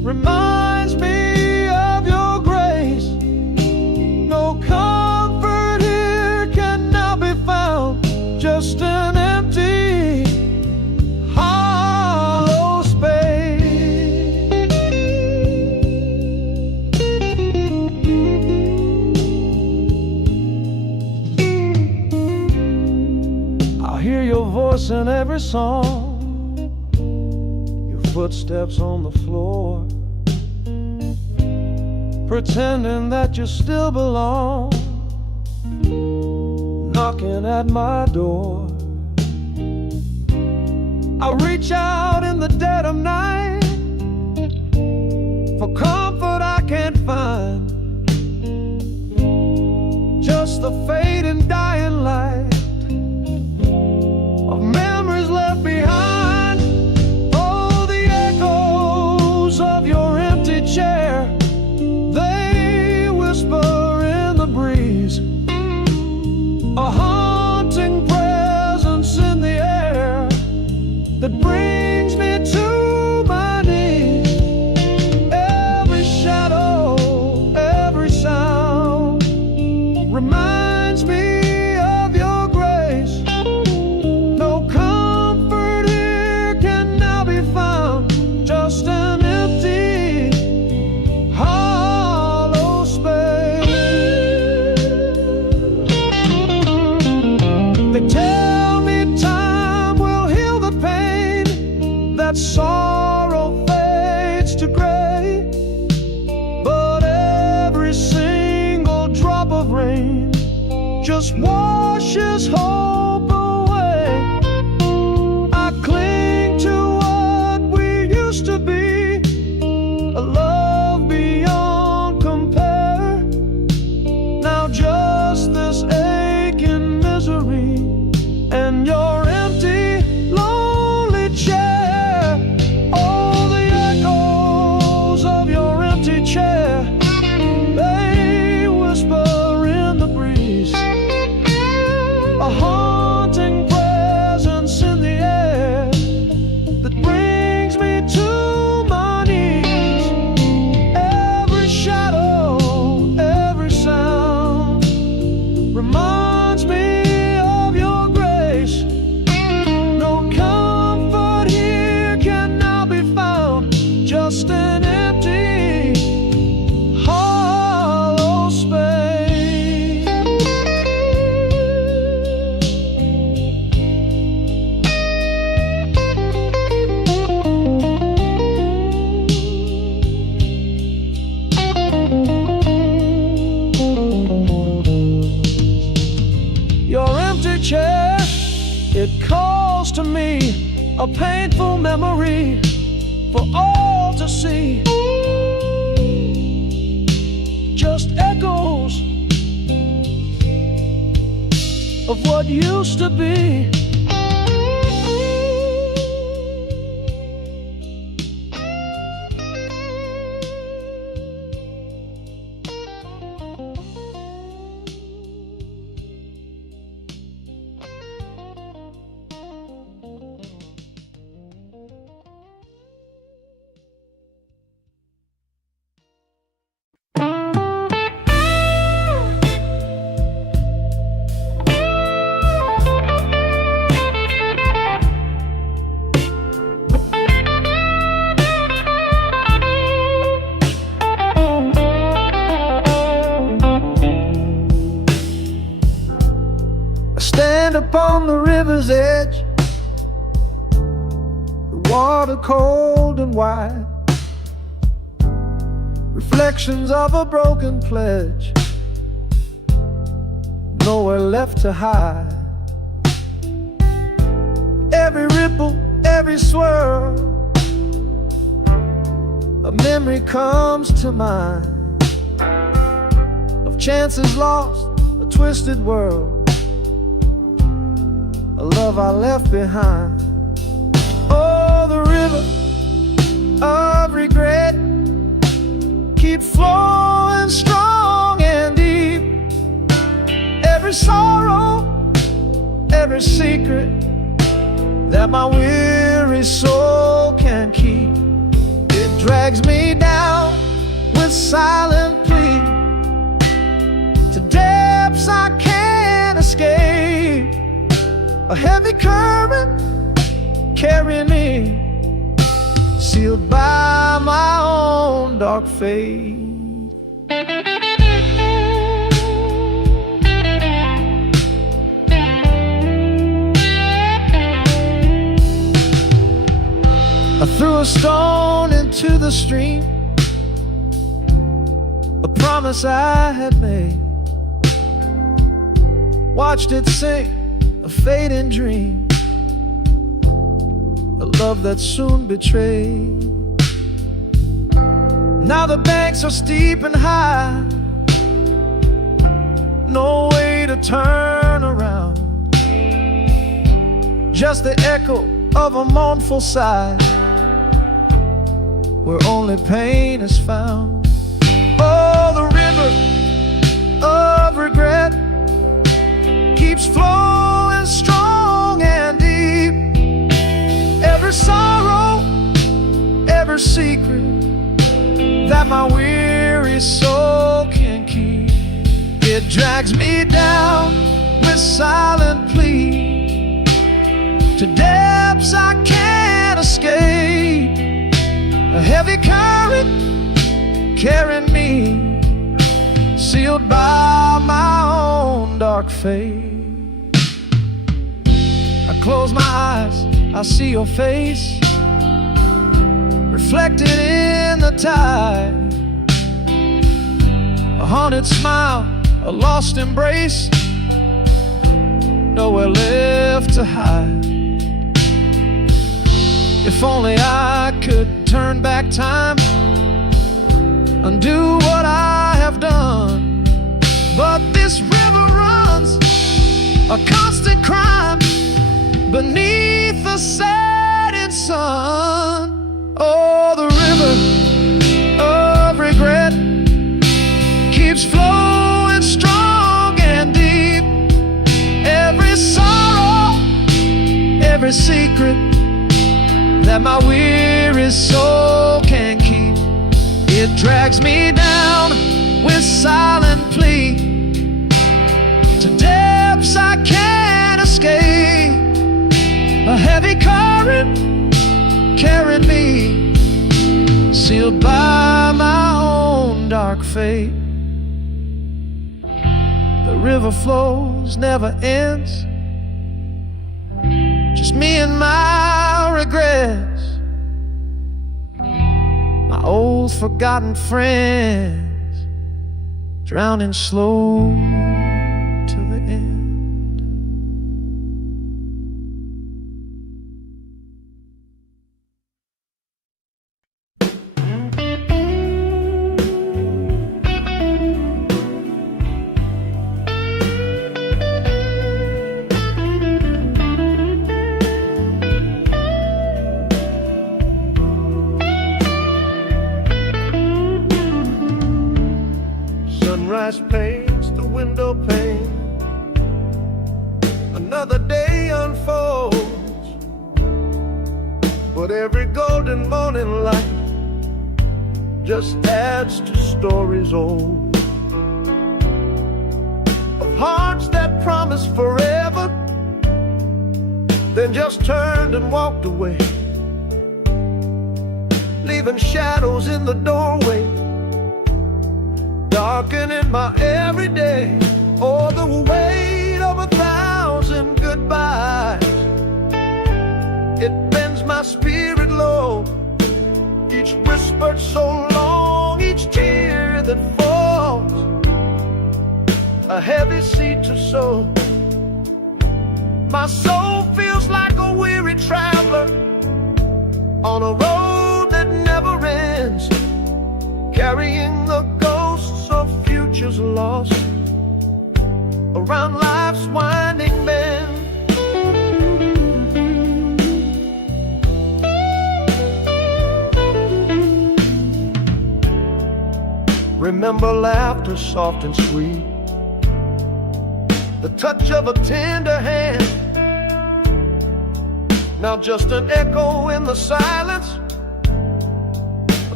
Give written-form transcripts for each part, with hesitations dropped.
reminds me of your grace. No comfort here can now be found, just an empty, hollow space. I'll hear your voice in every song, footsteps on the floor, pretending that you still belong, knocking at my door. I reach out in the dead of night for comfort I can't find, just the fading dying light of memories left behind. Of your empty chair, they whisper in the breeze, a haunting presence in the air that brings me to my knees. Every shadow, every sound reminds me of your grace. No comfort here can now be found, just an sorrow fades to gray, but every single drop of rain just washes hope away. I cling to what we used to be, a love beyond compare. Now just this aching misery and your empty, lonely chair. They whisper in the breeze, a haunting presence in the air that brings me to my knees. Every shadow, every sound reminds me of your grace. No comfort here can now be found, just an empty, chair. It calls to me, a painful memory for all to see. Just echoes of what used to be. Stand upon the river's edge, the water cold and wide, reflections of a broken pledge, nowhere left to hide. Every ripple, every swirl, a memory comes to mind of chances lost, a twisted world, a love I left behind. Oh, the river of regret keep flowing strong and deep. Every sorrow, every secret that my weary soul can keep, it drags me down with silent plea to depths I can't escape. A heavy current carrying me, sealed by my own dark fate. I threw a stone into the stream, a promise I had made. Watched it sink, a fading dream, a love that soon betrayed. Now the banks are steep and high, no way to turn around, just the echo of a mournful sigh, where only pain is found. Oh, the river of regret keeps flowing strong and deep. Every sorrow, every secret that my weary soul can keep, it drags me down with silent plea to depths I can't escape. A heavy current carrying me, sealed by my own dark fate. I close my eyes, I see your face reflected in the tide. A haunted smile, a lost embrace, nowhere left to hide. If only I could turn back time, undo what I have done. But this river runs a constant crime beneath the setting sun. Oh, the river of regret keeps flowing strong and deep. Every sorrow, every secret that my weary soul can keep, it drags me down with silent plea to depths I can't escape. A heavy current carrying me, sealed by my own dark fate. The river flows, never ends, just me and my regrets, my old forgotten friends, drowning slow till the end. Sunrise paints the window pane, another day unfolds, but every golden morning light just adds to stories old, of hearts that promised forever, then just turned and walked away, leaving shadows in the doorway, darkening my everyday. Oh, the weight of 1,000 goodbyes, it bends my spirit low. Each whisper so long, each tear that falls, a heavy seed to sow. My soul feels like a weary traveler on a road that never ends, carrying the ghosts of futures lost around life's winding bend. Remember laughter soft and sweet, the touch of a tender hand, now just an echo in the silence, a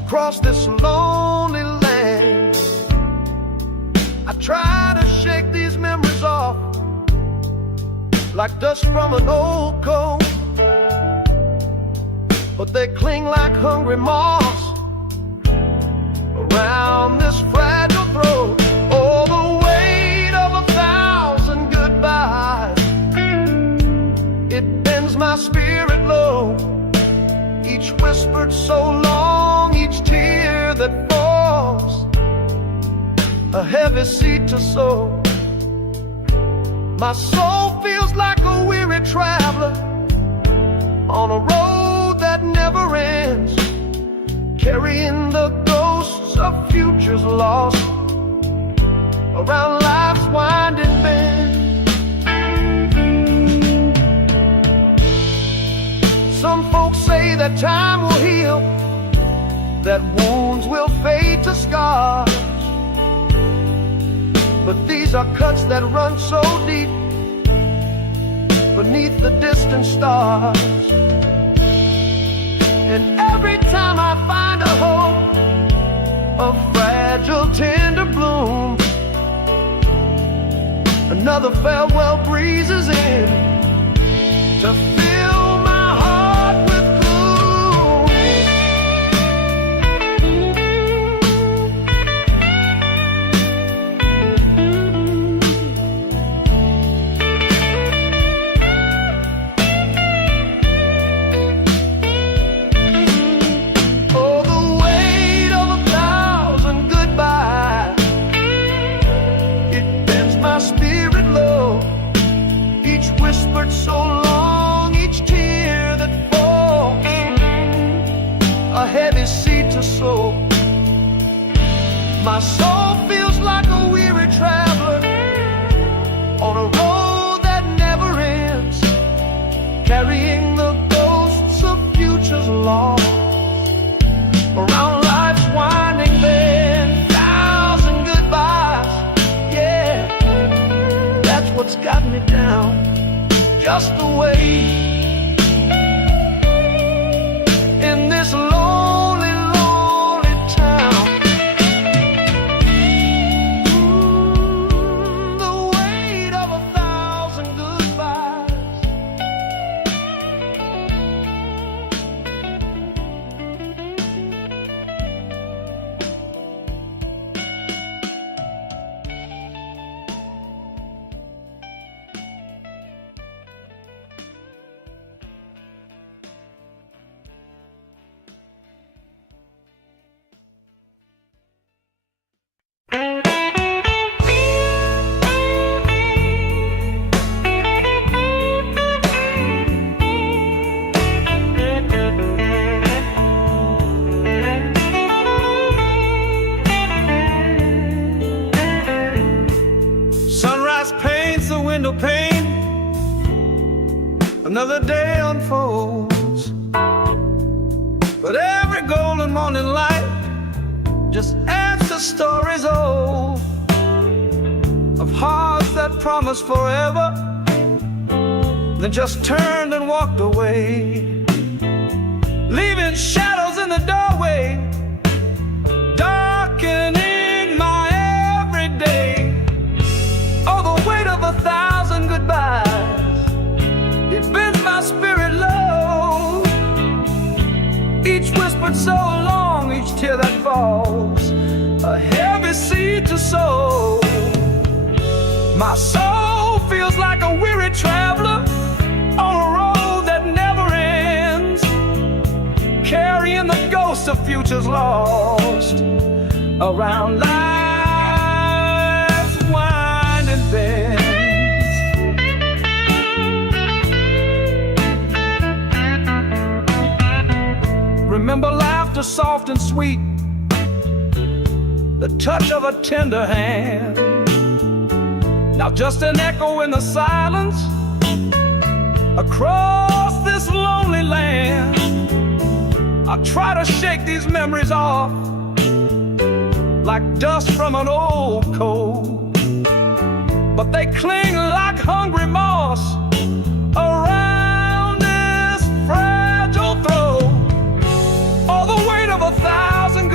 across this lonely land. I try to shake these memories off like dust from an old coat, but they cling like hungry moths around this fragile throat. Oh, the weight of 1,000 goodbyes, it bends my spirit low. Each whispered so long, each tear that falls, a heavy seed to sow. My soul feels like a weary traveler on a road that never ends, carrying the ghosts of futures lost around life's winding bend. Some folks say that time will heal, that wounds will fade to scars, but these are cuts that run so deep beneath the distant stars. And every time I find a hope, a fragile tender bloom, another farewell breezes in to fill my heart with gloom. Oh, the weight of 1,000 goodbyes, it bends my spirit low. Each whispered so long, each tear that falls, a heavy seed to sow. My soul feels like a weary traveler on a road that never ends, carrying the ghosts of futures lost around life's winding bend. 1,000 goodbyes, yeah, that's what's got me down, just the way in this lonely, lonely town. The weight of 1,000 goodbyes. Sunrise paints the window pane, another day unfolds, but every golden morning light just adds to stories old of hearts that promised forever, then just turned and walked away, leaving shadows in the doorway, darkening my everyday. Oh, the weight of 1,000 goodbyes, it bends my spirit low. Each whispered so long, each tear that falls, a heavy seed to sow. My soul feels like a weary traveler on a road that never ends, carrying the ghosts of futures lost around life's winding bends. Remember laughter soft and sweet, the touch of a tender hand. Now just an echo in the silence across this lonely land. I try to shake these memories off like dust from an old coat, but they cling like hungry moss around this fragile throat. All the weight of 1,000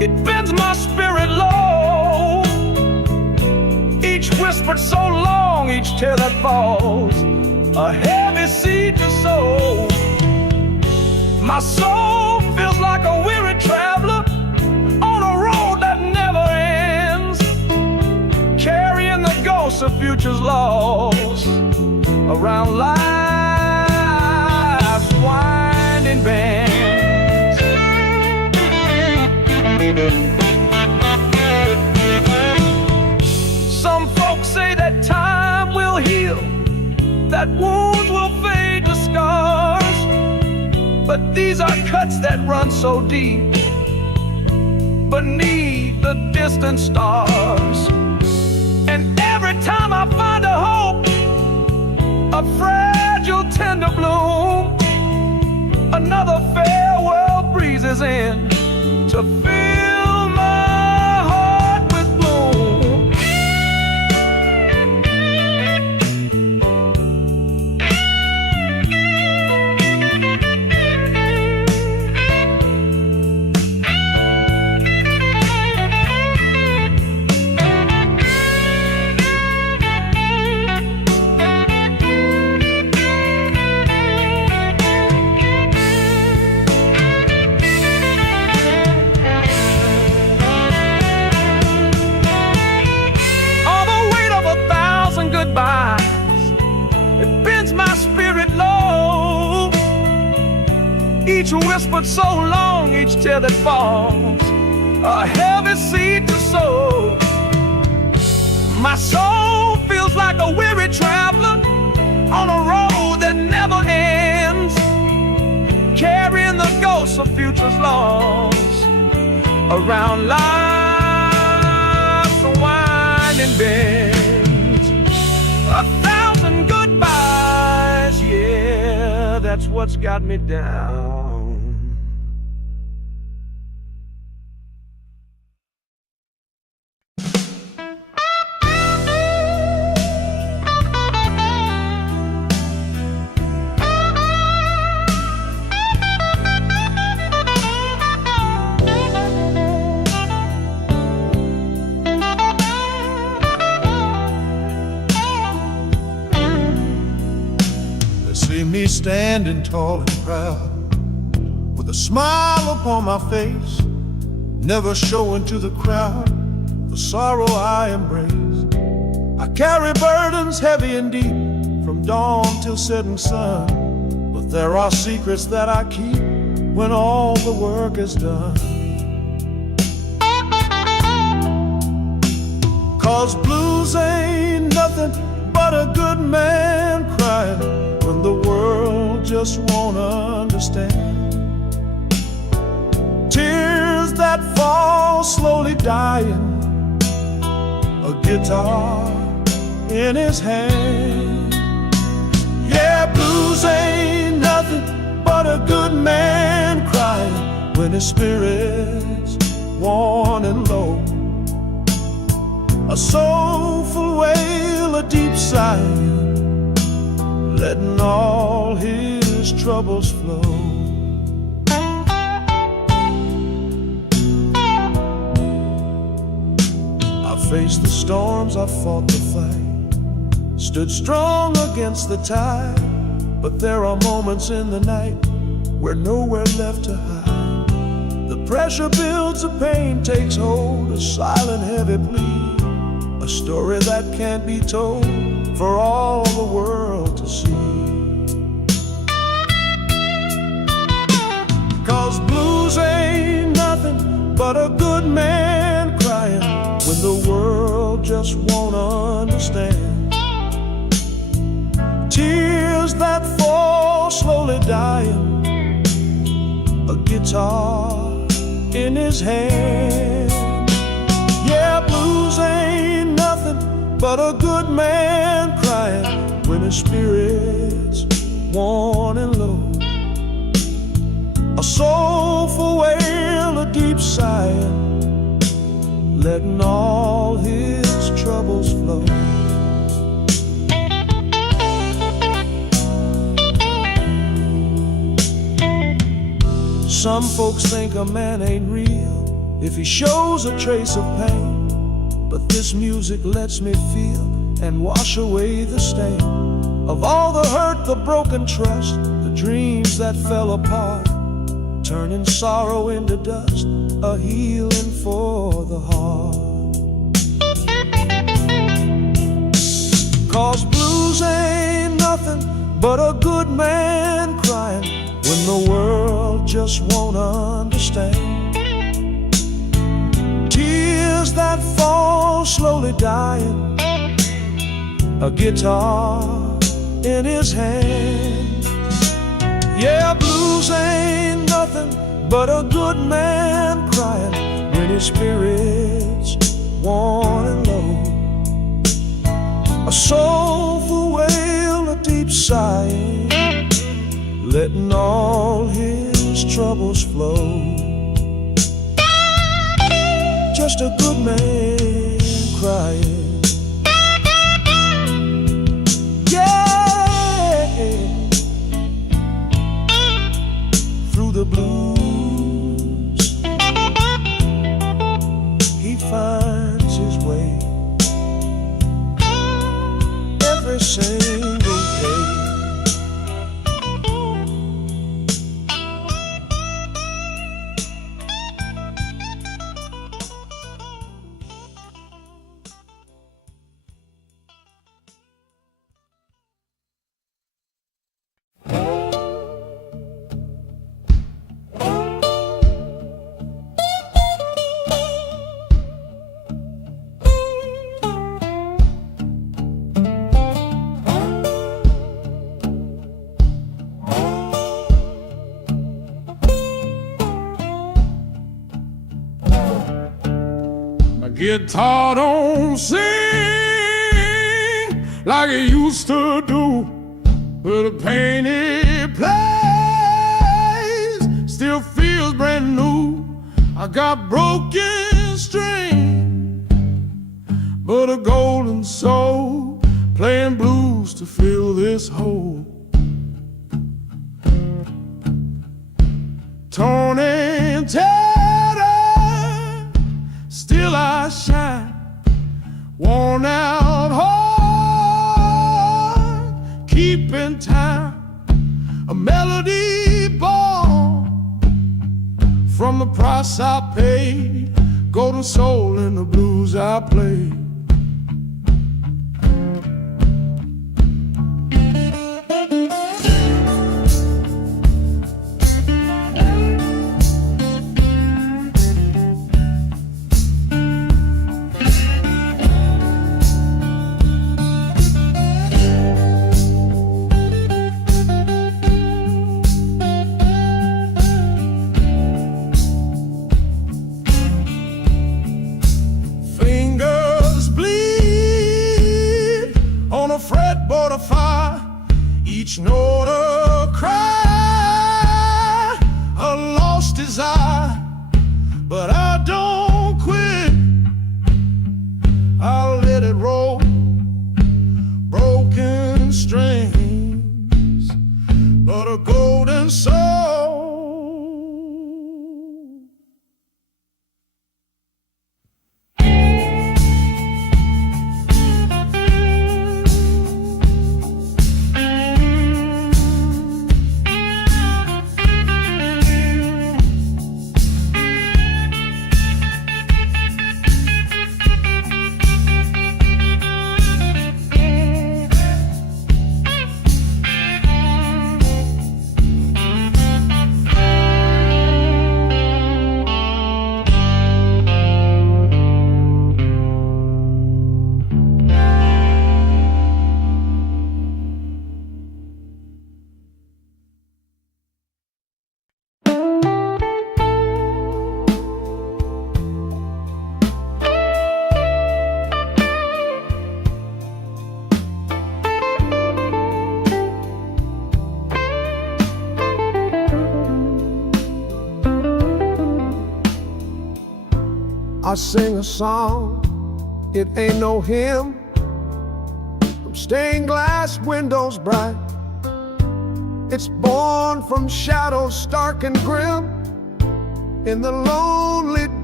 It bends my spirit low. Each whispered so long, each tear that falls, a heavy seed to sow. My soul feels like a weary traveler on a road that never ends, carrying the ghosts of futures lost around life's winding bend. Some folks say that time will heal, that wounds will fade to scars, but these are cuts that run so deep beneath the distant stars. And every time I find a hope, a fragile tender bloom, another farewell breezes in to fill my heart with gloom. It bends my spirit low. Each whispered so long, each tear that falls, a heavy seed to sow. My soul feels like a weary traveler on a road that never ends, carrying the ghosts of futures lost around life's winding bend. 1,000 goodbyes, yeah, that's what's got me down. Me standing tall and proud, with a smile upon my face, never showing to the crowd the sorrow I embrace. I carry burdens heavy and deep, from dawn till setting sun, but there are secrets that I keep when all the work is done. 'Cause blues ain't nothing but a good man crying when the world just won't understand. Tears that fall slowly dying, a guitar in his hand. Yeah, blues ain't nothing but a good man crying when his spirit's worn and low. A soulful wail, a deep sigh, letting all his troubles flow. I faced the storms, I fought the fight, stood strong against the tide, but there are moments in the night where nowhere left to hide. The pressure builds, the pain takes hold, a silent heavy plea, a story that can't be told for all the world to see. 'Cause blues ain't nothing but a good man crying when the world just won't understand. Tears that fall slowly dying, a guitar in his hand. Yeah, blues ain't nothing but a good man crying when his spirit's worn and low. A soulful wail, a deep sigh, letting all his troubles flow. Some folks think a man ain't real if he shows a trace of pain. But this music lets me feel and wash away the stain of all the hurt, the broken trust, the dreams that fell apart, turning sorrow into dust, a healing for the heart. 'Cause blues ain't nothing but a good man crying when the world just won't understand. Tears that fall slowly dying, a guitar in his hand. Yeah, blues ain't nothing but a good man crying when his spirit's worn and low. A soulful wail, a deep sighing, letting all his troubles flow. Just a good man crying. Yeah, through the blues he finds his way every single day. Guitar don't sing like it used to do, but the pain it plays still feels brand new. I got broken string, but a golden soul playing blues to fill this hole. Torn and tattered, still I shine, worn out heart, keeping time, a melody born from the price I paid, golden soul in the blues I played. Fretboard of fire, each note a cry, a lost desire, but I don't quit. I'll let it roll, broken strings, but a golden soul. I sing a song, it ain't no hymn, from stained glass windows bright. It's born from shadows stark and grim, in the lonely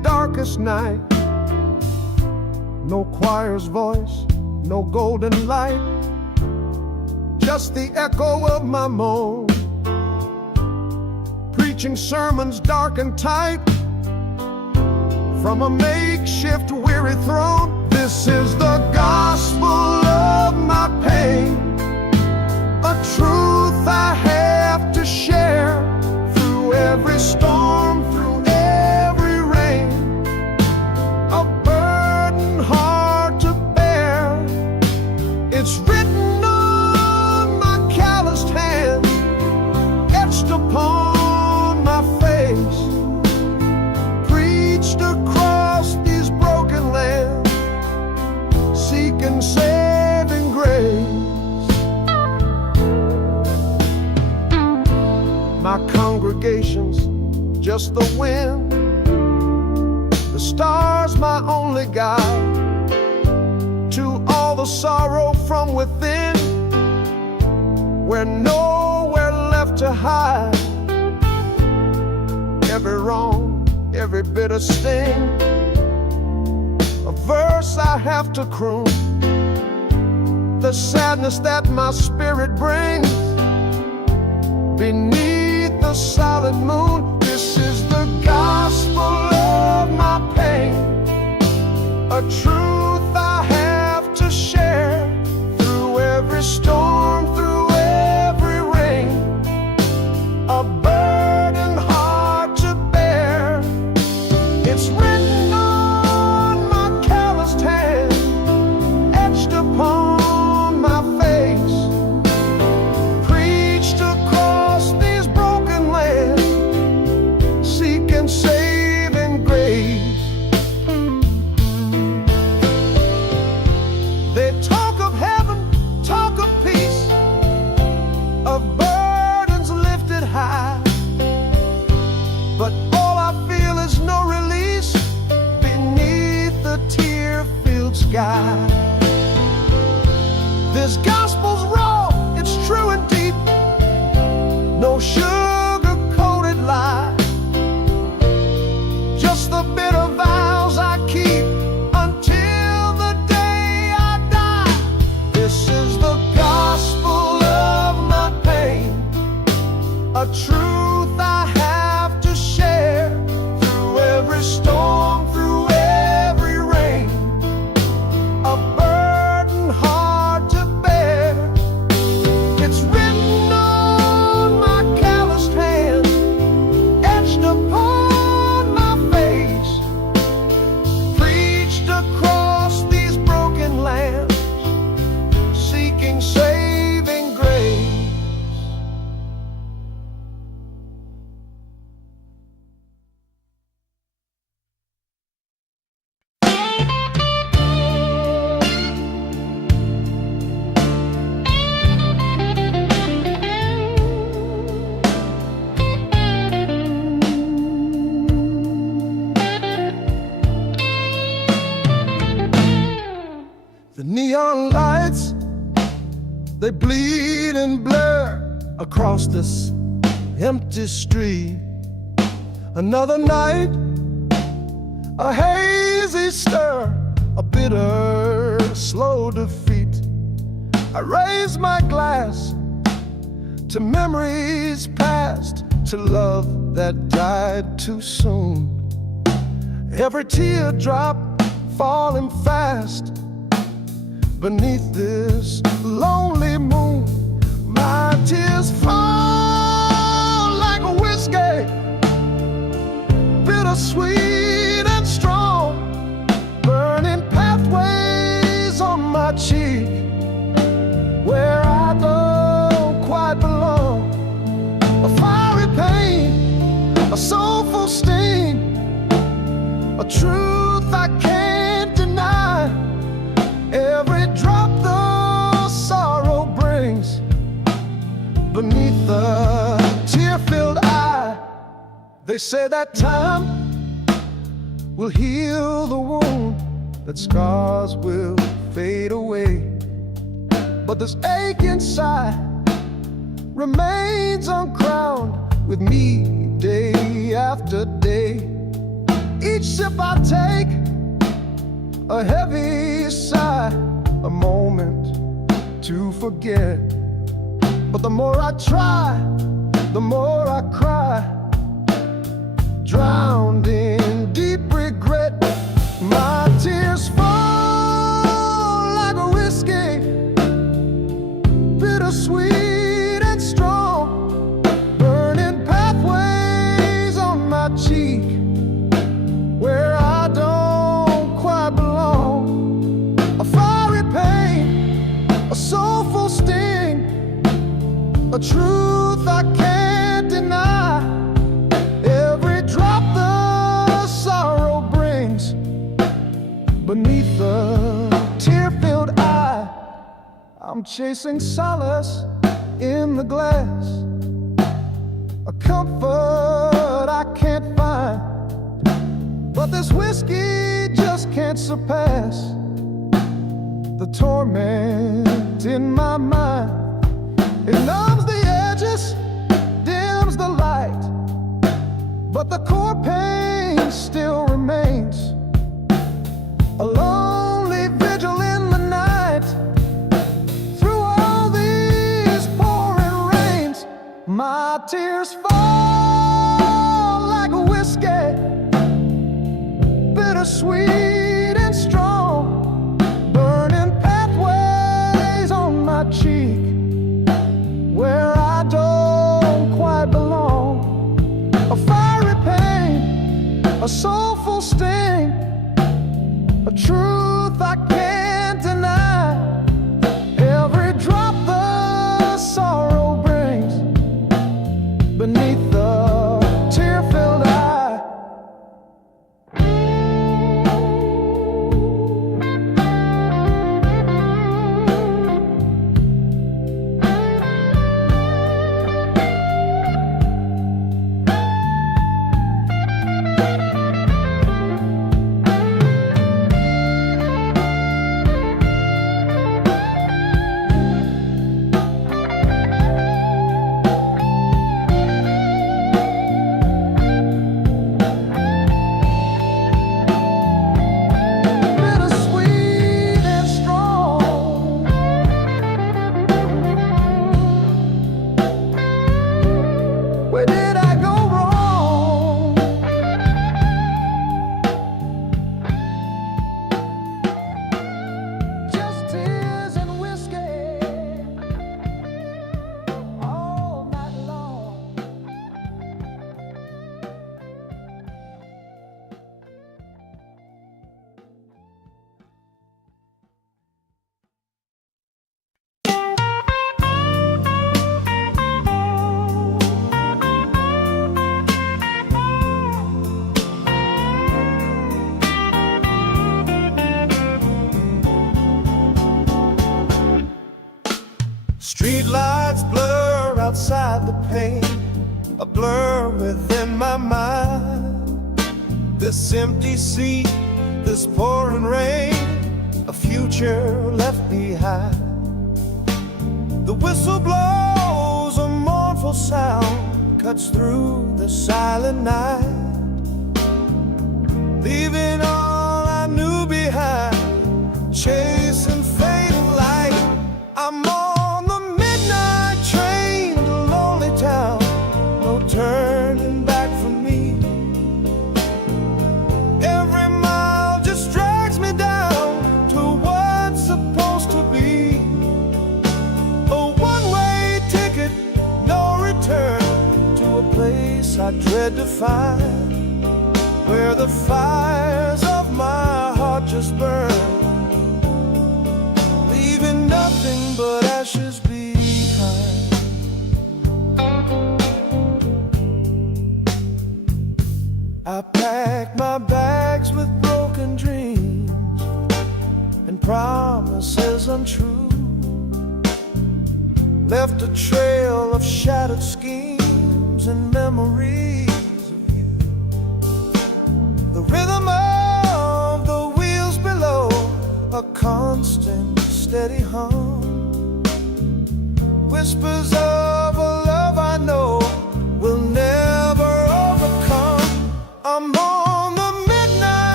darkest night. No choir's voice, no golden light, just the echo of my moan, preaching sermons dark and tight from a makeshift weary throne. This is the gospel of my pain, a truth I have to share through every storm, through every rain, a burden hard to bear. It's written on my calloused hands, etched upon my face, preached across these broken lands, seeking saving grace. My congregation's just the wind, the stars my only guide to all the sorrow from within, where nowhere left to hide. Every wrong, every bitter sting, a verse I have to croon, the sadness that my spirit brings beneath the solid moon. This is the gospel of my pain, a truth I have to share through every storm, through every rain, a burden hard to bear. It's written on my calloused hand, etched upon my face, preached across these broken lands, seeking saving grace. They talk of heaven, talk of peace, of burdens lifted high, but all I feel is no release beneath the tear-filled sky. This gospel's raw, it's true and deep, no sugar-coated lie, just the bitter vows I keep until the day I die. This is the gospel of my pain, a truth I have to share through every storm, through every rain, a burden hard to bear. It's written on my calloused hand, etched upon my face, preached across these broken lands, seeking saving grace. The neon lights, they bleed and blur across this empty street. Another night, a hazy stir, a bitter, slow defeat. I raise my glass to memories past, to love that died too soon. Every teardrop falling fast beneath this lonely moon. My tears fall like a whiskey, bittersweet and strong, burning pathways on my cheek where I don't quite belong. A fiery pain, a soulful sting, a truth I can't deny. Every drop the sorrow brings beneath the tear-filled eye. They say that time will heal the wound, that scars will fade away, but this ache inside remains uncrowned with me day after day. Each sip I take, a heavy sigh, a moment to forget. But the more I try, the more I cry, drowned in deep regret. My tears fall like a whiskey, bittersweet and strong, burning pathways on my cheek where I don't quite belong. A fiery pain, a soulful sting, a truth I can't deny. Every drop the sorrow brings beneath the tear-filled eye. I'm chasing solace in the glass, a comfort I can't find. But this whiskey just can't surpass the torment in my mind. It numbs the edges, dims the light, but the core pain still remains. A lonely vigil in the night, through all these pouring rains. My tears fall like a whiskey, bittersweet and strong, burning pathways on my cheek where I don't quite belong. A fiery pain, a soulful sting, a truth I can't deny. Every drop the sorrow brings beneath the tear-filled eye. Where did I go wrong? Just tears and whiskey all night long. Street lights blur outside the pane, a blur within my mind. This empty seat, this pouring rain, a future left behind. The whistle blows a mournful sound, cuts through the silent night, leaving all I knew behind, chasing fading light. I'm on the midnight train to lonely town, no turning back for me. Every mile just drags me down to what's supposed to be a one-way ticket, no return, to a place I dread to find, where the fires of my heart just burn, leaving nothing but ashes behind. I packed my bags with broken dreams and promises untrue, left a trail of shattered schemes and memories of you. The rhythm of the wheels below, a constant steady hum, whispers of a love I know will never overcome. I'm on the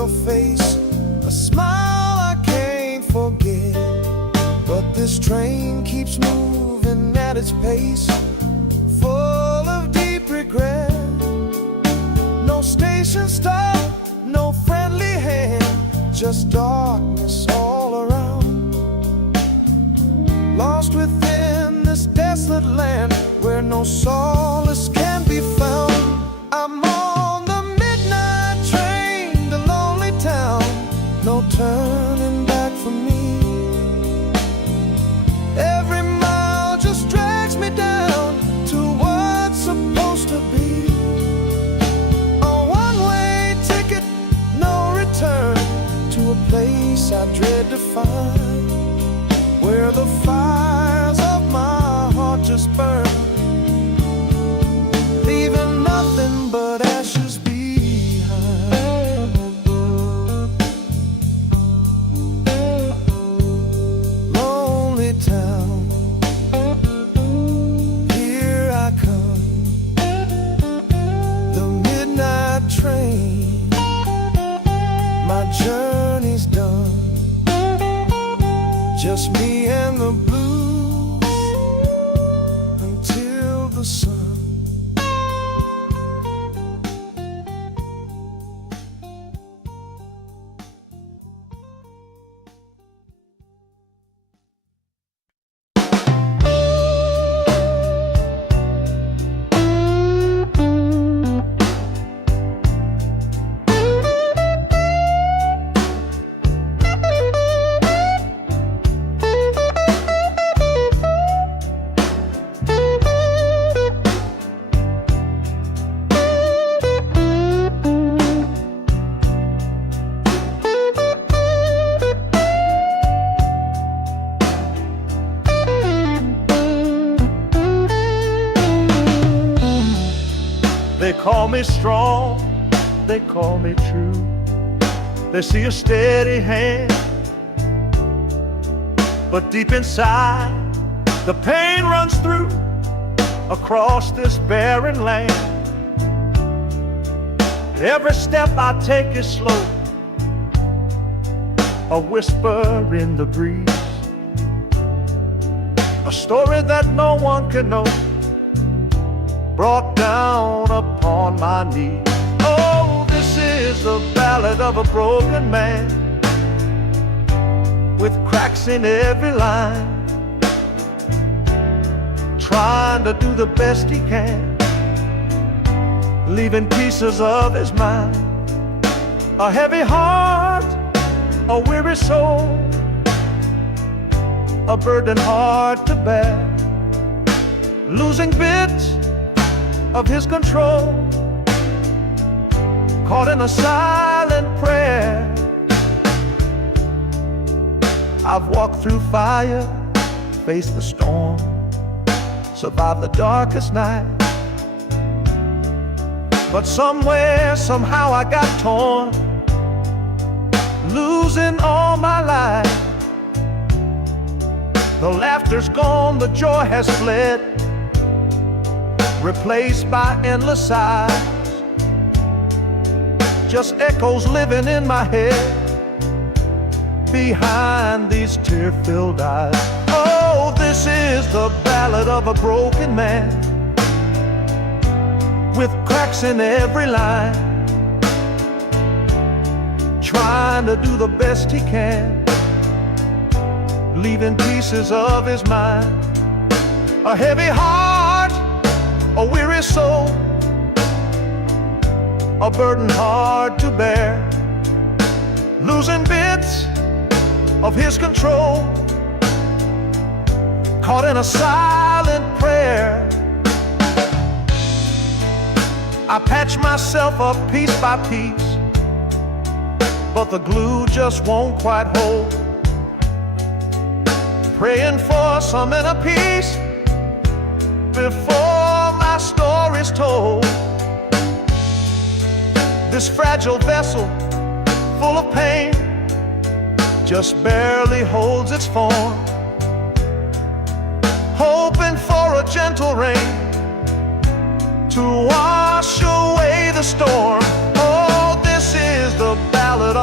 your face, a smile I can't forget. But this train keeps moving at its pace, full of deep regret. No station stop, no friendly hand, just darkness all around. Lost within this desolate land where no solace can be found. I'm on the midnight train to lonely town, no turning back for me. Every mile just drags me down to what's supposed to be. A one-way ticket, no return, to a place I dread to find, where the fires of my heart just burn, leaving nothing but ashes behind. Lonely town, here I come, the midnight train, my journey's done. Just me and the blues until the sun. They call me strong, they call me true. They see a steady hand, but deep inside the pain runs through across this barren land. Every step I take is slow, a whisper in the breeze, a story that no one can know, brought down upon my knees. Oh, this is the ballad of a broken man, with cracks in every line, trying to do the best he can, leaving pieces of his mind. A heavy heart, a weary soul, a burden hard to bear, losing bits of his control, caught in a silent prayer. I've walked through fire, faced the storm, survived the darkest night, but somewhere, somehow I got torn, losing all my life. The laughter's gone, the joy has fled, replaced by endless sighs, just echoes living in my head behind these tear-filled eyes. Oh, this is the ballad of a broken man, with cracks in every line, trying to do the best he can, leaving pieces of his mind. A heavy heart, a weary soul, a burden hard to bear, losing bits of his control, caught in a silent prayer. I patch myself up piece by piece, but the glue just won't quite hold, praying for some inner peace before my story's told. This fragile vessel, full of pain, just barely holds its form, hoping for a gentle rain to wash away the storm. Oh, this is the ballad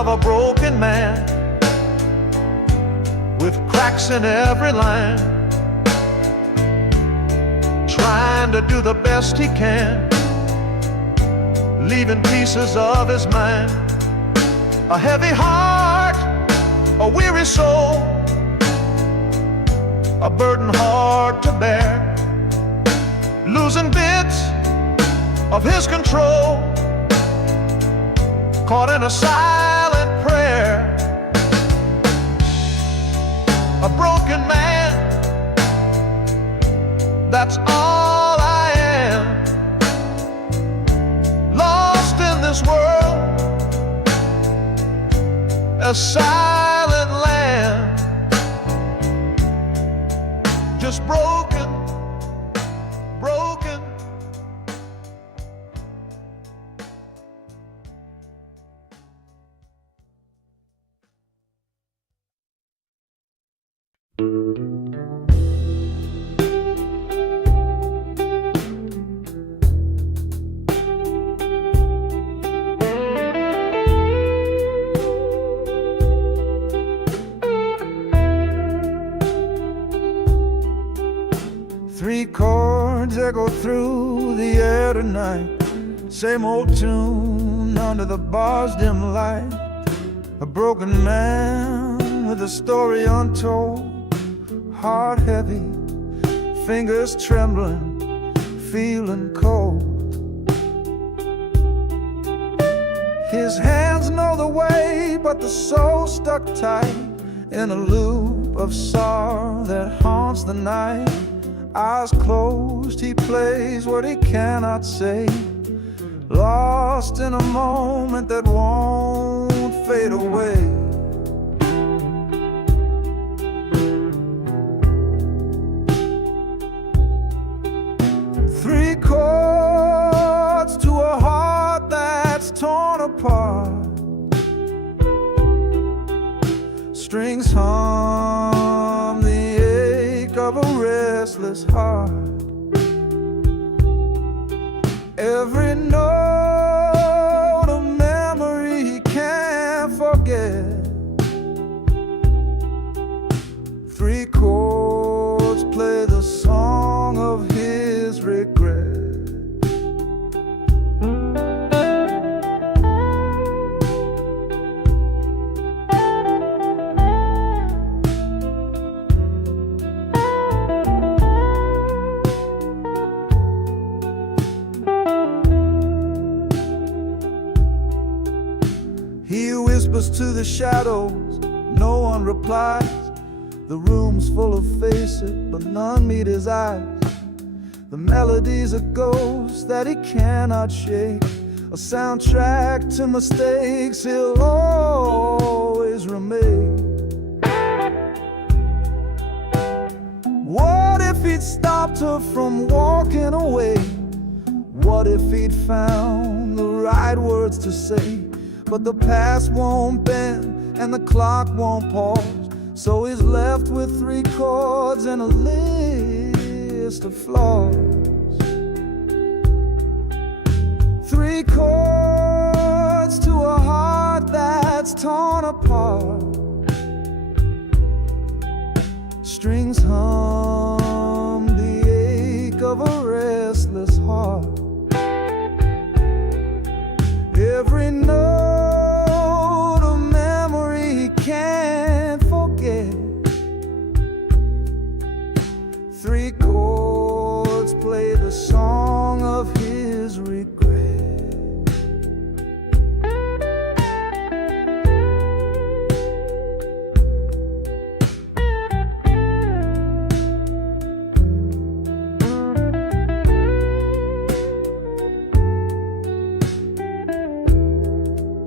cracks in every line, trying to do the best he can, leaving pieces of his mind. A heavy heart, a weary soul, a burden hard to bear, losing bits of his control, caught in a silent prayer. A broken man, that's all I am. Lost in this world, a silent land, just broken, broken. Three chords echo through the air tonight, same old tune under the bar's dim light. A broken man with a story untold, heart heavy, fingers trembling, feeling cold. His hands know the way, but the soul stuck tight in a loop of sorrow that haunts the night. Eyes closed, he plays what he cannot say, lost in a moment that won't fade away. Three chords to a heart that's torn apart, strings hum the ache of a restless heart. Every note a memory he can't forget. Three chords play the song of his regret. He whispers to the shadows, no one replies. The room's full of faces, but none meet his eyes. The melody's a ghost that he cannot shake, a soundtrack to mistakes he'll always remake. What if he'd stopped her from walking away? What if he'd found the right words to say? But the past won't bend and the clock won't pause, so he's left with three chords and a list of flaws. Three chords to a heart that's torn apart, strings hum the ache of a restless heart. Every note a memory he can't forget. Three chords play the song of his regret.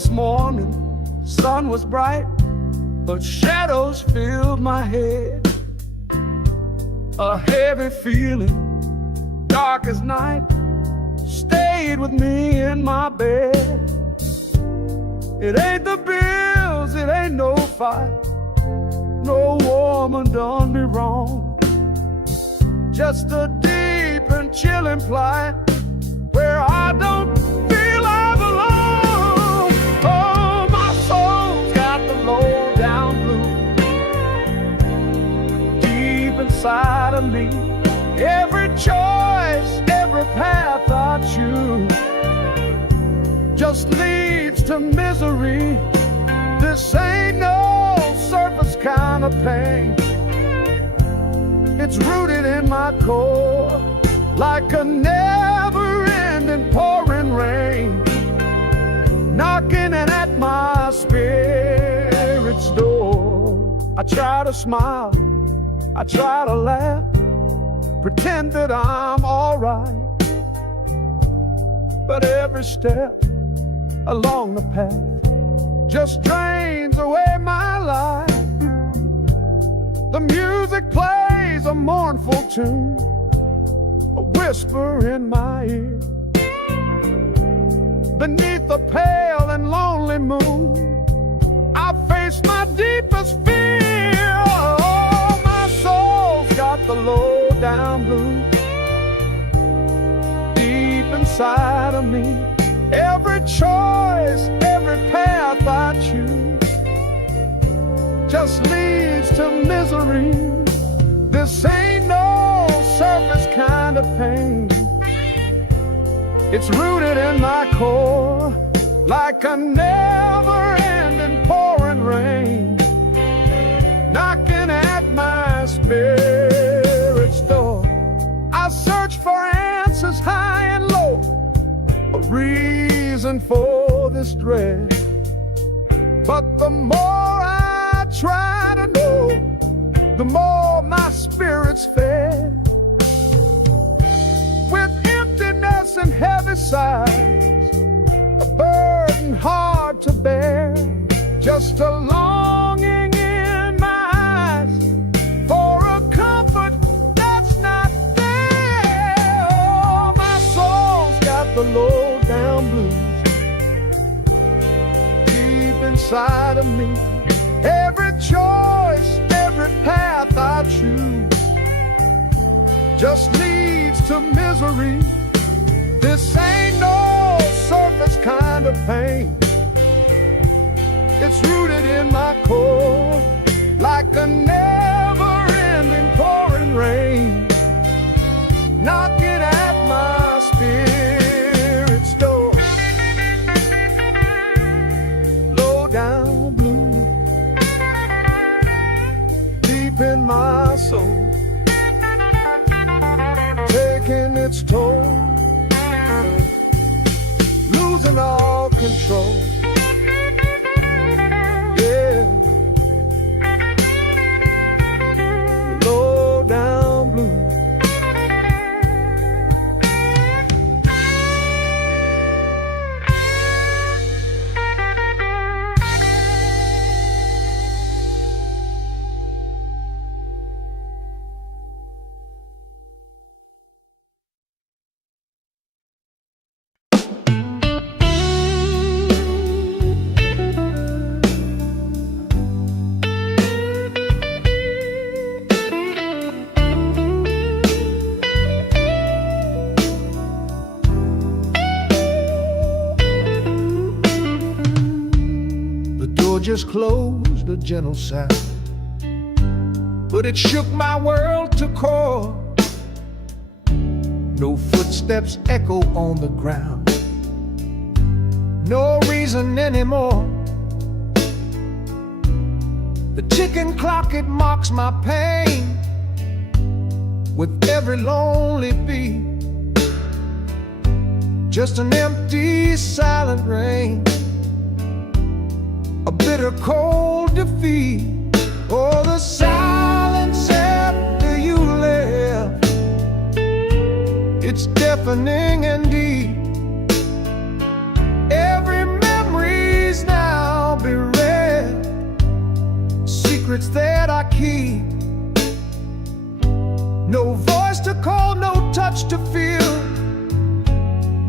this morning, sun was bright, but shadows filled my head. A heavy feeling, dark as night, stayed with me in my bed. It ain't the bills, it ain't no fight, no woman done me wrong. Just a deep and chilling plight where I don't feel I belong. Oh, my soul's got the low down blues deep inside of me. Every choice, every path I choose just leads to misery. This ain't no surface kind of pain. It's rooted in my core like a never-ending pouring rain, knocking at my spirit's door. I try to smile, I try to laugh, pretend that I'm alright, but every step along the path just drains away my life. The music plays a mournful tune, a whisper in my ear. Beneath the pale and lonely moon, I face my deepest fear. Oh, my soul's got the low down blues deep inside of me. Every choice, every path I choose just leads to misery. This ain't no surface kind of pain. It's rooted in my core like a never-ending pouring rain, knocking at my spirit's door. I search for answers high and low, a reason for this dread, but the more I try to know, the more my spirit's fed. With emptiness and heavy sighs, a burden hard to bear, just a longing in my eyes for a comfort that's not there. Oh, my soul's got the low down blues deep inside of me. Every choice, every path I choose just leads to misery. This ain't no surface kind of pain. It's rooted in my core like a never-ending pouring rain, knocking at my spirit's door. Low down blue deep in my soul, taking its toll, losing all control. Yeah, low down blue. Just closed, a gentle sound, but it shook my world to core. No footsteps echo on the ground, no reason anymore. The ticking clock, it mocks my pain with every lonely beat. Just an empty, silent rain, a bitter cold defeat. Oh, the silence after you left, it's deafening and deep. Every memory's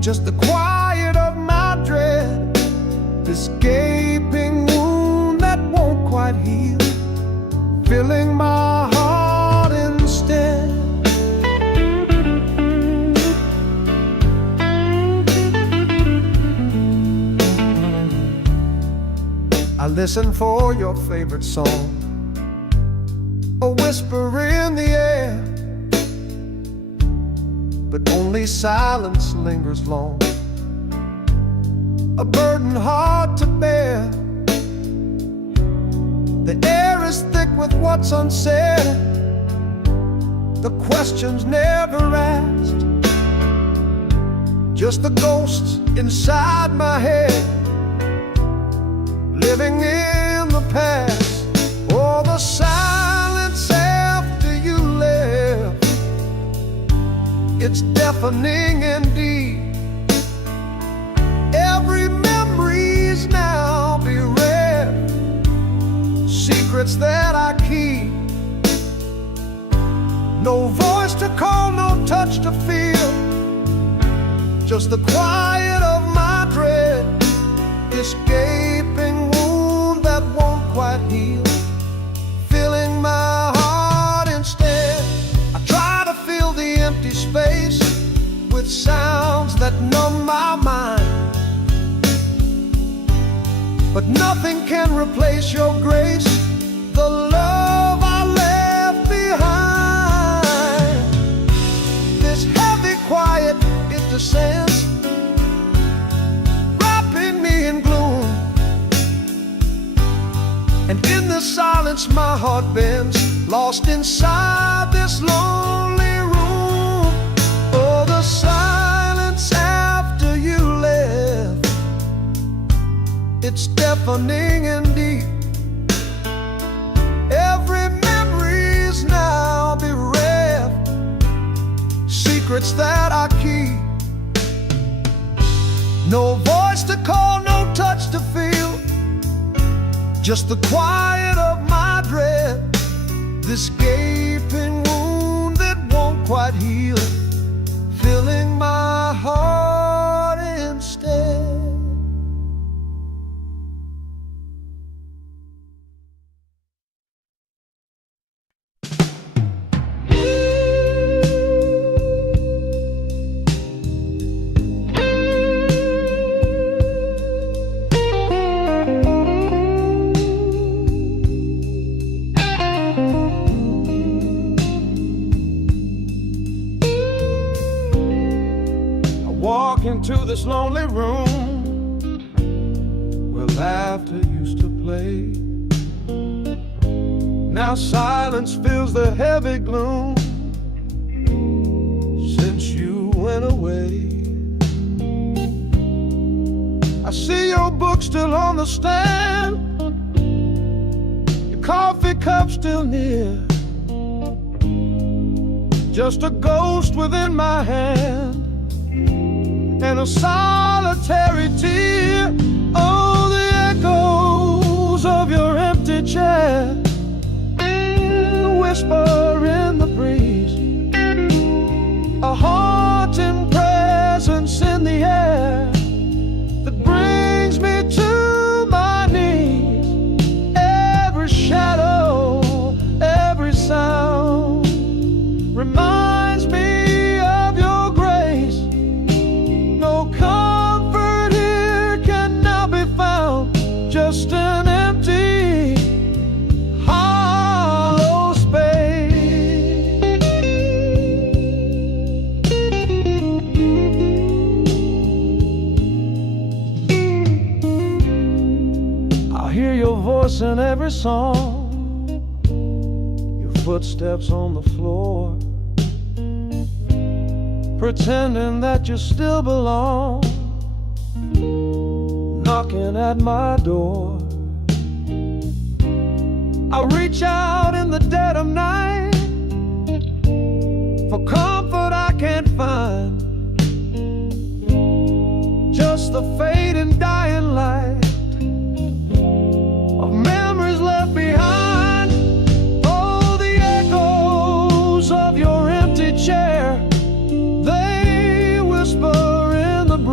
just the quiet of my dread, this gaping wound that won't quite heal, filling my heart instead. I listen for your favorite song, a whisper in the air, but only silence lingers long, a burden hard to bear. The air is thick with what's unsaid, the questions never asked, just the ghosts inside my head, living in the past. Oh, the silence after you left, it's deafening indeed. Every memory's now bereft, secrets that I keep. No voice to call, no touch to feel, just the quiet of my dread, this gaping wound that won't quite heal, filling my heart instead. I try to fill the empty space with sounds that numb my mind, but nothing can replace your grace, the love I left behind. This heavy quiet, it descends, wrapping me in gloom, and in the silence my heart bends, lost inside this lonely room. Oh, the silence after you left, it's deafening indeed. Every memory's now bereft, secrets that I keep. No voice to call, no touch to feel, just the quiet of my dread, this gaping wound that won't quite heal, filling my heart instead. Walk into this lonely room where laughter used to play. Now silence fills the heavy gloom since you went away. I see your book still on the stand, your coffee cup still near, just a ghost within my hand and a solitary tear. Oh, the echoes of your empty chair, the whisper in the breeze, a haunting presence in the air that brings me to my knees. Every shadow, every sound reminds me of your grace. No comfort here can now be found, just an empty, hollow space. I hear your voice in every song, your footsteps on the floor, pretending that you still belong, knocking at my door. I reach out in the dead of night for comfort I can't find, just the fading dying light of memories left behind. Oh, the echoes of your empty chair, they whisper in the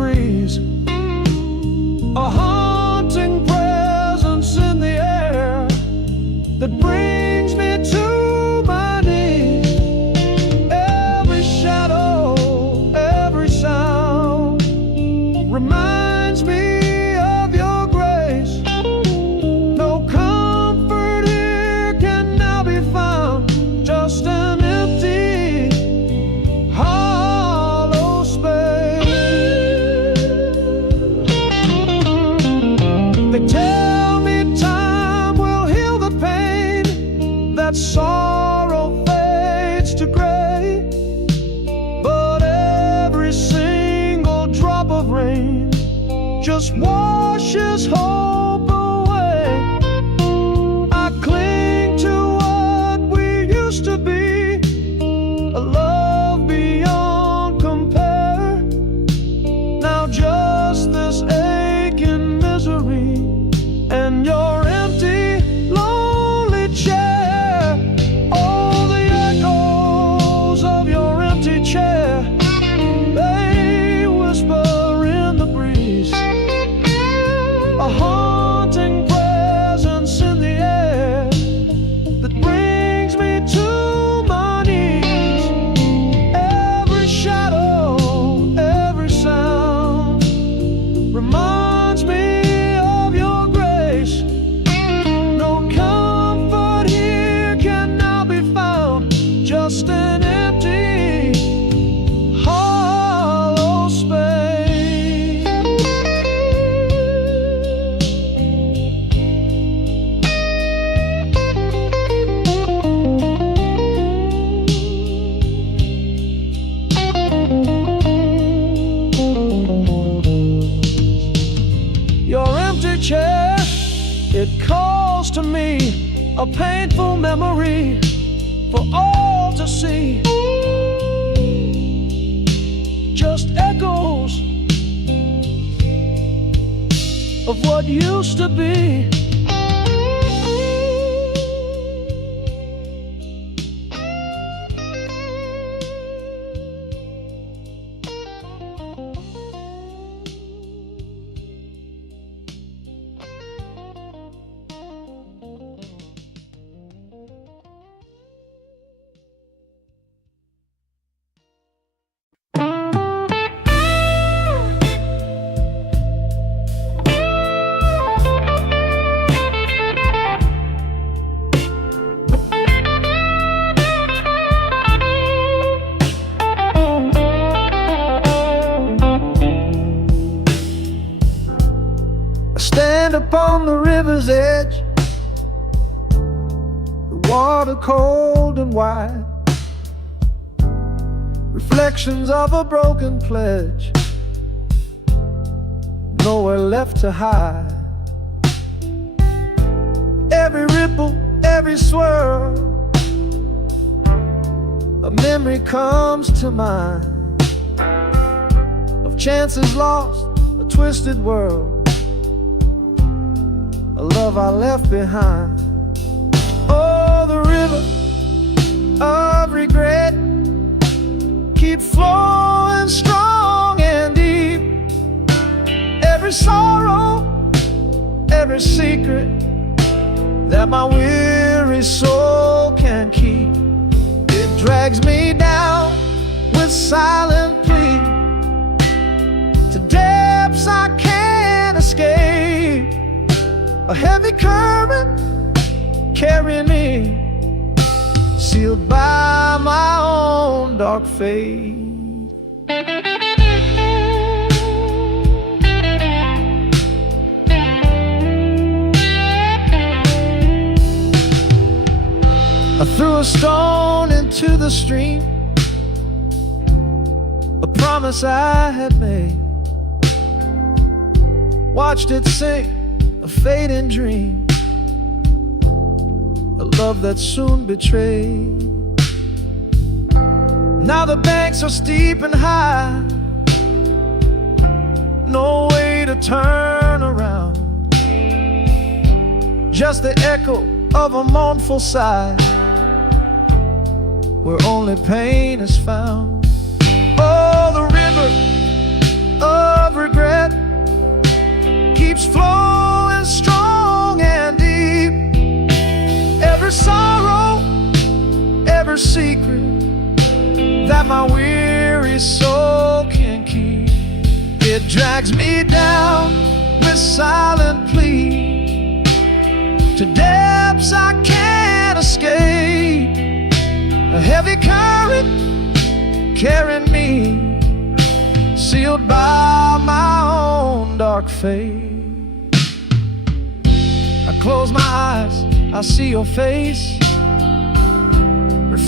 sorrow fades to gray, but every single drop of rain just washes hope away. I cling to what we used to be, a love beyond compare. Now just this aching misery and your empty, lonely chair. Oh, the echoes of your empty chair, they whisper in the breeze, a haunting presence in the air that brings me to my knees. Every shadow, every sound reminds me of your grace. No comfort here can now be found, just an empty, hollow space. Your empty chair, it calls to me, a painful memory for all to see. Just echoes of what used to be. Stand upon the river's edge, the water cold and wide, reflections of a broken pledge, nowhere left to hide. Every ripple, every swirl, a memory comes to mind of chances lost, a twisted world, a love I left behind. Oh, the river of regret keep flowing strong and deep. Every sorrow, every secret that my weary soul can keep, it drags me down with silent plea to depths I can't escape. A heavy current carrying me, sealed by my own dark fate. I threw a stone into the stream, a promise I had made, watched it sink, a fading dream, a love that soon betrayed. Now the banks are steep and high, no way to turn around, just the echo of a mournful sigh, where only pain is found. Oh, the river of regret keeps flowing strong and deep. Every sorrow, every secret that my weary soul can keep, it drags me down with silent plea to depths I can't escape. A heavy current carrying me, sealed by my own dark fate. I close my eyes, I see your face,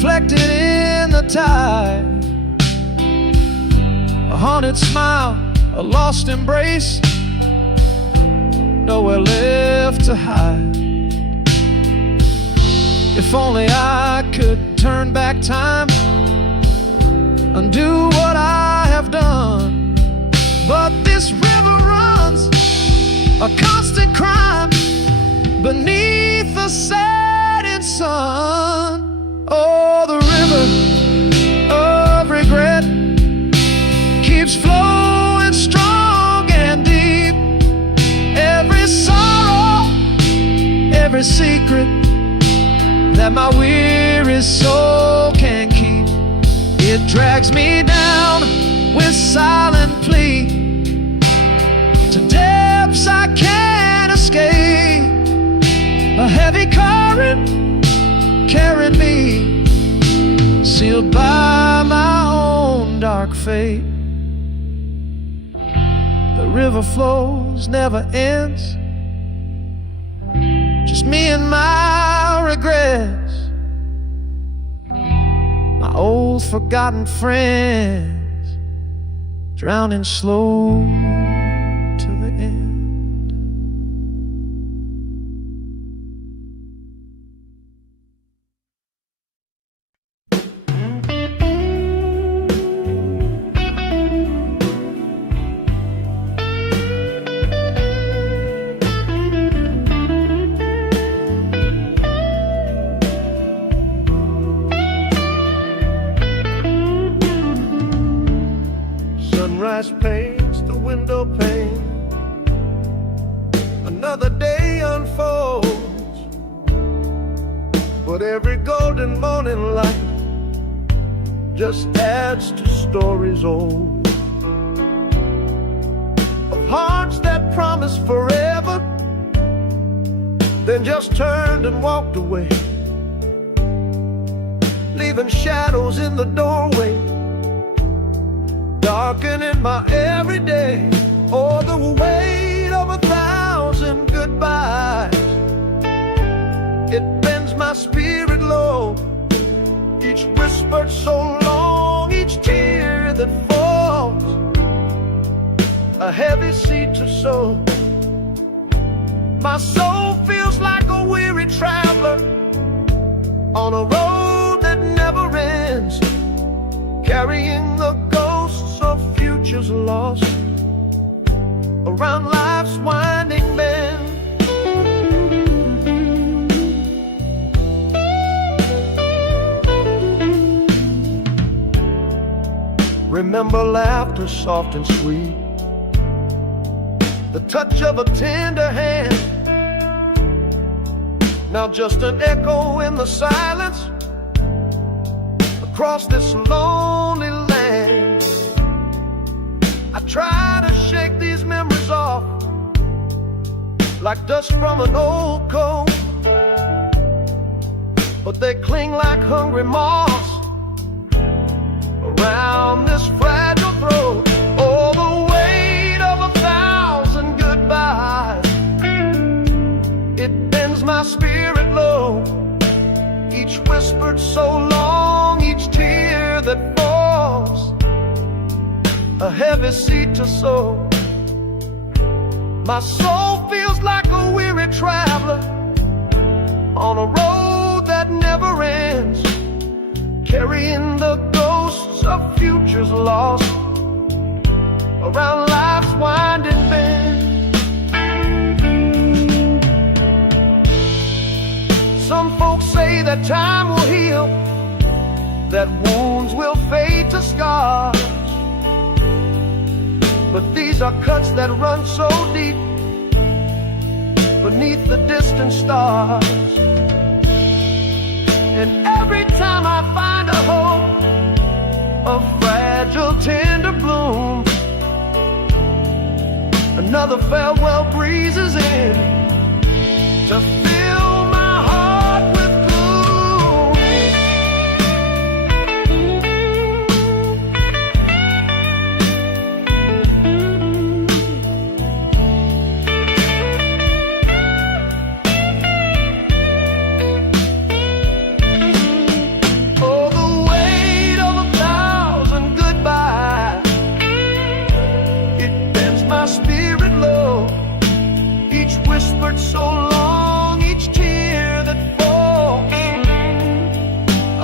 reflected in the tide. A haunted smile, a lost embrace, nowhere left to hide. If only I could turn back time, undo what I have done. But this river runs a constant crime beneath the setting sun. Oh, the river of regret keeps flowing strong and deep. Every sorrow, every secret that my weary soul can keep, it drags me down with silent plea to depths I can't escape. A heavy current carrying me, sealed by my own dark fate. The river flows, never ends, just me and my regrets, my old forgotten friends, drowning slow to the end. Sunrise paints the window pane, another day unfolds, but every golden morning light just adds to stories old, of hearts that promised forever, then just turned and walked away, leaving shadows in the doorway, darkening my everyday. Oh, the weight of 1,000 goodbyes, it bends my spirit low. Each whisper so long, each tear that falls, a heavy seed to sow. My soul feels like a weary traveler on a road that never ends, carrying the ghosts of futures lost around life's winding bend. Remember laughter soft and sweet, the touch of a tender hand, now just an echo in the silence across this lonely land. I try to shake these memories off like dust from an old coat, but they cling like hungry moths around this fragile throat. Oh, the weight of 1,000 goodbyes, it bends my spirit low. Each whispered so long, each tear that falls, a heavy seed to sow. My soul feels like a weary traveler on a road that never ends, carrying the ghosts of futures lost around life's winding bend. Some folks say that time will heal, that wounds will fade to scars, but these are cuts that run so deep beneath the distant stars. And every time I find a hope, a fragile tender bloom, another farewell breezes in to fill my heart with gloom. Oh,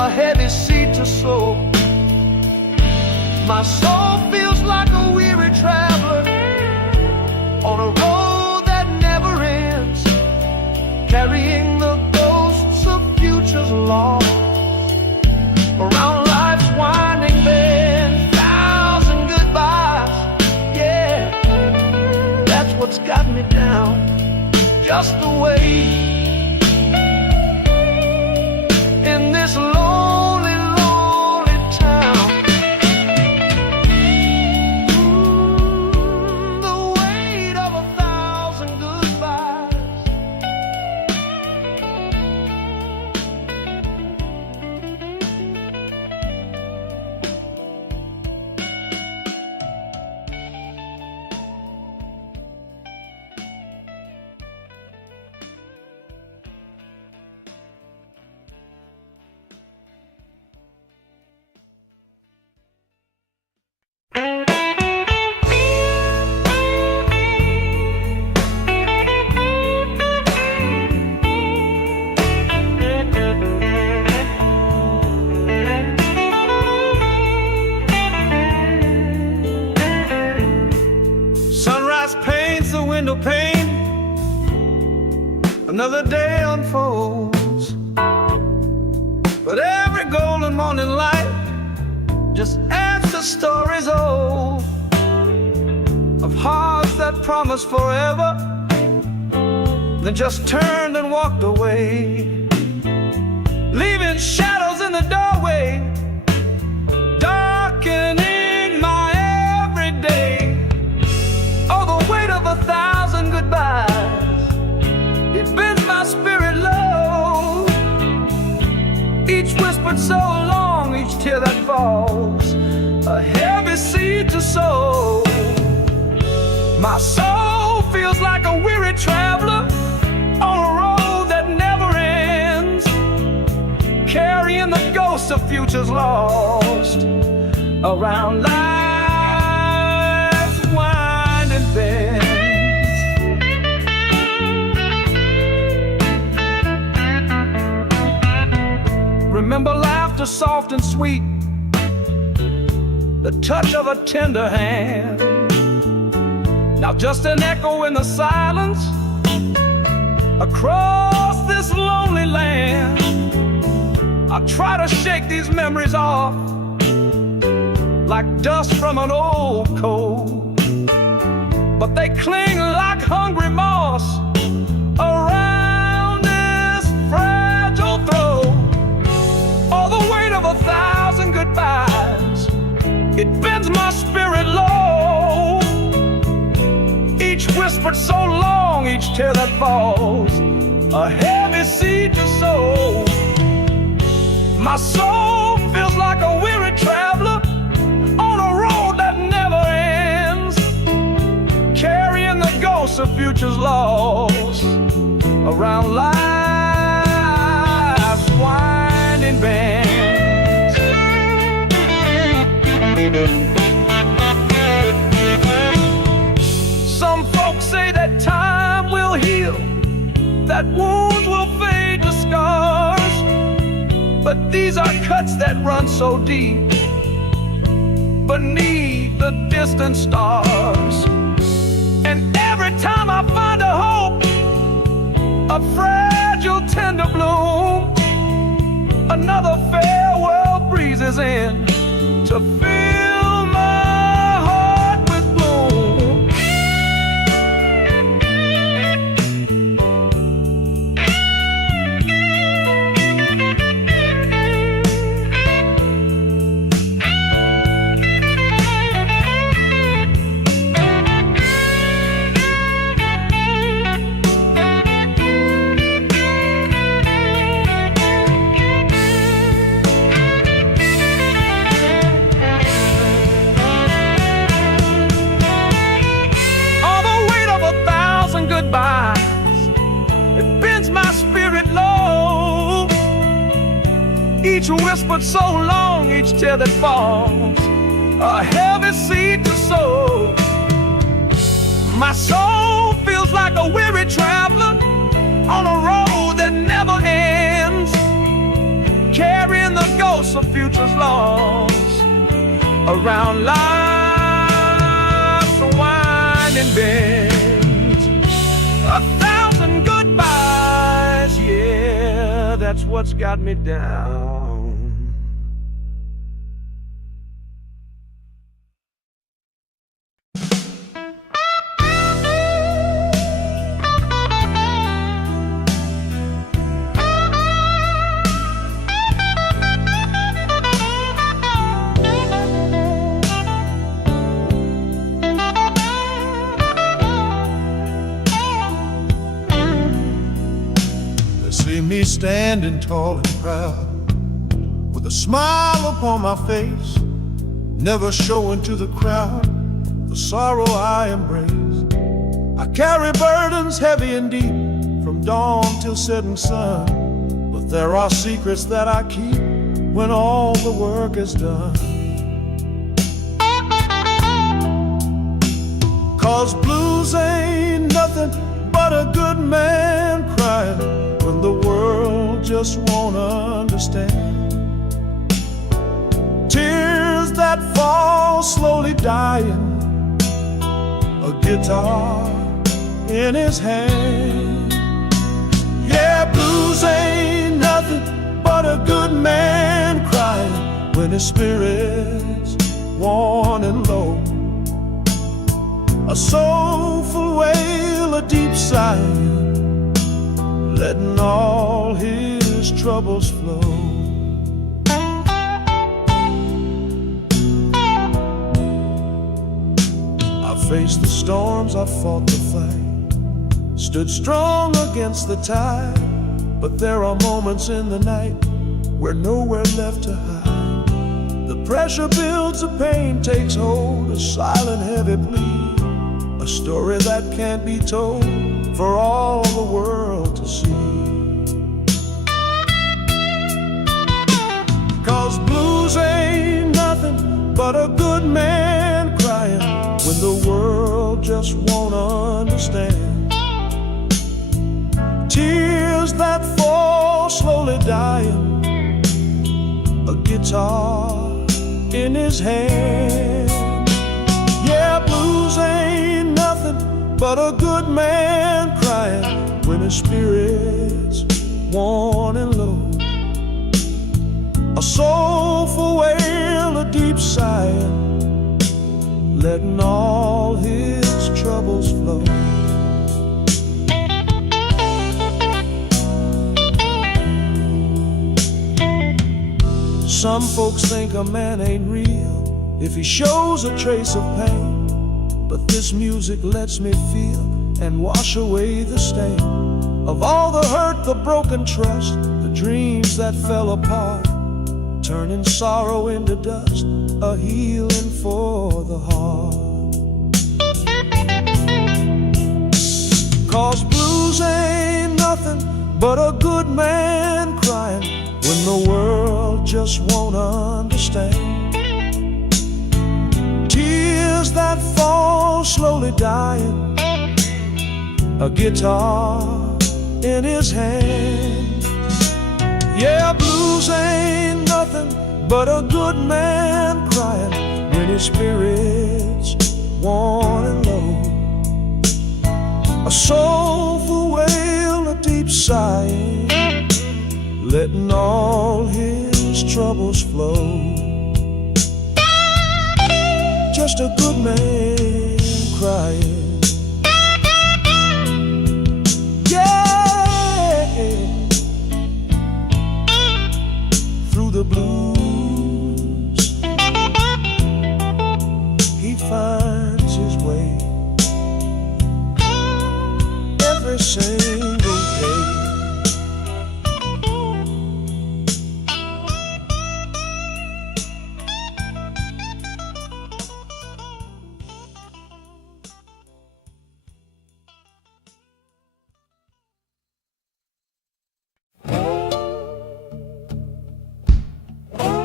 a heavy seed to sow. My soul feels like a weary traveler on a road that never ends, carrying the ghosts of futures lost around life's winding bend. Thousand goodbyes, yeah, that's what's got me down, just the way in this lonely, lonely town. The weight of 1,000 goodbyes. Sunrise paints the window pane, another day unfolds, but every golden morning light just adds to stories old of hearts that promised forever, then just turned and walked away, leaving shadows in the doorway, darkening my everyday. Oh, the weight of 1,000 goodbyes, it bends my spirit low. Each whispered so long, each tear that falls, a heavy seed to sow. My soul feels like a weary traveler on a road that never ends, carrying the ghosts of futures lost around life's winding bends. Remember laughter soft and sweet, the touch of a tender hand. Now just an echo in the silence across this lonely land. I try to shake these memories off like dust from an old coat, but they cling like hungry moss around this fragile throat. All the weight of 1,000 goodbyes, it bends my spirit low. Each whispered so long, each tear that falls, a heavy seed to sow. My soul feels like a weary traveler on a road that never ends, carrying the ghosts of futures lost around life's winding bends. Some folks say that time will heal, that wounds will fade to scars, but these are cuts that run so deep beneath the distant stars. And every time I find a hope, a fragile tender bloom, another farewell breezes in to fill my heart with gloom. Each whispered so long, each tear that falls, a heavy seed to sow. My soul feels like a weary traveler on a road that never ends, carrying the ghosts of futures lost around life's winding bends. 1,000 goodbyes, yeah, that's what's got me down. See me standing tall and proud, with a smile upon my face, never showing to the crowd the sorrow I embrace. I carry burdens heavy and deep, from dawn till setting sun, but there are secrets that I keep when all the work is done. 'Cause blues ain't nothing but a good man crying when the world just won't understand. Tears that fall slowly dying, a guitar in his hand. Yeah, blues ain't nothing but a good man crying when his spirit's worn and low. A soulful wail, a deep sigh, letting all his troubles flow. I faced the storms, I fought the fight, stood strong against the tide, but there are moments in the night where nowhere left to hide. The pressure builds, the pain takes hold, a silent heavy plea, a story that can't be told for all the world to see. 'Cause blues ain't nothing but a good man crying when the world just won't understand. Tears that fall slowly dying, a guitar in his hand. Yeah, blues ain't nothing but a good man crying when his spirit's worn and low. A soulful wail, a deep sigh, letting all his troubles flow. Some folks think a man ain't real if he shows a trace of pain, but this music lets me feel and wash away the stain of all the hurt, the broken trust, the dreams that fell apart, turning sorrow into dust, a healing for the heart. 'Cause blues ain't nothing but a good man crying when the world just won't understand. Tears that fall slowly dying, a guitar in his hand. Yeah, blues ain't nothing but a good man crying when his spirit's worn and low. A soulful wail, a deep sigh, letting all his troubles flow. Just a good man crying, yeah, through the blues he finds his way every single day.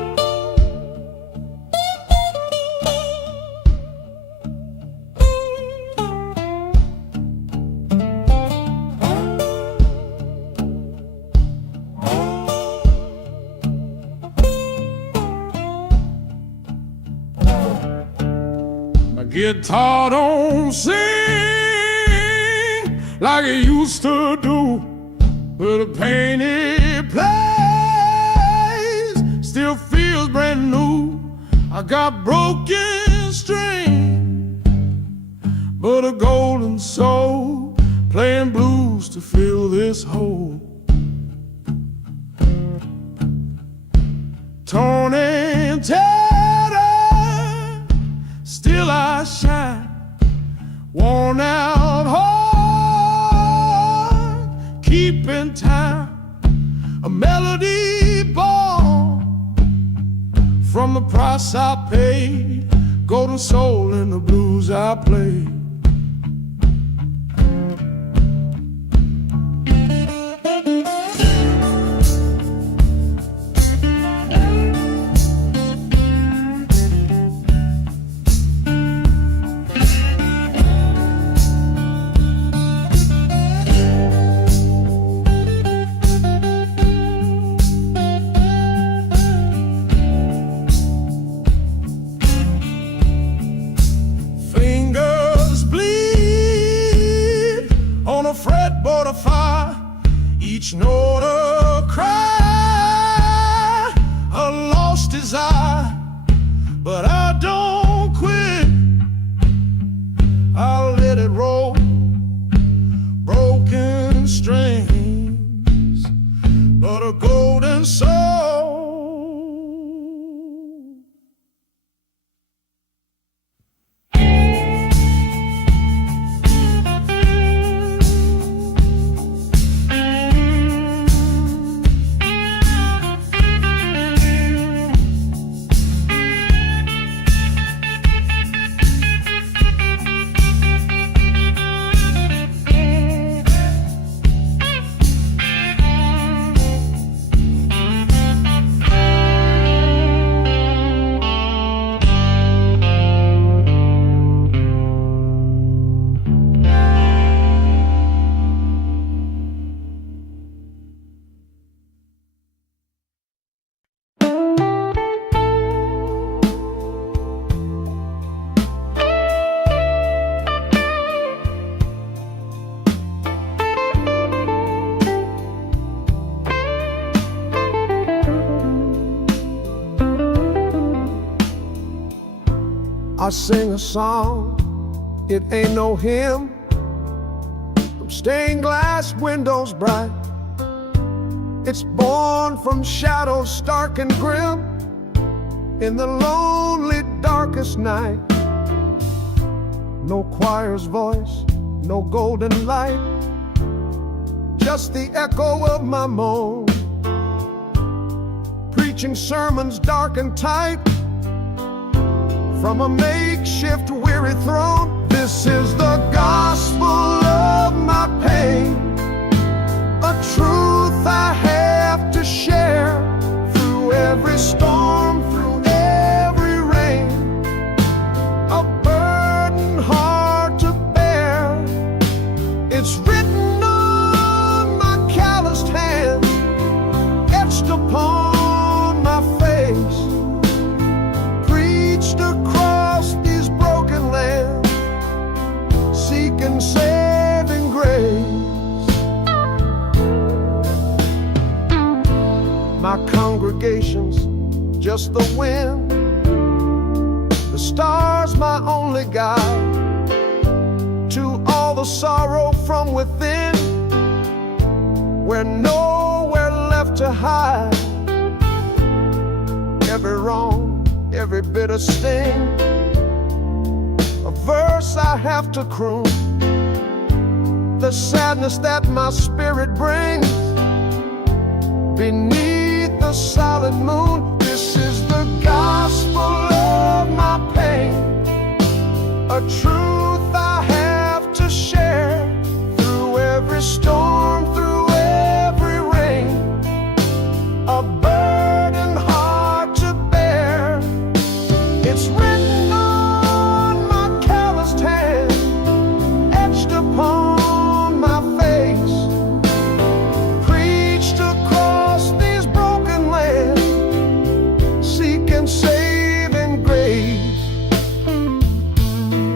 My guitar don't sing like it used to do, but the pain it plays still feels brand new. I got broken strings, but a golden soul playing blues to fill this hole. Torn and tattered, still I shine. Worn out heart, keeping time. A melody born from the price I paid. Golden soul in the blues I play. Fretboard of fire, each note a cry, a lost desire. But I don't quit, I'll let it roll. Broken strings, but a golden soul. I sing a song, it ain't no hymn, from stained glass windows bright. It's born from shadows stark and grim, in the lonely darkest night. No choir's voice, no golden light, just the echo of my moan, preaching sermons dark and tight from a makeshift weary throne. This is the gospel of my pain, a truth I have to share through every storm, through every rain, a burden hard to bear. It's written on my calloused hands, etched upon my face, preached across these broken lands, seeking saving grace. My congregation's just the wind, the stars my only guide, to all the sorrow from within, where nowhere left to hide. Every wrong, every bitter sting, a verse I have to croon, the sadness that my spirit brings beneath the solid moon. This is the gospel of my pain, a truth I have to share through every storm, through every rain, a burden hard to bear. It's written on my calloused hand, etched upon my face, preached across these broken lands, seeking saving grace.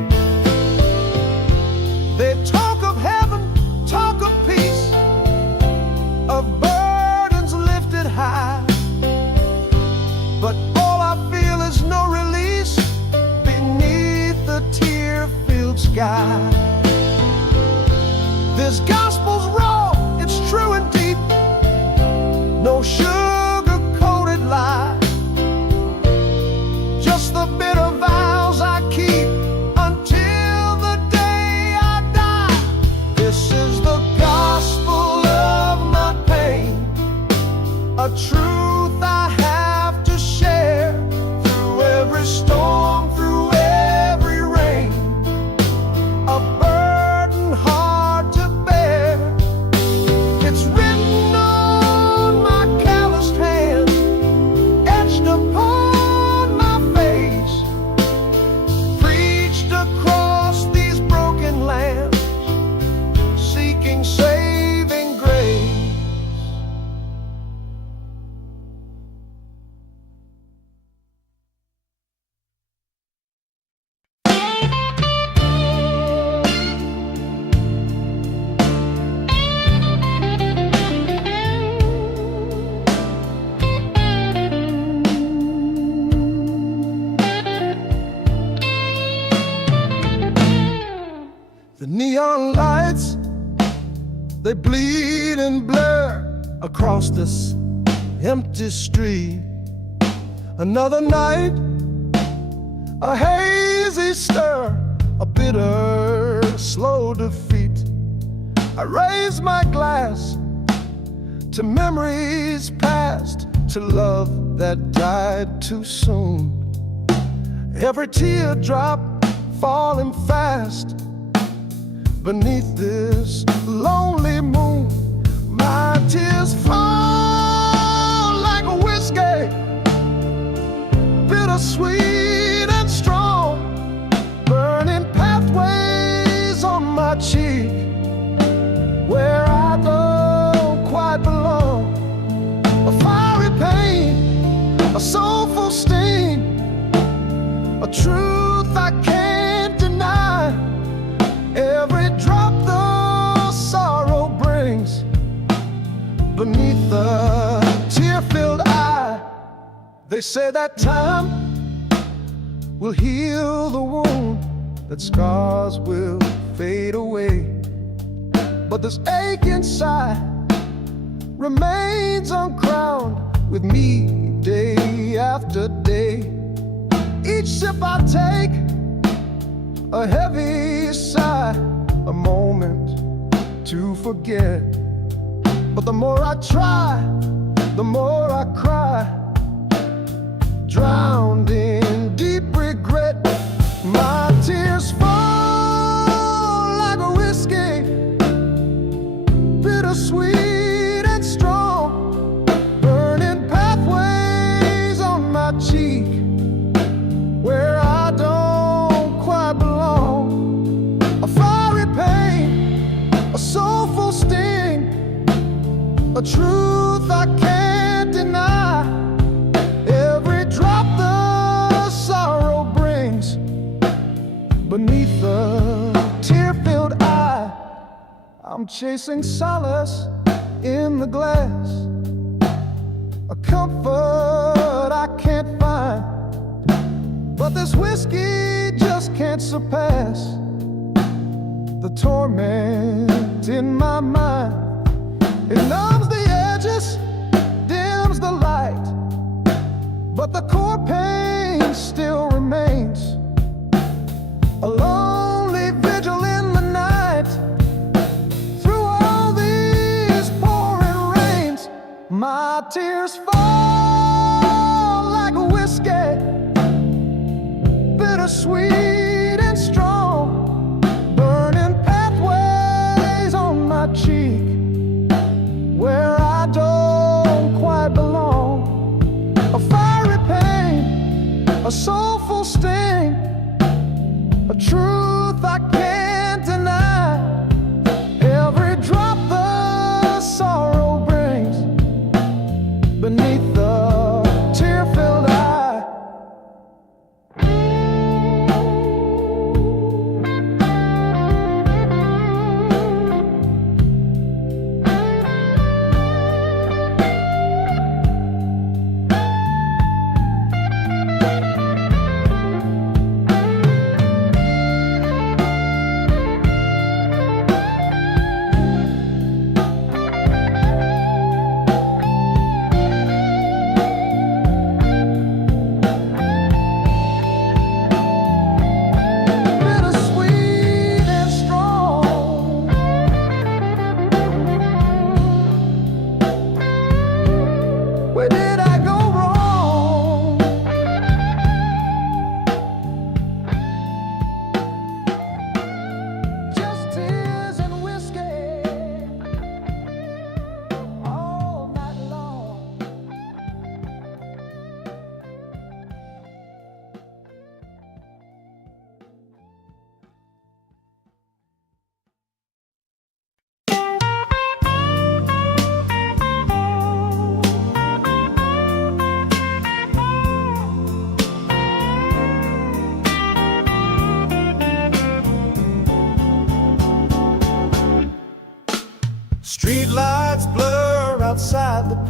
upon my face, preached across these broken lands, seeking saving grace. The neon lights, they bleed and blur across this empty street. Another night, a hazy stir, a bitter, slow defeat. I raise my glass to memories past, to love that died too soon. Every teardrop falling fast beneath this lonely moon. My tears fall like a whiskey, bittersweet and strong, burning pathways on my cheek where I don't quite belong. A fiery pain, a soulful sting, a truth I can't deny. Every drop the sorrow brings beneath the tear-filled eye. They say that time will heal the wound, that scars will fade away, but this ache inside remains uncrowned with me day after day. Each sip I take, a heavy sigh, a moment to forget. But the more I try, the more I cry, drowned in deep regret. My tears fall like a whiskey, bittersweet and strong, burning pathways on my cheek where I don't quite belong. A fiery pain, a soulful sting, a truth I can't deny. Every drop the sorrow brings beneath the tear-filled eye. I'm chasing solace in the glass, a comfort I can't find, but this whiskey just can't surpass the torment in my mind. It numbs the edges, dims the light, but the core pain still remains. A lonely vigil in the night, through all these pouring rains. My tears fall like a whiskey, bittersweet and strong, burning pathways on my cheek where I don't quite belong. A fiery pain, a soulful sting, a truth I can't deny. Every drop the sorrow brings beneath the tear-filled eye.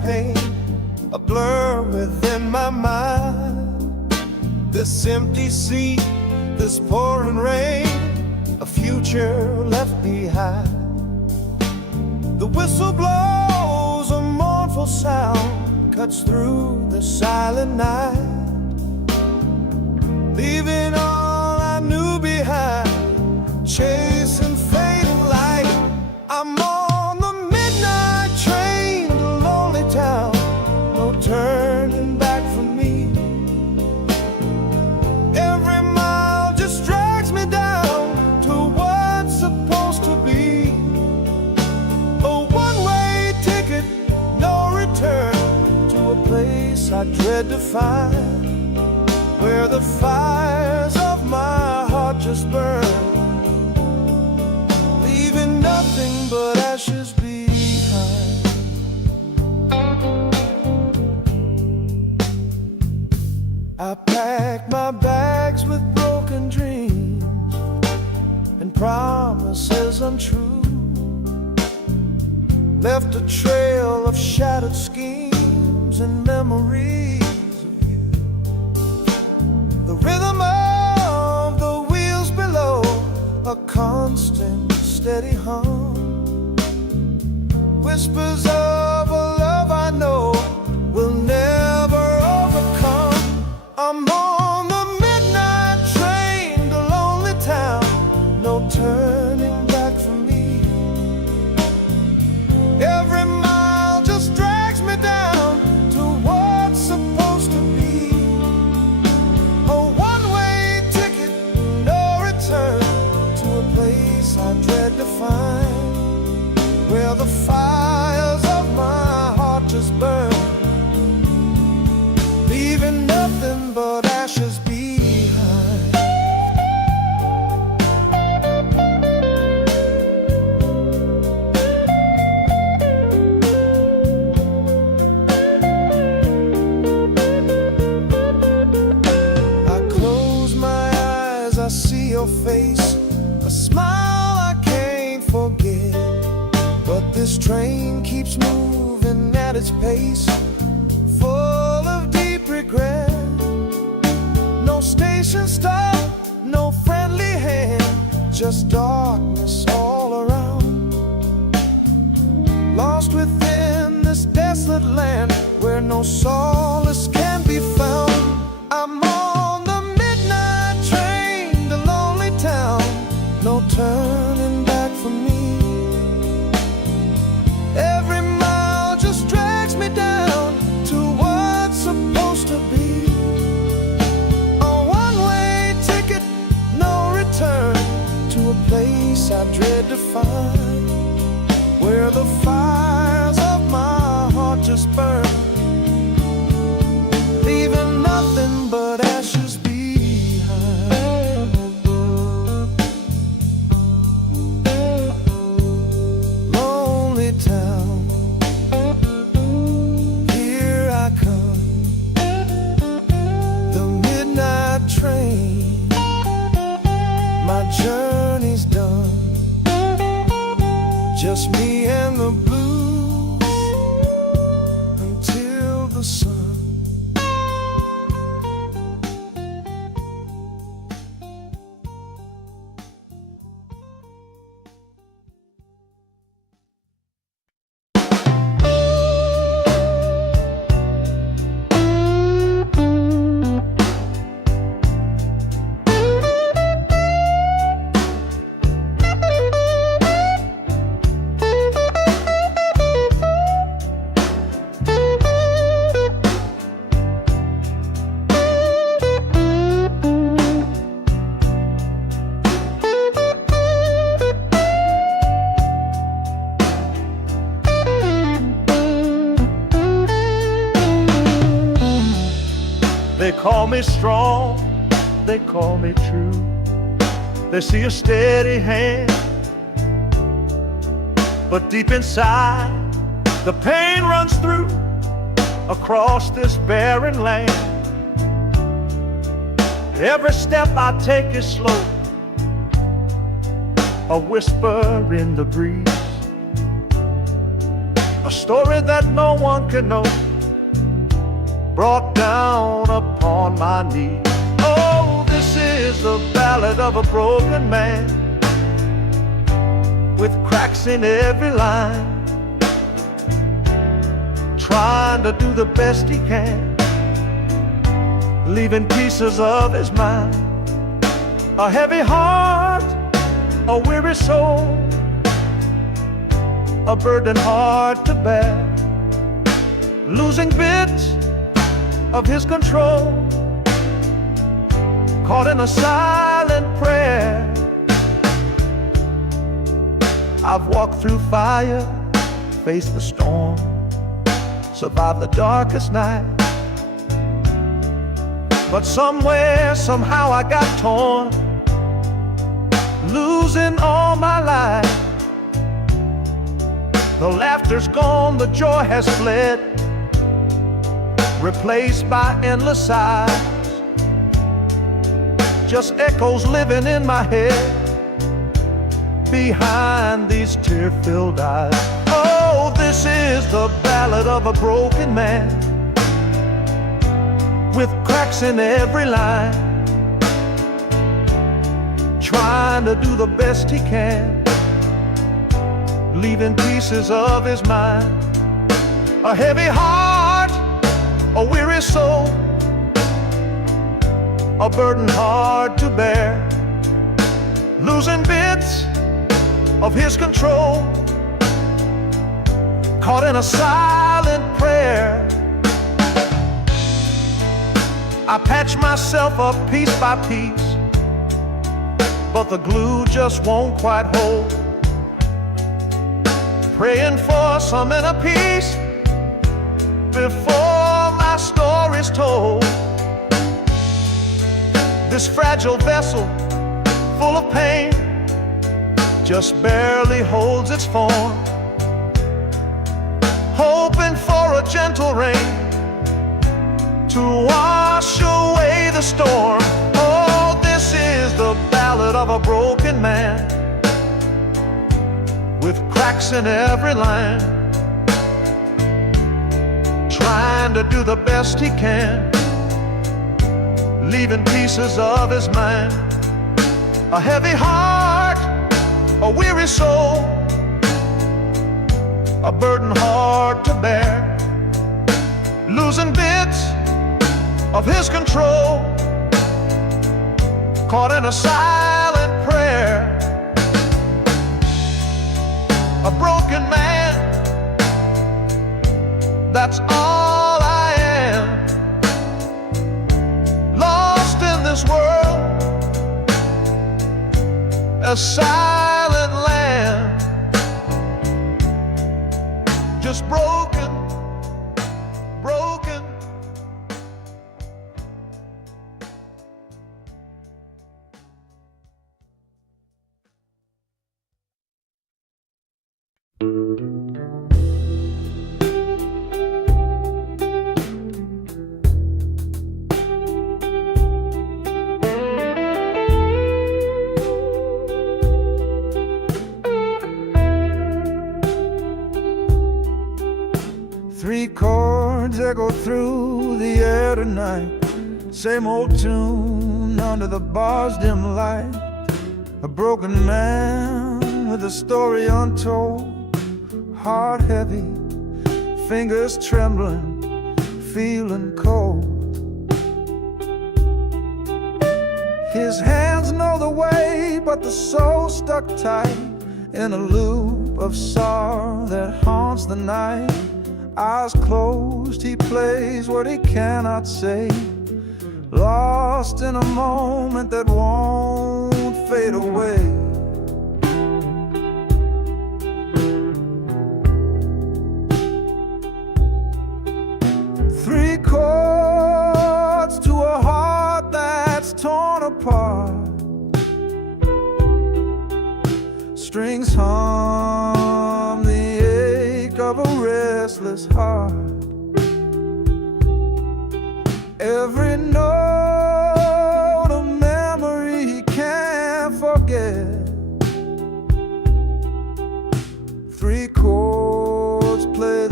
pain, a blur within my mind. This empty sea, this pouring rain, a future left behind. The whistle blows, a mournful sound cuts through the silent night, leaving all I knew behind, chasing fading light. I'm on the midnight train to lonely town, no turning back for me. Every mile just drags me down to what's supposed to be. A one-way ticket, no return, to a place I dread to find, where the fires of my heart just burn, leaving nothing but ashes behind. I packed my bags with broken dreams and promises untrue, left a trail of shattered schemes and memories of you. The rhythm of the wheels below, a constant steady hum, whispers of a love I know will never overcome. I'm on the midnight train to lonely town, no turning back for me. Every mile just drags me down to what's supposed to be. A one-way ticket, no return, to a place I dread to find, where the fires of my heart just burn, leaving nothing but ashes behind. I close my eyes, I see your face, a smile I can't forget. But this train keeps moving at its pace, full of deep regret. No station stop, no friendly hand, just darkness all around. Lost within this desolate land, where no solace can be found. I'm on the midnight train to lonely town, no turning back for me. Every mile just drags me down to what's supposed to be. A one-way ticket, no return, to a place I dread to find, where the fires of my heart just burn, leaving nothing but ashes behind. Lonely town, here I come, the midnight train, my journey's done, just me and the blues until the sun. They call me strong, they call me true. They see a steady hand, but deep inside the pain runs through across this barren land. Every step I take is slow, a whisper in the breeze, a story that no one can know, brought down upon my knee. Oh, this is the ballad of a broken man, with cracks in every line, trying to do the best he can, leaving pieces of his mind. A heavy heart, a weary soul, a burden hard to bear, losing bits of his control, caught in a silent prayer. I've walked through fire, faced the storm, survived the darkest night, but somewhere, somehow I got torn, losing all my life. The laughter's gone, the joy has fled, replaced by endless sighs, just echoes living in my head behind these tear-filled eyes. Oh, this is the ballad of a broken man, with cracks in every line, trying to do the best he can, leaving pieces of his mind. A heavy heart, a weary soul, a burden hard to bear, losing bits of his control, caught in a silent prayer. I patch myself up piece by piece, but the glue just won't quite hold, praying for some inner peace before my story's told. This fragile vessel, full of pain, just barely holds its form, hoping for a gentle rain to wash away the storm. Oh, this is the ballad of a broken man, with cracks in every line, trying to do the best he can, leaving pieces of his mind. A heavy heart, a weary soul, a burden hard to bear, losing bits of his control, caught in a silent prayer. A broken man, that's all I am, lost in this world, a silent land, just broken, broken. Three chords echo through the air tonight, same old tune under the bar's dim light. A broken man with a story untold, heart heavy, fingers trembling, feeling cold. His hands know the way, but the soul stuck tight in a loop of sorrow that haunts the night. Eyes closed, he plays what he cannot say, lost in a moment that won't fade away. Three chords to a heart that's torn apart, strings hum the ache of a restless heart. Every note a memory he can't forget. Three chords play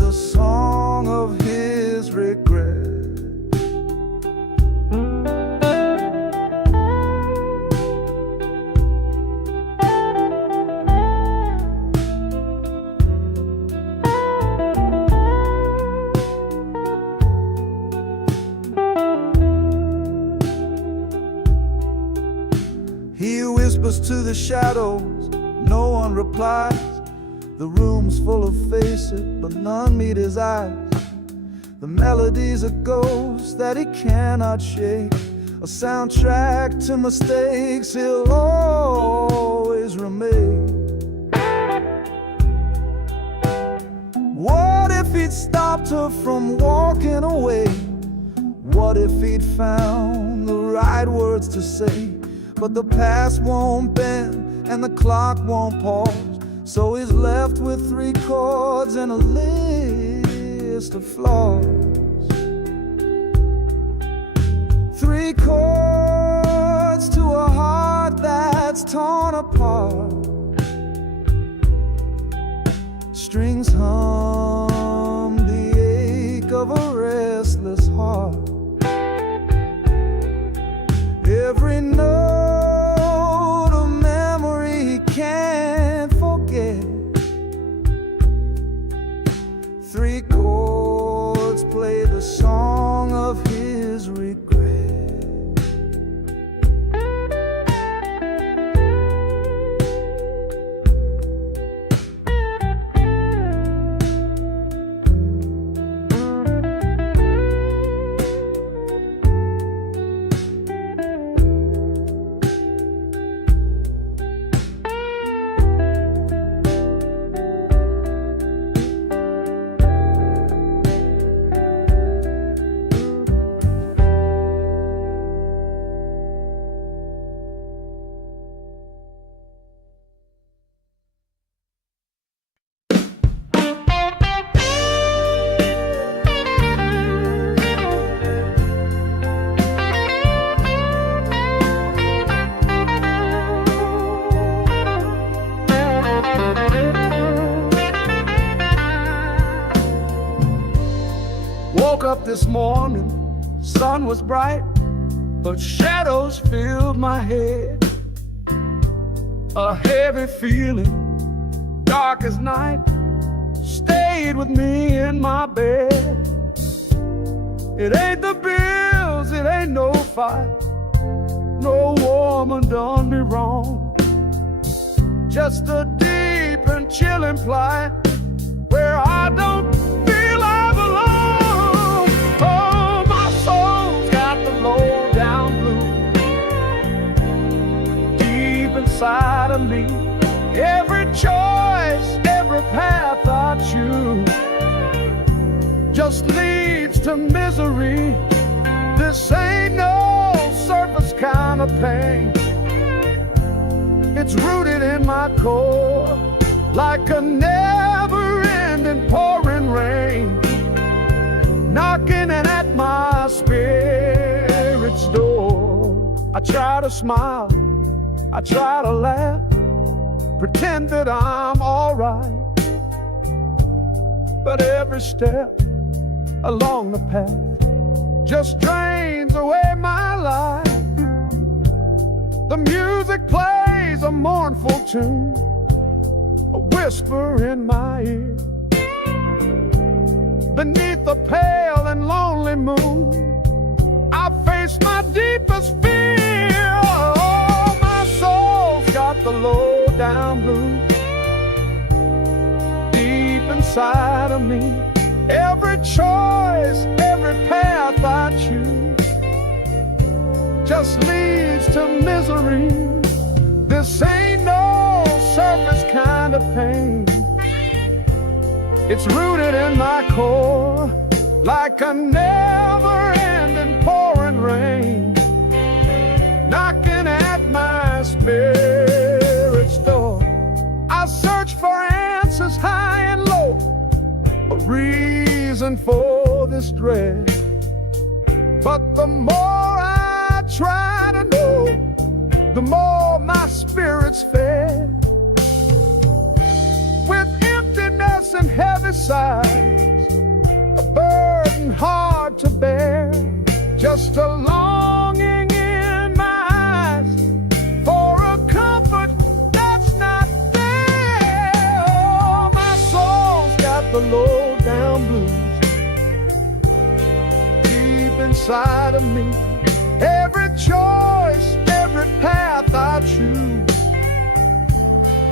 whispers to the shadows, no one replies. The room's full of faces, but none meet his eyes. The melody's a ghost that he cannot shake, a soundtrack to mistakes he'll always remain. What if he'd stopped her from walking away? What if he'd found the right words to say? But the past won't bend and the clock won't pause, so he's left with 3 chords and a list of flaws. 3 chords to a heart that's torn apart. Strings hum the ache of a restless heart. Every note of memory he can't forget. 3 chords play the song of his regret. Woke up this morning, sun was bright, but shadows filled my head. A heavy feeling, dark as night, stayed with me in my bed. It ain't the bills, it ain't no fight, no woman done me wrong. Just a deep and chilling plight where I don't feel I belong. Oh, my soul's got the low down blues deep inside of me. Every choice, every path I choose just leads to misery. This ain't no surface kind of pain. It's rooted in my core like a never-ending pouring rain, knocking at my spirit's door. I try to smile, I try to laugh, pretend that I'm alright, but every step along the path just drains away my life. The music plays a mournful tune, a whisper in my ear. Beneath the pale and lonely moon, I face my deepest fear. Oh, my soul's got the low down blues deep inside of me. Every choice, every path I choose just leads to misery. This ain't no surface kind of pain. It's rooted in my core like a never-ending pouring rain, knocking at my spirit's door. I search for answers high and low, a reason for this dread, but the more I try to know, the more my spirit's fed. With emptiness and heavy sighs, a burden hard to bear, just a longing in my eyes for a comfort that's not there. Oh, my soul's got the low down blues deep inside of me. Every choice, every path I choose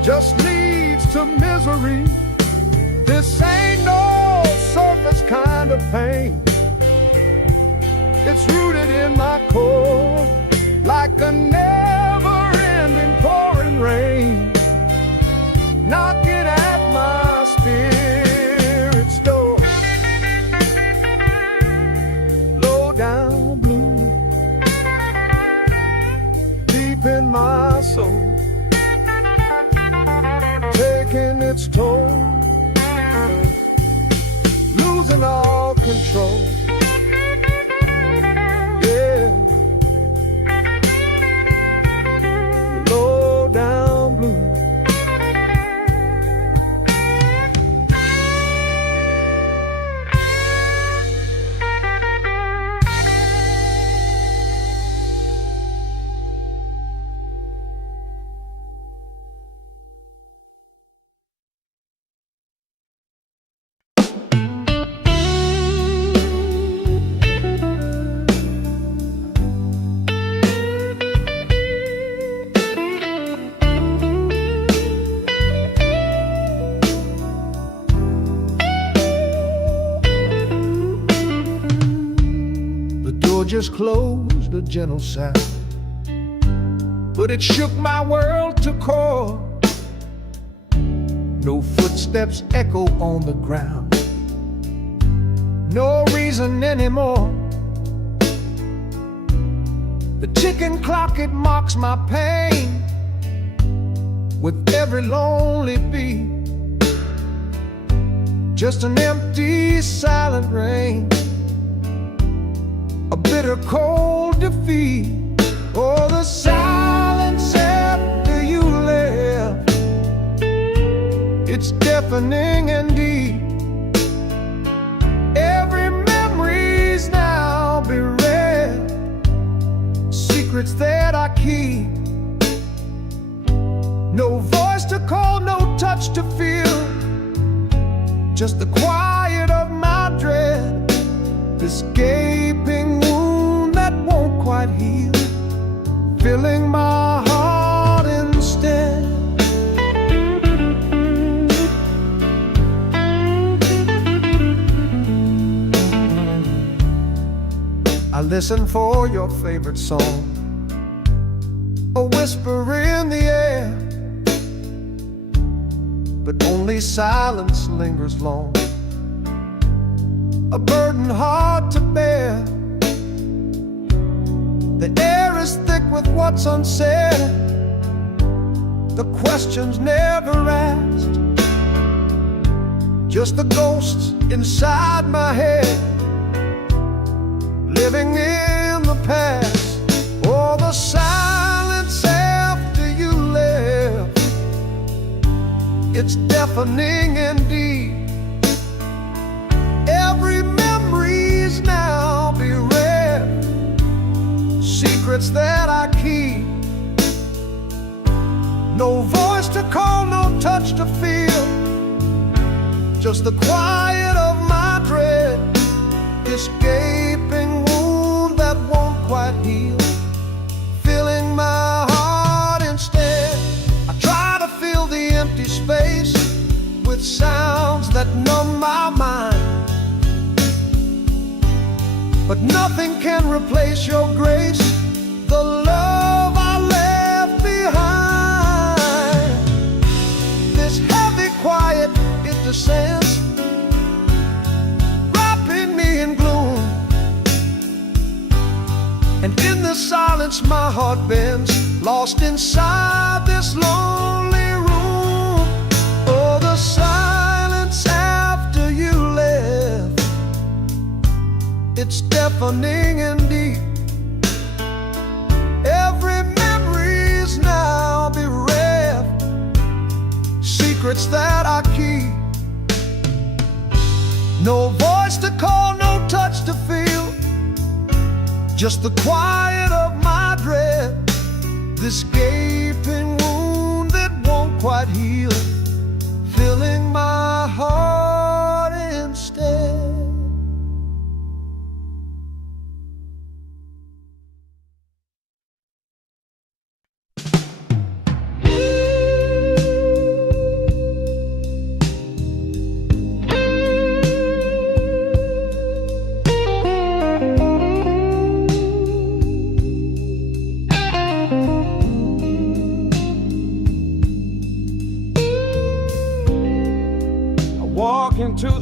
just leads to misery. This ain't no surface kind of pain. It's rooted in my core, like a never-ending pouring rain, knocking at my spirit's door. Low down blue, deep in my soul, taking its toll, losing all control. Yeah, low down blue. Just closed, a gentle sound, but it shook my world to core. No footsteps echo on the ground, no reason anymore. The ticking clock, it mocks my pain with every lonely beat. Just an empty, silent rain, a bitter cold defeat. Oh, the silence after you left, it's deafening and deep. Every memory's now bereft, secrets that I keep. No voice to call, no touch to feel, just the quiet of my dread. This gaping wound that won't quite heal, filling my heart instead. I listen for your favorite song, a whisper in the air, but only silence lingers long, a burden hard to bear. The air is thick with what's unsaid, the questions never asked, just the ghosts inside my head, living in the past. Oh, the silence after you left, it's deafening indeed. Every memory's now bereft, secrets that I keep. No voice to call, no touch to feel, just the quiet of my dread. This gaping wound that won't quite heal, filling my heart instead. I try to fill the empty space with sounds that numb my mind, but nothing can replace your grace, the love I left behind. This heavy quiet, it descends, wrapping me in gloom, and in the silence my heart bends, lost inside this lonely room. Oh, the silence after you left, it's deafening and deep. Every memory's now bereft, secrets that I keep. No voice to call, no touch to feel, just the quiet of my dread. This gaping wound that won't quite heal, filling my heart instead.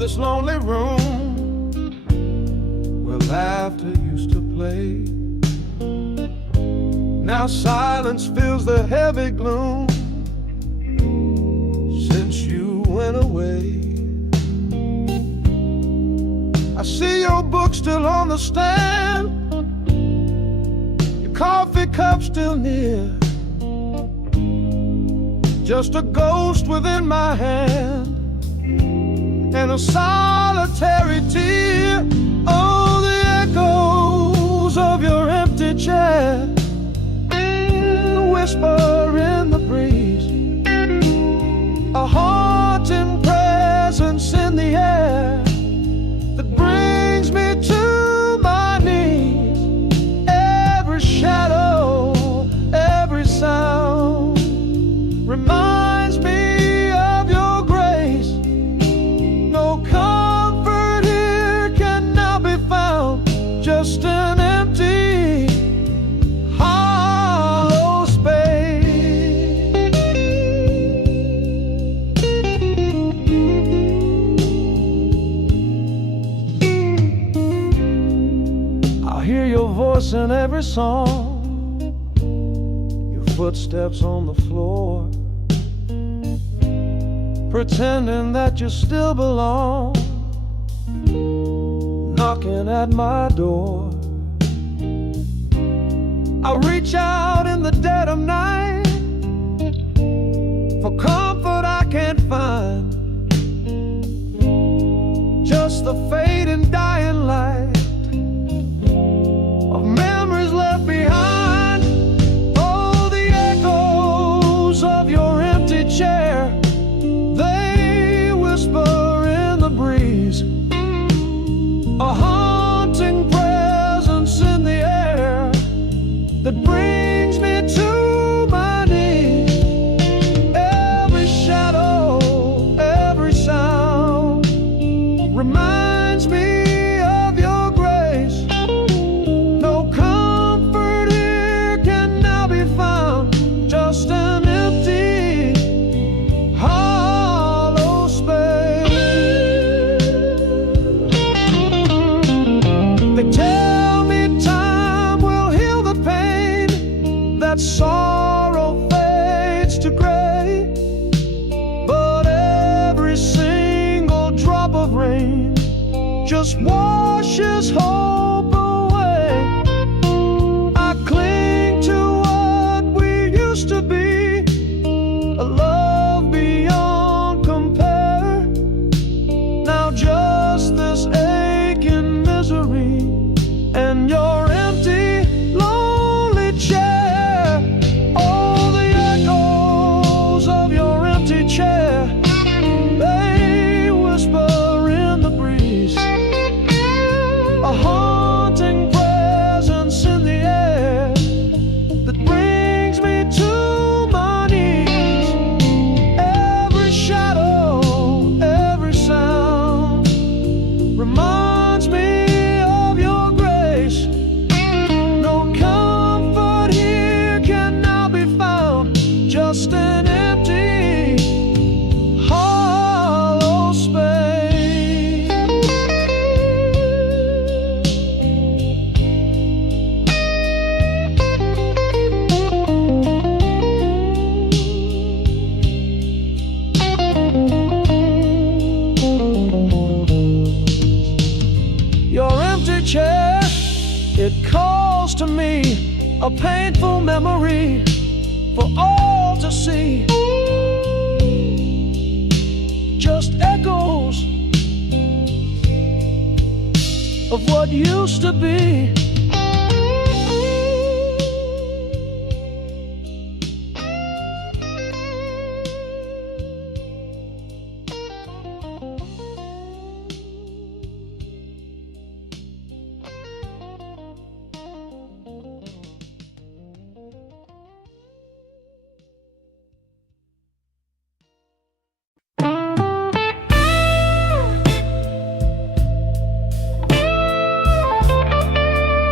this lonely room where laughter used to play. Now silence fills the heavy gloom since you went away. I see your book still on the stand, your coffee cup still near, just a ghost within my hand and a solitary tear. Oh, the echoes of your empty chair, the whisper in the breeze, a haunting presence in the air that brings me to my knees. Every shadow, every sound reminds me of your grace. No comfort here can now be found, just an empty, hollow space. I hear your voice in every song, your footsteps on the floor, pretending that you still belong, knocking at my door. I reach out in the dead of night for comfort I can't find, just the fading dying light of memories left behind. Oh, the echoes of your empty chair, they whisper in the breeze, a haunting presence in the air that brings me to my knees. Every shadow, every sound reminds me of your grace. No comfort here can now be found, just an empty, hollow space. They tell me time will heal the pain, that sorrow fades to gray, but every single drop of rain just washes hope away. I cling to what we used to be, a love beyond compare. Now just this aching misery and your empty, lonely chair. Oh, the echoes of your empty chair, they whisper in the breeze, a haunting presence in the air that brings me to my knees. Every shadow, every sound reminds me of your grace. No comfort here can now be found, just an empty, hollow space. Your empty chair, it calls to me, a painful memory for all to see. Just echoes of what used to be.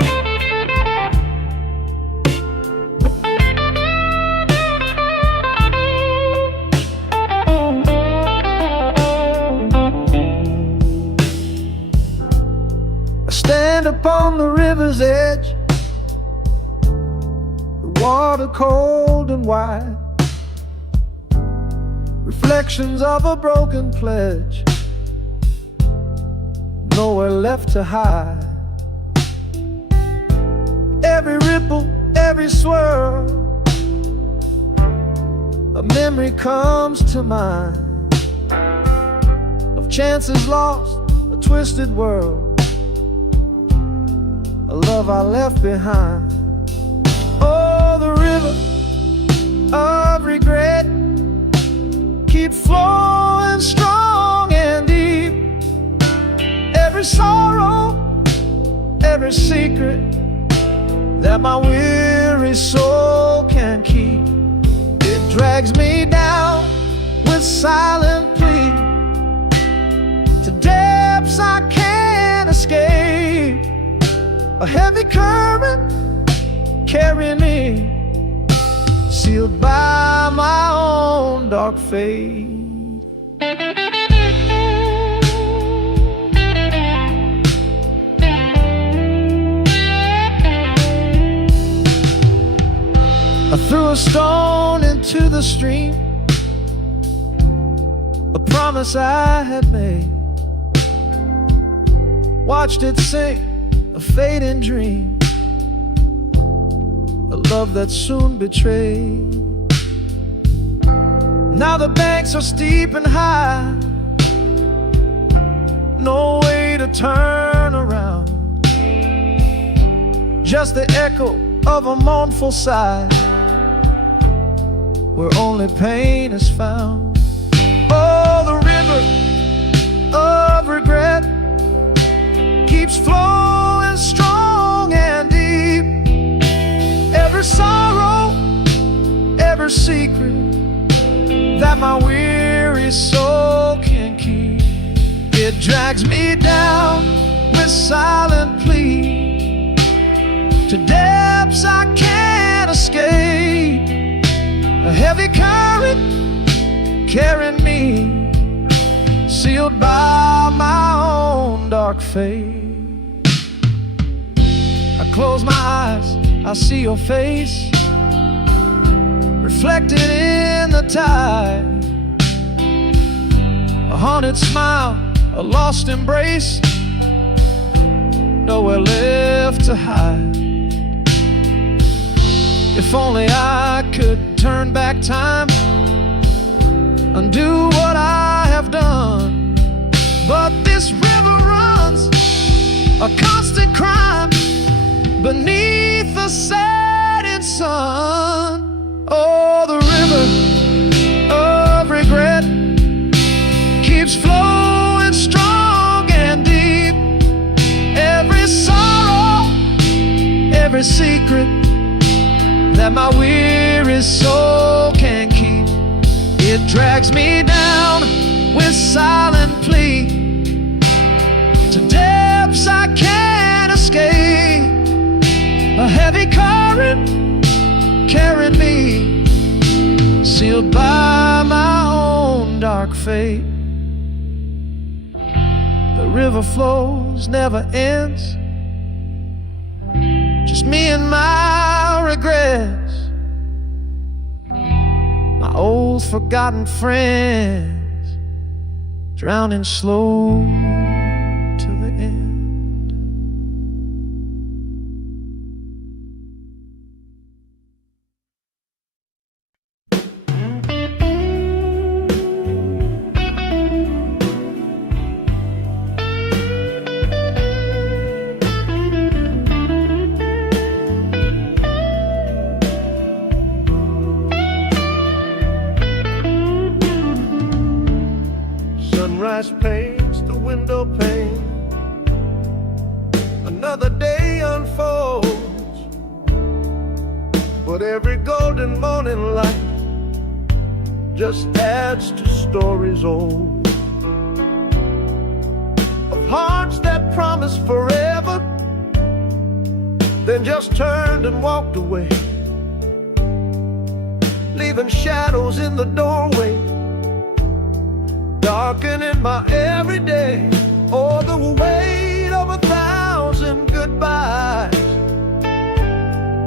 Camp on the river's edge, the water cold and wide, reflections of a broken pledge, nowhere left to hide. Every ripple, every swirl, a memory comes to mind of chances lost, a twisted world, a love I left behind. Oh, the river of regret keeps flowing strong and deep. Every sorrow, every secret that my weary soul can keep, it drags me down with silent plea to depths I can't escape. A heavy current carrying me, sealed by my own dark fate. I threw a stone into the stream, a promise I had made. Watched it sink, a fading dream, a love that soon betrayed. Now the banks are steep and high, no way to turn around, just the echo of a mournful sigh, where only pain is found. Oh, the river of regret keeps flowing strong and deep. Every sorrow, every secret that my weary soul can keep, it drags me down with silent plea to depths I can't escape. A heavy current carrying me, sealed by my own dark fate. I close my eyes, I see your face reflected in the tide, a haunted smile, a lost embrace, nowhere left to hide. If only I could turn back time, undo what I have done, but this river runs a constant crime beneath the setting sun. Oh, the river of regret keeps flowing strong and deep. Every sorrow, every secret that my weary soul can keep, it drags me down with silent plea to depths I can't escape. A heavy current carrying me, sealed by my own dark fate. The river flows, never ends, just me and my regrets, my old forgotten friends, drowning slow to the end. Sunrise paints the window pane, another day unfolds, but every golden morning light just adds to stories old, of hearts that promised forever, then just turned and walked away, leaving shadows in the doorway, darkening my everyday. Oh, the weight of 1,000 goodbyes.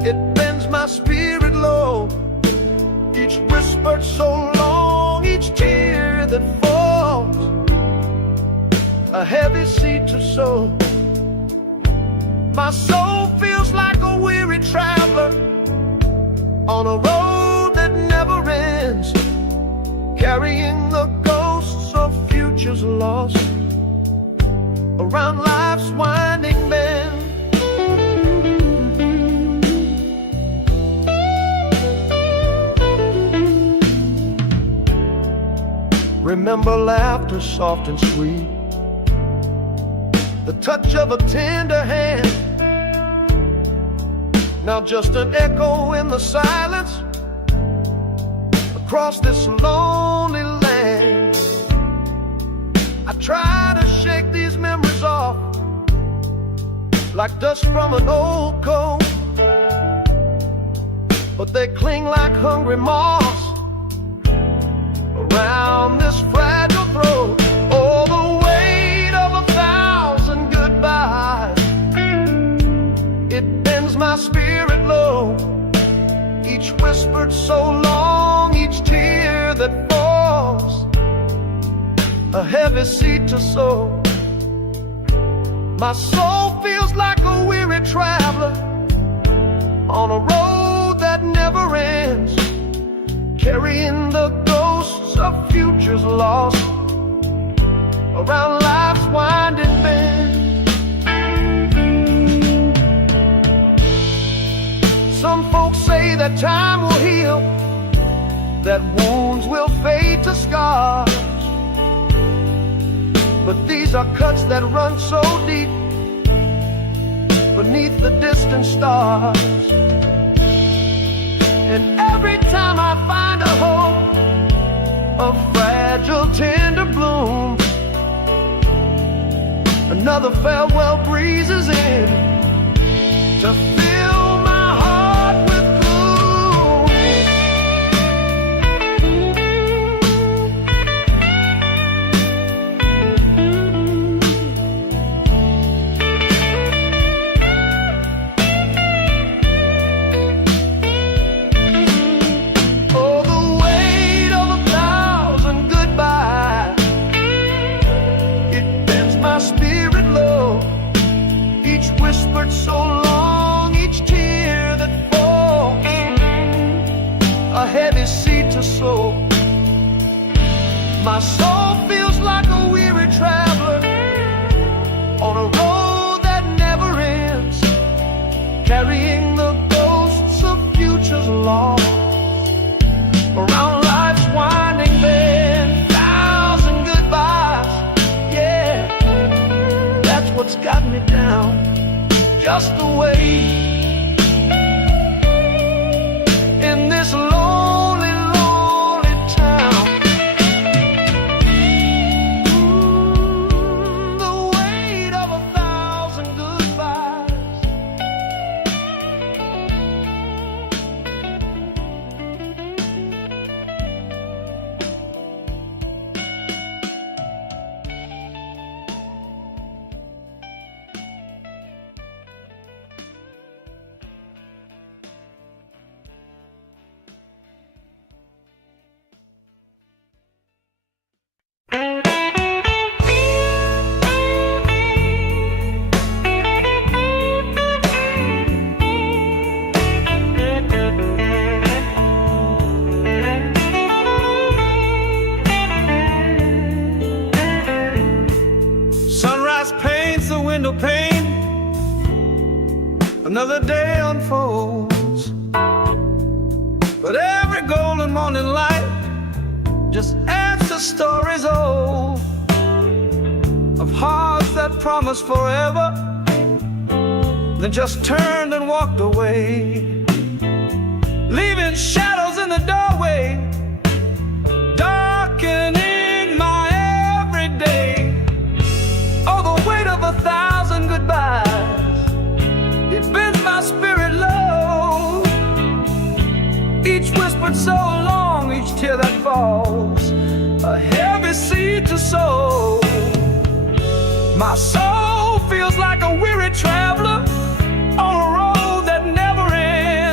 It bends my spirit low, each whisper so long, each tear that falls, a heavy seed to sow. My soul feels like a weary traveler on a road that never ends, carrying the ghosts of futures lost around life's winding bend. Remember laughter soft and sweet, the touch of a tender hand. Now just an echo in the silence across this lonely land. I try to shake these memories off like dust from an old coat, but they cling like hungry moths around this fragile throat. Oh, the weight of 1,000 goodbyes, it bends my spirit low, each whispered so long, each tear that falls, a heavy seed to sow. My soul feels like a weary traveler on a road that never ends, carrying the ghosts of futures lost around life's winding bend. Some folks say that time will heal, that wounds will fade to scars, but these are cuts that run so deep beneath the distant stars. And every time I find a hope, a fragile tender bloom, another farewell breezes in to fill my heart with so long, each tear that falls, a heavy seed to sow. My soul feels like a weary traveler on a road that never ends, carrying the ghosts of futures lost around life's winding bend. 1,000 goodbyes, yeah, that's what's got me down. Just the way in this lonely, lonely town. The weight of 1,000 goodbyes. Window pane, another day unfolds, but every golden morning light just adds to stories old of hearts that promised forever, then just turned and walked away, leaving shadows in the doorway, darkening my everyday. Oh, the weight of 1,000 goodbyes, it bends my spirit low, each whispered so long, each tear that falls, a heavy seed to sow. My soul feels like a weary traveler on a road that never ends,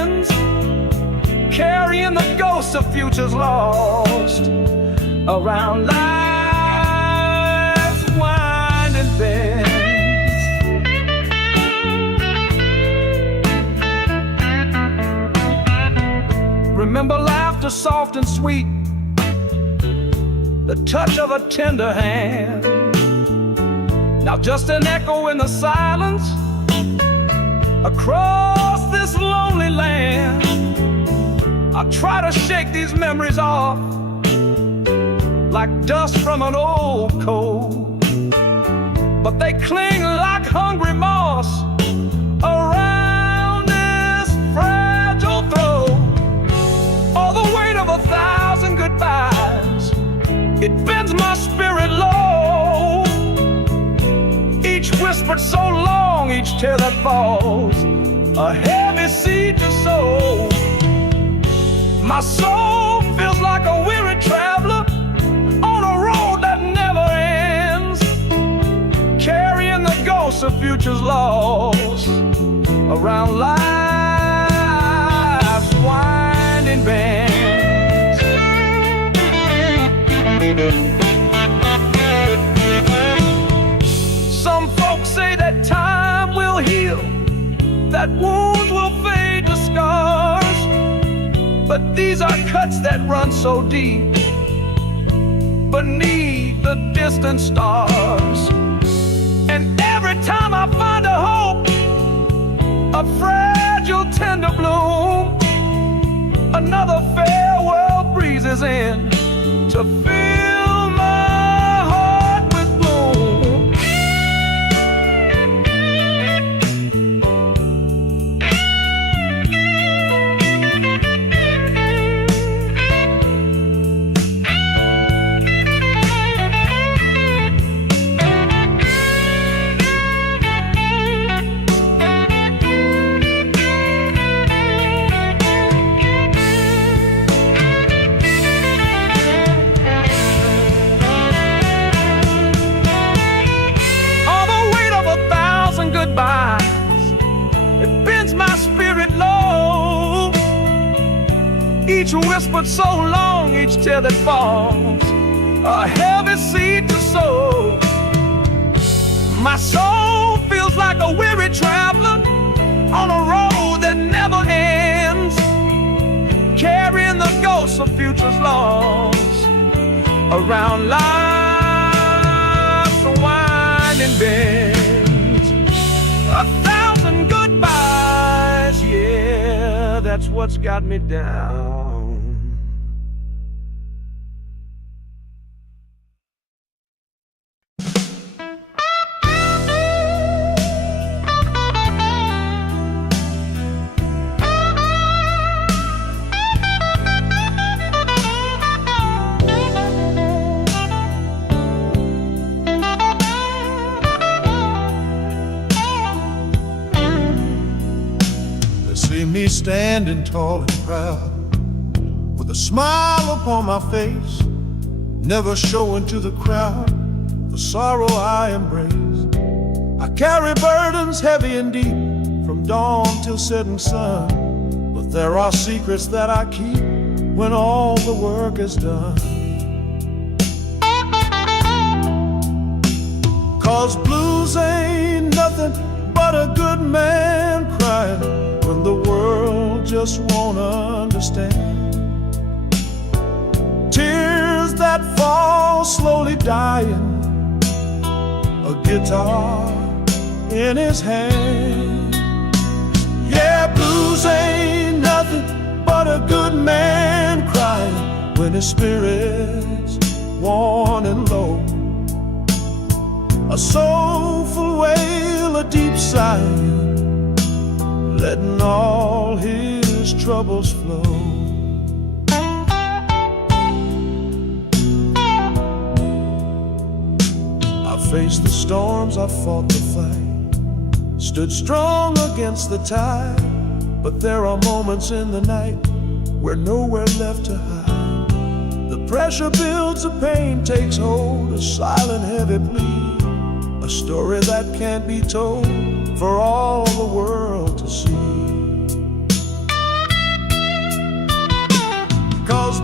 ghosts of futures lost around life's winding bend. Remember laughter soft and sweet, the touch of a tender hand. Now just an echo in the silence across this lonely land. I try to shake these memories off like dust from an old coat, but they cling like hungry moss around this fragile throat. All the weight of 1,000 goodbyes, it bends my spirit low. Each whispered so long, each tear that falls, a heavy seed to sow. My soul feels like a weary traveler on a road that never ends, carrying the ghosts of futures lost around life's winding bend. Some folks say that time will heal, that wounds will fade to scars, but these are cuts that run so deep beneath the distant stars. And every time I find a hope, a fragile tender bloom, another farewell breezes in to fill my heart with gloom. It bends my spirit low. Each whispered so long, each tear that falls, a heavy seed to sow. My soul feels like a weary traveler on a road that never ends, carrying the ghosts of futures lost around life's winding bend. 1,000 goodbyes, yeah, that's what's got me down. See me standing tall and proud, with a smile upon my face, never showing to the crowd the sorrow I embrace. I carry burdens heavy and deep, from dawn till setting sun, but there are secrets that I keep when all the work is done. 'Cause blues ain't nothing but a good man crying when the world just won't understand. Tears that fall slowly dying, a guitar in his hand. Yeah, blues ain't nothing but a good man crying when his spirit's worn and low. A soulful wail, a deep sigh, letting all his troubles flow. I faced the storms, I fought the fight, stood strong against the tide, but there are moments in the night where nowhere left to hide. The pressure builds, the pain takes hold, a silent heavy plea, a story that can't be told for all the world to see. 'Cause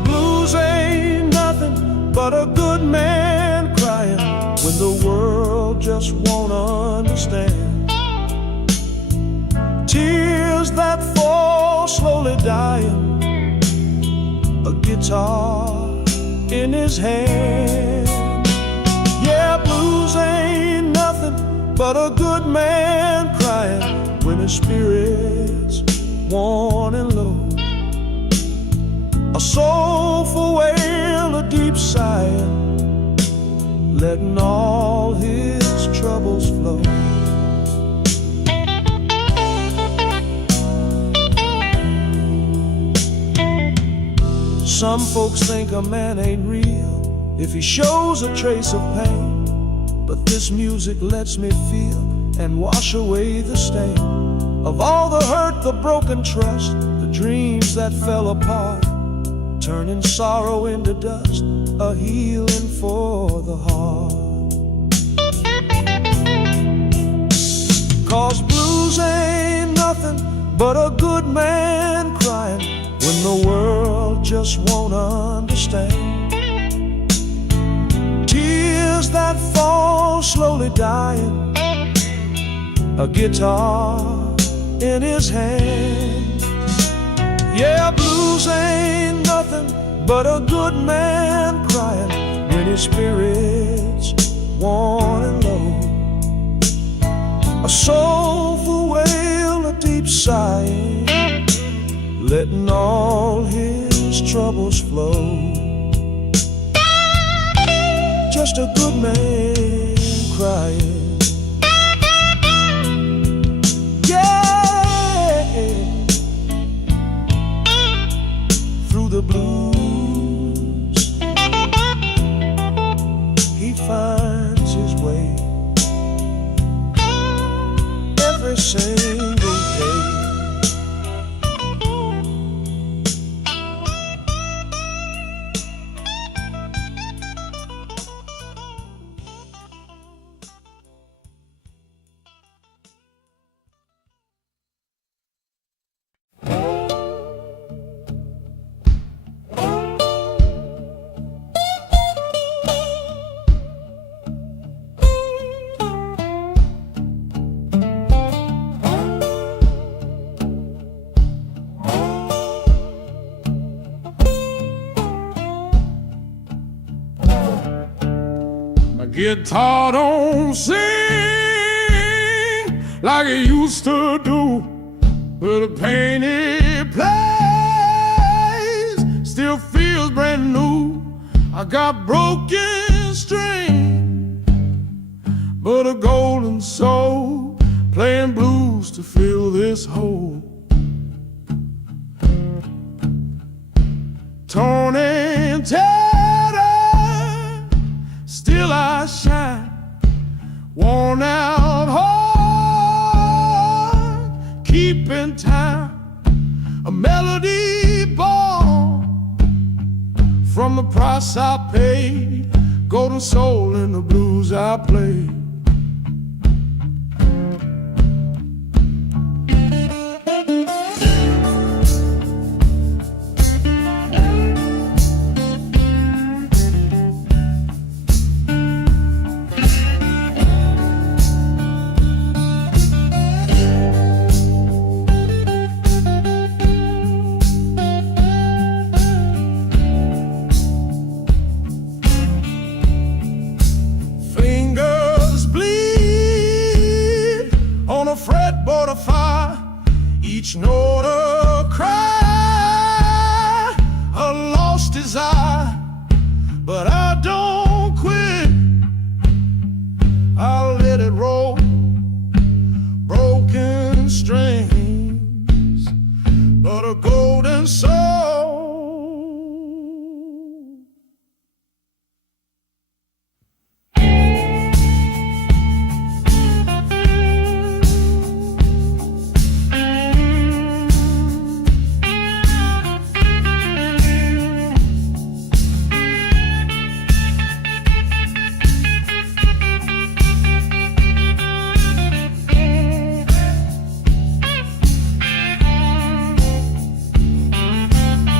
just won't understand. Tears that fall slowly dying, a guitar in his hand. Yeah, blues ain't nothing but a good man crying when his spirit's worn and low. A soulful wail, a deep sighing, letting all his troubles flow. Some folks think a man ain't real if he shows a trace of pain, but this music lets me feel and wash away the stain of all the hurt, the broken trust, the dreams that fell apart, turning sorrow into dust, a healing for the heart. 'Cause blues ain't nothing but a good man crying when the world just won't understand. Tears that fall slowly dying, a guitar in his hand. Yeah, blues ain't nothing but a good man crying when his spirit's worn and low. A soulful wail, a deep sighing, letting all his troubles flow. Just a good man crying. Yeah, through the blues he finds his way every single day. Guitar don't sing like it used to do, but the pain it plays still feels brand new. I got broken string, but a golden soul playing blues to fill this hole. Torn and tattered, still I shine, worn out heart, keeping time, a melody born from the price I paid, golden soul in the blues I play. Fretboard of fire, each note a cry, a lost desire, but I don't quit. I'll let it roll, broken strings, but a golden soul.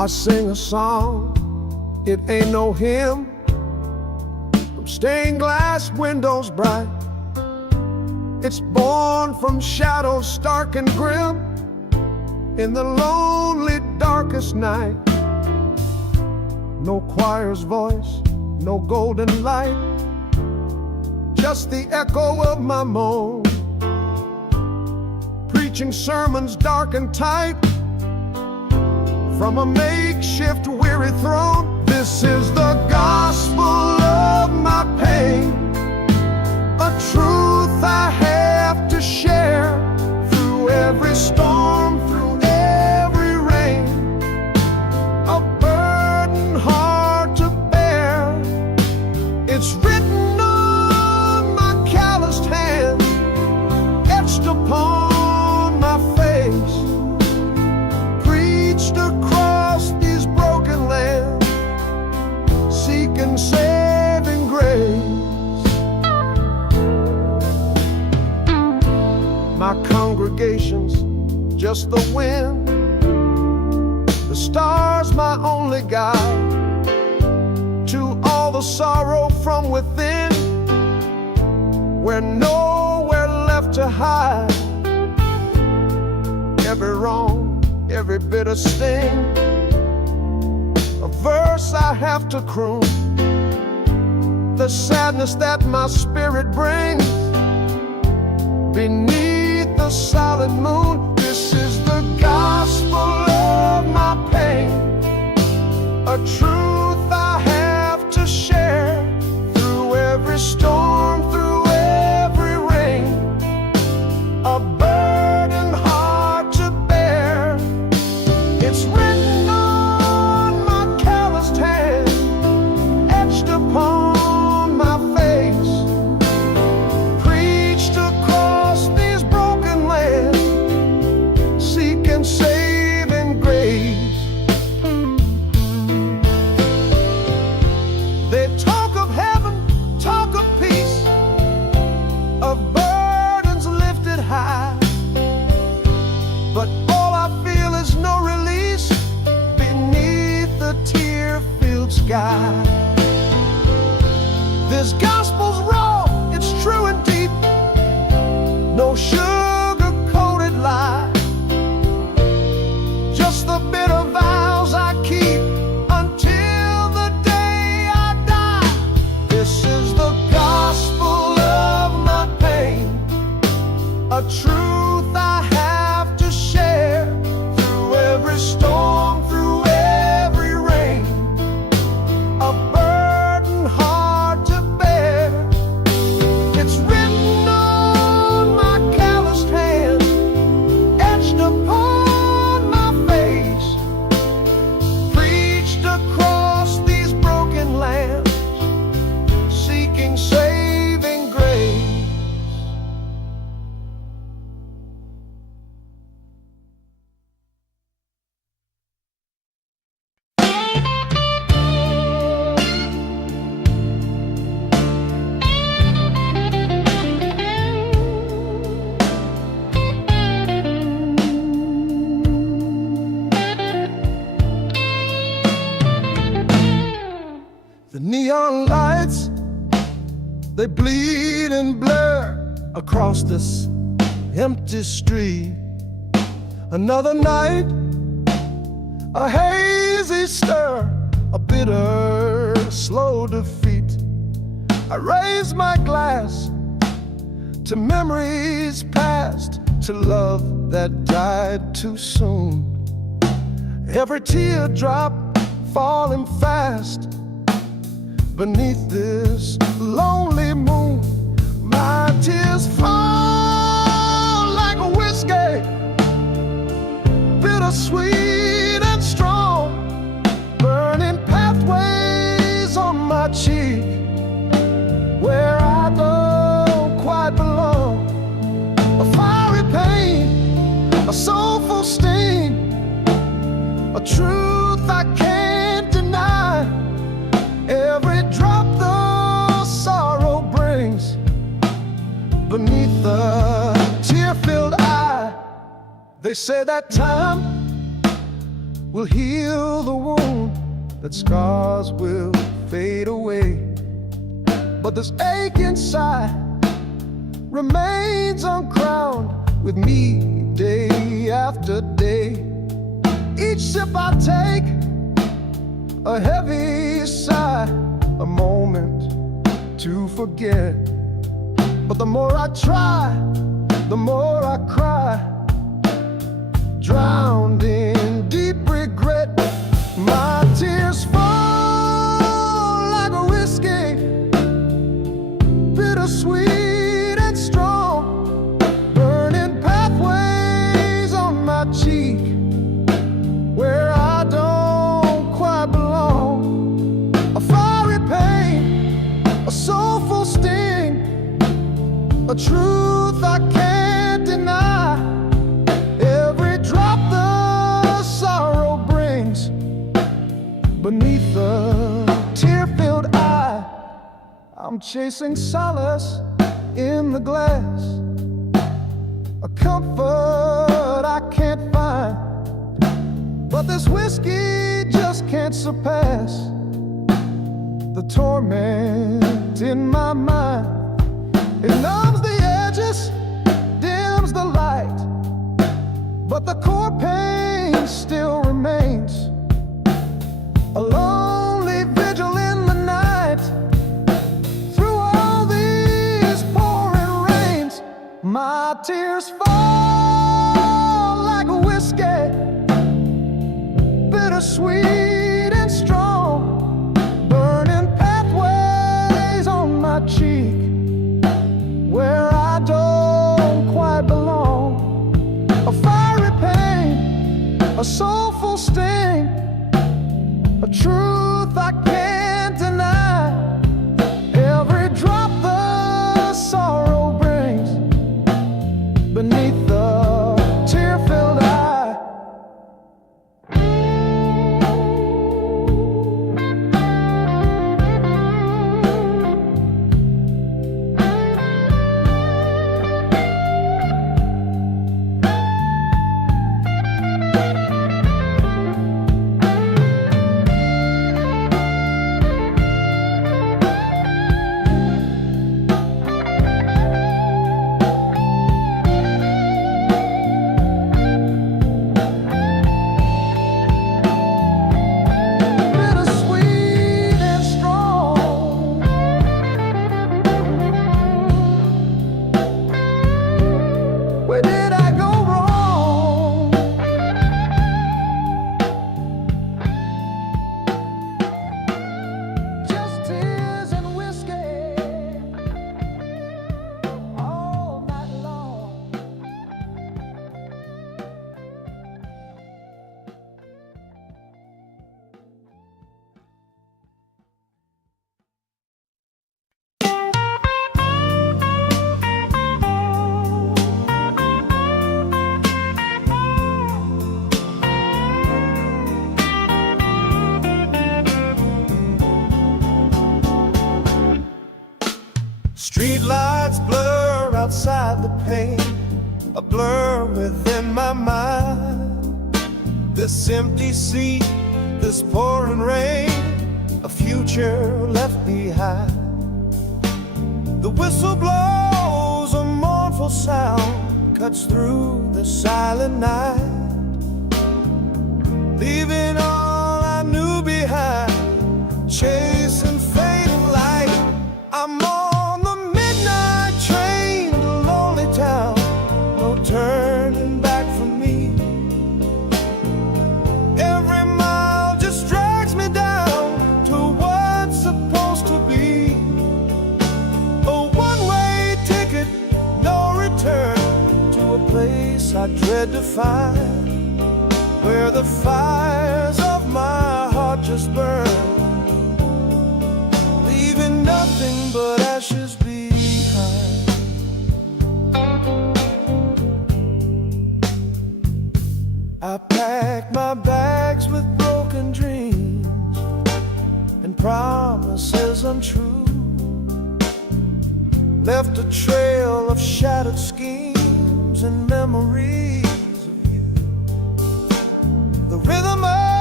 I sing a song, it ain't no hymn, from stained glass windows bright. It's born from shadows stark and grim, in the lonely darkest night. No choir's voice, no golden light, just the echo of my moan, preaching sermons dark and tight from a makeshift weary throne. This is the gospel of my pain, a truth I have to share through every storm, through every rain, a burden hard to bear. It's written on my calloused hands, etched upon my face, preached across these broken lands, seeking saving grace. My congregation's just the wind, the stars my only guide to all the sorrow from within, where nowhere left to hide. Every wrong, every bitter sting, a verse I have to croon, the sadness that my spirit brings beneath the solid moon. This is the gospel of my pain, a truth I have to share through every storm, through every rain, a burden hard to bear. It's written on my calloused hand, etched upon my face, preached across these broken lands, seeking saving grace. They talk of heaven, talk of peace, of burdens lifted high, but all I feel is no release beneath the tear-filled sky. This gospel's raw, it's true and deep, no sugar-coated lie, just the bitter vows I keep until the day I die. This is the gospel of my pain, a truth I have to share through every storm, through every rain, a burden hard to bear. It's written on my calloused hand, etched upon my face, preached across these broken lands, seeking saving grace. The neon lights, they bleed and blur across this empty street. Another night, a hazy stir, a bitter, slow defeat. I raise my glass to memories past, to love that died too soon. Every teardrop falling fast beneath this lonely moon. My tears fall like a whiskey, bittersweet and strong, burning pathways on my cheek where I don't quite belong. A fiery pain, a soulful sting, a truth I can't deny. Every drop the sorrow brings beneath the tear-filled eye. They say that time will heal the wound, that scars will fade away. But this ache inside remains uncrowned with me day after day. Each sip I take, a heavy sigh, a moment to forget. But the more I try, the more I cry, drowned in deep regret. My tears fall like a whiskey, bittersweet and strong, burning pathways on my cheek where I don't quite belong. A fiery pain, a soulful sting, a truth I can't deny. Every drop the sorrow brings beneath the tear-filled eye. I'm chasing solace in the glass, a comfort I can't find. But this whiskey just can't surpass the torment in my mind. It numbs the edges, dims the light, but the core pain still remains. A lonely vigil in the night, through all these pouring rains. My tears fall like a whiskey, bittersweet and strong, burning pathways on my cheek where I don't quite belong. A fiery pain, a soulful sting, a truth I can't deny. Every drop the sorrow brings beneath the tear-filled eye. Where did I go wrong? Just tears and whiskey all night long. Street lights blur outside the pane, a blur within my mind. This empty seat, this pouring rain, a future left behind. The whistle blows, a mournful sound cuts through the silent night, leaving all I knew behind, chasing fading light. I'm on the midnight train to lonely town, no turning back for me. Every mile just drags me down to what's supposed to be a one-way ticket, no return, to a place I dread to find, where the fires of my heart just burn, leaving nothing but ashes behind. I packed my bags with broken dreams and promises untrue, left a trail of shattered schemes and memories of you. The rhythm of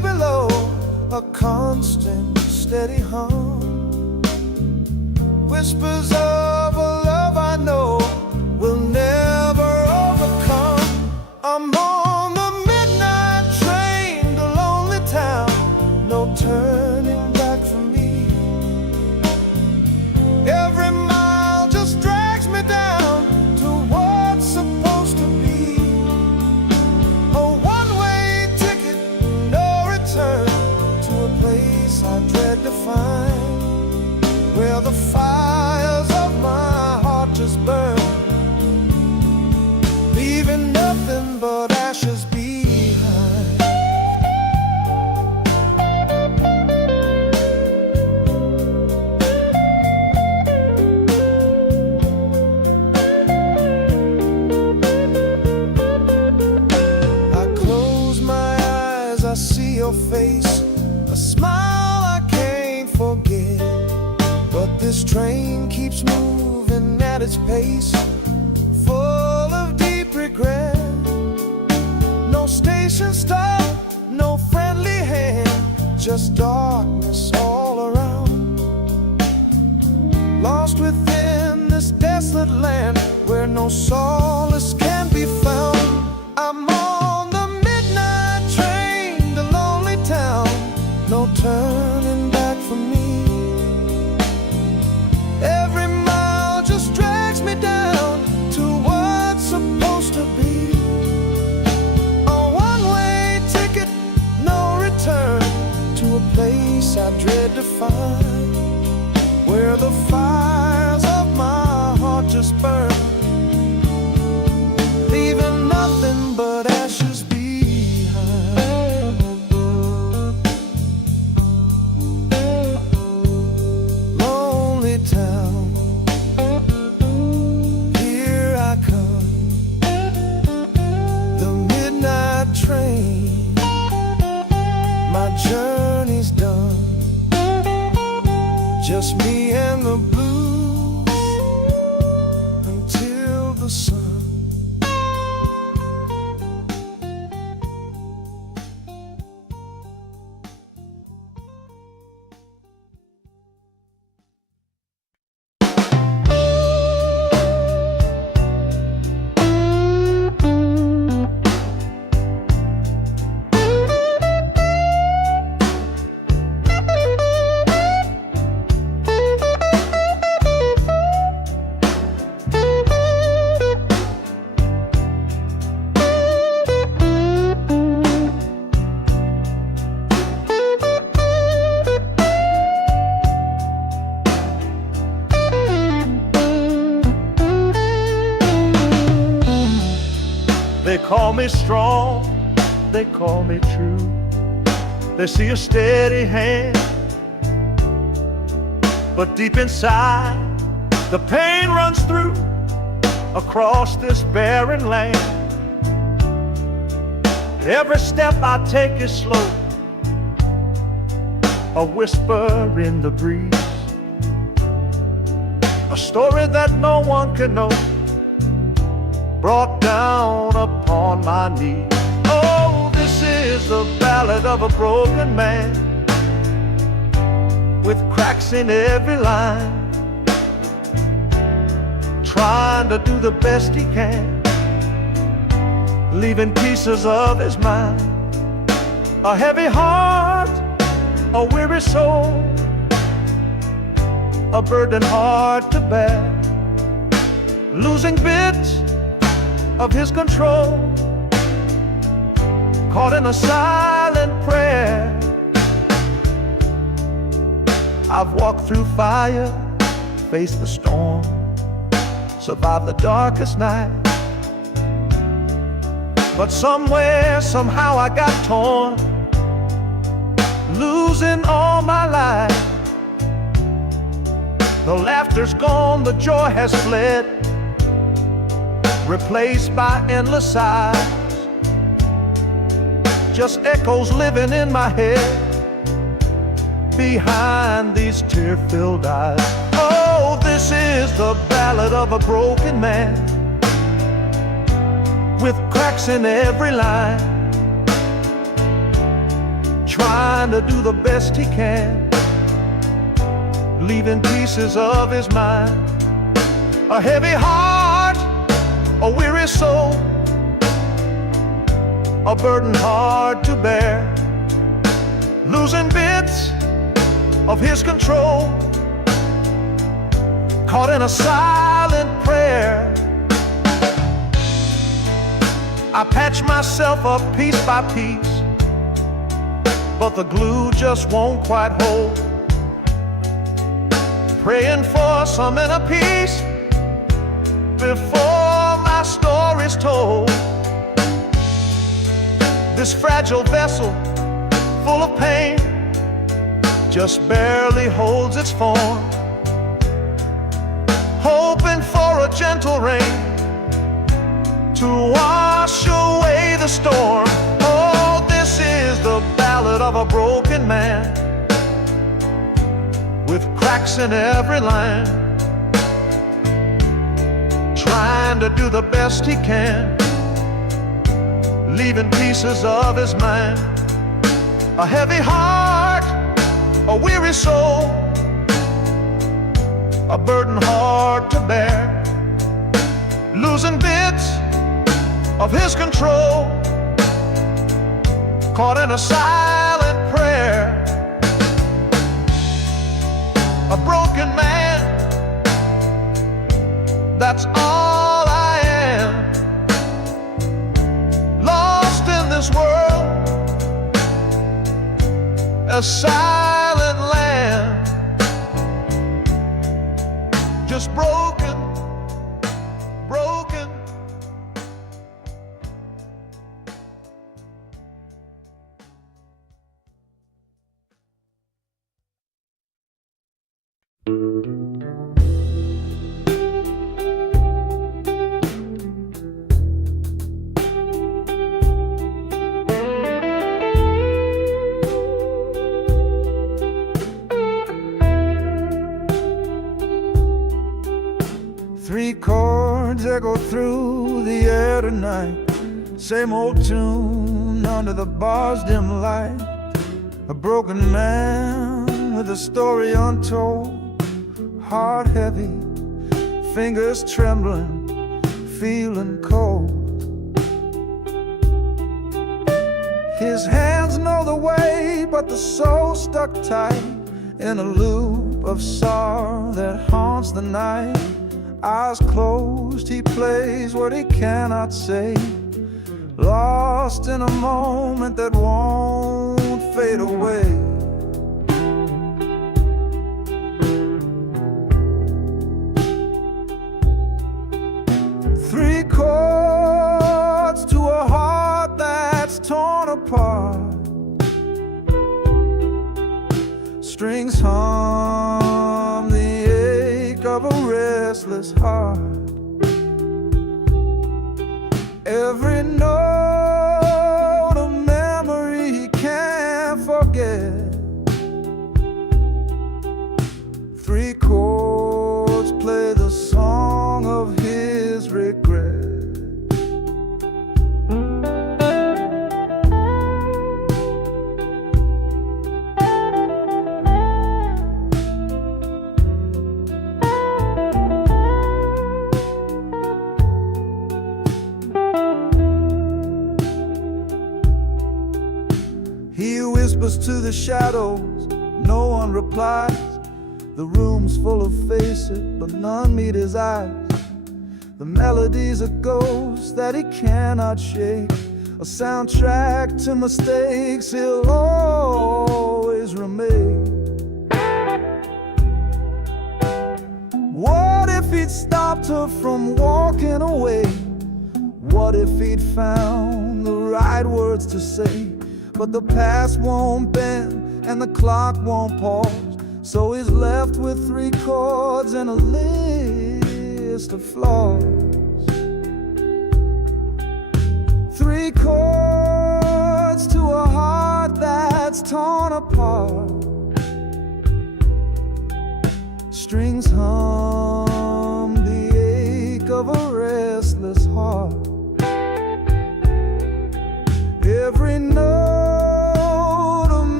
a constant, steady hum, whispers of a love I know will never overcome. I'm on the midnight train to lonely town, no turning back for me. Every mile just drags me down to what's supposed to be a one-way ticket, no return, to a place I dread to find, where the fires of my heart just burn, leaving nothing but ashes behind. I close my eyes, I see your face, a smile I can't forget. But this train keeps moving at its pace, full of deep regret. No station stop, no friendly hand, just darkness all around. Lost within this desolate land where no solace can be found. I'm on the midnight train to lonely town, no turning back for me. Every mile just drags me down to what's supposed to be a one-way ticket, no return, to a place I dread to find, where the fires of my heart just burn, leaving nothing but ashes behind. Lonely town, here I come, the midnight train, my journey's done, just me and the blues until the sun. They call me strong, they call me true. They see a steady hand, but deep inside the pain runs through across this barren land. Every step I take is slow, a whisper in the breeze, a story that no one can know, brought down upon my knees. Oh, this is the ballad of a broken man, with cracks in every line, trying to do the best he can, leaving pieces of his mind. A heavy heart, a weary soul, a burden hard to bear, losing bits of his control, caught in a silent prayer. I've walked through fire, faced the storm, survived the darkest night, but somewhere, somehow I got torn, losing all my life. The laughter's gone, the joy has fled, replaced by endless sighs, just echoes living in my head behind these tear-filled eyes. Oh, this is the ballad of a broken man, with cracks in every line, trying to do the best he can, leaving pieces of his mind. A heavy heart, a weary soul, a burden hard to bear, losing bits of his control, caught in a silent prayer. I patch myself up piece by piece, but the glue just won't quite hold. Praying for some inner peace before my story's told. This fragile vessel, full of pain, just barely holds its form, hoping for a gentle rain to wash away the storm. Oh, this is the ballad of a broken man, with cracks in every line, trying to do the best he can, leaving pieces of his mind. A heavy heart, a weary soul, a burden hard to bear, losing bits of his control, caught in a silent prayer. A broken man, that's all I am, lost in this world, a silent land, just broken, broken. Three chords echo through the air tonight, same old tune under the bar's dim light. A broken man with a story untold, heart heavy, fingers trembling, feeling cold. His hands know the way, but the soul stuck tight in a loop of sorrow that haunts the night. Eyes closed, he plays what he cannot say, lost in a moment that won't fade away. Three chords to a heart that's torn apart, strings hum the ache of a restless heart. Every note a memory he can't forget. Three chords play the song of his regret. He whispers to the shadows, no one replies. The room's full of faces, but none meet his eyes. The melody's a ghost that he cannot shake, a soundtrack to mistakes he'll always remake. What if he'd stopped her from walking away? What if he'd found the right words to say? But the past won't bend and the clock won't pause, so he's left with three chords and a list of flaws. Three chords to a heart that's torn apart, strings hum the ache of a restless heart. Every note a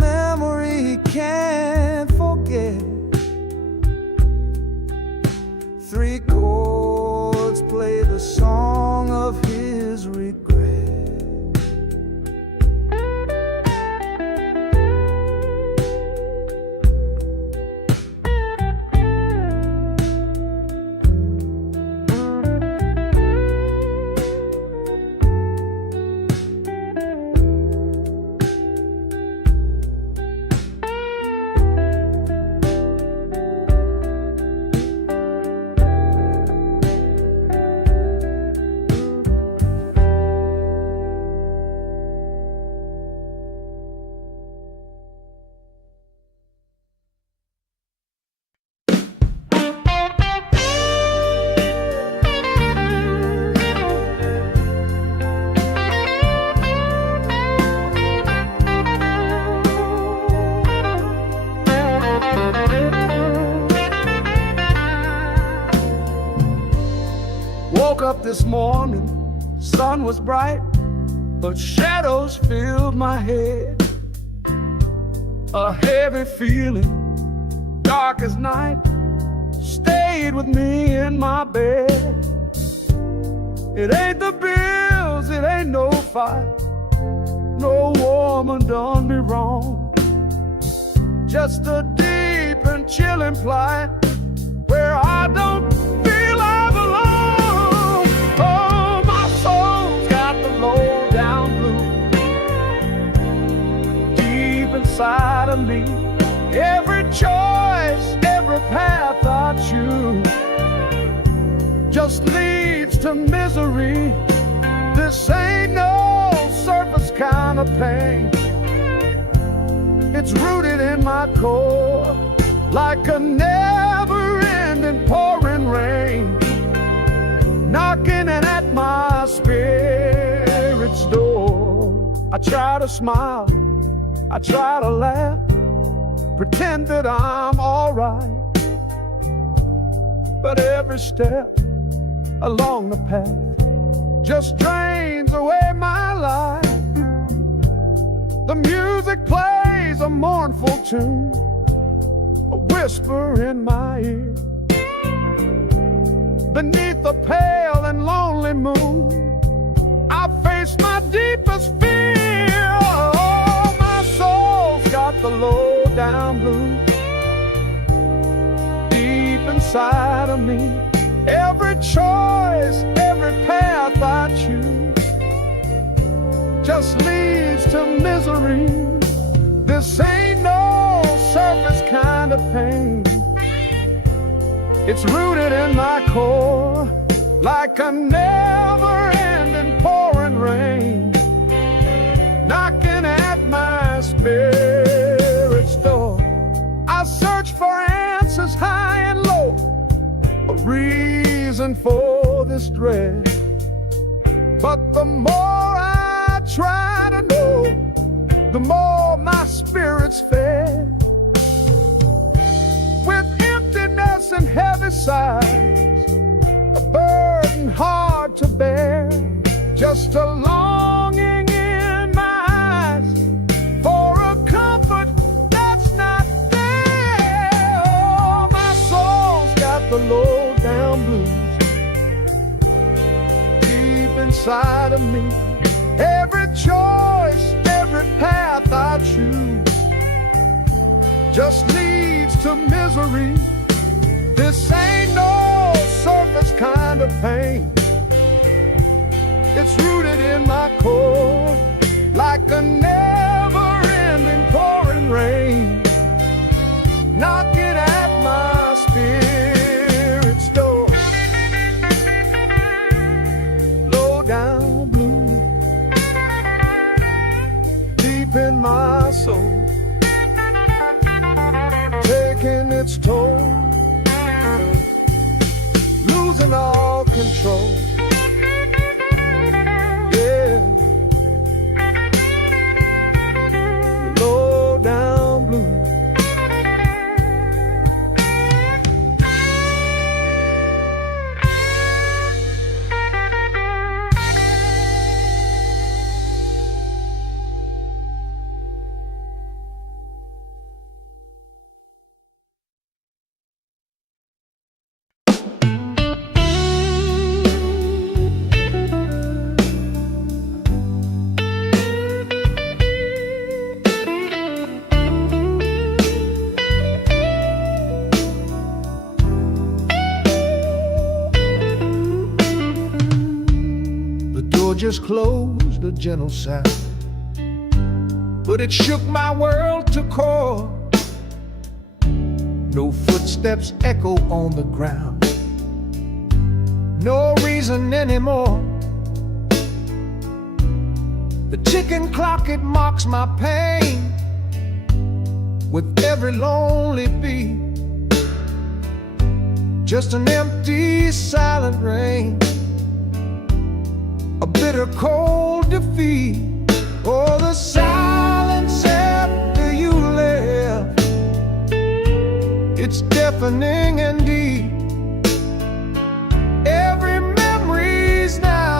morning, sun was bright, but shadows filled my head. A heavy feeling, dark as night, stayed with me in my bed. It ain't the bills, it ain't no fight, no woman done me wrong. Just a deep and chilling plight where I don't feel I belong. Oh, my soul's got the low down blues deep inside of me. Every choice, every path I choose just leads to misery. This ain't no surface kind of pain. It's rooted in my core like a never-ending pouring rain, knocking at my spirit's door. I try to smile, I try to laugh, pretend that I'm alright, but every step along the path just drains away my life. The music plays a mournful tune, a whisper in my ear. Beneath the pale and lonely moon, I face my deepest fear. Oh, my soul's got the low down blues deep inside of me. Every choice, every path I choose just leads to misery. This ain't no surface kind of pain. It's rooted in my core like a never-ending pouring rain, knocking at my spirit's door. I search for answers high and low, a reason for this dread, but the more I try to know, the more my spirit's fed. With emptiness and heavy sighs, a burden hard to bear, just a longing in my eyes for a comfort that's not there. Oh, my soul's got the low down blues deep inside of me. Every choice, every path I choose just leads to misery. This ain't no surface kind of pain. It's rooted in my core like a never-ending pouring rain, knocking at my spirit's door. Low down blue deep in my soul, taking its toll, losing all control. Yeah, low down blue. Just closed, a gentle sound, but it shook my world to core. No footsteps echo on the ground, no reason anymore. The ticking clock, it mocks my pain with every lonely beat. Just an empty, silent rain, a bitter cold defeat. Oh, the silence after you left, it's deafening and deep. Every memory's now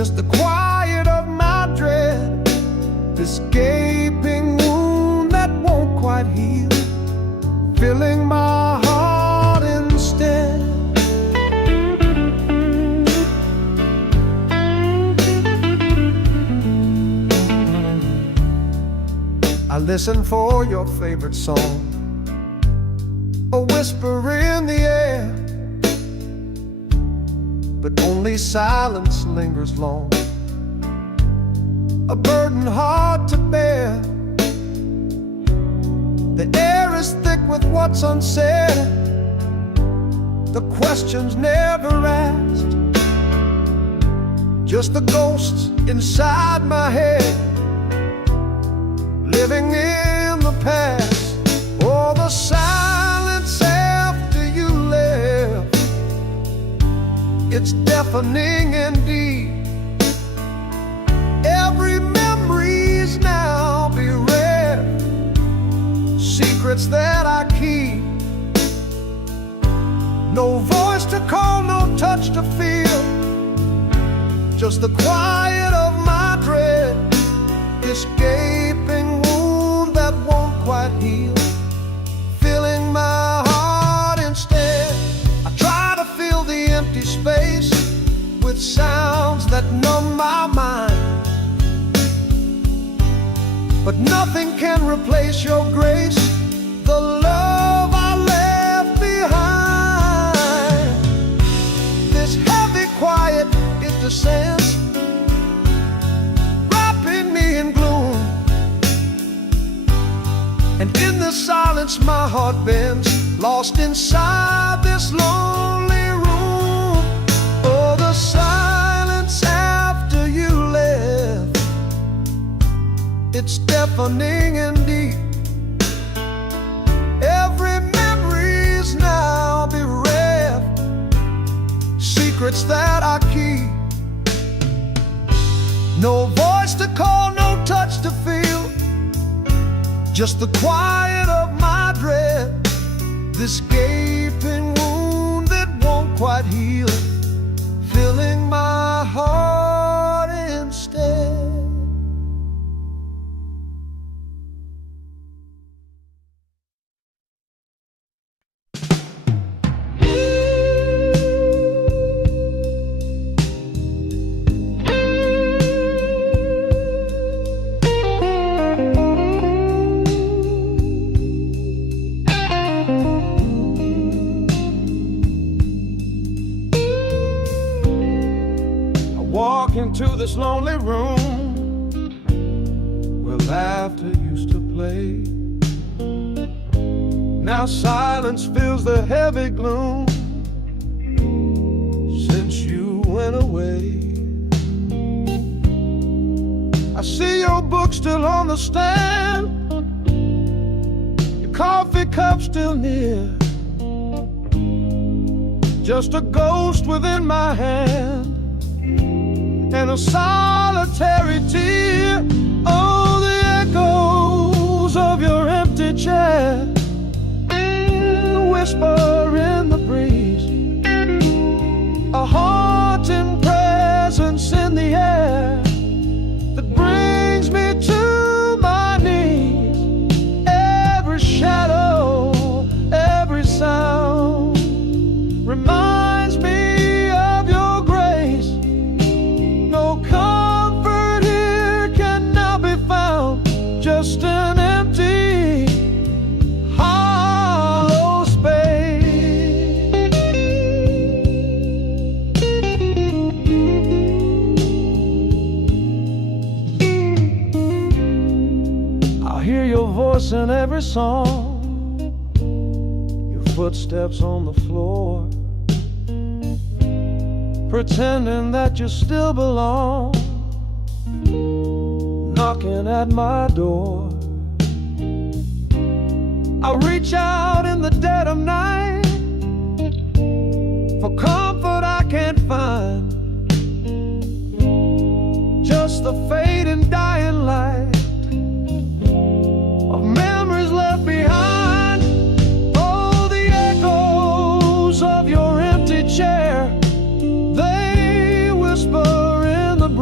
just the quiet of my dread, this gaping wound that won't quite heal, filling my heart instead. I listen for your favorite song, a whisper in the air, but only silence lingers long, a burden hard to bear. The air is thick with what's unsaid, the questions never asked, just the ghosts inside my head, living in the past. Oh, the silence after you left, it's deafening indeed. Every memory's now bereft, secrets that I keep. No voice to call, no touch to feel, just the quiet of my dread, this gaping wound that won't quite heal, filling my heart instead. I try to fill the empty space with sounds that numb my mind, but nothing can replace your grace, the love I left behind. This heavy quiet, it descends, wrapping me in gloom, and in the silence my heart bends, lost inside this lonely room. Oh, the silence after you left, it's deafening indeed. Every memory's now bereft, secrets that I keep. No voice to call, no touch to feel, just the quiet of my dread, this gaping wound that won't quite heal, filling my heart instead. Into this lonely room where laughter used to play. Now silence fills the heavy gloom since you went away. I see your book still on the stand, your coffee cup still near, just a ghost within my hand and a solitary tear. Oh, the echoes of your empty chair, the whisper in the breeze, a haunting presence in the air that brings me to my knees. Every shadow, every sound reminds me of your grace. No comfort here can now be found, just an empty, hollow space. I'll hear your voice in every song, your footsteps on the floor, pretending that you still belong, knocking at my door. I reach out in the dead of night for comfort I can't find, just the fading dying light of memories left behind. Oh, the echoes of your empty chair, they whisper in the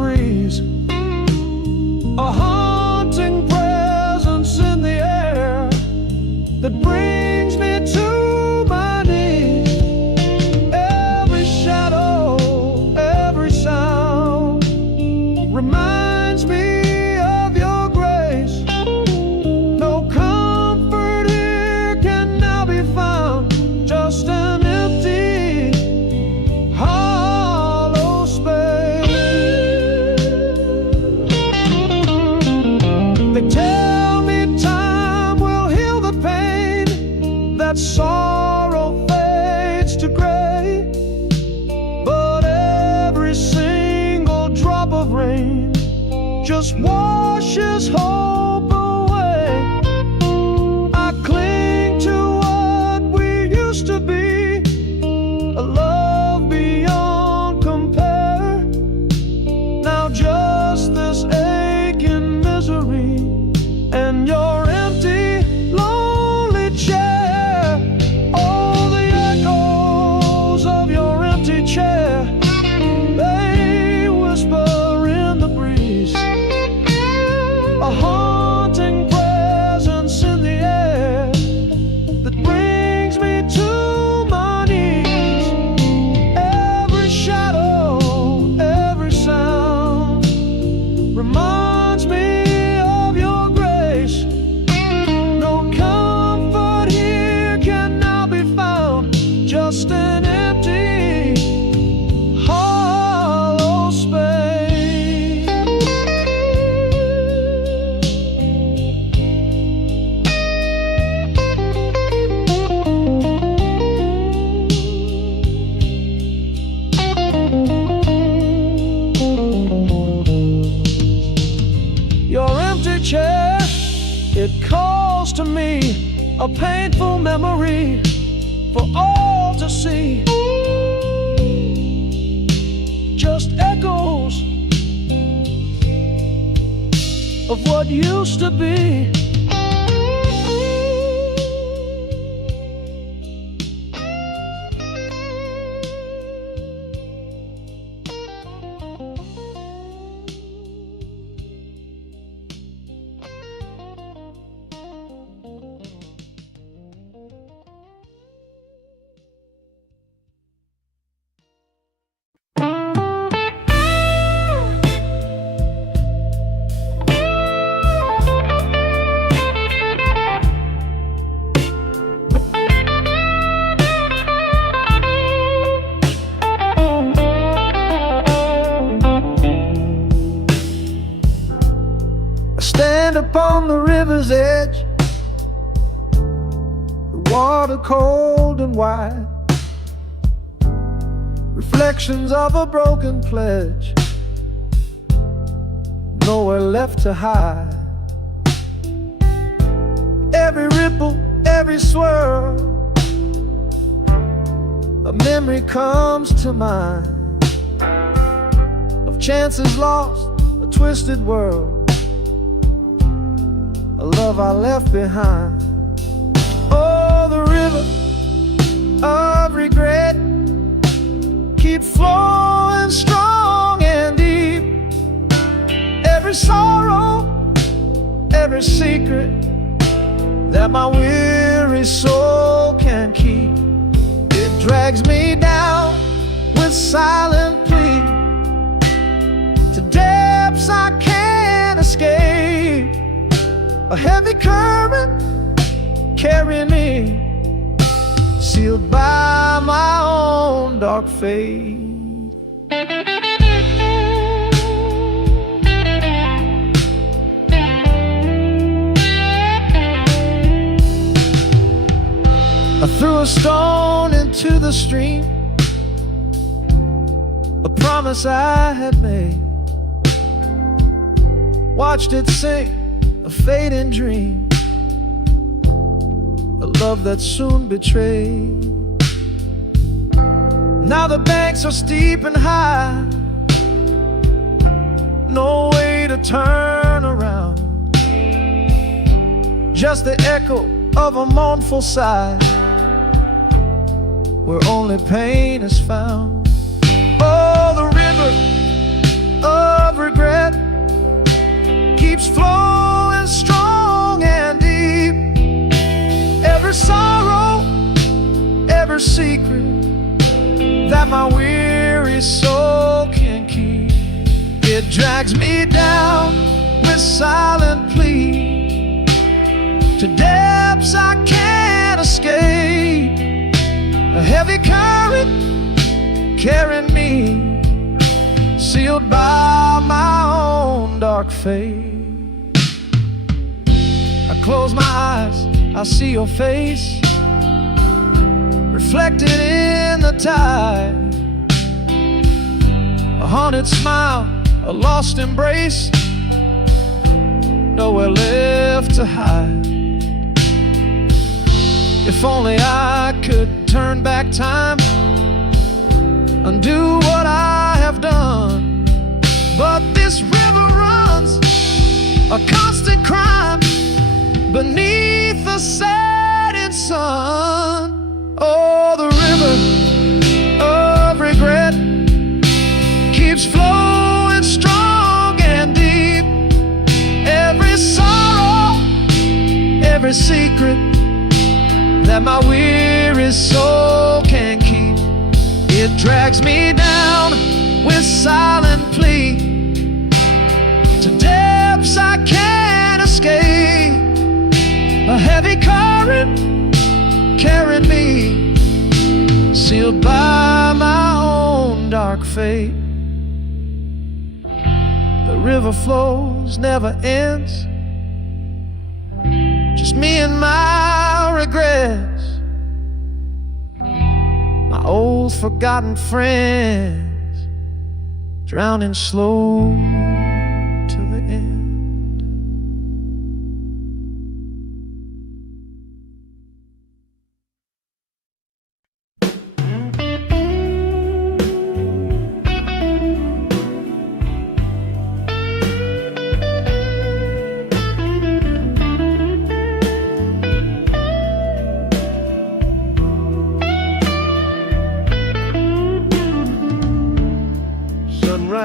It calls to me, a painful memory for all to see. Just echoes of what used to be. Stand upon the river's edge, the water cold and wide, reflections of a broken pledge, nowhere left to hide. Every ripple, every swirl, a memory comes to mind of chances lost, a twisted world, a love I left behind. Oh, the river of regret keep flowing strong and deep. Every sorrow, every secret that my weary soul can keep, it drags me down with silent plea to depths I can't escape. A heavy current carrying me, sealed by my own dark fate. I threw a stone into the stream, a promise I had made, watched it sink, a fading dream, a love that soon betrayed. Now the banks are steep and high, no way to turn around, just the echo of a mournful sigh, where only pain is found. Oh, the river of regret keeps flowing strong and deep. Every sorrow, every secret that my weary soul can keep, it drags me down with silent plea to depths I can't escape. A heavy current carrying me, sealed by my own dark fate. I close my eyes, I see your face reflected in the tide, a haunted smile, a lost embrace, nowhere left to hide. If only I could turn back time, undo what I have done, but this river runs a constant crime beneath the setting sun. Oh, the river of regret keeps flowing strong and deep. Every sorrow, every secret that my weary soul can keep, it drags me down with silent plea to depths I can't escape. A heavy current carrying me, sealed by my own dark fate. The river flows, never ends, just me and my regrets, my old forgotten friends, drowning slow till the end.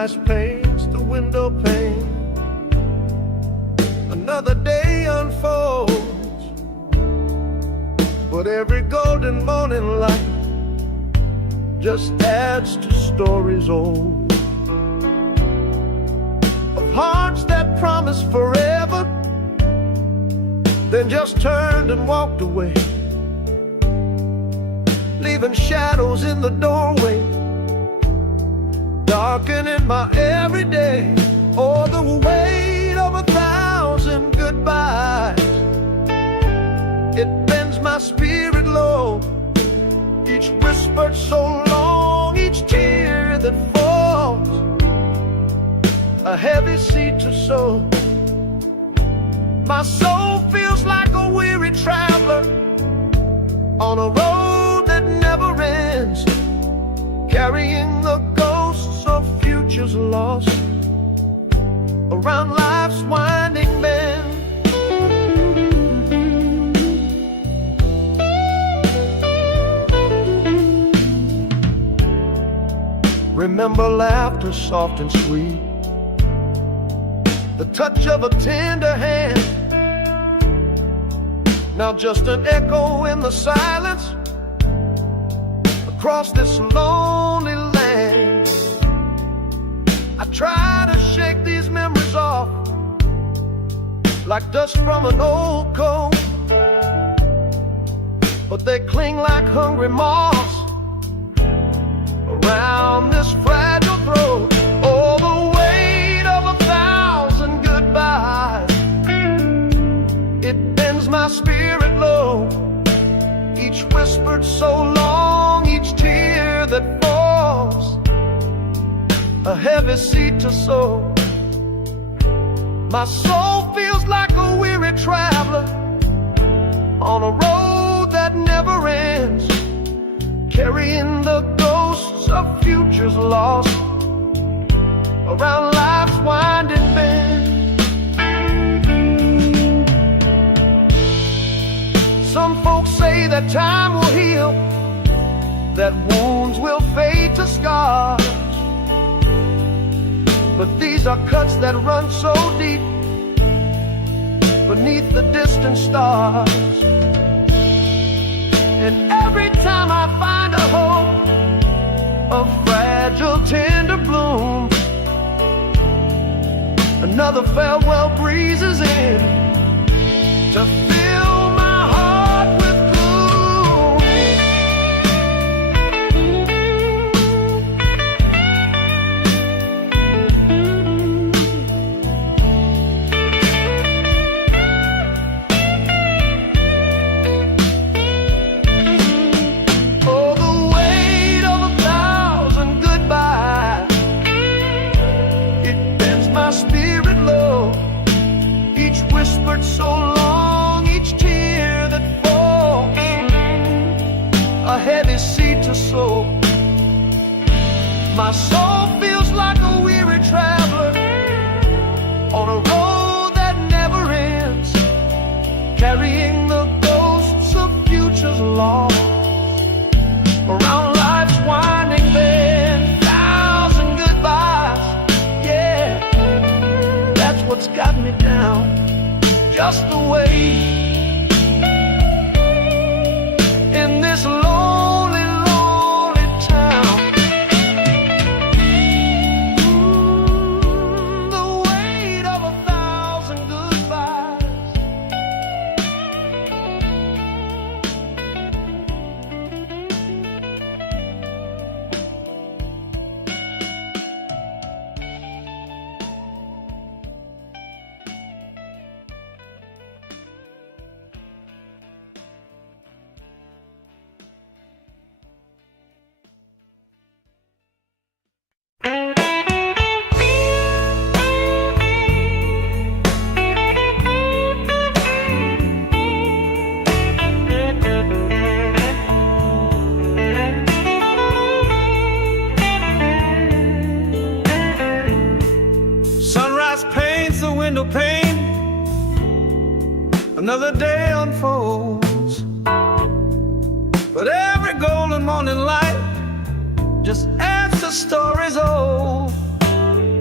Sunrise paints the window pane. Another day unfolds, but every golden morning light just adds to stories old, of hearts that promised forever, then just turned and walked away, leaving shadows in the doorway, darkening my everyday. Oh, the weight of 1,000 goodbyes, it bends my spirit low. Each whispered so long, each tear that falls, a heavy seed to sow. My soul feels like a weary traveler on a road that never ends, carrying the ghosts of futures lost around life's winding bend. Remember laughter soft and sweet, the touch of a tender hand, now just an echo in the silence across this lonely land. I try to shake these memories off like dust from an old coat, but they cling like hungry moths around this fragile throat. Oh, the weight of 1,000 goodbyes, it bends my spirit low. Each whispered so long, each tear that falls, a heavy seed to sow. My soul feels like a weary traveler on a road that never ends, carrying the ghosts of futures lost around life's winding bend. Some folks say that time will heal, that wounds will fade to scars, but these are cuts that run so deep beneath the distant stars. And every time I find a hope, a fragile tender bloom, another farewell breezes in to fill my heart with so long, each tear that falls, a heavy seed to sow. My soul feels like a weary traveler on a road that never ends, carrying the ghosts of futures lost around life's winding bend. 1,000 goodbyes, yeah, that's what's got me down. Just the way in this lonely, lonely town. The weight of 1,000 goodbyes. Window pane, another day unfolds, but every golden morning light just adds to stories old,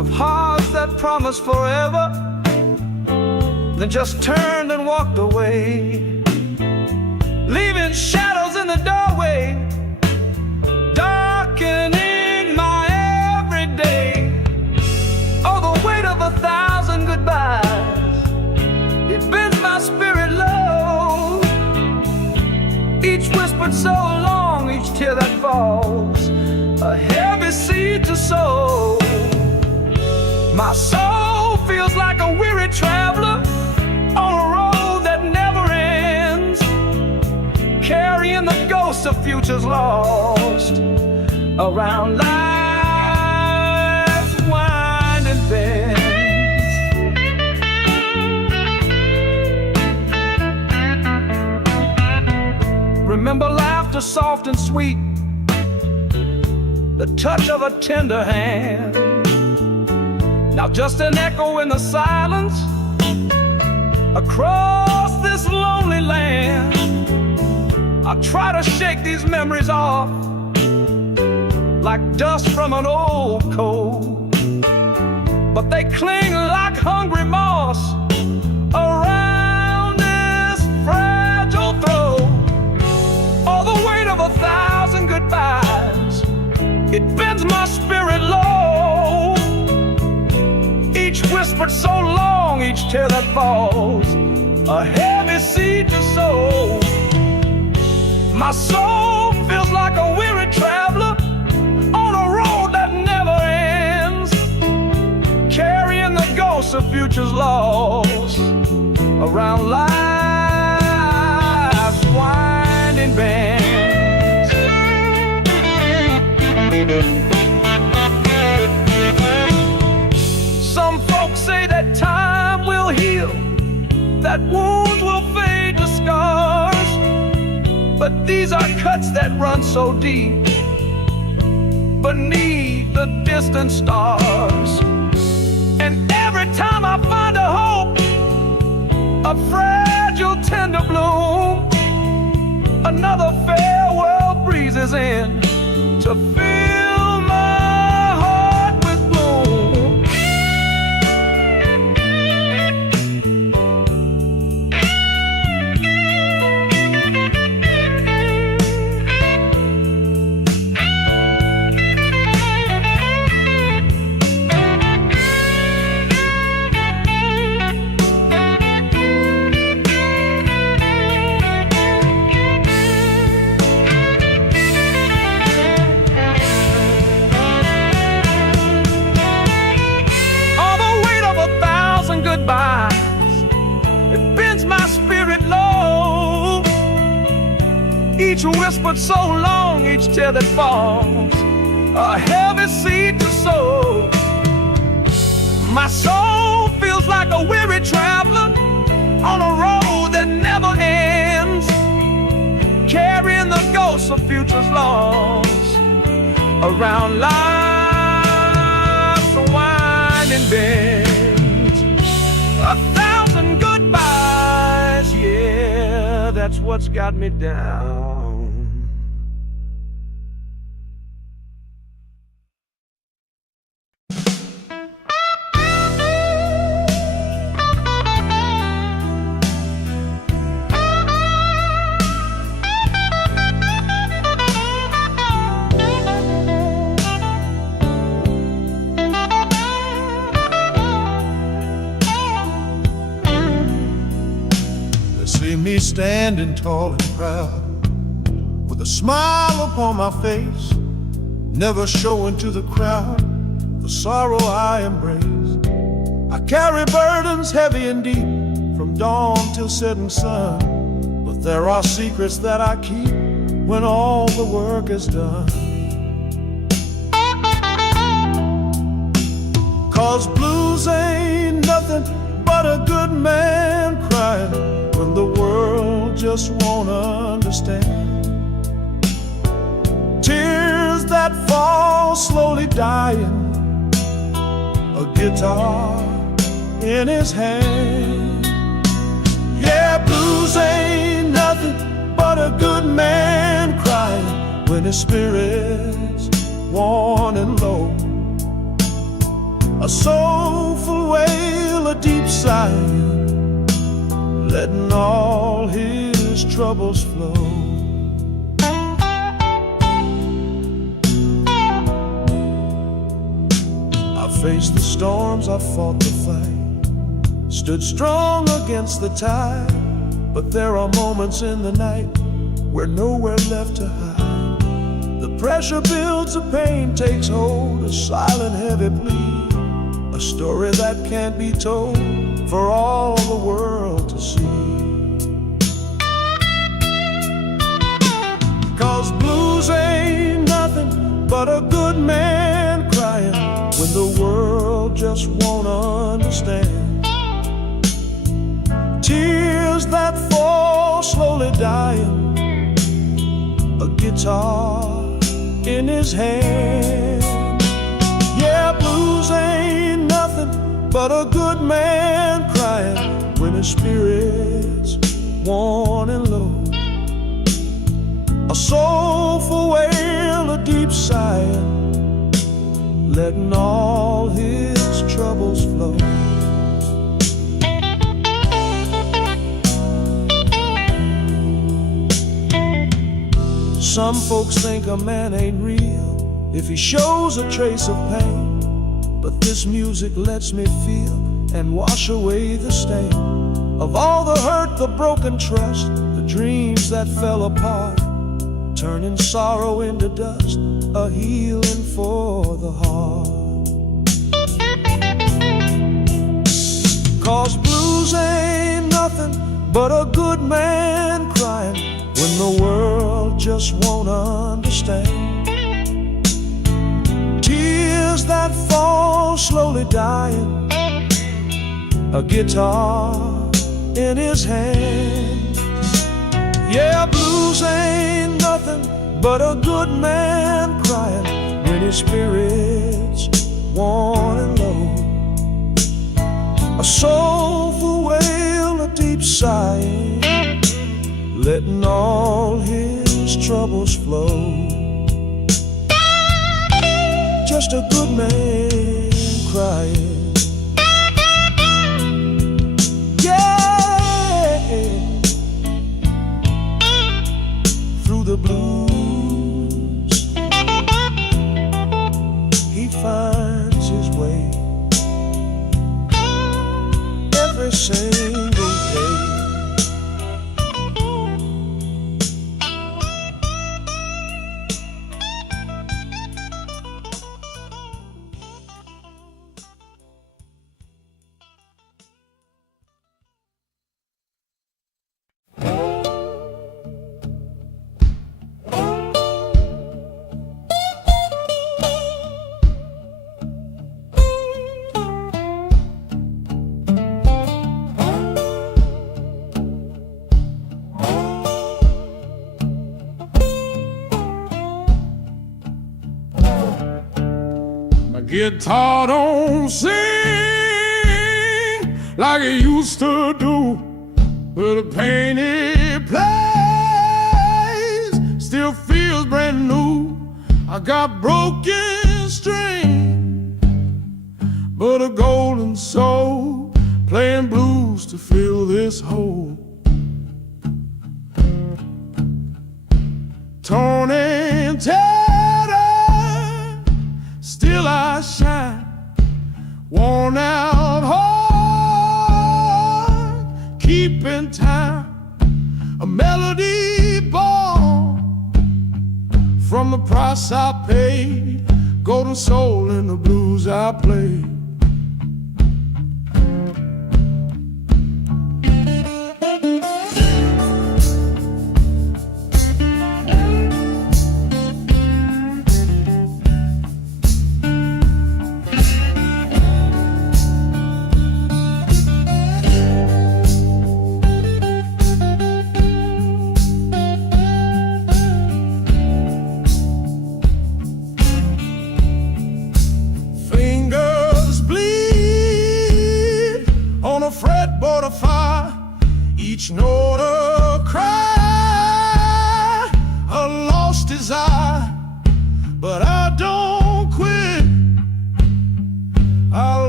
of hearts that promised forever, then just turned and walked away, leaving shadows in the doorway, darkening my every day. Oh, the weight of 1,000 goodbyes, it bends my spirit low. Each whispered so long, each tear that falls, a heavy seed to sow. My soul feels like a weary traveler on a road that never ends, carrying the ghosts of futures lost around life's winding bends. Remember laughter soft and sweet, the touch of a tender hand. Now just an echo in the silence across this lonely land. I try to shake these memories off like dust from an old coat, but they cling like hungry moss around this fragile throat. Oh, the weight of 1,000 goodbyes, it bends my spirit low. Each whispered so long, each tear that falls, a heavy seed to sow. My soul feels like a weary traveler on a road that never ends, carrying the ghosts of futures lost around life's winding bends. Some folks say that time will heal, that wounds will fade to scars, but these are cuts that run so deep beneath the distant stars. And every time I find a hope, a fragile tender bloom, another farewell breezes in to fill my heart with gloom. It bends my spirit low. Each whispered so long, each tear that falls, a heavy seed to sow. My soul feels like a weary traveler on a road that never ends, carrying the ghosts of futures lost around life's winding bend. 1,000 goodbyes, yeah, that's what's got me down. See me standing tall and proud, with a smile upon my face, never showing to the crowd the sorrow I embrace. I carry burdens heavy and deep, from dawn till setting sun, but there are secrets that I keep when all the work is done. 'Cause blues ain't nothing but a good man crying when the world just won't understand. Tears that fall slowly dying, a guitar in his hand. Yeah, blues ain't nothing but a good man crying when his spirit's worn and low. a soulful wail, a deep sigh, letting all his troubles flow. I faced the storms, I fought the fight, stood strong against the tide. But there are moments in the night where nowhere left to hide. The pressure builds, the pain takes hold, a silent heavy plea, a story that can't be told for all the world to see. 'Cause blues ain't nothing but a good man crying when the world just won't understand. Tears that fall slowly dying, a guitar in his hand. Yeah, blues ain't nothing but a good man crying when his spirit's worn and low. A soulful wail, a deep sigh, letting all his troubles flow. Some folks think a man ain't real if he shows a trace of pain, but this music lets me feel and wash away the stain of all the hurt, the broken trust, the dreams that fell apart, turning sorrow into dust, a healing for the heart. 'Cause blues ain't nothing but a good man crying when the world just won't understand. Tears that fall slowly dying, a guitar in his hand. Yeah, blues ain't nothing but a good man crying when his spirit's worn and low. A soulful wail, a deep sigh, letting all his troubles flow. Just a good man crying. Yeah, through the blues he finds his way every single day. Guitar don't sing like it used to do, but the pain it plays still feels brand new. I got broken strings, but a golden soul playing blues to fill this hole. Torn and tattered, still I shine, worn out heart, keeping time, a melody born from the price I paid, golden soul in the blues I play. Fretboard of fire, each note a cry, a lost desire, but I don't quit. I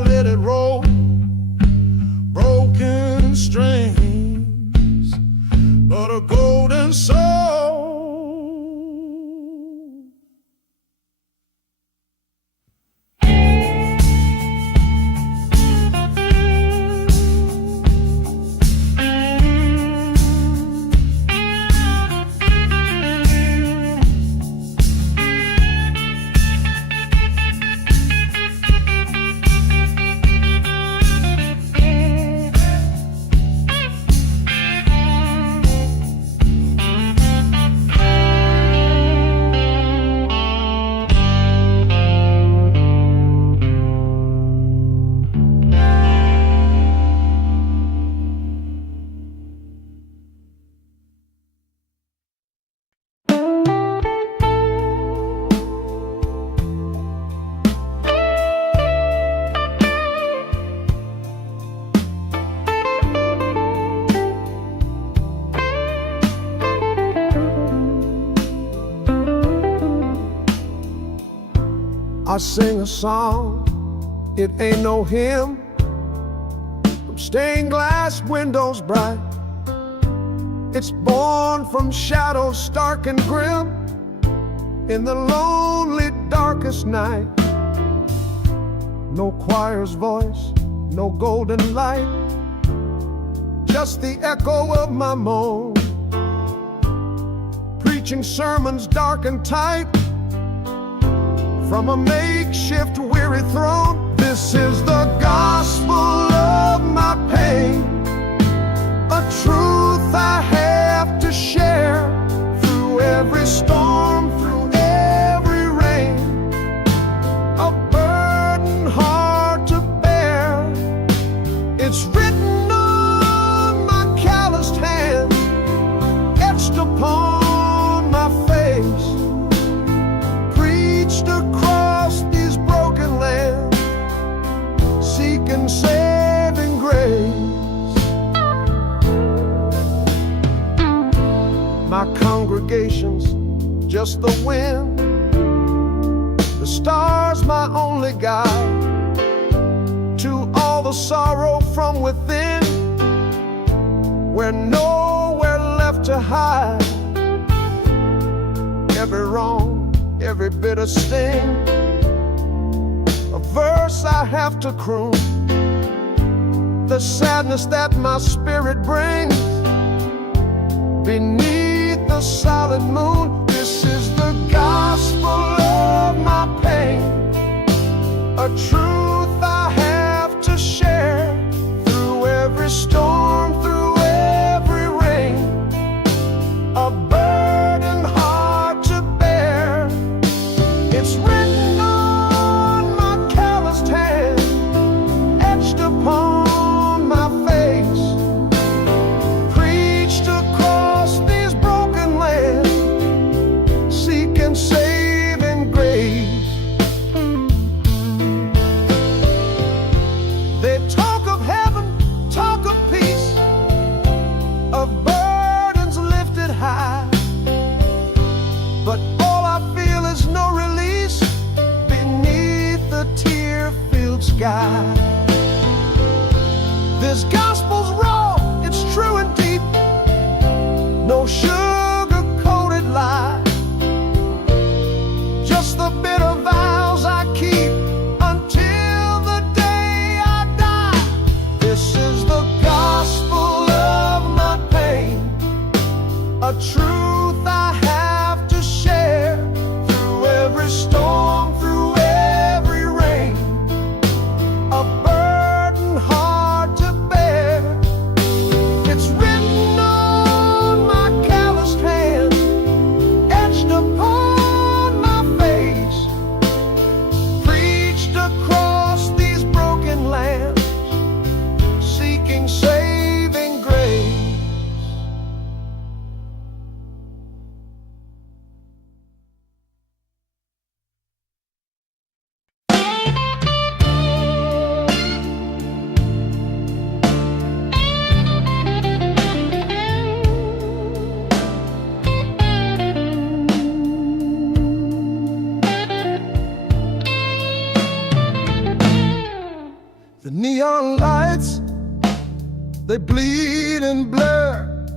but a golden soul. I sing a song, it ain't no hymn, from stained glass windows bright. It's born from shadows stark and grim, in the lonely darkest night. No choir's voice, no golden light, just the echo of my moan, preaching sermons dark and tight, from a makeshift weary throne. This is the gospel of my pain, a truth I have to share, through every storm, through every rain, a burden hard to bear. It's written on my calloused hands, etched upon my face, preached across these broken lands, seeking saving grace. My congregation's just the wind, the stars my only guide, to all the sorrow from within, where nowhere left to hide. Every wrong, every bitter sting, a verse I have to croon, the sadness that my spirit brings beneath the solid moon. This is the gospel of my pain, a truth I have to share, through every storm, through every rain, a burden hard to bear. It's written on my calloused hand, etched upon my face, preached across these broken lands, seeking saving grace. They talk of heaven, talk of peace, of burdens lifted high, but all I feel is no release beneath the tear-filled sky. This gospel's raw, it's true and deep, no sugar-coated lie, just the bitter vows I keep until the day I die. This is the gospel of my pain, a truth I have to share, through every storm, through every rain, a burden hard to bear. It's written on my calloused hand, etched upon my face, preached across these broken lands, seeking saving grace.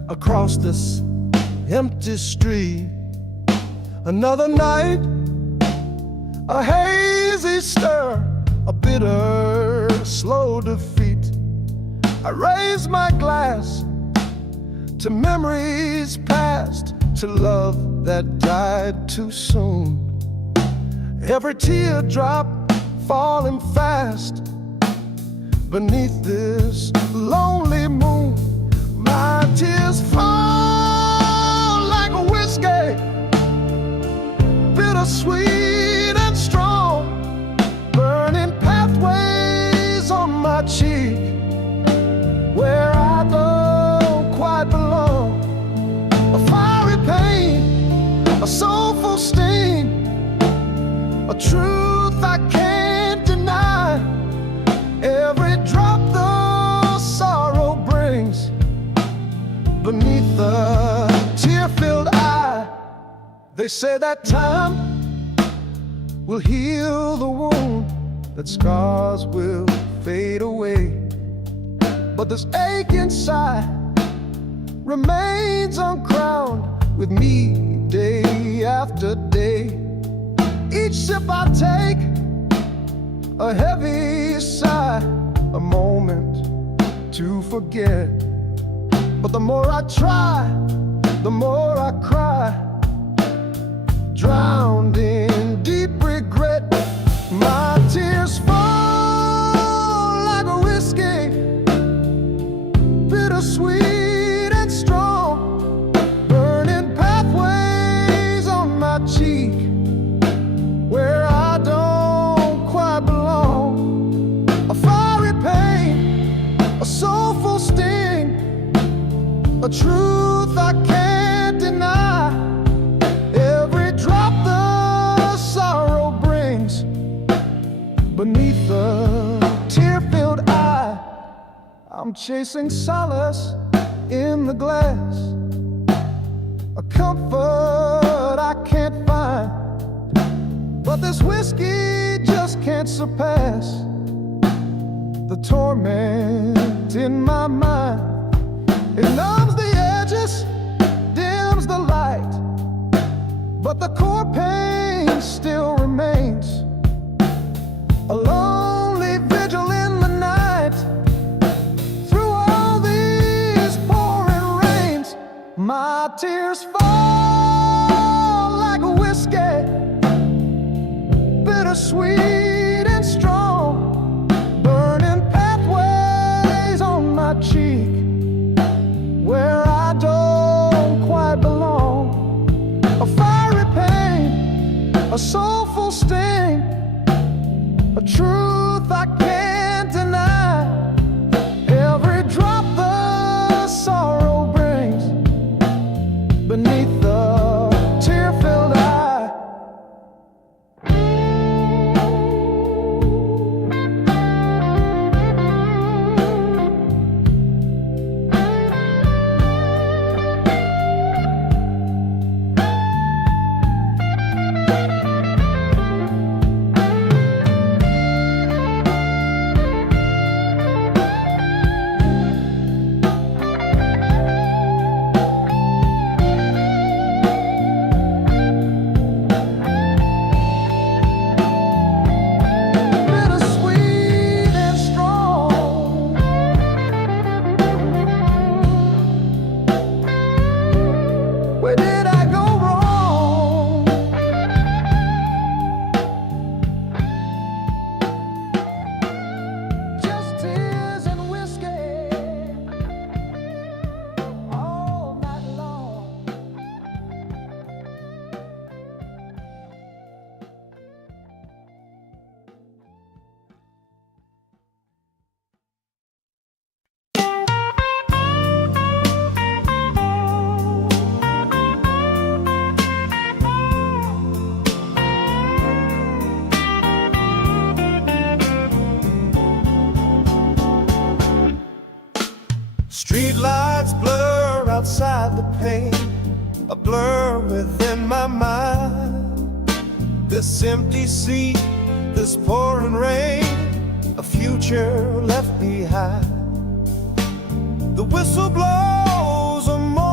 across this empty street. Another night, a hazy stir, a bitter, slow defeat. I raise my glass to memories past, to love that died too soon. Every teardrop falling fast beneath this lonely moon. My tears fall like a whiskey, bittersweet and strong, burning pathways on my cheek where I don't quite belong. A fiery pain, a soulful sting, a truth I can't deny. Every drop the sorrow brings beneath the tear-filled eye. They say that time will heal the wound, that scars will fade away, but this ache inside remains uncrowned with me day after day. Each sip I take, a heavy sigh, a moment to forget. But the more I try, the more I cry, drowned in deep regret. My tears fall like a whiskey, bittersweet and strong, burning pathways on my cheek where I don't quite belong. A fiery pain, a soulful sting, a truth I can't deny. Every drop the sorrow brings beneath the tear-filled eye. I'm chasing solace in the glass, a comfort I can't find, but this whiskey just can't surpass the torment in my mind. It numbs the edges, dims the light, but the core pain still remains. A lonely vigil in the night, through all these pouring rains. My tears fall like a whiskey, bittersweet and strong, burning pathways on my cheek where I don't quite belong. A fiery pain, a soulful sting, a truth I can't deny. Every drop the sorrow brings beneath the tear-filled eye. Street lights blur outside the pane, a blur within my mind. This empty seat, this pouring rain, a future left behind. The whistle blows a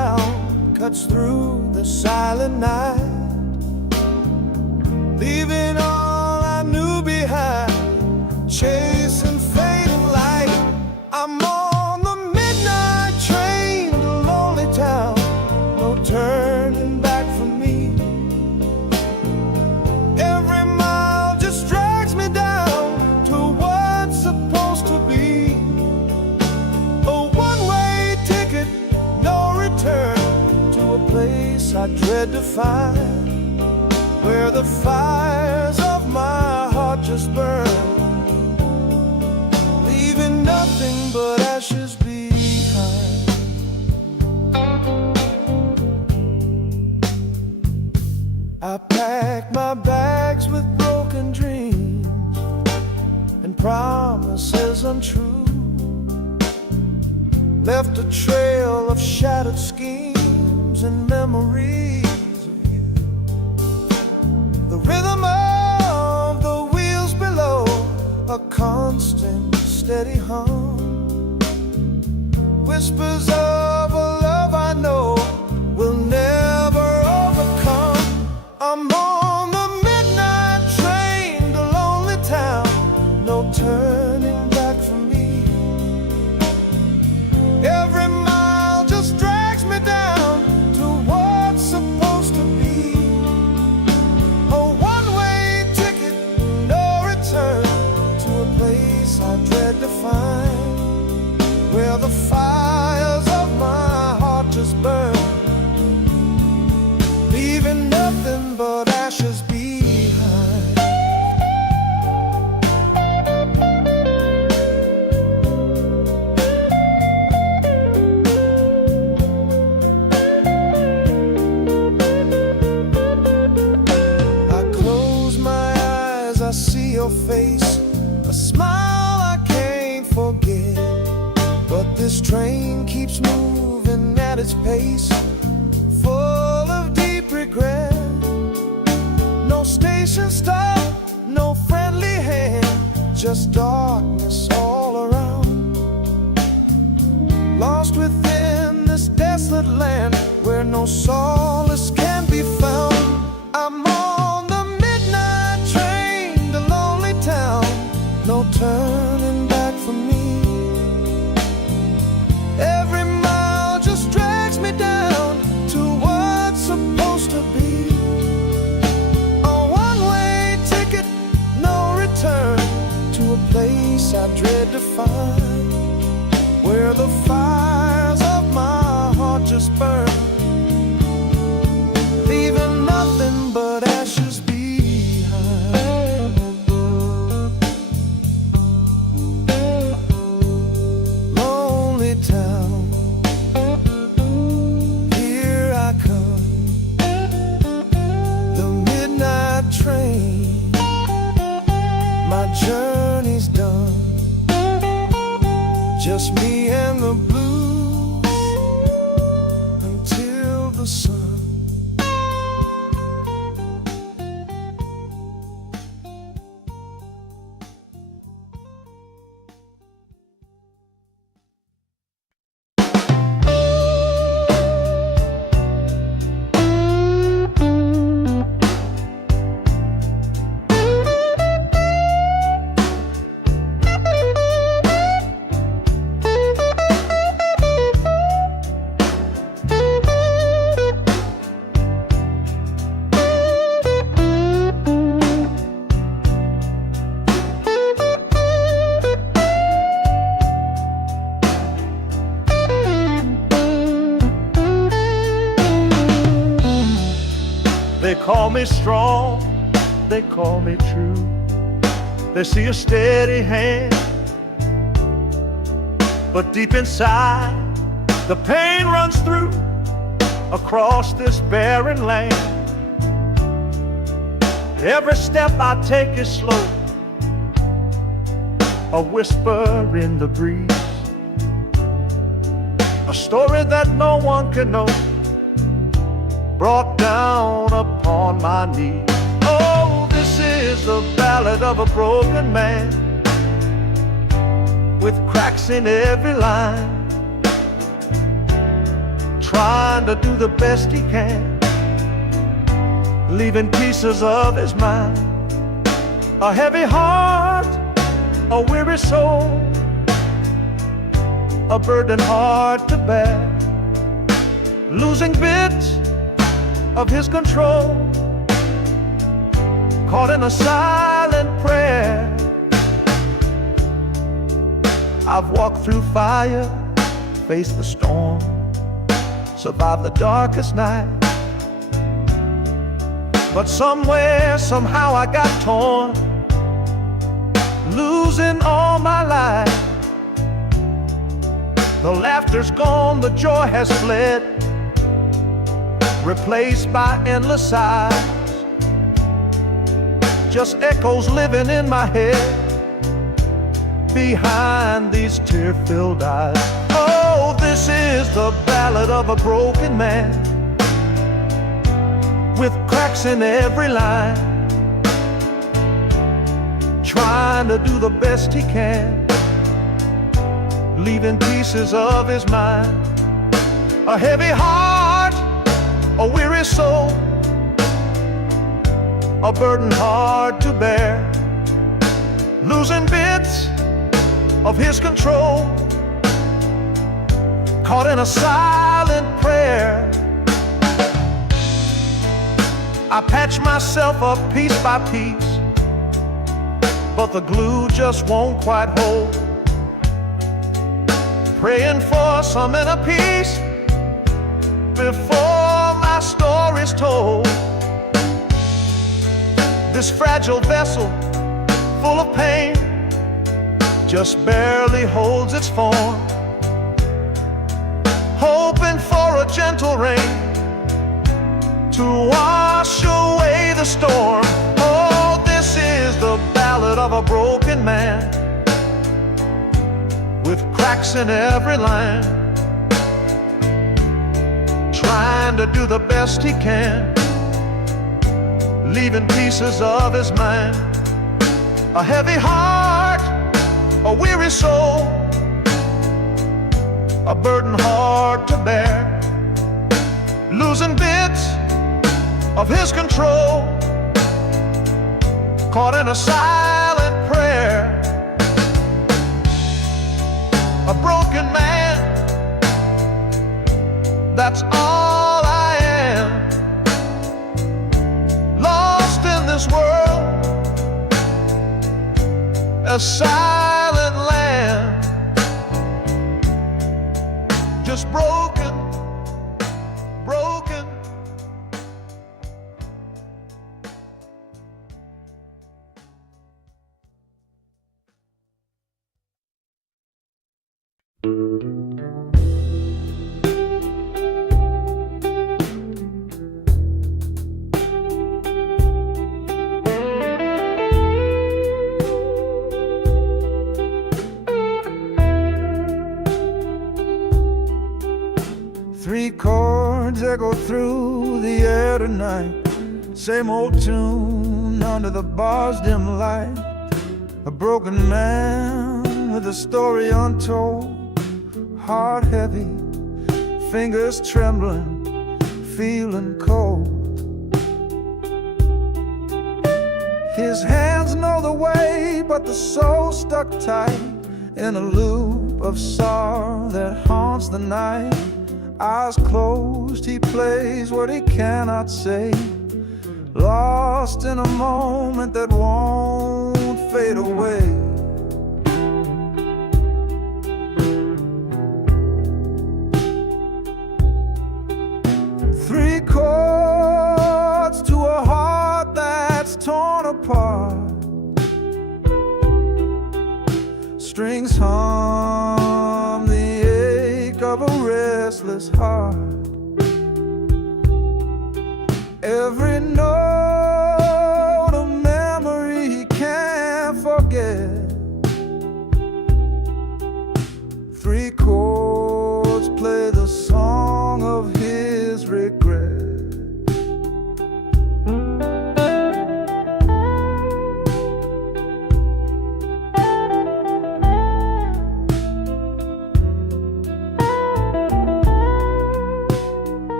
cuts through the silent night, leaving all I knew behind, chasing fading light. I'm on the midnight train to lonely town, no turning back for me. Every mile just drags me down to what's supposed to be a one-way ticket, no return, to a place I dread to find, where the fires of my heart just burn, leaving nothing but ashes behind. I packed my bags with broken dreams and promises untrue, left a trail of shattered schemes and memories of you. The rhythm of the wheels below, a constant steady hum, whispers of a love I know will never overcome. I'm on the midnight train to lonely town, no turning back for me. Every mile just drags me down to what's supposed to be a one-way ticket, no return, to a place I dread to find, where the fires of my heart just burn, leaving nothing but ashes behind. I close my eyes, I see your face, a smile I can't forget. But this train keeps moving at its pace, full of deep regret. No station stop, no friendly hand, just darkness all around. Lost within this desolate land where no solace can be found. I'm on the midnight train to lonely town, no turning back for me. Every mile just drags me down to what's supposed to be a one-way ticket, no return, to a place I dread to find, where the fires of my heart just burn, leaving nothing but ashes behind. Lonely town, here I come, the midnight train, my journey's done, just me and the blues until the sun. They call me strong, they call me true. They see a steady hand, but deep inside the pain runs through across this barren land. Every step I take is slow, a whisper in the breeze, a story that no one can know, brought down upon my knees. Oh, this is the ballad of a broken man, with cracks in every line, trying trying to do the best he can, leaving pieces of his mind. A heavy heart, a weary soul, a burden hard to bear, losing bits of his control, caught in a silent prayer. I've walked through fire, faced the storm, survived the darkest night. But somewhere, somehow I got torn, losing all my life. The laughter's gone, the joy has fled, replaced by endless sighs. Just echoes living in my head, behind these tear-filled eyes. Oh, this is the ballad of a broken man, with cracks in every line, trying to do the best he can, leaving pieces of his mind. A heavy heart, a weary soul, a burden hard to bear, losing bits of his control, caught in a silent prayer. I patch myself up piece by piece, but the glue just won't quite hold. Praying for some inner peace before my story's told. This fragile vessel, full of pain, just barely holds its form, hoping for a gentle rain to wash away the storm. Oh, this is the ballad of a broken man, with cracks in every line, trying to do the best he can, leaving pieces of his mind. A heavy heart, a weary soul, a burden hard to bear, losing bits of his control, caught in a silent prayer. A broken man, that's all I am, lost in this world, a silent land, just broken, broken. Three chords echo through the air tonight, same old tune under the bar's dim light. A broken man with a story untold, heart heavy, fingers trembling, feeling cold. His hands know the way, but the soul stuck tight in a loop of sorrow that haunts the night. Eyes closed, he plays what he cannot say, lost in a moment that won't fade away. Three chords to a heart that's torn apart, strings hum the ache of a restless heart. Every note a memory he can't forget. Three chords play the song of his regret.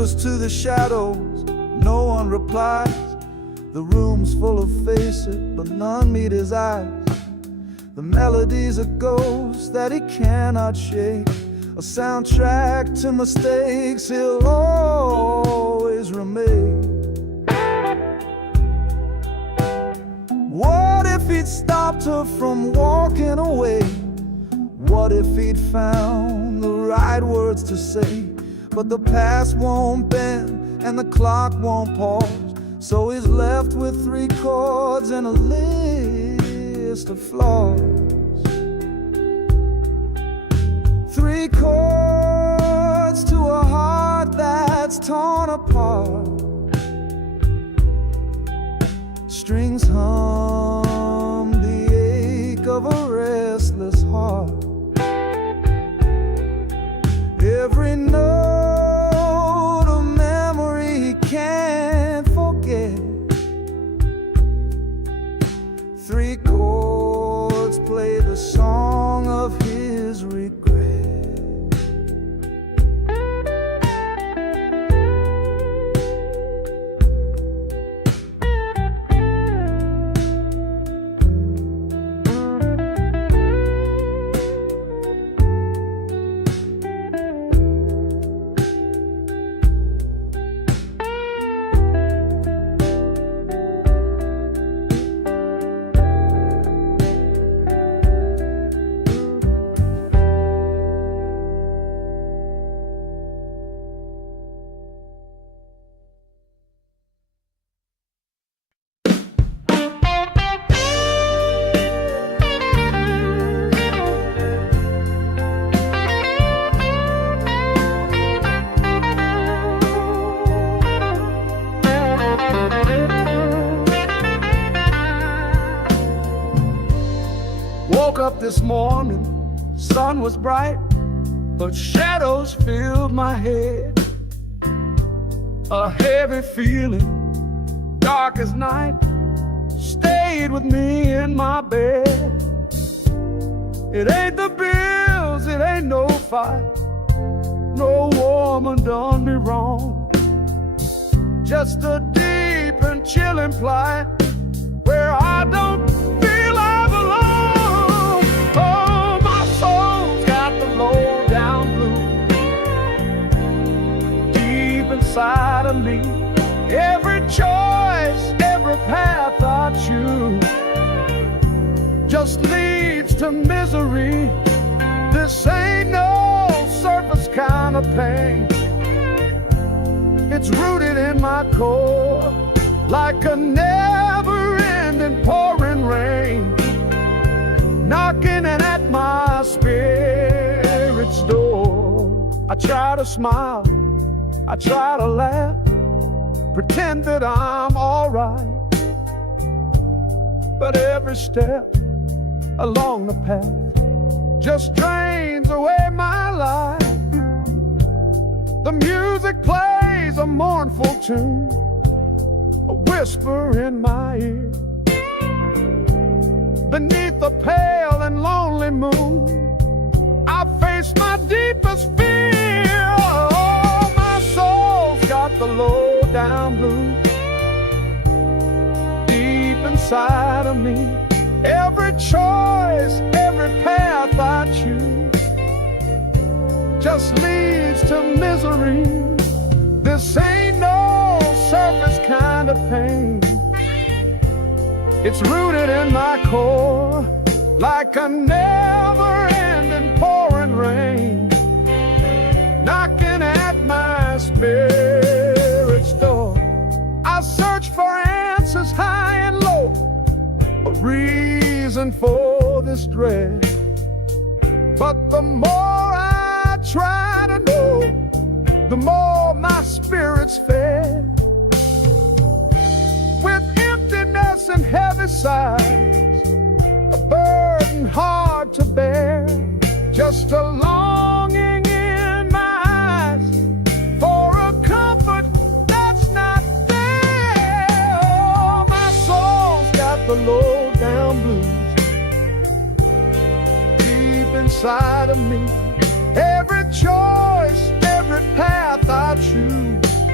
whispers to the shadows, no one replies. The room's full of faces, but none meet his eyes. The melody's a ghost that he cannot shake, a soundtrack to mistakes he'll always remain. What if he'd stopped her from walking away? What if he'd found the right words to say? But the past won't bend and the clock won't pause, so he's left with 3 chords and a list of flaws. 3 chords to a heart that's torn apart. Strings hum the ache of a restless heart. Every note of memory he can't forget. 3 chords play the song of his regret. Woke up this morning, sun was bright, but shadows filled my head. A heavy feeling, dark as night, stayed with me in my bed. It ain't the bills, it ain't no fight, no woman done me wrong. Just a deep and chilling plight where I don't feel I belong. Oh, my soul's got the low down blues deep inside of me. Every choice, every path I choose just leads to misery. This ain't no surface kind of pain. It's rooted in my core like a never-ending pouring rain, knocking at my spirit's door. I try to smile, I try to laugh, pretend that I'm alright, but every step along the path just drains away my life. The music plays a mournful tune, a whisper in my ear. Beneath the pale and lonely moon, I face my deepest fear. Oh, my soul's got the low down blues deep inside of me. Every choice, every path I choose just leads to misery. This ain't no surface kind of pain. It's rooted in my core like a never-ending pouring rain, knocking at my spirit's door. I search for answers high and low, a reason for this dread, but the more I try to know, the more my spirit's fed. With emptiness and heavy sighs, a burden hard to bear, just a longing in my eyes for a comfort that's not there. Oh, my soul's got the low down blues deep inside of me. Every choice, every path I choose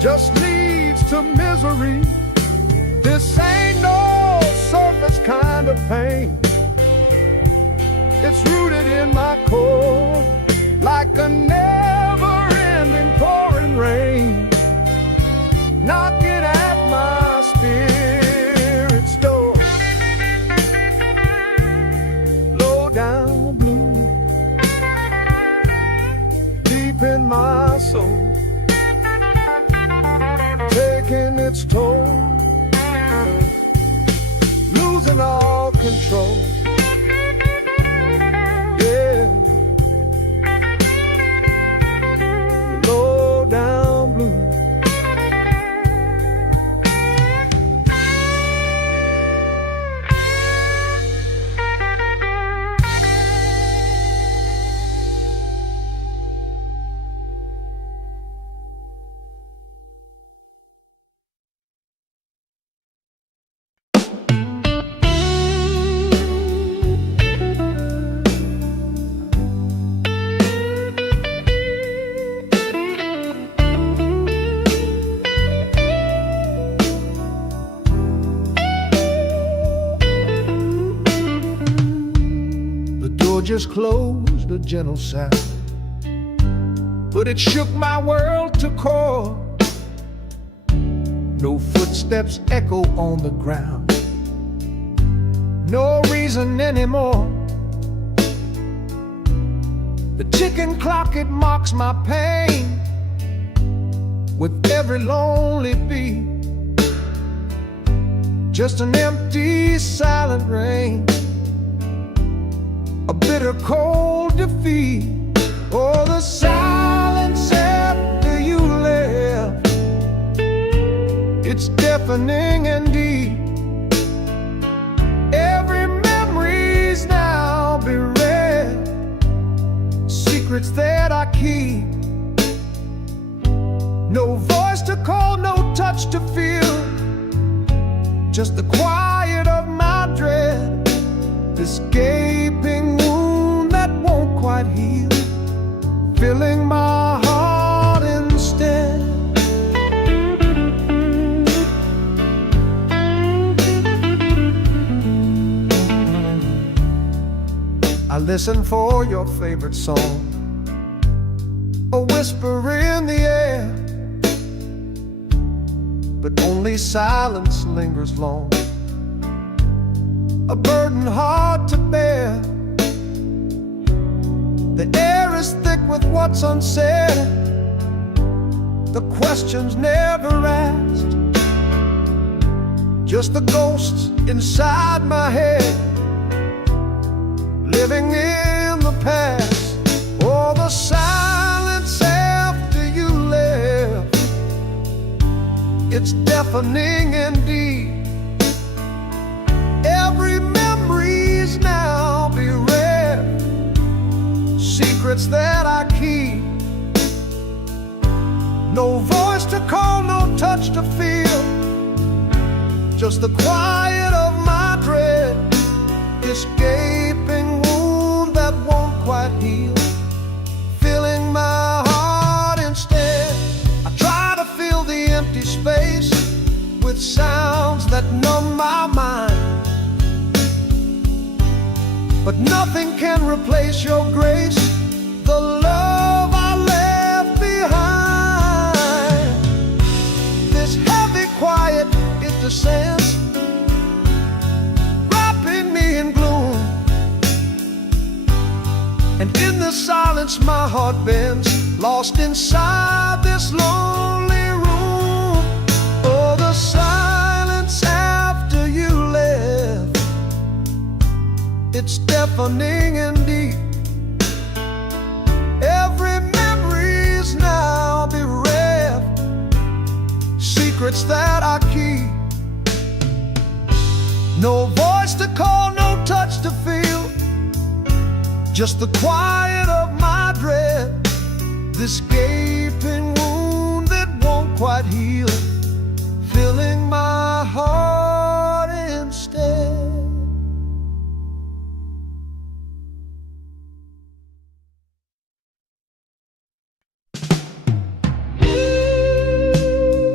just leads to misery. This ain't no surface kind of pain. It's rooted in my core, like a never-ending pouring rain, knocking at my spirit's door. Low down blue, deep in my soul, taking its toll, losing all control. Yeah, low down blue. Just closed, a gentle sound, but it shook my world to core. No footsteps echo on the ground, no reason anymore. The ticking clock, it mocks my pain with every lonely beat. Just an empty, silent rain, a bitter cold defeat. Oh, the silence after you left, it's deafening and deep. Every memory's now bereft, secrets that I keep. No voice to call, no touch to feel, just the quiet of my dread. This gaping wound that won't quite heal, filling my heart instead. I listen for your favorite song, a whisper in the air, but only silence lingers long, a burden hard to bear. The air is thick with what's unsaid, the questions never asked, just the ghosts inside my head, living in the past. Oh, the silence after you left, it's deafening indeed. Every memory's now bereft, secrets that I keep. No voice to call, no touch to feel, just the quiet of my dread. This gaping wound that won't quite heal, filling my heart instead. I try to fill the empty space with sounds that numb my mind, but nothing can replace your grace, the love I left behind. This heavy quiet, it descends, wrapping me in gloom, and in the silence my heart bends, lost inside this lonely room. Oh, the silence after you left, it's deafening and deep. Every memory's now bereft, secrets that I keep. No voice to call, no touch to feel, just the quiet of my dread. This gaping wound that won't quite heal, filling my heart instead.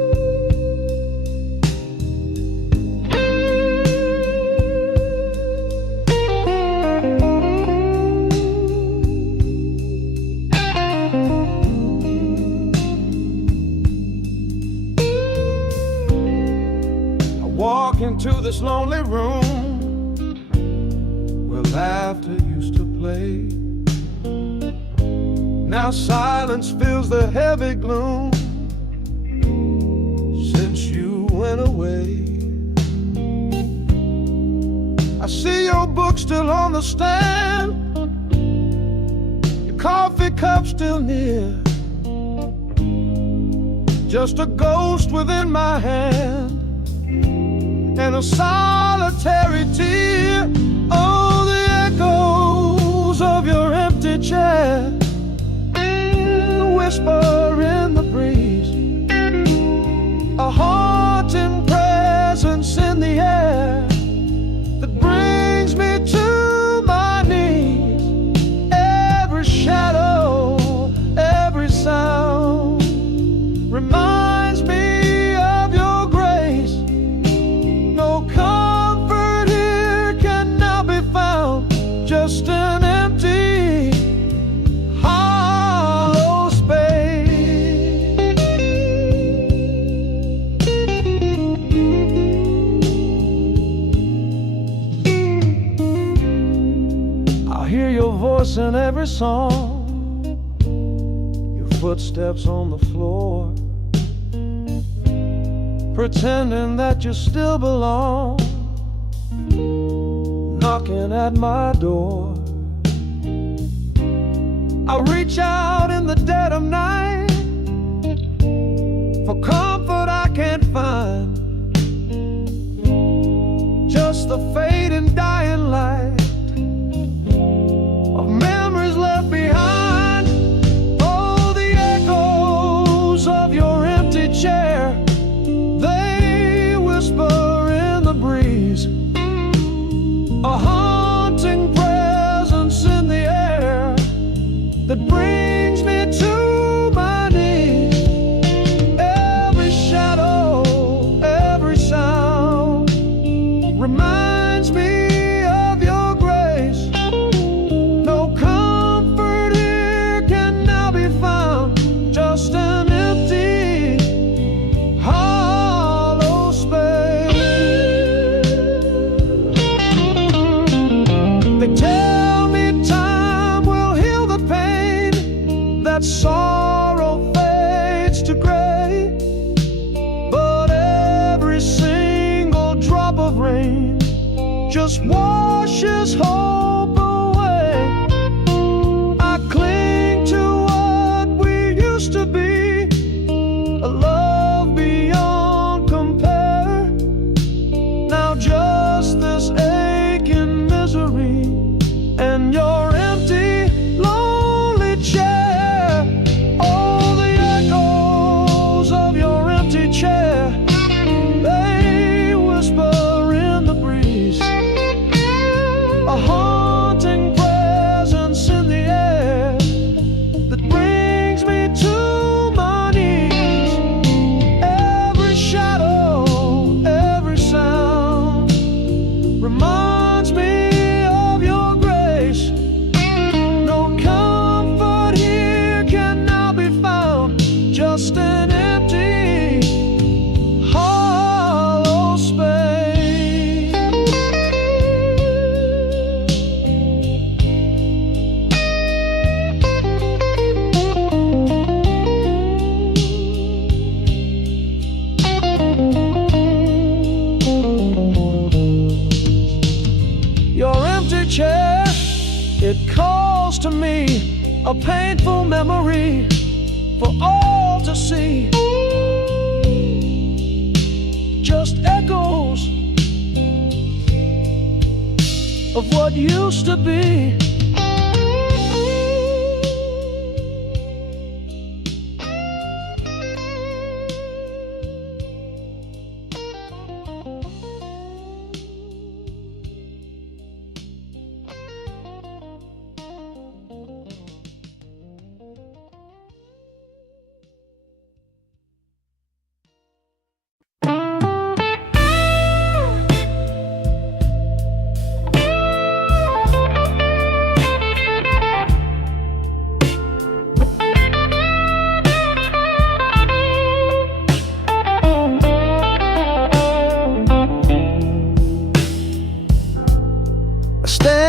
this lonely room where laughter used to play. Now silence fills the heavy gloom since you went away. I see your book still on the stand, your coffee cup still near, just a ghost within my hand and a solitary tear. Oh, the echoes of your empty chair, the whisper in the breeze, a haunting presence in the air that brings me to my knees. Every shadow, every sound reminds me of your grace. No comfort here can now be found, just an empty, hollow space. I'll hear your voice in every song, your footsteps on the floor, pretending that you still belong, knocking at my door. I reach out in the dead of night for comfort I can't find, just the fading dying light of memories left behind. Oh, the echoes of your empty chair, they whisper in the breeze, a haunting presence in the air that brings me to my knees. Every shadow, every sound reminds me of your grace. No comfort here can now be found, just an empty, hollow space. They tell me time will heal the pain, that sorrow fades to gray, but every single drop of rain just washes hope away. I cling to what we used to be, a love beyond compare. Now just this aching misery and your empty, lonely chair. Oh, the echoes of your empty chair, they whisper in the breeze, a haunting presence in the air that brings me to my knees. Every shadow, every sound reminds me of your grace. No comfort here can now be found, just an empty, hollow space. Your empty chair, it calls to me, a painful memory for all to see. Just echoes of what used to be.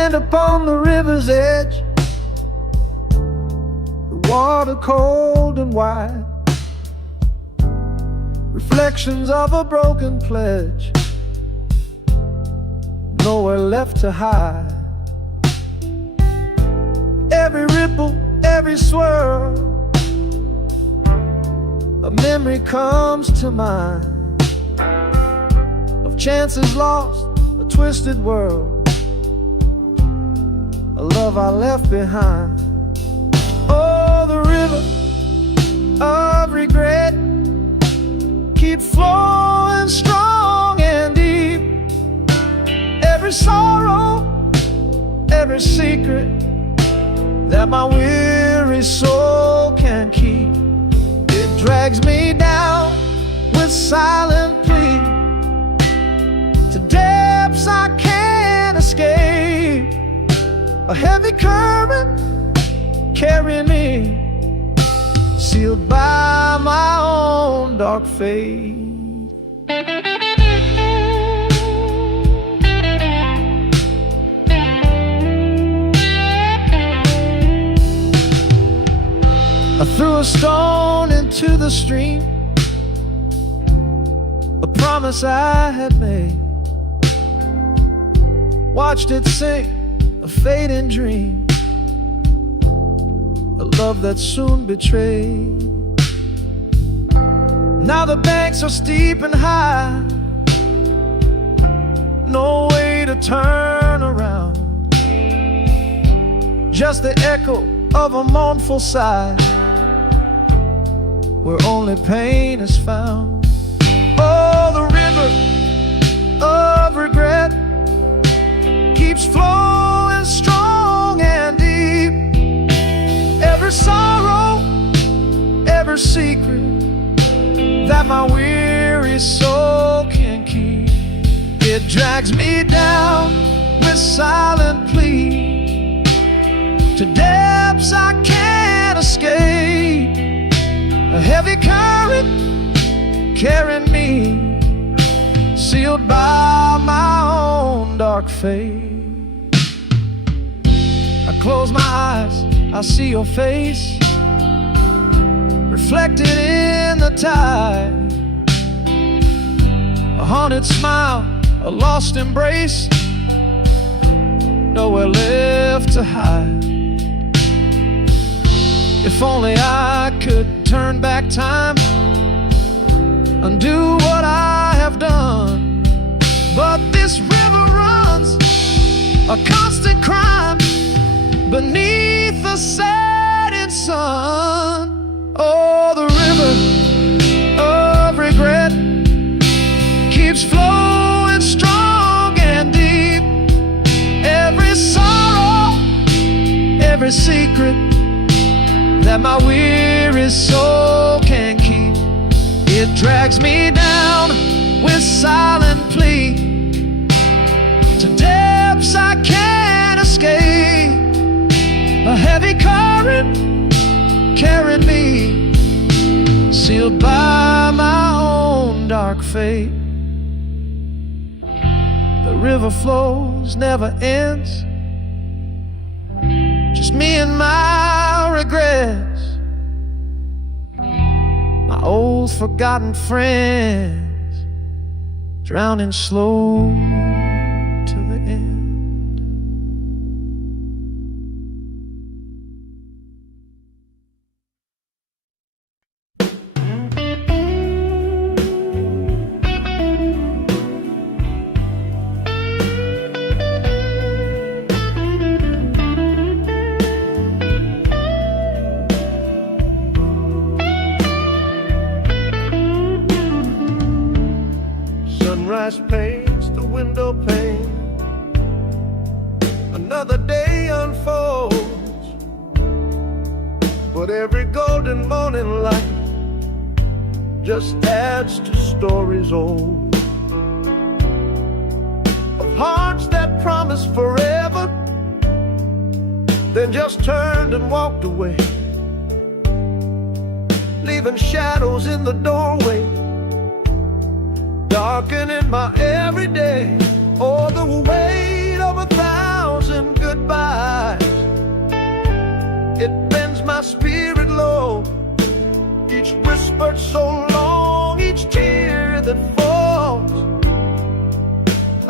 stand upon the river's edge, the water cold and wide, reflections of a broken pledge, nowhere left to hide. Every ripple, every swirl, a memory comes to mind of chances lost, a twisted world, a love I left behind. Oh, the river of regret keeps flowing strong and deep. Every sorrow, every secret that my weary soul can keep, it drags me down with silent plea to depths I can't escape. A heavy current carrying me, sealed by my own dark fate. I threw a stone into the stream, a promise I had made. Watched it sink, a fading dream, a love that soon betrayed. Now the banks are steep and high, no way to turn around, just the echo of a mournful sigh, where only pain is found. Oh, the river of regret keeps flowing strong and deep. Every sorrow, every secret that my weary soul can keep, it drags me down with silent plea to depths I can't escape. A heavy current carrying me, sealed by my own dark fate. I close my eyes, I see your face reflected in the tide, a haunted smile, a lost embrace, nowhere left to hide. If only I could turn back time, undo what I have done, but this river runs a constant crime beneath the setting sun. Oh, the river of regret keeps flowing strong and deep. Every sorrow, every secret that my weary soul can keep, it drags me down with silent plea to depths I can't escape. A heavy current carrying me, sealed by my own dark fate. The river flows, never ends, just me and my regrets, my old forgotten friends, drowning slow to the end. Sunrise paints the window pane, another day unfolds, but every golden morning light just adds to stories old, of hearts that promised forever, then just turned and walked away, leaving shadows in the doorway, darkening my everyday. Oh, the weight of 1,000 good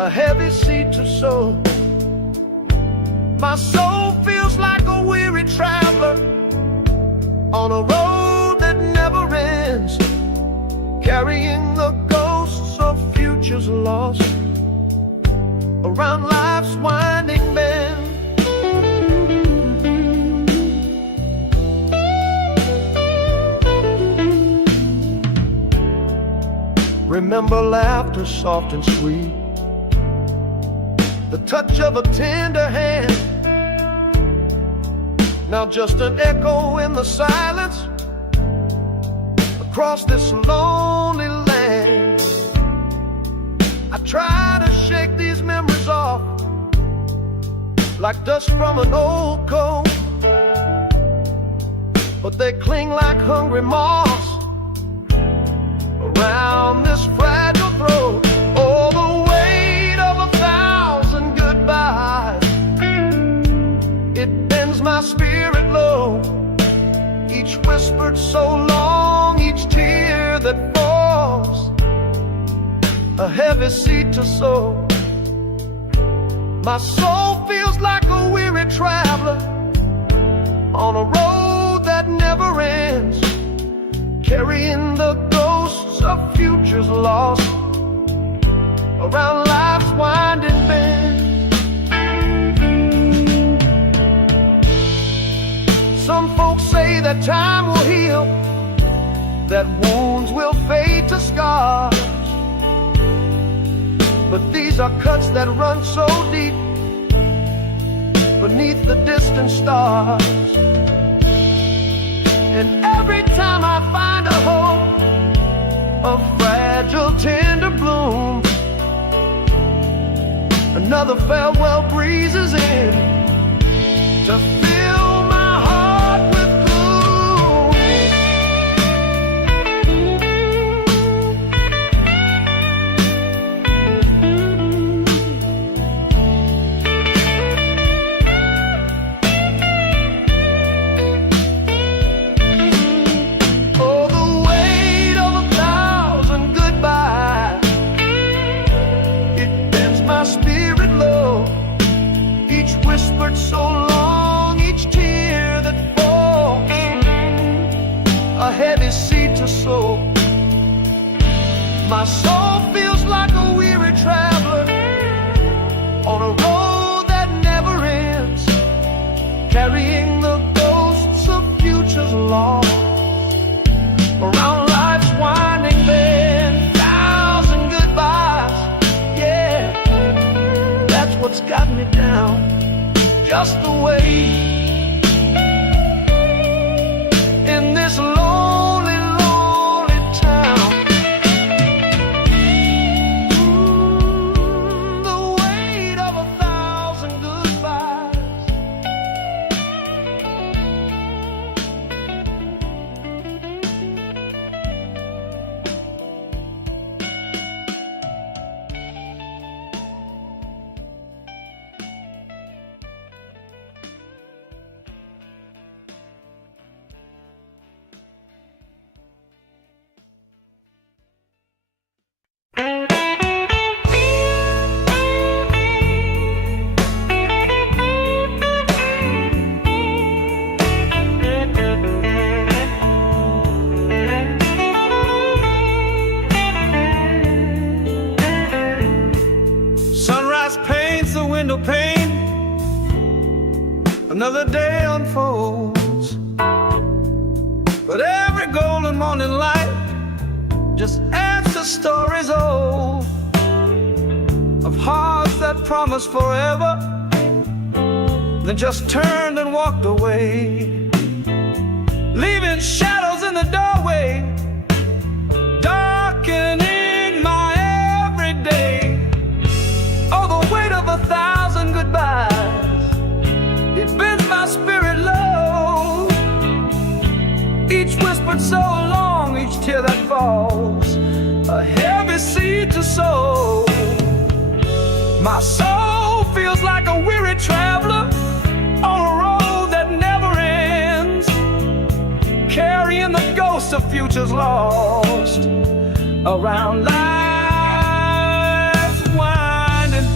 a heavy seed to sow. My soul feels like a weary traveler on a road that never ends, carrying the ghosts of futures lost around life's winding bend. Remember laughter soft and sweet, the touch of a tender hand. Now just an echo in the silence across this lonely land. I try to shake these memories off like dust from an old coat, but they cling like hungry moths around this fragile throat. Oh, the weight of 1,000 goodbyes, it bends my spirit low. Each whispered so long, each tear that falls, a heavy seed to sow. My soul feels like a weary traveler on a road that never ends, carrying the ghosts of futures lost around life's winding bend. Some folks say that time will heal, that wounds will fade to scars, but these are cuts that run so deep beneath the distant stars. And every time I find a hope, a fragile tender bloom, another farewell breezes in to fill my heart with gloom. Oh, the weight of 1,000 goodbyes, it bends my spirit low. Each whispered so long, each tear that falls, a heavy seed to sow. My soul feels like a weary traveler on a road that never ends, carrying the ghosts of futures lost around life's winding bend. 1,000 goodbyes, yeah, that's what's got me down, just the way in this lonely, lonely town. The weight of 1,000 goodbyes. Sunrise paints the window pane, another day unfolds, but every golden morning light just adds to stories old of hearts that promised forever, then just turned and walked away, leaving shadows in the doorway, darkening my everyday. Oh, the weight of 1,000 goodbyes, it bends my spirit low. Each whispered so long, each tear that falls, a heavy seed to sow. My soul feels like a weary traveler on a road that never ends, carrying the ghosts of futures lost around life's winding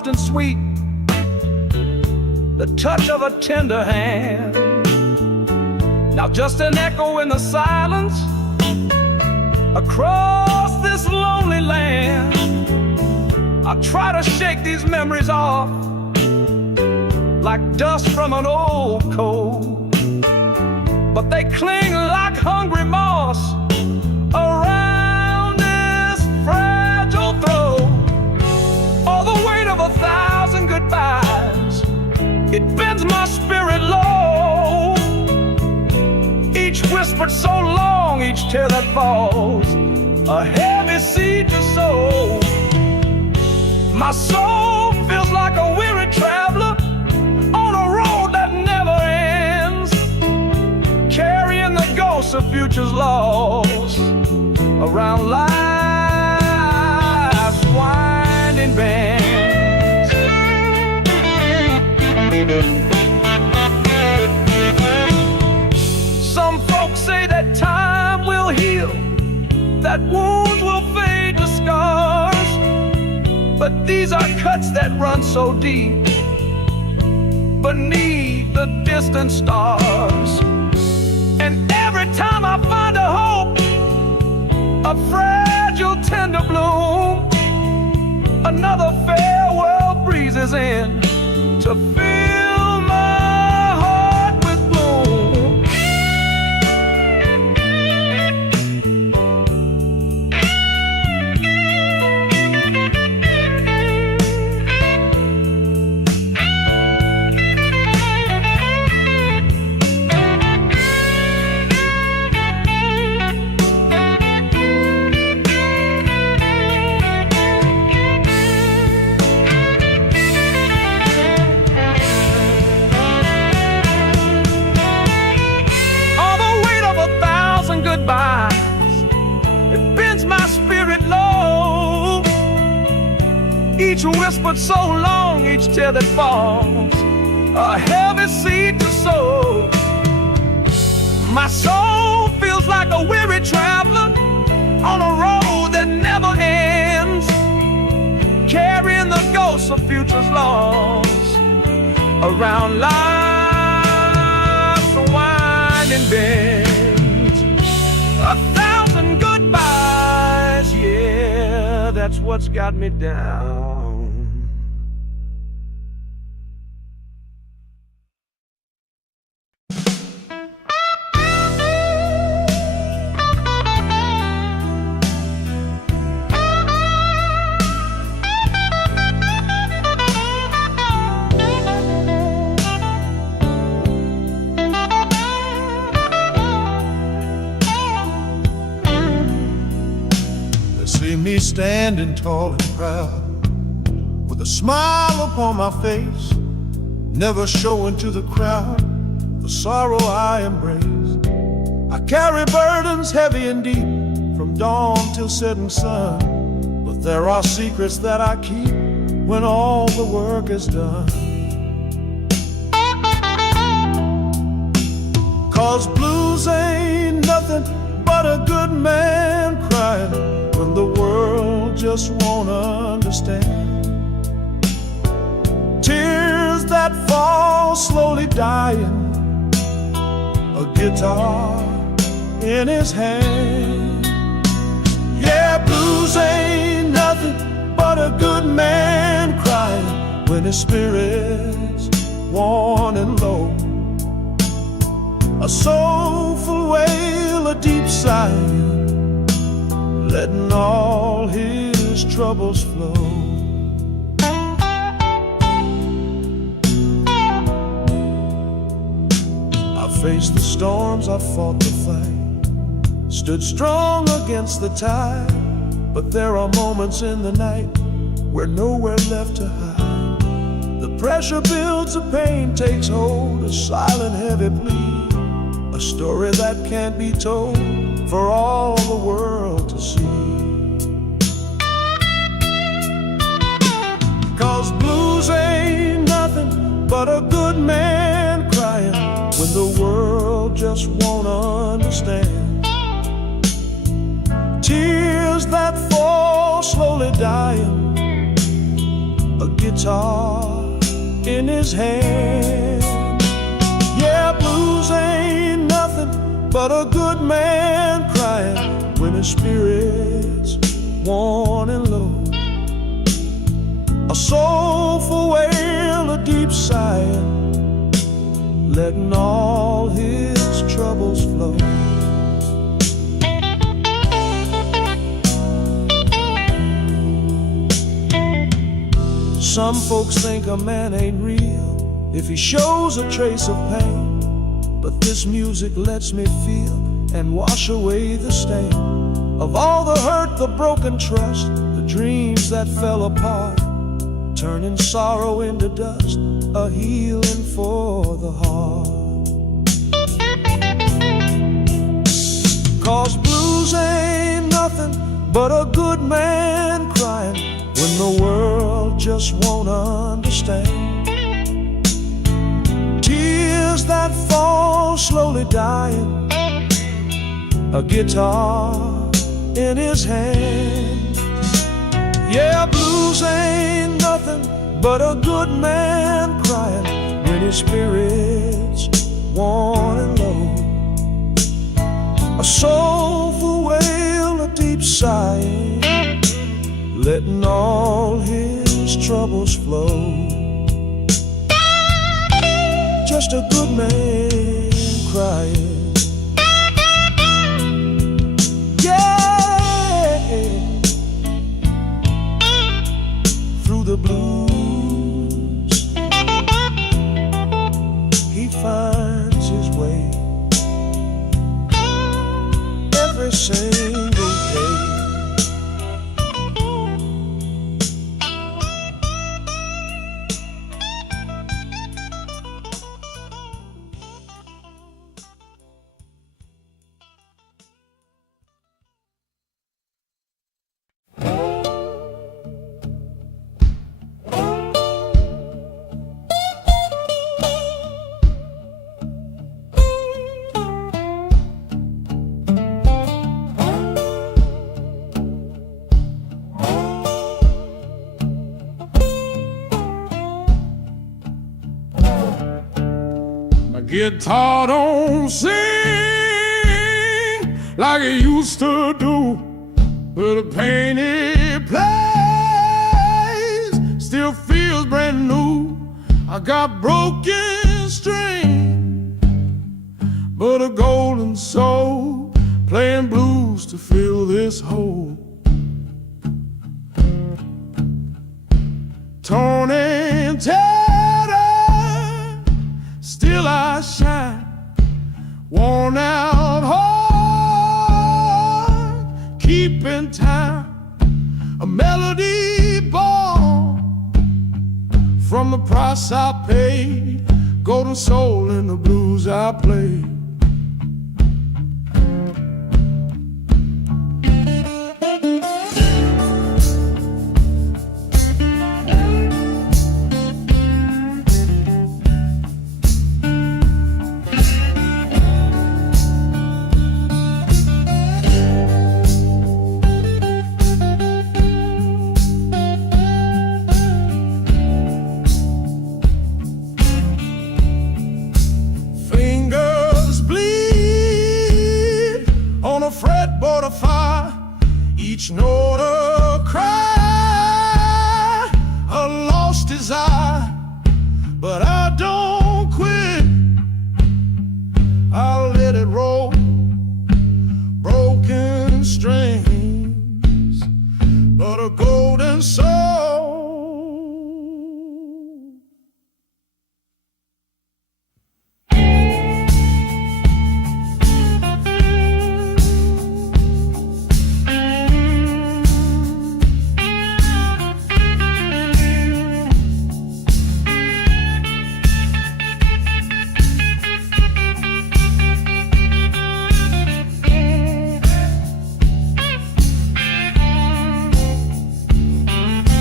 soft and sweet, the touch of a tender hand. Now just an echo in the silence across this lonely land. I try to shake these memories off like dust from an old coat, but they cling like hungry moss around this fragile throat. All the weight of 1,000 goodbyes, it bends my spirit low. Each whispered so long, each tear that falls, a heavy seed to sow. My soul feels like a weary traveler on a road that never ends, carrying the ghosts of futures lost around life's winding bend. Some folks say that time will heal, that wounds will fade to scars, but these are cuts that run so deep beneath the distant stars. And every time I find a hope, a fragile tender bloom, another farewell breezes in to fill my heart with gloom. It bends my spirit low. Each whispered so long, each tear that falls, a heavy seed to sow. My soul feels like a weary traveler on a road that never ends, carrying the ghosts of futures lost around life's winding bend. 1,000 goodbyes, yeah, that's what's got me down. See me standing tall and proud, with a smile upon my face, never showing to the crowd the sorrow I embrace. I carry burdens heavy and deep, from dawn till setting sun, but there are secrets that I keep when all the work is done. 'Cause blues ain't nothing but a good man crying when the world just won't understand. Tears that fall slowly dying, a guitar in his hand. Yeah, blues ain't nothing but a good man crying when his spirit's worn and low. A soulful wail, a deep sigh, letting all his troubles flow. I faced the storms, I fought the fight, stood strong against the tide, but there are moments in the night where nowhere left to hide. The pressure builds, the pain takes hold, a silent heavy plea, a story that can't be told for all the world to see. 'Cause blues ain't nothing but a good man crying when the world just won't understand. Tears that fall slowly dying, a guitar in his hand. Yeah, blues ain't nothing but a good man crying when his spirit's worn and low. A soulful wail, a deep sighing, letting all his troubles flow. Some folks think a man ain't real if he shows a trace of pain, but this music lets me feel and wash away the stain of all the hurt, the broken trust, the dreams that fell apart, turning sorrow into dust, a healing for the heart. 'Cause blues ain't nothing but a good man crying when the world just won't understand. Tears that fall slowly dying, a guitar in his hand. Yeah, blues ain't nothing but a good man crying when his spirit's worn and low. A soulful wail, a deep sighing, letting all his troubles flow. Just a good man crying. Yeah, through the blues he finds his way every single day. Guitar don't sing like it used to do, but the pain it plays still feels brand new. I got broken string, but a golden soul playing blues to fill this hole. Torn and tattered, still I shine, worn out heart, keeping time, a melody born from the price I paid, golden soul in the blues I play. Fretboard of fire, each note a cry, a lost desire, but I don't quit. I'll let it roll, broken strings, but a golden soul.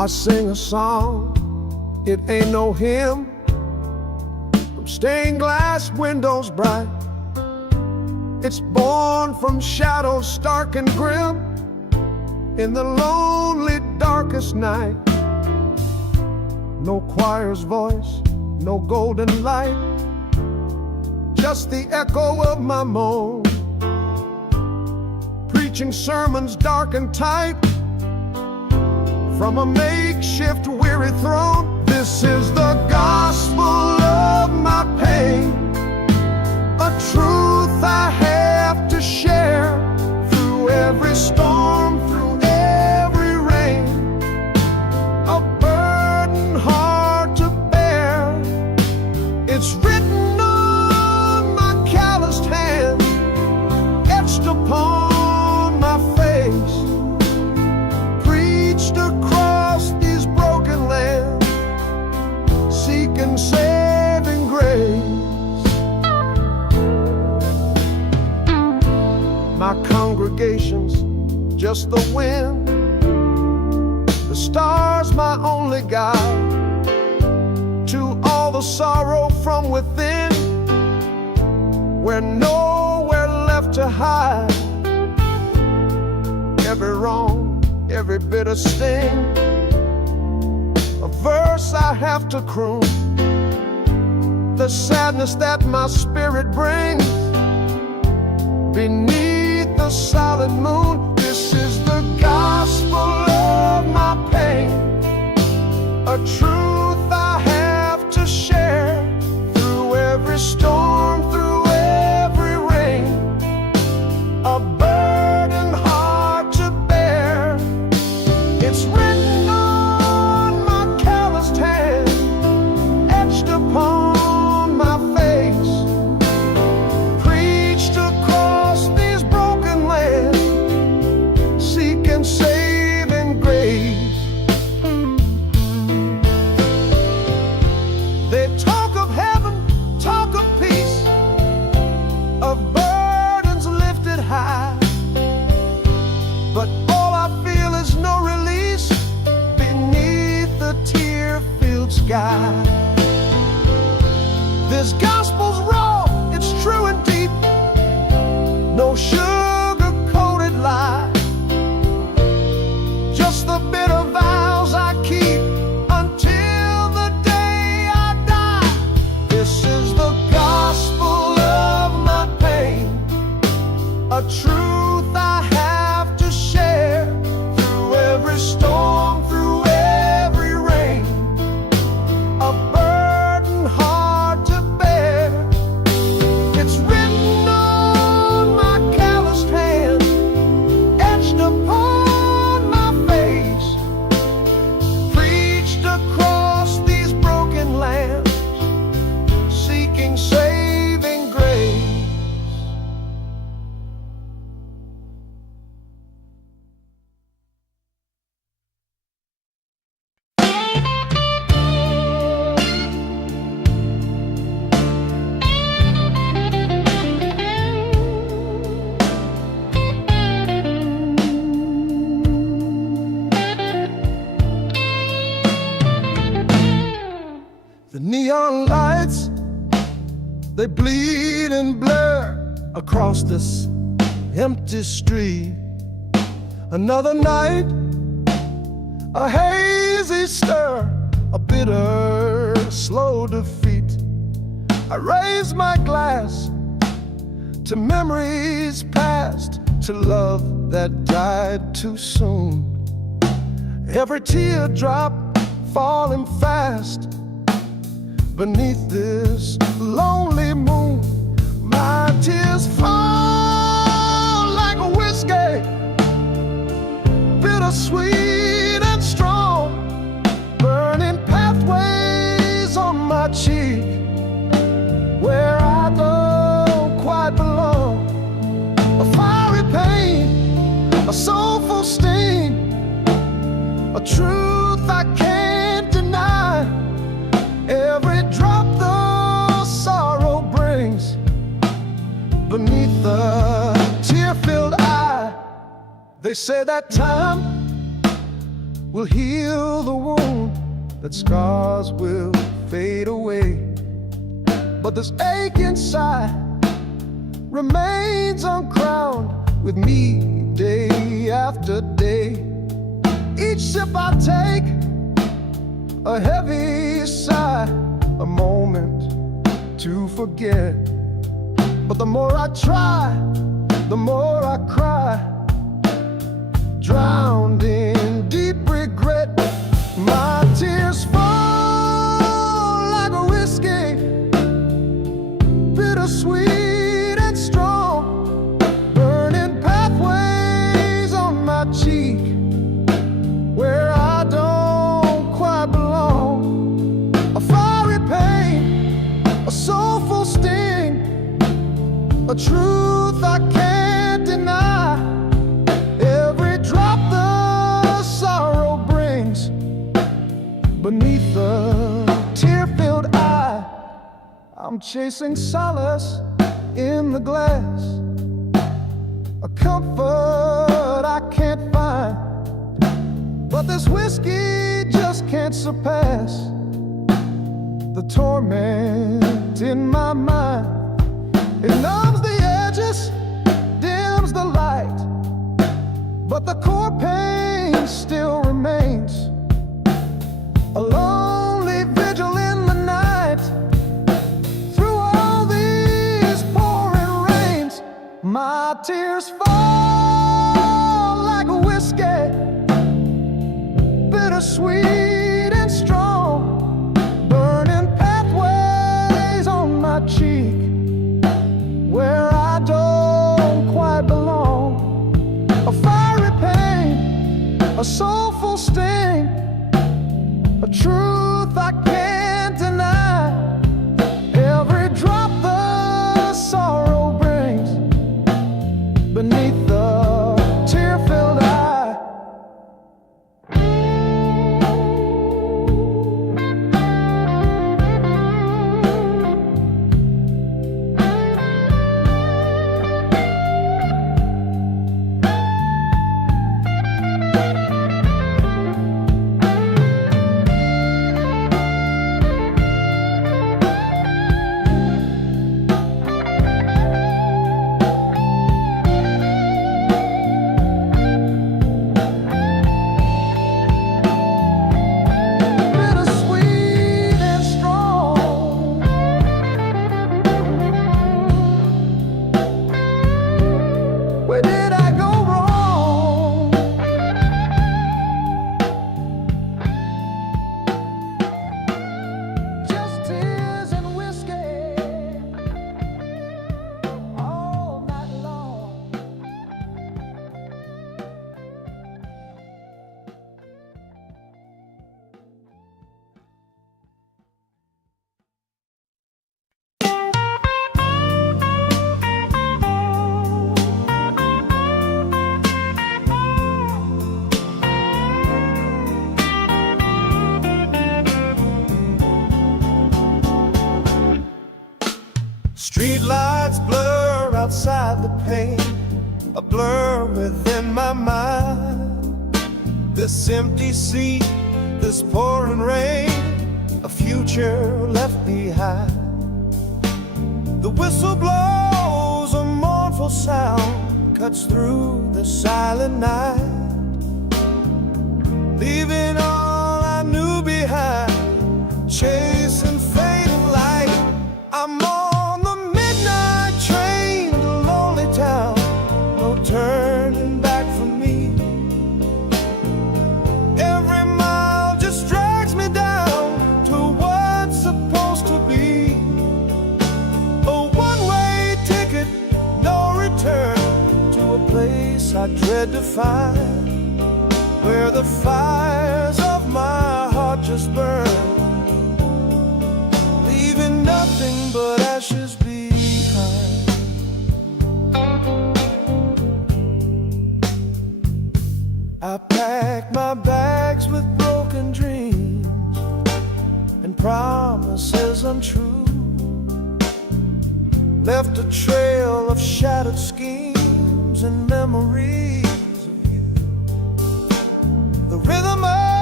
I sing a song, it ain't no hymn, from stained glass windows bright. It's born from shadows stark and grim, in the lonely darkest night. No choir's voice, no golden light, just the echo of my moan, preaching sermons dark and tight from a makeshift weary throne. This is the gospel of my pain, a truth I have to share through every storm, through every rain, a burden hard to bear. It's written on my calloused hands, etched upon my face, preached across these broken lands, seeking saving grace. My congregation's just the wind, the stars my only guide to all the sorrow from within, where nowhere left to hide. Every wrong, every bitter sting, a verse I have to croon, the sadness that my spirit brings beneath the solid moon. This is the gospel of my pain, a truth I have to share through every storm, through every rain, a burden hard to bear. It's written on my calloused hand, etched upon my face, preached across these broken lands, seeking saving grace. They talk of heaven, talk of peace, of burdens lifted high, but all I feel is no release beneath the tear-filled sky. This gospel's raw, it's true and deep, no sugar-coated lie, just the bitter vows I keep until the day I die. This is the gospel of my pain, a truth I have to share through every storm, through every rain, a burden hard to bear. It's written on my calloused hand, etched upon my face, preached across these broken lands, seeking saving grace. The neon lights, they bleed and blur across this empty street. Another night, a hazy stir, a bitter, slow defeat. I raise my glass to memories past, to love that died too soon. Every teardrop falling fast beneath this lonely moon. My tears fall like a whiskey, bittersweet and strong, burning pathways on my cheek where I don't quite belong. A fiery pain, a soulful sting, a truth I can't deny. Every drop the sorrow brings beneath the tear-filled eye. They say that time will heal the wound, that scars will fade away. But this ache inside remains uncrowned with me day after day. Each sip I take, a heavy sigh, a moment to forget. But the more I try, the more I cry, drowned in deep regret. My tears fall like a whiskey, bittersweet and strong, burning pathways on my cheek where I don't quite belong. A fiery pain, a soulful sting, a truth I can't deny. Every drop the sorrow brings beneath the tear-filled eye. I'm chasing solace in the glass, a comfort I can't find. But this whiskey just can't surpass the torment in my mind. It numbs the edges, dims the light, but the core pain still remains. A lonely vigil in the night, through all these pouring rains. My tears fall like a whiskey, bittersweet and strong, burning pathways on my cheek where I don't quite belong. A fiery pain, a soulful sting, a truth I can't deny. Every drop the sorrow brings beneath the tear-filled eye. Where did I go wrong? Just tears and whiskey all night long. Street lights blur outside the pane, a blur within my mind. This empty seat, this pouring rain, a future left behind. The whistle blows, a mournful sound cuts through the silent night, leaving all I knew behind, chasing fading light. I'm on the midnight train to lonely town, no turning back for me. Every mile just drags me down to what's supposed to be a one-way ticket, no return, to a place I dread to find, where the fires of my heart just burn, leaving nothing but ashes behind. I packed my bags with broken dreams and promises untrue, left a trail of shattered schemes and memories of you. The rhythm of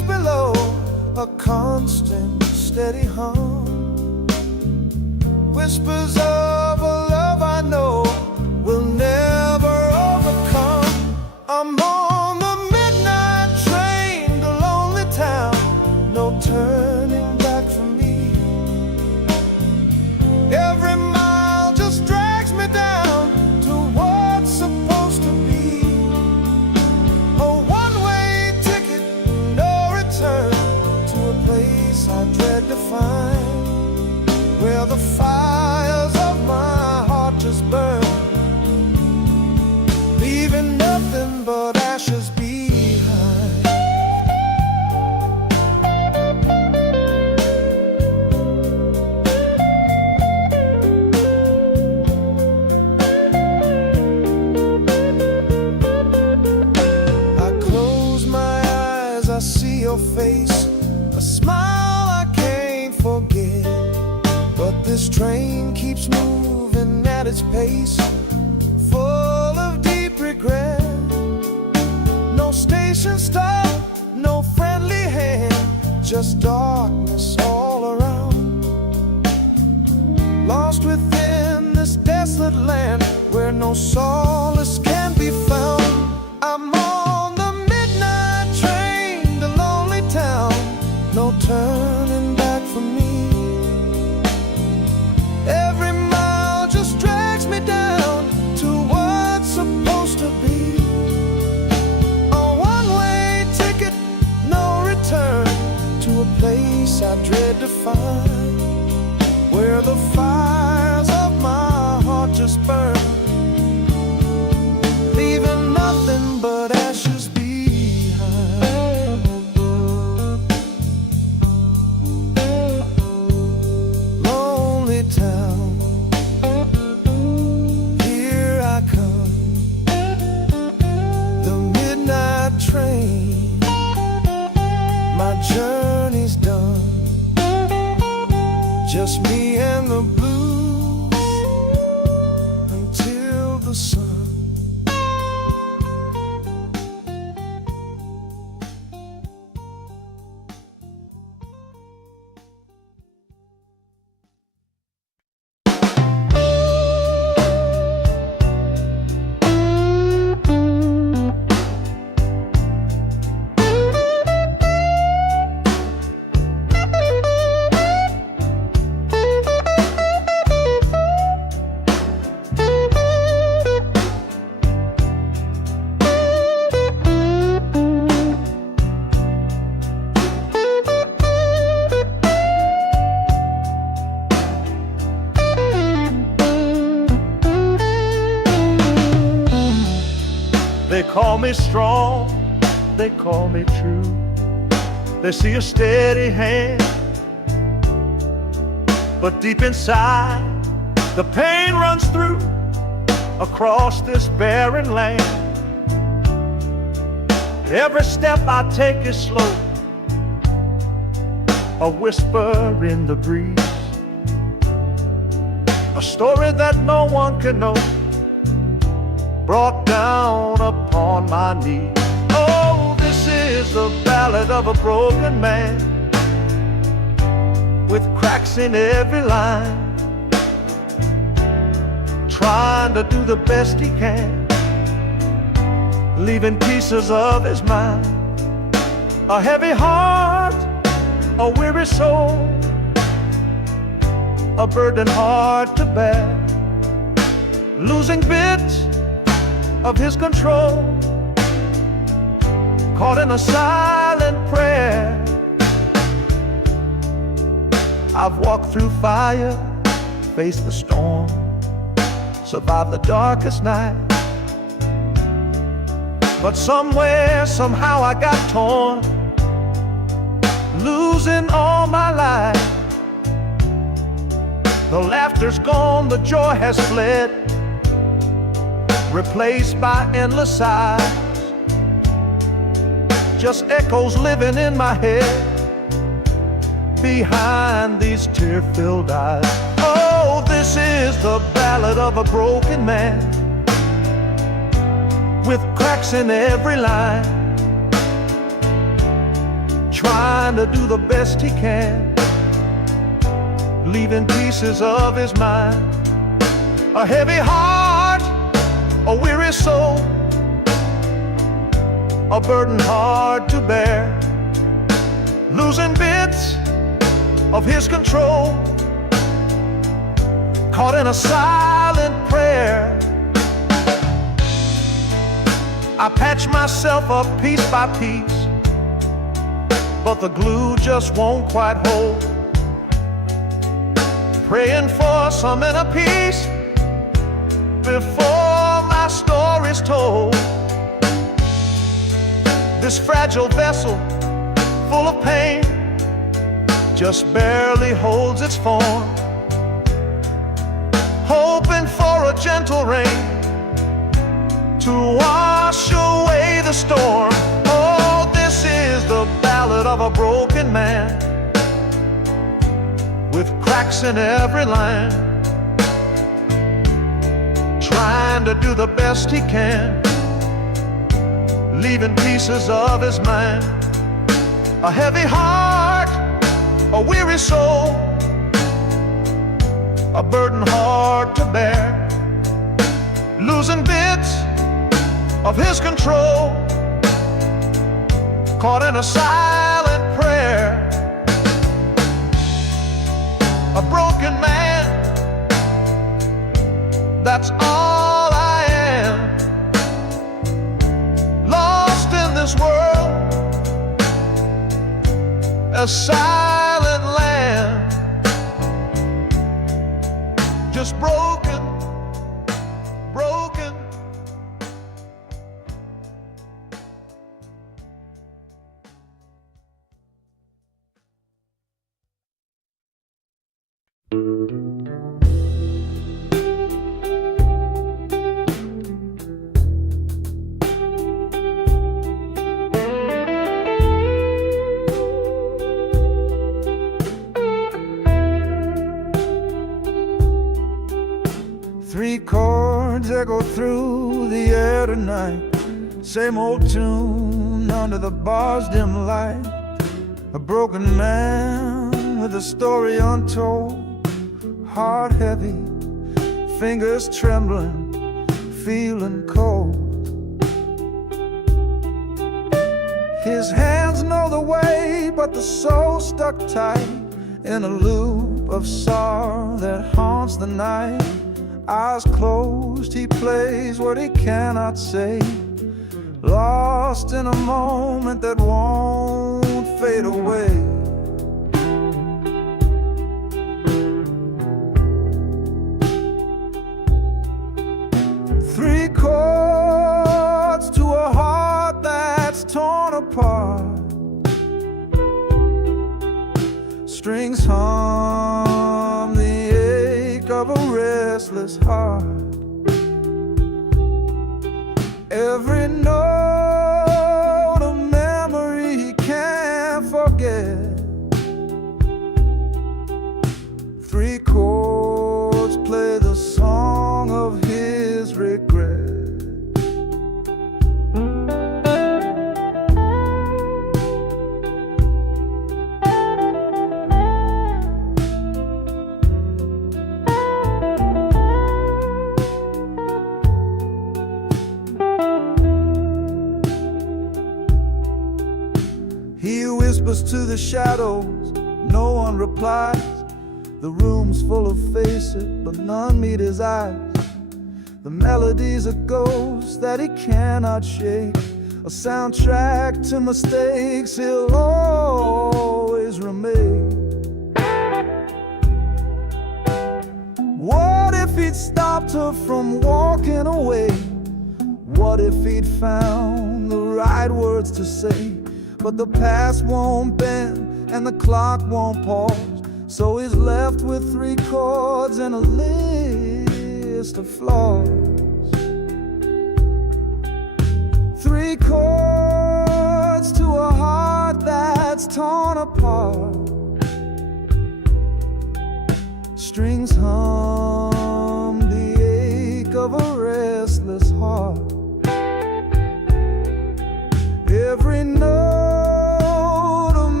a constant, steady hum, whispers of a love I know will never overcome. I'm on the midnight train to lonely town, no turning back for me. Every mile just drags me down to what's supposed to be a one-way ticket, no return, to a place I dread to find, where the fires of my heart just burn, leaving nothing but ashes behind. I close my eyes, I see your face, a smile I can't forget. But this train keeps moving at its pace, full of deep regret. No station stop, no friendly hand, just darkness all around. Lost within this desolate land where no solace can be found. I'm on the midnight train to lonely town, no turning back for me. Every mile just drags me down to what's supposed to be a one-way ticket, no return, to a place I dread to find, where the fires of my heart just burn, leaving nothing but ashes behind. Lonely town, here I come, the midnight train, my journey's done, just me and the blues until the sun. They call me strong, they call me true. They see a steady hand, but deep inside the pain runs through across this barren land. Every step I take is slow, a whisper in the breeze, a story that no one can know, brought down upon my knees. Oh, this is the ballad of a broken man, with cracks in every line, trying to do the best he can, leaving pieces of his mind. A heavy heart, a weary soul, a burden hard to bear, losing bits of his control, caught in a silent prayer. I've walked through fire, faced the storm, survived the darkest night, but somewhere, somehow I got torn, losing all my life. The laughter's gone, the joy has fled, replaced by endless sighs, just echoes living in my head behind these tear-filled eyes. Oh, this is the ballad of a broken man, with cracks in every line, trying to do the best he can, leaving pieces of his mind. A heavy heart, a weary soul, a burden hard to bear, losing bits of his control, caught in a silent prayer. I patch myself up piece by piece, but the glue just won't quite hold. Praying for some inner peace before my story's told. This fragile vessel, full of pain, just barely holds its form, hoping for a gentle rain to wash away the storm. Oh, this is the ballad of a broken man, with cracks in every line, trying to do the best he can, leaving pieces of his mind. A heavy heart, a weary soul, a burden hard to bear, losing bits of his control, caught in a silent prayer. A broken man, that's all I am, lost in this world, a silent land, just broken, broken. Three chords echo through the air tonight, same old tune under the bar's dim light. A broken man with a story untold, heart heavy, fingers trembling, feeling cold. His hands know the way, but the soul stuck tight in a loop of sorrow that haunts the night. Eyes closed, he plays what he cannot say, lost in a moment that won't fade away. Three chords to a heart that's torn apart, strings hum the ache of a restless heart. Every note a memory he can't forget. Three chords play the song of his regret. He whispers to the shadows, no one replies. The room's full of faces, but none meet his eyes. The melody's a ghost that he cannot shake, a soundtrack to mistakes he'll always remake. What if he'd stopped her from walking away? What if he'd found the right words to say? But the past won't bend and the clock won't pause, so he's left with three chords and a list of flaws. Three chords to a heart that's torn apart, strings hum the ache of a restless heart. Every note a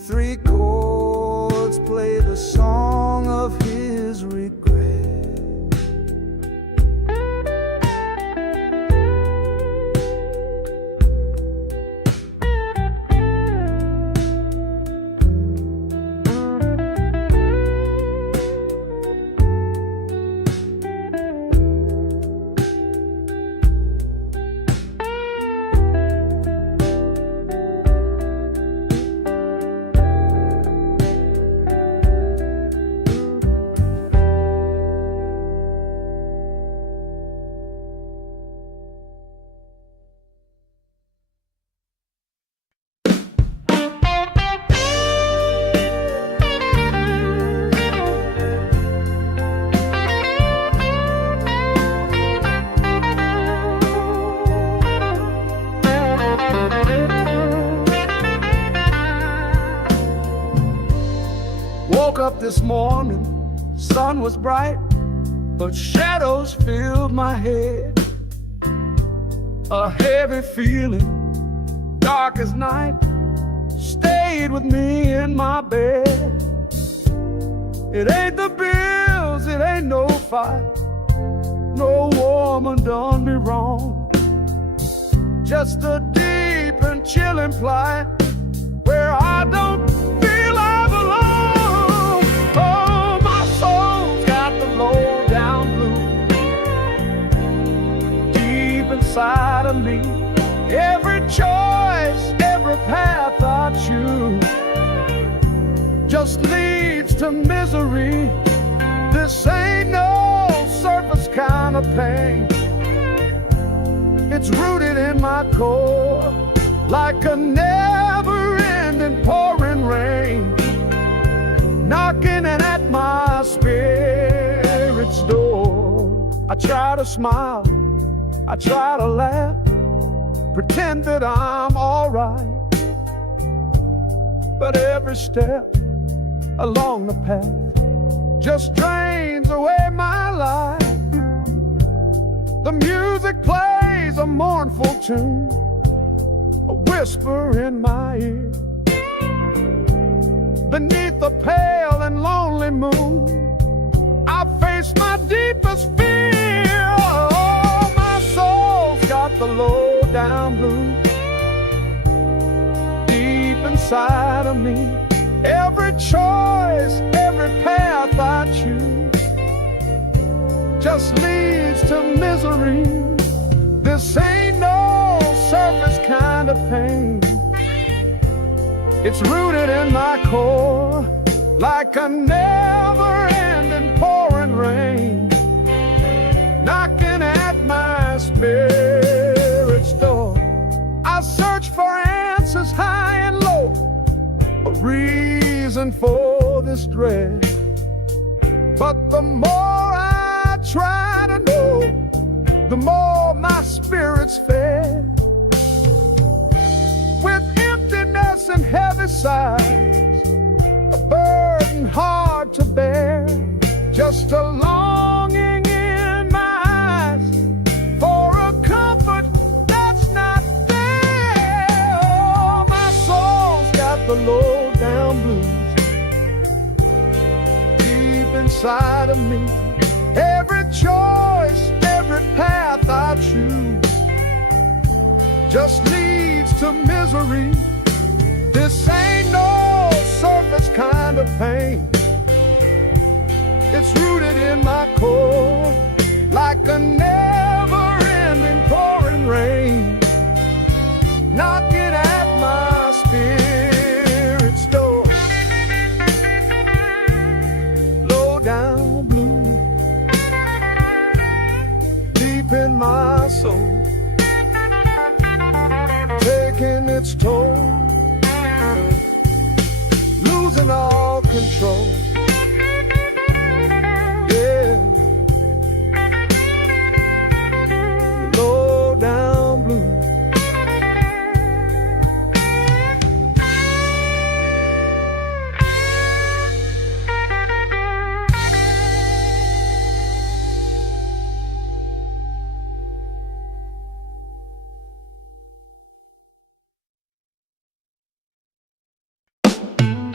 Three chords play the song of his regret. Woke up this morning, sun was bright, but shadows filled my head. A heavy feeling, dark as night, stayed with me in my bed. It ain't the bills, it ain't no fight, no woman done me wrong. Just a deep and chilling plight where I don't feel I belong. Oh, my soul's got the low down blues deep inside of me. Every choice, every path I choose just leads to misery. This ain't no surface kind of pain. It's rooted in my core like a never-ending pouring rain, knocking at my spirit's door. I try to smile, I try to laugh, pretend that I'm alright, but every step along the path just drains away my life. The music plays a mournful tune, a whisper in my ear. Beneath the pale and lonely moon, I face my deepest fear. Oh, my soul's got the low down blues deep inside of me. Every choice, every path I choose just leads to misery. This ain't no surface kind of pain. It's rooted in my core like a never-ending pouring rain, knocking at my spirit's door. I search for answers high and low, a reason for this dread, but the more I try to know, the more my spirit's fed. With emptiness and heavy sighs, a burden hard to bear, just a longing in my eyes for a comfort that's not there. Oh, my soul's got the low down blues deep inside of me. Every choice, every path I choose just leads to misery. This ain't no surface kind of pain. It's rooted in my core like a never-ending pouring rain, knocking at my spirit's door. Low down blue deep in my soul, taking its toll, losing all control. Yeah, low down blue.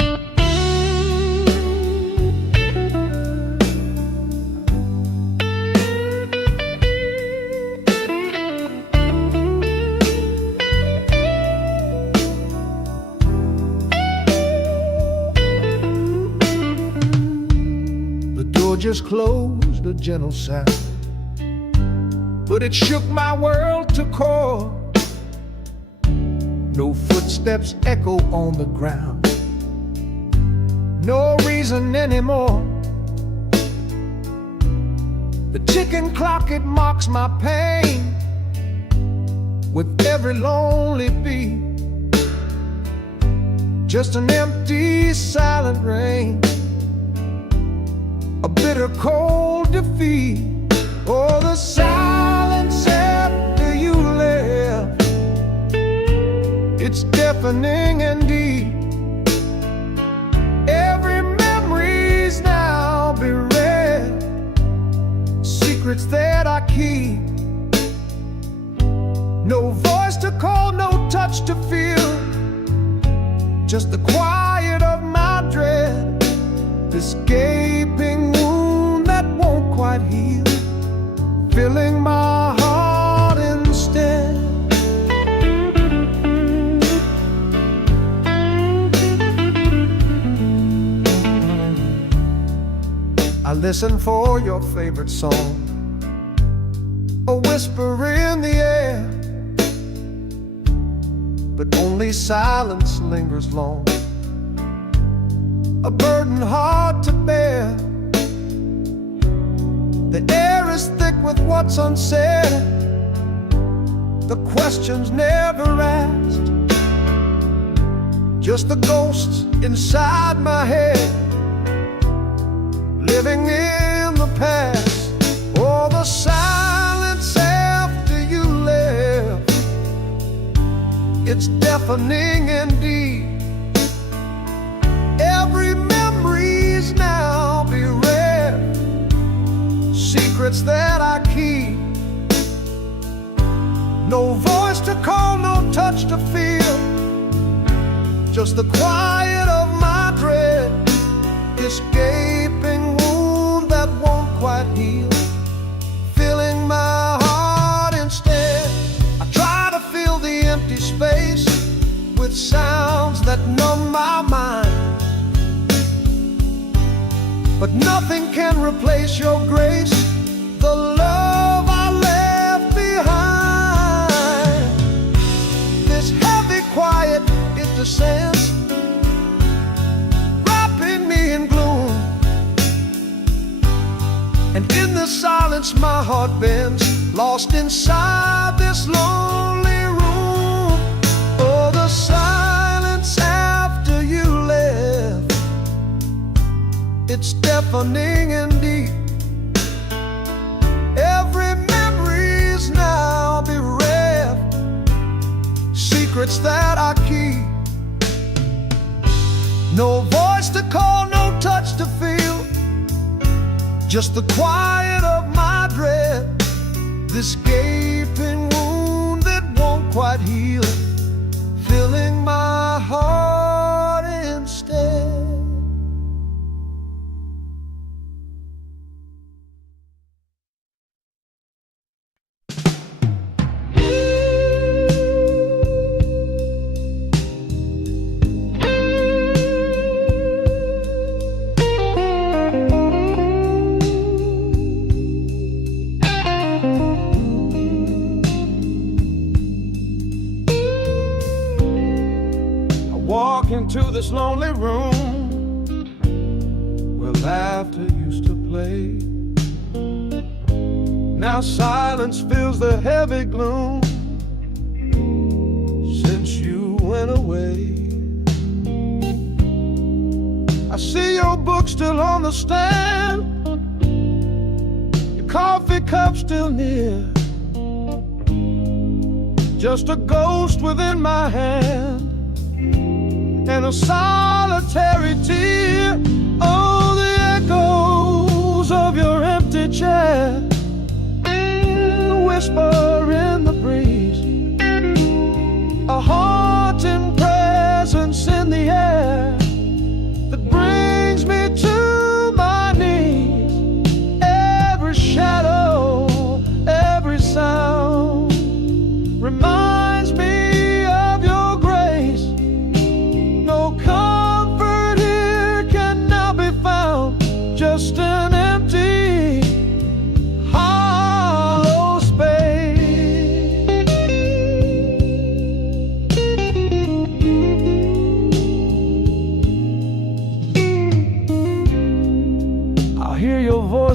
just closed a gentle sound, but it shook my world to core. No footsteps echo on the ground, no reason anymore. The ticking clock, it mocks my pain with every lonely beat. Just an empty, silent rain, a bitter, cold defeat. Oh, the silence after you left, it's deafening indeed. Every memory's now bereft, secrets that I keep. No voice to call, no touch to feel, just the quiet of my dread. This gaping wound that won't quite heal, filling my heart instead. I listen for your favorite song, a whisper in the air, but only silence lingers long, a burden hard to bear. The air is thick with what's unsaid, the questions never asked, just the ghosts inside my head, living in the past. Oh, the silence after you left, it's deafening indeed. Every memory's now bereft, secrets that I keep. No voice to call, no touch to feel, just the quiet of my dread. This gaping wound that won't quite heal, filling my heart instead. I try to fill the empty space with sounds that numb my mind, but nothing can replace your grace, the love I left behind. This heavy quiet, it descends, wrapping me in gloom, and in the silence my heart bends, lost inside this lonely room. Oh, the silence after you left, it's deafening indeed. Every memory's now bereft, secrets that I keep. No voice to call, no touch to feel, just the quiet of my dread. This gaping wound that won't quite heal, filling my heart instead. Into this lonely room where laughter used to play. Now silence fills the heavy gloom since you went away. I see your book still on the stand, your coffee cup still near, just a ghost within my hand and a solitary tear. Oh, the echoes of your empty chair, the whisper in the breeze, a haunting presence in the air that brings me to my knees. Every shadow, every sound reminds me of your grace. No comfort here can now be found, just an empty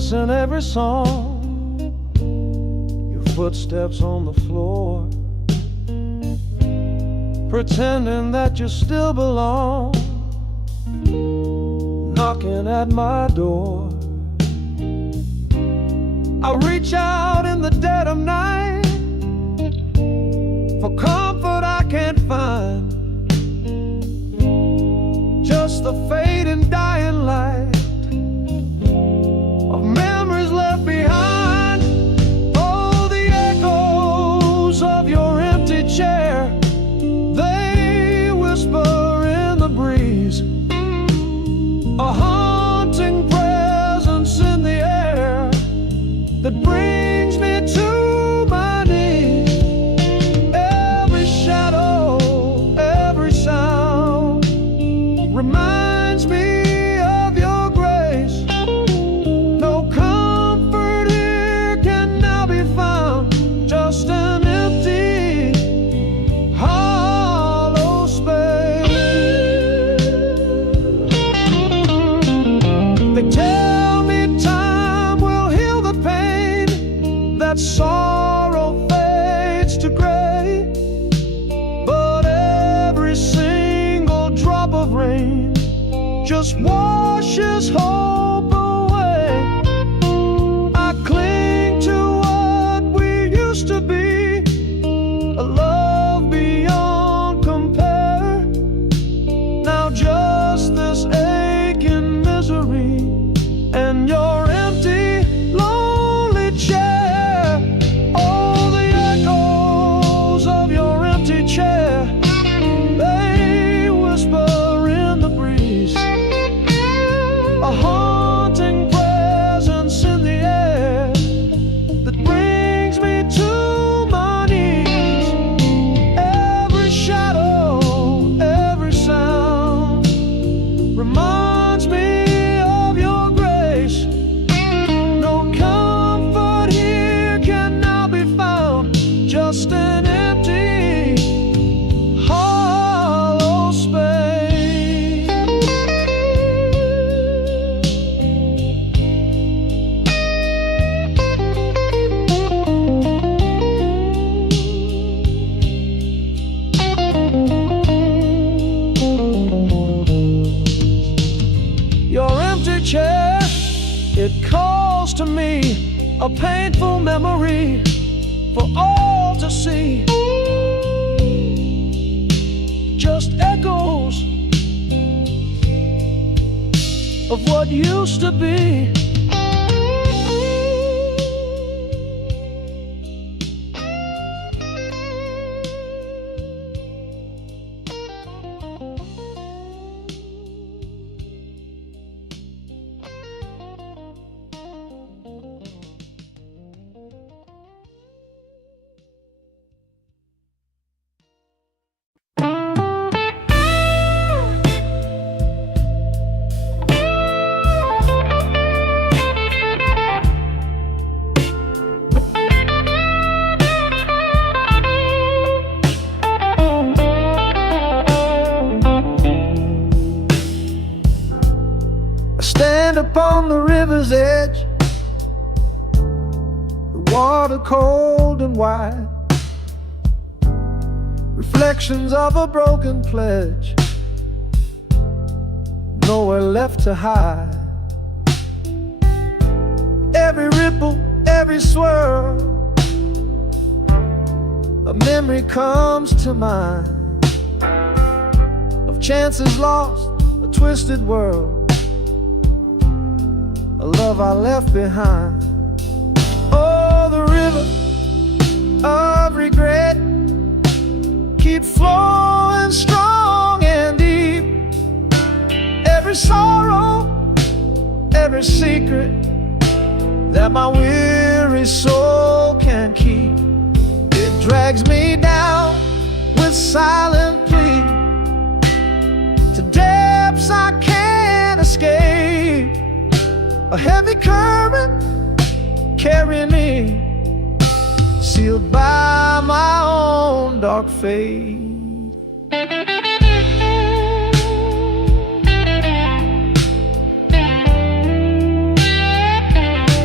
verse in every song, your footsteps on the floor, pretending that you still belong, knocking at my door. I reach out in the dead of night for comfort I can't find, just the fading dying light of memories left behind. Oh, the echoes of your empty chair, they whisper in the breeze, a haunting presence in the air that brings me to my knees. Every shadow, every sound reminds me of your grace. No comfort here can now be found, just an empty, hollow space. They tell me time will heal the pain, that sorrow fades to gray, but every single drop of rain just washes hope away. I cling to what we used to be, a love beyond compare. Now just this aching misery and your empty, lonely chair. Oh, the echoes of your empty chair, they whisper in the breeze, a haunting presence in the air that brings me to my knees. Every shadow, every sound reminds me of your grace. No comfort here can now be found, just an empty, hollow space. Your empty chair, it calls to me, a painful memory for all to see. Just echoes of what used to be. I stand upon the river's edge, the water cold and wide, reflections of a broken pledge, nowhere left to hide. Every ripple, every swirl, a memory comes to mind of chances lost, a twisted world, a love I left behind. Oh, the river of regret, keep flowing strong and deep. Every sorrow, every secret that my weary soul can keep, it drags me down with silent plea to depths I can't escape. A heavy current carrying me, sealed by my own dark fate.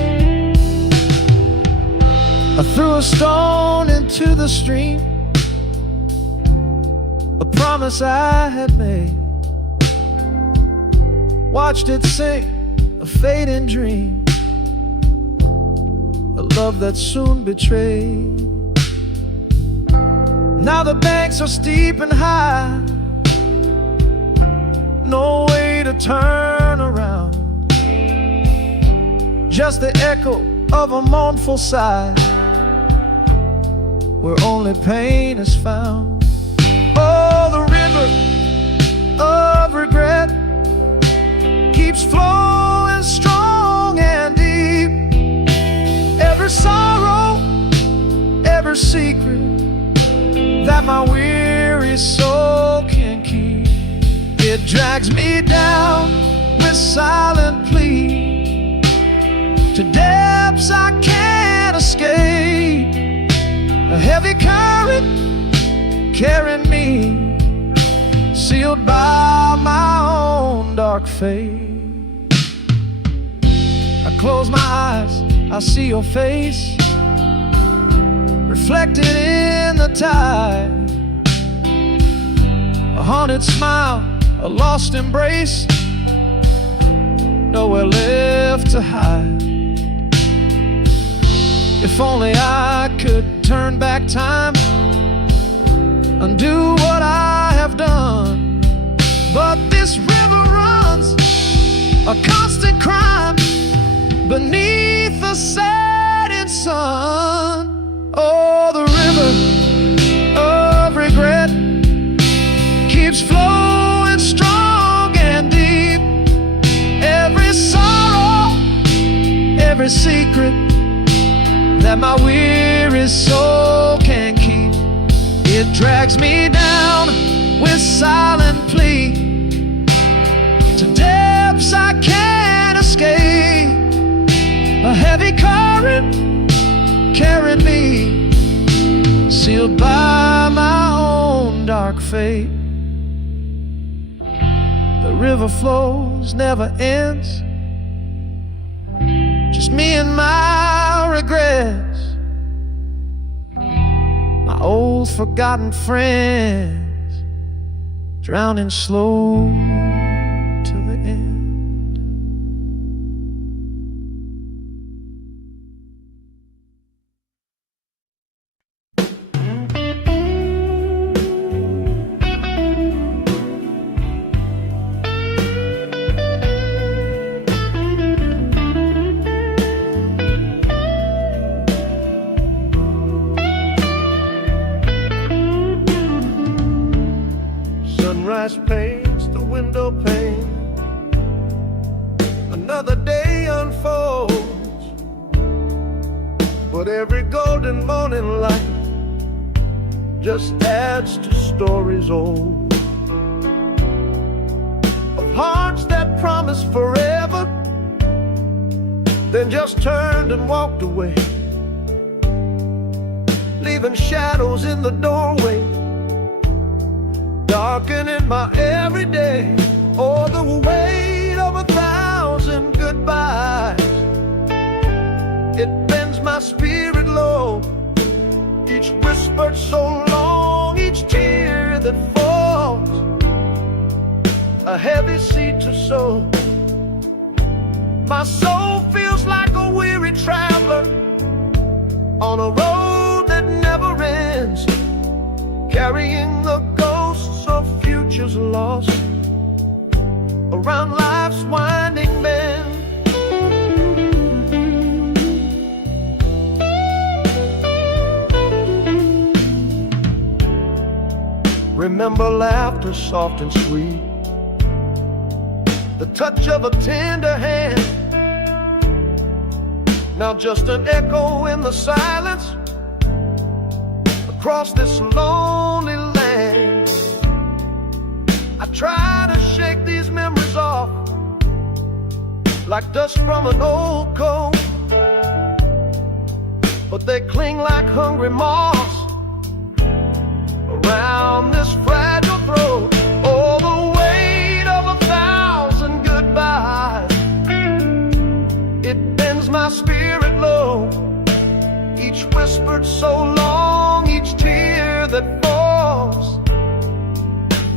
I threw a stone into the stream, a promise I had made. Watched it sink, a fading dream, a love that soon betrayed. Now the banks are steep and high, no way to turn around, just the echo of a mournful sigh, where only pain is found. Oh, the river of regret keeps flowing strong and deep. Every sorrow, every secret that my weary soul can keep, it drags me down with silent plea to depths I can't escape. A heavy current carrying me, sealed by my own dark fate. I close my eyes, I see your face reflected in the tide. A haunted smile, a lost embrace, nowhere left to hide. If only I could turn back time, undo what I have done. But this river runs a constant crime beneath the setting sun. Oh, the river of regret keeps flowing strong and deep. Every sorrow, every secret that my weary soul can keep, it drags me down with silent plea to depths I can't escape. A heavy current carrying me, sealed by my own dark fate. The river flows, never ends, just me and my regrets, my old forgotten friends, drowning slow till the end. Sunrise paints the window pane, another day unfolds, but every golden morning light just adds to stories old, of hearts that promised forever, then just turned and walked away, leaving shadows in the doorway, darkening my everyday. Oh, the weight of 1,000 goodbyes, it bends my spirit low, each whispered so long, each tear that falls, a heavy seed to sow. My soul feels like a weary traveler on a road that never ends, carrying the ghosts of futures lost around life's winding bend. Remember laughter soft and sweet, the touch of a tender hand, now just an echo in the silence across this lonely land. I try to shake these memories off like dust from an old coat, but they cling like hungry moths around this fragile throat. Oh, the weight of 1,000 goodbyes, it bends my spirit low, each whisper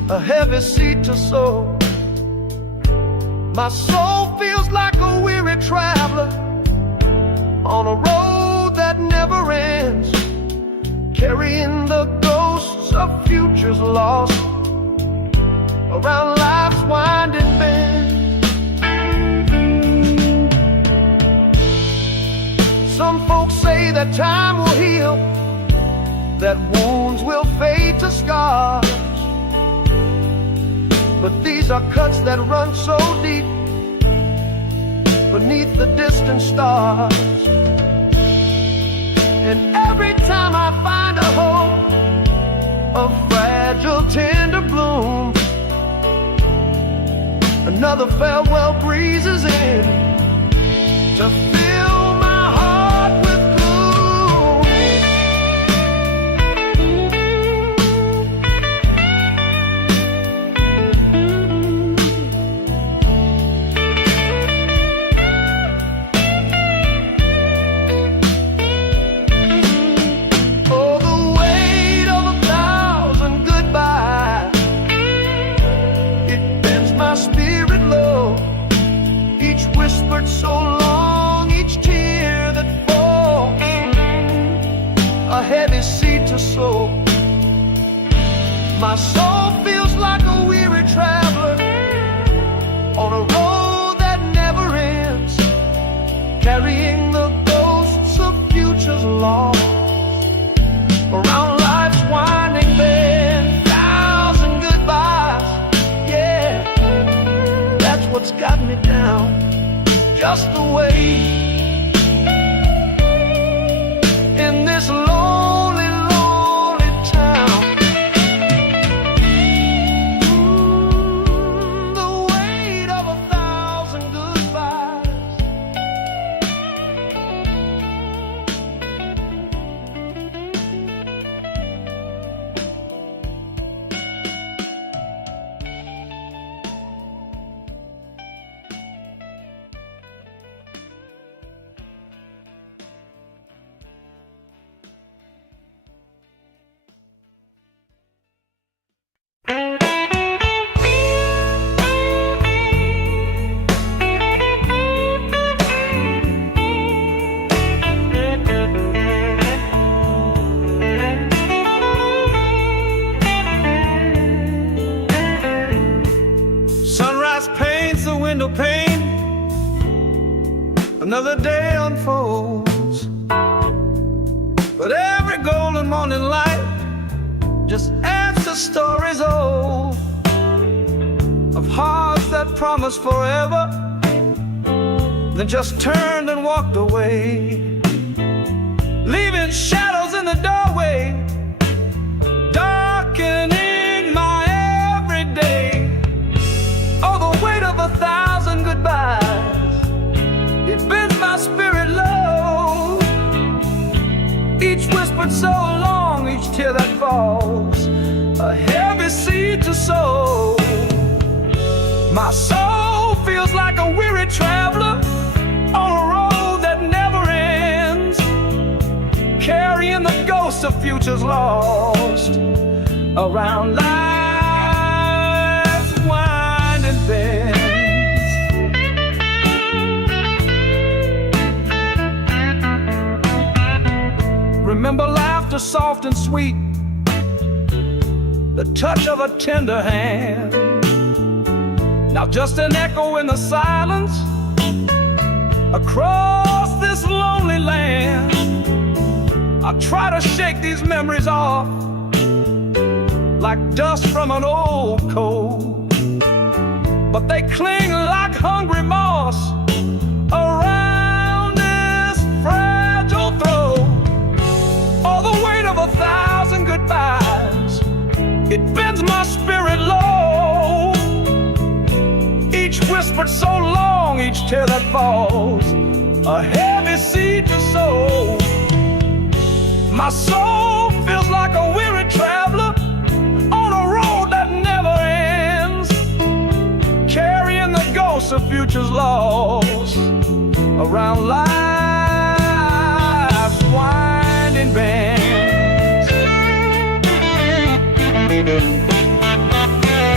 a heavy seed to sow. My soul feels like a weary traveler on a road that never ends, carrying the ghosts of futures lost around life's winding bend. Some folks say that time will heal, that wounds will fade to scars, but these are cuts that run so deep beneath the distant stars. And every time I find a hope, a fragile tender bloom, another farewell breezes in to fill my heart with gloom. Oh, the weight of 1,000 goodbyes, it bends my spirit low. Each whispered so long, each tear that falls, a heavy seed to sow. My soul feels like a weary traveler on a road that never ends, carrying the ghosts of futures lost around life's winding bend. 1,000 goodbyes, yeah, that's what's got me down, just the way in this lonely, lonely town. The weight of 1,000 goodbyes. Sunrise paints the window pane, another day unfolds, but every golden morning light just adds to stories old of hearts that promised forever, then just turned and walked away, leaving shadows in the doorway, darkening my everyday. Oh, the weight of 1,000 goodbyes, it bends my spirit low. Each whispered so long, each tear that falls, a heavy seed to sow. My soul feels like a weary traveler on a road that never ends, carrying the ghosts of futures lost around life's winding bends. Remember laughter soft and sweet, the touch of a tender hand. Now just an echo in the silence across this lonely land. I try to shake these memories off like dust from an old coat, but they cling like hungry moss around this fragile throat. Oh, the weight of 1,000 goodbyes, it bends my spirit low. Each whispered so long, each tear that falls, a heavy seed to sow. My soul feels like a weary traveler on a road that never ends, carrying the ghosts of futures lost around life's winding bends.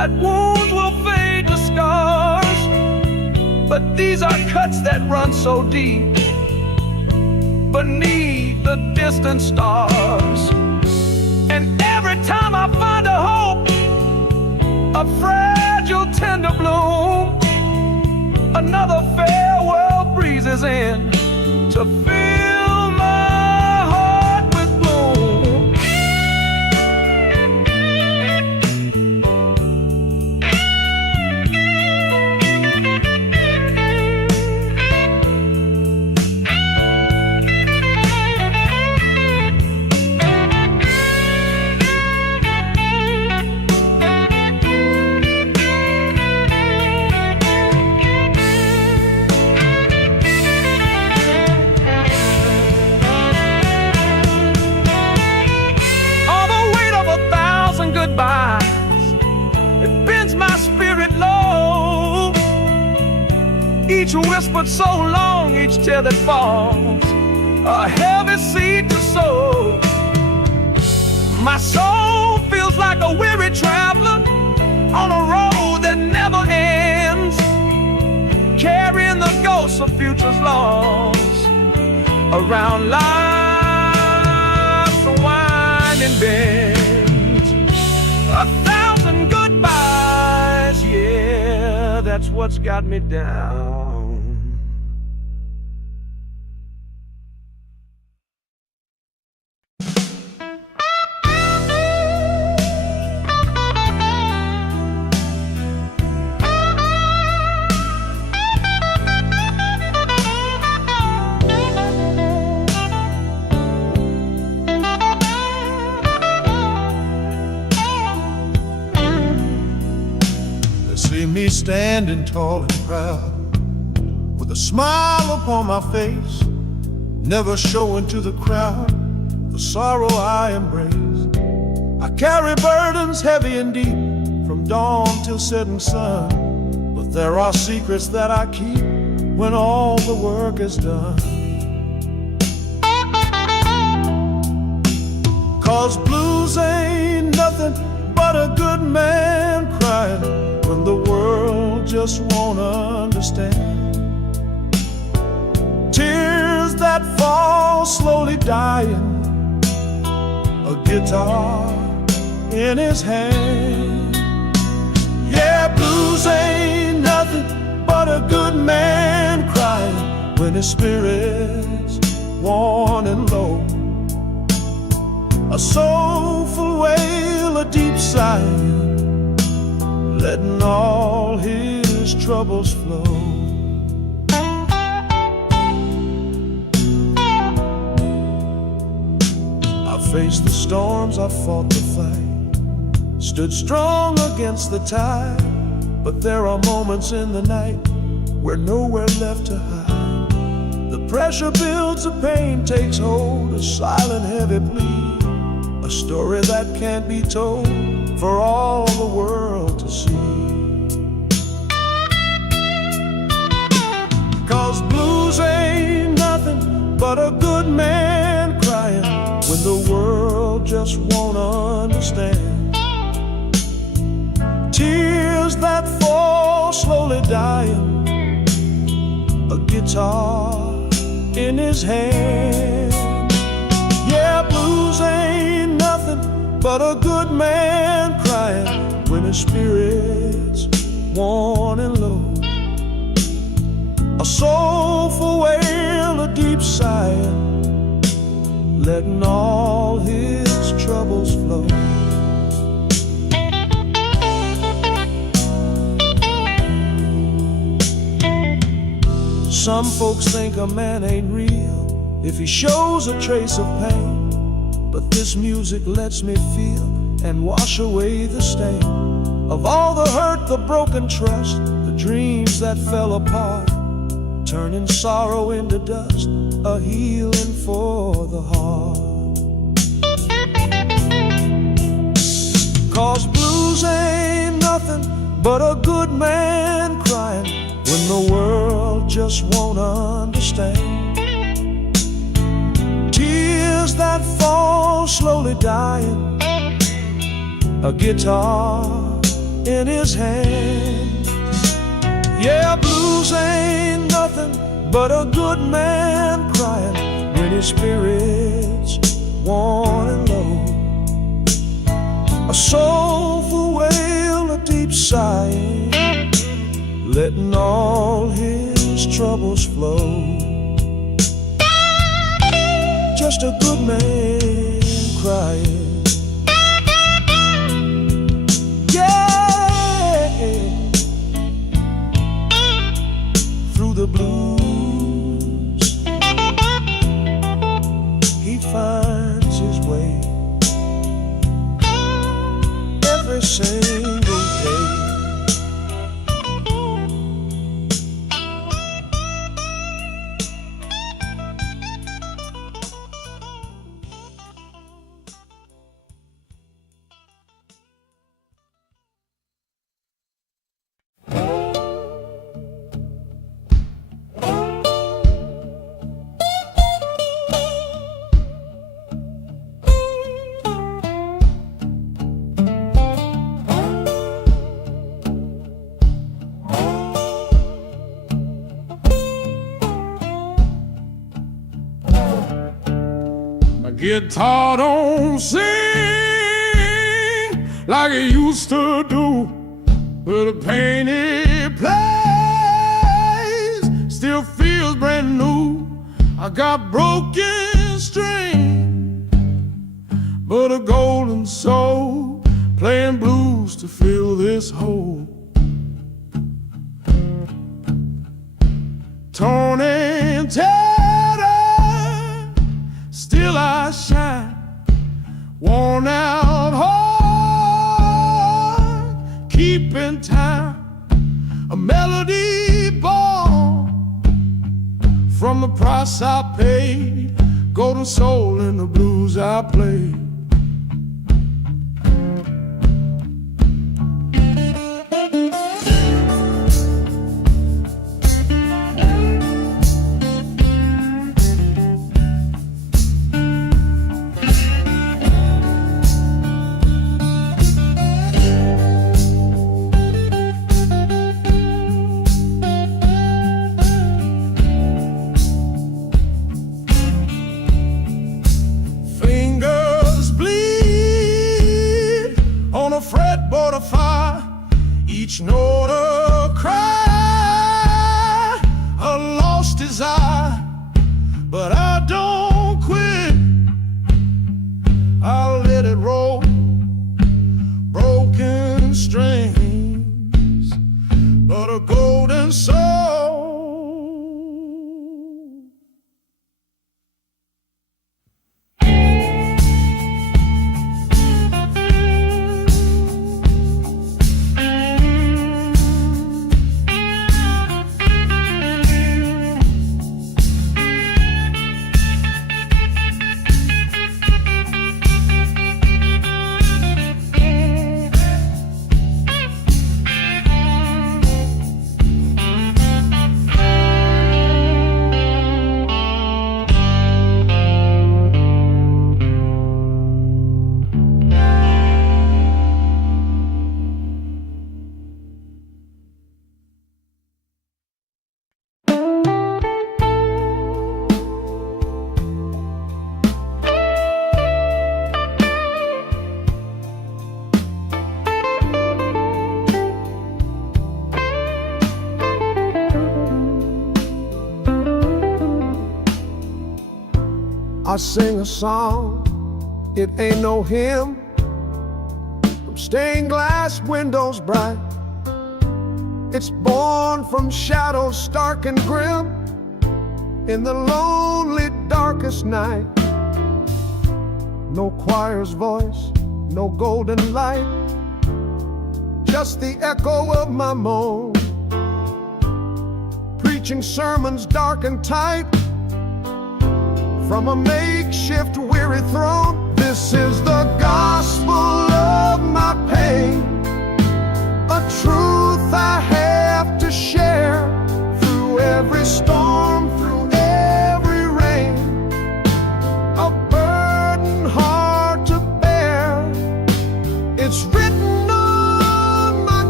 that wounds will fade to scars, but these are cuts that run so deep beneath the distant stars. And every time I find a hope, a fragile tender bloom, another farewell breezes in to fill my heart with gloom. It bends my spirit low. Each whispered so long, each tear that falls, a heavy seed to sow. My soul feels like a weary traveler on a road that never ends, carrying the ghosts of futures lost around life's winding bend. 1,000 goodbyes, yeah, that's what's got me down. See me standing tall and proud, with a smile upon my face, never showing to the crowd the sorrow I embrace. I carry burdens heavy and deep, from dawn till setting sun, but there are secrets that I keep when all the work is done. 'Cause blues ain't nothing but a good man crying when the world just won't understand. Tears that fall slowly dying, a guitar in his hand. Yeah, blues ain't nothing but a good man crying when his spirit's worn and low. A soulful wail, a deep sigh, letting all his troubles flow. I faced the storms, I fought the fight, stood strong against the tide, but there are moments in the night where nowhere left to hide. The pressure builds, the pain takes hold, a silent heavy plea, a story that can't be told for all the world to see. 'Cause blues ain't nothing but a good man crying when the world just won't understand. Tears that fall slowly dying, a guitar in his hand. Yeah, blues ain't nothing but a good man crying when his spirit's worn and low. A soulful wail, a deep sigh, letting all his troubles flow. Some folks think a man ain't real if he shows a trace of pain, but this music lets me feel and wash away the stain of all the hurt, the broken trust, the dreams that fell apart, turning sorrow into dust, a healing for the heart. 'Cause blues ain't nothing but a good man crying when the world just won't understand. Tears that fall slowly dying, a guitar in his hand. Yeah, blues ain't nothing but a good man crying when his spirit's worn and low. A soulful wail, a deep sighing, letting all his troubles flow. Just a good man crying. Yeah, through the blues he finds his way every single day. Guitar don't sing like it used to do, but the pain it plays still feels brand new. I got broken string, but a golden soul playing blues to fill this hole. Torn and tattered, still I shine, worn out heart, keeping time, a melody born from the price I paid, golden soul in the blues I play. Fretboard of fire, each note a cry, a lost desire, but I don't quit. I'll let it roll, broken strings, but a golden soul. I sing a song, it ain't no hymn, from stained glass windows bright. It's born from shadows stark and grim, in the lonely darkest night. No choir's voice, no golden light, just the echo of my moan, preaching sermons dark and tight, from a makeshift weary throne. This is the gospel of my pain, a truth I have to share, through every storm, through every rain, a burden hard to bear. It's written on my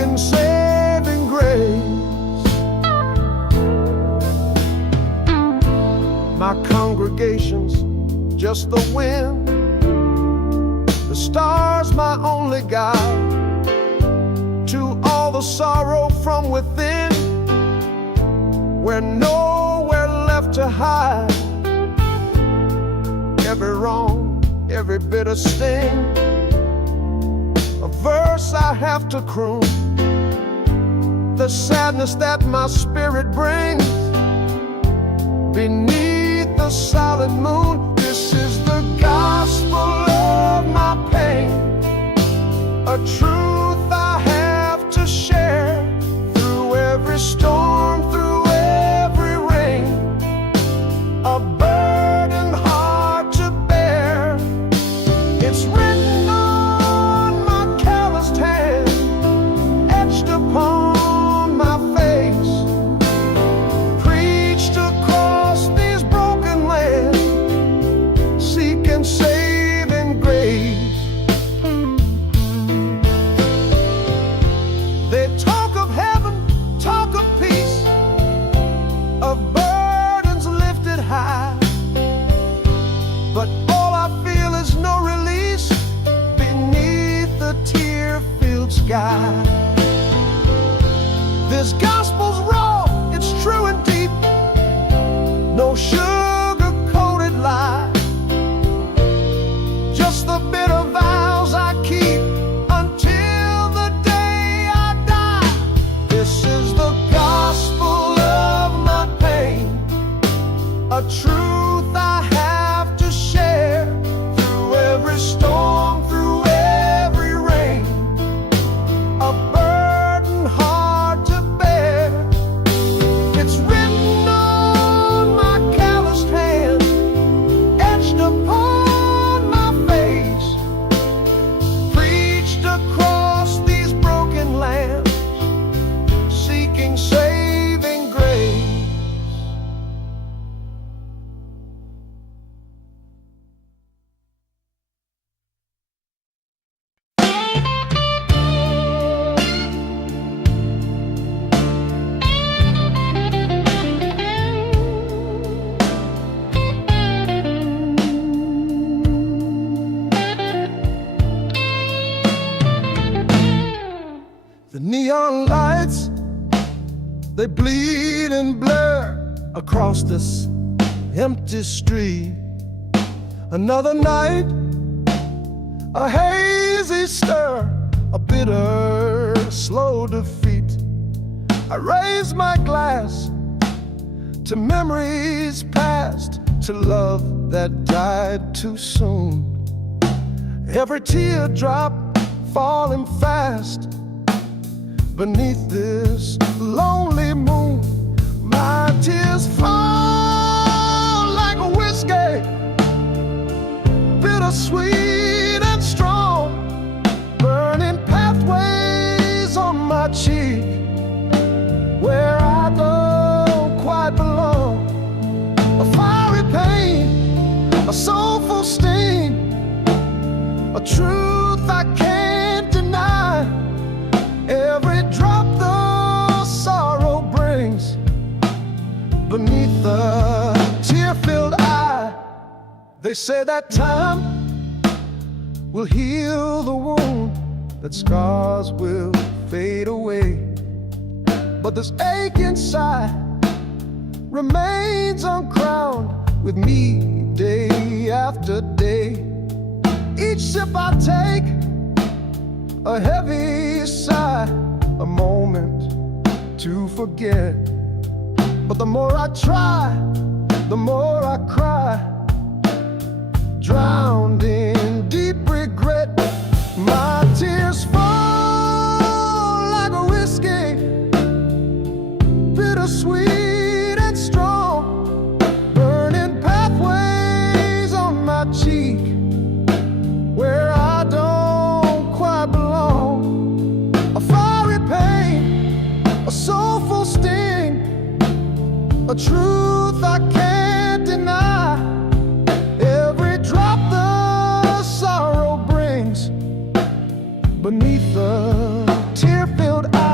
seeking saving grace. My congregation's just the wind, the stars my only guide to all the sorrow from within. We're nowhere left to hide. Every wrong, every bitter sting, a verse I have to croon. The sadness that my spirit brings beneath the silent moon. This is the gospel of my pain, a truth I have to share through every storm, through every rain, a burden hard to bear. It's written on my calloused hand, etched upon my face, preached across these broken lands, seeking saving grace. They talk of heaven, talk of peace, of burdens lifted high, but all I feel is no release beneath the tear-filled sky. This gospel's raw, it's true and deep, no sugar-coated lie, just the bitter vows I keep until the day I die. This is the gospel of my pain, a truth I have to share through every storm, through every rain, a burden hard to bear. It's written on my calloused hand, etched upon my face, preached across these broken lands, seeking saving grace. The neon lights, they bleed and blur across this empty street. Another night, a hazy stir, a bitter, slow defeat. I raise my glass to memories past, to love that died too soon. Every teardrop falling fast beneath this lonely moon. My tears fall like a whiskey, bittersweet and strong, burning pathways on my cheek where I don't quite belong. A fiery pain, a soulful sting, a truth I can't deny. Every drop the sorrow brings beneath the tear-filled eye. They say that time will heal the wound, that scars will fade away, but this ache inside remains uncrowned with me day after day. Each sip I take, a heavy sigh, a moment to forget. But the more I try, the more I cry, drowned in deep regret. My tears fall like a whiskey, bittersweet and strong, burning pathways on my cheek where I don't quite belong. A fiery pain, a soulful sting, a truth I can't deny. Every drop the sorrow brings beneath the tear-filled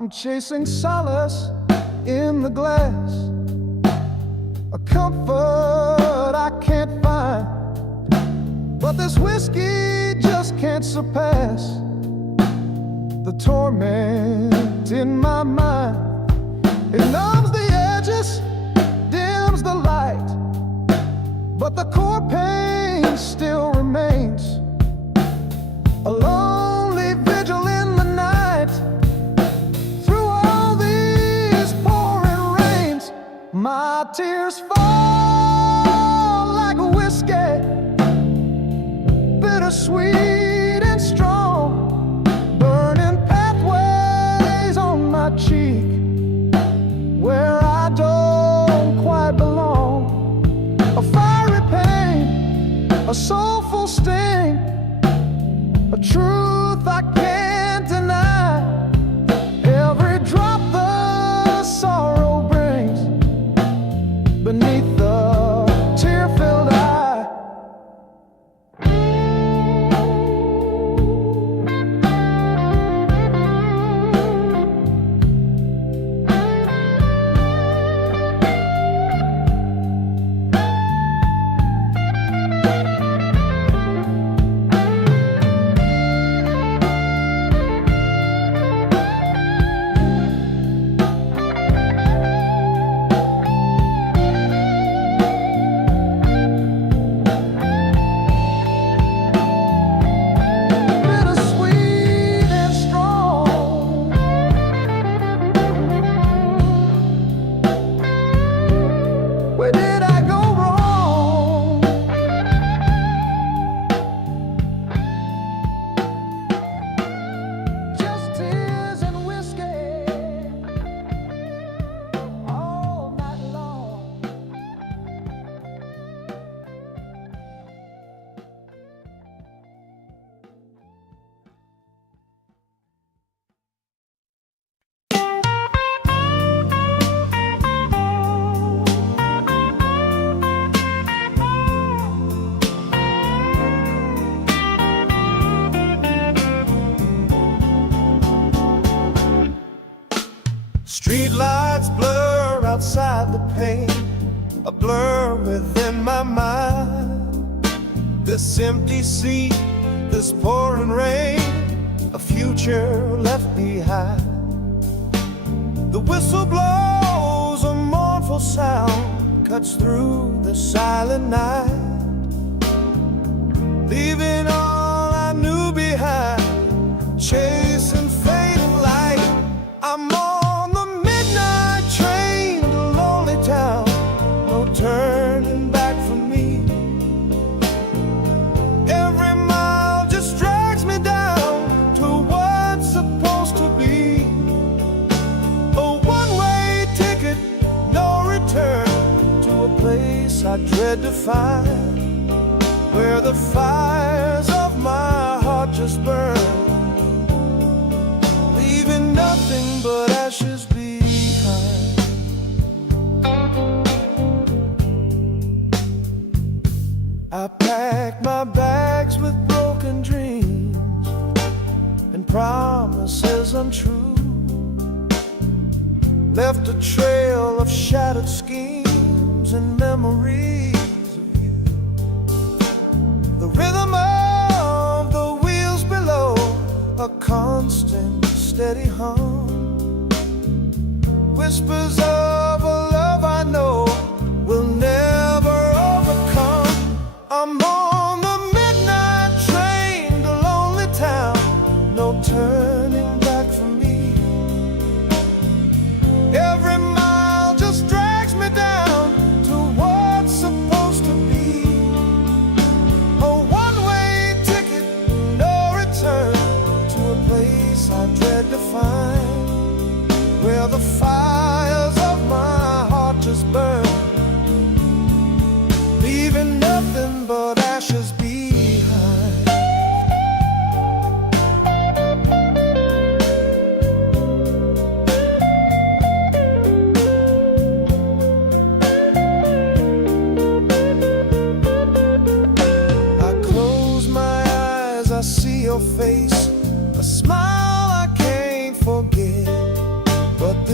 I'm chasing solace in the glass, a comfort I can't find, but this whiskey just can't surpass the torment in my mind. It numbs the edges, dims the light, but the core pain still remains. A lonely vigil in the night, through all these pouring rains. My tears fall like a whiskey, bittersweet and strong, burning pathways on my cheek where I don't quite belong. A fiery pain, a soulful sting, a truth I can't deny. Every drop the sorrow brings beneath the tear-filled eye. Where did I go wrong? Just tears and whiskey all night long. Street lights blur outside the pane, a blur within my mind. This empty seat, this pouring rain, a future left behind. The whistle blows a mournful sound, cuts through the silent night, leaving all I knew behind, chasing fading light. I'm on the midnight train to lonely town, no turning back for me. Every mile just drags me down to what's supposed to be. A one-way ticket, no return, to a place I dread to find, where the fires of my heart just burn, leaving nothing but ashes behind. I packed my bags with broken dreams and promises untrue, left a trail of shattered schemes and memories of you. The rhythm of the wheels below, a constant steady hum, whispers of a love I know will never overcome. I'm on the midnight train to lonely town, no turning back for me. Every mile just drags me down to what's supposed to be. A one-way ticket, no return, to a place I dread to find, where the fires of my heart just burn, leaving nothing but ashes behind. I close my eyes, I see your face, a smile I can't forget.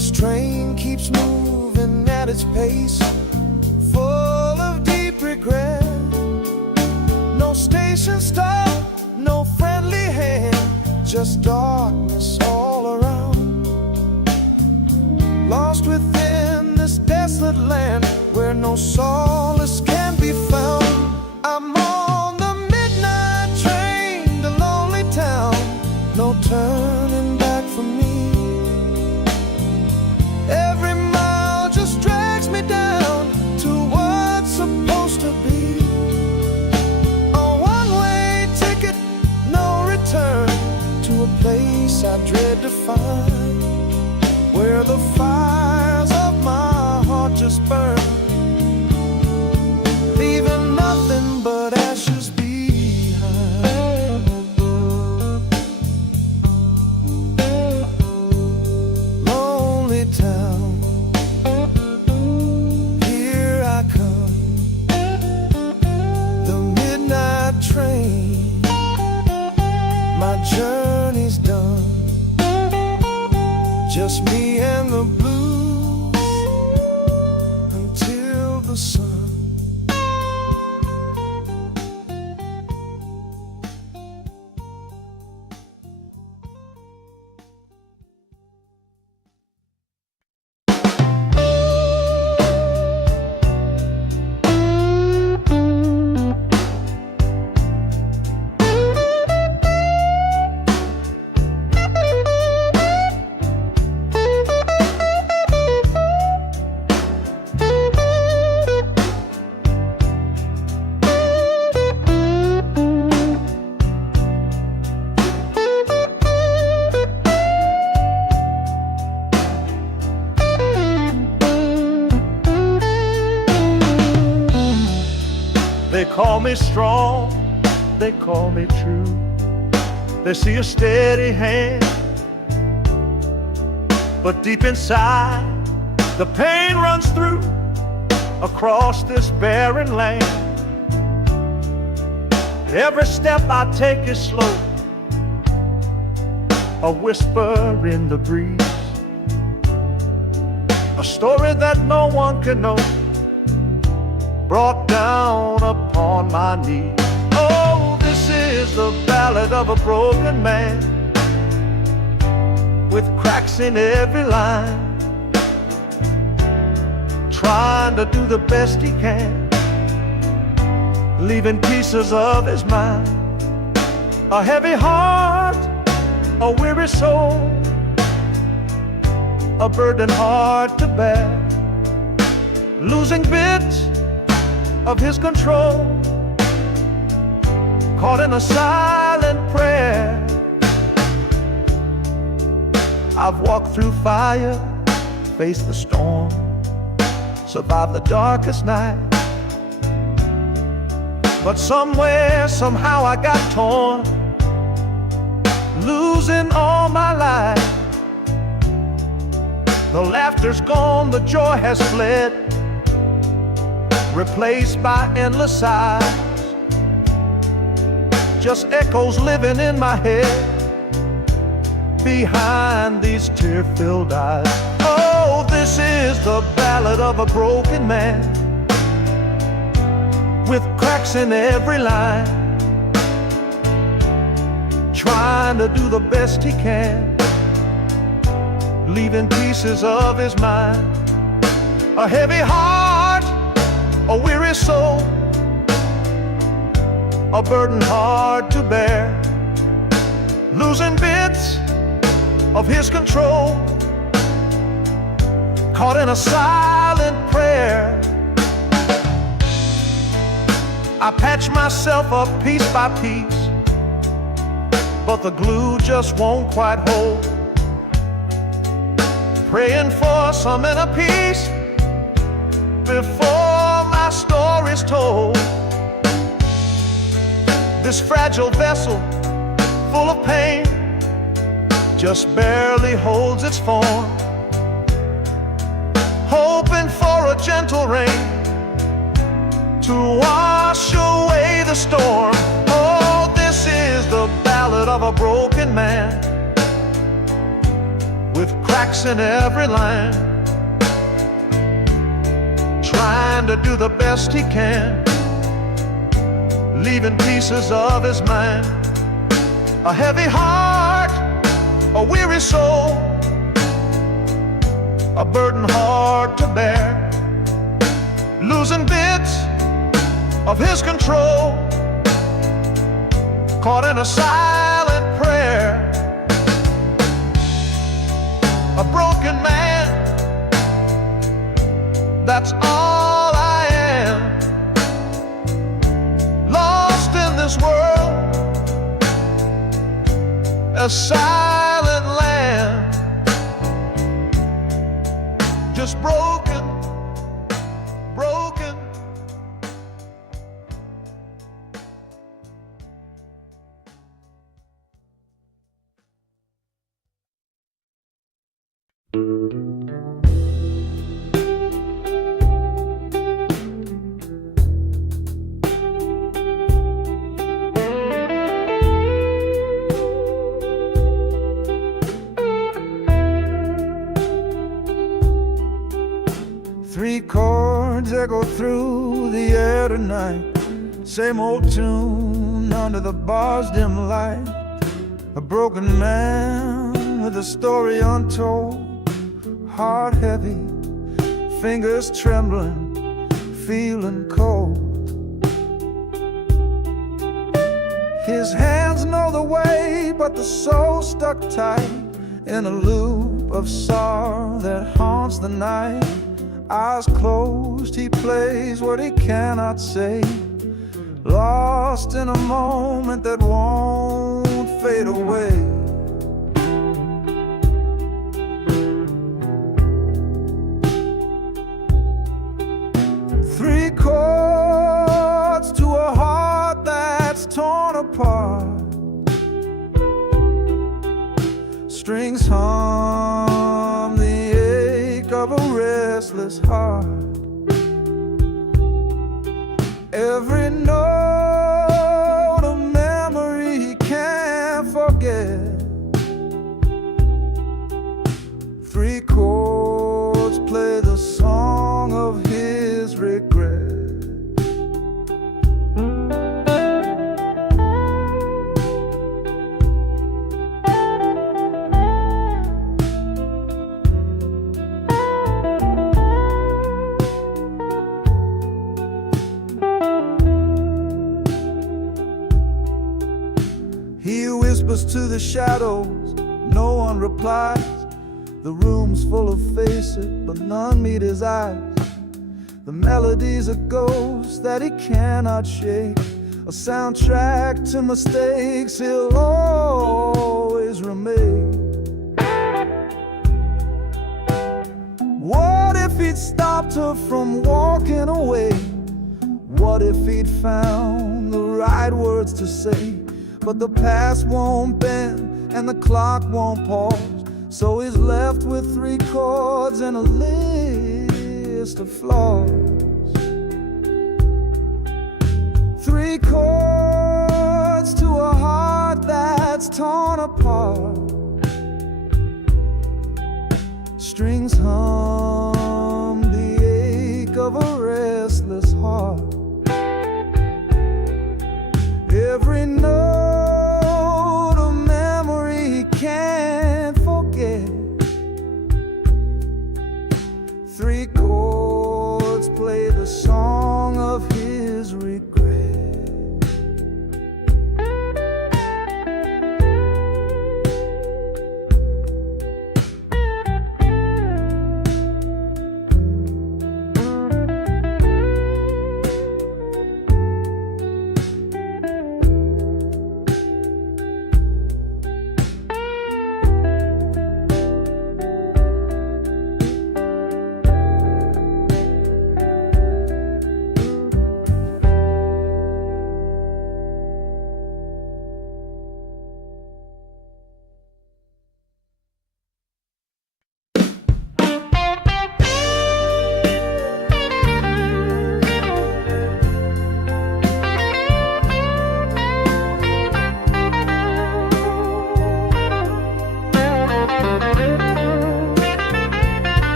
this train keeps moving at its pace, full of deep regret. No station stop, no friendly hand, just darkness all around. Lost within this desolate land where no solace can be found. I'm on the midnight train, the lonely town, no turning back for me. Every mile just drags me down to what's supposed to be. A one-way ticket, no return, to a place I dread to find, where the fires of my heart just burn, leaving nothing but ashes behind. Lonely town, here I come, the midnight train, my journey's done, just me and the blues until the sun. They call me strong, they call me true. They see a steady hand, but deep inside the pain runs through across this barren land. Every step I take is slow, a whisper in the breeze, a story that no one can know, brought down upon my knees. Oh, this is the ballad of a broken man, with cracks in every line, trying to do the best he can, leaving pieces of his mind. A heavy heart, a weary soul, a burden hard to bear, losing bits of his control, caught in a silent prayer. I've walked through fire, faced the storm, survived the darkest night, but somewhere, somehow I got torn, losing all my life. The laughter's gone, the joy has fled, replaced by endless sighs, just echoes living in my head behind these tear-filled eyes. Oh, this is the ballad of a broken man, with cracks in every line, trying to do the best he can, leaving pieces of his mind. A heavy heart, a weary soul, a burden hard to bear, losing bits of his control, caught in a silent prayer. I patch myself up piece by piece, but the glue just won't quite hold, praying for some inner peace before my story's told. This fragile vessel, full of pain, just barely holds its form, hoping for a gentle rain to wash away the storm. Oh, this is the ballad of a broken man, with cracks in every line, trying to do the best he can, leaving pieces of his mind. A heavy heart, a weary soul, a burden hard to bear, losing bits of his control, caught in a silent prayer. A broken man, that's all I am, lost in this world, a silent land, just broken, broken. Three chords echo through the air tonight, same old tune under the bar's dim light. A broken man with a story untold, heart heavy, fingers trembling, feeling cold. His hands know the way, but the soul stuck tight in a loop of sorrow that haunts the night. Eyes closed, he plays what he cannot say, lost in a moment that won't fade away. Three chords to a heart that's torn apart, strings hum the ache of a restless heart. Every note a memory he can't forget. Three chords play the song of his regret. He whispers to the shadows, no one replies. The room's full of faces, but none meet his eyes. The melody's a ghost that he cannot shake, a soundtrack to mistakes he'll always remake. What if he'd stopped her from walking away? What if he'd found the right words to say? But the past won't bend and the clock won't pause, so he's left with three chords and a list of flaws. Three chords to a heart that's torn apart, strings hum the ache of a restless heart. Every note a memory he can't forget. Three chords play the song of his regret.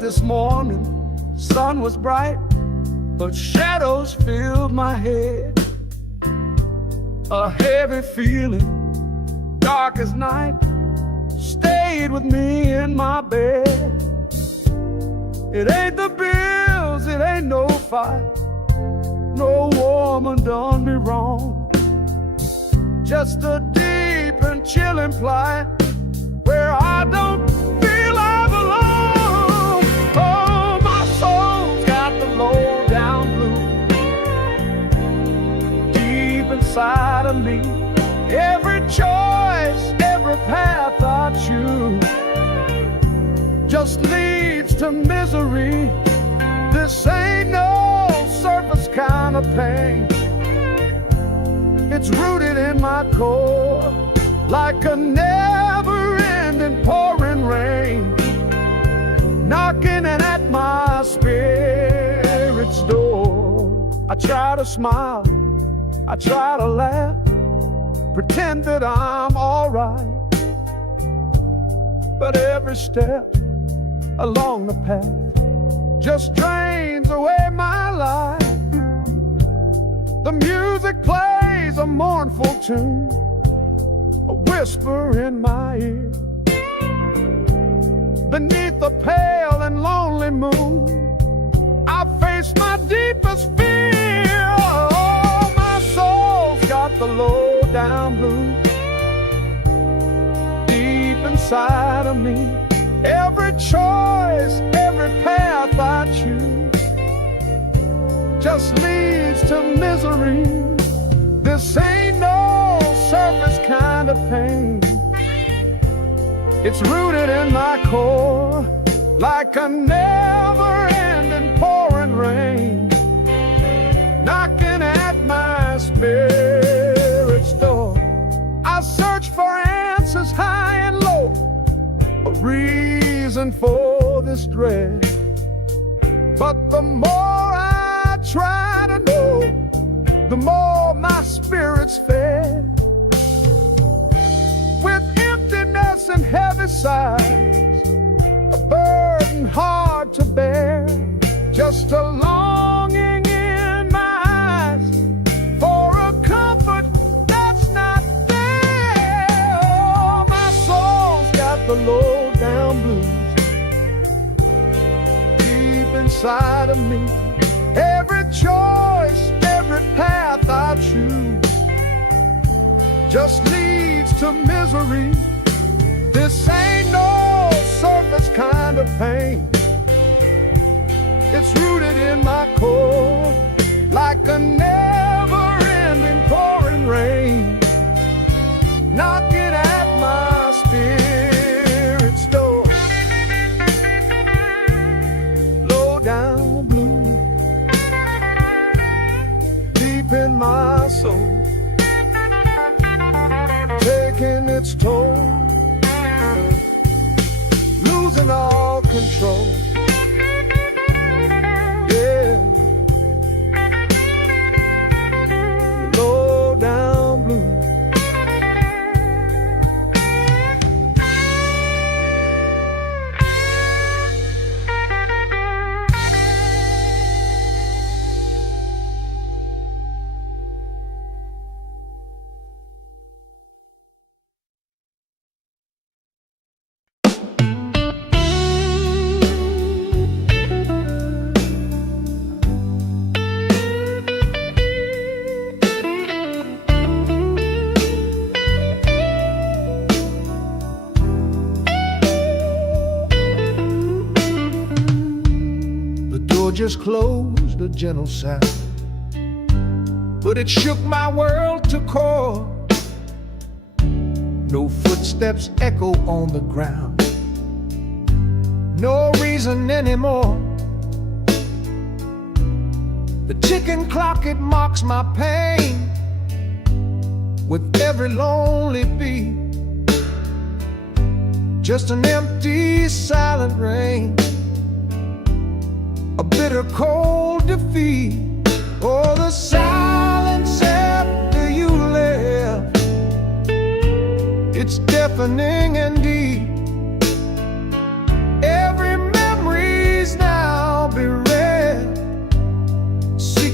this morning, sun was bright, but shadows filled my head. A heavy feeling, dark as night, stayed with me in my bed. It ain't the bills, it ain't no fight, no woman done me wrong. Just a deep and chilling plight where I don't feel I belong. Oh, my soul's got the low down blues deep inside of me. Every choice, every path I choose just leads to misery. This ain't no surface kind of pain. It's rooted in my core like a never-ending pouring rain, knocking at my spirit's door. I try to smile, I try to laugh, pretend that I'm alright, but every step along the path just drains away my life. The music plays a mournful tune, a whisper in my ear. Beneath the pale and lonely moon, I face my deepest fear. Oh, my soul's got the low down blues deep inside of me. Every choice, every path I choose just leads to misery. This ain't no surface kind of pain. It's rooted in my core like a never-ending pouring rain, knocking at my spirit's door. I search for answers high and low, a reason for this dread, but the more I try to know, the more my spirit's fed. With emptiness and heavy sighs, a burden hard to bear, just a longing in my eyes for a comfort that's not there. Oh, my soul's got the low down blues deep inside of me. Every choice, every path I choose just leads to misery. This ain't no surface kind of pain. It's rooted in my core like a never-ending pouring rain, knocking at my spirit's door. Low down blue deep in my soul, taking its toll, losing all control. Yeah, low down blue. Just closed, a gentle sound, but it shook my world to core. No footsteps echo on the ground, no reason anymore. The ticking clock, it mocks my pain with every lonely beat. Just an empty, silent rain, a bitter cold defeat. Oh, the silence after you left, it's deafening and deep. Every memory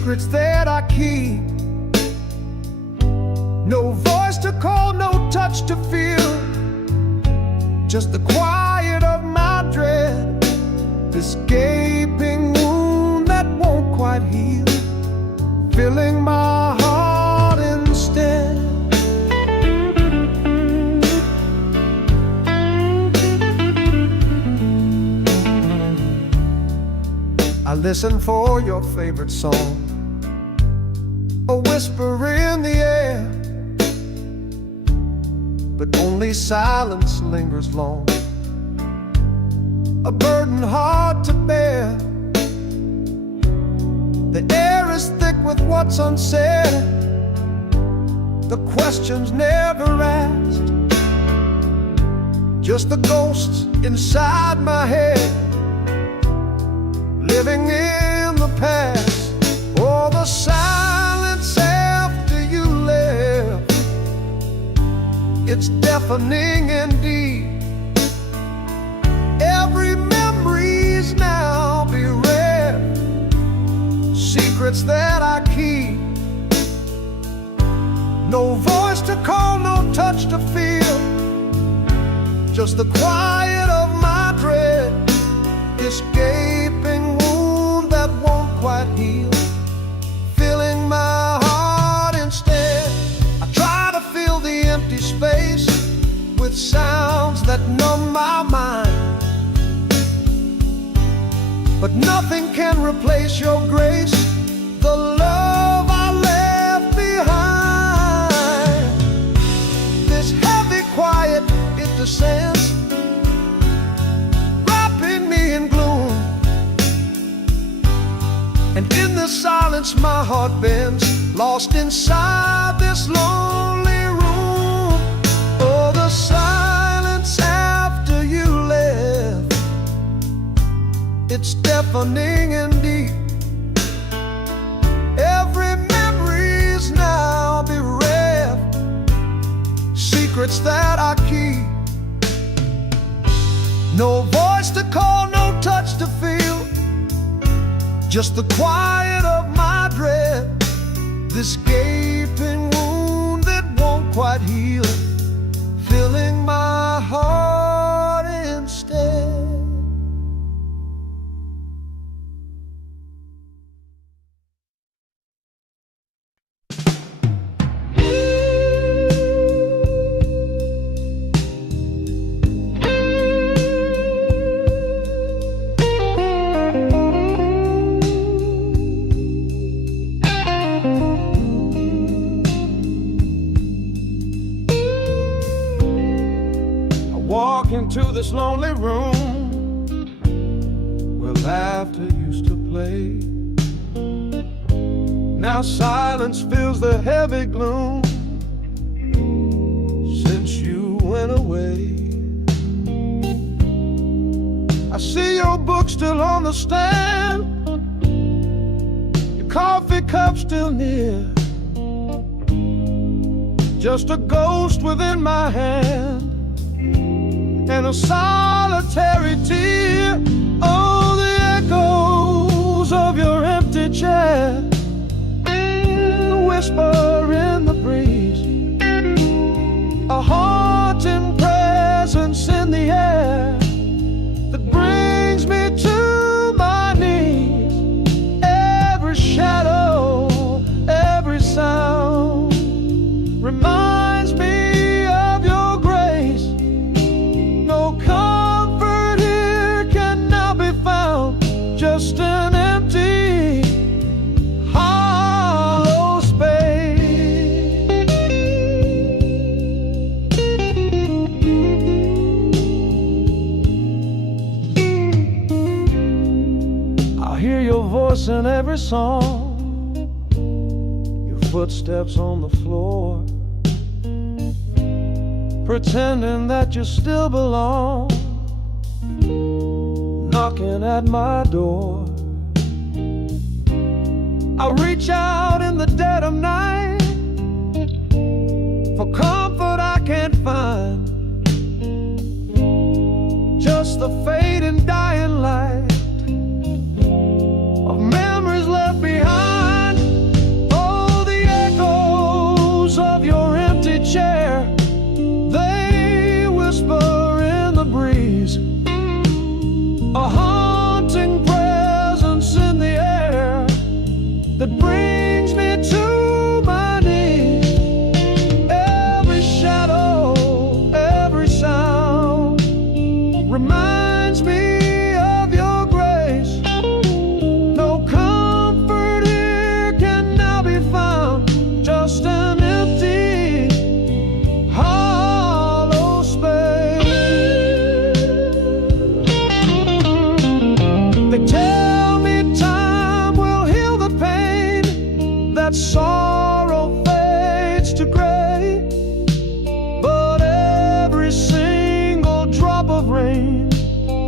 secrets that I keep. No voice to call, no touch to feel, just the quiet of my dread, this gaping wound that won't quite heal, filling my heart instead. I listen for your favorite song, a whisper in the air, but only silence lingers long, a burden hard to bear. The air is thick with what's unsaid, the questions never asked, just the ghosts inside my head, living in the past. Oh, the silence after you left, it's deafening indeed. Every memory's now bereft, secrets that I keep. No voice to call, no touch to feel, just the quiet of my dread, this gaping wound that won't quite heal, filling my heart instead. I try to fill the empty space with sounds that numb my mind, but nothing can replace your grace, the love I left behind. This heavy quiet, it descends, wrapping me in gloom, and in the silence my heart bends, lost inside this lonely room. Oh, the silence after you left, it's deafening and deep. Every memory's now bereft, secrets that I keep. No voice to call, no touch to feel, just the quiet of my dread, this gaping wound that won't quite heal, filling my heart instead. Into this lonely room where laughter used to play. Now silence fills the heavy gloom since you went away. I see your book still on the stand, your coffee cup still near, just a ghost within my hand and a solitary tear. Oh, the echoes of your empty chair, the whisper in the breeze, a haunting presence in the air that brings me to my knees. Every shadow, every sound reminds me of your grace. No comfort here can now be found, just an empty, hollow space. I hear your voice in every song, your footsteps on the floor, pretending that you still belong, knocking at my door. I reach out in the dead of night for comfort I can't find, just the fading dying light of memories left behind.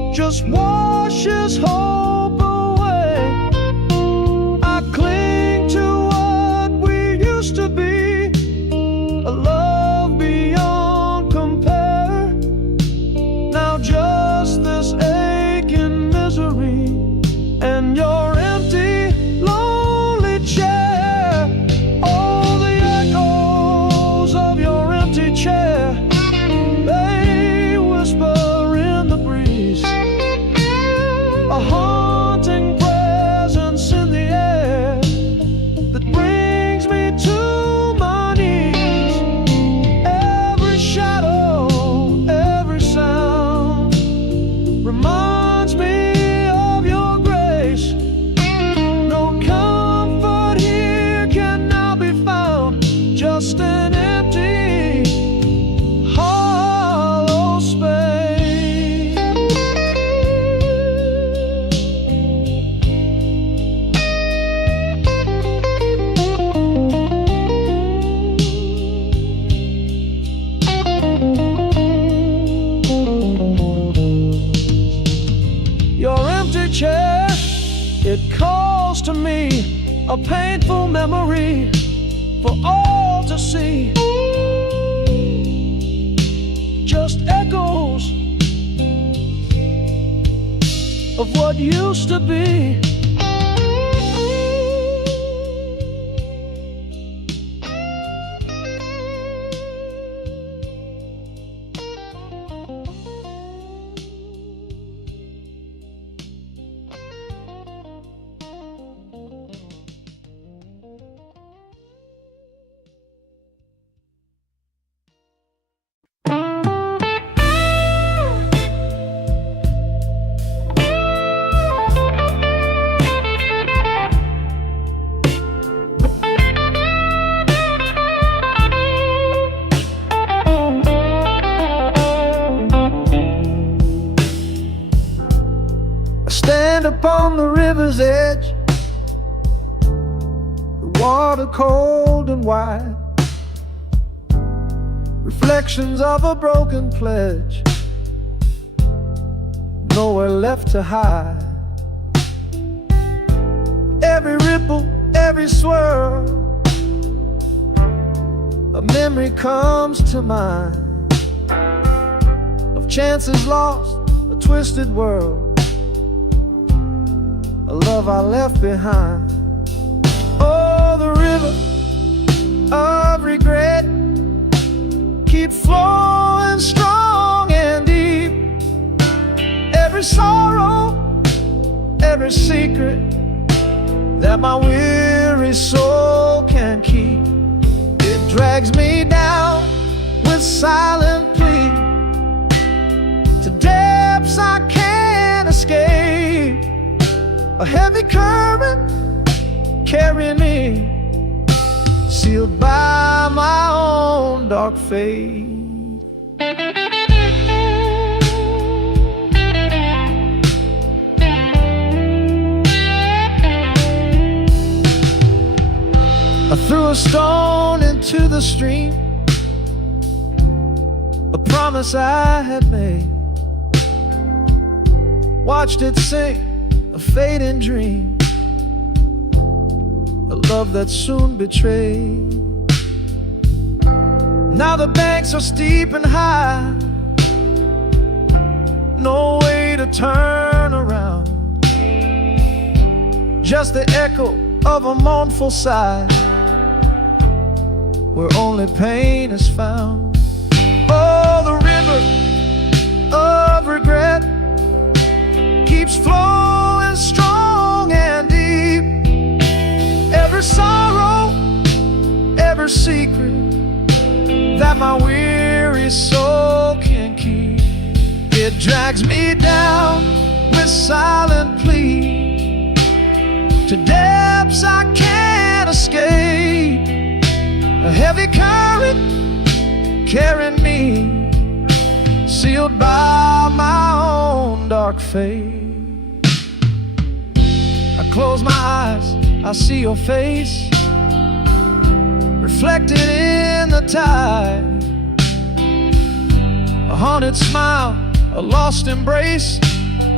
just washes hope away. I cling to what we used to be, a love beyond compare. Now just this aching misery and your empty, lonely chair. All the echoes of your empty chair, they whisper in the breeze, a haunting presence in the air that brings me to my knees. Every shadow, every sound reminds me of your grace. No comfort here can now be found, just an empty, hollow space. Your empty chair, it calls to me, a painful memory for all to see. Just echoes of what used to be. I stand upon the river's edge, the water cold and wide, reflections of a broken pledge, nowhere left to hide. Every ripple, every swirl, a memory comes to mind of chances lost, a twisted world, a love I left behind. Oh, the river of regret keeps flowing strong and deep. Every sorrow, every secret that my weary soul can keep, it drags me down with silent plea to depths I can't escape. A heavy current carrying me, sealed by my own dark fate. I threw a stone into the stream, a promise I had made, watched it sink, a fading dream, a love that soon betrayed. Now the banks are steep and high, no way to turn around, just the echo of a mournful sigh, where only pain is found. Oh, the river of regret keeps flowing strong and deep. Every sorrow, every secret that my weary soul can keep, it drags me down with silent plea to depths I can't escape. A heavy current carrying me, sealed by my own dark fate. I close my eyes, I see your face reflected in the tide, a haunted smile, a lost embrace,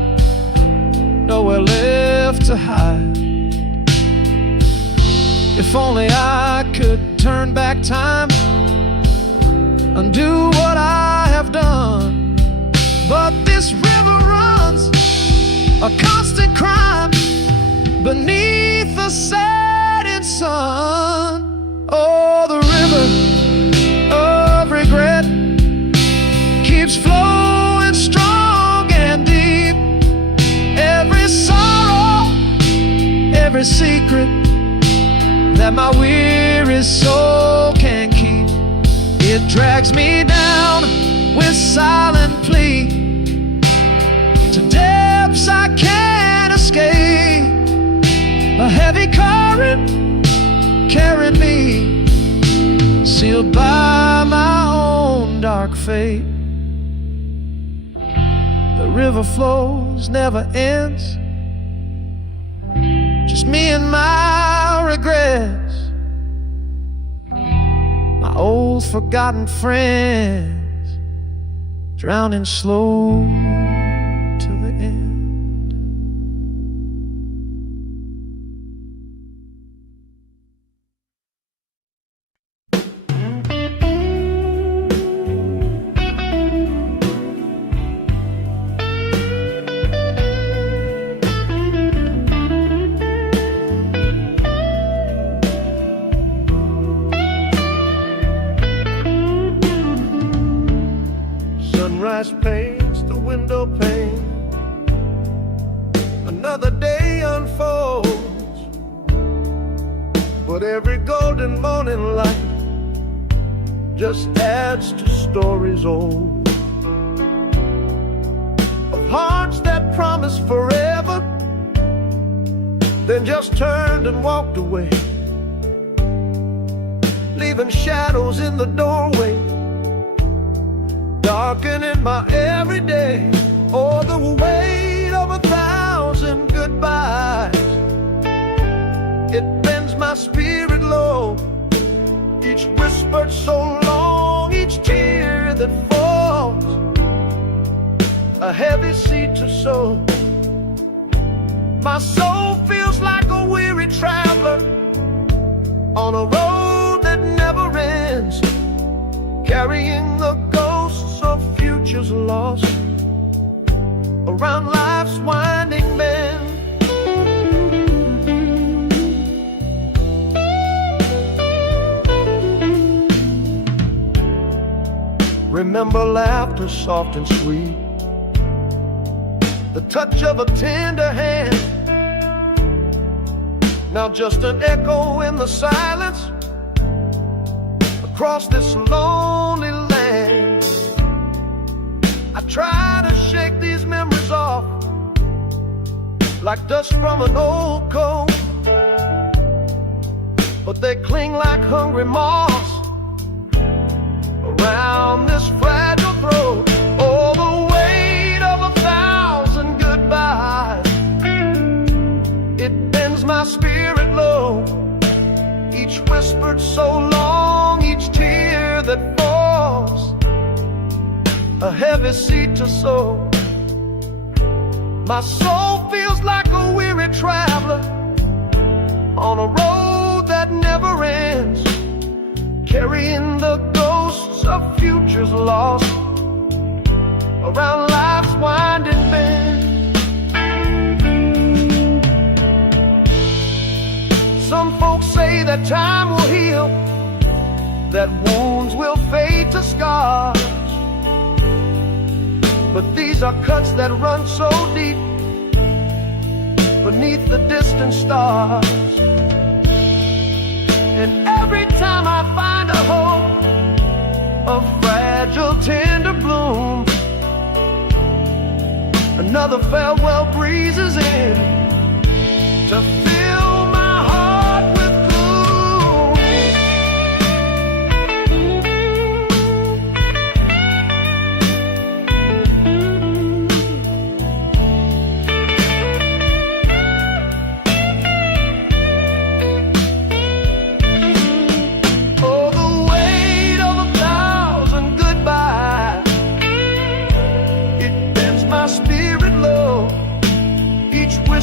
nowhere left to hide. If only I could turn back time, undo what I have done. But this river runs a constant crime beneath the setting sun. Oh, the river of regret keeps flowing strong and deep. Every sorrow, every secret that my weary soul can keep, it drags me down with silent plea to depths I can't escape. A heavy current carrying me, sealed by my own dark fate. The river flows, never ends, just me and my regrets, my old forgotten friends, drowning slow to the end. Sunrise paints the window pane, another day unfolds, but every golden morning light just adds to stories old, of hearts that promised forever, then just turned and walked away, leaving shadows in the doorway, darkening my everyday. Oh, the weight of 1,000 goodbyes, it bends my spirit low. Each whispered so long, each tear that falls, a heavy seed to sow. My soul feels like a weary traveler on a road that never ends, carrying the ghosts of futures lost around life's winding bend. Remember laughter soft and sweet, the touch of a tender hand, now just an echo in the silence across this lonely land. I try to shake these memories off like dust from an old coat, but they cling like hungry moths around this fragile throat. Oh, the weight of 1,000 goodbyes, it bends my spirit low. Each whispered so long, each tear that falls, a heavy seed to sow. My soul feels like a weary traveler on a road that never ends, carrying the ghosts of futures lost around life's winding bend. Some folks say that time will heal, that wounds will fade to scars, but these are cuts that run so deep beneath the distant stars. And every time I find a hope, a fragile tender bloom, another farewell breezes in to fill my heart with gloom. Oh, the weight of 1,000 goodbyes, it bends my spirit low. Each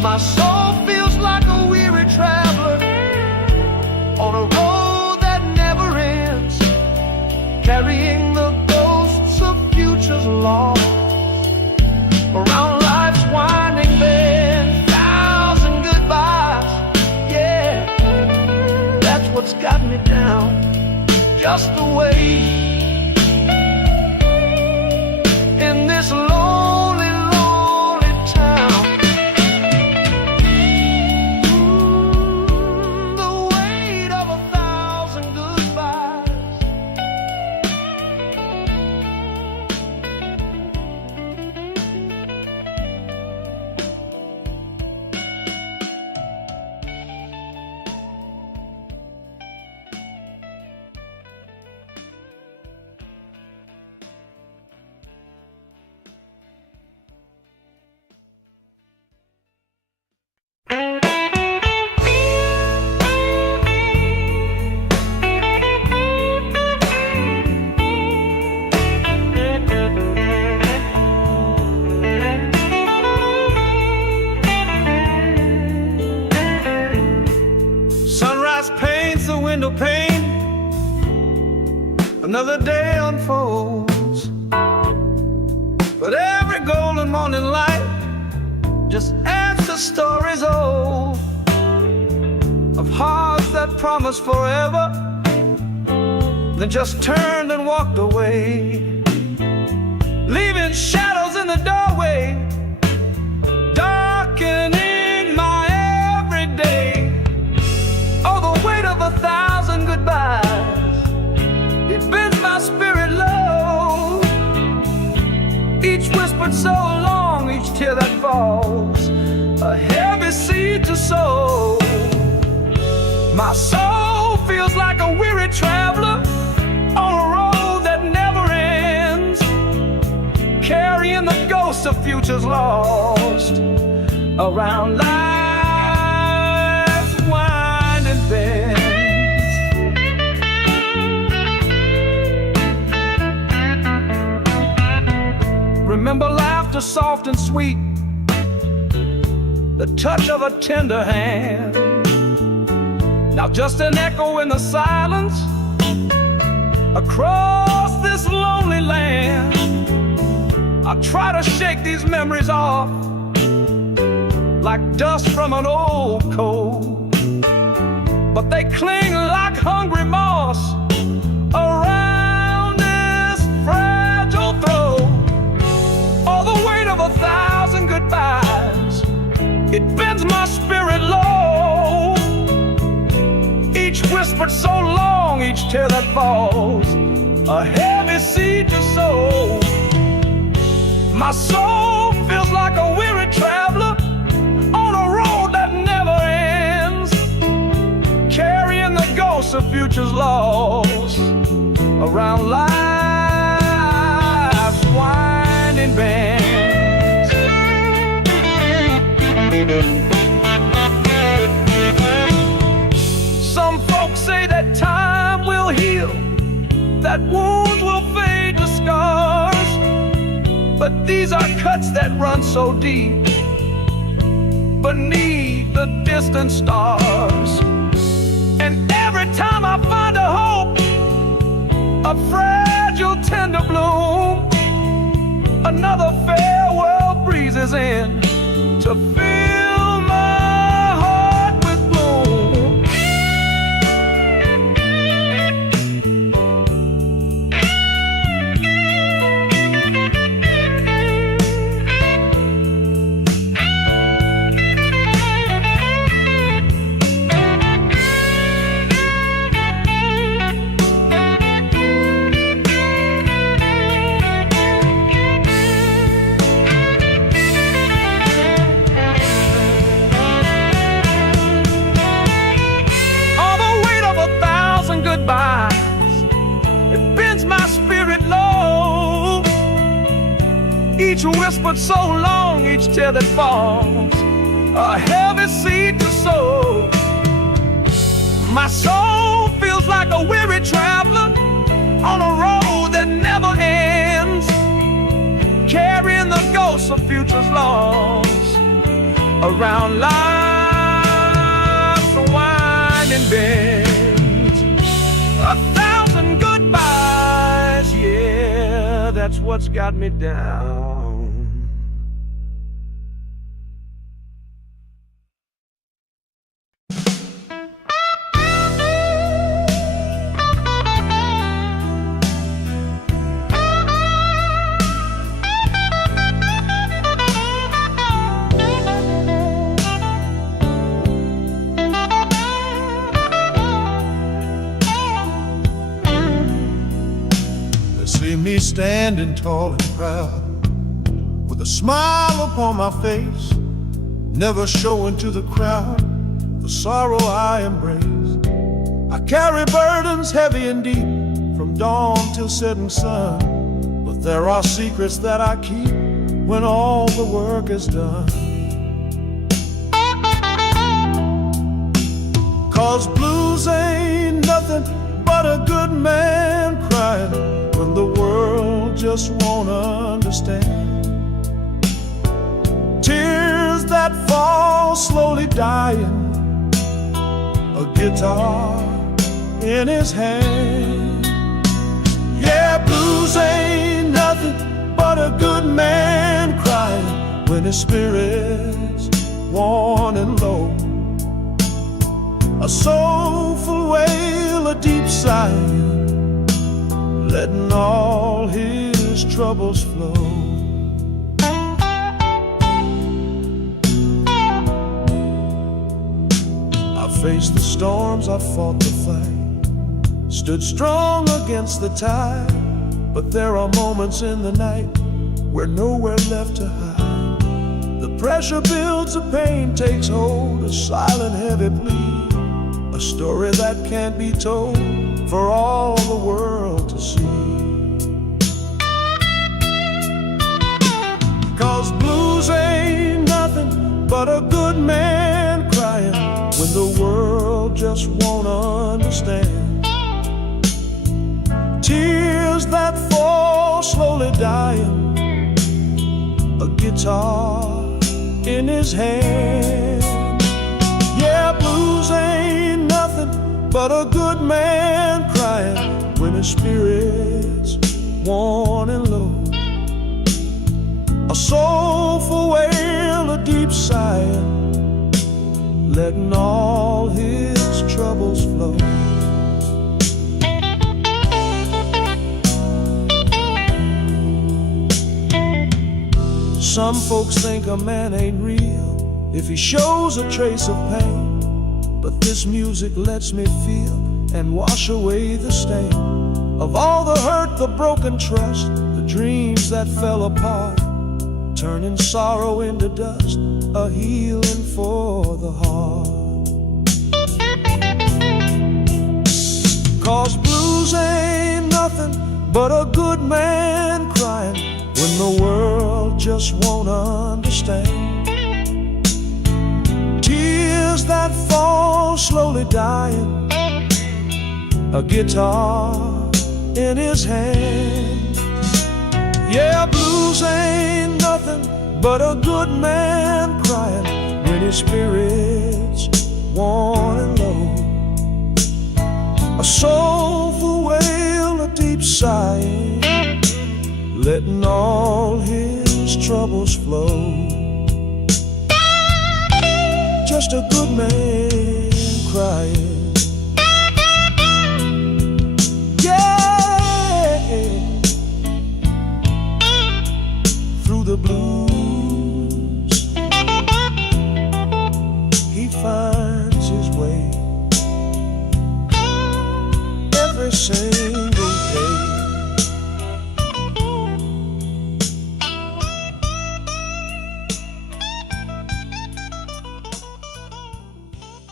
My soul feels like a weary traveler on a road that never ends, carrying the ghosts of futures lost around life's winding bend. Thousand goodbyes, yeah, that's what's got me down. Just the way in this lonely, lonely town. The weight of 1,000 goodbyes. Sunrise paints the window pane, another day unfolds, but every golden morning light just adds to stories old of hearts that promised forever, then just turned and walked away, leaving shadows in the doorway, darkening my everyday. Oh, the weight of 1,000 goodbyes, it bends my spirit low. Each whispered so long, each tear that falls, a heavy seed to sow. My soul feels like a weary traveler on a road that never ends, carrying the ghosts of futures lost around life's winding bends. Remember laughter soft and sweet, the touch of a tender hand. Now just an echo in the silence across this lonely land. I try to shake these memories off like dust from an old coat, but they cling like hungry moss around this fragile throat. Oh, the weight of 1,000 goodbyes, it bends my spirit low. Each whispered so long, each tear that falls, a heavy seed to sow. My soul feels like a weary traveler on a road that never ends, carrying the ghosts of futures lost around life's winding bends. Some folks say that time will heal, that wounds will fade to scars, but these are cuts that run so deep beneath the distant stars. And every time I find a hope, a fragile tender bloom, another farewell breezes in to fill my heart with gloom. It bends my spirit low. Each whispered so long, each tear that falls, a heavy seed to sow. My soul feels like a weary traveler on a road that never ends, carrying the ghosts of futures lost around down life's winding bends. 1,000 goodbyes, yeah, that's what's got me down. See me standing tall and proud, with a smile upon my face, never showing to the crowd the sorrow I embrace. I carry burdens heavy and deep, from dawn till setting sun, but there are secrets that I keep when all the work is done. 'Cause blues ain't nothing but a good man crying when the world just won't understand. Tears that fall slowly dying, a guitar in his hand. Yeah, blues ain't nothing but a good man crying when his spirit's worn and low. A soulful wail, a deep sigh, letting all his troubles flow. I faced the storms, I fought the fight, stood strong against the tide, but there are moments in the night where nowhere left to hide. The pressure builds, the pain takes hold, a silent heavy plea, a story that can't be told for all the world to see. 'Cause blues ain't nothing but a good man crying when the world just won't understand. Tears that fall slowly dying, a guitar in his hand. Yeah, blues ain't nothing but a good man crying when his spirit's worn and low. A soulful wail, a deep sigh, letting all his troubles flow. Some folks think a man ain't real if he shows a trace of pain, but this music lets me feel and wash away the stain of all the hurt, the broken trust, the dreams that fell apart, turning sorrow into dust, a healing for the heart. 'Cause blues ain't nothing but a good man crying when the world just won't understand. Tears that fall slowly dying, a guitar in his hand. Yeah, blues ain't nothing but a good man crying when his spirit's worn and low. A soulful wail, a deep sigh, letting all his troubles flow. Just a good man crying, yeah, through the blues he finds his way every single day.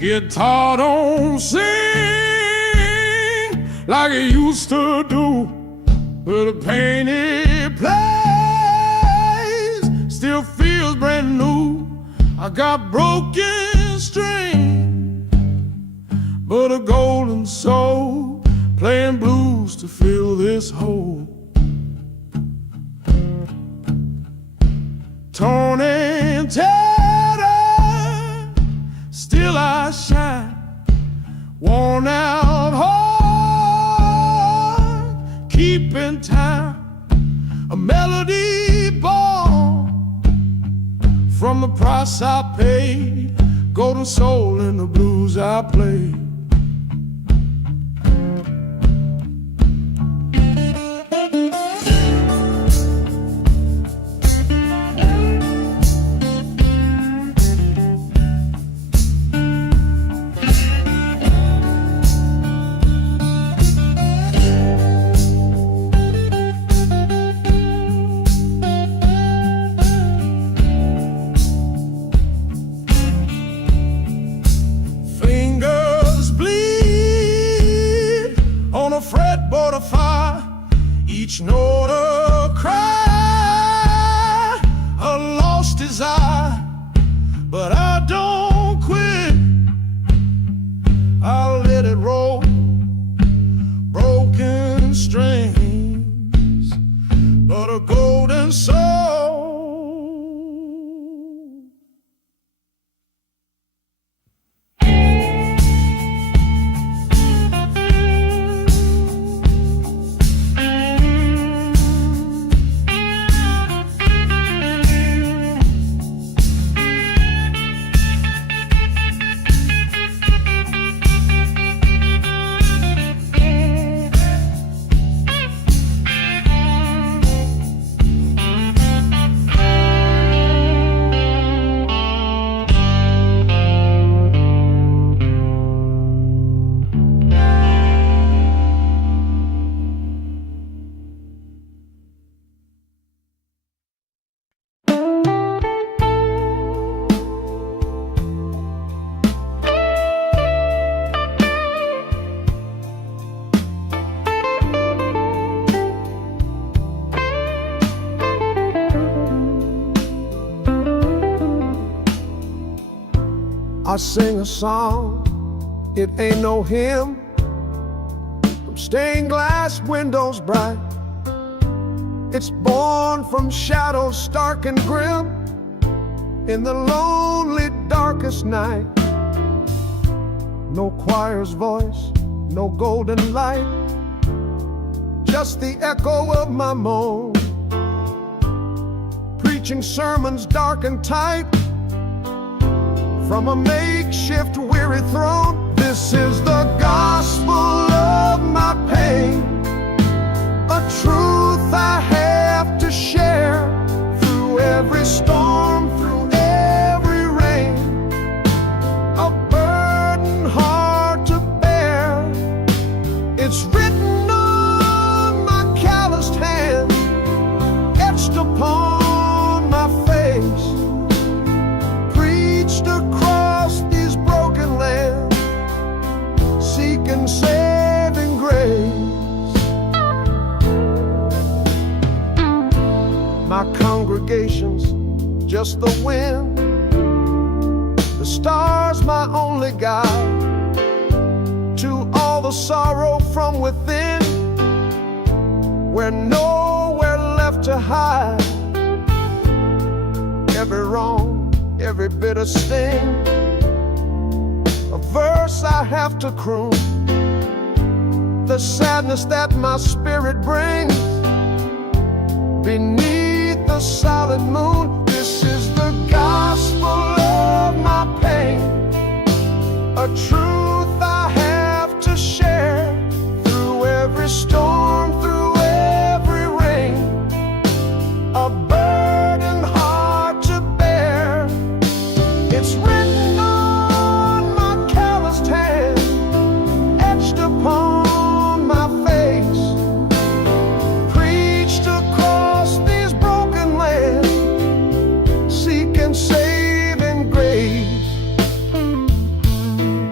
Guitar don't sing like it used to do, but the pain it plays still feels brand new. I got broken strings, but a golden soul playing blues to fill this hole. Torn and tattered, still I shine. Worn out heart, keeping time. A melody born from the price I paid. Golden soul in the blues I play. Fretboard of fire, each note a cry, a lost desire. But I don't quit, I'll let it roll. Broken strings, but a golden soul. I sing a song, it ain't no hymn, from stained glass windows bright. It's born from shadows stark and grim, in the lonely darkest night. No choir's voice, no golden light, just the echo of my moan, preaching sermons dark and tight from a makeshift weary throne. This is the gospel of my pain, a truth I have to share through every storm, through every rain, a burden hard to bear. It's written on my calloused hand, etched upon my face, preached across these broken lands, seeking saving grace. My congregation's just the wind, the stars my only guide, to all the sorrow from within, where nowhere left to hide. Every wrong, every bitter sting, a verse I have to croon, the sadness that my spirit brings beneath the solid moon. This is the gospel of my pain, a truth I have to share through every storm, through every rain, a burden hard to bear. It's written on my calloused hand, etched upon my face, preached across these broken lands, seeking saving grace.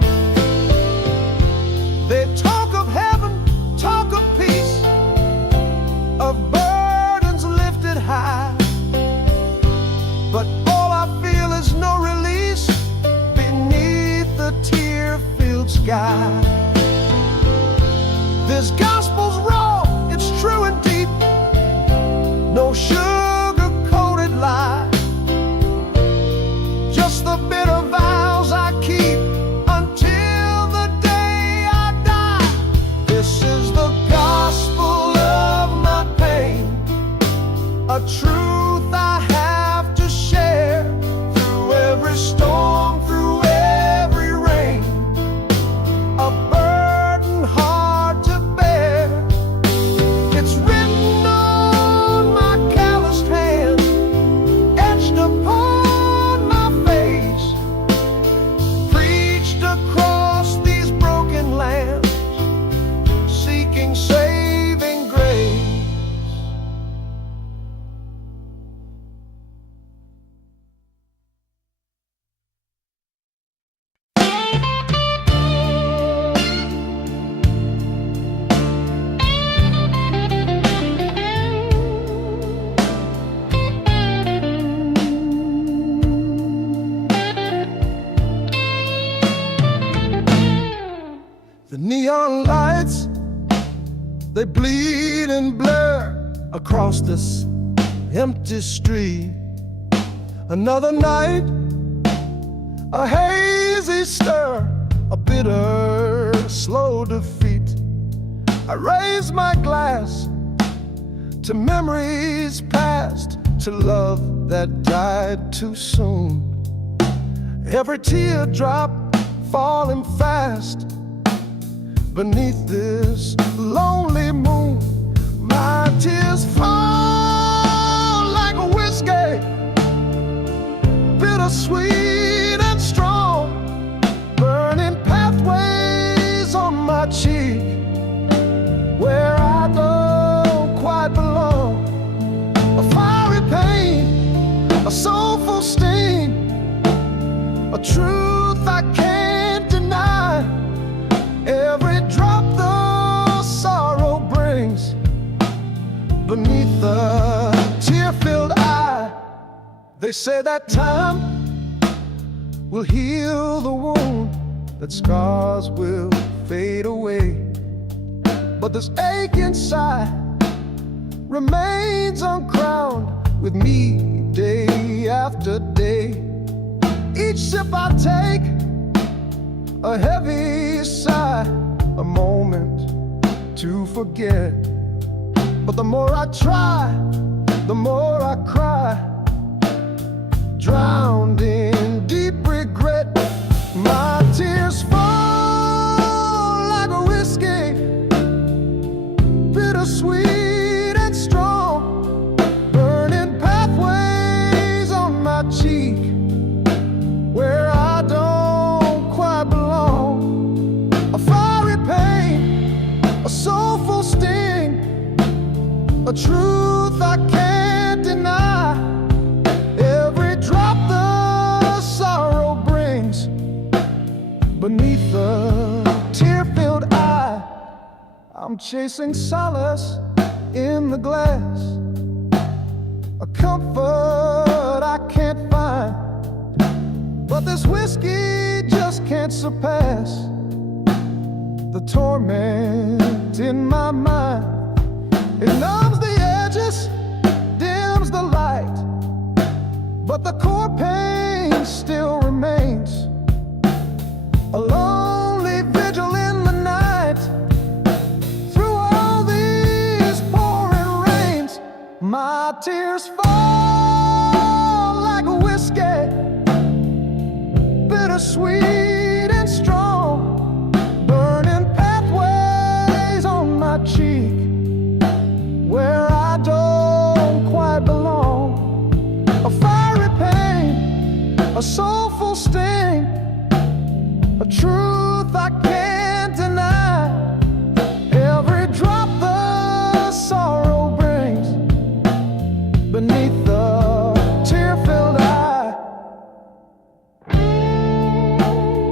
sky. This gospel's raw, it's true and deep, no sugar-coated lie, just the bitter vows I keep until the day I die. This is the gospel of my pain, a truth I have to share through every storm, through every rain, a burden hard to bear. It's written on my calloused hand, etched upon my face, preached across these broken lands, seeking saving grace. The neon lights, they bleed and blur across this empty street. Another night, a hazy stir, a bitter, slow defeat. I raise my glass to memories past, to love that died too soon. Every teardrop falling fast beneath this lonely moon. My tears fall like a whiskey, bittersweet and strong, burning pathways on my cheek where I don't quite belong. A fiery pain, a soulful sting, a truth I can't deny. Every drop the sorrow brings beneath the tear-filled eye. They say that time will heal the wound, that scars will fade away, but this ache inside remains uncrowned with me day after day. Each sip I take, a heavy sigh, a moment to forget. But the more I try, the more I cry, drowned in deep regret. My tears fall like a whiskey, bittersweet and strong, burning pathways on my cheek where I don't quite belong. A fiery pain, a soulful sting, a truth I can't deny. Every drop the sorrow brings beneath the tear-filled eye. I'm chasing solace in the glass, a comfort I can't find, but this whiskey just can't surpass the torment in my mind. It numbs the edges, dims the light, but the core pain still remains. A lonely vigil in the night, through all these pouring rains. My tears fall like a whiskey, bittersweet and strong, burning pathways on my cheek where I don't quite belong. A fiery pain, a soulful sting, a truth I can't deny. Every drop the sorrow brings beneath the tear-filled eye.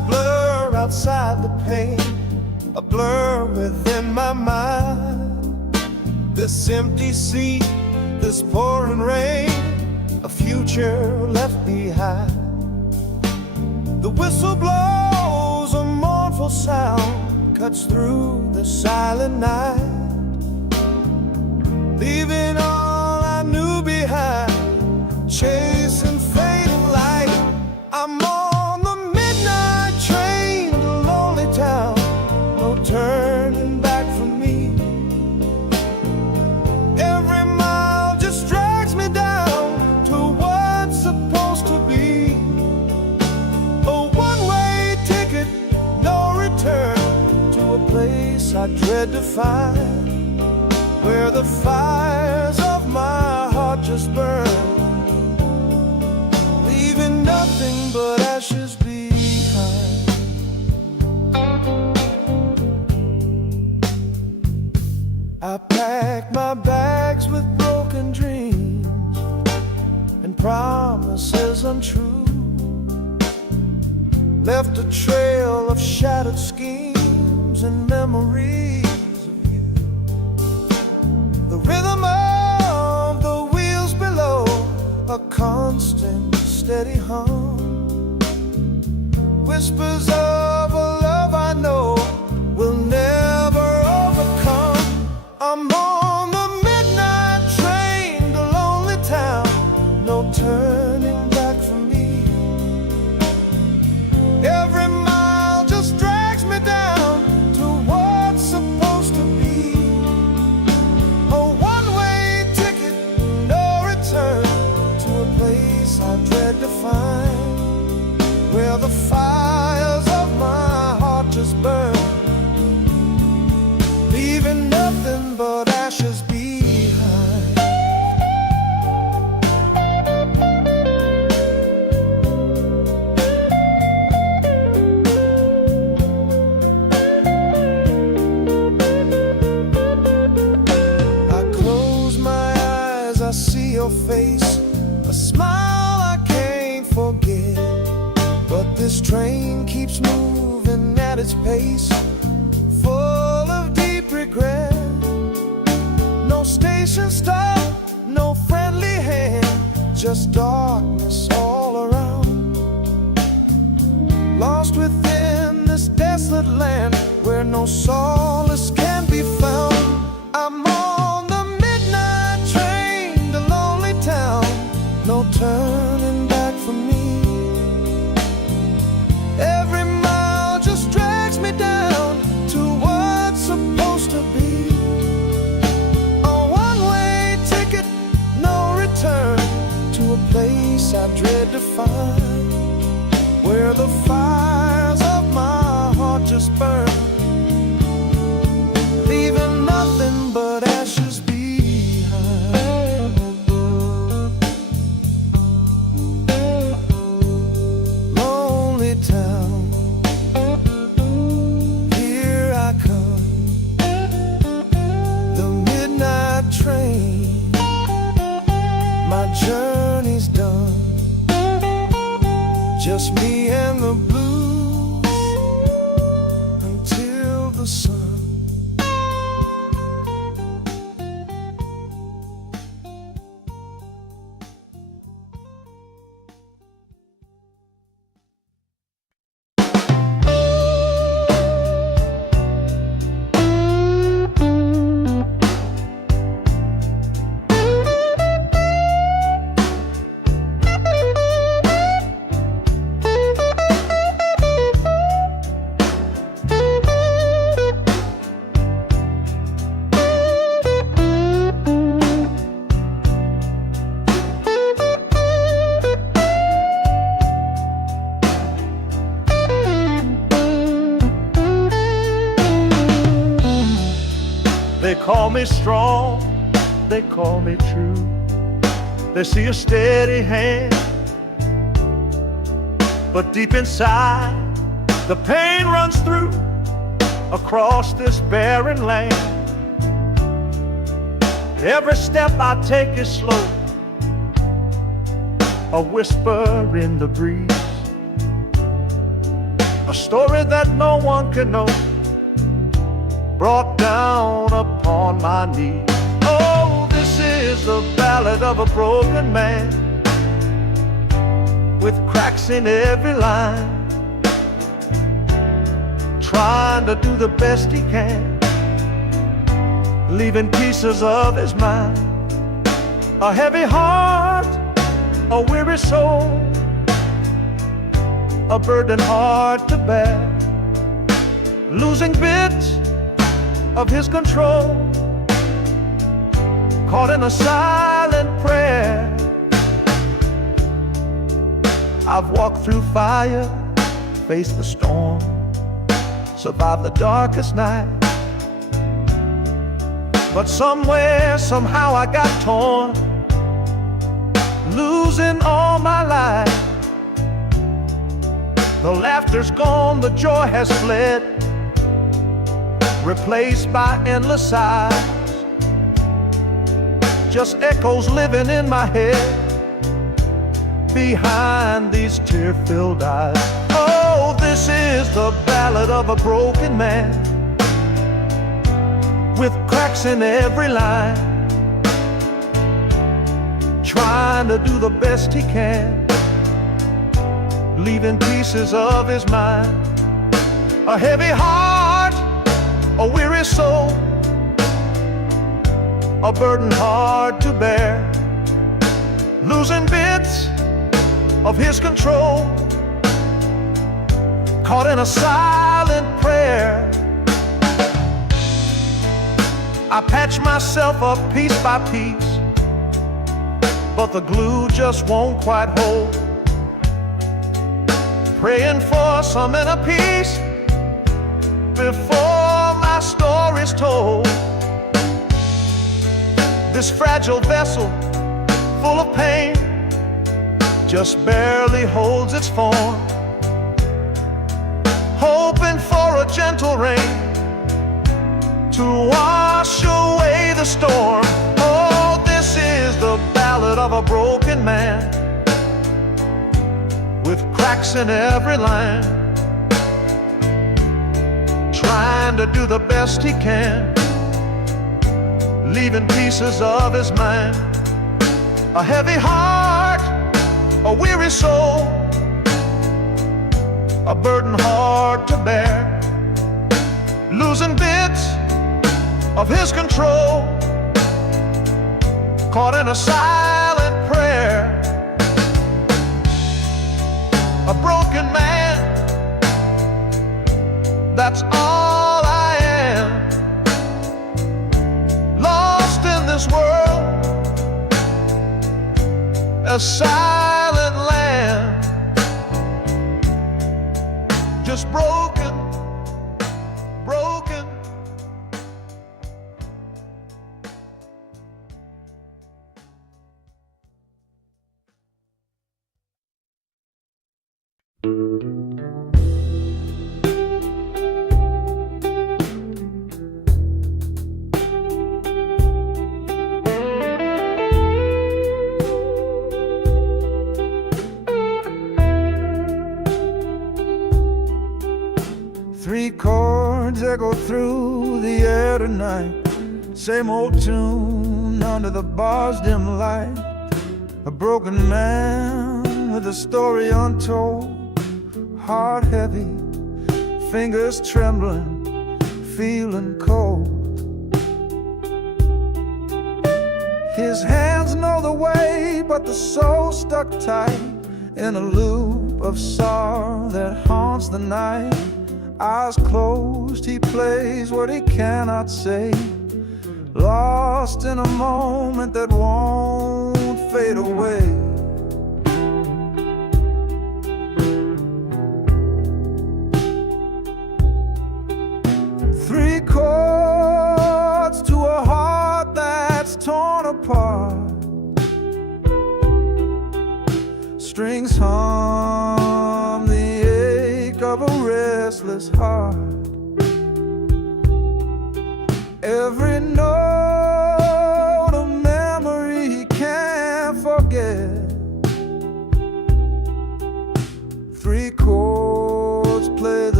outside the pain, a blur within my mind. This empty sea, this pouring rain, a future left behind. The whistle blows, a mournful sound cuts through the silent night, leaving all I knew behind, chasing fading light. I'm on the midnight train to lonely town, no turning back for me. Every mile just drags me down to what's supposed to be. A one-way ticket, no return, to a place I dread to find, where the fires of my heart just burn, leaving nothing but ashes behind. I packed my bags with broken dreams and promises untrue, left a trail of shattered schemes and memories of you. The rhythm of the wheels below, a constant steady hum, whispers of a love I know will never overcome. I'm on the midnight train to lonely town, no turning back for me. Every mile just drags me down to what's supposed to be. A one-way ticket, no return, to a place I dread to find, where the fires of my heart just burn, leaving nothing but ashes behind. I close my eyes, I see your face, a smile I can't forget. But this train keeps moving at its pace, full of deep regret. No station stop, no friendly hand, just darkness all around. Lost within this desolate land, where no solace can be found. I'm on the midnight train to lonely town, no turning back for me. Every mile just drags me down to what's supposed to be. A one-way ticket, no return, to a place I dread to find, where the fires of my heart just burn, leaving nothing but ashes behind. Lonely town, here I come, the midnight train, my journey's done, just me and the blues until the sun. They call me strong, they call me true. They see a steady hand, but deep inside the pain runs through across this barren land. Every step I take is slow, a whisper in the breeze, a story that no one can know, brought down upon my knee. Oh, this is the ballad of a broken man, with cracks in every line, trying to do the best he can, leaving pieces of his mind. A heavy heart, a weary soul, a burden hard to bear, losing bits of his control, caught in a silent prayer. I've walked through fire, faced the storm, survived the darkest night, but somewhere, somehow I got torn, losing all my life. The laughter's gone, the joy has fled, replaced by endless sighs, just echoes living in my head behind these tear-filled eyes. Oh, this is the ballad of a broken man, with cracks in every line, trying to do the best he can, leaving pieces of his mind. A heavy heart, a weary soul, a burden hard to bear, losing bits of his control, caught in a silent prayer. I patch myself up piece by piece, but the glue just won't quite hold, praying for some inner peace before my story's told. This fragile vessel, full of pain, just barely holds its form, hoping for a gentle rain to wash away the storm. Oh, this is the ballad of a broken man, with cracks in every line, trying to do the best he can, leaving pieces of his mind. A heavy heart, a weary soul, a burden hard to bear, losing bits of his control, caught in a silent prayer. A broken man, that's all I am, lost in this world, a silent land, just broken, broken. Three chords echo through the air tonight, same old tune under the bar's dim light. A broken man with a story untold, heart heavy, fingers trembling, feeling cold. His hands know the way, but the soul stuck tight in a loop of sorrow that haunts the night. Eyes closed, he plays what he cannot say, lost in a moment that won't fade away. Three chords to a heart that's torn apart, strings hum the ache of a restless heart. Every note a memory he can't forget. Three chords play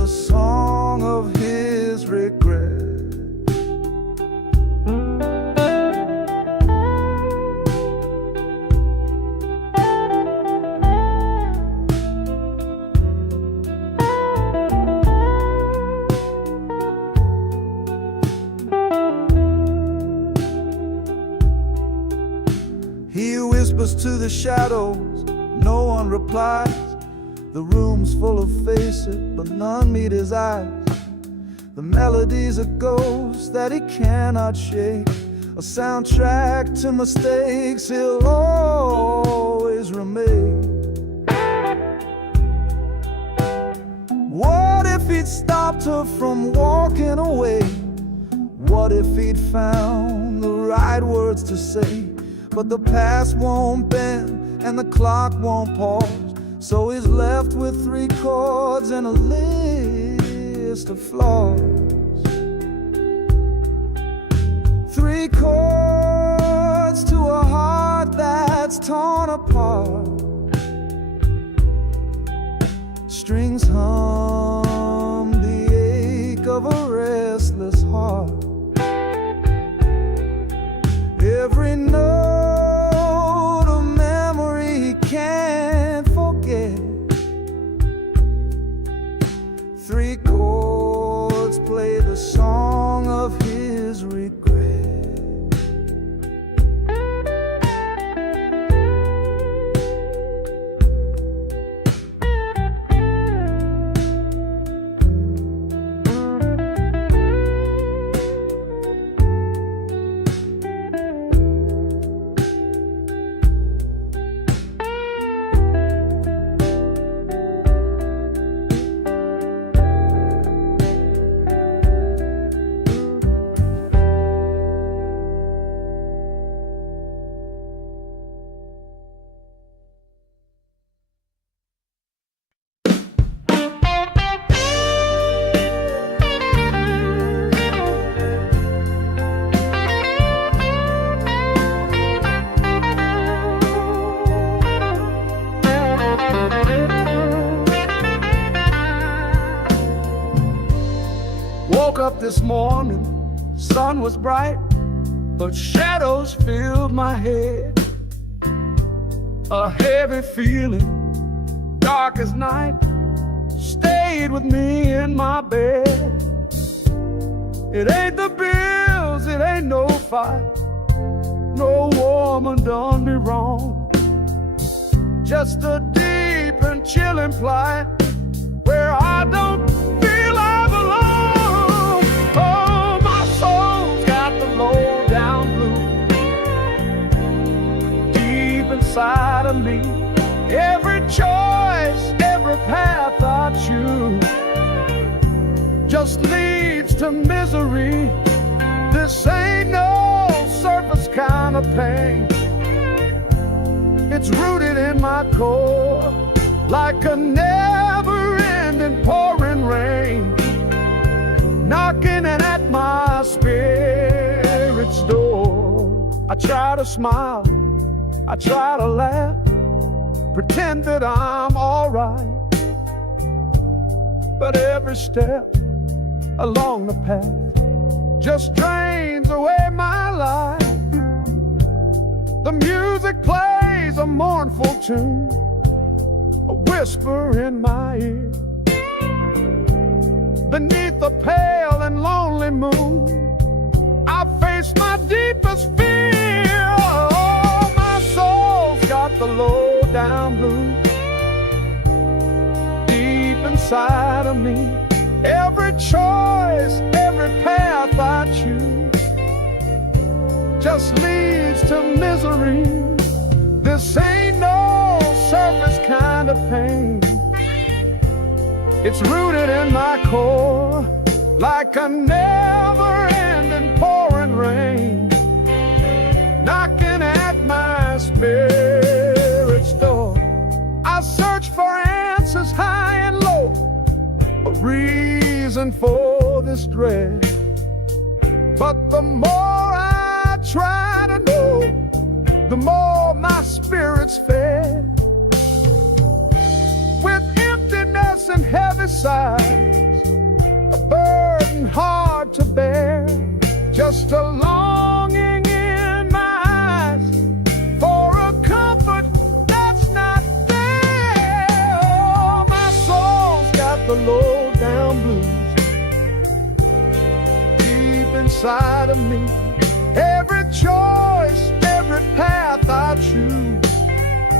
shadows, no one replies. The room's full of faces, but none meet his eyes. The melody's a ghost that he cannot shake, a soundtrack to mistakes he'll always remain. What if he'd stopped her from walking away? What if he'd found the right words to say? But the past won't bend and the clock won't pause, so he's left with 3 chords and a list of flaws. 3 chords to a heart that's torn apart. Strings hum the ache of a restless heart. Every note of memory he can't forget. 3 chords play the song of his regret. Woke up this morning, sun was bright, but shadows filled my head. A heavy feeling, dark as night, stayed with me in my bed. It ain't the bills, it ain't no fight, no woman done me wrong. Just a deep and chilling plight where I don't feel I belong. Oh, my soul's got the low down blues deep inside of me. Every choice, every path I choose just leads to misery. This ain't no surface kind of pain. It's rooted in my core like a never-ending pouring rain, knocking at my spirit's door. I try to smile, I try to laugh, pretend that I'm alright, but every step along the path just drains away my life. The music plays a mournful tune, a whisper in my ear. Beneath the pale and lonely moon, I face my deepest fear. Oh, my soul's got the low down blues deep inside of me. Every choice, every path I choose just leads to misery. This ain't no surface kind of pain. It's rooted in my core like a never-ending pouring rain, knocking at my spirit's door. I search for answers high and low, a reason for this dread, but the more I try to know, the more my spirit's fed. With emptiness and heavy sighs, a burden hard to bear, just a longing in my eyes for a comfort that's not there. Oh, my soul's got the low down blues deep inside of me. Every choice, every path I choose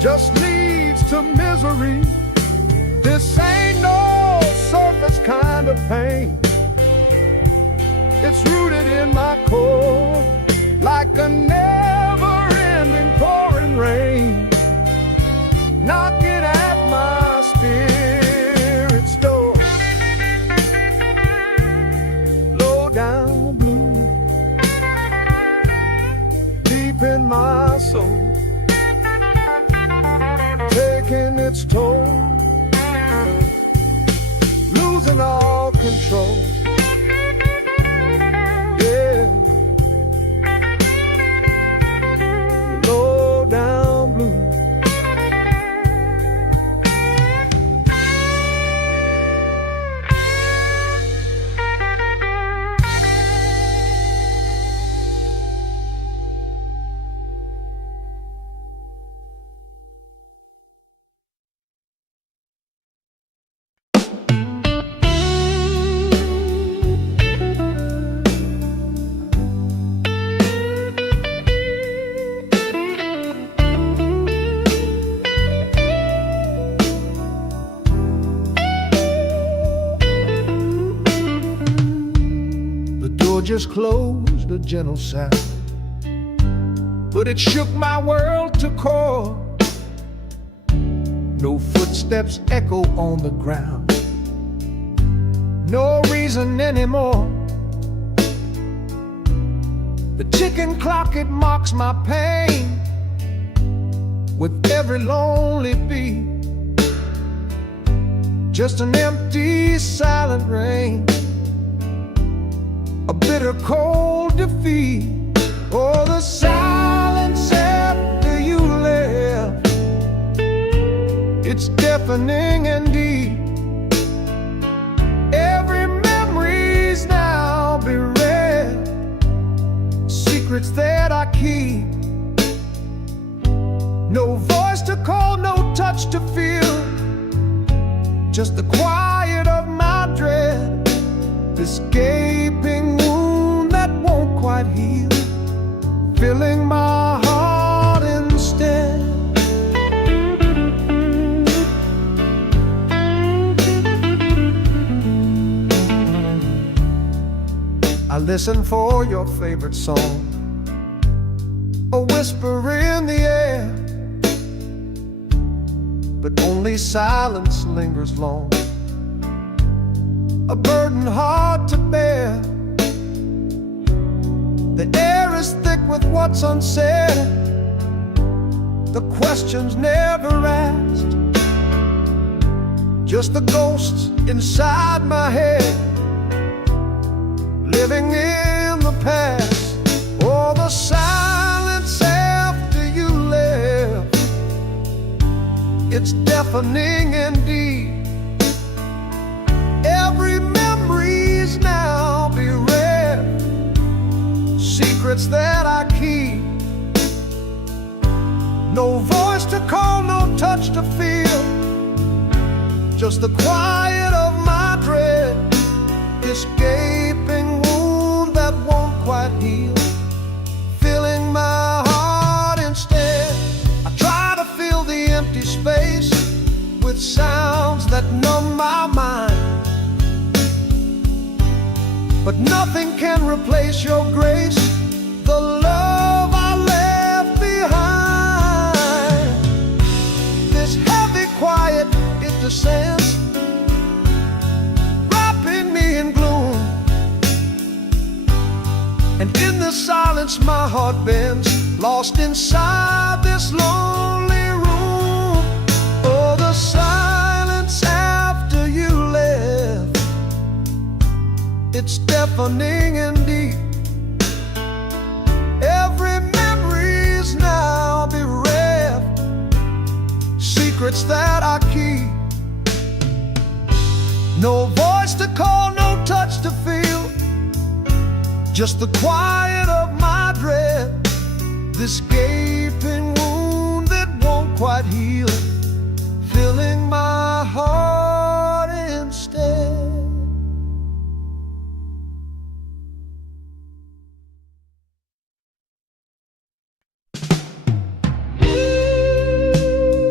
just leads to misery. This ain't no surface kind of pain. It's rooted in my core, like a never-ending pouring rain, knocking at my spirit's door. Low down blue, deep in my soul, taking its toll, losing all control. Yeah, low down blue. Just closed, a gentle sound, but it shook my world to core. No footsteps echo on the ground, no reason anymore. The ticking clock, it mocks my pain with every lonely beat. Just an empty, silent rain, a bitter cold defeat. Oh, the silence after you left, it's deafening and deep. Every memory's now bereft, secrets that I keep. No voice to call, no touch to feel, just the quiet of my dread. This gaping wound that won't quite heal, filling my heart instead. I listen for your favorite song, a whisper in the air, but only silence lingers long, a burden hard to bear. The air is thick with what's unsaid, the questions never asked, just the ghosts inside my head, living in the past. Oh, the silence after you left, it's deafening indeed. Every memory's now bereft, secrets that I keep. No voice to call, no touch to feel, just the quiet of my dread. This gaping wound that won't quite heal, filling my heart instead. I try to fill the empty space with sounds that numb my mind, but nothing can replace your grace, the love I left behind. This heavy quiet, it descends, wrapping me in gloom, and in the silence my heart bends, lost inside this lonely room. Oh, the silence after you left, it's deafening and deep. Every memory's now bereft, secrets that I keep. No voice to call, no touch to feel, just the quiet of my dread. This gaping wound that won't quite heal, filling my heart instead.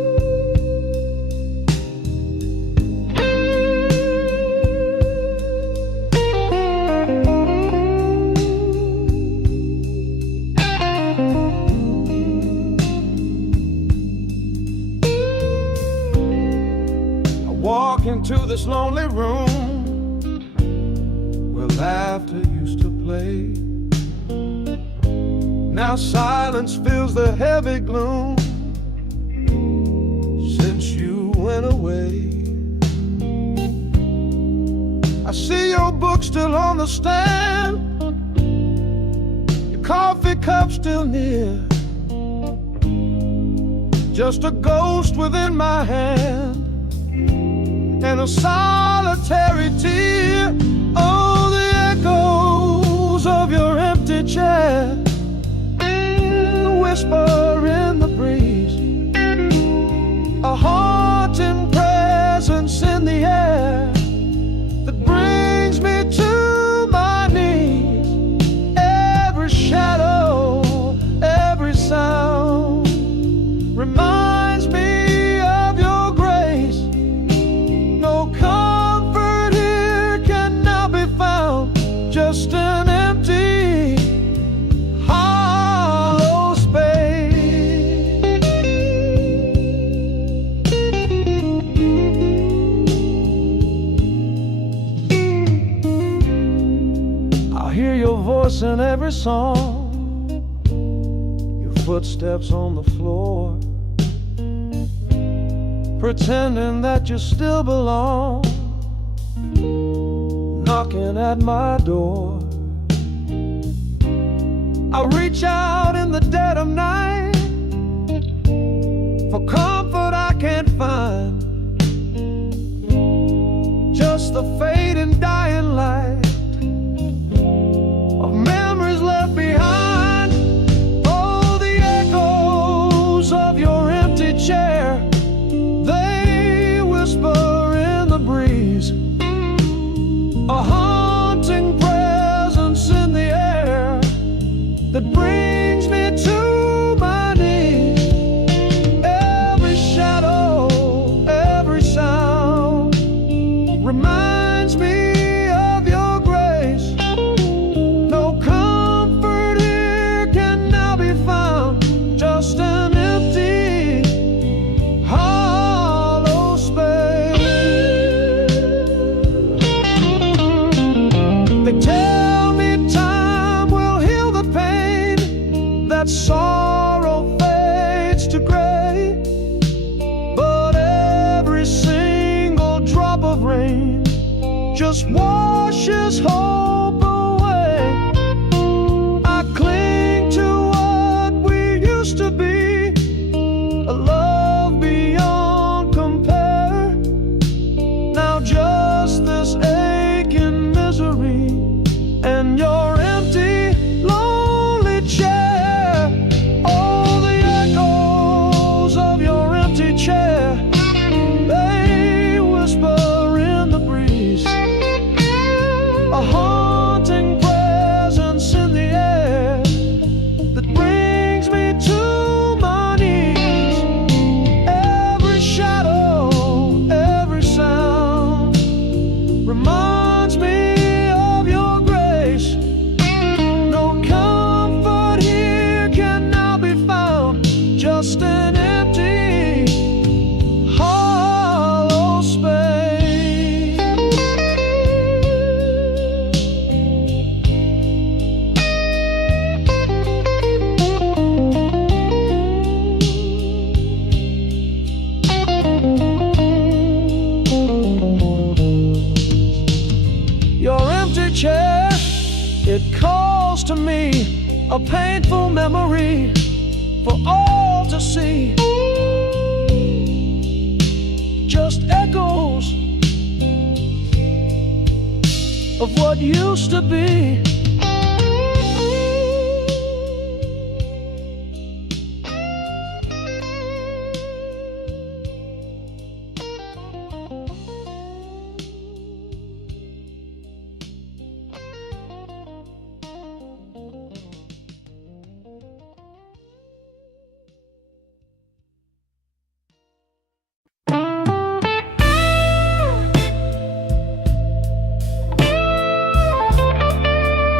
walk into this lonely room where laughter used to play. Now silence fills the heavy gloom since you went away. I see your book still on the stand, your coffee cup still near, just a ghost within my hand and a solitary tear. Oh, the echoes of your empty chair, the whisper in the breeze, a haunting presence in the air that brings me to my knees. Every shadow, every sound reminds me of your grace. No comfort here can now be found, just an empty, hollow space. I'll hear your voice in every song, your footsteps on the floor, pretending that you still belong, knocking at my door. I reach out in the dead of night for comfort I can't find, just the fading dying light of memories left behind. Oh, the echoes of your empty chair, they whisper in the breeze, a haunting presence in the air that brings me to my knees. Every shadow, every sound reminds me of your grace. No comfort here can now be found, just an empty, hollow space. They tell me time will heal the pain, that sorrow fades to gray, but every single drop of rain just washes hope away. I cling to what we used to be, a love beyond compare. Now just this aching misery and your empty, lonely chair. Oh, the echoes of your empty chair, they whisper in the breeze, a haunting presence in the air that brings me to my knees. Every shadow, every sound reminds me of your grace. No comfort here can now be found, just an empty, hollow space. Your empty chair, it calls to me, a painful memory for all to see. Just echoes of what used to be.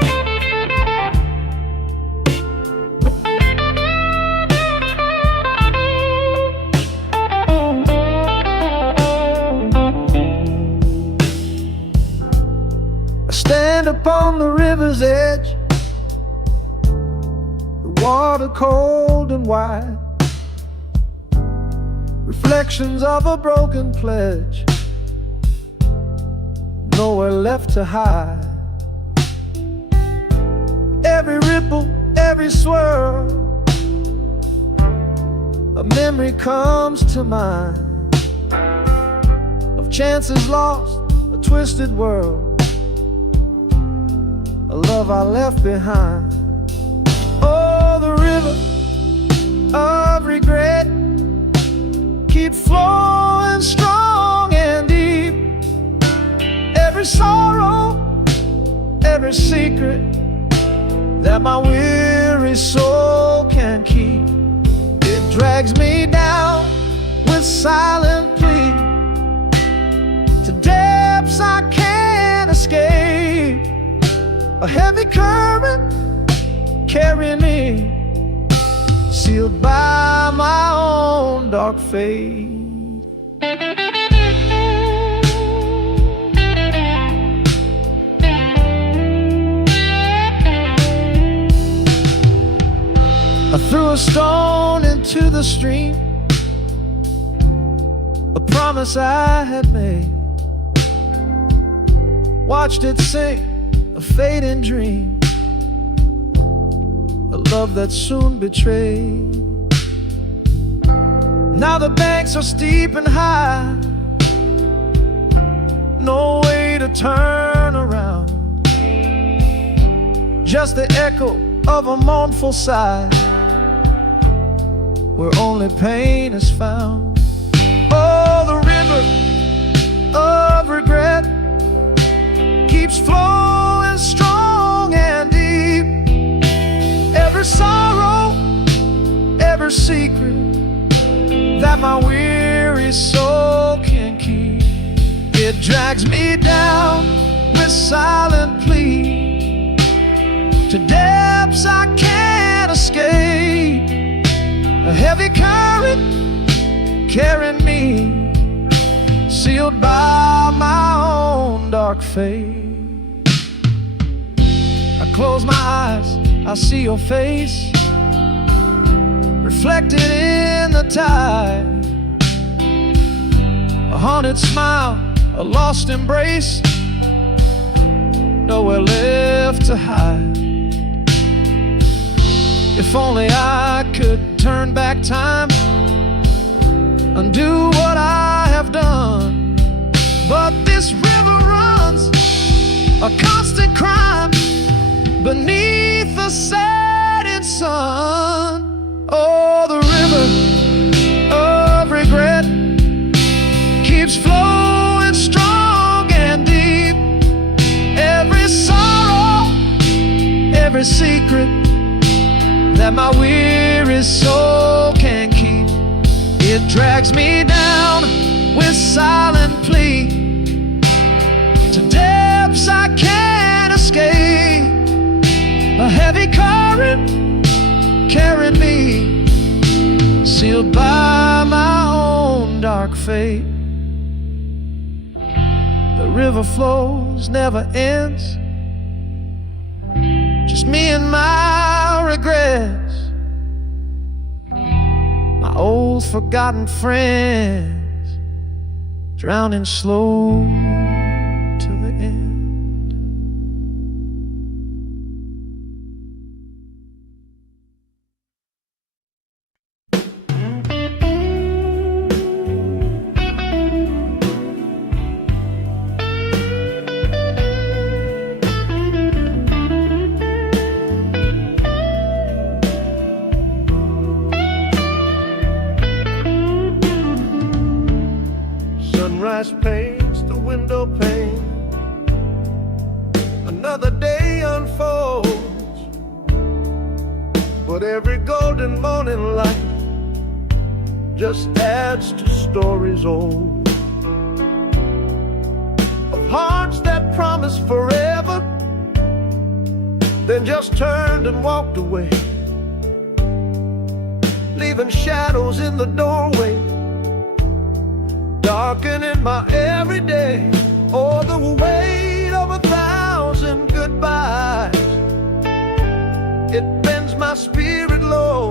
water cold and wide, reflections of a broken pledge, nowhere left to hide. Every ripple, every swirl, a memory comes to mind of chances lost, a twisted world, a love I left behind. Oh, the river of regret keep flowing strong and deep. Every sorrow, every secret that my weary soul can keep, it drags me down with silent plea to depths I can't escape. A heavy current carrying me, sealed by my own dark fate. I threw a stone into the stream, a promise I had made. Watched it sink, a fading dream, a love that soon betrayed. Now the banks are steep and high, no way to turn around, just the echo of a mournful sigh, where only pain is found. Oh, the river of regret keeps flowing strong and deep. Every sorrow, every secret that my weary soul can keep, it drags me down with silent plea to depths I can't escape. A heavy current carrying me, sealed by my own dark fate. I close my eyes, I see your face reflected in the tide, a haunted smile, a lost embrace, nowhere left to hide. If only I could turn back time, undo what I have done, but this river runs a constant crime beneath the setting sun. Oh, the river of regret keeps flowing strong and deep. Every sorrow, every secret that my weary soul can keep, it drags me down with silent plea to depths I can't escape. A heavy current carrying me, sealed by my own dark fate. The river flows, never ends, just me and my regrets, my old forgotten friends, drowning slow to the end. Sunrise paints the window pane, another day unfolds, but every golden morning light just adds to stories old, of hearts that promised forever, then just turned and walked away, leaving shadows in the doorway, darkening my everyday. Oh, the weight of 1,000 goodbyes, it bends my spirit low.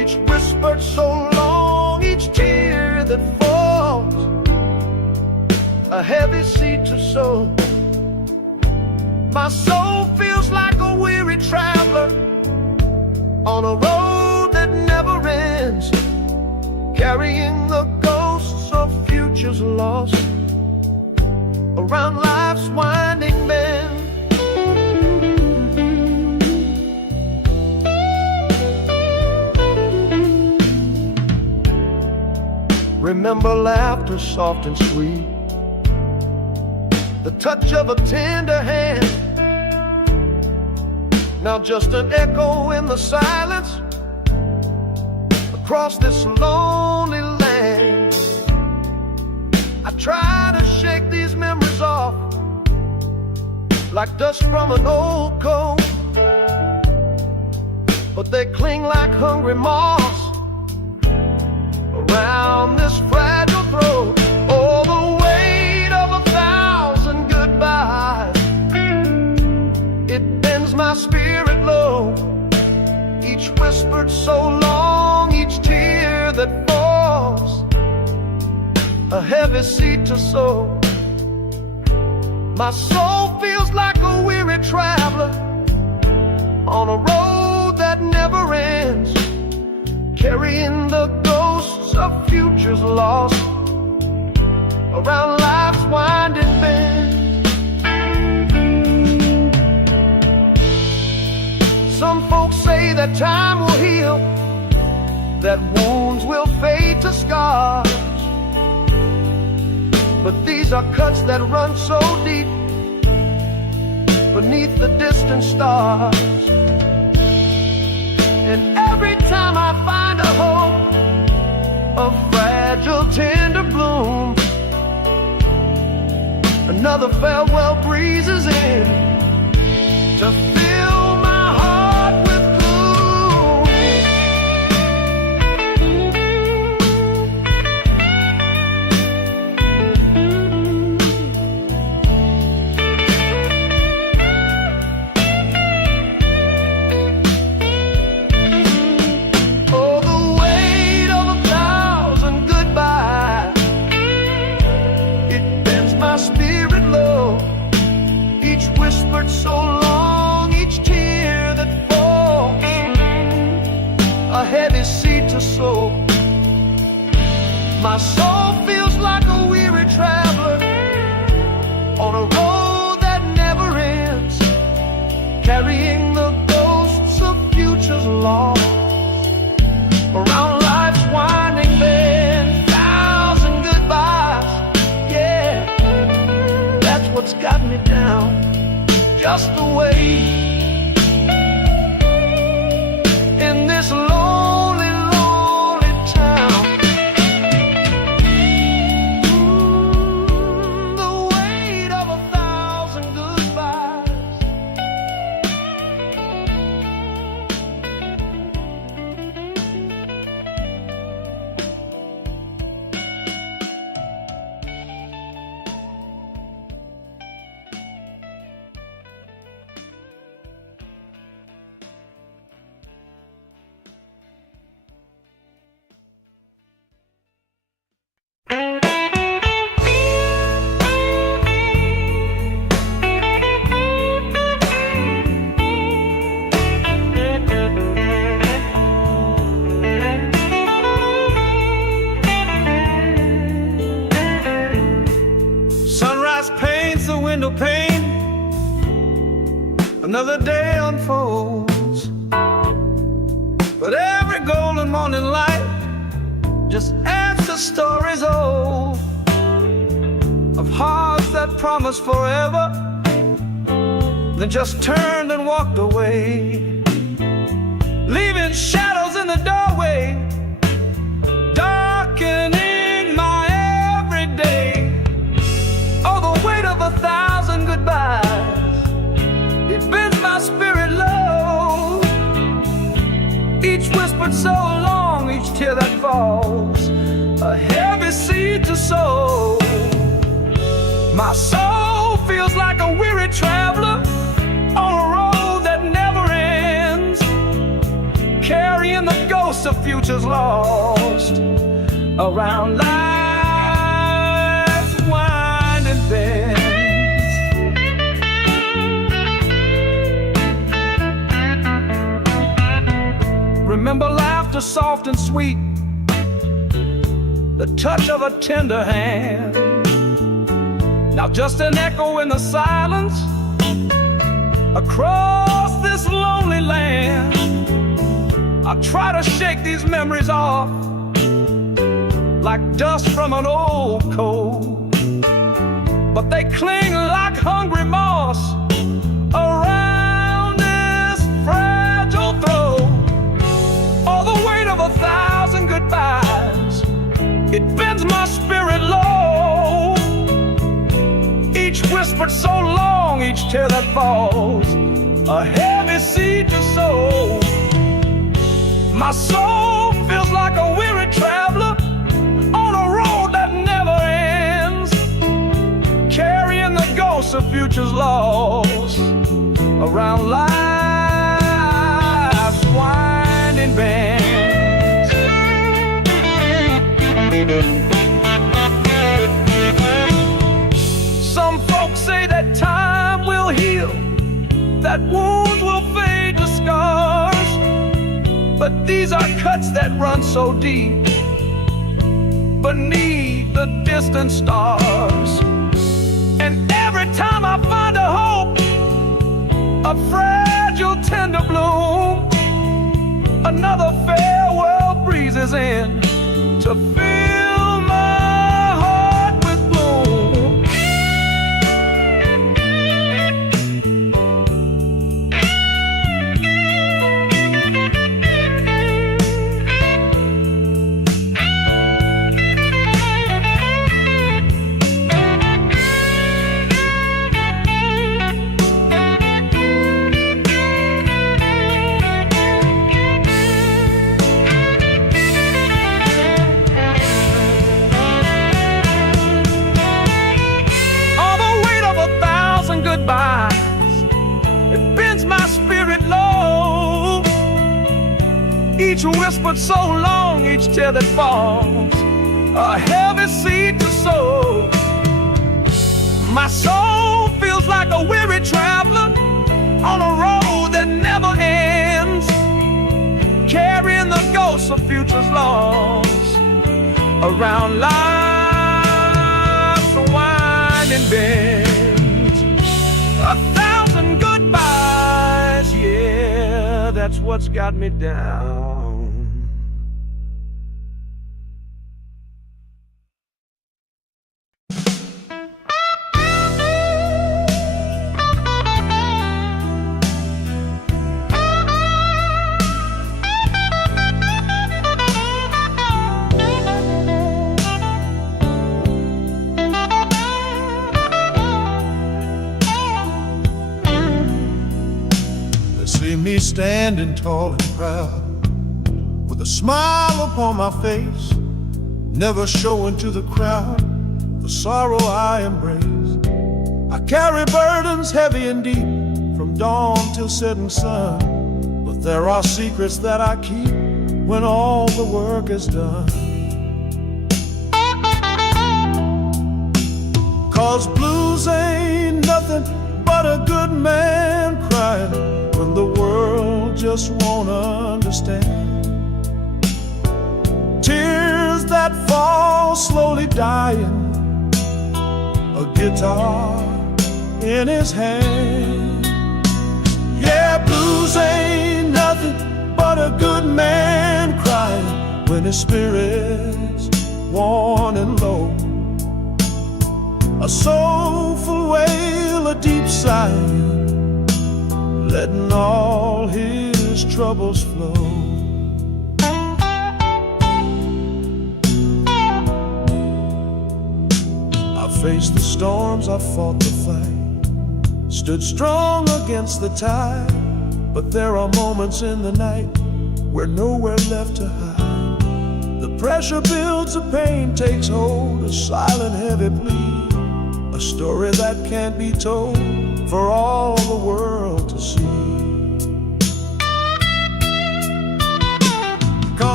each whispered so long, each tear that falls, a heavy seed to sow. My soul feels like a weary traveler on a road that never ends, carrying the ghosts of futures lost around life's winding bend. Remember laughter soft and sweet, the touch of a tender hand. Now just an echo in the silence across this lonely land. I try to shake these memories off like dust from an old coat, but they cling like hungry moths around this fragile throat. Oh, the weight of 1,000 goodbyes, it bends my spirit low. Each whispered so long, each tear that falls, a heavy seed to sow. My soul feels like a weary traveler on a road that never ends, carrying the ghosts of futures lost around life's winding bend. Some folks say that time will heal, that wounds will fade to scars, but these are cuts that run so deep beneath the distant stars. And every time I find a hope, a fragile tender bloom, another farewell breezes in to fill my heart with gloom. Oh, the weight of 1,000 goodbyes, it bends my spirit low. Each whispered so long, each tear that falls, a heavy seed to sow. My soul feels like a weary traveler on a road that never ends, carrying the ghosts of futures lost around life's winding bend. 1,000 goodbyes, yeah, that's what's got me down, just the way in this lonely, lonely town. The weight of 1,000 goodbyes. Sunrise paints the window pane, another day unfolds, but every golden morning light just adds to stories old of hearts that promised forever, then just turned and walked away, leaving shadows in the doorway, darkening my everyday. Oh, the weight of 1,000 goodbyes, it bends my spirit low. Each whispered so long, each tear that falls, a heavy seed to sow. My soul feels like a weary traveler on a road that never ends, carrying the ghosts of future lost around life's winding bend. Remember laughter soft and sweet, the touch of a tender hand. Now just an echo in the silence across this lonely land. I try to shake these memories off like dust from an old coat, but they cling like hungry moss around this fragile throat. All the weight of 1,000 goodbyes, it bends my spirit low. Each whispered so long, each tear that falls, a heavy seed to sow. My soul feels like a weary traveler on a road that never ends, carrying the ghosts of futures lost around life's winding bend. Some folks say that time will heal, that wounds will fade to scars, but these are cuts that run so deep beneath the distant stars. And every time I find a hope, a fragile tender bloom, another farewell breezes in to fill my heart with gloom. It bends my spirit low. Each whispered so long, each tear that falls, a heavy seed to sow. My soul feels like a weary traveler on a road that never ends, carrying the ghosts of futures lost around life's winding bend. 1,000 goodbyes, yeah, that's what's got me down. See me standing tall and proud, with a smile upon my face, never showing to the crowd the sorrow I embrace. I carry burdens heavy and deep, from dawn till setting sun, but there are secrets that I keep when all the work is done. 'Cause blues ain't nothing but a good man crying when the world just won't understand. Tears that fall slowly dying, a guitar in his hand. Yeah, blues ain't nothing but a good man crying when his spirit's worn and low. A soulful wail, a deep sigh, letting all his troubles flow. I faced the storms, I fought the fight, stood strong against the tide, but there are moments in the night where nowhere left to hide. The pressure builds, the pain takes hold, a silent heavy plea, a story that can't be told for all the world to see. 'Cause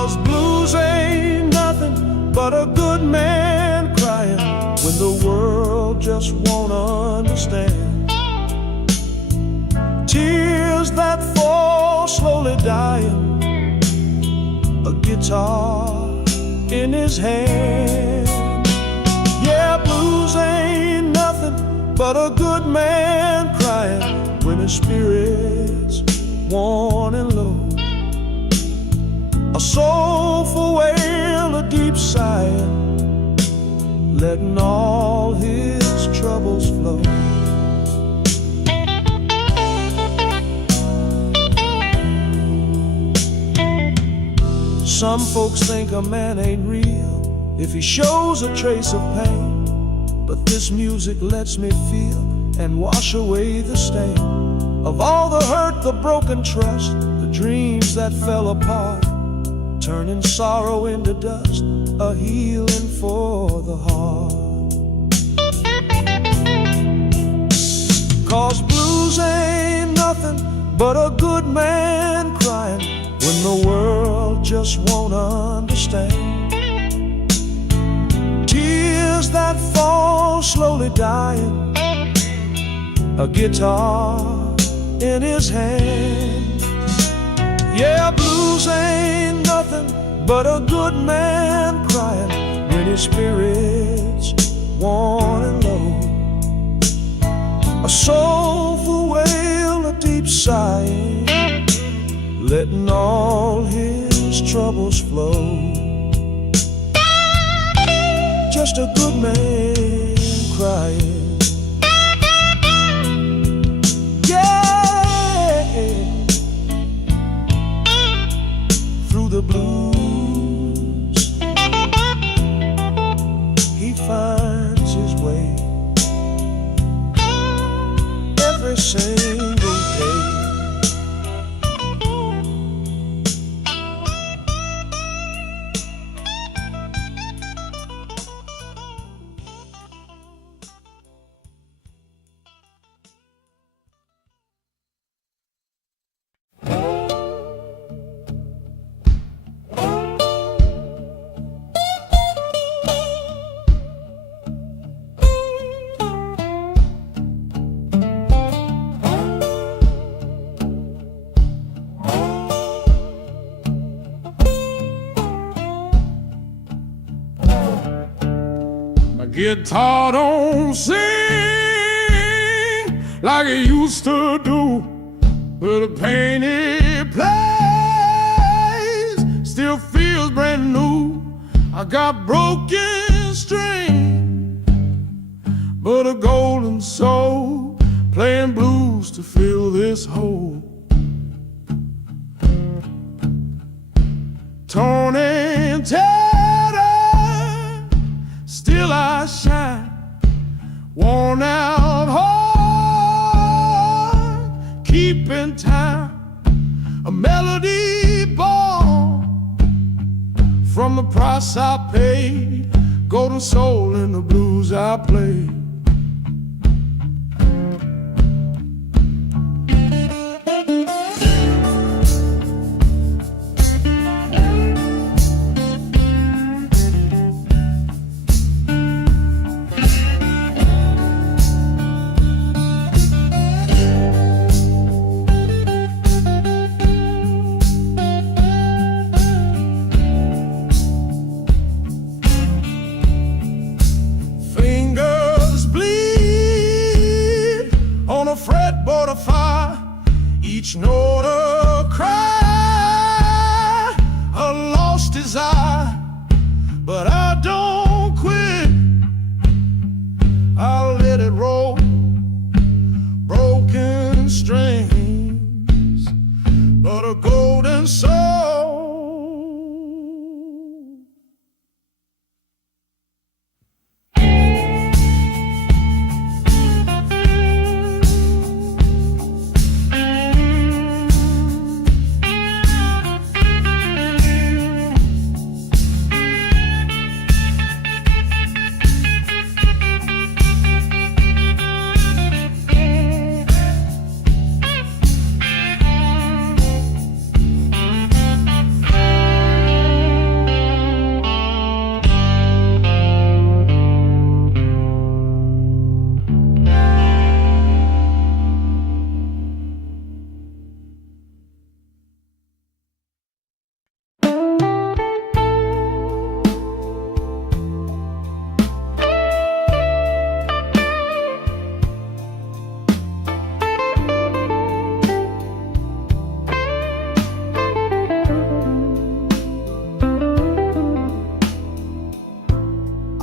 'Cause blues ain't nothing but a good man crying when the world just won't understand. Tears that fall slowly dying, a guitar in his hand. Yeah, blues ain't nothing but a good man crying when his spirit's worn and low. A soulful wail, a deep sighing, letting all his troubles flow. Some folks think a man ain't real if he shows a trace of pain, but this music lets me feel and wash away the stain of all the hurt, the broken trust, the dreams that fell apart, turning sorrow into dust, a healing for the heart. 'Cause blues ain't nothing but a good man crying when the world just won't understand. Tears that fall slowly dying, a guitar in his hand. Yeah, blues ain't nothing but a good man crying when his spirit's worn and low. A soulful wail, a deep sighing, letting all his troubles flow. Just a good man crying. Yeah, through the blues he finds his way every single day. Guitar don't sing like it used to do, but the pain it plays still feels brand new. I got broken string, but a golden soul playing blues to fill this hole. Torn and tattered, still I shine, worn out heart, keeping time, a melody born from the price I paid, golden soul in the blues I play. Fretboard of fire, each note a cry, a lost desire, but I don't quit. I'll let it roll, broken strings, but a golden soul.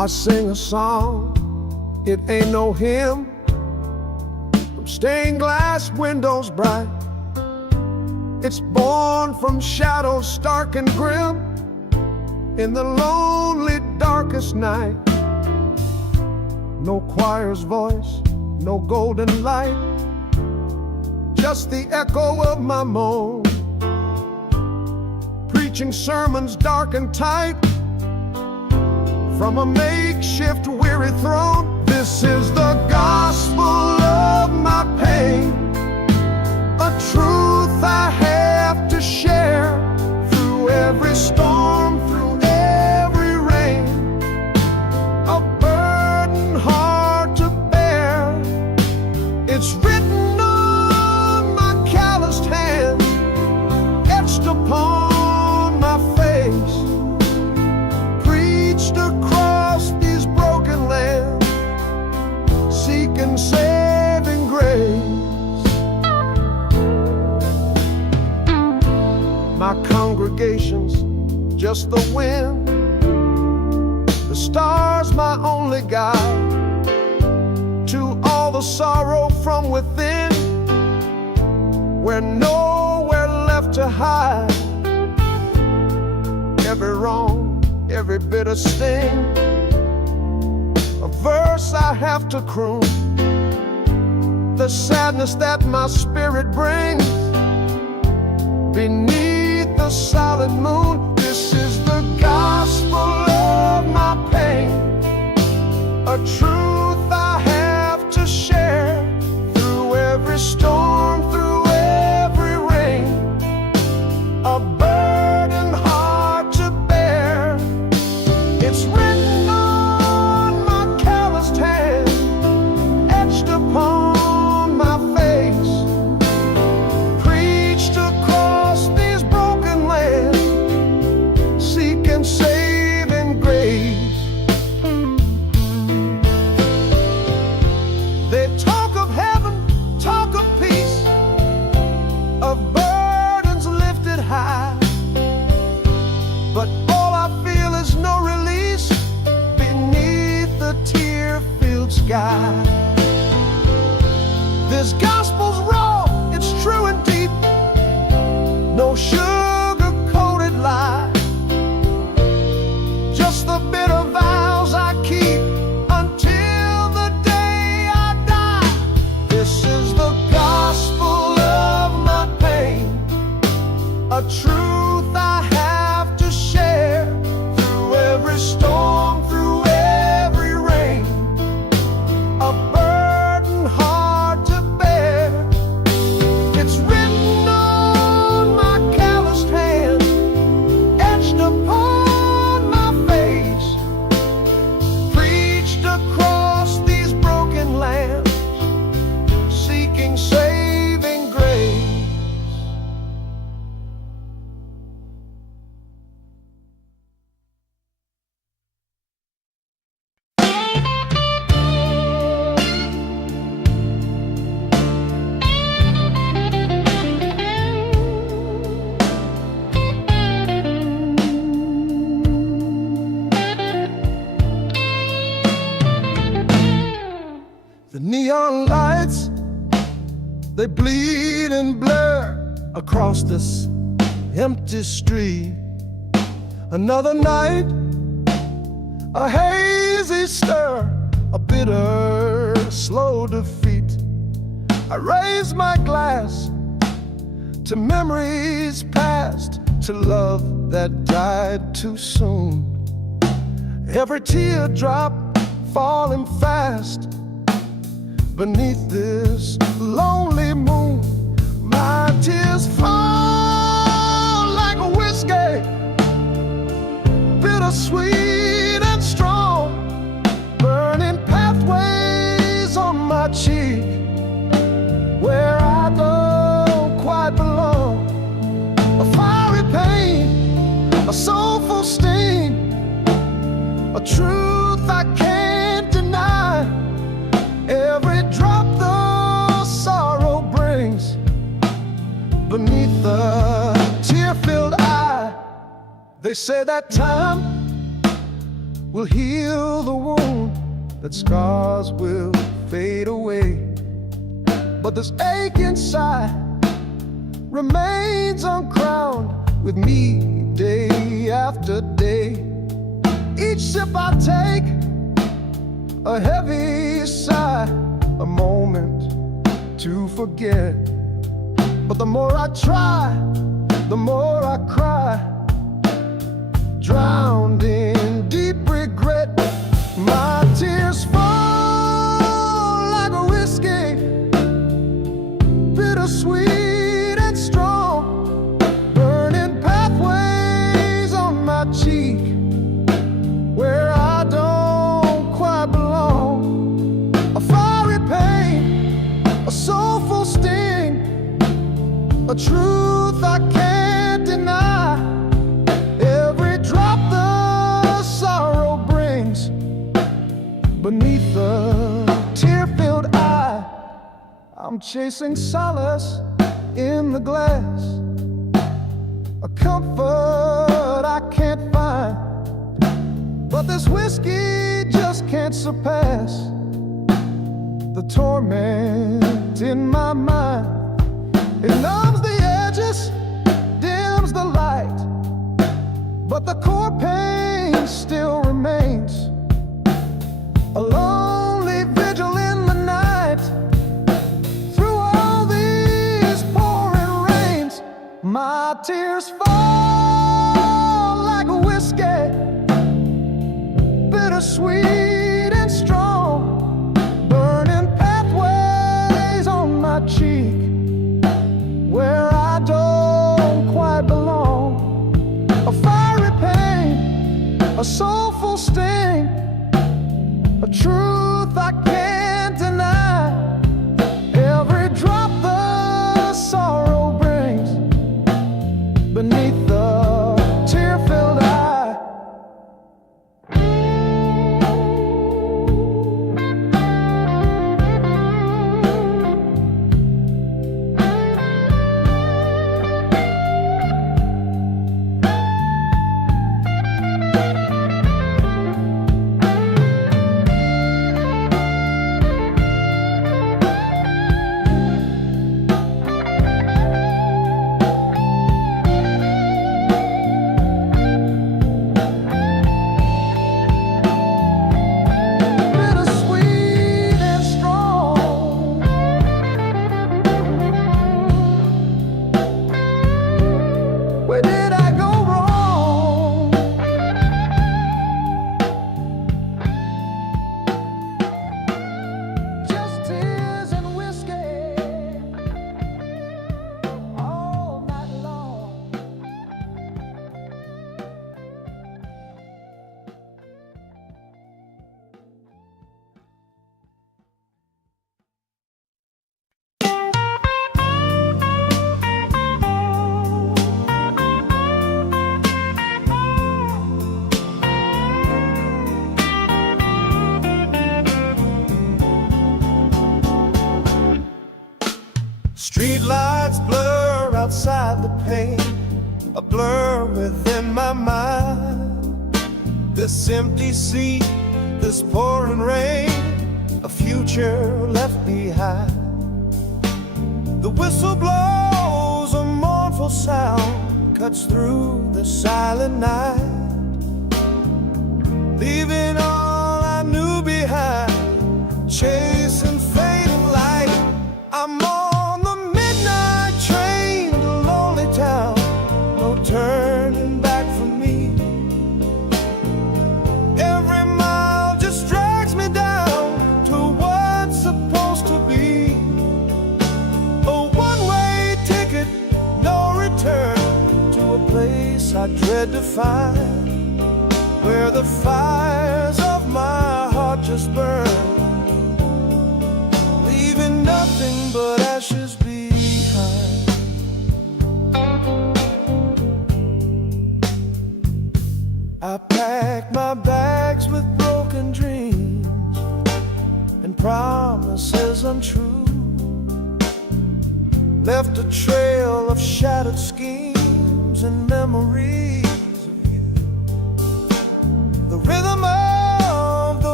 I sing a song, it ain't no hymn, from stained glass windows bright. It's born from shadows stark and grim, in the lonely darkest night. No choir's voice, no golden light, just the echo of my moan, preaching sermons dark and tight from a makeshift weary throne. This is the gospel of my pain, a truth I have to share through every storm, through every rain, a burden hard to bear. It's written on my calloused hands, etched upon my face, preached across these broken lands, seeking saving grace. My congregation's just the wind, the stars my only guide to all the sorrow from within, where nowhere left to hide. Every wrong, every bitter sting, a verse I have to croon, the sadness that my spirit brings beneath the silent moon. This is the gospel of my pain, a truth I have to share through every storm, through every rain, a burden hard to bear. It's written on my calloused hand, etched upon my face, preached across these broken lands, seeking saving grace. They talk of heaven, talk of peace, of burdens lifted high, but all I feel is no release beneath the tear-filled sky. This gospel's raw, it's true and deep, no sugar-coated lie, just the bitter vows I keep until the day I die. This is the gospel of my pain, a truth I have to share through every storm, through every rain, a burden hard to bear. It's written on my calloused hand, etched upon my face, preached across these broken lands, seeking saving grace. The neon lights, they bleed and blur across this empty street. Another night, a hazy stir, a bitter, slow defeat. I raise my glass to memories past, to love that died too soon. Every teardrop falling fast beneath this lonely moon. My tears fall like a whiskey, bittersweet and strong, burning pathways on my cheek where I don't quite belong. A fiery pain, a soulful sting, a truth I can't deny. Every drop the sorrow brings beneath the tear-filled eye. They say that time will heal the wound, that scars will fade away. But this ache inside remains uncrowned with me day after day. Each sip I take, a heavy sigh, a moment to forget. But the more I try, the more I cry, drowned in deep regret. My tears fall like a whiskey, bittersweet and strong, burning pathways on my cheek where I don't quite belong. A fiery pain, a soulful sting, a truth I can't deny. Every drop the sorrow brings beneath the tear-filled eye. I'm chasing solace in the glass, a comfort I can't find. But this whiskey just can't surpass the torment in my mind. It numbs the edges, dims the light, but the core pain still remains. A lonely vigil in the night, through all these pouring rains. My tears fall like a whiskey, bittersweet and strong, burning pathways on my cheek where I don't quite belong. A fiery pain, a soulful sting, a truth I can't deny. Every drop the sorrow brings beneath the tear-filled eye. Where did I go wrong? Just tears and whiskey all night long. Street lights blur outside the pane, a blur within my mind. This empty seat, this pouring rain, a future left behind. The whistle blows a mournful sound, cuts through the silent night, leaving all I knew behind, chasing fading light. I'm on the midnight train to lonely town, no turning back for me. Every mile just drags me down to what's supposed to be a one-way ticket, no return, to a place I dread to find, where the fires of my heart just burn, leaving nothing but ashes behind. I packed my bags with broken dreams and promises untrue, left a trail of shattered schemes and memories of you. The rhythm of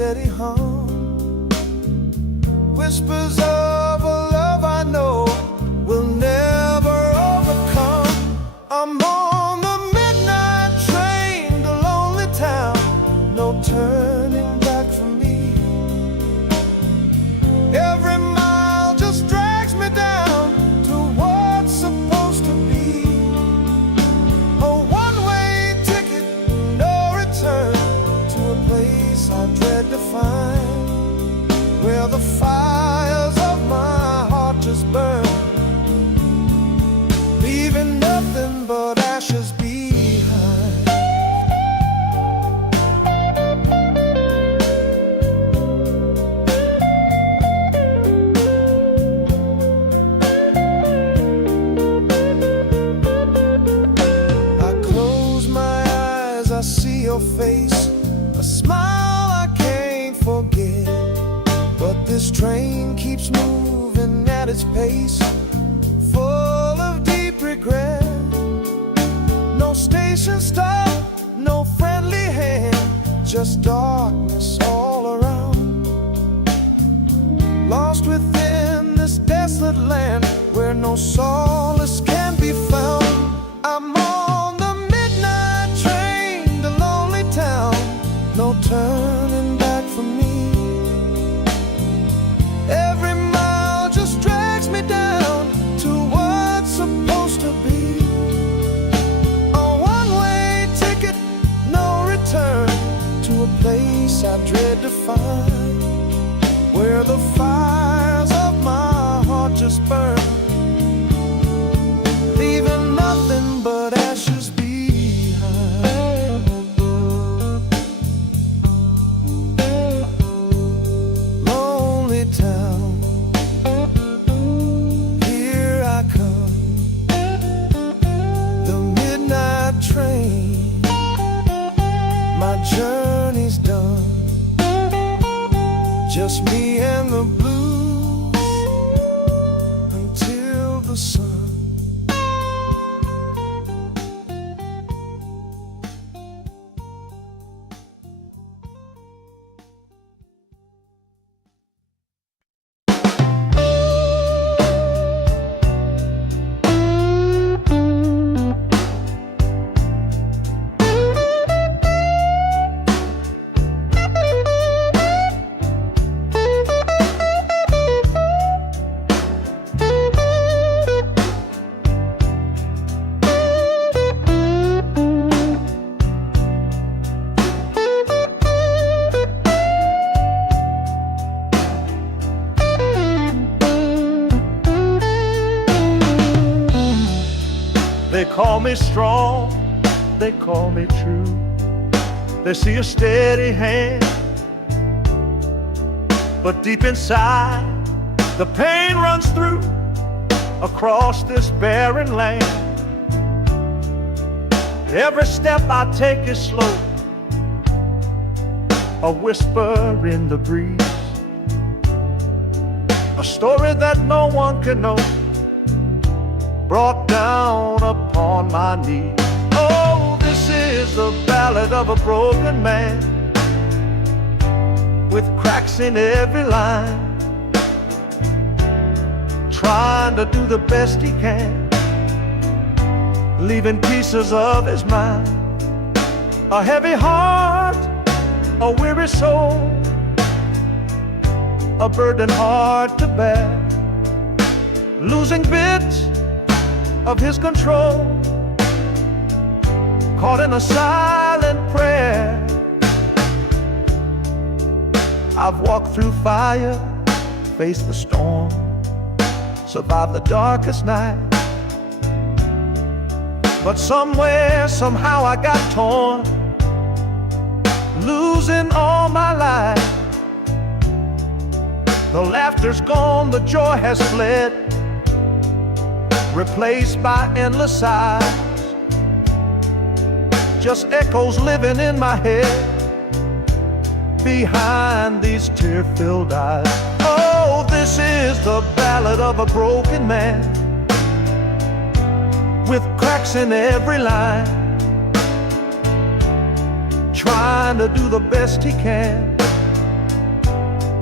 steady hum, whispers of a love I know will never overcome. I'm on the midnight train to lonely town, no turning back for me. Every mile just drags me down to what's supposed to be a one-way ticket, no return, to a place I dread to find, where the fires of my heart just burn, leaving nothing but ashes behind. I close my eyes, I see your face, a smile I can't forget. But this train keeps moving at its pace, full of deep regret. No station stop, no friendly hand, just darkness all around. Lost within this desolate land where no solace can be found. I'm on the midnight train to lonely town, no turning back for me. Every mile just drags me down to what's supposed to be a one-way ticket, no return, to a place I dread to find, where the fires of my heart just burn, leaving nothing but ashes behind. Lonely town, here I come, the midnight train, my journey's done, just me and the blues until the sun. They call me strong, they call me true. They see a steady hand, but deep inside the pain runs through across this barren land. Every step I take is slow, a whisper in the breeze, a story that no one can know, brought down upon my knees. Oh, this is the ballad of a broken man, with cracks in every line, trying to do the best he can, leaving pieces of his mind. A heavy heart, a weary soul, a burden hard to bear, losing bits of his control, caught in a silent prayer. I've walked through fire, faced the storm, survived the darkest night, but somewhere, somehow I got torn, losing all my life. The laughter's gone, the joy has fled, replaced by endless sighs, just echoes living in my head behind these tear-filled eyes. Oh, this is the ballad of a broken man, with cracks in every line, trying to do the best he can,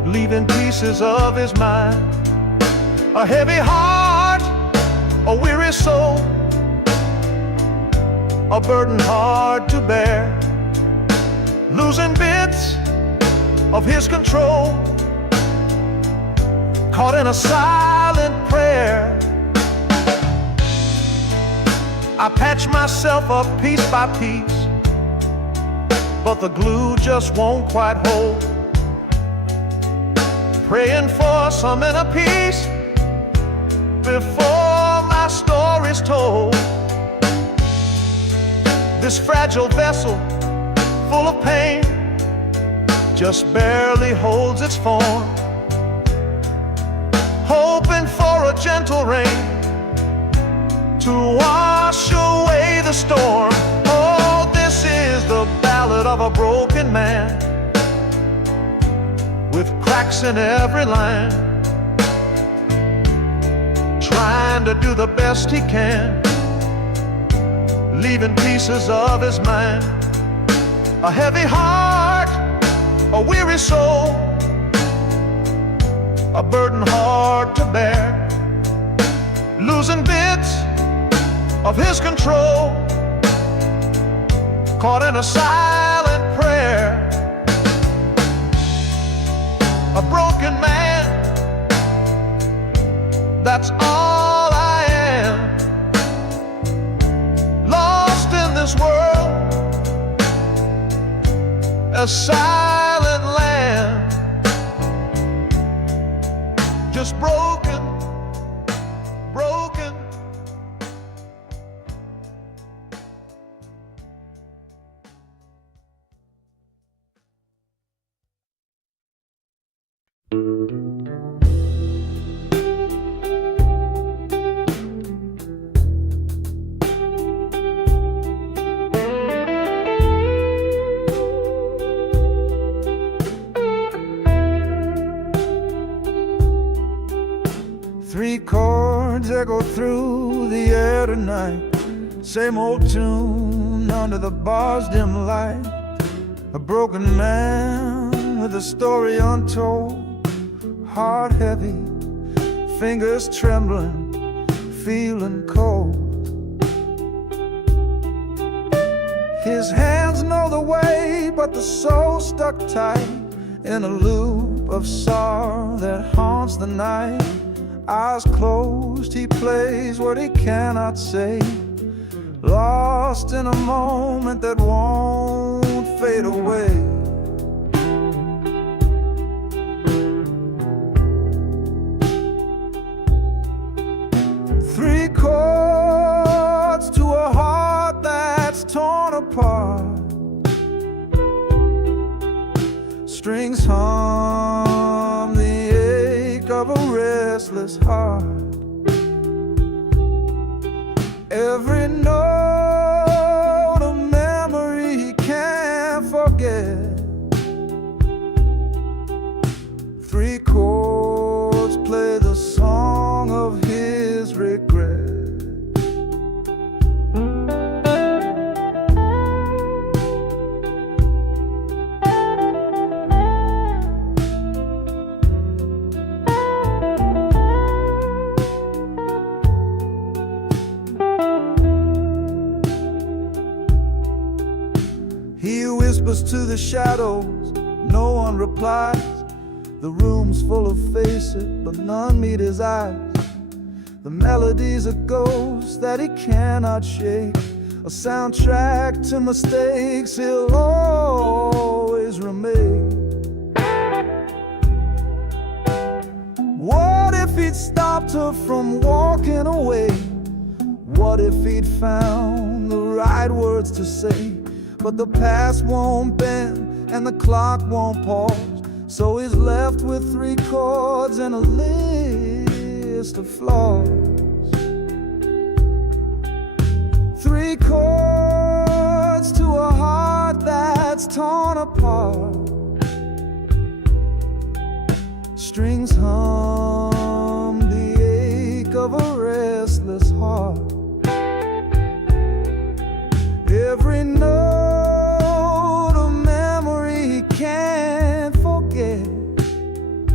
leaving pieces of his mind. A heavy heart, a weary soul, a burden hard to bear, losing bits of his control, caught in a silent prayer. I patch myself up piece by piece, but the glue just won't quite hold. Praying for some inner peace before my story's told. This fragile vessel, full of pain, just barely holds its form, hoping for a gentle rain to wash away the storm. Oh, this is the ballad of a broken man, with cracks in every line, trying to do the best he can, leaving pieces of his mind. A heavy heart, a weary soul, a burden hard to bear, losing bits of his control, caught in a silent prayer. A broken man, that's all I am, lost in this world, a silent land, just broken, broken. Three chords echo through the air tonight, same old tune under the bar's dim light. A broken man with a story untold, heart heavy, fingers trembling, feeling cold. His hands know the way, but the soul stuck tight in a loop of sorrow that haunts the night. Eyes closed, he plays what he cannot say, lost in a moment that won't fade away. Three chords to a heart that's torn apart, strings hum the ache of a restless heart. Every note a memory he can't forget. Three chords play the song of his regret. He whispers to the shadows, no one replies. The room's full of faces, but none meet his eyes. The melody's a ghost that he cannot shake, a soundtrack to mistakes he'll always remake. What if he'd stopped her from walking away? What if he'd found the right words to say? But the past won't bend and the clock won't pause, so he's left with three chords and a list of flaws. Three chords to a heart that's torn apart, strings hum the ache of a restless heart. Every note, a memory he can't forget.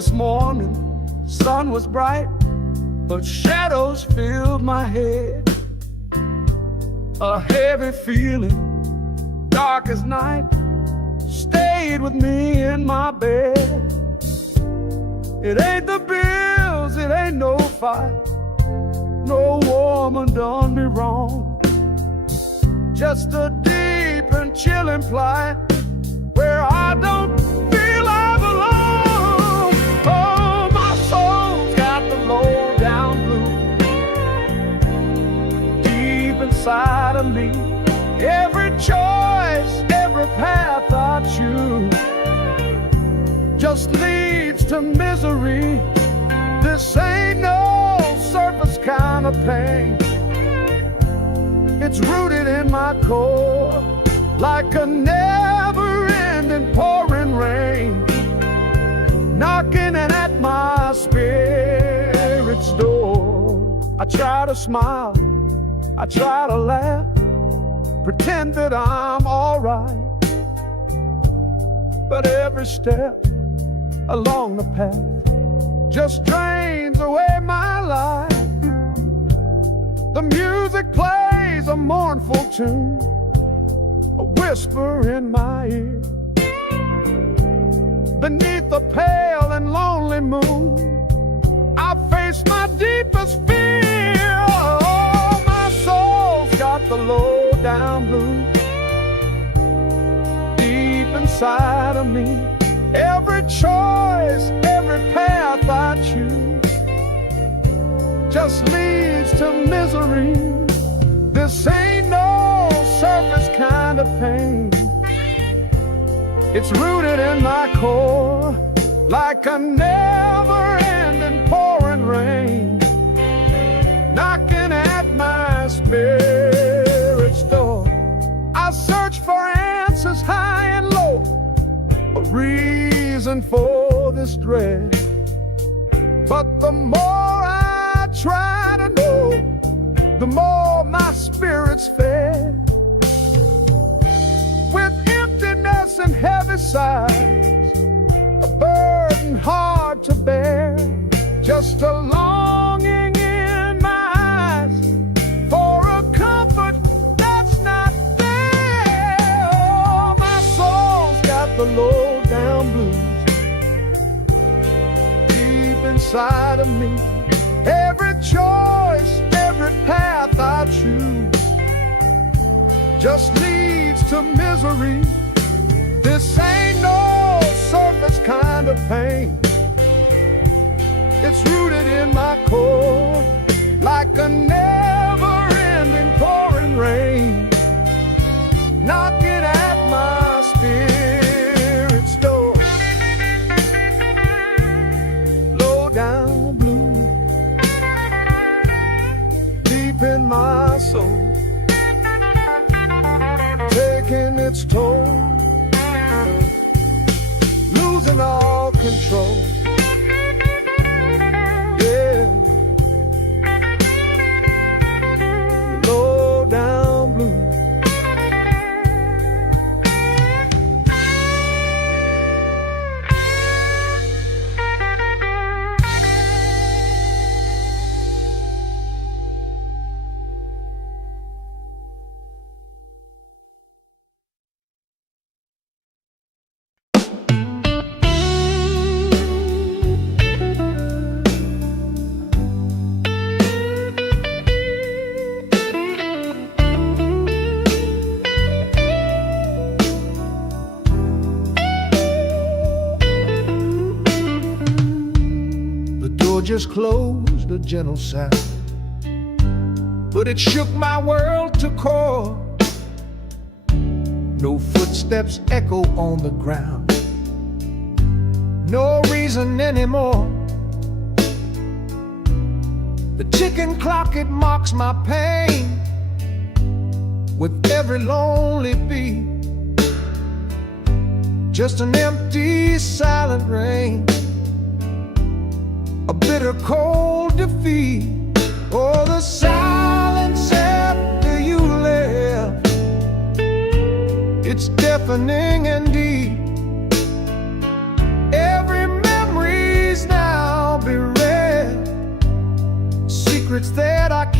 this morning, sun was bright, but shadows filled my head. A heavy feeling, dark as night, stayed with me in my bed. It ain't the bills, it ain't no fight, no woman done me wrong. Just a deep and chilling plight where I don't feel I belong. Oh, my soul's got the low down blues deep inside of me. Every choice, every path I choose just leads to misery. This ain't no surface kind of pain. It's rooted in my core like a never-ending pouring rain, knocking at my spirit's door. I try to smile, I try to laugh, pretend that I'm alright, but every step along the path just drains away my life. The music plays a mournful tune, a whisper in my ear. Beneath the pale and lonely moon, I face my deepest fear. Oh, my soul's got the low down blues deep inside of me. Every choice, every path I choose just leads to misery. This ain't no surface kind of pain. It's rooted in my core like a never-ending pouring rain, knocking at my spirit's door. I search for answers high and low, a reason for this dread, but the more I try to know, the more my spirit's fed. With emptiness and heavy sighs, a burden hard to bear, just a longing in my eyes for a comfort that's not there. Oh, my soul's got the low down blues deep inside of me. Every choice, every path I choose just leads to misery. This ain't no surface kind of pain. It's rooted in my core like a never-ending pouring rain, knocking at my spirit's door. Low down blue deep in my soul, taking its toll, losing all control. Yeah, low down blue. Just closed, a gentle sound, but it shook my world to core. No footsteps echo on the ground, no reason anymore. The ticking clock, it mocks my pain with every lonely beat. Just an empty, silent rain, a bitter cold defeat. Oh, the silence after you left, it's deafening and deep. Every memory's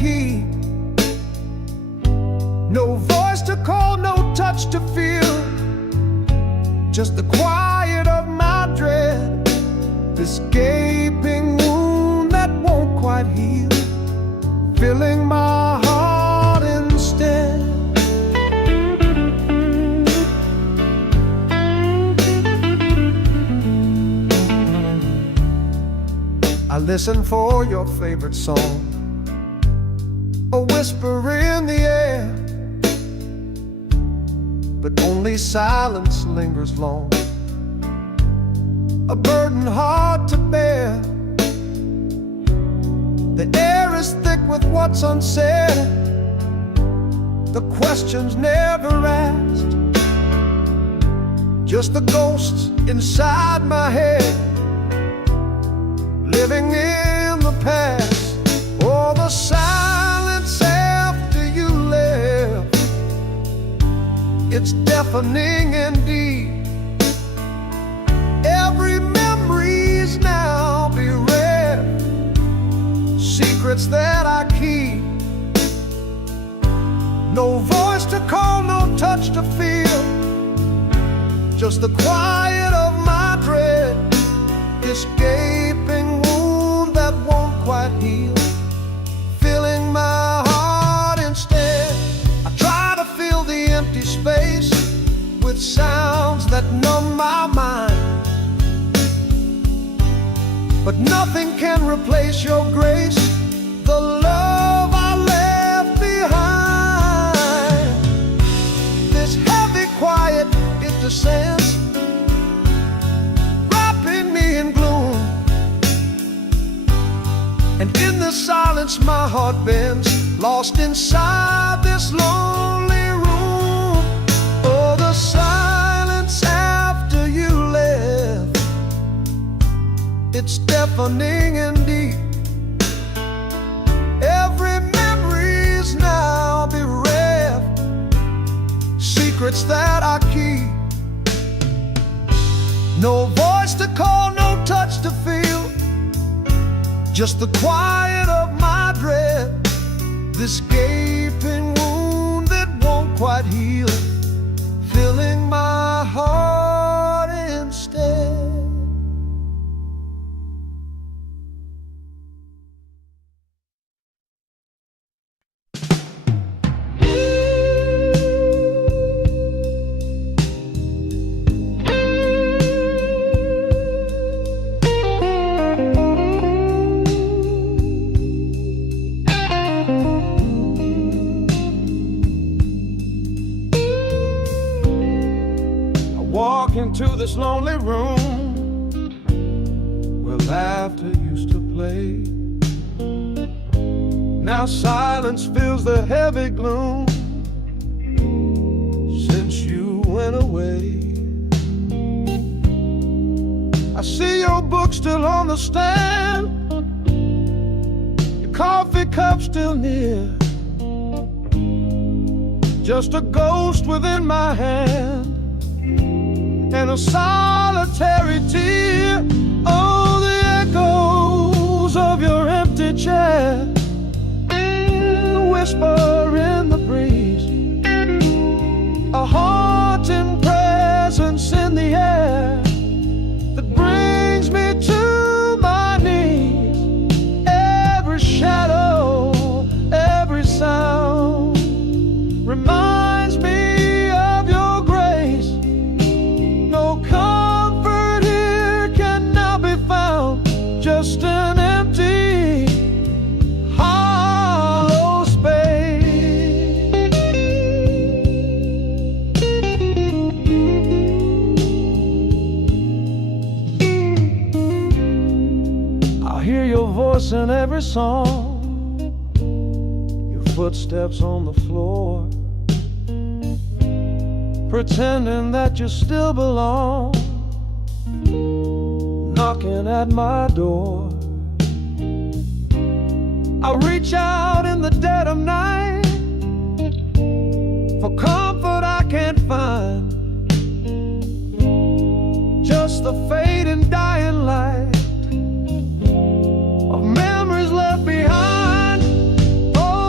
keep. No voice to call, no touch to feel, just the quiet of my dread, this gaping wound that won't quite heal, filling my heart instead. I listen for your favorite song, a whisper in the air, but only silence lingers long, a burden hard to bear. The air is thick with what's unsaid, the questions never asked, just the ghosts inside my head, living in the past. Oh, the silence after you left, it's deafening indeed. Every memory's now bereft, secrets that I keep. No voice to call, no touch to feel, just the quiet of my dread, this gaping wound that won't quite heal, filling my heart instead. I try to fill the empty space with sounds that numb my mind, but nothing can replace your grace, the love I left behind. This heavy quiet, it descends, wrapping me in gloom, and in the silence my heart bends, lost inside this lonely room. Oh, the silence after you left, it's deafening indeed. Every memory's now bereft, secrets that I keep. No voice to call, no touch to feel, just the quiet of my dread, this gaping wound that won't quite heal, filling my heart instead. Into this lonely room where laughter used to play. Now silence fills the heavy gloom since you went away. I see your book still on the stand, your coffee cup still near, just a ghost within my hand and a solitary tear. Oh, the echoes of your empty chair, the whisper in the breeze, a haunting presence in the air that brings me to my knees. Every shadow, every sound reminds me of your grace. No comfort here can now be found, just an empty, hollow space. I'll hear your voice in every song, your footsteps on the floor, pretending that you still belong, knocking at my door. I reach out in the dead of night for comfort I can't find, just the fading dying light of memories left behind. Oh,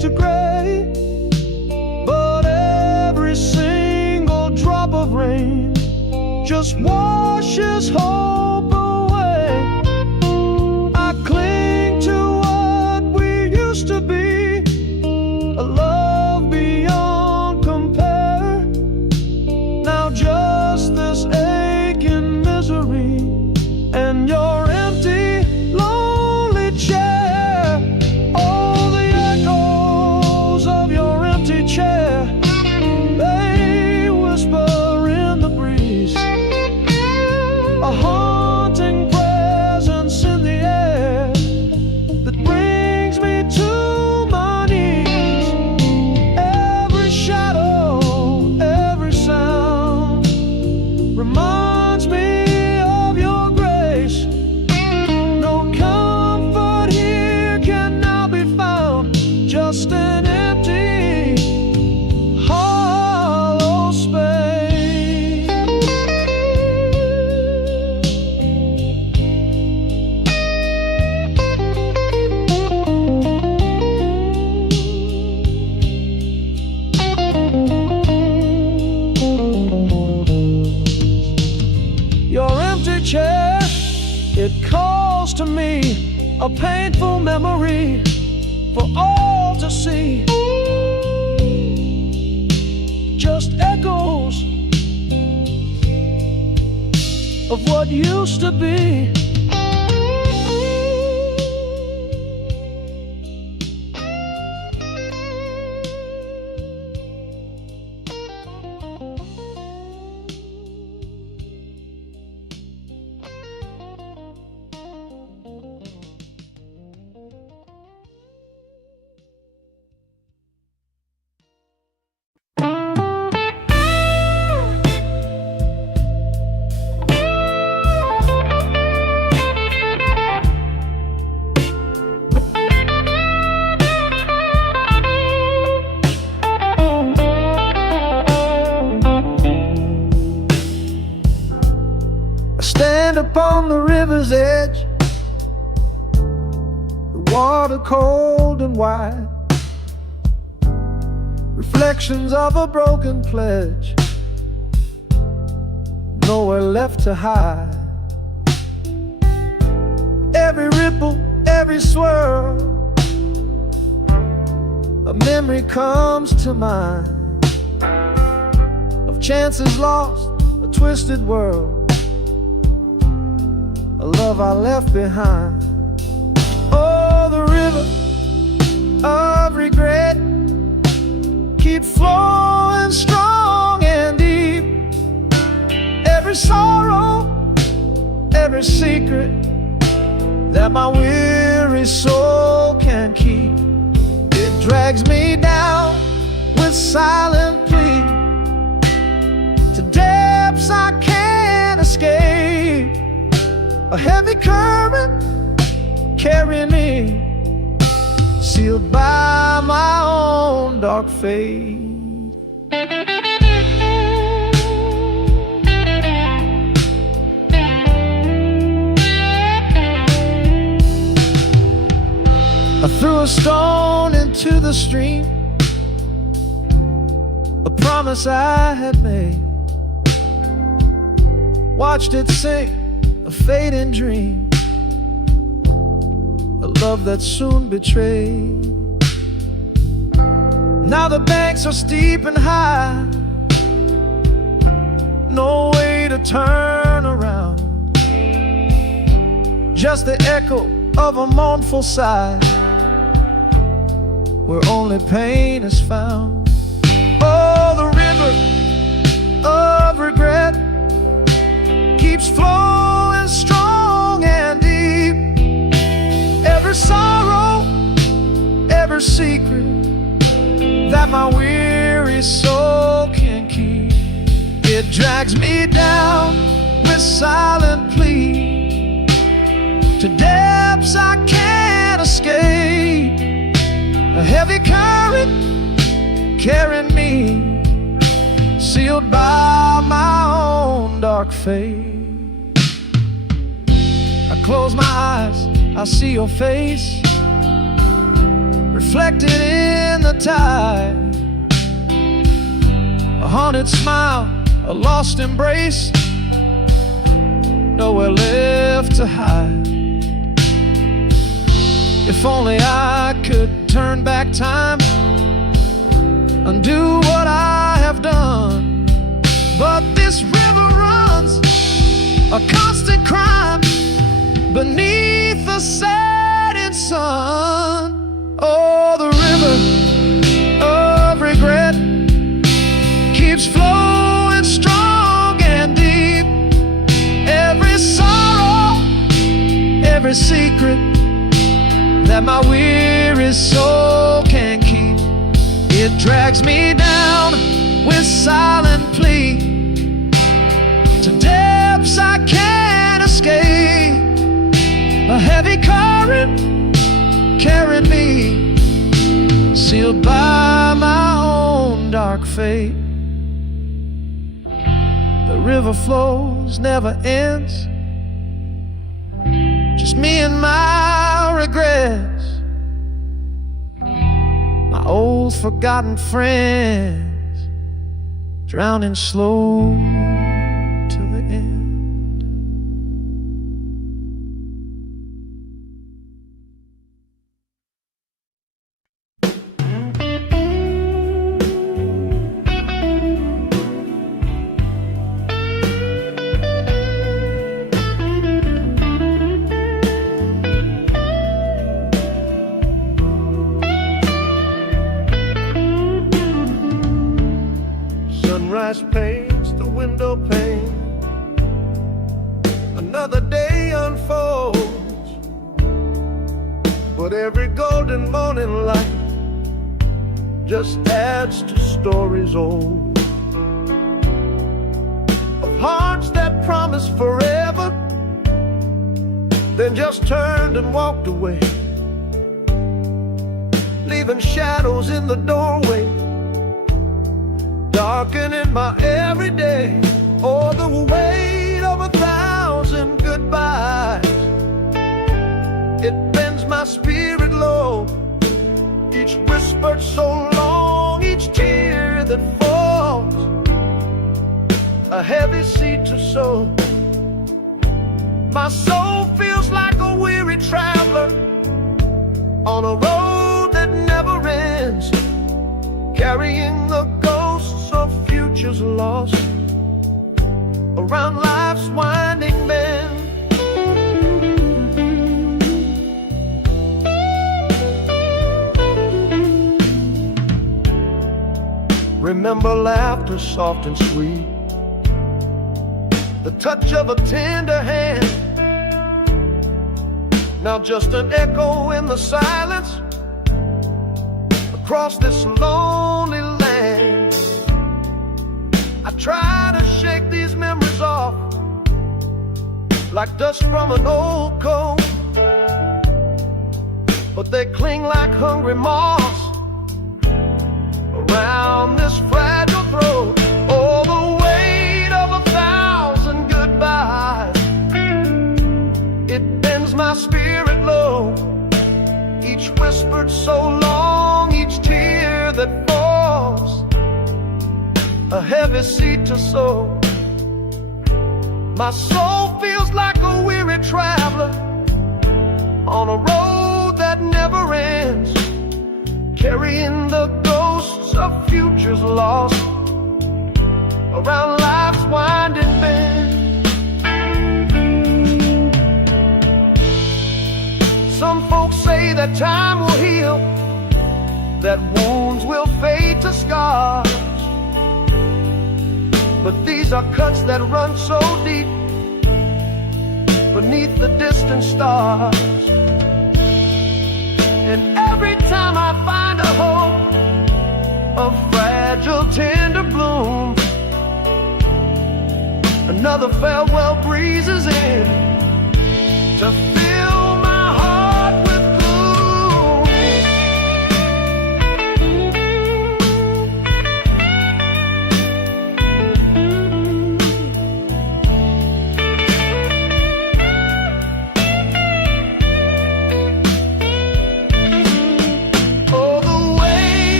to gray, but every single drop of rain just washes hope away. I cling to what we used to be, a love beyond compare. Now just this aching misery and your empty, lonely chair. All the echoes of your empty chair, they whisper in the breeze, a haunting presence in the air that brings me to my knees. Every shadow, every sound reminds me of your grace. No comfort here can now be found, just an empty, hollow space. Your empty chair, it calls to me, a painful memory for all to see. Just echoes of what used to be. I stand upon the river's edge, the water cold and wide, reflections of a broken pledge, nowhere left to hide. Every ripple, every swirl, a memory comes to mind of chances lost, a twisted world, a love I left behind. Oh, the river of regret keeps flowing strong and deep. Every sorrow, every secret that my weary soul can keep, it drags me down with silent plea to depths I can't escape. A heavy current carrying me, sealed by my own dark fate. I threw a stone into the stream, a promise I had made, watched it sink, a fading dream, a love that soon betrayed. Now the banks are steep and high, no way to turn around, just the echo of a mournful sigh, where only pain is found. Oh, the river of regret keeps flowing strong and deep. Every sorrow, every secret that my weary soul can keep, it drags me down with silent plea to depths I can't escape. A heavy current carrying me, sealed by my own dark fate. I close my eyes, I see your face reflected in in the tide. A haunted smile, a lost embrace, nowhere left to hide. If only I could turn back time, undo what I have done. But this river runs a constant crime beneath the setting sun. Oh, the river of regret keeps flowing strong and deep. Every sorrow, every secret that my weary soul can keep, it drags me down with silent plea to depths I can't escape. A heavy current carrying me, sealed by my own dark fate. The river flows, never ends, just me and my regrets, my old forgotten friends, drowning slow to the end. Sunrise paints the window pane, another day unfolds, but every golden morning light just adds to stories old, of hearts that promised forever, then just turned and walked away, leaving shadows in the doorway, darkening my everyday. Oh, the weight of 1,000 goodbyes, it bends my spirit low. Each whisper so long, each tear that falls, a heavy seed to sow. My soul feels like a weary traveler on a road that never ends, carrying the ghosts of futures lost around life's winding bend. Remember laughter soft and sweet, the touch of a tender hand, now just an echo in the silence across this lonely land. I try to shake these memories off like dust from an old coat, but they cling like hungry moths around this fragile throat. Oh, the weight of 1,000 goodbyes, it bends my spirit low. Each whispered so long, each tear that falls, a heavy seed to sow. My soul feels like a weary traveler on a road that never ends, carrying the ghosts of futures lost around life's winding bend. Some folks say that time will heal, that wounds will fade to scars, but these are cuts that run so deep beneath the distant stars. And every time I find a hope, a fragile tender bloom, another farewell breezes in to fill my heart with gloom. Oh, the way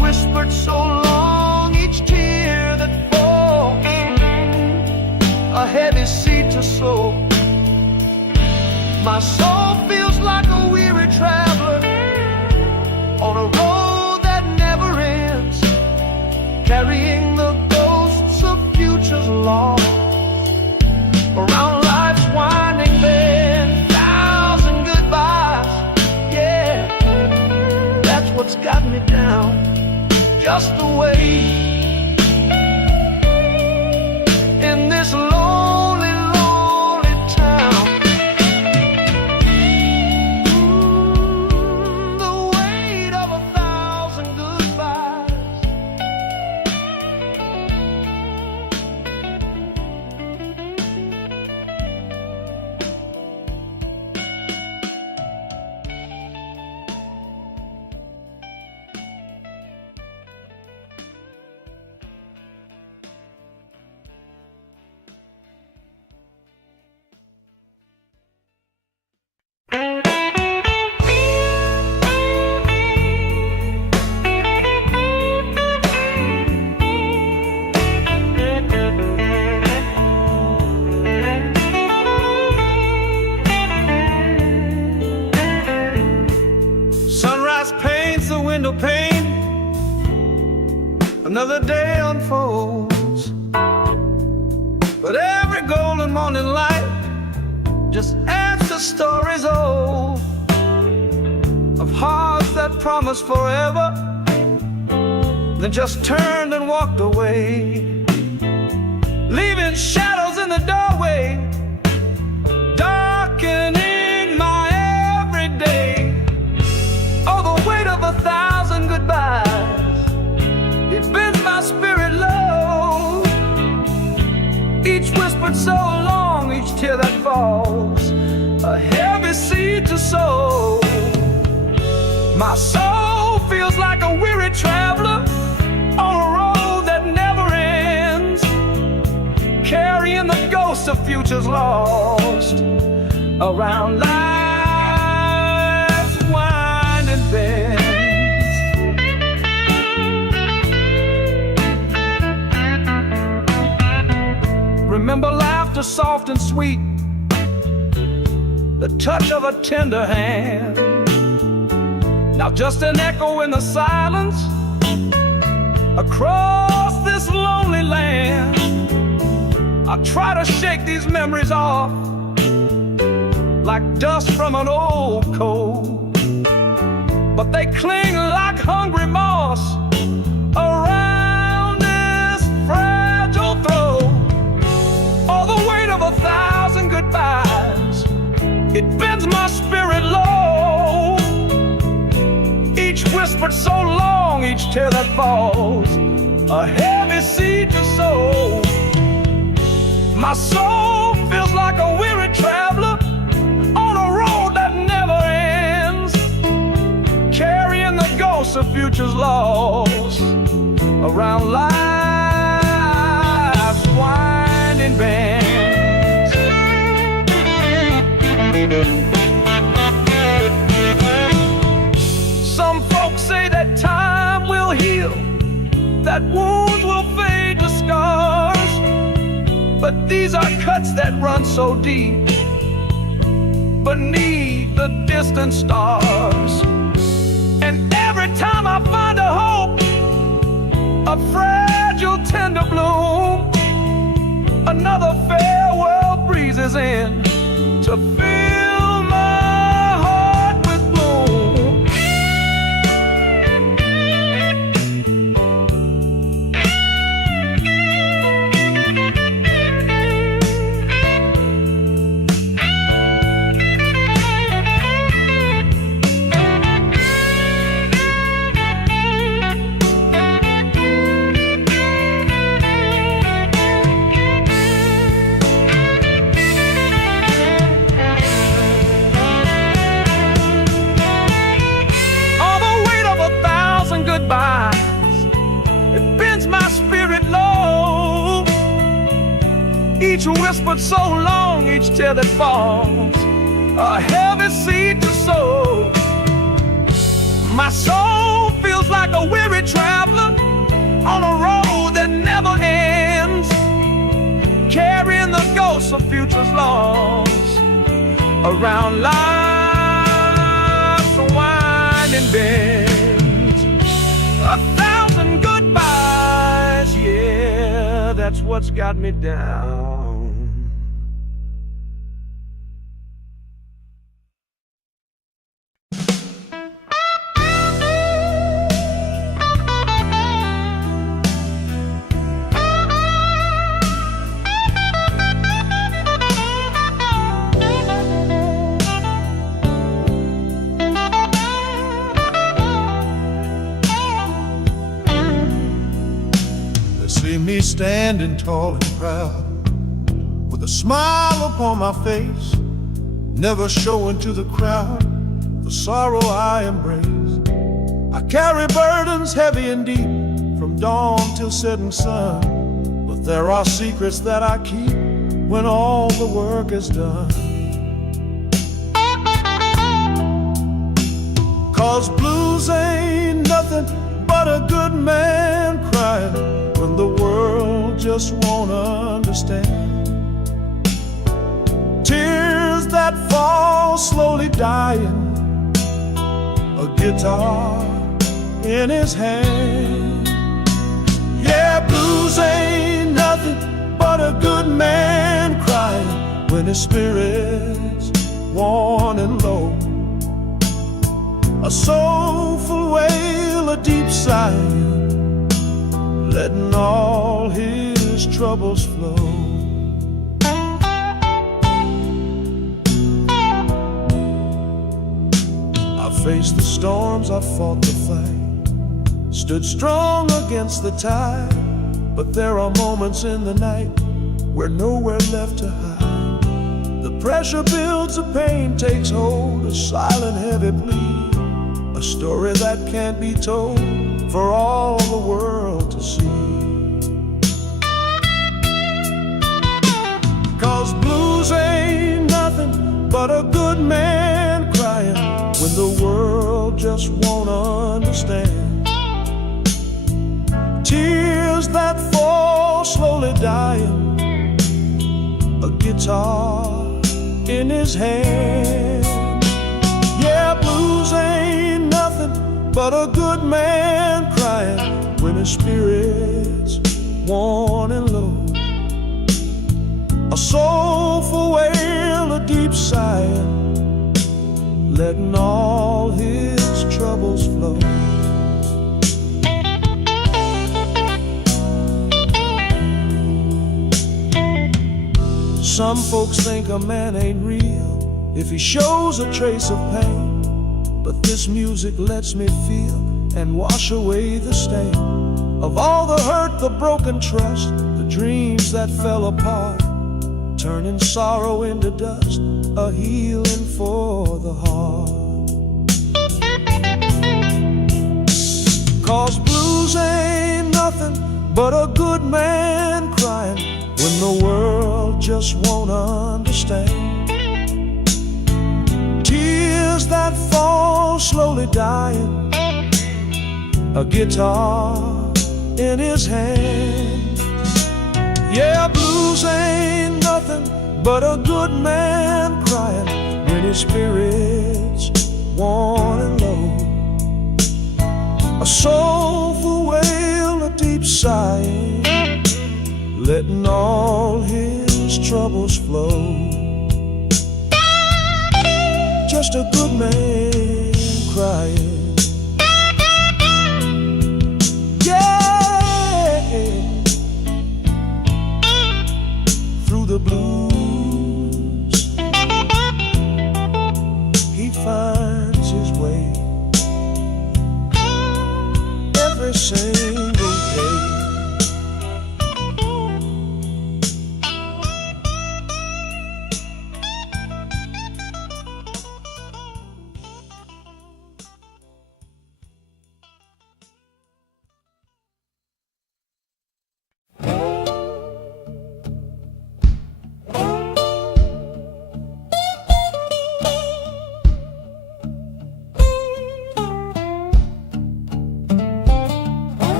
a heavy seed to sow. My soul feels like a weary traveler on a road that never ends, carrying the ghosts of futures lost around life's winding bend. Thousand goodbyes, yeah, that's what's got me down. Just the way in this lonely, lonely town. The weight of 1,000 goodbyes. Sunrise paints the window pane, another day unfolds, but every golden morning light just adds to stories old of hearts that promised forever, then just turned and walked away, leaving shadows in the doorway, darkening my everyday. Oh, the weight of 1,000 goodbyes, it bends my spirit low. Each whispered so long, each tear that falls, a heavy seed to sow. My soul feels like a weary traveler on a road that never ends, carrying the ghosts of futures lost around life's winding bends. Remember laughter soft and sweet, the touch of a tender hand. Now just an echo in the silence across this lonely land. I try to shake these memories off like dust from an old coat, but they cling like hungry moss around this fragile throat. Oh, the weight of 1,000 goodbyes, it bends my spirit low. Each whispered so long, each tear that falls, a heavy seed to sow. My soul feels like a weary traveler on a road that never ends, carrying the ghosts of futures lost around life's winding bends. Some folks say that time will heal, that wounds will fade to scars, but these are cuts that run so deep beneath the distant stars. And every time I find a hope, a fragile tender bloom, another farewell breezes in to fill my heart with gloom. It bends my spirit low. Each whispered so long, each tear that falls, a heavy seed to sow. My soul feels like a weary traveler on a road that never ends, carrying the ghosts of futures lost around life's winding bends. 1,000 goodbyes, yeah, that's what's got me down. See me standing tall and proud, with a smile upon my face, never showing to the crowd the sorrow I embrace. I carry burdens heavy and deep, from dawn till setting sun, but there are secrets that I keep when all the work is done. 'Cause blues ain't nothing but a good man crying when the world just won't understand. Tears that fall slowly dying, a guitar in his hand. Yeah, blues ain't nothing but a good man crying when his spirit's worn and low. A soulful wail, a deep sigh, letting all his troubles flow. I faced the storms, I fought the fight, stood strong against the tide, but there are moments in the night where nowhere left to hide. The pressure builds, the pain takes hold, a silent heavy plea, a story that can't be told for all the world to see. 'Cause blues ain't nothing but a good man crying when the world just won't understand. Tears that fall slowly dying, a guitar in his hand. Yeah, blues ain't nothing but a good man crying when his spirit's worn and low. A soulful wail, a deep sigh, letting all his troubles flow. Some folks think a man ain't real if he shows a trace of pain, but this music lets me feel and wash away the stain of all the hurt, the broken trust, the dreams that fell apart, turning sorrow into dust, a healing for the heart. 'Cause blues ain't nothing but a good man crying when the world just won't understand. Tears that fall slowly dying, a guitar in his hand. Yeah, blues ain't nothing but a good man crying when his spirit's worn and low. A soulful wail, a deep sigh, letting all his troubles flow. Just a good man crying, yeah, through the blues he finds his way every single day.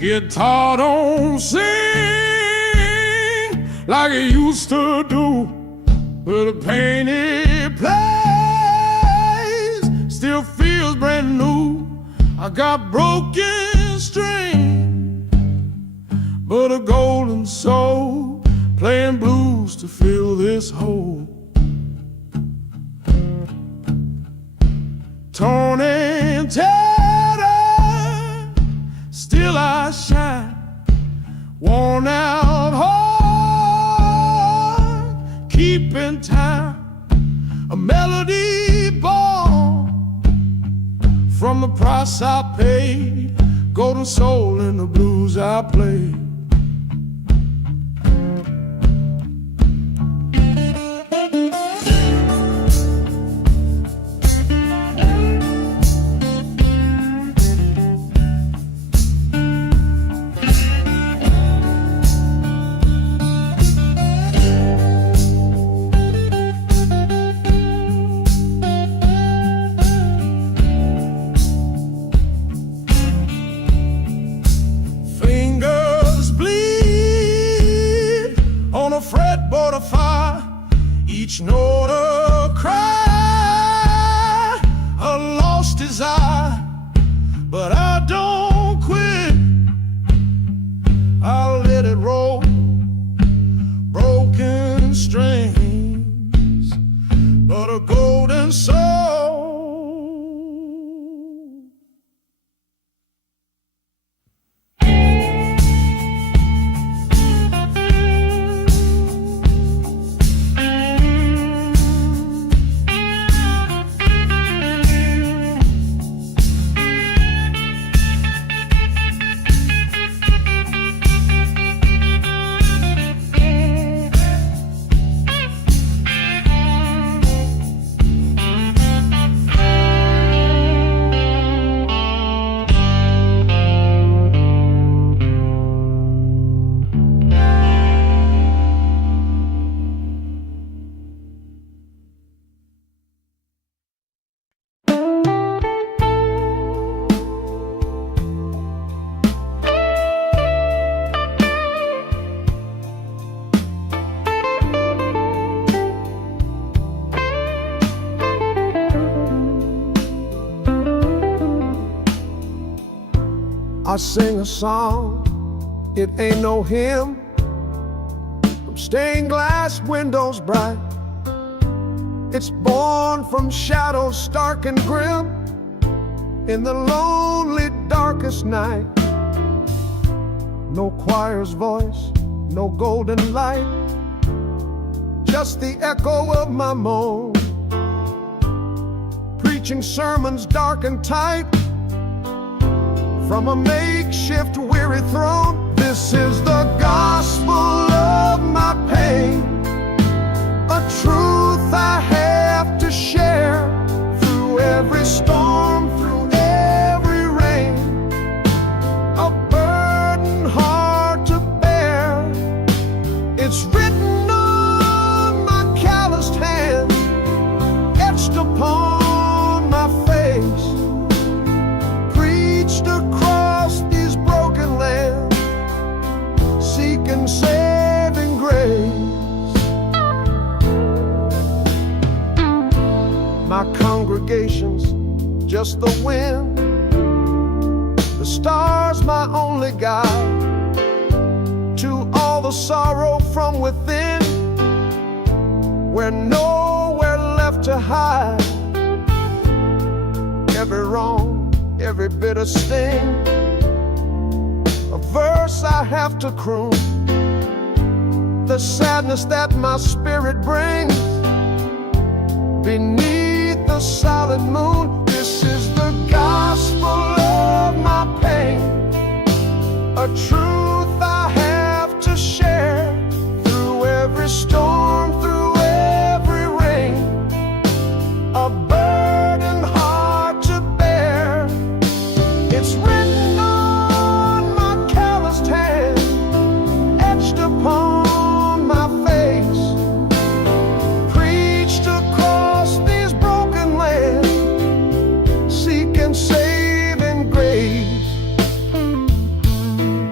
Guitar don't sing like it used to do, but the pain it plays still feels brand new. I got broken strings, but a golden soul playing blues to fill this hole. Torn and tattered, still I shine. Worn out heart, keeping time. A melody born from the price I paid. Golden soul in the blues I play. Fretboard of fire, each note a cry, a lost desire. But I don't quit, I'll let it roll. Broken strings, but a golden soul. I sing a song, it ain't no hymn, from stained glass windows bright. It's born from shadows stark and grim, in the lonely darkest night. No choir's voice, no golden light, just the echo of my moan, preaching sermons dark and tight from a makeshift weary throne. This is the gospel of my pain, a truth I have to share through every storm, through every rain, a burden hard to bear. It's written on my calloused hands, etched upon my face, preached across these broken lands, seeking saving grace. My congregation's just the wind, the stars my only guide to all the sorrow from within, where nowhere left to hide. Every wrong, every bitter sting, a verse I have to croon, the sadness that my spirit brings beneath the solid moon. This is the gospel of my pain, a truth I have to share through every storm, through every rain, a burden hard to bear. It's written on my calloused hand, etched upon my face, preached across these broken lands, seeking saving grace.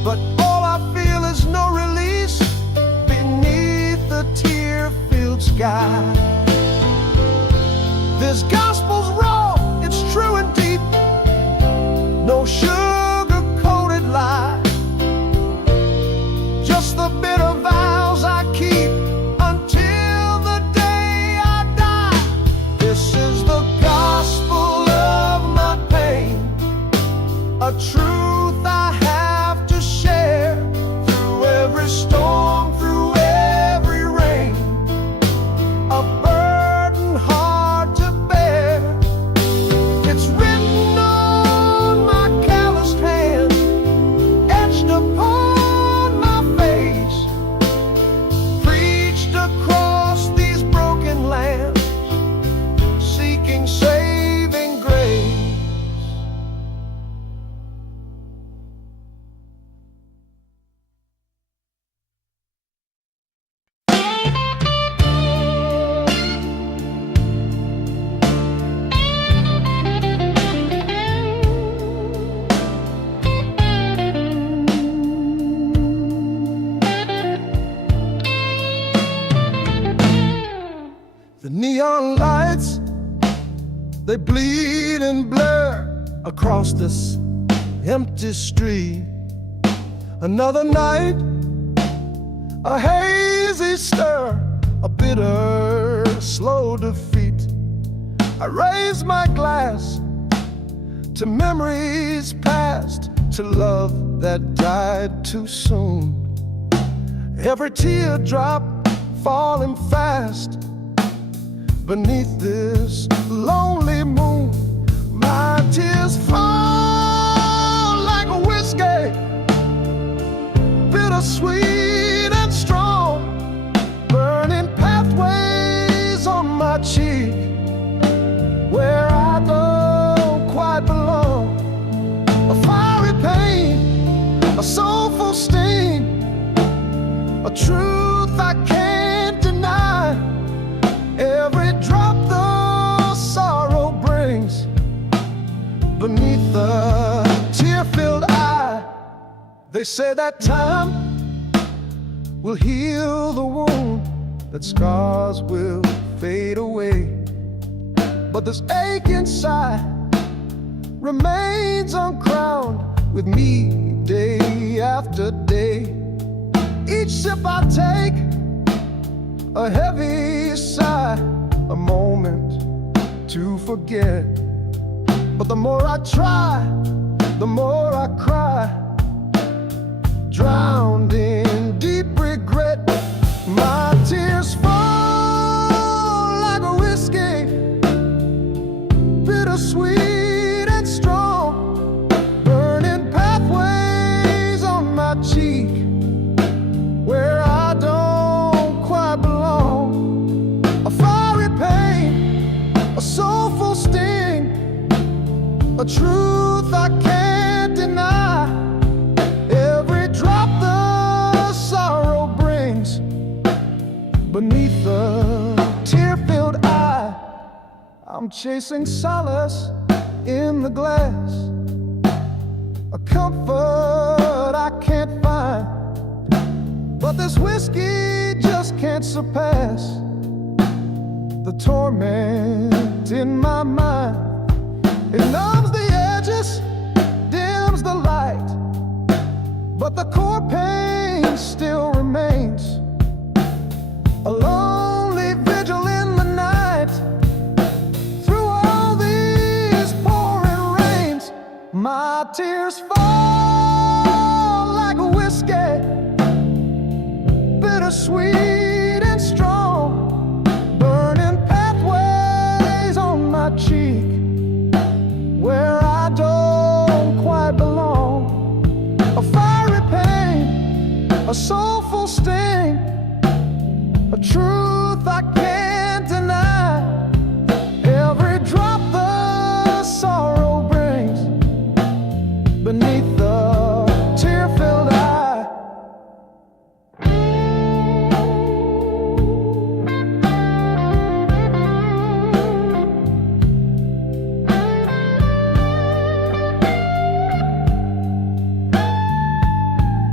but all I feel is no release beneath the tear-filled sky. This gospel's raw, it's true and deep, no sugar-coated lie, just the bitter vows I keep until the day I die. This is the gospel of my pain, a truth I have to share through every storm, through every rain, a burden hard to bear. It's written on my calloused hand, etched upon my face, preached across these broken lands, seeking saving grace. The neon lights, they bleed and blur across this empty street. Another night, a hazy stir, a bitter, slow defeat. I raise my glass to memories past, to love that died too soon. Every teardrop falling fast beneath this lonely moon. My tears fall like a whiskey, bittersweet and strong, burning pathways on my cheek where I don't quite belong. A fiery pain, a soulful sting, a truth I can't deny. Every drop the sorrow brings beneath the tear-filled eye. They say that time will heal the wound, that scars will fade away, but this ache inside remains uncrowned with me day after day. Each sip I take, a heavy sigh, a moment to forget. But the more I try, the more I cry, drowned in deep regret. My tears fall like a whiskey, bittersweet and strong, burning pathways on my cheek where I don't quite belong. A fiery pain, a soulful sting, a truth I can't deny. Every drop the sorrow brings beneath the tear-filled eye. I'm chasing solace in the glass, a comfort I can't find, but this whiskey just can't surpass the torment in my mind. It numbs the edges, dims the light, but the core pain still remains. A lonely vigil in the night, through all these pouring rains. My tears fall like a whiskey, bittersweet and strong, burning pathways on my cheek where I don't quite belong. A fiery pain, a soulful sting, a truth I can't deny. Every drop the sorrow brings beneath the tear-filled eye.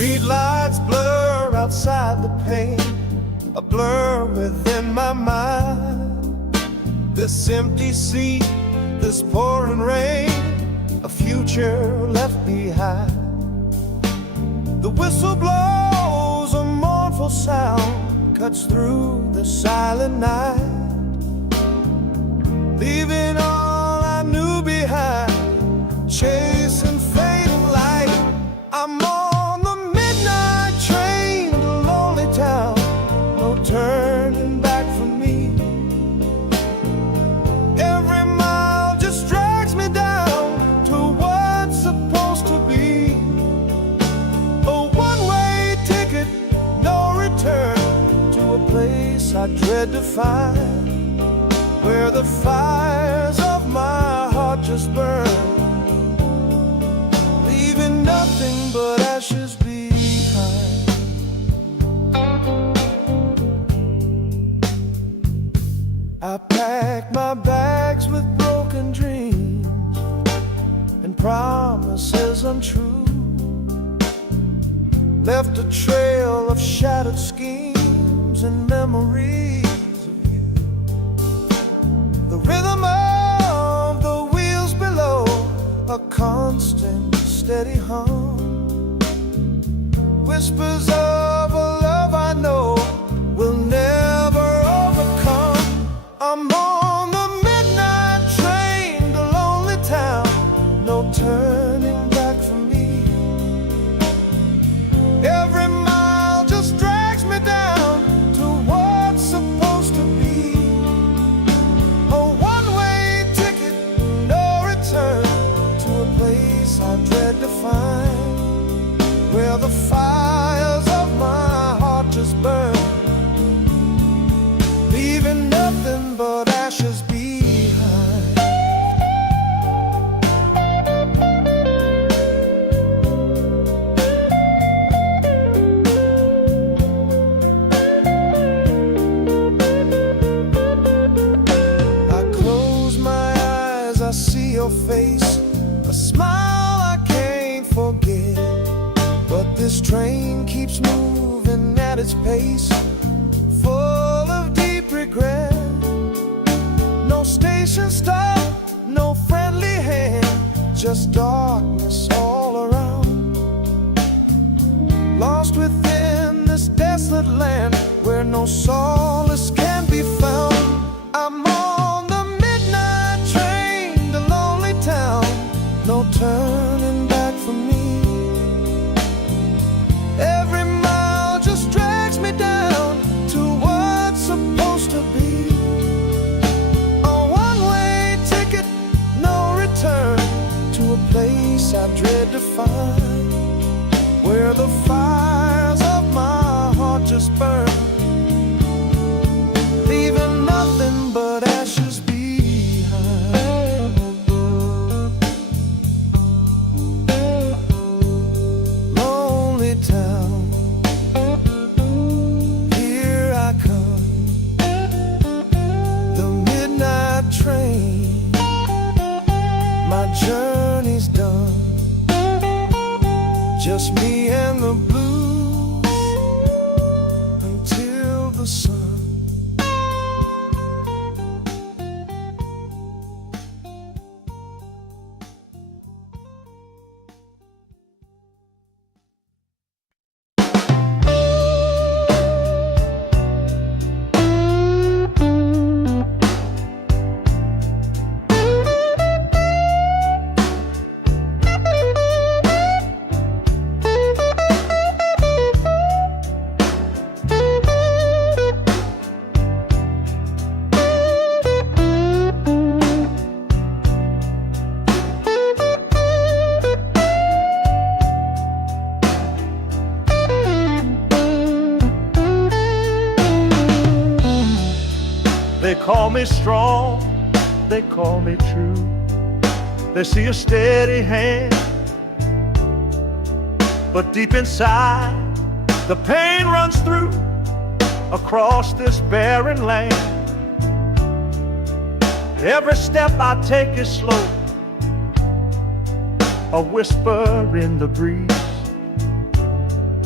Streetlights blur outside the pane, a blur within my mind. This empty seat, this pouring rain, a future left behind. The whistle blows, a mournful sound cuts through the silent night, leaving all I knew behind, chasing fading light. I'm on the midnight train to lonely town, no turning back for me. Every mile just drags me down to what's supposed to be. A one-way ticket, no return, to a place I dread to find, where the fires of my heart just burn, leaving nothing but ashes behind. I packed my bags with broken dreams and promises untrue, left a trail of shattered schemes and memories of you. The rhythm of the wheels below, a constant steady hum, whispers of a love I know will never overcome. I'm on the midnight train to lonely town, no turning back for me. Every mile just drags me down to what's supposed to be. A one-way ticket, no return, to a place I dread to find, where the fires of my heart just burn, leaving nothing but ashes behind. I close my eyes, I see your face, a smile I can't forget. But this train keeps moving at its pace, full of deep regret. No station stop, no friendly hand, just darkness all around. Lost within this desolate land, where no solace can be found. I'm on the midnight train to lonely town, no turning back for me. Every mile just drags me down to what's supposed to be. A one-way ticket, no return, to a place I dread to find, where the fires of my heart just burn, leaving nothing but ashes behind. Lonely town, here I come, the midnight train, my journey's done, just me and the blues until the sun. They call me strong, they call me true. They see a steady hand, but deep inside the pain runs through across this barren land. Every step I take is slow, a whisper in the breeze.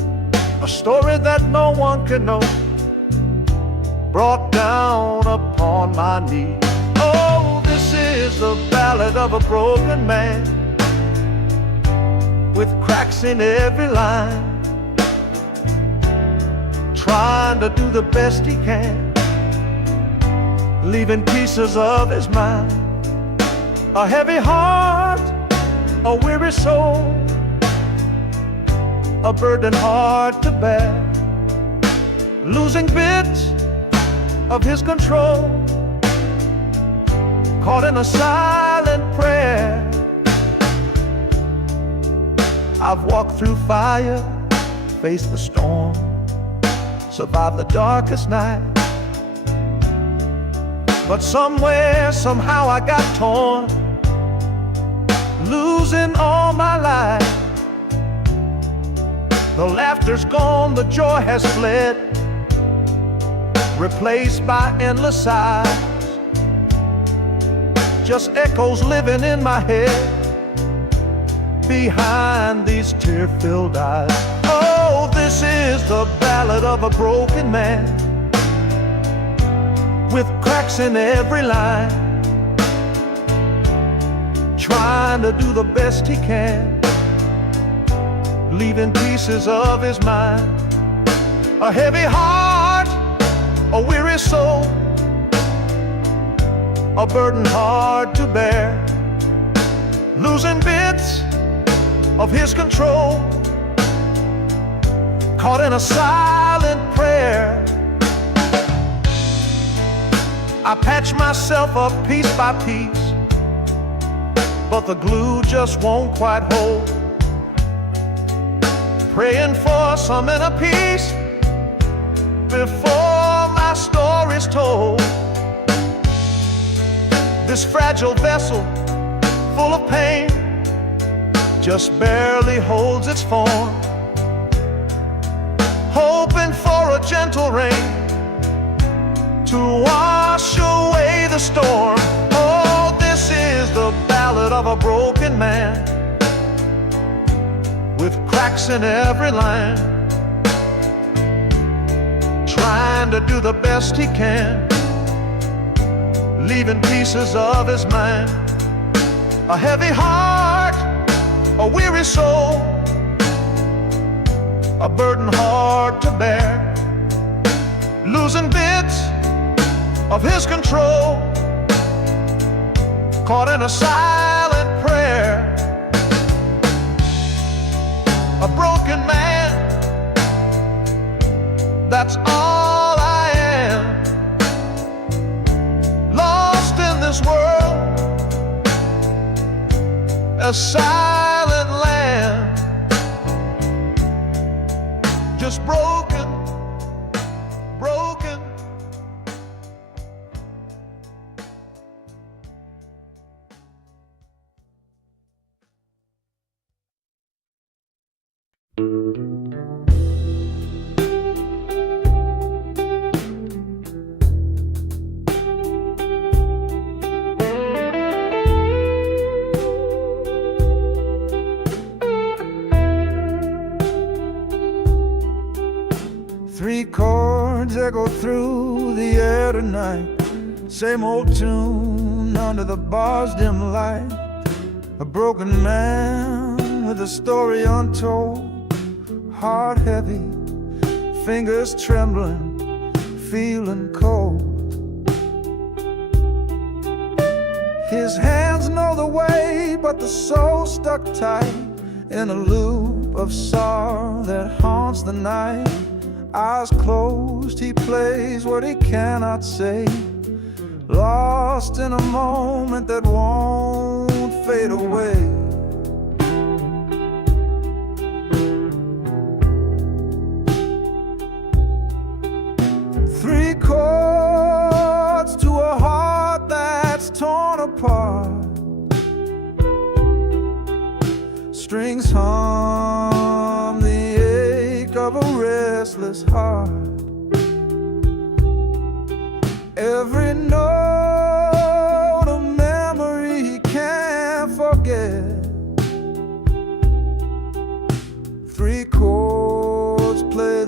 a story that no one can know, brought down upon my knee. Oh, this is the ballad of a broken man, with cracks in every line, trying to do the best he can, leaving pieces of his mind. A heavy heart, a weary soul, a burden hard to bear, losing bits of his control, caught in a silent prayer. I've walked through fire, faced the storm, survived the darkest night, but somewhere, somehow I got torn, losing all my life. The laughter's gone, the joy has fled, replaced by endless sighs, just echoes living in my head behind these tear-filled eyes. Oh, this is the ballad of a broken man, with cracks in every line, trying to do the best he can, leaving pieces of his mind. A heavy heart, a weary soul, a burden hard to bear, losing bits of his control, caught in a silent prayer. I patch myself up piece by piece, but the glue just won't quite hold, praying for some inner peace before my story's told. This fragile vessel, full of pain, just barely holds its form, hoping for a gentle rain to wash away the storm. Oh, this is the ballad of a broken man, with cracks in every line, trying to do the best he can, leaving pieces of his mind. A heavy heart, a weary soul, a burden hard to bear, losing bits of his control, caught in a silent prayer. A broken man, that's all I am, lost in this world, a silent land, just broken, broken. Three chords echo through the air tonight, same old tune under the bar's dim light. A broken man with a story untold, heart heavy, fingers trembling, feeling cold. His hands know the way, but the soul stuck tight in a loop of sorrow that haunts the night. Eyes closed, he plays what he cannot say, lost in a moment that won't fade away. Three chords to a heart that's torn apart, strings hum the ache of a restless heart. Every note a memory he can't forget. Three chords play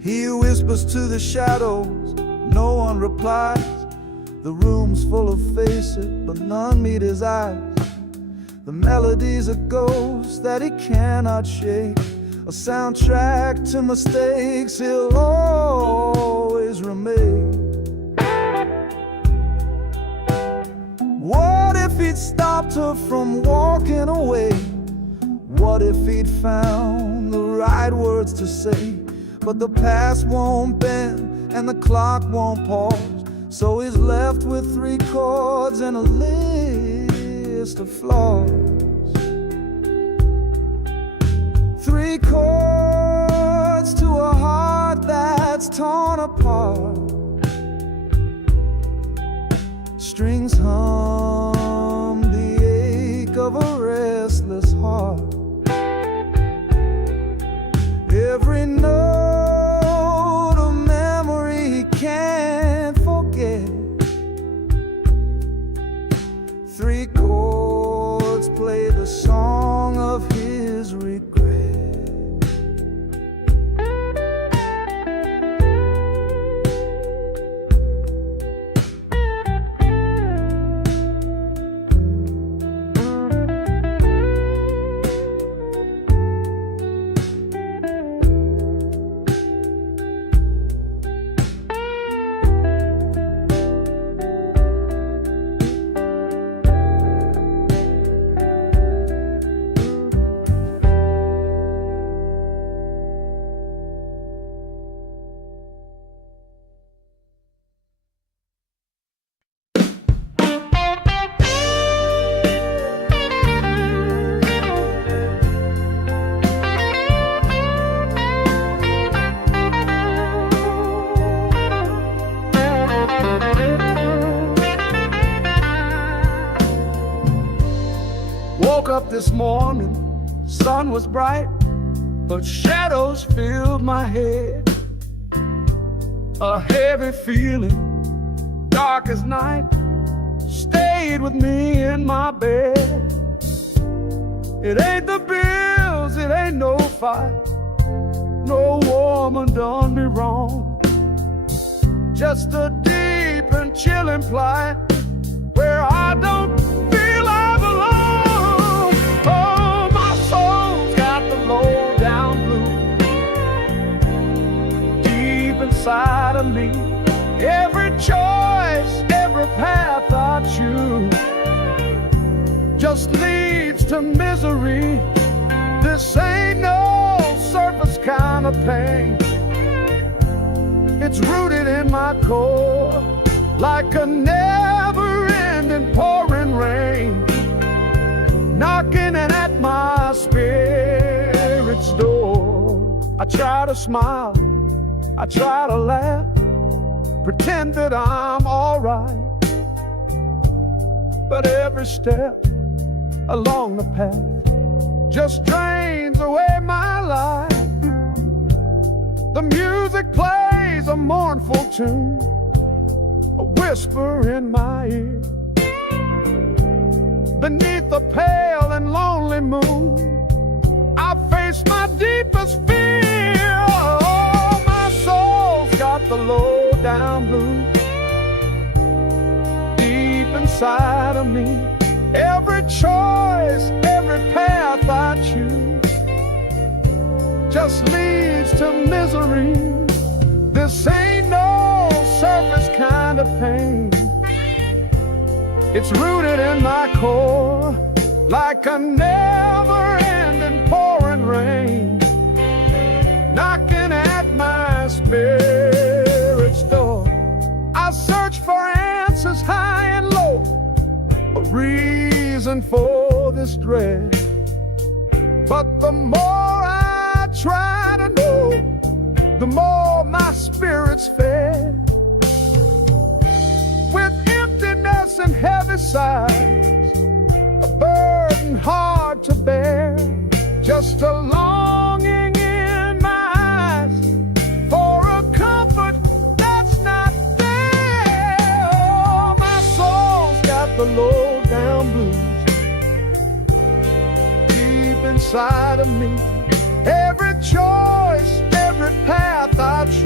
He whispers to the shadows, no one replies. The room's full of faces, but none meet his eyes. The melody's a ghost that he cannot shake, a soundtrack to mistakes he'll always remain. What if he'd stopped her from walking away? What if he'd found the right words to say? But the past won't bend and the clock won't pause, so he's left with 3 chords and a list of flaws. 3 chords to a heart that's torn apart. Strings hum the ache of a restless heart. Every note of memory he can't forget. 3 chords play the song of his regret. Woke up this morning, sun was bright, but shadows filled my head. A heavy feeling, dark as night, stayed with me in my bed. It ain't the bills, it ain't no fight, no woman done me wrong. Just a deep and chilling plight where I don't feel I belong. Oh, my soul's got the low down blues deep inside of me. Every choice, every path I choose just leads to misery. This ain't no surface kind of pain. It's rooted in my core like a never-ending pouring rain, knocking at my spirit's door. I try to smile, I try to laugh, pretend that I'm alright, but every step along the path just drains away my life. The music plays a mournful tune, a whisper in my ear. Beneath the pale and lonely moon, I face my deepest fear. Oh, my soul's got the low down blues deep inside of me. Every choice, every path I choose just leads to misery. This ain't no surface kind of pain. It's rooted in my core like a never-ending pouring rain, knocking at my spirit's door. I search for answers high and low, a reason for this dread, but the more I try to know, the more my spirit's fed. With emptiness and heavy sighs, a burden hard to bear, just a longing in my eyes for a comfort that's not there. Oh, my soul's got the low down blues deep inside of me. Every choice, every path I choose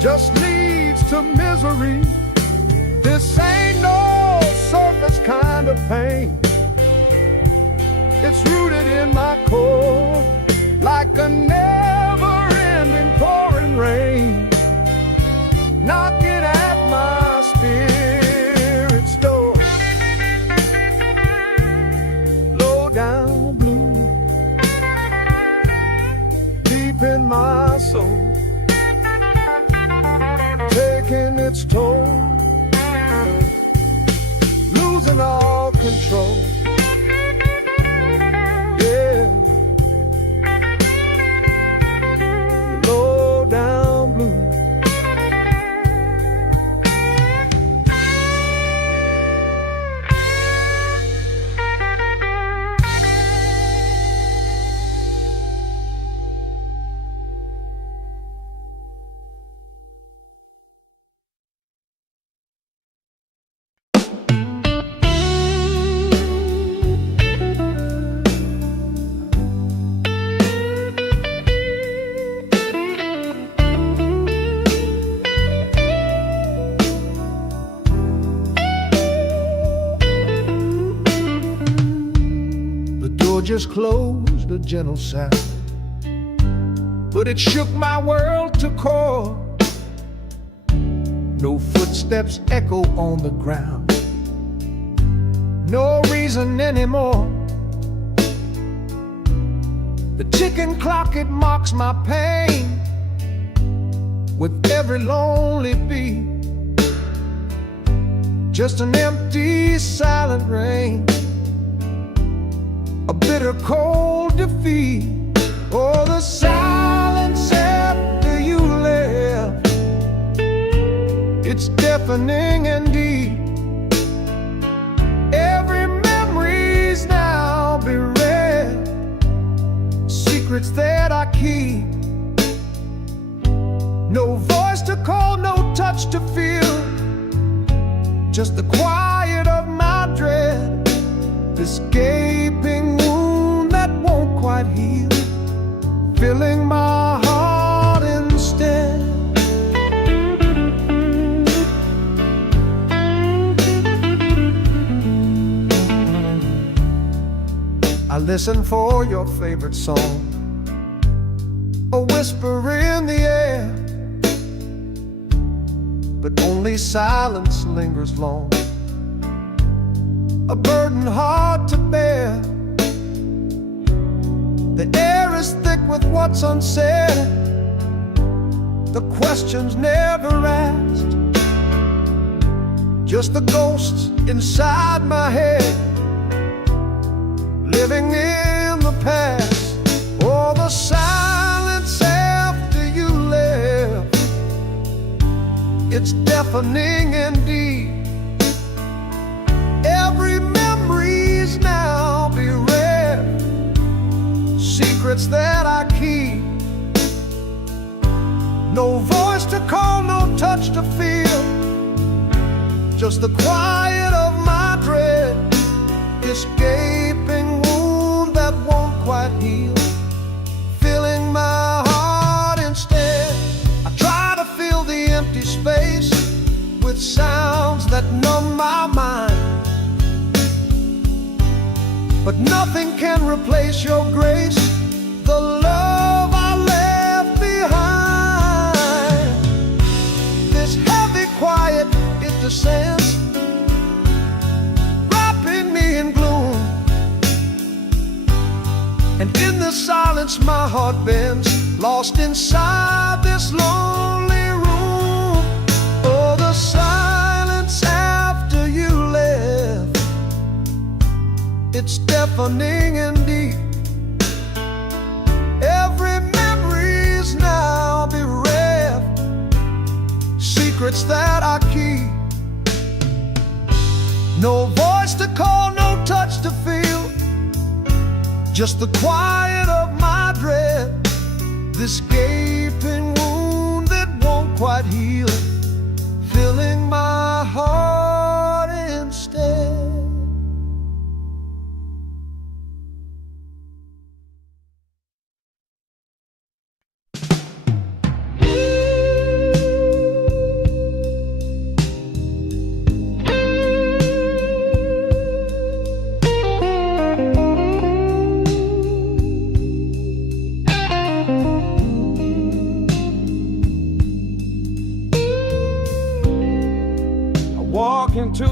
just leads to misery. This ain't no surface kind of pain. It's rooted in my core, like a never-ending pouring rain, knocking at my spirit's door. Low down blue, deep in my soul, taking its toll, losing all control. Yeah, low down blue. Just closed, a gentle sound, but it shook my world to core. No footsteps echo on the ground, no reason anymore. The ticking clock, it mocks my pain with every lonely beat. Just an empty, silent rain, a bitter cold defeat. Oh, the silence after you left, it's deafening and deep. Every memory's now bereft, secrets that I keep. No voice to call, no touch to feel, just the quiet of my dread. This gaping wound that won't quite heal, filling my heart instead. I listen for your favorite song, a whisper in the air, but only silence lingers long, a burden hard to bear. The air is thick with what's unsaid, the questions never asked, just the ghosts inside my head, living in the past. Oh, the silence after you left, it's deafening indeed. Every memory's now bereft, secrets that I keep. No voice to call, no touch to feel, just the quiet of my dread. This gaping wound that won't quite heal, filling my heart instead. I try to fill the empty space with sounds that numb my mind, but nothing can replace your grace, the love I left behind. This heavy quiet, it descends, wrapping me in gloom, and in the silence my heart bends, lost inside this lonely room. Oh, the silence after you left, it's deafening and deep. Every memory's now bereft, secrets that I keep. No voice to call, no touch to feel, just the quiet of my dread. This gaping wound that won't quite heal, filling my heart instead.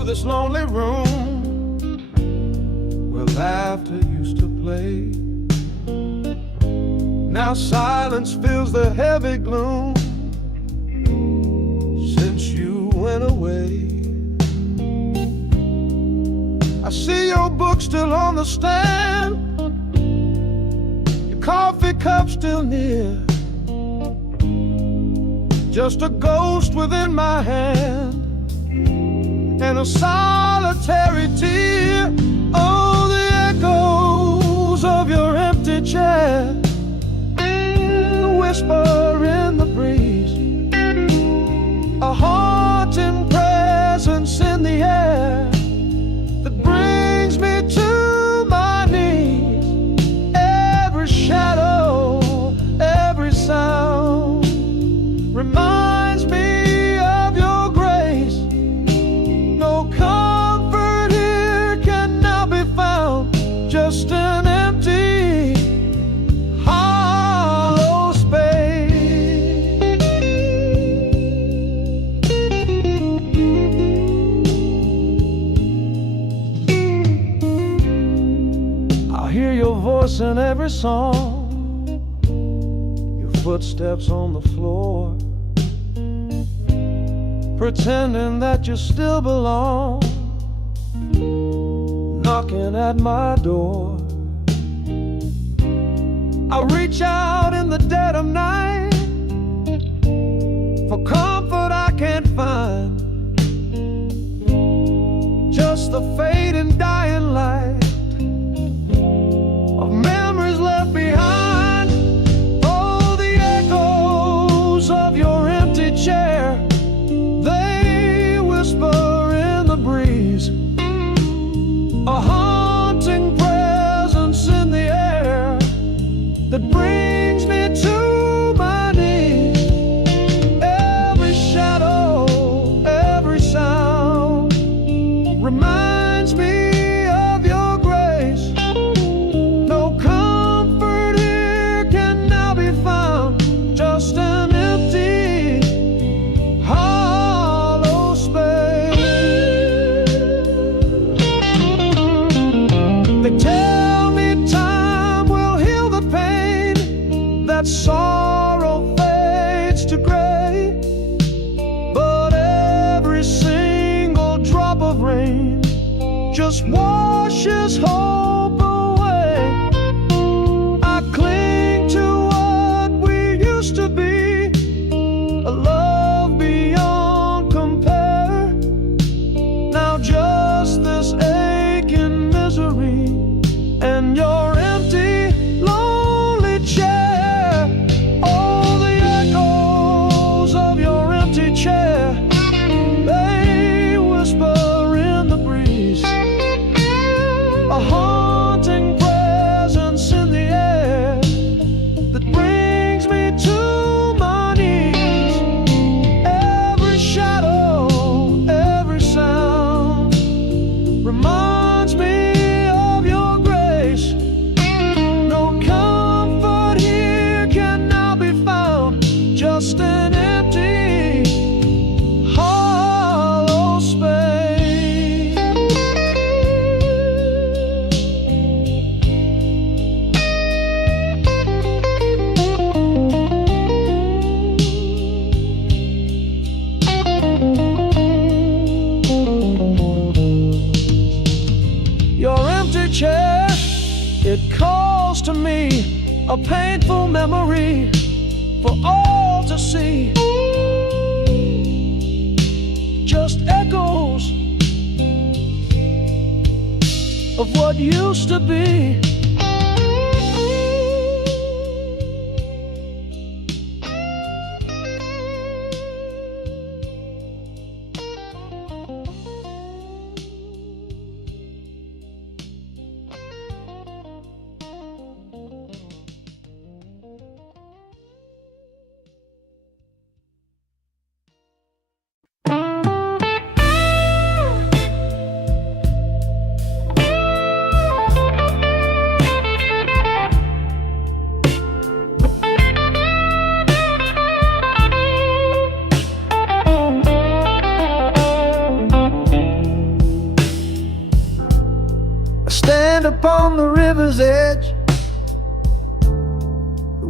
this lonely room where laughter used to play. Now silence fills the heavy gloom since you went away. I see your book still on the stand, your coffee cup still near, just a ghost within my hand and a solitary tear. Oh, the echoes of your empty chair, the whisper in the breeze, a haunting presence in the air that brings me to my knees. Every shadow, every sound reminds me of your grace. No comfort here can now be found, just an empty, hollow space. I'll hear your voice in every song, your footsteps on the floor, pretending that you still belong, knocking at my door. I reach out in the dead of night for comfort I can't find, just the fading dying light of memories left behind. Oh, the echoes of your empty chair, they whisper in the breeze, a haunting presence in the air that brings me to my knees. Every shadow, every sound reminds me of your grace. No comfort here can now be found, just an empty, hollow space. They tell me time will heal the pain, that sorrow fades to gray, but every single drop of rain just washes hope away. I cling to what we used to be, a love beyond compare. Now just this aching misery and your empty, lonely chair. Oh, the echoes of your empty chair, they whisper in the breeze, a haunting presence in the air that brings me to my knees. Every shadow, every sound reminds me of your grace. No comfort here can now be found, just an empty, hollow space. Your empty chair, it calls to me, a painful memory for all to see. Just echoes of what used to be.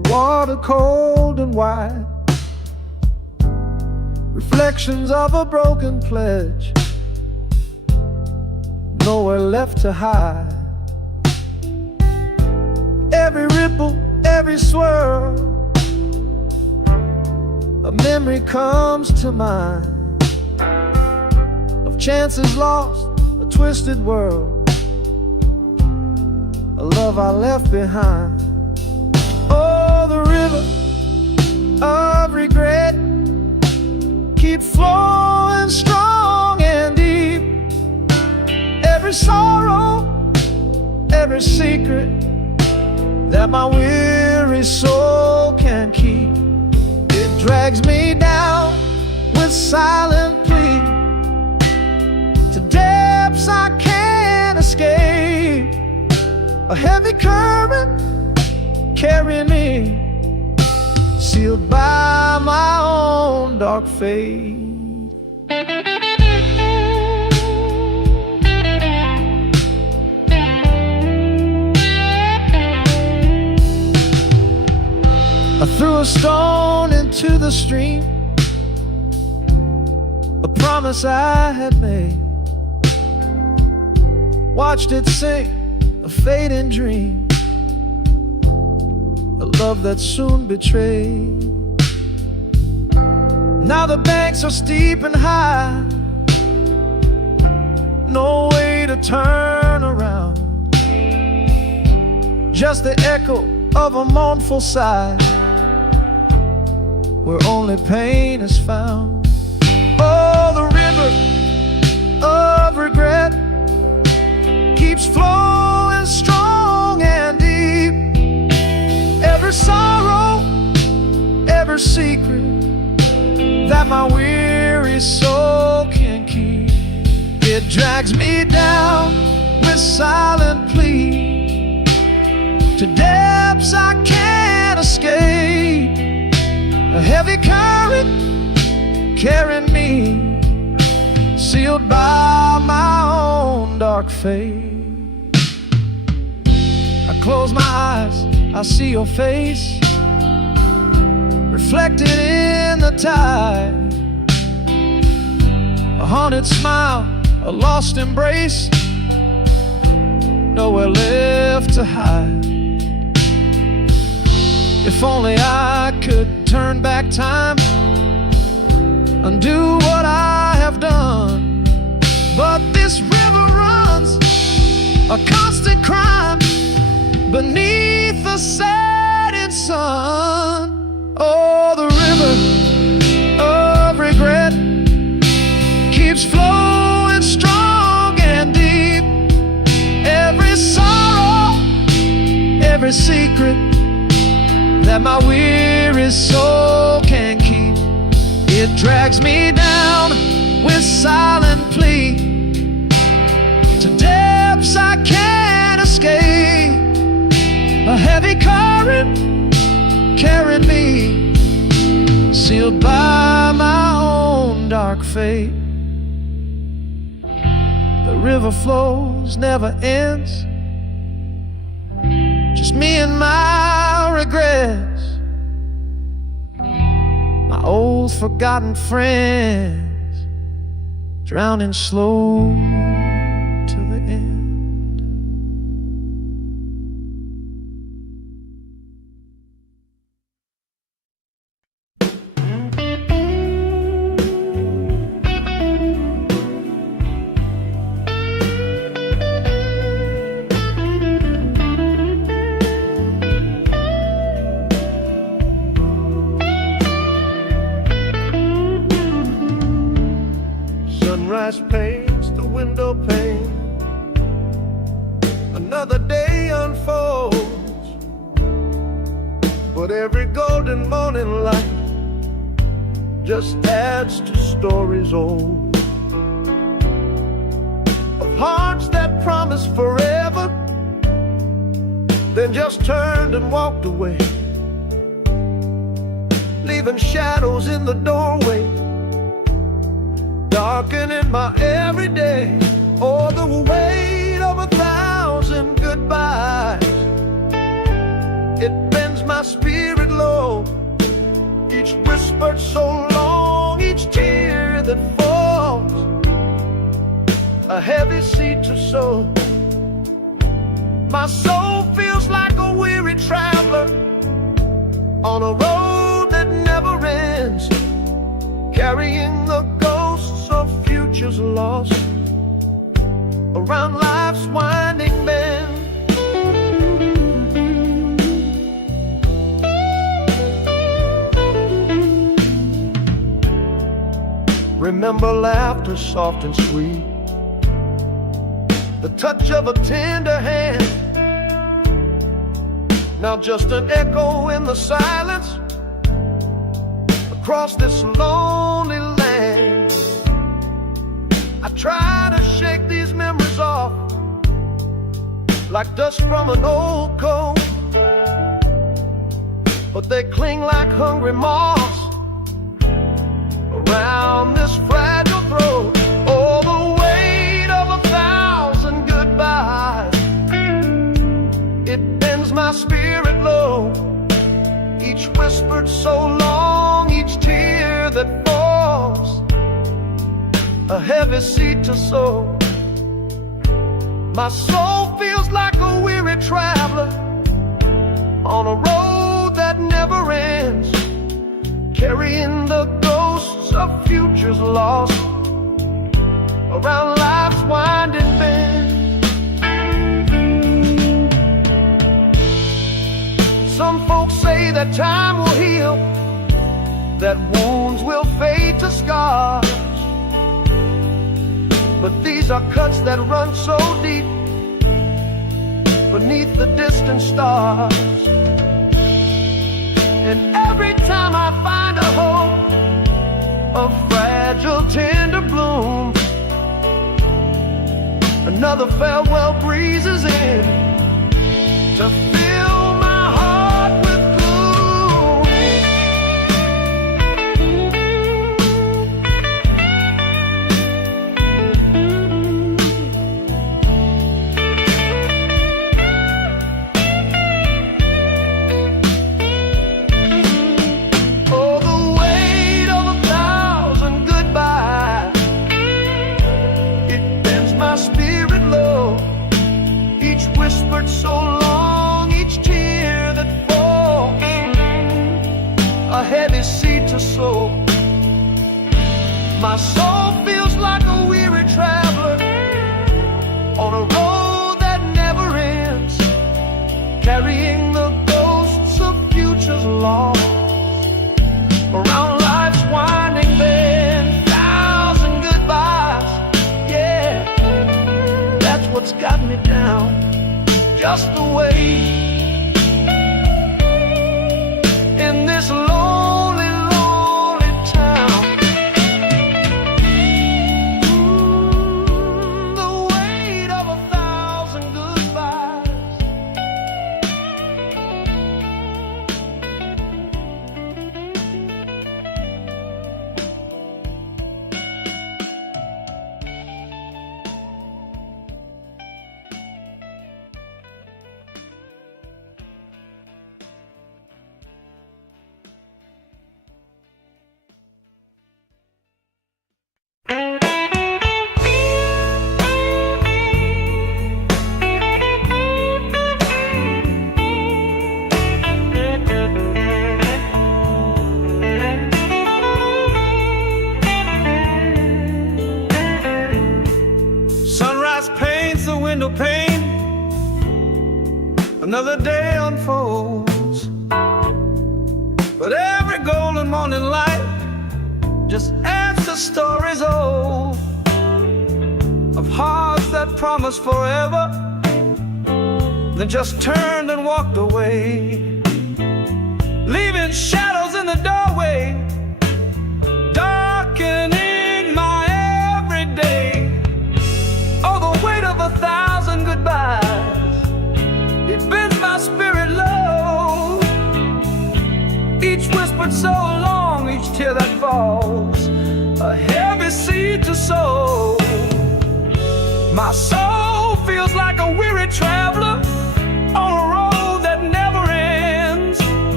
water cold and wide, reflections of a broken pledge, nowhere left to hide. Every ripple, every swirl, a memory comes to mind of chances lost, a twisted world, a love I left behind. Oh, the river of regret keeps flowing strong and deep. Every sorrow, every secret that my weary soul can keep, it drags me down with silent plea to depths I can't escape. A heavy current carrying me, sealed by my own dark fate. I threw a stone into the stream, a promise I had made. Watched it sink, a fading dream, a love that soon betrayed. Now the banks are steep and high, no way to turn around, just the echo of a mournful sigh, where only pain is found. Oh, the river of regret keeps flowing strong and deep. Every sorrow, every secret that my weary soul can keep, it drags me down with silent plea to depths I can't escape. A heavy current carrying me, sealed by my own dark fate. I close my eyes, I see your face reflected in the tide, a haunted smile, a lost embrace, nowhere left to hide. If only I could turn back time, undo what I have done, but this river runs a constant crime beneath the setting sun. Oh, the river of regret keeps flowing strong and deep. Every sorrow, every secret that my weary soul can keep, it drags me down with silent plea to depths I can't escape. A heavy current carrying me, sealed by my own dark fate. The river flows, never ends, just me and my regrets, my old forgotten friends, drowning slow to the end. Sunrise paints the window pane, another day unfolds, but every golden morning light just adds to stories old, of hearts that promised forever, then just turned and walked away, leaving shadows in the doorway, darkening my everyday. Oh, the weight of 1,000 goodbyes, it bends my spirit low. Each whisper so long, each tear that falls, a heavy seed to sow. My soul feels like a weary traveler on a road that never ends, carrying the ghosts of futures lost around life's winding bend. Remember laughter soft and sweet, the touch of a tender hand. Now just an echo in the silence across this lonely land. I try to shake these memories off like dust from an old coat, but they cling like hungry moths around this fragile throat. Oh, the weight of 1,000 goodbyes, it bends my spirit low. Each whispered so long, each tear that falls, a heavy seed to sow. My soul feels like a weary traveler on a road that never ends, carrying the ghosts of futures lost around life's winding bend. Some folks say that time will heal, that wounds will fade to scars, but these are cuts that run so deep beneath the distant stars. And every time I find a hope, a fragile tender bloom, another farewell breezes in to fill my heart with so long, each tear that falls, a heavy seed to sow. My soul feels like a weary traveler on a road that never ends, carrying the ghosts of futures lost around life's winding bend. 1,000 goodbyes, yeah, that's what's got me down. Just the way in this lonely, lonely town. The weight of 1,000 goodbyes. Window pane, another day unfolds, but every golden morning light just adds to stories old of hearts that promised forever, then just turned and walked away, leaving shadows in the doorway, darkening my everyday. Oh, the weight of 1,000 goodbyes, it bends my spirit low. Each whispered so long, each tear that falls, a heavy seed to sow. My soul feels like a weary traveler on a road that never ends,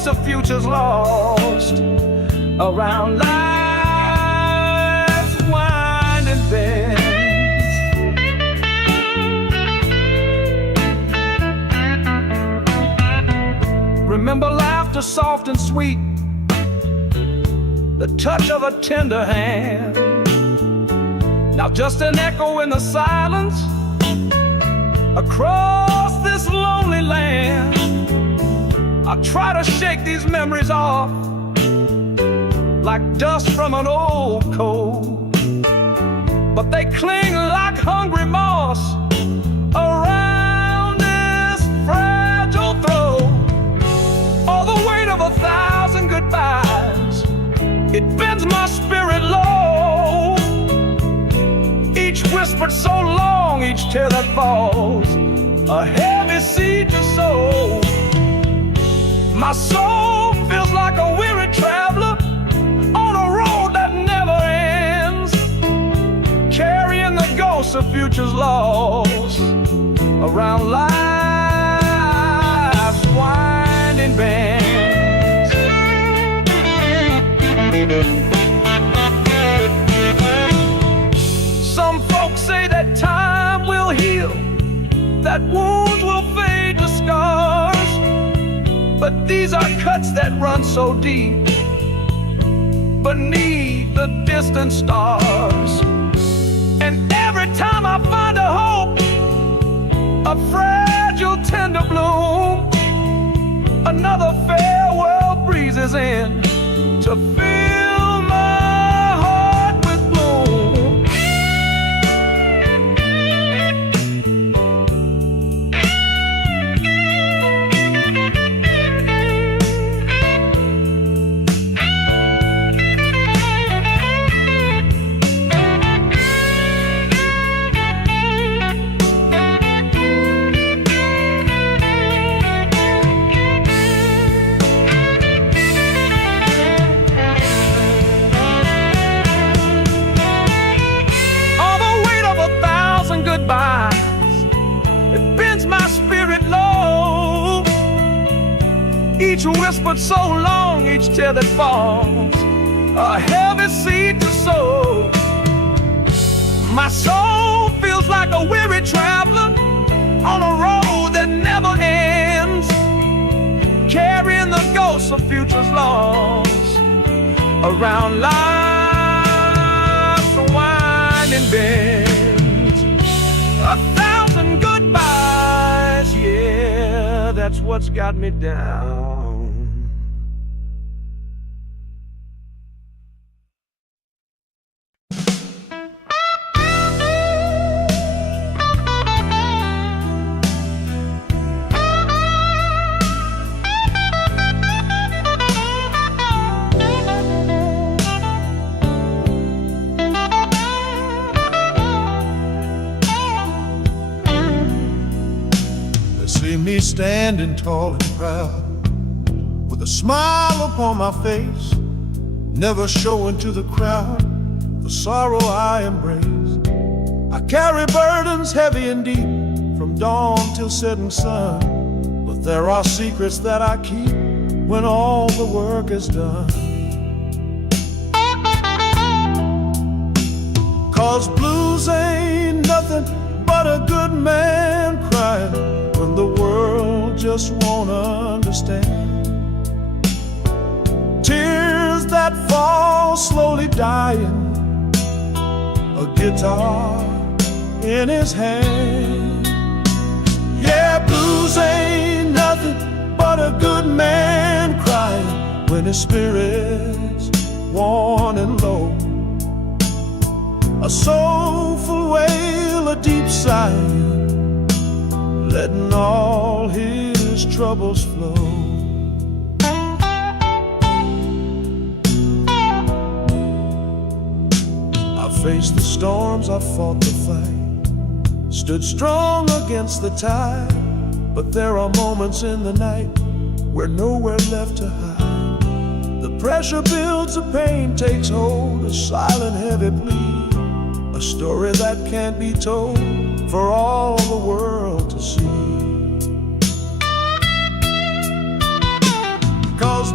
ghosts of futures lost around life's winding bend. Remember laughter soft and sweet, the touch of a tender hand. Now just an echo in the silence across this lonely land. I try to shake these memories off like dust from an old coat, but they cling like hungry moss around this fragile throat. All the weight of 1,000 goodbyes, it bends my spirit low. Each whispered so long, each tear that falls, a heavy seed to sow. My soul feels like a weary traveler on a road that never ends, carrying the ghosts of futures lost around life's winding bend. Some folks say that time will heal, that wounds will fade to scars, but these are cuts that run so deep beneath the distant stars. And every time I find a hope, a fragile tender bloom, another farewell breezes in to fill my heart with gloom. It bends my spirit low. Each whispered so long, each tear that falls, a heavy seed to sow. My soul feels like a weary traveler on a road that never ends, carrying the ghosts of futures lost around life's winding bend. 1,000 goodbyes, yeah, that's what's got me down. See me standing tall and proud, with a smile upon my face, never showing to the crowd the sorrow I embrace. I carry burdens heavy and deep, from dawn till setting sun, but there are secrets that I keep when all the work is done. 'Cause blues ain't nothing but a good man crying when the world just won't understand. Tears that fall slowly dying, a guitar in his hand. Yeah, blues ain't nothing but a good man crying when his spirit's worn and low. A soulful wail, a deep sigh, letting all his troubles flow. I faced the storms, I fought the fight, stood strong against the tide, but there are moments in the night where nowhere left to hide. The pressure builds, the pain takes hold, a silent heavy plea, a story that can't be told for all the world to see. 'Cause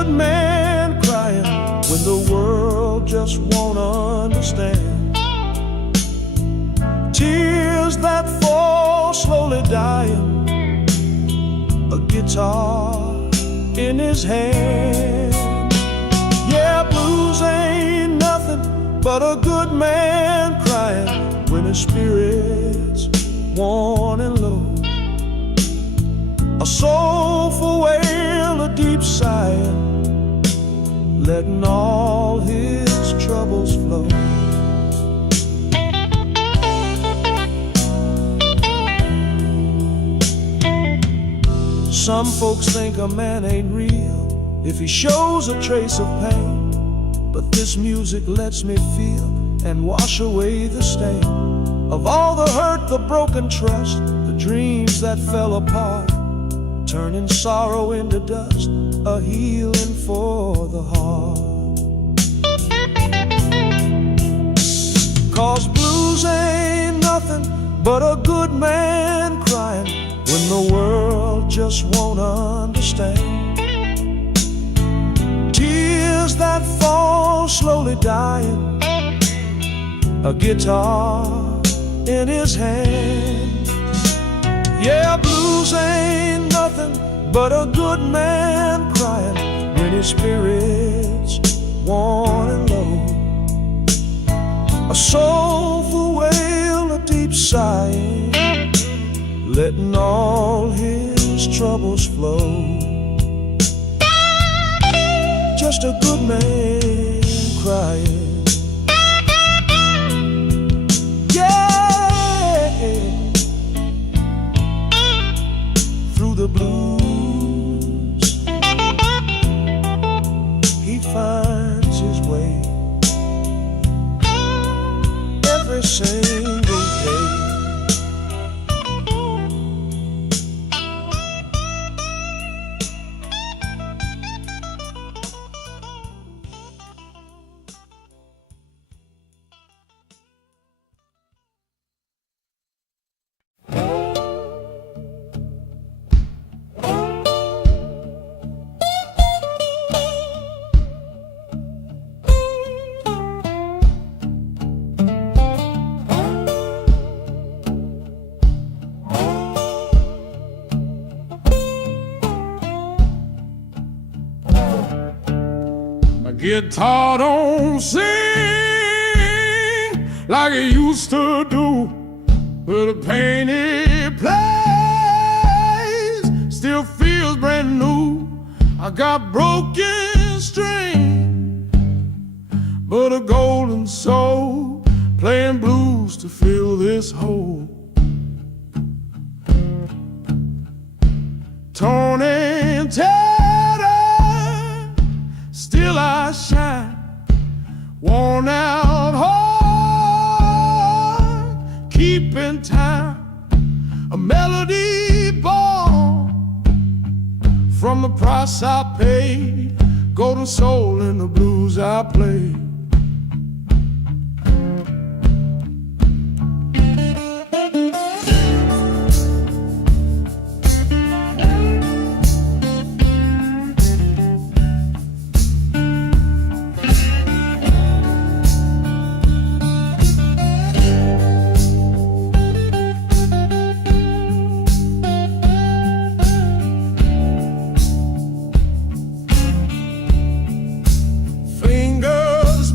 good man crying when the world just won't understand. Tears that fall slowly dying, a guitar in his hand. Yeah, blues ain't nothing but a good man crying when his spirit's worn and low. A soulful wail, a deep sighing, letting all his troubles flow. Some folks think a man ain't real if he shows a trace of pain, but this music lets me feel and wash away the stain of all the hurt, the broken trust, the dreams that fell apart, turning sorrow into dust, a healing for the heart. 'Cause blues ain't nothing but a good man crying when the world just won't understand. Tears that fall slowly dying, a guitar in his hand. Yeah, blues ain't nothing but a good man crying when his spirit's worn and low. A soulful wail, a deep sighing, letting all his troubles flow. Just a good man crying. Yeah, through the blues he finds his way every single day. Guitar don't sing like it used to do, but the pain it plays still feels brand new. I got broken string, but a golden soul playing blues to fill this hole. Torn and tattered, still I shine, worn out heart, keeping time, a melody born from the price I paid, golden soul in the blues I play.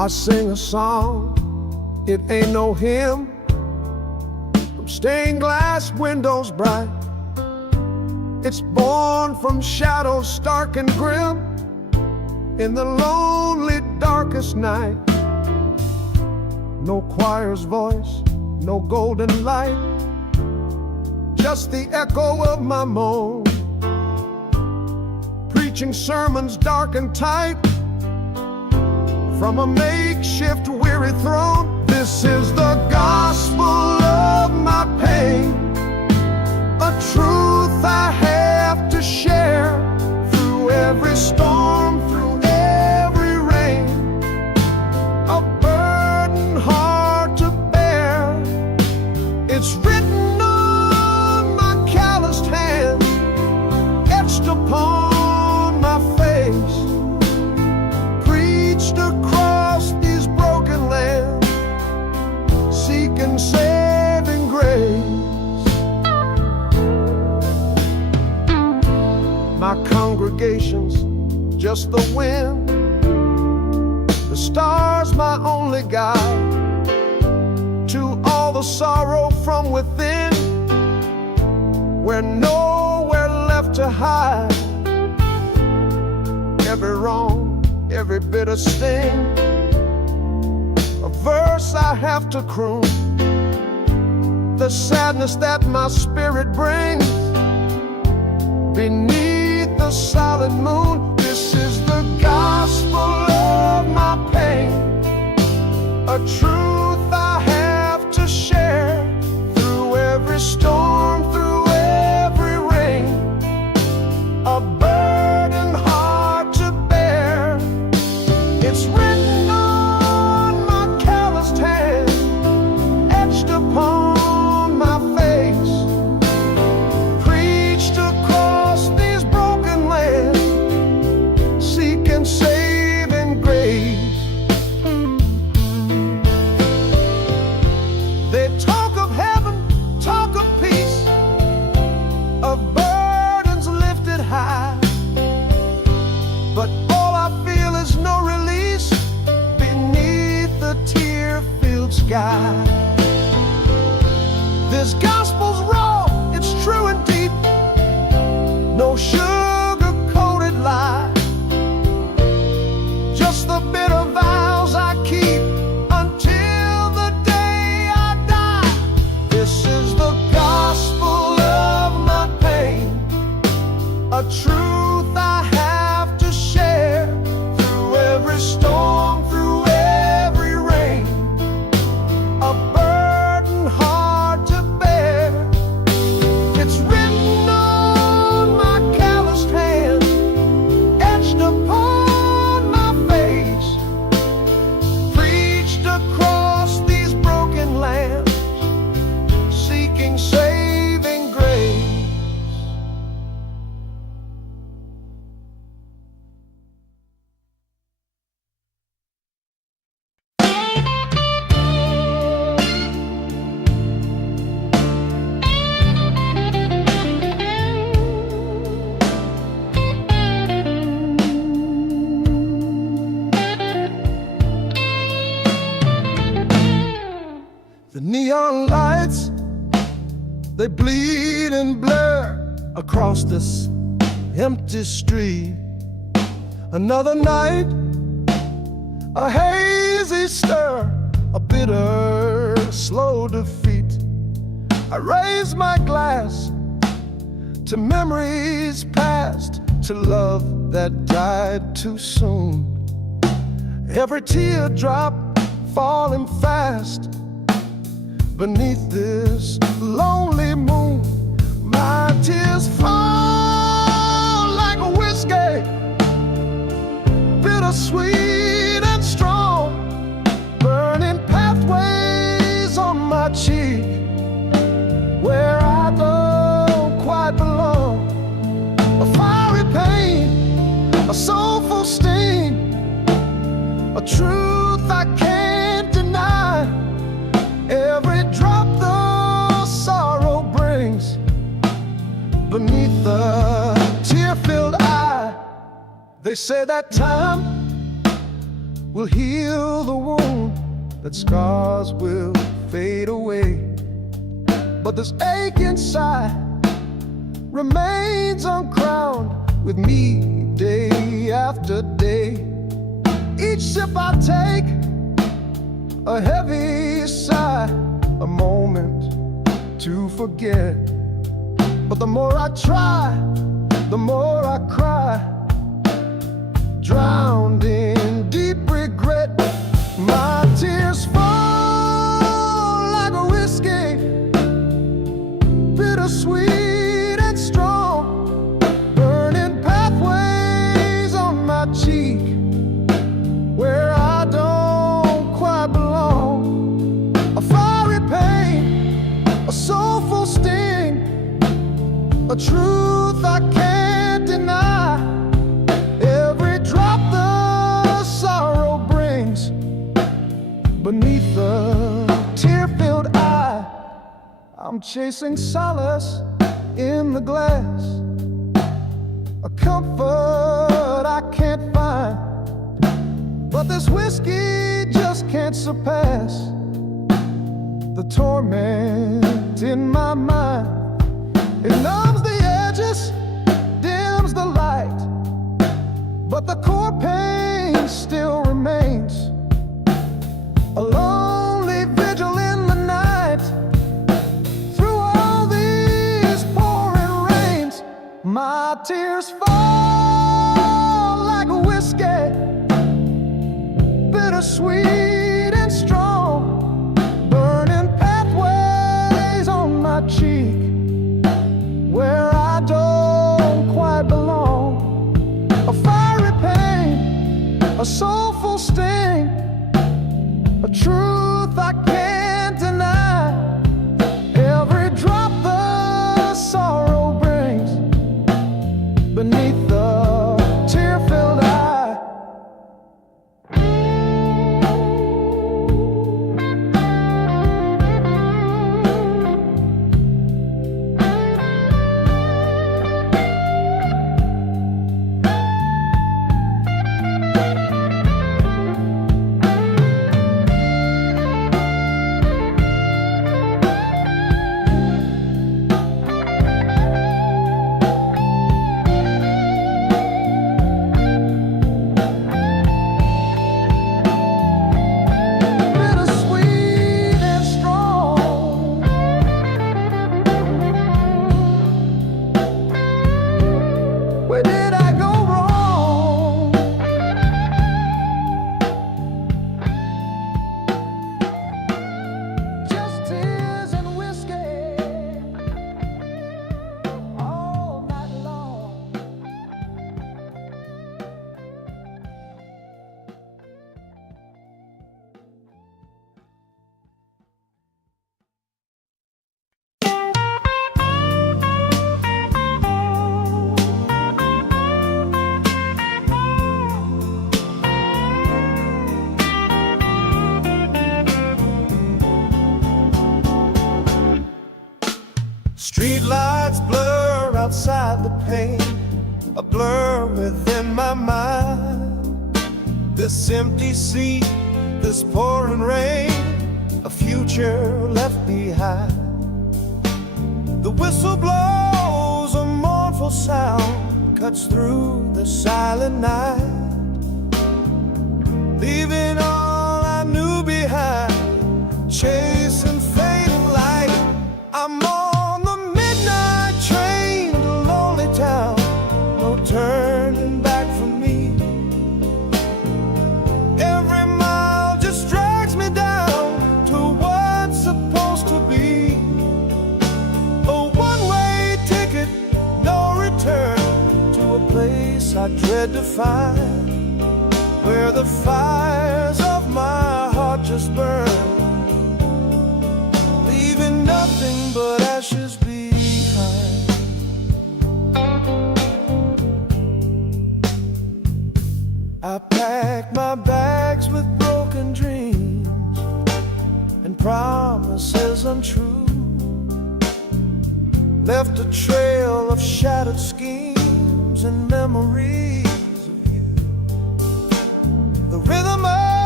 I sing a song, it ain't no hymn, from stained glass windows bright. It's born from shadows stark and grim, in the lonely darkest night. No choir's voice, no golden light, just the echo of my moan, preaching sermons dark and tight from a makeshift weary throne. This is the gospel of my pain, a truth I have to share through every storm, through every rain, a burden hard to bear. It's written on my calloused hands, etched upon my face, preached across these broken lands, seeking saving grace. My congregation's just the wind, the stars my only guide to all the sorrow from within, where nowhere left to hide. Every wrong, every bitter sting, a verse I have to croon, the sadness that my spirit brings beneath the silent moon. This is the gospel of my pain, a truth I have to share through every storm, through every rain, a burden hard to bear. It's written on my calloused hand, etched upon my face, preached across these broken lands, seeking saving grace. They talk of heaven, talk of peace, of burdens lifted high, but all I feel is no release beneath the tear-filled sky. This gospel's raw, it's true and deep, no sugar-coated lie, just the bitter vows I keep until the day I die. This is the gospel of my pain, a truth I have to share through every storm, through every rain, a burden hard to bear. It's written on my calloused hand, etched upon my face, preached across these broken lands, seeking saving grace. The neon lights, they bleed and blur across this empty street. Another night, a hazy stir, a bitter, slow defeat. I raise my glass to memories past, to love that died too soon. Every teardrop falling fast beneath this lonely moon. My tears fall like a whiskey, bittersweet and strong, burning pathways on my cheek where I don't quite belong. A fiery pain, a soulful sting, a truth I can't deny. Every drop the sorrow brings beneath the tear-filled eye. They say that time will heal the wound, that scars will fade away. But this ache inside remains uncrowned with me day after day. Each sip I take, a heavy sigh, a moment to forget. But the more I try, the more I cry, drowned in deep regret. My tears fall like a whiskey, bittersweet and strong, burning pathways on my cheek where I don't quite belong. A fiery pain, a soulful sting, a truth I can't deny. Every drop the sorrow brings beneath the tear-filled eye. I'm chasing solace in the glass, a comfort I can't find. But this whiskey just can't surpass the torment in my mind. It numbs the edges, dims the light, but the core pain still remains. A lonely vigil in the night, through all these pouring rains. My tears fall like a whiskey, bittersweet and strong, burning pathways on my cheek where I don't quite belong. A fiery pain, a soulful sting, a truth I can't deny. Every drop the sorrow brings beneath the tear-filled eye. Where did I go wrong? Just tears and whiskey all night long. Street lights blur outside the pane, a blur within my mind. This empty seat, this pouring rain, a future left behind. The whistle blows, a mournful sound cuts through the silent night, leaving all I knew behind, chasing fading light. I'm on the midnight train to lonely town, no turning back for me. Every mile just drags me down to what's supposed to be a one-way ticket, no return, to a place I dread to find, where the fires of my heart just burn, leaving nothing but ashes behind. I packed my bags with broken dreams and promises untrue, left a trail of shattered schemes and memories of you. The rhythm of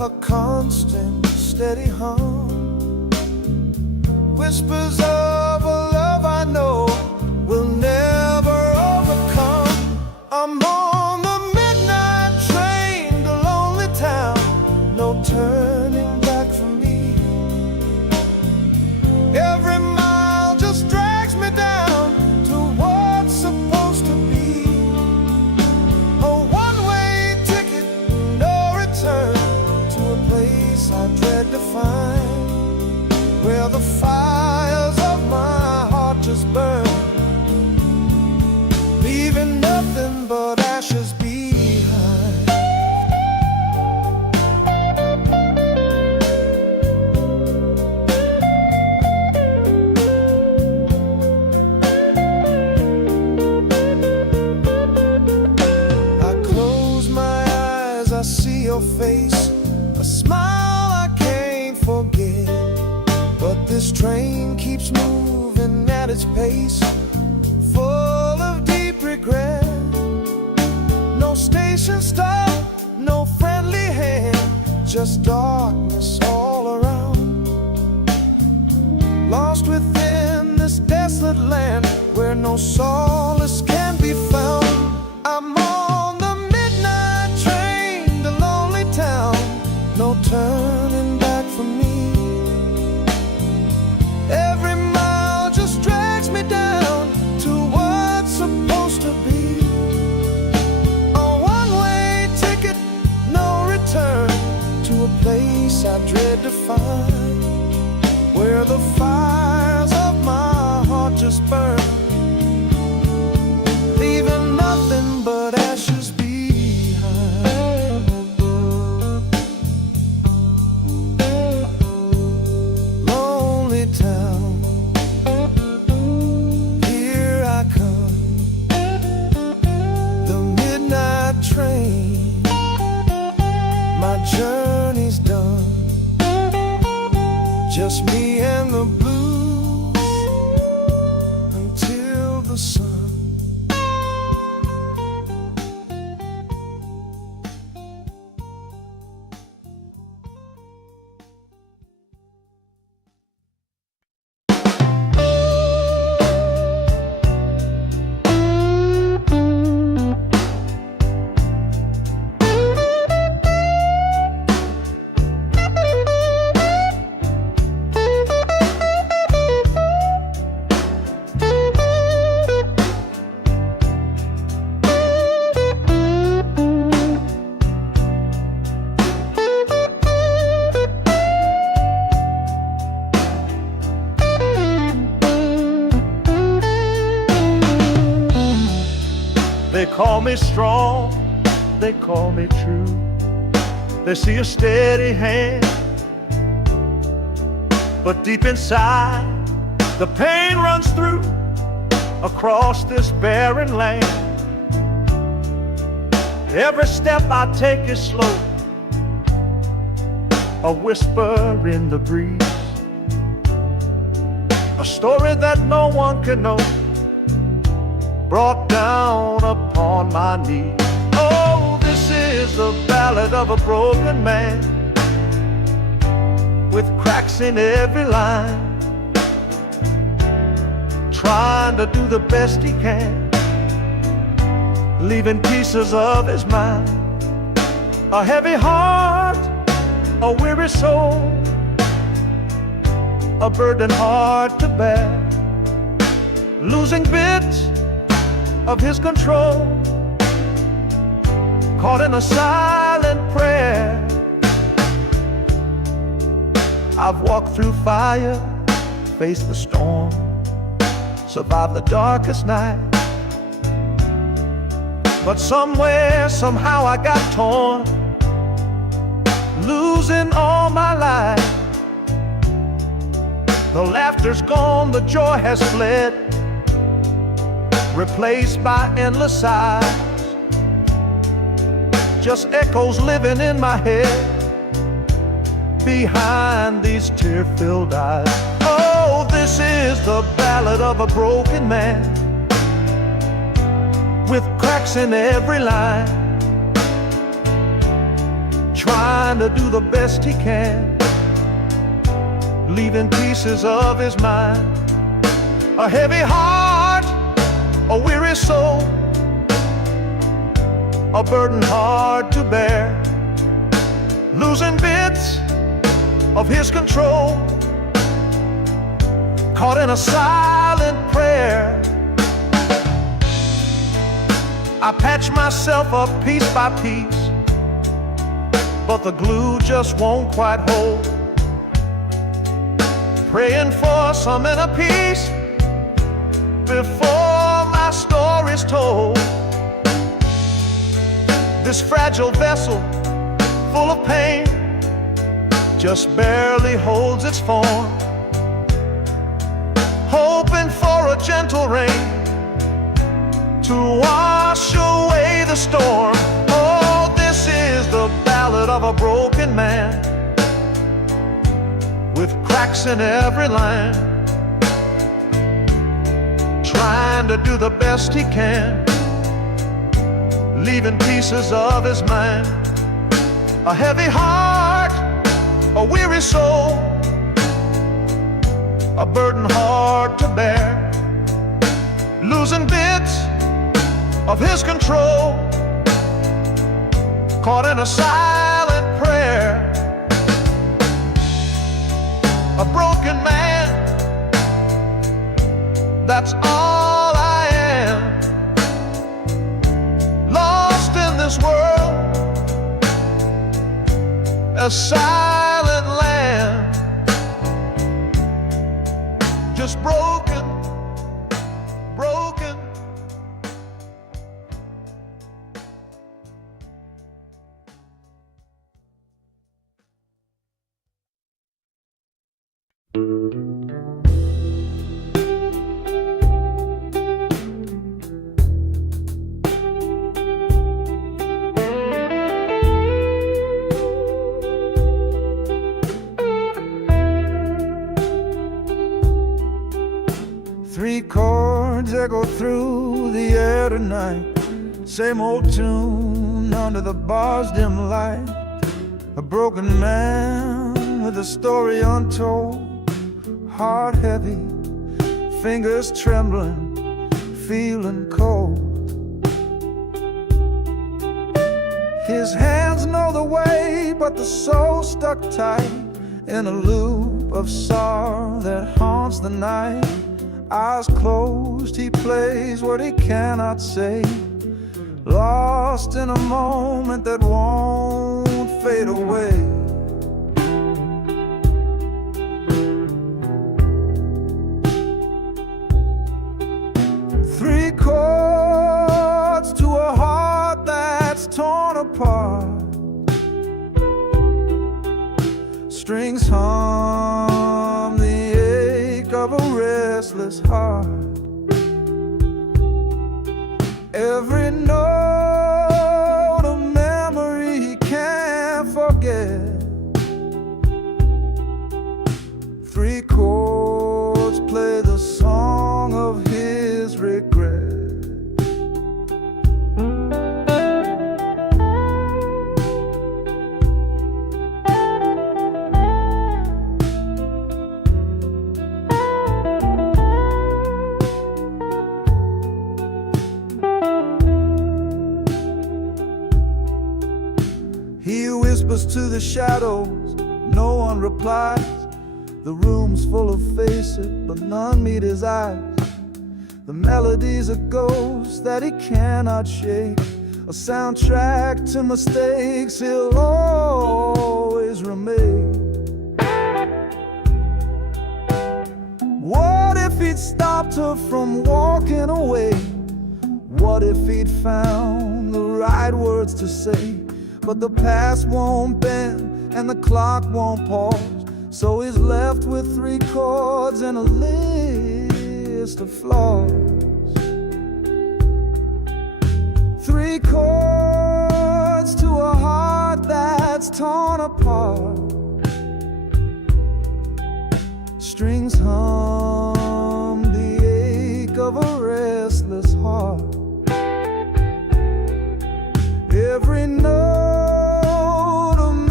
a constant, steady hum. Whispers of a love I know will never overcome. I'm on the midnight train to lonely town, no turning back for me. Every mile just drags me down to what's supposed to be. A one-way ticket, no return, to a place I dread to find, where the fires of my heart just burn, leaving nothing but ashes behind. I close my eyes, I see your face, a smile I can't forget. But this train keeps moving at its pace, full of deep regret. No station stop, no friendly hand, just darkness all around. Lost within this desolate land where no solace can be found. I'm on the midnight train to lonely town, no turning back for me. Every mile just drags me down to what's supposed to be. A one-way ticket, no return, to a place I dread to find, where the fires of my heart just burn, leaving nothing but ashes behind. Lonely town, here I come, the midnight train, my journey's done, just me and the blues until the sun. They call me strong, they call me true. They see a steady hand, but deep inside the pain runs through across this barren land. Every step I take is slow, a whisper in the breeze, a story that no one can know, brought down upon my knees. Oh, this is the ballad of a broken man, with cracks in every line, trying to do the best he can, leaving pieces of his mind. A heavy heart, a weary soul, a burden hard to bear, losing bits of his control, caught in a silent prayer. I've walked through fire, faced the storm, survived the darkest night, but somewhere, somehow I got torn, losing all my life. The laughter's gone, the joy has fled, replaced by endless sighs, just echoes living in my head behind these tear-filled eyes. Oh, this is the ballad of a broken man, with cracks in every line, trying to do the best he can, leaving pieces of his mind. A heavy heart, a weary soul, a burden hard to bear, losing bits of his control, caught in a silent prayer. I patch myself up piece by piece, but the glue just won't quite hold. Praying for some inner peace before my story's told. This fragile vessel, full of pain, just barely holds its form, hoping for a gentle rain to wash away the storm. Oh, this is the ballad of a broken man, with cracks in every line, trying to do the best he can, leaving pieces of his mind. A heavy heart, a weary soul, a burden hard to bear, losing bits of his control, caught in a silent prayer. A broken man, that's all I am, lost in this world, a silent land, just broken, broken. Three chords echo through the air tonight, same old tune under the bar's dim light. A broken man with a story untold, heart heavy, fingers trembling, feeling cold. His hands know the way, but the soul stuck tight in a loop of sorrow that haunts the night. Eyes closed, he plays what he cannot say, lost in a moment that won't fade away. Three chords to a heart that's torn apart, strings hum the ache of a restless heart. Every note a memory he can't forget. Three chords play the song of his regret. He whispers to the shadows, no one replies. The room's full of faces, but none meet his eyes. The melody's a ghost that he cannot shake, a soundtrack to mistakes he'll always remake. What if he'd stopped her from walking away? What if he'd found the right words to say? But the past won't bend and the clock won't pause, so he's left with three chords and a list of flaws. Three chords to a heart that's torn apart, strings hum the ache of a restless heart. Every note a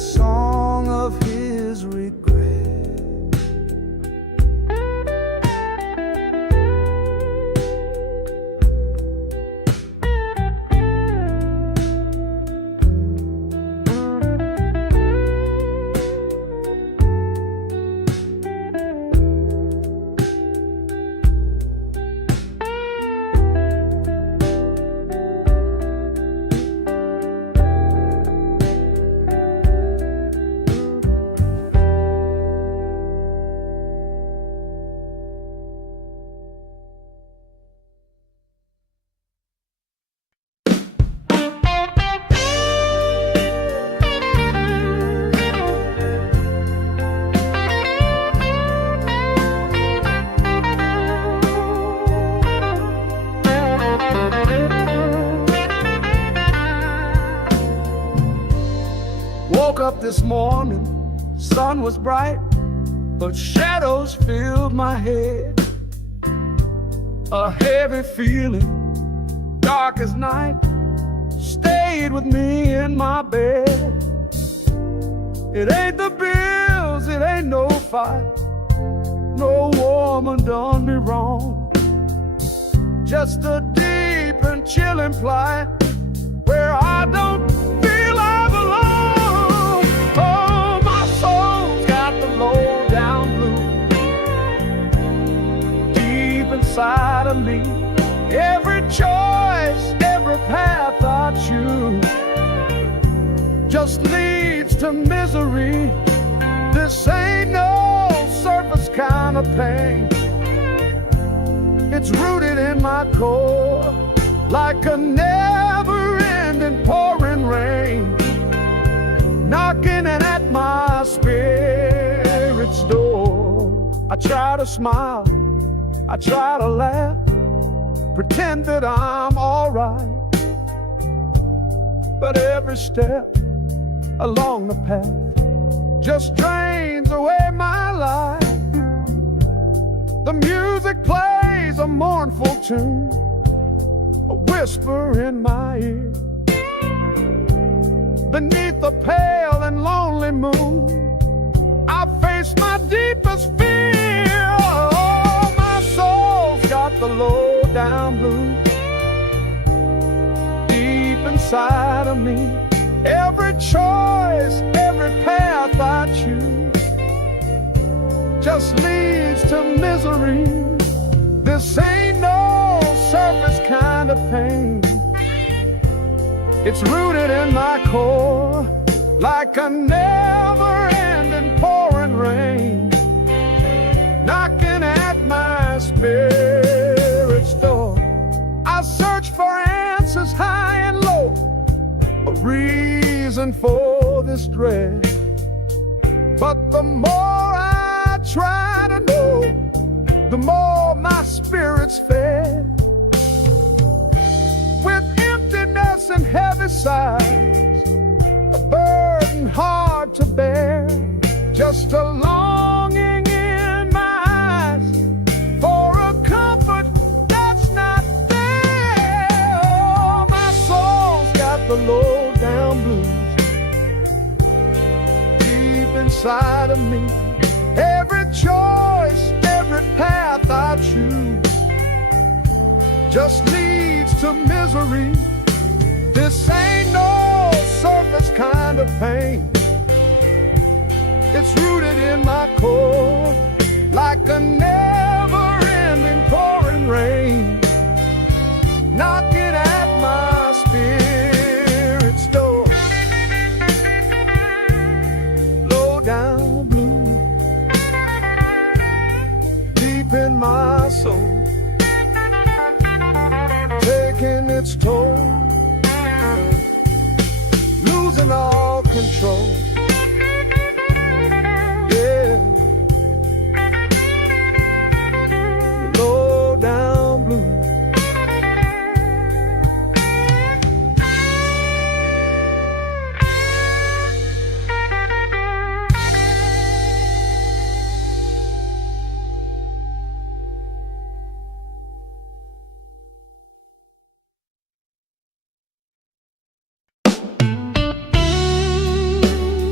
song of his regret. Woke up this morning, sun was bright, but shadows filled my head. A heavy feeling, dark as night, stayed with me in my bed. It ain't the bills, it ain't no fight, no woman done me wrong. Just a deep and chilling plight where I don't feel I belong. Oh, my soul's got the low down blues deep inside of me. Every choice, every path I choose just leads to misery. This ain't no surface kind of pain. It's rooted in my core like a never-ending pouring rain, knocking at my spirit's door. I try to smile, I try to laugh, pretend that I'm alright, but every step along the path just drains away my life. The music plays a mournful tune, a whisper in my ear. Beneath the pale and lonely moon, I face my deepest fear. Oh, my soul's got the low down blues deep inside of me. Every choice, every path I choose just leads to misery. This ain't no surface kind of pain. It's rooted in my core like a never-ending pouring rain, knocking at my spirit's door. I search for answers high and low, a reason for this dread, but the more I try to know, the more my spirit's fed. With emptiness and heavy sighs, a burden hard to bear, just a longing in my eyes for a comfort that's not there. Oh, my soul's got the low down blues deep inside of me. Every choice, every path I choose just leads to misery. This ain't no surface kind of pain. It's rooted in my core like a never-ending pouring rain, knocking at my spirit's door. Low down blue deep in my soul, taking its toll, losing all control. Yeah, low down blue.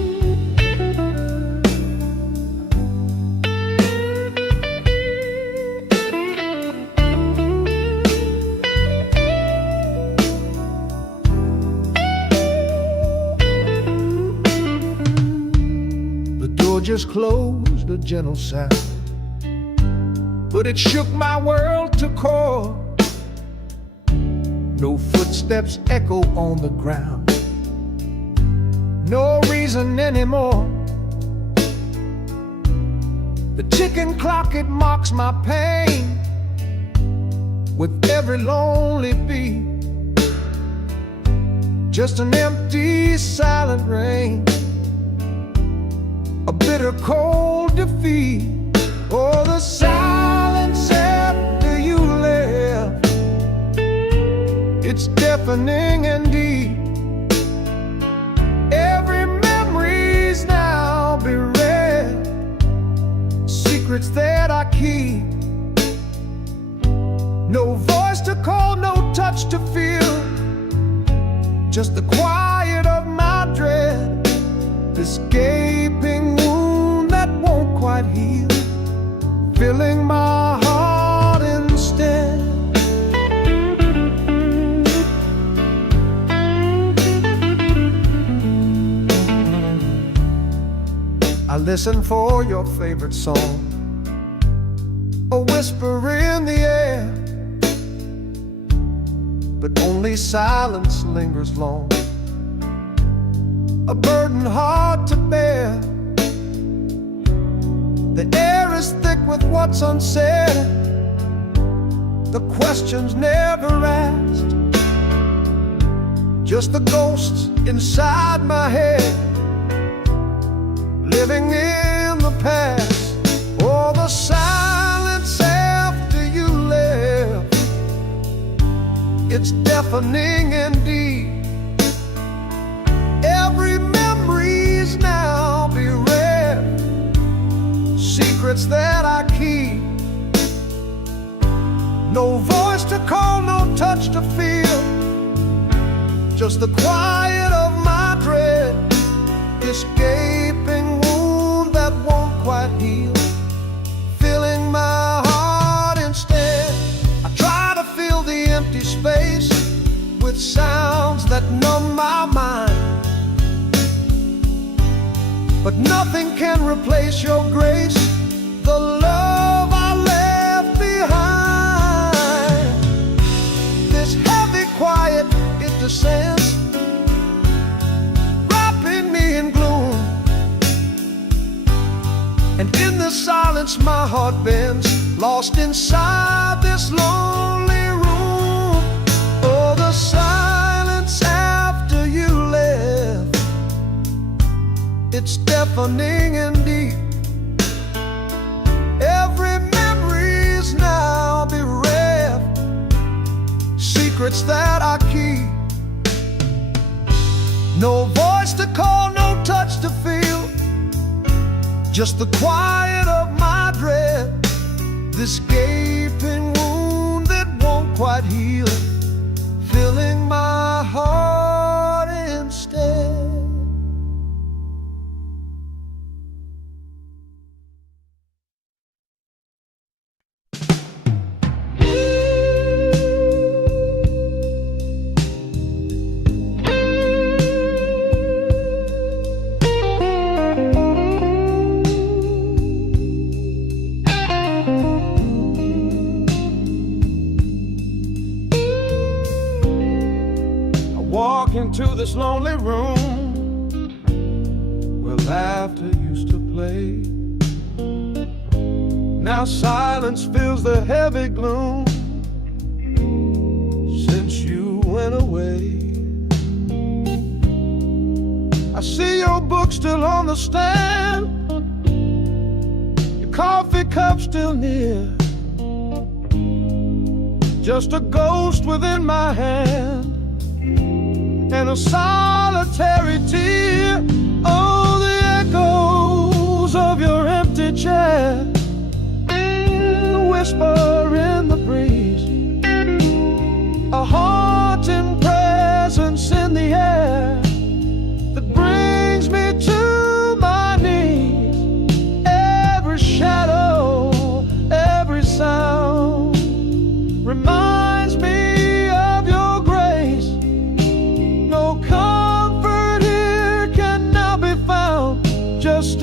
door just closed, a gentle sound, but it shook my world to core. No footsteps echo on the ground, no reason anymore. The ticking clock, it mocks my pain with every lonely beat. Just an empty, silent rain, a bitter, cold defeat. Oh, the silence after you left, it's deafening and deep. Every memory's now bereft, secrets that I keep. No voice to call, no touch to feel, just the quiet of my dread, this gaping wound that won't quite heal, filling my heart instead. I listen for your favorite song, a whisper in the air, but only silence lingers long, a burden hard to bear. The air is thick with what's unsaid, the questions never asked, just the ghosts inside my head, living in the past. Oh, the silence after you left, it's deafening and deep. Every memory's now bereft, secrets that I keep. No voice to call, no touch to feel, just the quiet of my dread, this gaping wound that won't quite heal, filling my heart instead. I try to fill the empty space with sounds that numb my mind, but nothing can replace your grace, the love I left behind. This heavy quiet, it descends, wrapping me in gloom, and in the silence my heart bends, lost inside this lonely room. Oh, the silence after you left, it's deafening and deep. Every memory's now bereft, secrets that I keep. No voice to call, no touch to feel, just the quiet of my dread, this gaping wound that won't quite heal, filling my heart instead. Into this lonely room where laughter used to play. Now silence fills the heavy gloom since you went away. I see your book still on the stand, your coffee cup still near, just a ghost within my hand and a solitary tear. Oh, the echoes of your empty chair, the whisper in the breeze, a haunting presence in the air that brings me to my knees. Every shadow, every sound reminds me of your grace. No comfort here can now be found, just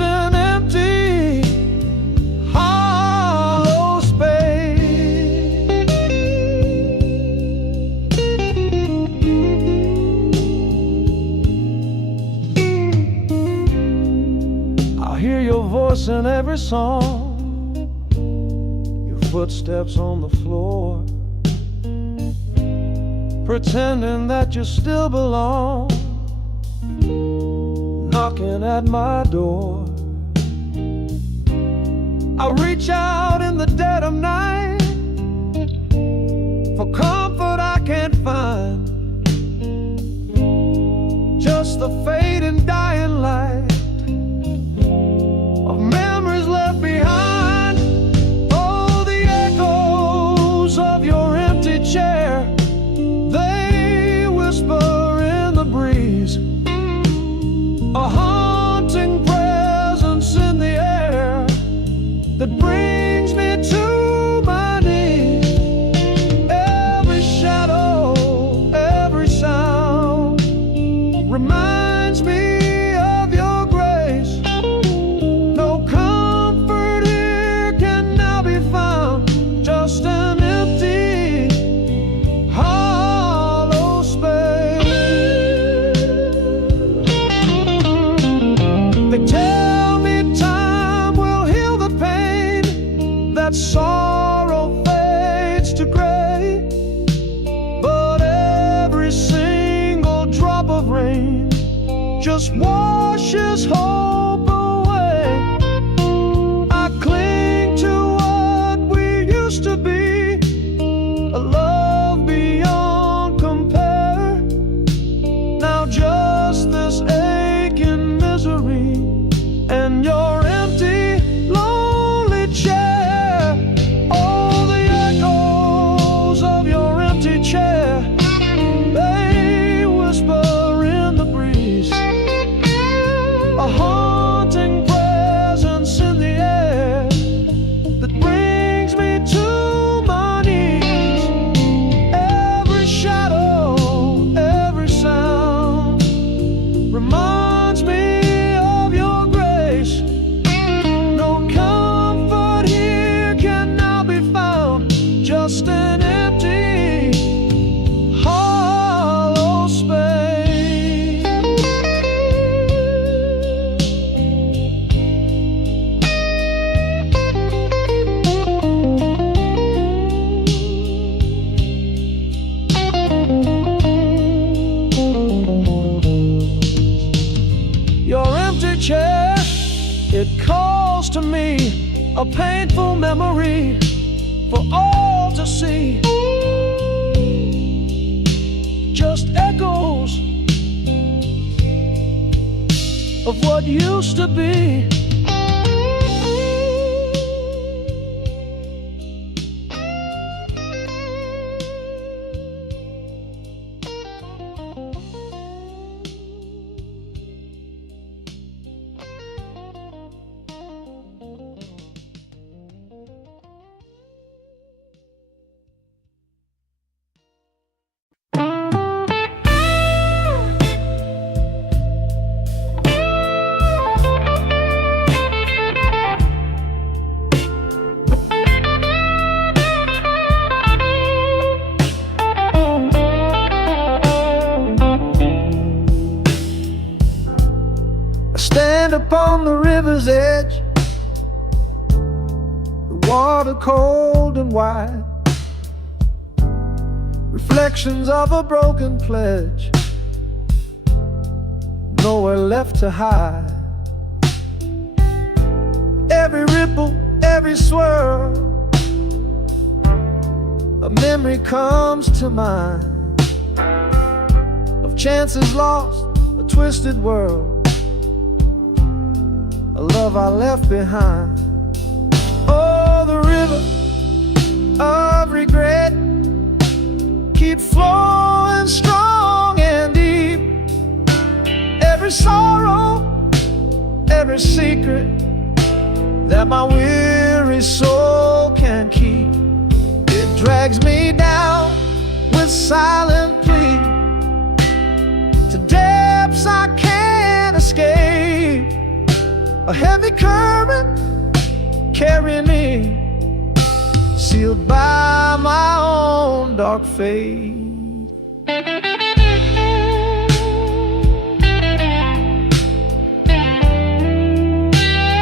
I hear your voice in every song, your footsteps on the floor, pretending that you still belong, knocking at my door. I reach out in the dead of night for comfort I can't find, just the fading dying light of memories left behind. Oh, the echoes of your empty chair, they whisper in the breeze, a haunting presence in the air that brings me to my knees. Every shadow, every sound reminds me of your grace. No comfort here can now be found, just an empty, hollow space. They tell me time will heal the pain, that sorrow fades to gray, but every single drop of rain just washes hope away. I cling to what we used to be, a love beyond compare. Now just this aching misery and your empty, lonely chair. Oh, the echoes of your empty chair, they whisper in the breeze, a haunting presence in the air that brings me to my knees. Every shadow, every sound reminds me of your grace. No comfort here can now be found, just an empty, hollow space. Your empty chair, it calls to me, a painful memory for all to see. Just echoes of what used to be. I stand upon the river's edge, the water cold and wide, reflections of a broken pledge, nowhere left to hide. Every ripple, every swirl, a memory comes to mind of chances lost, a twisted world, a love I left behind. Oh, the river of regret keep flowing strong and deep. Every sorrow, every secret that my weary soul can keep, it drags me down with silent plea to depths I can't escape. A heavy current carrying me, sealed by my own dark fate.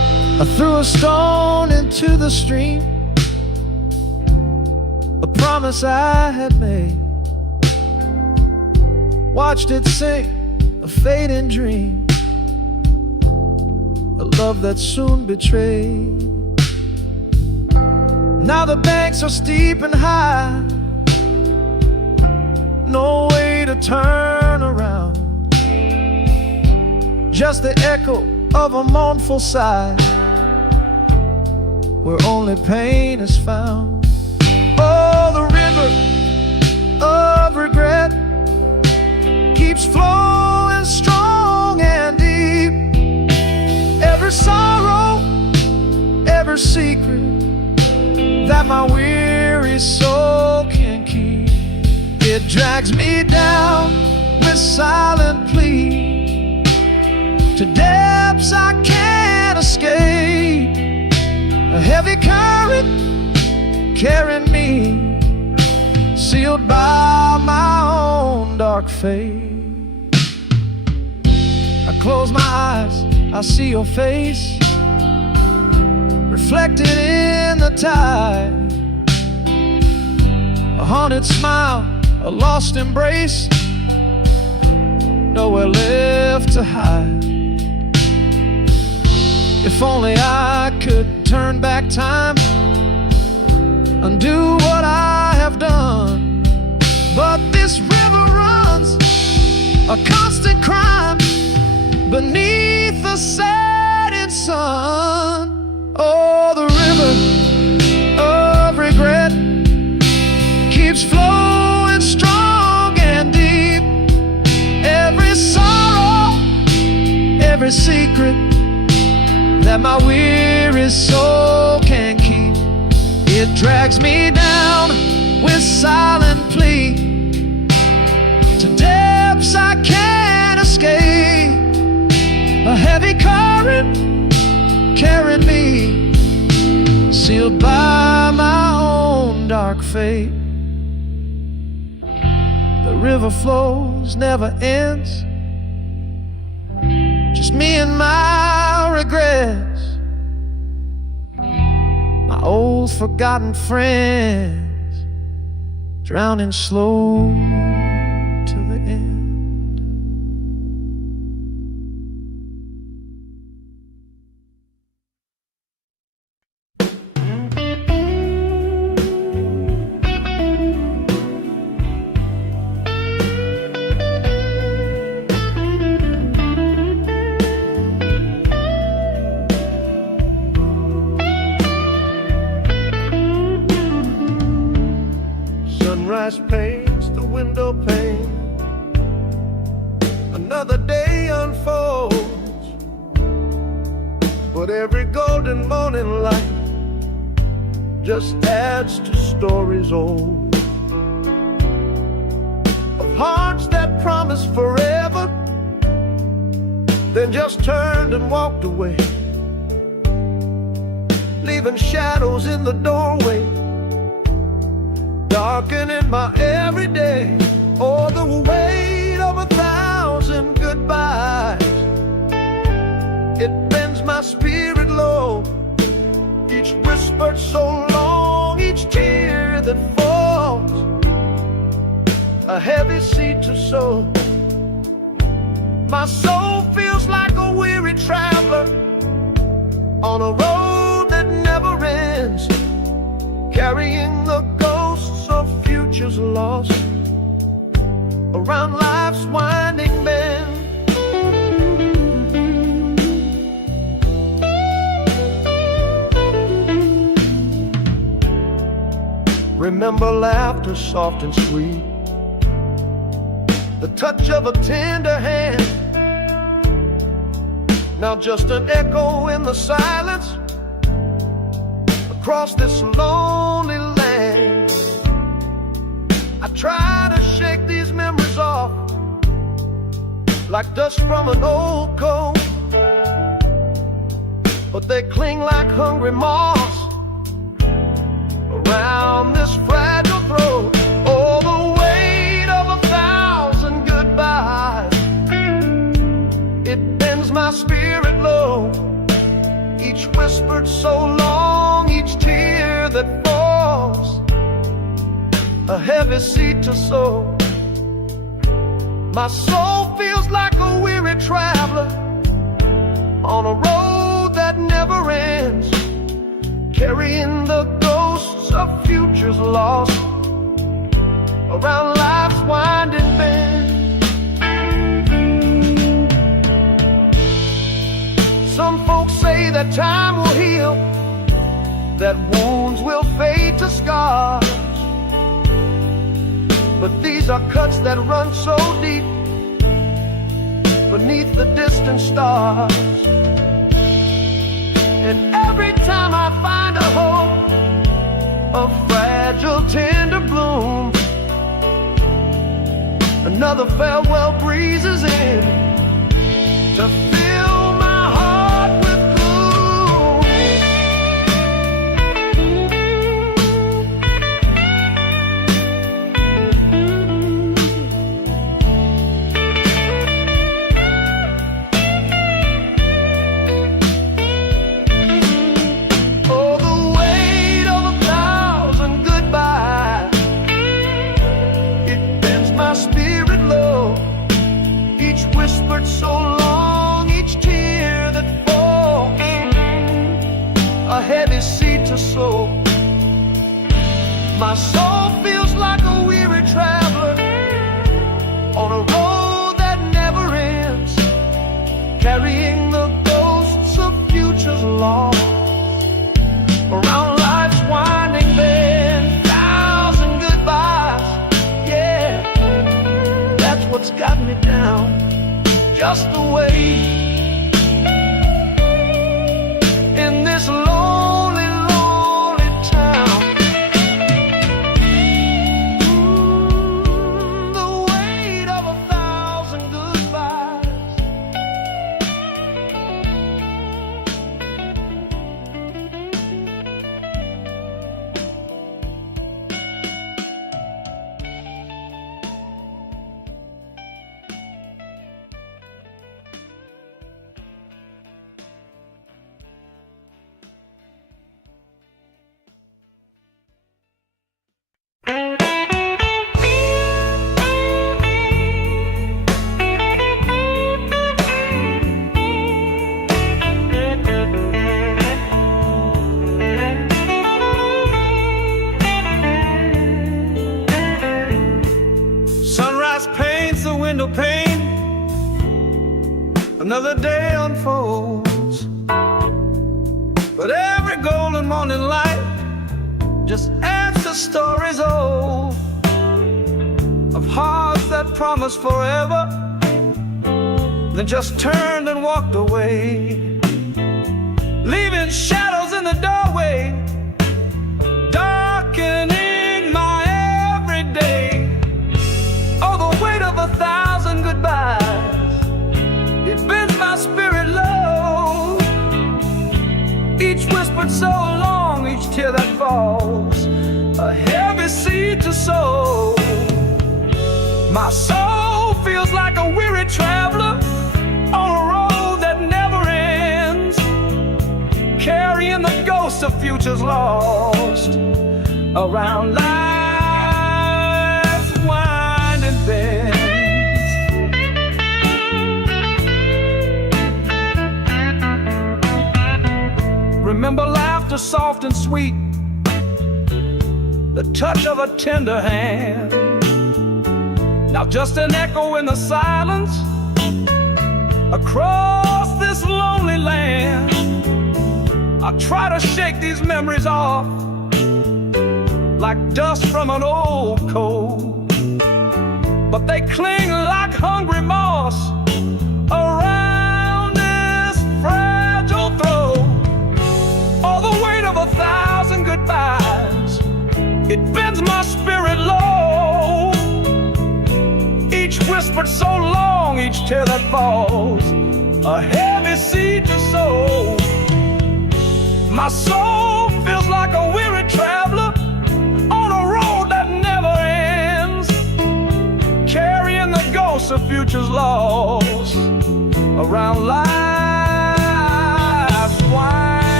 Threw a stone into the stream, a promise I had made. Watched it sink, a fading dream, a love that soon betrayed. Now the banks are steep and high, no way to turn around, just the echo of a mournful sigh, where only pain is found. Oh, the river of regret keeps flowing strong and deep. Every sorrow, every secret that my weary soul can keep, it drags me down with silent plea to depths I can't escape. A heavy current carrying me, sealed by my own dark fate. I close my eyes, I see your face reflected in the tide. A haunted smile, a lost embrace, nowhere left to hide. If only I could turn back time, undo what I have done. But this river runs a constant crime beneath the setting sun. Oh, the river of regret keeps flowing strong and deep. Every sorrow, every secret that my weary soul can keep, it drags me down with silent plea to depths I can't escape. A heavy current carrying me, sealed by my own dark fate. The river flows, never ends, just me and my regrets, my old forgotten friends, drowning slow to the end. Sunrise paints the window pane, another day unfolds, but every golden morning light just adds to stories old, of hearts that promised forever, then just turned and walked away, leaving shadows in the doorway, darkening my everyday. Oh, the weight of 1,000 goodbyes, it bends my spirit low. Each whispered so long, each tear that falls, a heavy seed to sow. My soul feels like a weary traveler on a road that never ends, carrying the ghosts of futures lost around life's winding bend. Remember laughter soft and sweet, the touch of a tender hand, now just an echo in the silence across this lonely land. I try to shake these memories off like dust from an old coat, but they cling like hungry moths around this fragile throat. Oh, the weight of 1,000 goodbyes, it bends my spirit low. Each Each whispered so long, each tear that falls, a heavy seed to sow. My soul feels like a weary traveler on a road that never ends, carrying the ghosts of futures lost around life's winding bend. Some folks say that time will heal, that wounds will fade to scars, but these are cuts that run so deep beneath the distant stars. And every time I find a hope, a fragile tender bloom, another farewell breezes in to fill my heart with gloom. Oh, the weight of 1,000 goodbyes, it bends my spirit low. Each whispered so long, each tear that falls, a heavy seed to sow. My soul feels like a weary traveler on a road that never ends, carrying the ghosts of futures lost around life's winding bend. 1,000 goodbyes, yeah, that's what's got me down, just the way in this lonely, lonely town. The weight of 1,000 goodbyes. Sunrise paints the window pane, another day unfolds, but every golden morning light just adds to stories old of hearts that promised forever, then just turned and walked away, leaving shadows in the doorway, darkening my everyday. Oh, the weight of 1,000 goodbyes, it bends my spirit low. Each whispered so long, each tear that falls, a heavy seed to sow. My soul feels like a weary traveler on a road that never ends, carrying the ghosts of futures lost around life's winding bends. Remember laughter soft and sweet, the touch of a tender hand. Now just an echo in the silence across this lonely land. I try to shake these memories off like dust from an old coat, but they cling like hungry moss around this fragile throat. All the weight of 1,000 goodbyes, it bends my spirit low. Each whispered so long, each tear that falls, a heavy seed to sow. My soul feels like a weary traveler on a road that never ends, carrying the ghosts of futures lost around life's wine.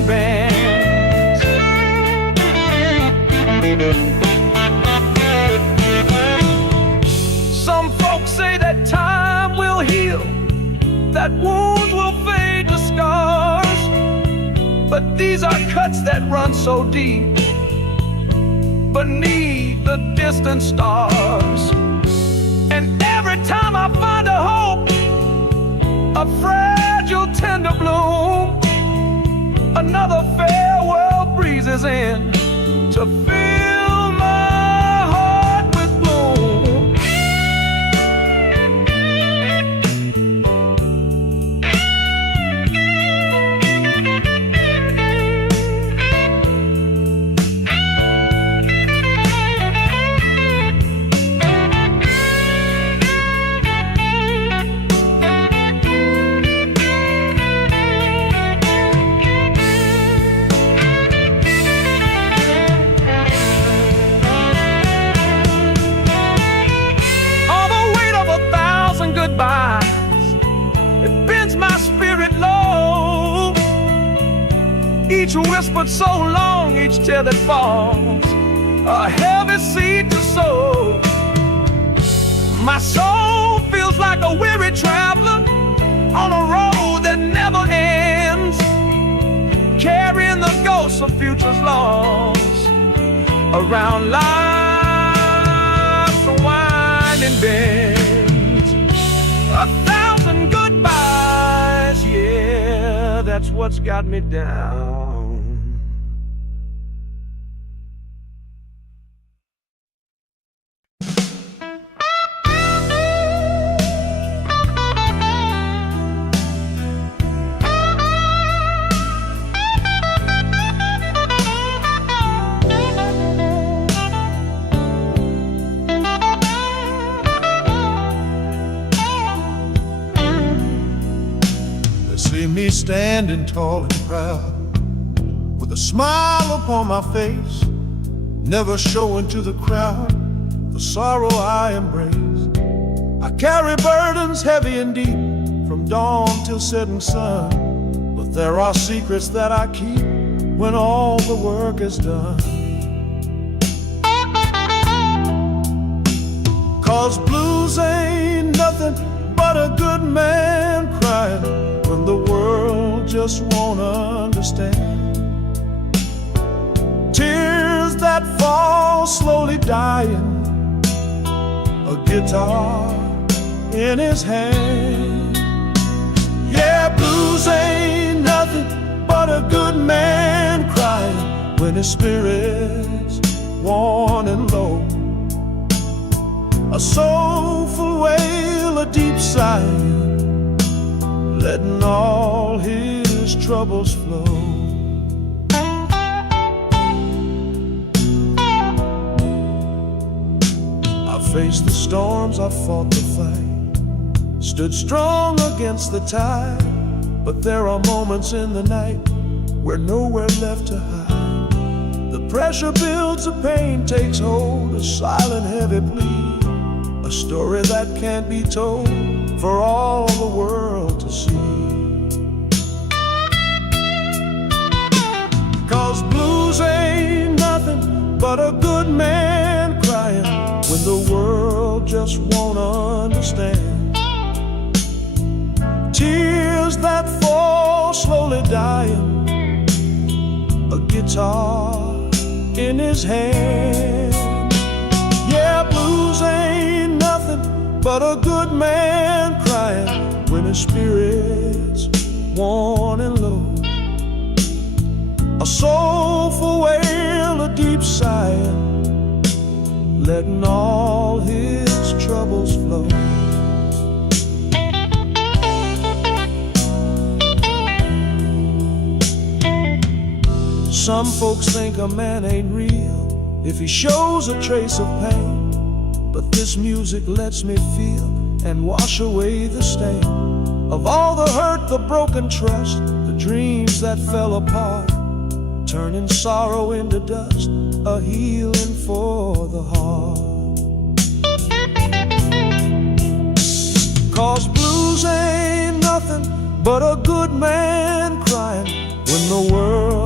winding bands. Some folks say that time will heal, that wounds will fade to scars, but these are cuts that run so deep beneath the distant stars. And every time I find a hope, a fragile tender bloom, another farewell breezes in to fill my heart with gloom. It bends my spirit low. Each whispered so long, each tear that falls, a heavy seed to sow. My soul feels like a weary traveler on a road that never ends, carrying the ghosts of futures lost around life's winding bend. 1,000 goodbyes, yeah, that's what's got me down. See me standing tall and proud, with a smile upon my face, never showing to the crowd the sorrow I embrace. I carry burdens heavy and deep, from dawn till setting sun, but there are secrets that I keep when all the work is done. 'Cause blues ain't nothing but a good man crying when the world just won't understand. Tears that fall slowly dying, a guitar in his hand. Yeah, blues ain't nothing but a good man crying when his spirit's worn and low. A soulful wail, a deep sigh, letting all his troubles flow. I faced the storms, I fought the fight, stood strong against the tide, but there are moments in the night where nowhere left to hide. The pressure builds, the pain takes hold, a silent heavy plea, a story that can't be told for all the world to see. 'Cause blues ain't nothing but a good man crying when the world just won't understand. Tears that fall slowly dying, a guitar in his hand. Yeah, blues ain't nothing but a good man crying when his spirit's worn and low. A soulful wail, a deep sigh, letting all his troubles flow. Some folks think a man ain't real if he shows a trace of pain, but this music lets me feel and wash away the stain of all the hurt, the broken trust, the dreams that fell apart, turning sorrow into dust, a healing for the heart. 'Cause blues ain't nothing but a good man crying when the world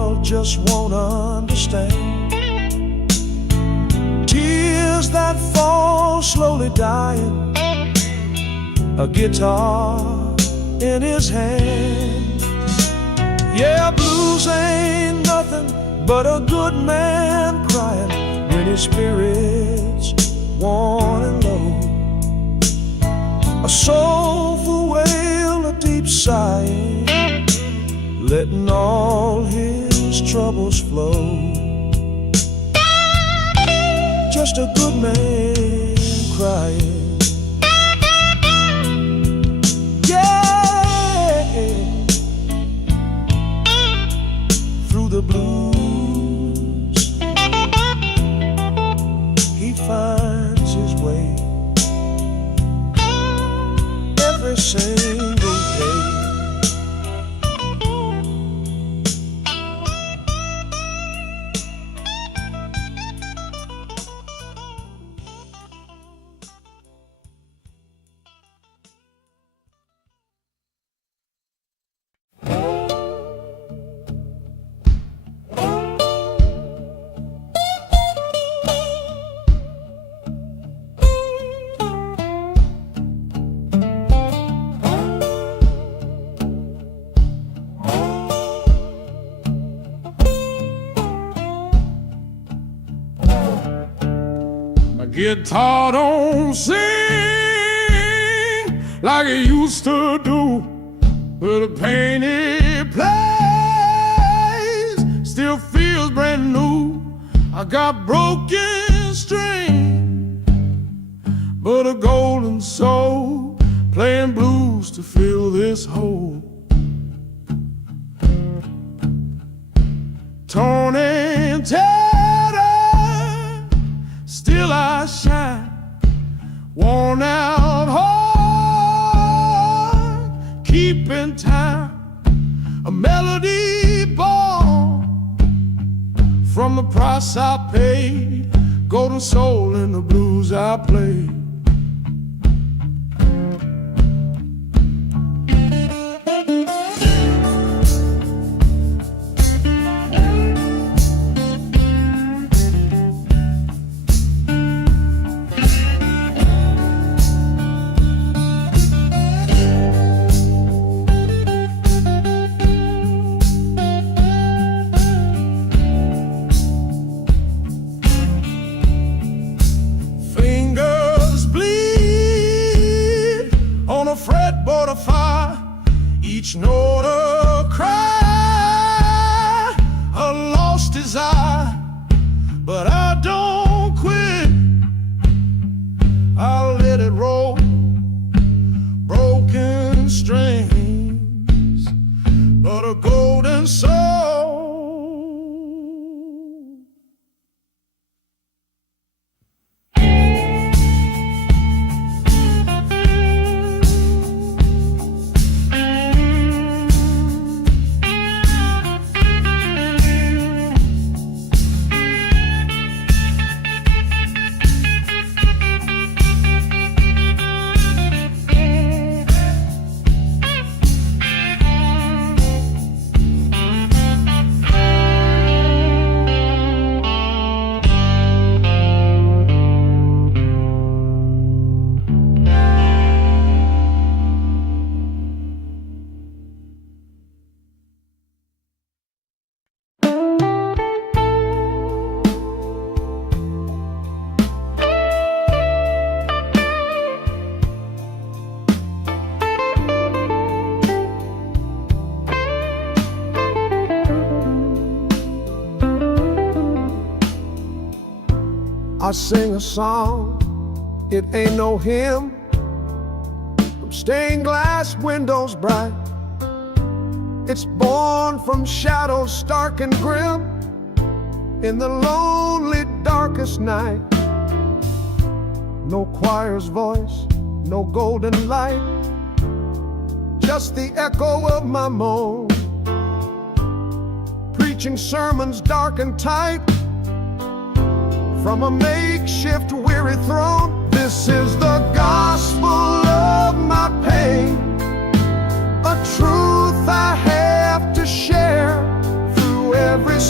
just won't understand. Tears that fall slowly dying, a guitar in his hand. Yeah, blues ain't nothing but a good man crying when his spirit's worn and low. A soulful wail, a deep sighing, letting all his troubles flow. Just a good man crying. Yeah, through the blues he finds his way every single day. Guitar don't sing like it used to do, but the pain it plays still feels brand new. I got broken string, but a golden soul playing blues to fill this hole. Torn and tattered, still I shine, worn out heart, keeping time, a melody born from the price I paid, golden soul in the blues I played. Fretboard of fire, each note a cry, a lost desire, but I don't quit. I'll let it roll, broken strings, but a golden soul. I sing a song, it ain't no hymn, from stained glass windows bright. It's born from shadows stark and grim, in the lonely darkest night. No choir's voice, no golden light, just the echo of my moan, preaching sermons dark and tight, from a makeshift weary throne. This is the gospel of my pain, a truth I have to share through every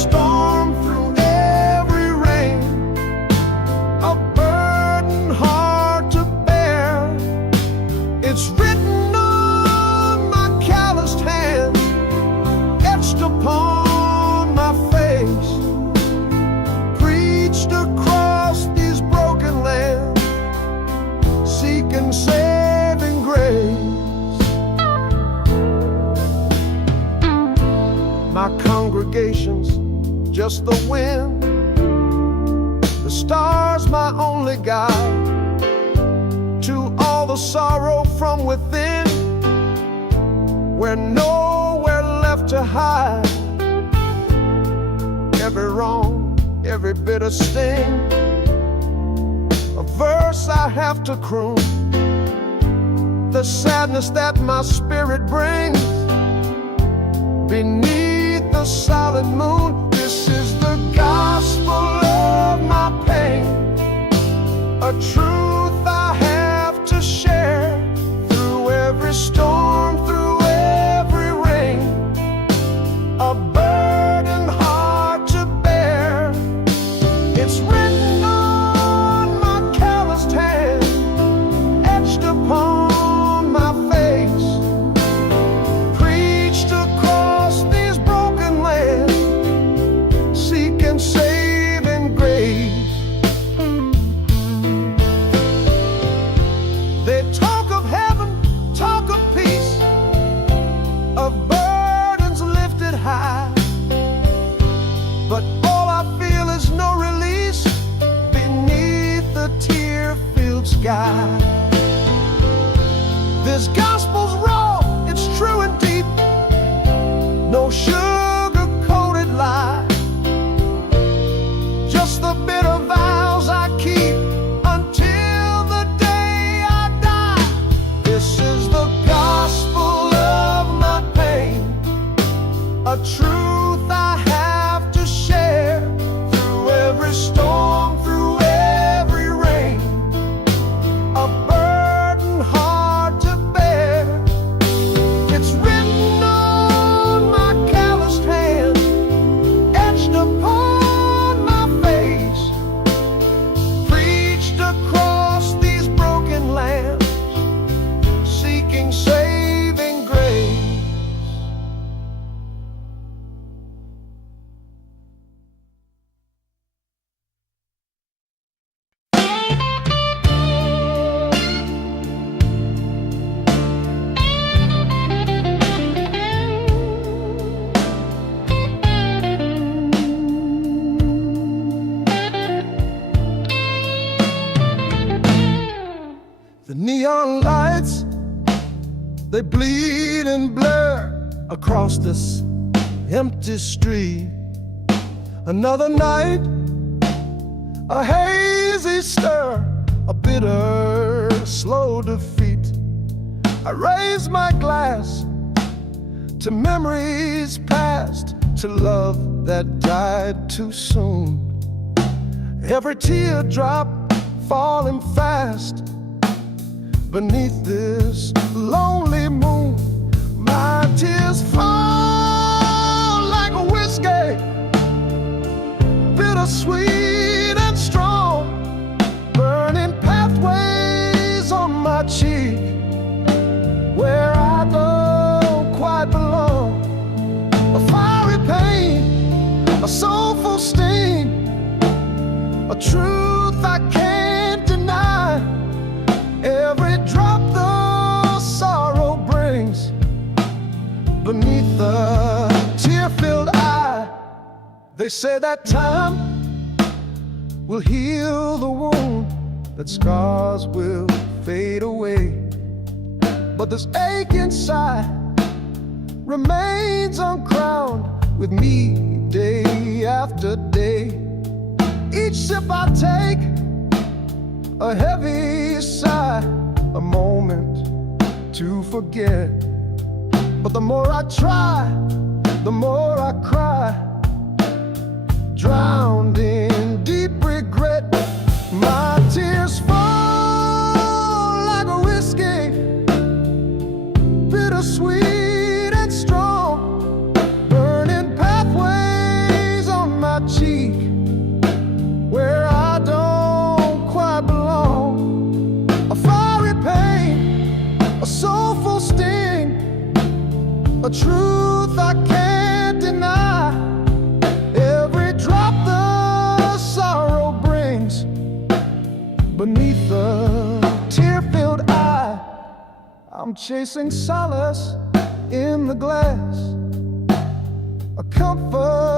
obligations, just the wind. The stars my only guide to all the sorrow from within, where nowhere left to hide. Every wrong, every bitter sting, a verse I have to croon. The sadness that my spirit brings beneath the silent moon. This is the gospel of my pain, a truth I have to share. Through every storm, through every rain, a burden hard to bear. It's written on my calloused hand, etched upon my face, preached across these broken lands, seeking saving grace. They talk of heaven, talk of peace, of burdens lifted high, but all I feel is no release beneath the tear-filled sky. This gospel's raw, it's true and deep, no sugar-coated lie, just the bitter vows I keep until the day I die. This is the gospel of my pain, a truth I have to share. Through every storm, through every rain, a burden hard to bear. It's written on my calloused hand, etched upon my face, preached across these broken lands, seeking saving grace. The neon lights, they bleed and blur across this empty street. Another night, a hazy stir, a bitter, slow defeat. I raise my glass to memories past, to love that died too soon. Every teardrop falling fast beneath this lonely moon. My tears fall like a whiskey, bittersweet and strong, burning pathways on my cheek, where I don't quite belong. A fiery pain, a soulful sting, a truth I can't deny. Every drop the sorrow brings beneath the tear-filled eye. They say that time will heal the wound, that scars will fade away, but this ache inside remains uncrowned with me day after day. Each sip I take, a heavy sigh, a moment to forget. But the more I try, the more I cry, drowned in deep regret. My tears fall like a whiskey, bittersweet and strong, burning pathways on my cheek, where I don't quite belong. A fiery pain, a soulful sting, a truth I can't deny. Every drop the sorrow brings beneath the tear-filled eye. I'm chasing solace in the glass, a comfort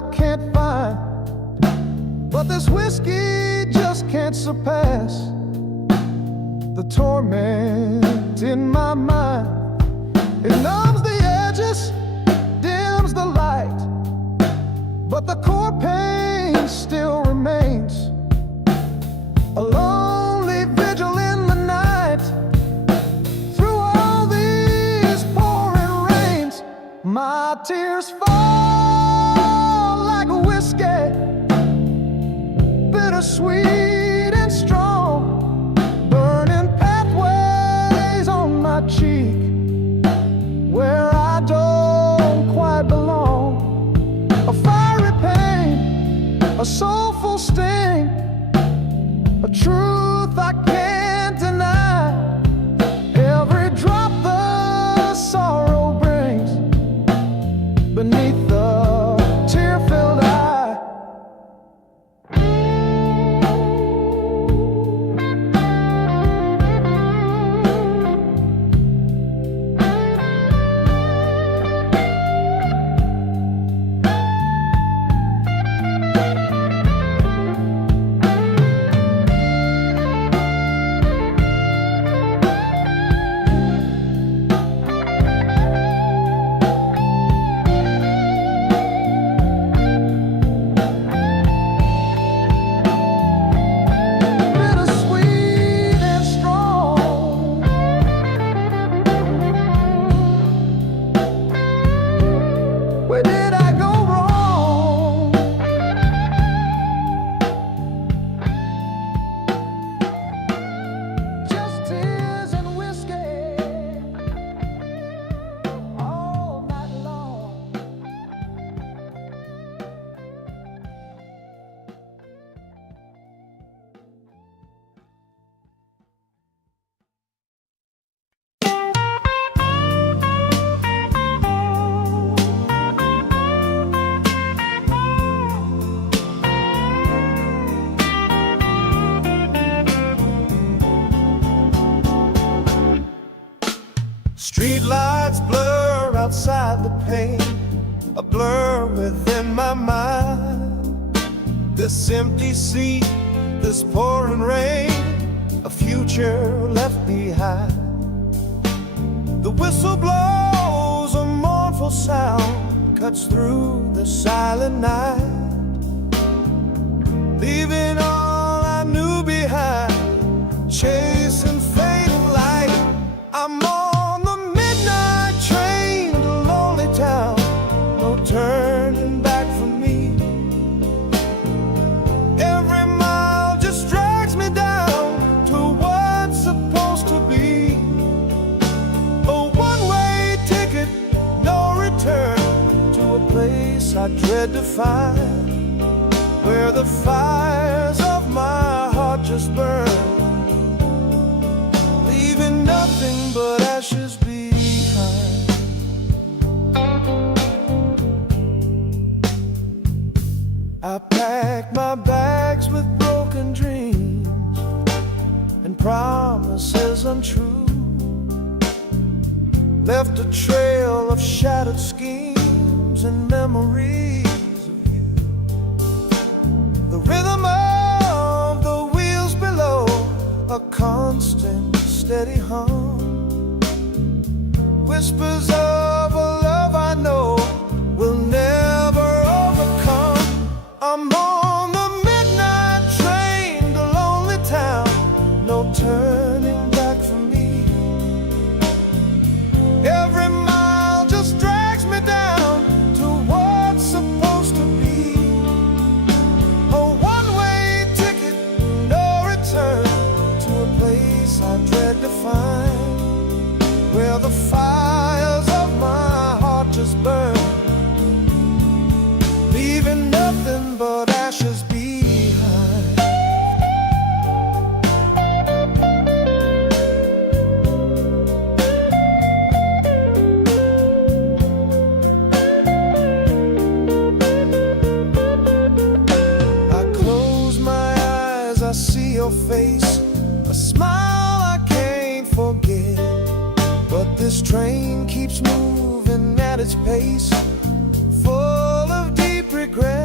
I can't find, but this whiskey just can't surpass the torment in my mind. It numbs the edges, dims the light, but the core pain still remains. A lonely vigil in the night, through all these pouring rains. My tears fall like a whiskey, bittersweet and strong, burning pathways on my cheek where I don't quite belong. A fiery pain, a soulful sting, a truth I can't deny. Every drop the sorrow brings beneath the tear-filled eye. Where did I go wrong? Just tears and whiskey all night long. Street lights blur outside the pane, a blur within my mind. This empty seat, this pouring rain, a future left behind. The whistle blows, a mournful sound cuts through the silent night, leaving all I knew behind, chasing fading light. I'm on the midnight train to lonely town, no turning back for me. Every mile just drags me down to what's supposed to be. A one-way ticket, no return, to a place I dread to find, where the fires of my heart just burn, leaving nothing but ashes behind. I packed my bags with broken dreams and promises untrue, left a trail of shattered schemes and memories of you. The rhythm of the wheels below, a constant steady hum, whispers of a love I know will never overcome. I'm on the midnight train to lonely town, no turning back for me. Every mile just drags me down to what's supposed to be. A one-way ticket, no return, to a place I dread to find, where the fires of my heart just burn, leaving nothing but ashes behind. I close my eyes, I see your face, a smile I can't forget. But this train keeps moving at its pace, full of deep regret.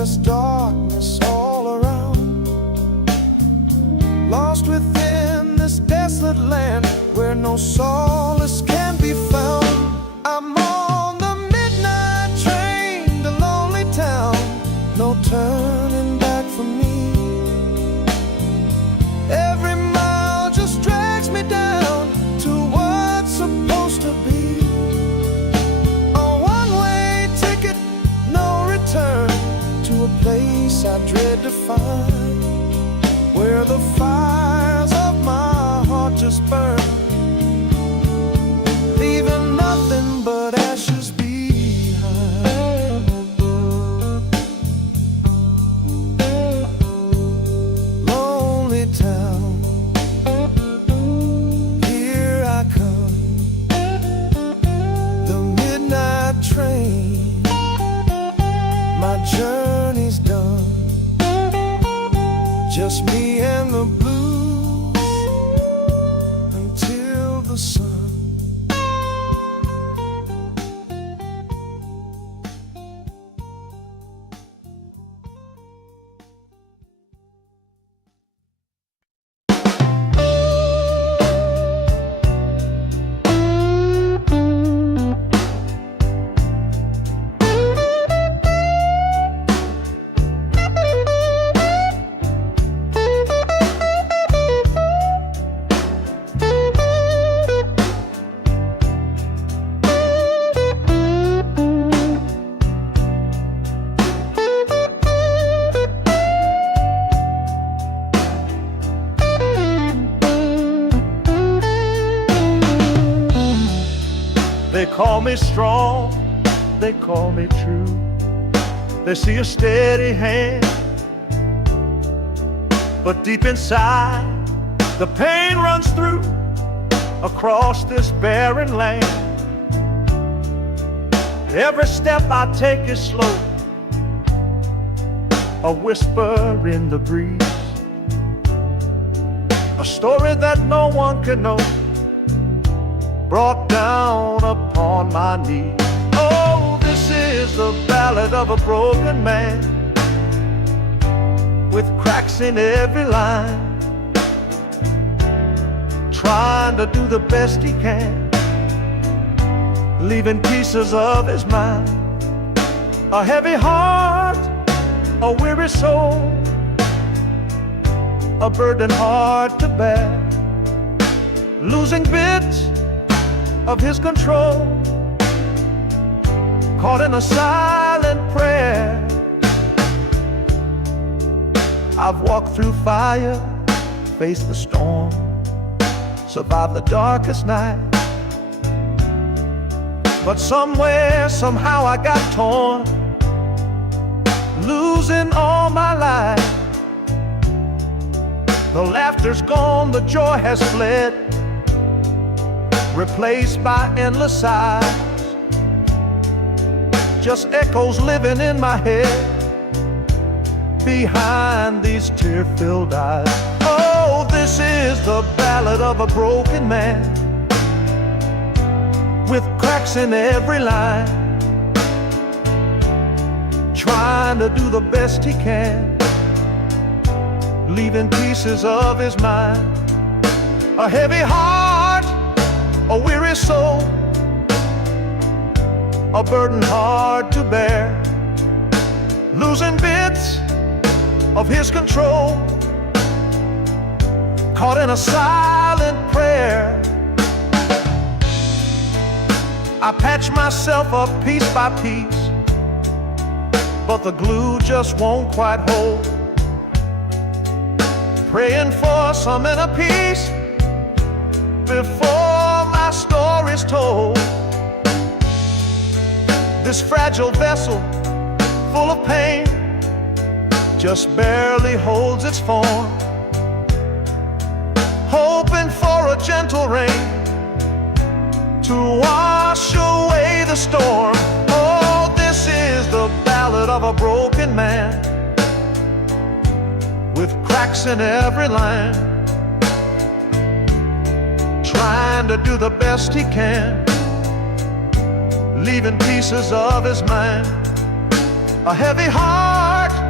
just darkness all around. Lost within this desolate land where no solace can be found. I'm on the midnight train to lonely town, no turning back for me. Every mile just drags me down to what's supposed to be. A one-way ticket, no return, to a place I dread to find, where the fires of my heart just burn, leaving nothing but ashes behind. Lonely town, here I come, the midnight train, my journey's done, just me and the blues until the sun. They call me strong, they call me true. They see a steady hand, but deep inside the pain runs through across this barren land. Every step I take is slow, a whisper in the breeze, a story that no one can know, brought down upon my knees. Oh, this is the ballad of a broken man, with cracks in every line, trying to do the best he can, leaving pieces of his mind. A heavy heart, a weary soul, a burden hard to bear, losing bits of his control, caught in a silent prayer. I've walked through fire, faced the storm, survived the darkest night, but somewhere, somehow I got torn, losing all my life. The laughter's gone, the joy has fled, replaced by endless sighs, just echoes living in my head behind these tear-filled eyes. Oh, this is the ballad of a broken man, with cracks in every line, trying to do the best he can, leaving pieces of his mind. A heavy heart, a weary soul, a burden hard to bear, losing bits of his control, caught in a silent prayer. I patch myself up piece by piece, but the glue just won't quite hold, praying for some inner peace before my story's told. This fragile vessel, full of pain, just barely holds its form, hoping for a gentle rain to wash away the storm. Oh, this is the ballad of a broken man, with cracks in every line, trying to do the best he can, leaving pieces of his mind. A heavy heart,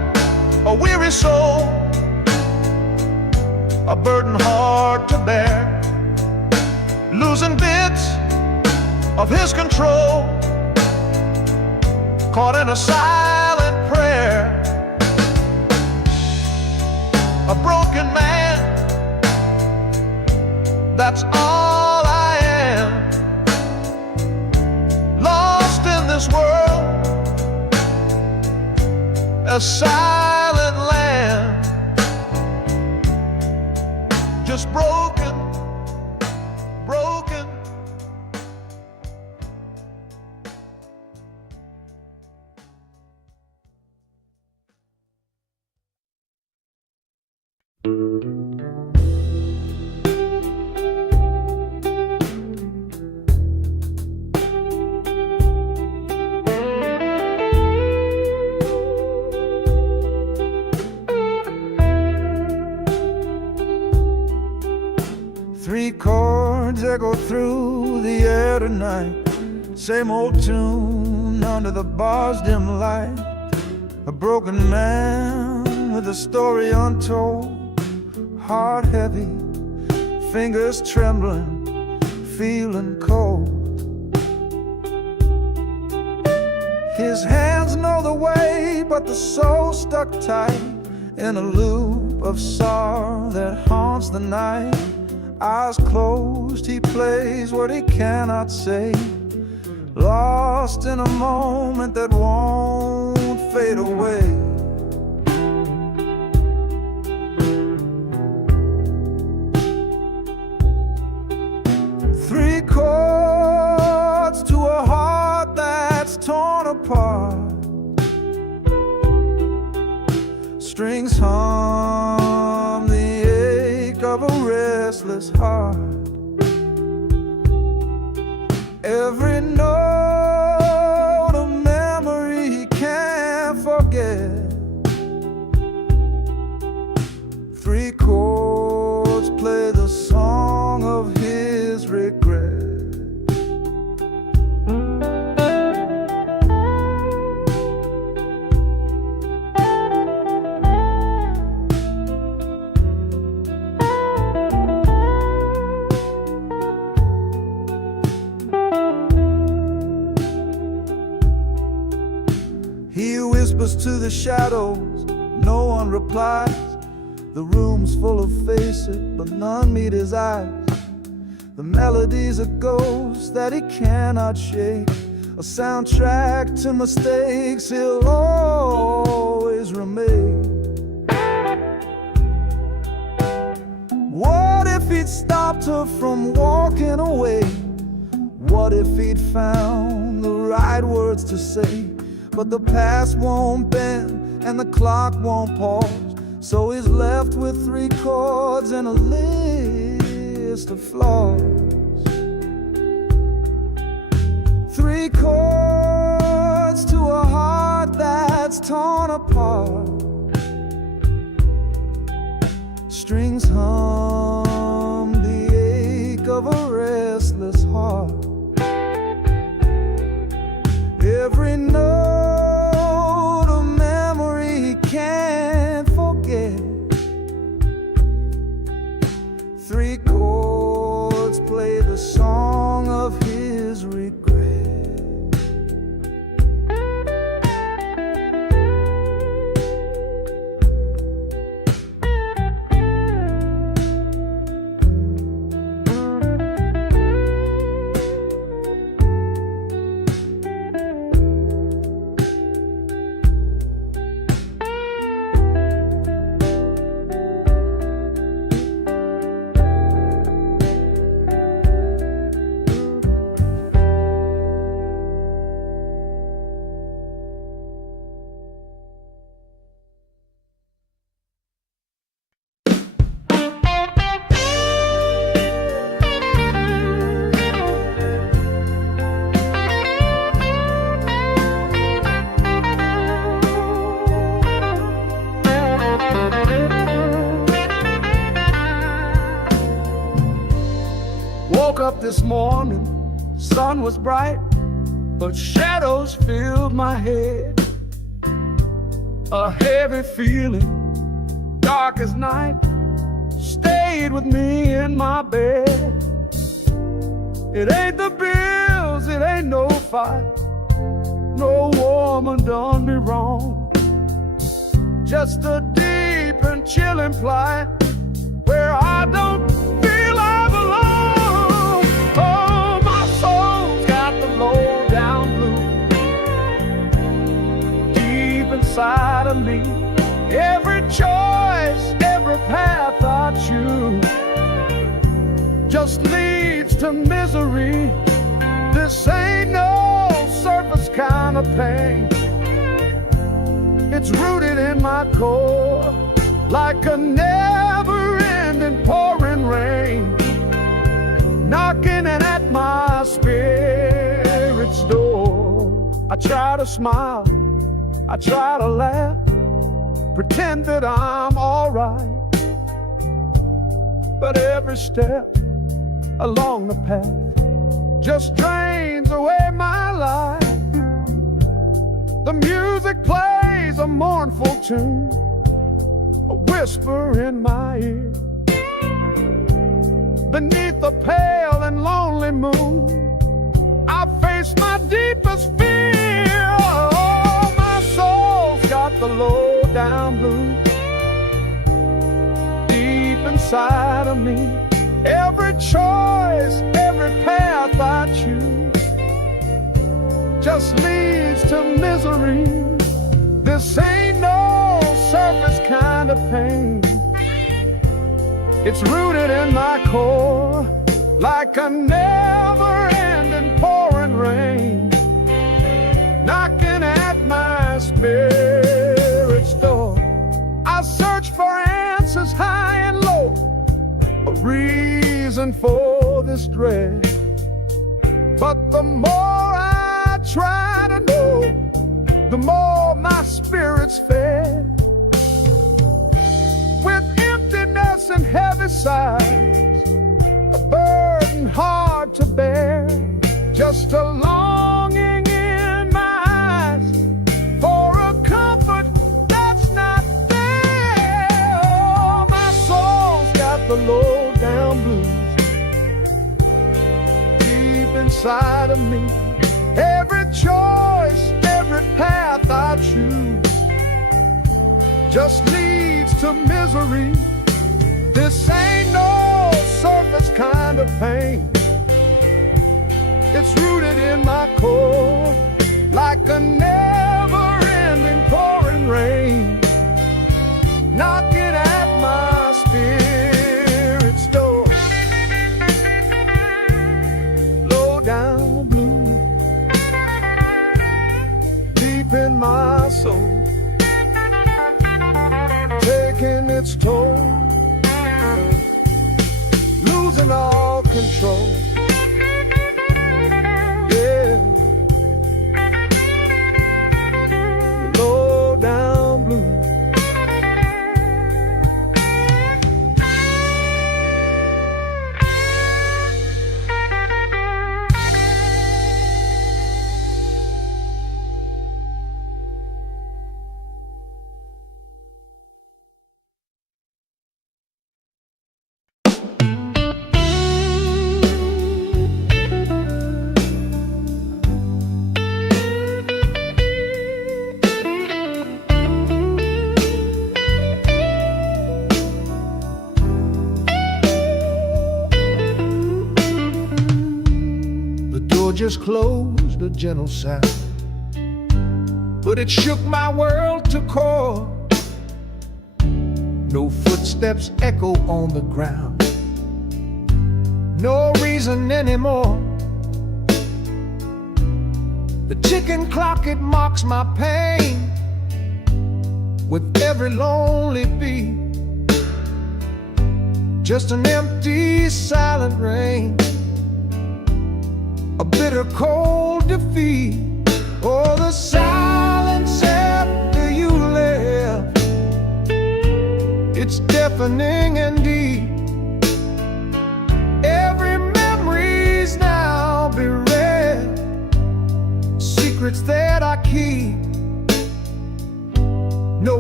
a weary soul, a burden hard to bear, losing bits of his control, caught in a silent prayer, a broken man, that's all I am, lost in this world, a silent land, just broken, broken. Three chords echo through the air tonight, same old tune under the bar's dim light. A broken man with a story untold, heart heavy, fingers trembling, feeling cold. His hands know the way, but the soul stuck tight in a loop of sorrow that haunts the night. Eyes closed, he plays what he cannot say, lost in a moment that won't fade away. Three chords to a heart that's torn apart, strings hum the ache of a restless heart. Every note a memory he can't forget. Three chords play the song of his regret. He whispers to the shadows, no one replies. The room's full of faces, but none meet his eyes. The melody's a ghost that he cannot shake, a soundtrack to mistakes he'll always remake. What if he'd stopped her from walking away? What if he'd found the right words to say? But the past won't bend and the clock won't pause, so he's left with three chords and a list of flaws. Three chords to a heart that's torn apart, strings hum the ache of a restless heart. Every note a memory he can't forget. Three chords play the song of his regret. Woke up this morning, sun was bright, but shadows filled my head. A heavy feeling, dark as night, stayed with me in my bed. It ain't the bills, it ain't no fight, no woman done me wrong. Just a deep and chilling plight where I don't feel I belong. Oh, my soul's got the low down blues deep inside of me. Every choice, every path I choose just leads to misery. This ain't no surface kind of pain. It's rooted in my core like a never-ending pouring rain, knocking at my spirit's door. I try to smile, I try to laugh, pretend that I'm alright, but every step along the path just drains away my life. The music plays a mournful tune, a whisper in my ear. Beneath the pale and lonely moon, I face my deepest fear. Oh, my soul's got the low down blues deep inside of me. Every choice, every path I choose just leads to misery. This ain't no surface kind of pain. It's rooted in my core like a never-ending pouring rain, knocking at my spirit's door. I search for answers high and low, a reason for this dread, but the more I try to know, the more my spirit's fed. With emptiness and heavy sighs, a burden hard to bear, just a longing in my eyes for a comfort that's not there. Oh, my soul's got the low down blues deep inside of me. Every choice, every path I choose just leads to misery. This ain't no surface kind of pain. It's rooted in my core like a never-ending pouring rain, knocking at my spirit's door. Low down blue deep in my soul, taking its toll, losing all control. Yeah, low down blue. Just closed, a gentle sound, but it shook my world to core. No footsteps echo on the ground, no reason anymore. The ticking clock, it mocks my pain with every lonely beat. Just an empty, silent rain, a bitter cold defeat. Oh, the silence after you left, it's deafening and deep. Every memory's now bereft, secrets that I keep.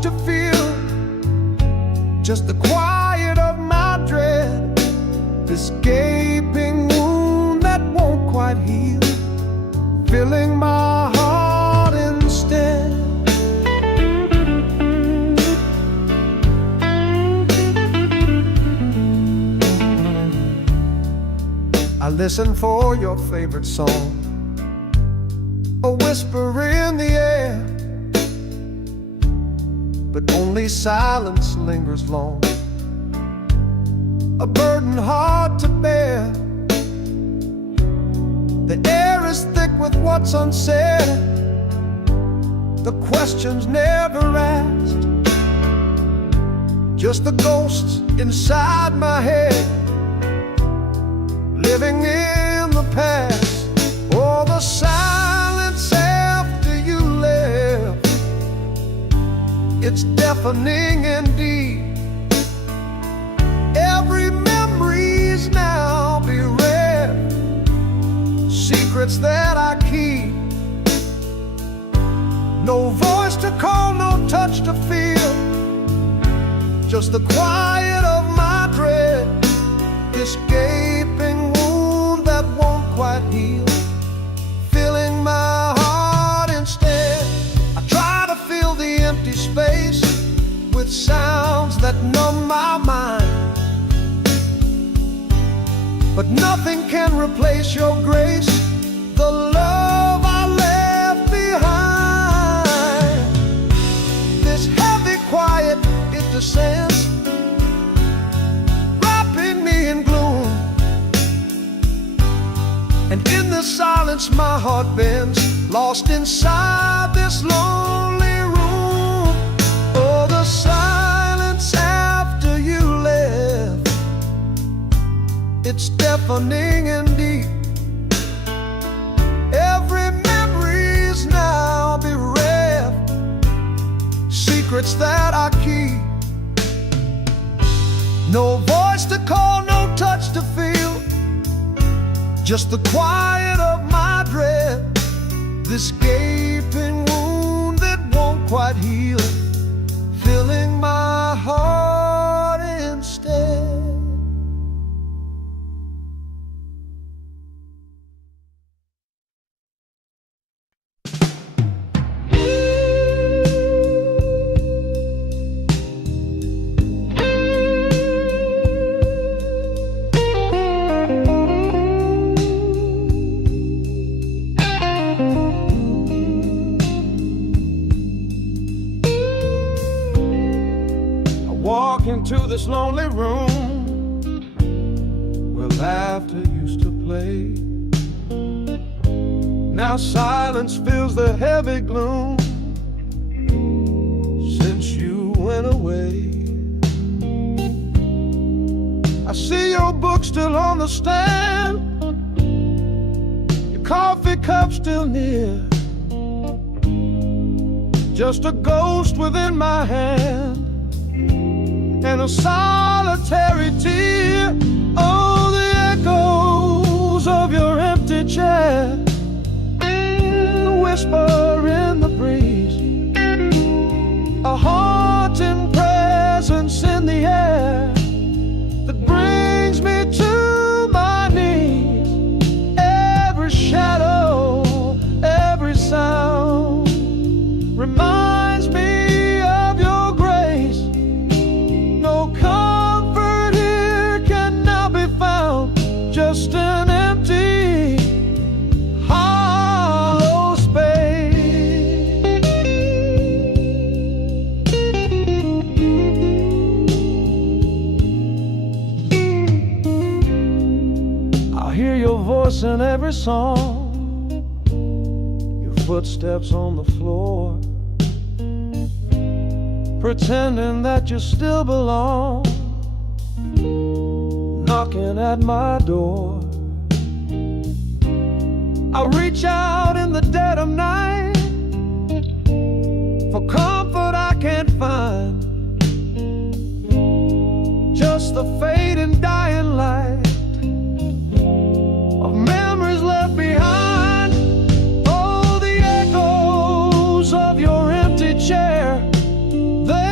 to feel, just the quiet of my dread, this gaping wound that won't quite heal, filling my heart instead. I listen for your favorite song, a whisper in the air, but only silence lingers long, a burden hard to bear. The air is thick with what's unsaid, the questions never asked, just the ghosts inside my head, living in the past. Oh, the silence after you left, it's deafening indeed. Every memory's now bereft, secrets that I keep. No voice to call, no touch to feel, just the quiet of my dread, this gaping wound that won't quite heal, filling my heart instead. I try to fill the empty space with sounds that numb my mind, but nothing can replace your grace, the love I left behind. This heavy quiet, it descends, wrapping me in gloom, and in the silence my heart bends, lost inside this lonely room. Oh, the silence after you left, it's deafening and deep. Every memory's now bereft, secrets that I keep. No voice to call, no touch to feel, just the quiet of my dread, this gaping wound that won't quite heal, filling my heart instead. Into this lonely room where laughter used to play. Now silence fills the heavy gloom since you went away. I see your book still on the stand, your coffee cup still near, just a ghost within my hand and a solitary tear. Oh, the echoes of your empty chair, the whisper in the breeze, a haunting presence in the air that brings me to my knees. Every shadow, every sound reminds me of your grace. Comfort here can now be found, just an empty, hollow space. I hear your voice in every song, your footsteps on the floor, pretending that you still belong, knocking at my door. I reach out in the dead of night for comfort I can't find, just the fading dying light of memories left behind. Oh, the echoes of your empty chair, the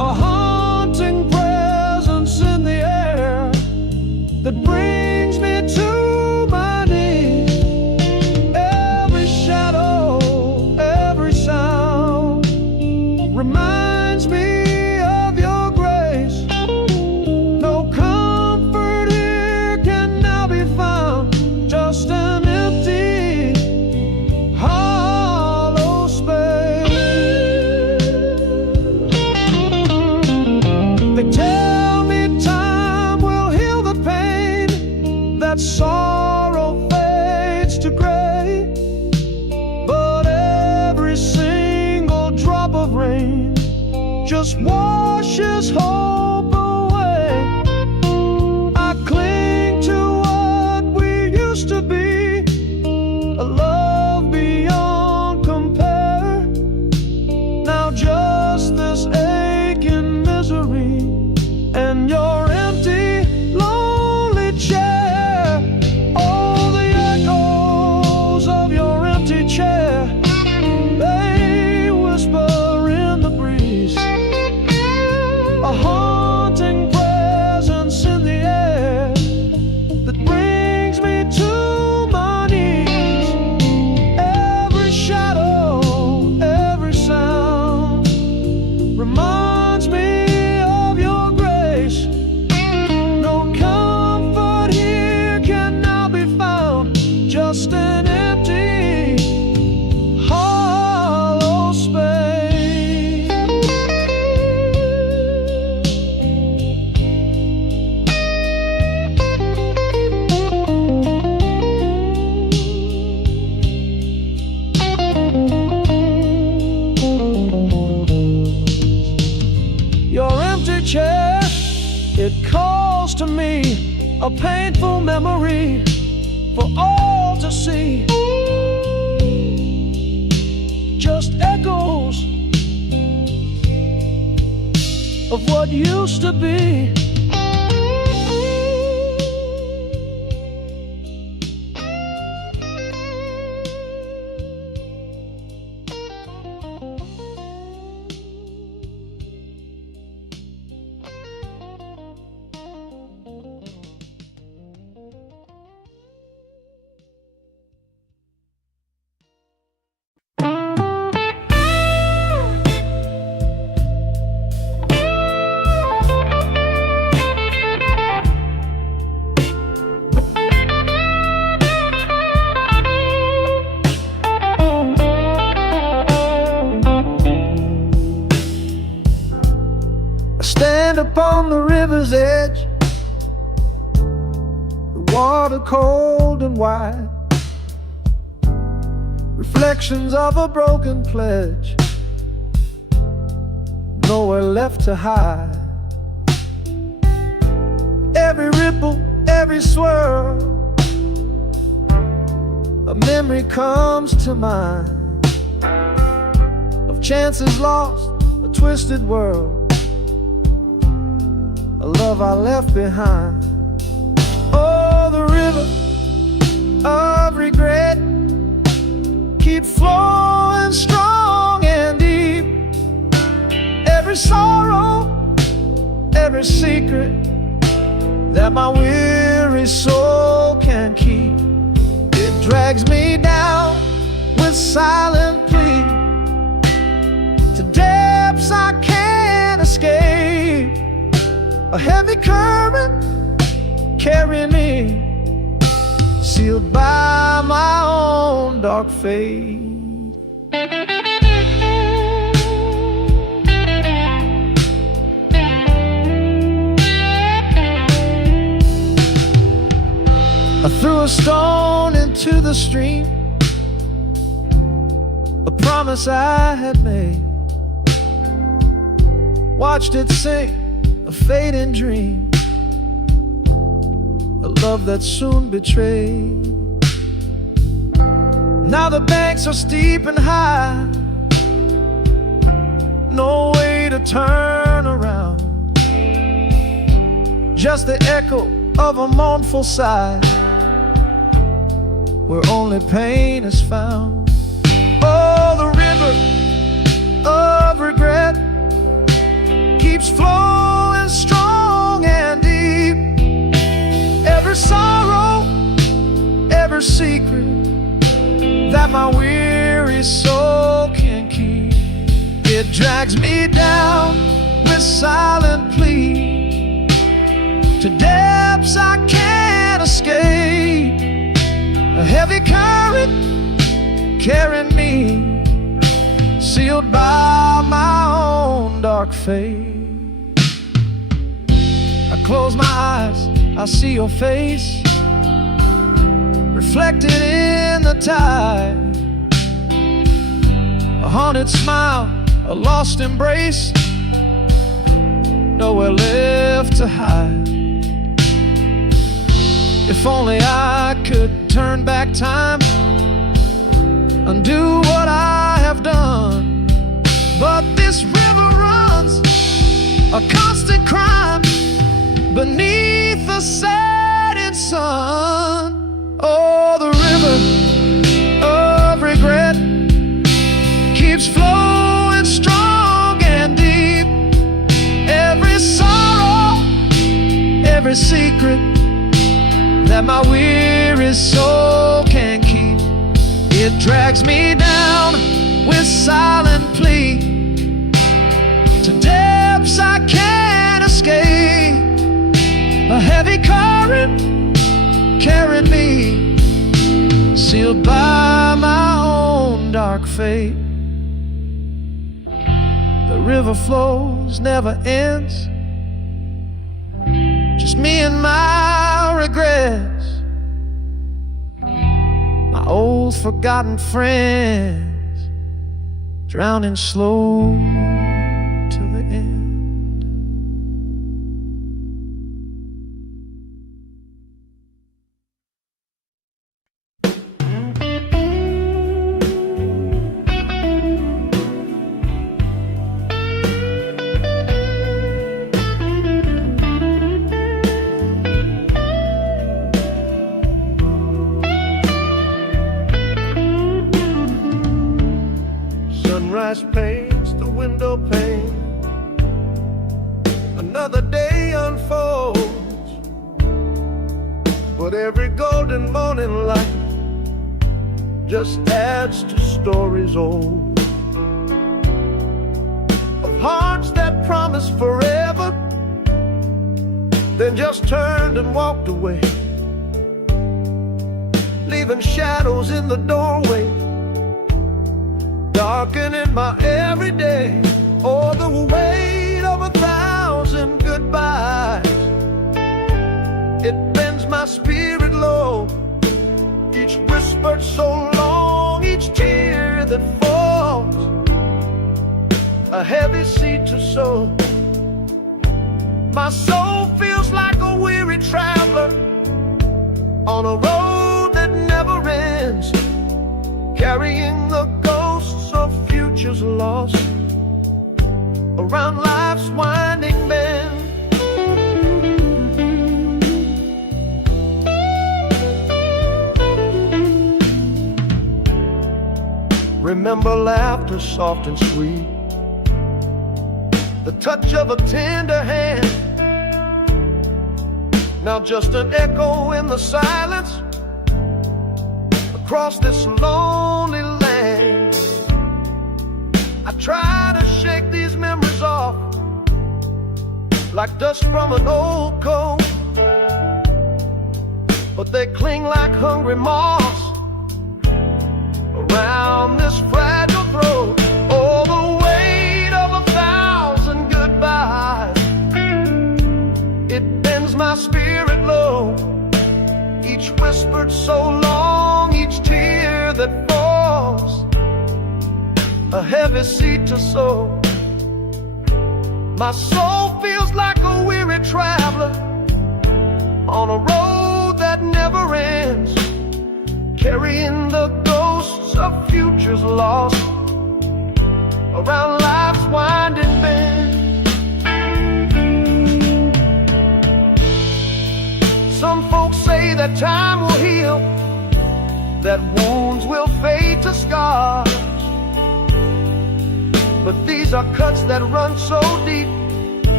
a haunting presence in the air that brings me to my knees. Every shadow, every sound reminds me of your grace. No comfort here can now be found, just an empty, hollow space. They tell me time will heal the pain, that sorrow fades to gray, but every single drop of rain just washes hope away. I cling to what we used to be, a love beyond compare. Now just this aching misery and your empty, lonely chair. Oh, the echoes of your empty chair, they whisper in the breeze. A haunting presence in the air that brings me to my knees. Every shadow, every sound reminds me of your grace. No comfort here can now be found, just an empty, hollow space. Your empty chair, it calls to me, a painful memory for all to see. Just echoes of what used to be. I stand upon the river's edge, the water cold and wide, reflections of a broken pledge, nowhere left to hide. Every ripple, every swirl, a memory comes to mind of chances lost, a twisted world, a love I left behind. Oh, the river of regret keep flowing strong and deep. Every sorrow, every secret that my weary soul can keep, it drags me down with silent plea to depths I can't escape. A heavy current carrying me, sealed by my own dark fate. I threw a stone into the stream, a promise I had made, watched it sink, a fading dream, a love that soon betrayed. Now the banks are steep and high, no way to turn around, just the echo of a mournful sigh, where only pain is found. Oh, the river of regret keeps flowing strong and deep. Every sorrow, every secret that my weary soul can keep, it drags me down with silent plea to depths I can't escape. A heavy current carrying me, sealed by my own dark fate. I close my eyes, I see your face reflected in the tide. A haunted smile, a lost embrace, nowhere left to hide. If only I could turn back time, undo what I have done. But this river runs a constant crime beneath the setting sun. Oh, the river of regret keeps flowing strong and deep. Every sorrow, every secret that my weary soul can keep, it drags me down with silent plea to depths I can't escape. A heavy current carrying me, sealed by my own dark fate. The river flows, never ends, just me and my regrets, my old forgotten friends, drowning slow to the end. Sunrise paints the window pane, another day unfolds, but every golden morning light just adds to stories old, of hearts that promised forever, then just turned and walked away, leaving shadows in the doorway, darkening my everyday. Oh, the weight of 1,000 goodbyes, it bends my spirit low. Each whispered so long, each tear that falls, a heavy seed to sow. My soul feels like a weary traveler on a road that never ends, carrying the ghosts of futures lost around life's winding bend. Remember laughter soft and sweet, the touch of a tender hand, now just an echo in the silence across this lonely land. I try to shake these memories off like dust from an old coat, but they cling like hungry moths around this fragile throat. Oh, the weight of 1,000 goodbyes, it bends my spirit low. Each whispered so long, each tear that falls, a heavy seed to sow. My soul feels like a weary traveler on a road that never ends, carrying the ghosts of futures lost around life's winding bend. Some folks say that time will heal, that wounds will fade to scars, but these are cuts that run so deep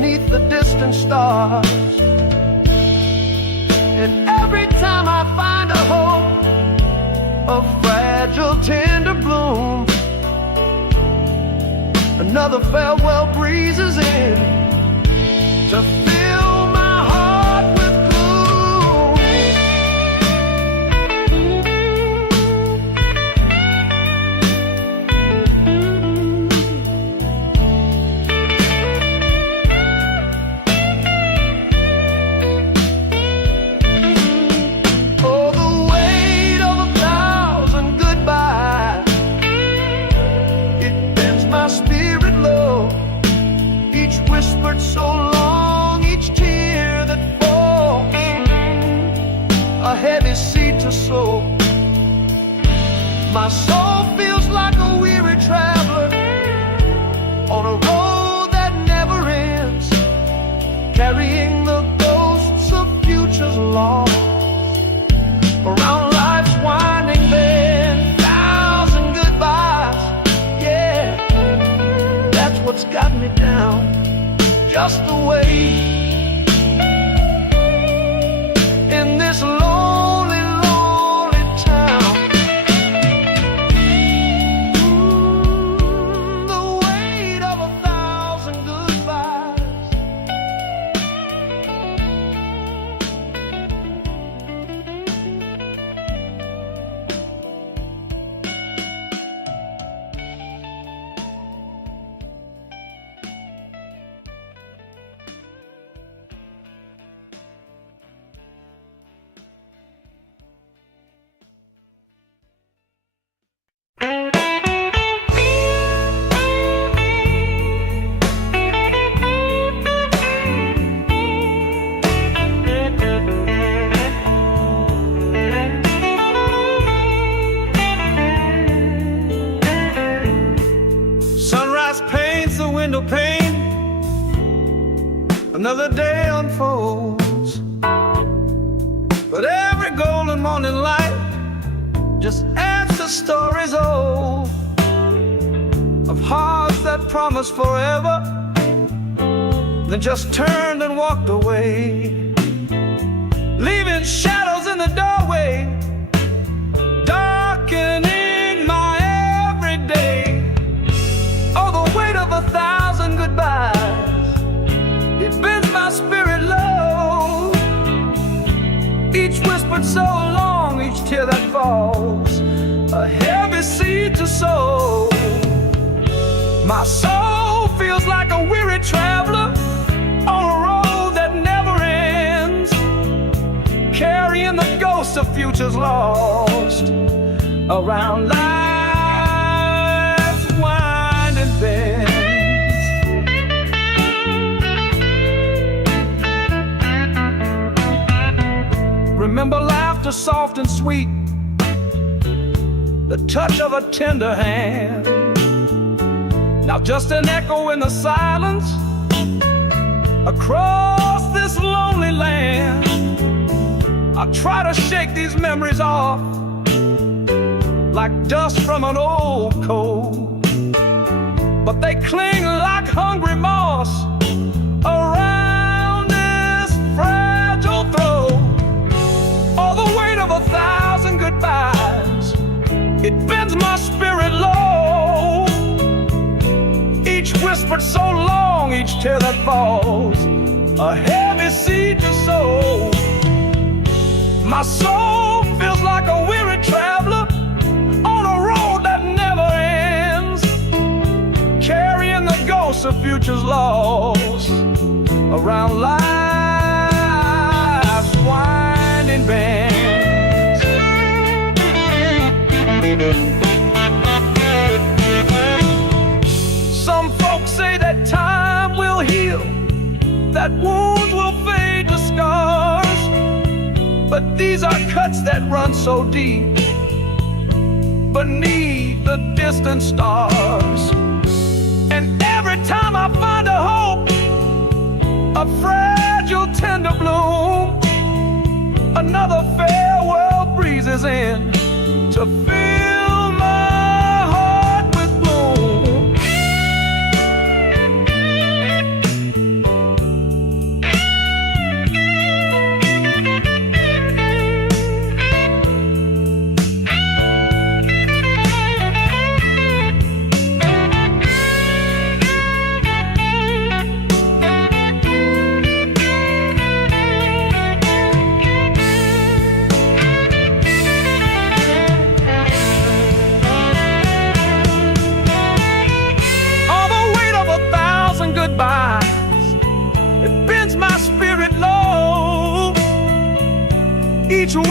beneath the distant stars. And every time I find a hope, a fragile, tender bloom, another farewell breezes in to fill my heart with gloom. Oh, the weight of 1,000 goodbyes, it bends my spirit low. Each whispered so long, each tear that falls, a heavy seed to sow. My soul feels like a weary traveler on a road that never ends, carrying the ghosts of futures lost around life's winding bend. 1,000 goodbyes, yeah, that's what's got me down. Just the way in this lonely, lonely town. The weight of 1,000 goodbyes. Sunrise paints the window pane, another day unfolds, but every golden morning light just adds to stories old of hearts that promised forever, then just turned and walked away, leaving shadows in the doorway, darkening my everyday. Oh, the weight of 1,000 goodbyes, it bends my spirit low. Each whispered so long, each tear that falls, a heavy seed to sow. My soul feels like a weary traveler on a road that never ends, carrying the ghosts of futures lost around life's winding bends. Remember laughter soft and sweet, the touch of a tender hand. Now just an echo in the silence across this lonely land. I try to shake these memories off like dust from an old coat, but they cling like hungry moss around this fragile throat. Oh, the weight of 1,000 goodbyes, it bends my spirit low. Each whispered so long, each tear that falls, a heavy seed to sow. My soul feels like a weary traveler on a road that never ends, carrying the ghosts of futures lost around life's winding bends. Some folks say that time will heal, that wounds will fade to scars, but these are cuts that run so deep beneath the distant stars. And every time I find a hope, a fragile tender bloom, another farewell breezes in to fill my heart with gloom.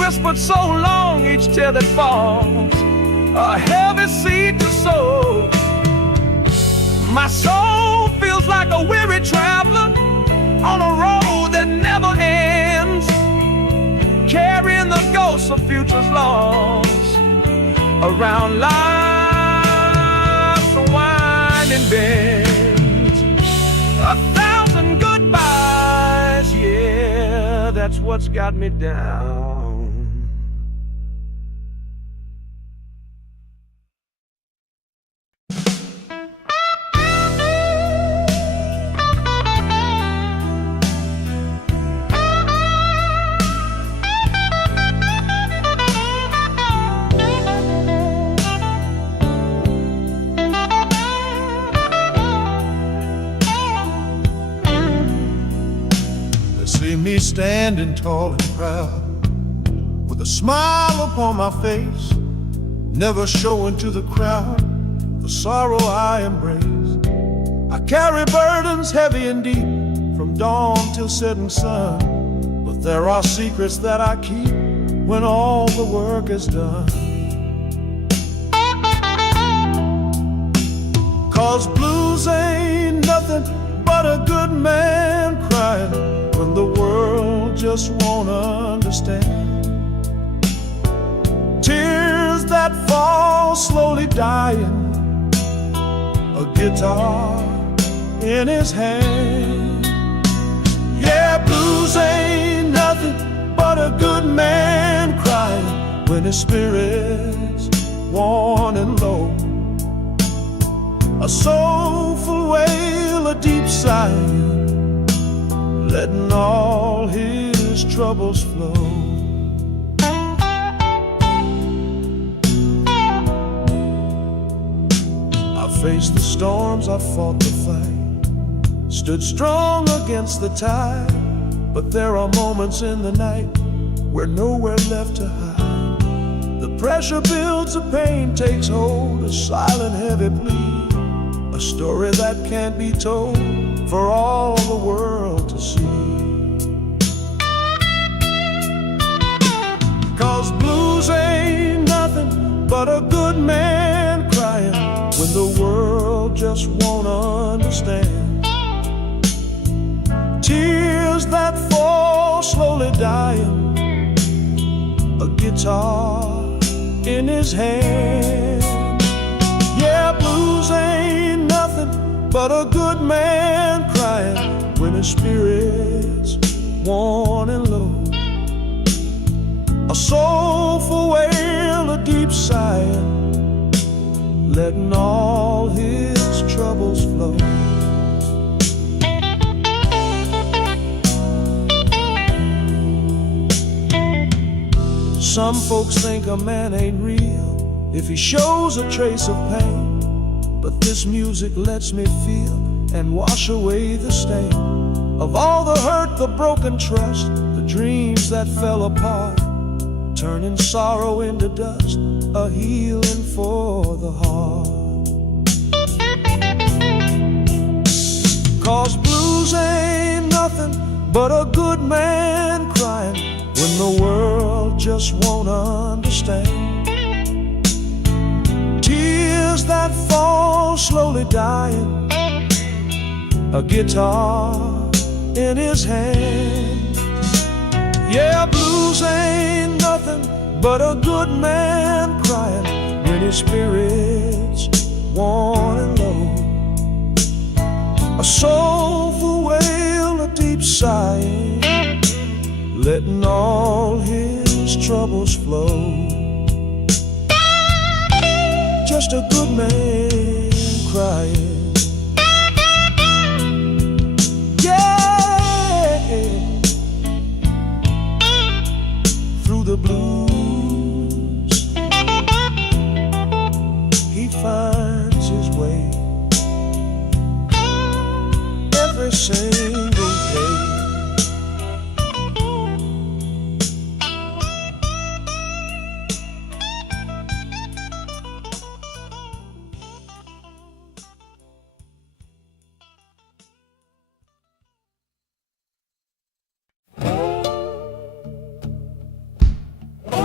whispered so long, each tear that falls a heavy seed to sow. My soul feels like a weary traveler on a road that never ends, carrying the ghosts of futures lost around life's winding bends. 1,000 goodbyes, yeah, that's what's got me down. See me standing tall and proud, with a smile upon my face, never showing to the crowd the sorrow I embrace. I carry burdens heavy and deep, from dawn till setting sun, but there are secrets that I keep when all the work is done. 'Cause blues ain't nothing but a good man crying when the world just won't understand. Tears that fall slowly dying, a guitar in his hand. Yeah, blues ain't nothing but a good man crying when his spirit's worn and low. A soulful wail, a deep sigh, letting all his troubles flow. I faced the storms, I fought the fight, stood strong against the tide, but there are moments in the night where nowhere left to hide. The pressure builds, the pain takes hold, a silent heavy plea, a story that can't be told for all the world to see. 'Cause blues ain't nothing but a good man crying when the world just won't understand. Tears that fall slowly dying, a guitar in his hand. Yeah, blues ain't nothing but a good man crying when his spirit's worn and low. A soulful wail, a deep sigh, letting all his troubles flow. Some folks think a man ain't real if he shows a trace of pain, but this music lets me feel and wash away the stain of all the hurt, the broken trust, the dreams that fell apart, turning sorrow into dust, a healing for the heart. 'Cause blues ain't nothing but a good man crying when the world just won't understand. Tears that fall slowly dying, a guitar in his hand. Yeah, blues ain't nothing but a good man crying when his spirit's worn and low. A soulful wail, a deep sigh, letting all his troubles flow. Just a good man crying, yeah, through the blues he finds his way every single day.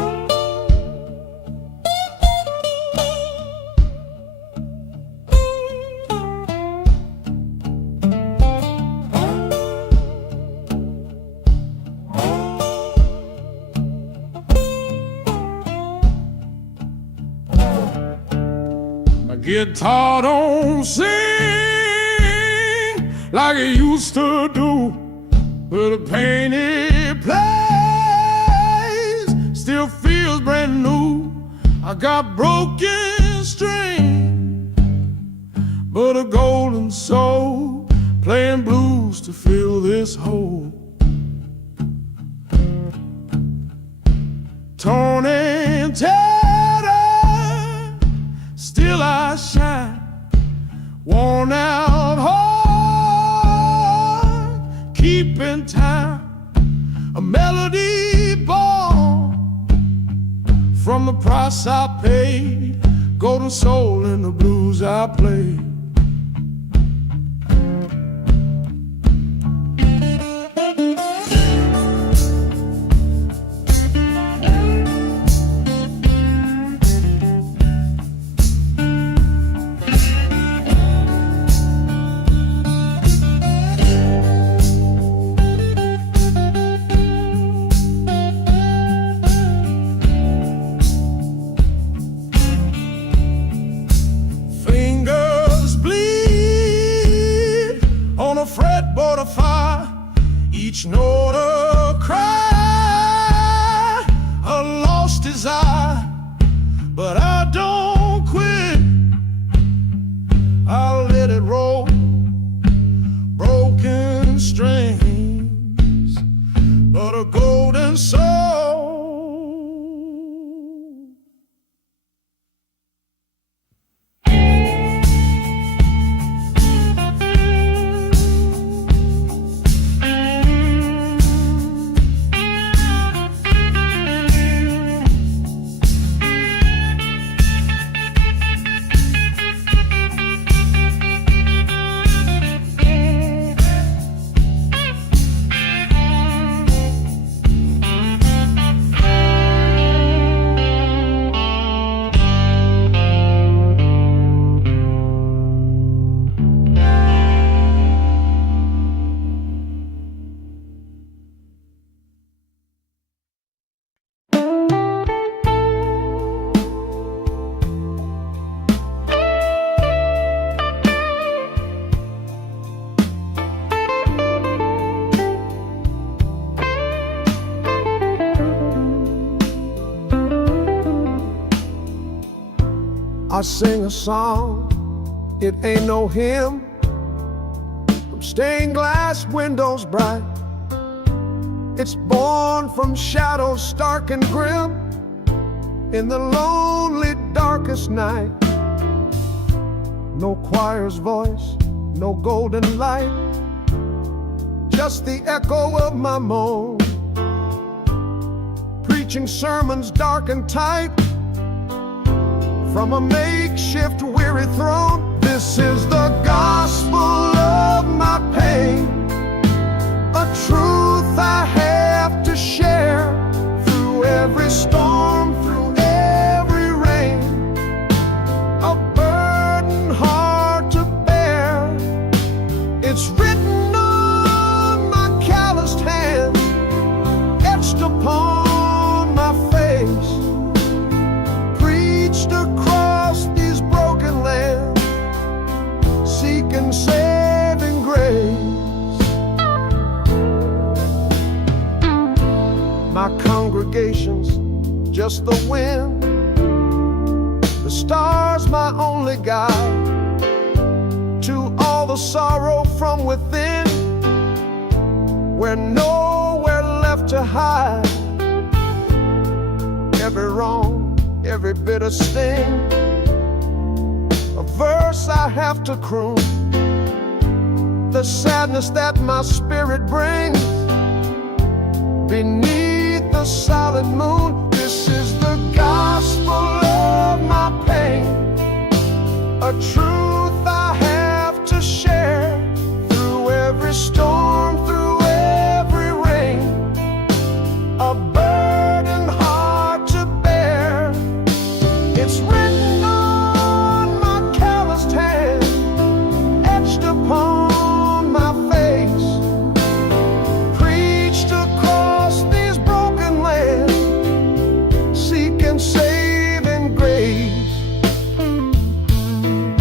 guitar don't sing like it used to do, but the pain it plays still feels brand new. I got broken strings, but a golden soul playing blues to fill this hole. Torn and tattered, still I shine. Worn out heart, keeping time. A melody born from the price I paid. Golden soul in the blues I play. Fretboard of fire, each note a cry, a lost desire. But I don't quit, I'll let it roll. Broken strings, but a golden soul. I sing a song, it ain't no hymn, from stained glass windows bright. It's born from shadows stark and grim, in the lonely darkest night. No choir's voice, no golden light, just the echo of my moan, preaching sermons dark and tight from a makeshift weary throne. This is the gospel of my pain, a truth I have to share through every storm, through every rain, a burden hard to bear. It's written on my calloused hands, etched upon my face, preached across these broken lands, seeking saving grace. My congregation's just the wind, the stars my only guide, to all the sorrow from within, we're nowhere left to hide. Every wrong, every bitter sting, a verse I have to croon, the sadness that my spirit brings beneath the silent moon. This is the gospel of my pain, a truth I have to share through every storm, through every rain, a burden hard to bear. It's written on my calloused hand, etched upon my face, preached across these broken lands, seeking saving grace.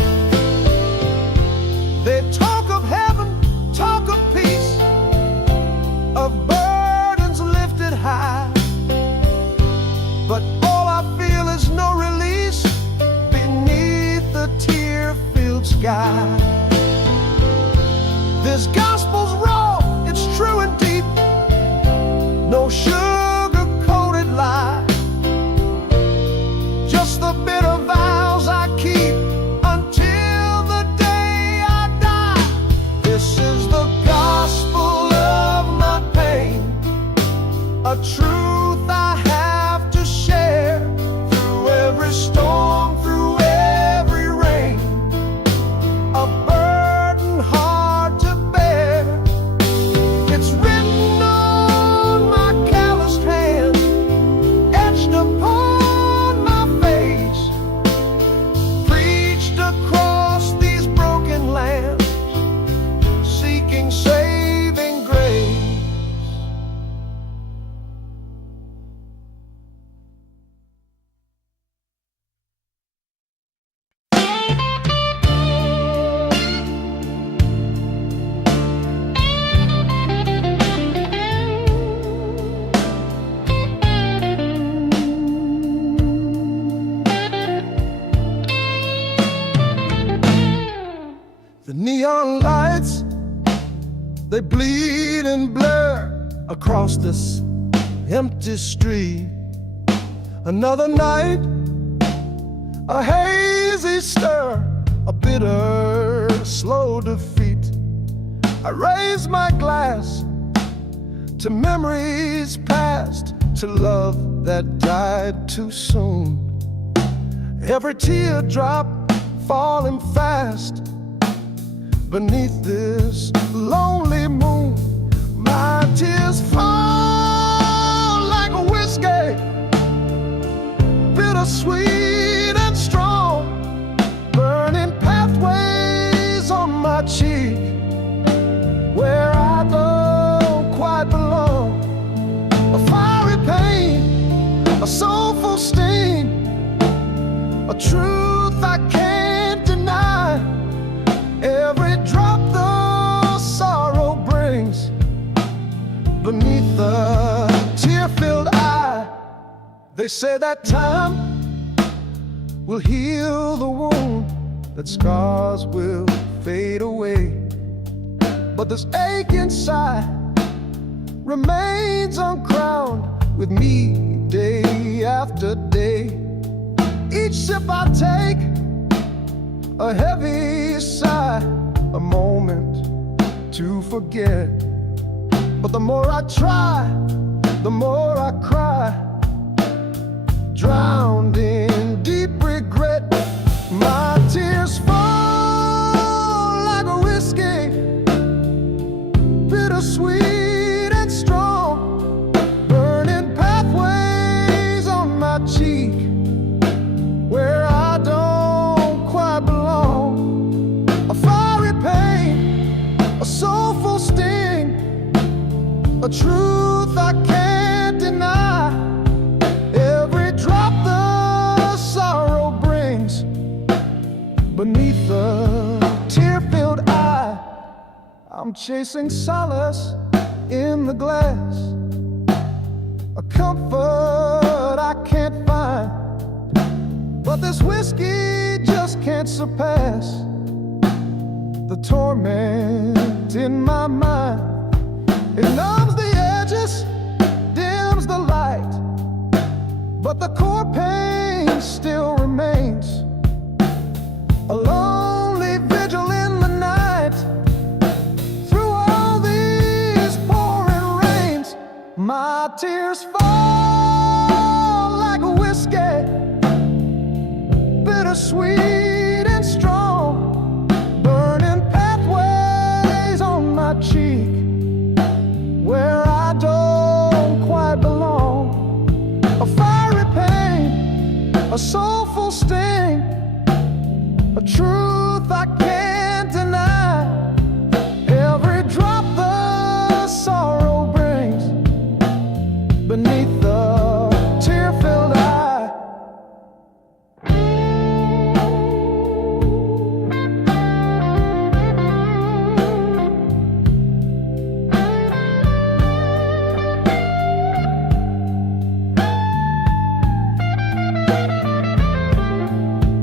gospel's raw, it's true and deep. No sugar-coated lie, just the bitter vows I keep until the day I die. This is the gospel of my pain, a truth I have to share through every storm, through every rain, a burden hard to bear. It's written on my calloused hand, etched upon my face, preached across these broken lands, seeking saving grace. The neon lights, they bleed and blur across this empty street. Another night, a hazy stir, a bitter, slow defeat. I raise my glass to memories past, to love that died too soon. Every teardrop falling fast beneath this lonely moon. My tears fall like a whiskey, bittersweet and strong, burning pathways on my cheek where I don't quite belong. A fiery pain, a soulful sting, a truth I can't deny. Every drop the sorrow brings beneath the tear-filled eye. They say that time will heal the wound, that scars will fade away, but this ache inside remains uncrowned with me day after day. Each sip I take, a heavy sigh, a moment to forget. But the more I try, the more I cry, drowned in deep regret. My tears fall like a whiskey, bittersweet and strong, burning pathways on my cheek where I don't quite belong. A fiery pain, a soulful sting, a truth I can't deny. Every drop the sorrow brings beneath the tear-filled eye. I'm chasing solace in the glass, a comfort I can't find, but this whiskey just can't surpass the torment in my mind. It numbs the edges, dims the light, but the core pain still remains. A lonely vigil in the night, through all these pouring rains. My tears fall like a whiskey, bittersweet and strong, burning pathways on my cheek where I don't quite belong. A fiery pain, a soulful sting, a truth I can't deny. Every drop the sorrow brings beneath the tear-filled eye.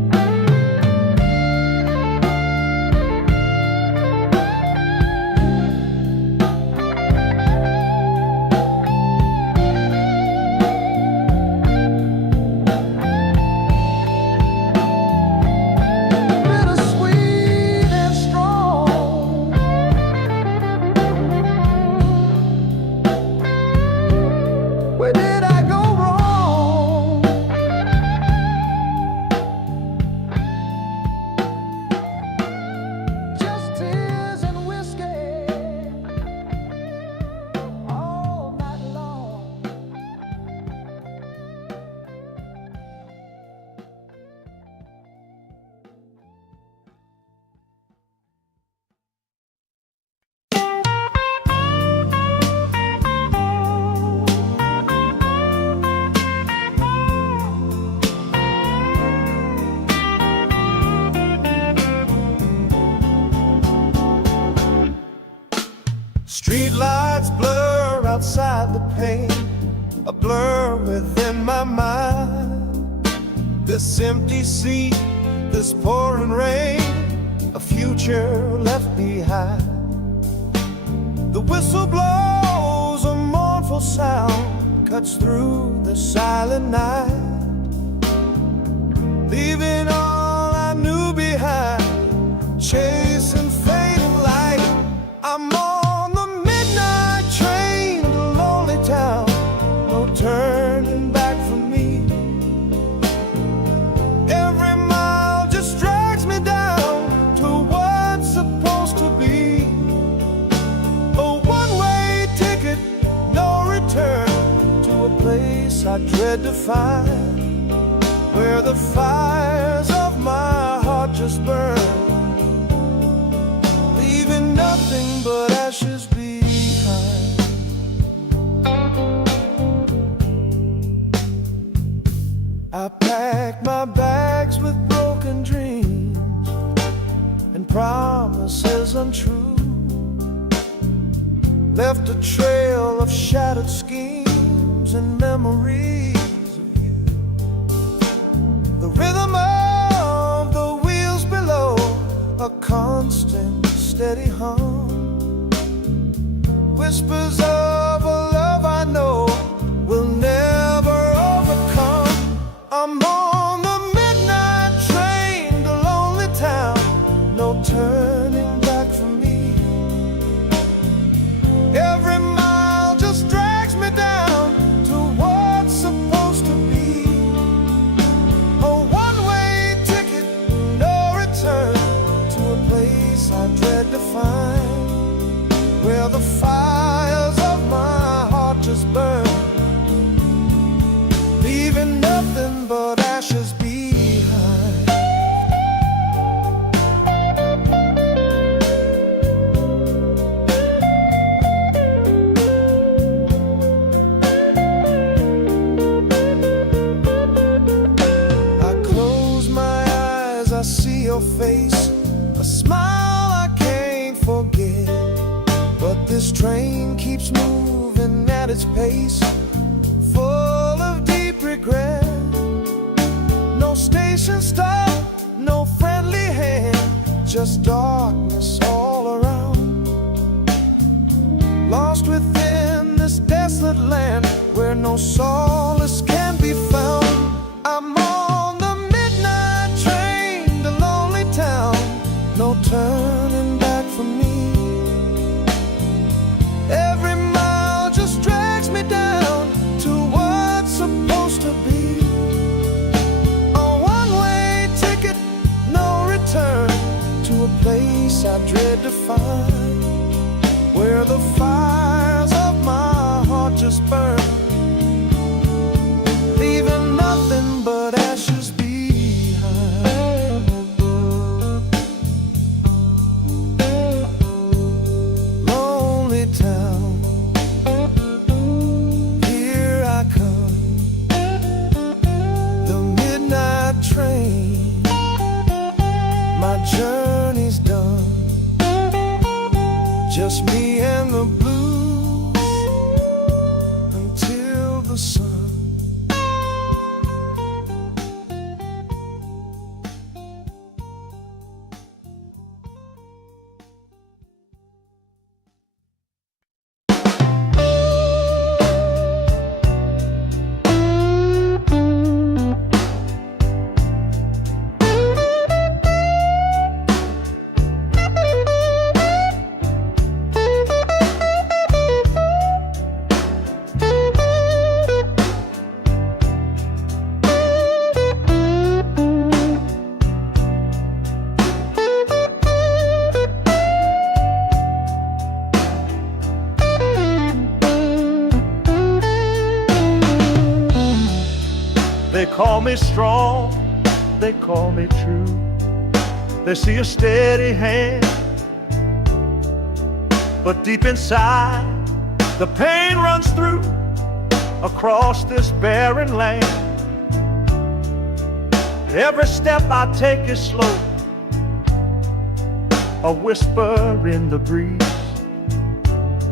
Street lights blur outside the pane, a blur within my mind. This empty seat, this pouring rain, a future left behind. The whistle blows, a mournful sound cuts through the silent night, leaving all I knew behind, chasing fading light. I'm on the midnight train to lonely town, no turning back for me. Every mile just drags me down to what's supposed to be. A one-way ticket, no return, to a place I dread to find, where the fires of my heart just burn, leaving nothing but ashes behind. I packed my bags with broken dreams and promises untrue, left a trail of shattered schemes and memories of you. The rhythm of the wheels below, a constant steady hum, whispers of a love I know will never overcome. I'm on the midnight train to lonely town, no turning back for me. Every mile just drags me down to what's supposed to be. A one-way ticket, no return, to a place I dread to find, where the fires of my heart just burn, leaving nothing but ashes behind. I close my eyes, I see your face, a smile I can't forget. But this train keeps moving at its pace, full of deep regret. No station stop, no friendly hand, just darkness all around. Lost within this desolate land, where no solace can be found. I'm on the midnight train to lonely town, no turning back for me. Every mile just drags me down to what's supposed to be. A one-way ticket, no return, to a place I dread to find, where the fires of my heart just burn, leaving nothing but ashes behind. Lonely town, here I come, the midnight train, my journey's done, just me and the blues until the sun. They call me strong, they call me true. They see a steady hand, but deep inside the pain runs through across this barren land. Every step I take is slow, a whisper in the breeze.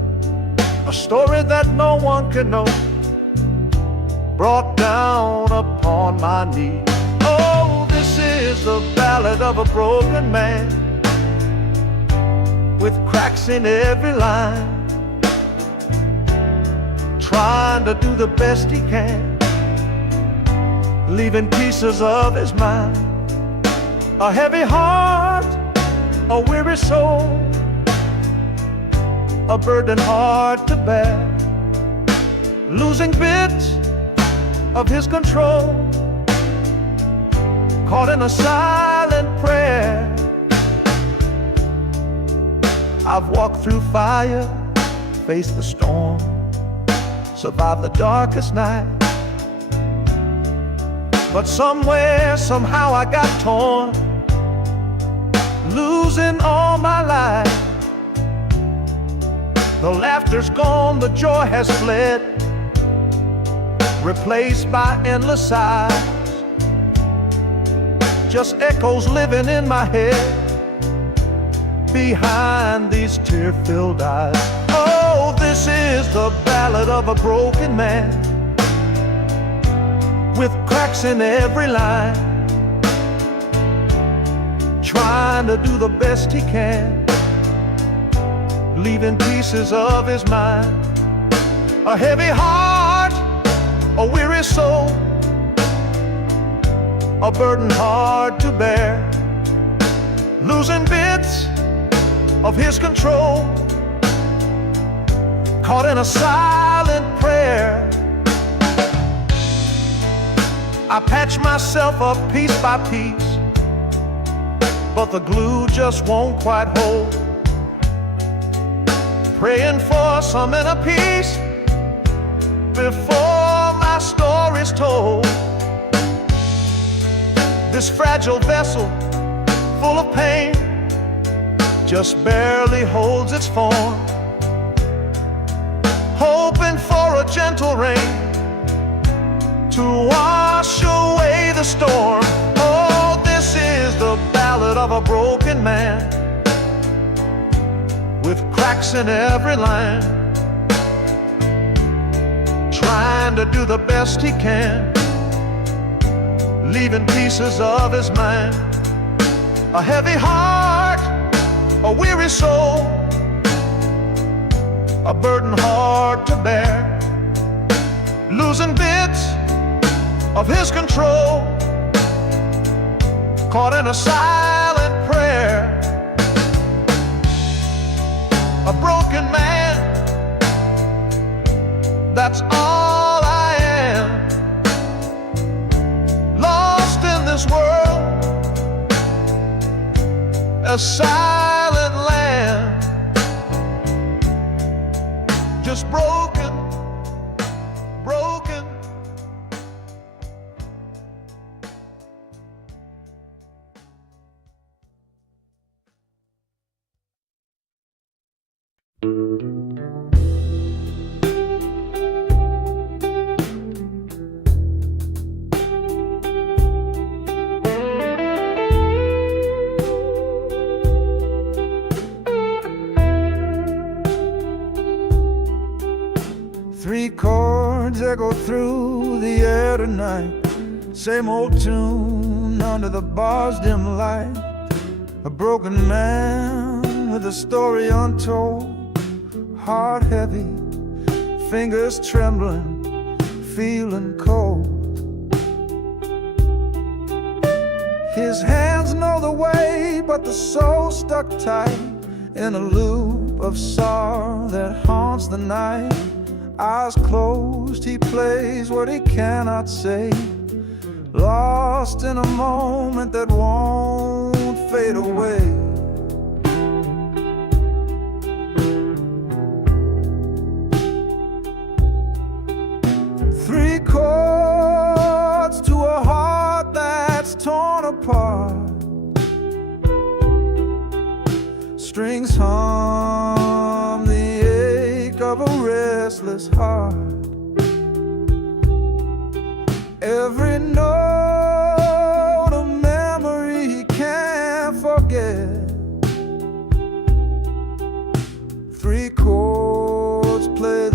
a story that no one can know, brought down upon my knee. Oh, this is the ballad of a broken man, with cracks in every line, trying to do the best he can, leaving pieces of his mind. A heavy heart, a weary soul, a burden hard to bear, losing bits of his control, caught in a silent prayer. I've walked through fire, faced the storm, survived the darkest night, but somewhere, somehow I got torn, losing all my life. The laughter's gone, the joy has fled, replaced by endless sighs, just echoes living in my head behind these tear-filled eyes. Oh, this is the ballad of a broken man, with cracks in every line, trying to do the best he can, leaving pieces of his mind. A heavy heart, a weary soul, a burden hard to bear, losing bits of his control, caught in a silent prayer. I patch myself up piece by piece, but the glue just won't quite hold, praying for some inner peace before my story's told. This fragile vessel, full of pain, just barely holds its form, hoping for a gentle rain to wash away the storm. Oh, this is the ballad of a broken man, with cracks in every line, trying to do the best he can, leaving pieces of his mind. A heavy heart, a weary soul, a burden hard to bear, losing bits of his control, caught in a silent prayer. A broken man, that's all I am, lost in this world, a silent land, just broken, broken. Three chords echo through the air tonight, same old tune under the bar's dim light. A broken man with a story untold, heart heavy, fingers trembling, feeling cold. His hands know the way, but the soul stuck tight in a loop of sorrow that haunts the night. Eyes closed, he plays what he cannot say, lost in a moment that won't fade away. Three chords to a heart that's torn apart, strings hum the ache of a restless heart. Every note a memory he can't forget. Three chords play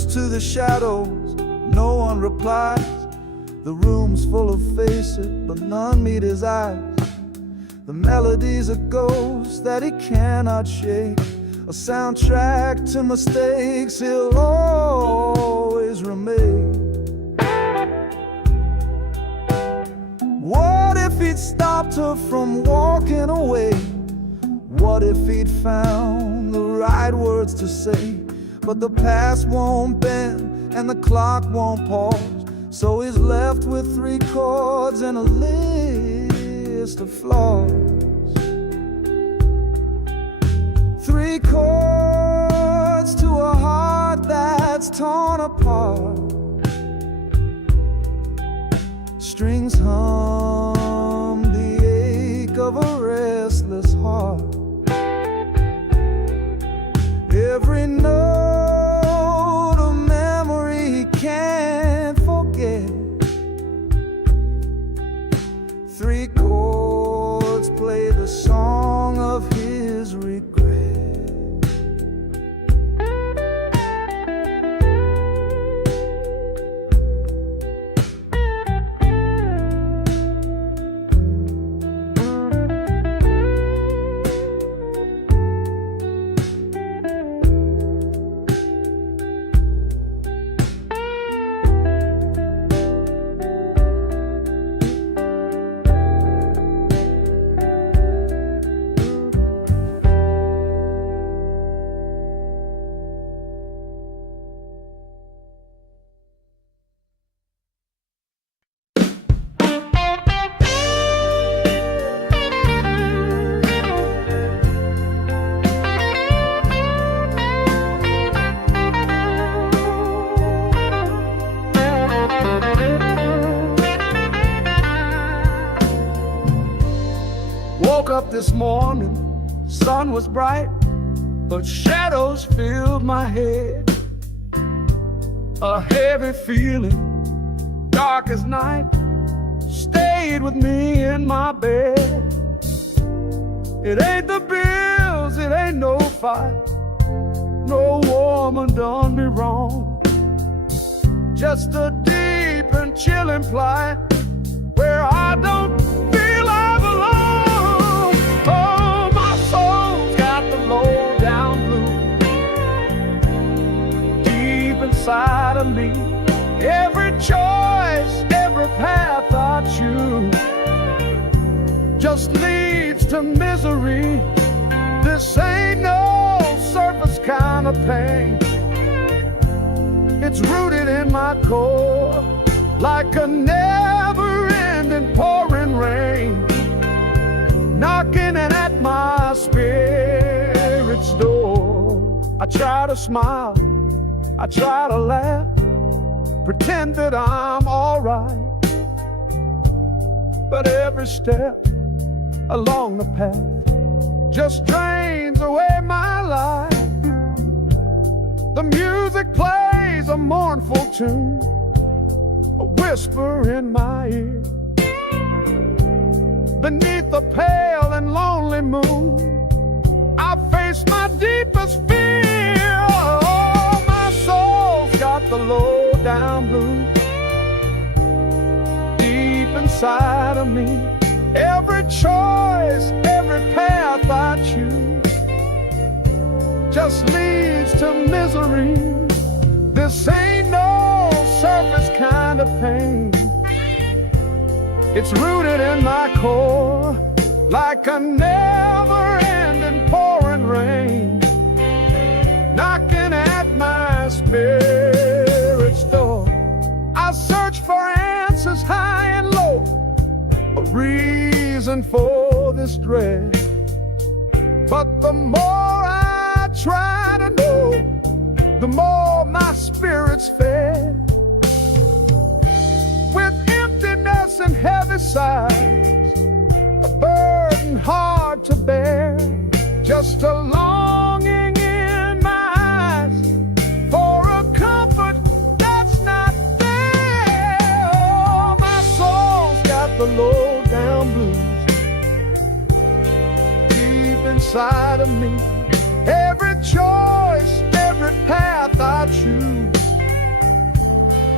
whispers to the shadows, no one replies. The room's full of faces, but none meet his eyes. The melody's a ghost that he cannot shake, a soundtrack to mistakes he'll always remain. What if he'd stopped her from walking away? What if he'd found the right words to say? But the past won't bend and the clock won't pause, so he's left with 3 chords and a list of flaws. 3 chords to a heart that's torn apart. Strings hum the ache of a restless heart. Every note a memory he can't forget. 3 chords play the song of his regret. Woke up this morning, sun was bright, but shadows filled my head. A heavy feeling, dark as night, stayed with me in my bed. It ain't the bills, it ain't no fight, no woman done me wrong. Just a deep and chilling plight where I don't feel I belong. Oh, my soul's got the low down blues deep inside of me. Every choice, every path I choose just leads to misery. This ain't no surface kind of pain. It's rooted in my core like a never-ending pouring rain, knocking at my spirit's door. I try to smile, I try to laugh, pretend that I'm alright, but every step along the path just drains away my life. The music plays a mournful tune, a whisper in my ear. Beneath the pale and lonely moon, I face my deepest fear. Oh, my soul's got the low down blues deep inside of me. Every choice, every path I choose just leads to misery. This ain't no surface kind of pain. It's rooted in my core like a never-ending pouring rain, knocking at my spirit's door. I search for answers high and low, a reason for this dread, but the more I try to know, the more my spirit's fed. With emptiness and heavy sighs, a burden hard to bear, just a longing in my eyes for a comfort that's not there. Oh, my soul's got the low down blues deep inside of me. Every choice, every path I choose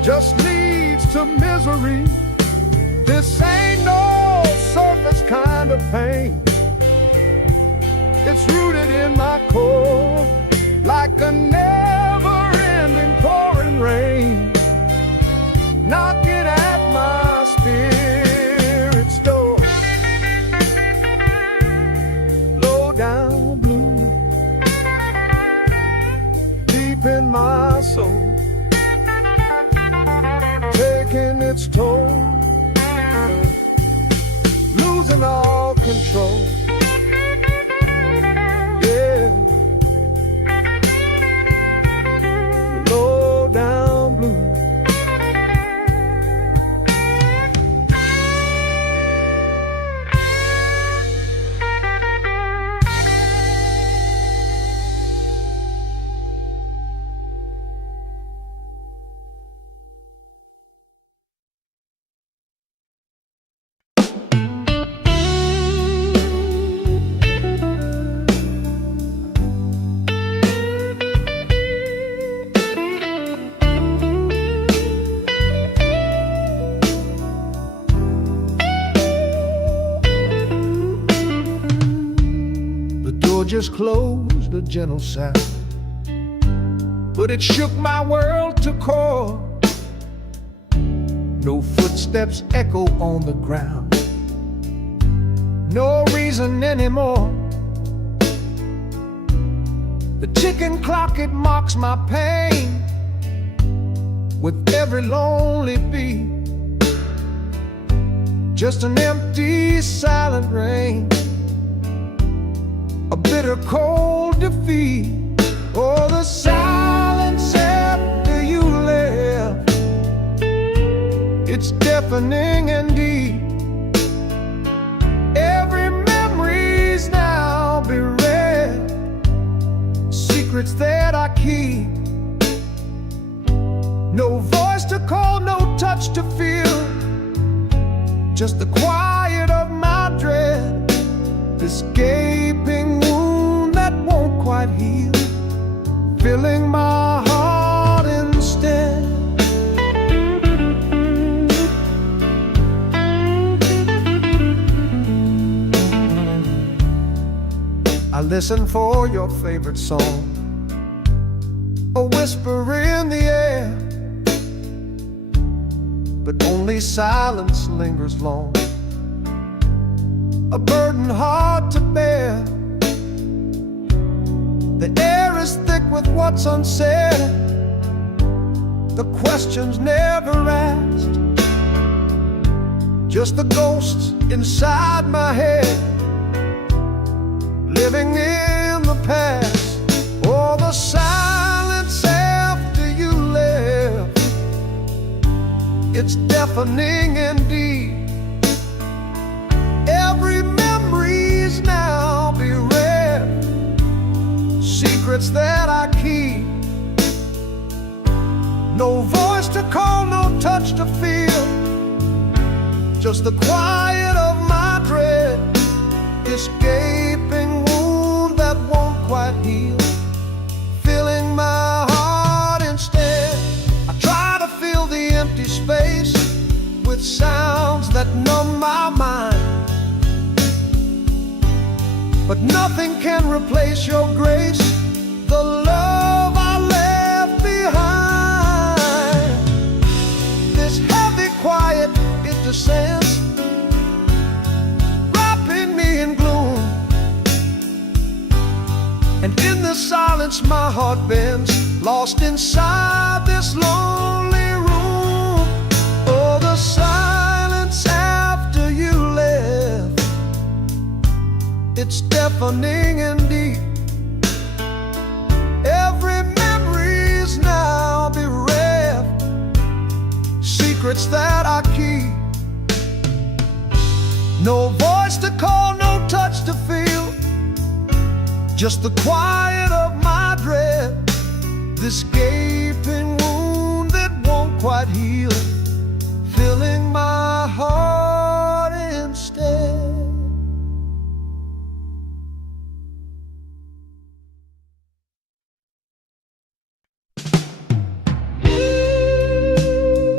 just leads to misery. This ain't no surface kind of pain. It's rooted in my core, like a never-ending pouring rain, knocking at my spirit's door. Low down blue, deep in my soul, taking its toll, losing all control. Yeah, low down blue. Just closed, a gentle sound, but it shook my world to core. No footsteps echo on the ground, no reason anymore. The ticking clock, it mocks my pain with every lonely beat. Just an empty, silent rain, a bitter cold defeat. Oh, the silence after you left, it's deafening and deep. Every memory's now bereft, secrets that I keep. No voice to call, no touch to feel, just the quiet of my dread. This gaping wound that won't quite heal, filling my heart instead. I listen for your favorite song, a whisper in the air, but only silence lingers long, a burden hard to bear. The air is thick with what's unsaid, the questions never asked, just the ghosts inside my head, living in the past. Oh, the silence after you left, it's deafening indeed. Every memory's now bereft, secrets that I keep. No voice to call, no touch to feel, just the quiet of my dread. This gaping wound that won't quite heal, filling my heart instead. I try to fill the empty space with sounds that numb my mind, but nothing can replace your grace, the love I left behind. This heavy quiet, it descends, wrapping me in gloom, and in the silence my heart bends, lost inside this lonely room. Oh, the silence after you left, it's deafening and deep. Every memory's now bereft, secrets that I keep. No voice to call, no touch to feel, just the quiet of my dread. This gaping wound that won't quite heal, filling my heart instead.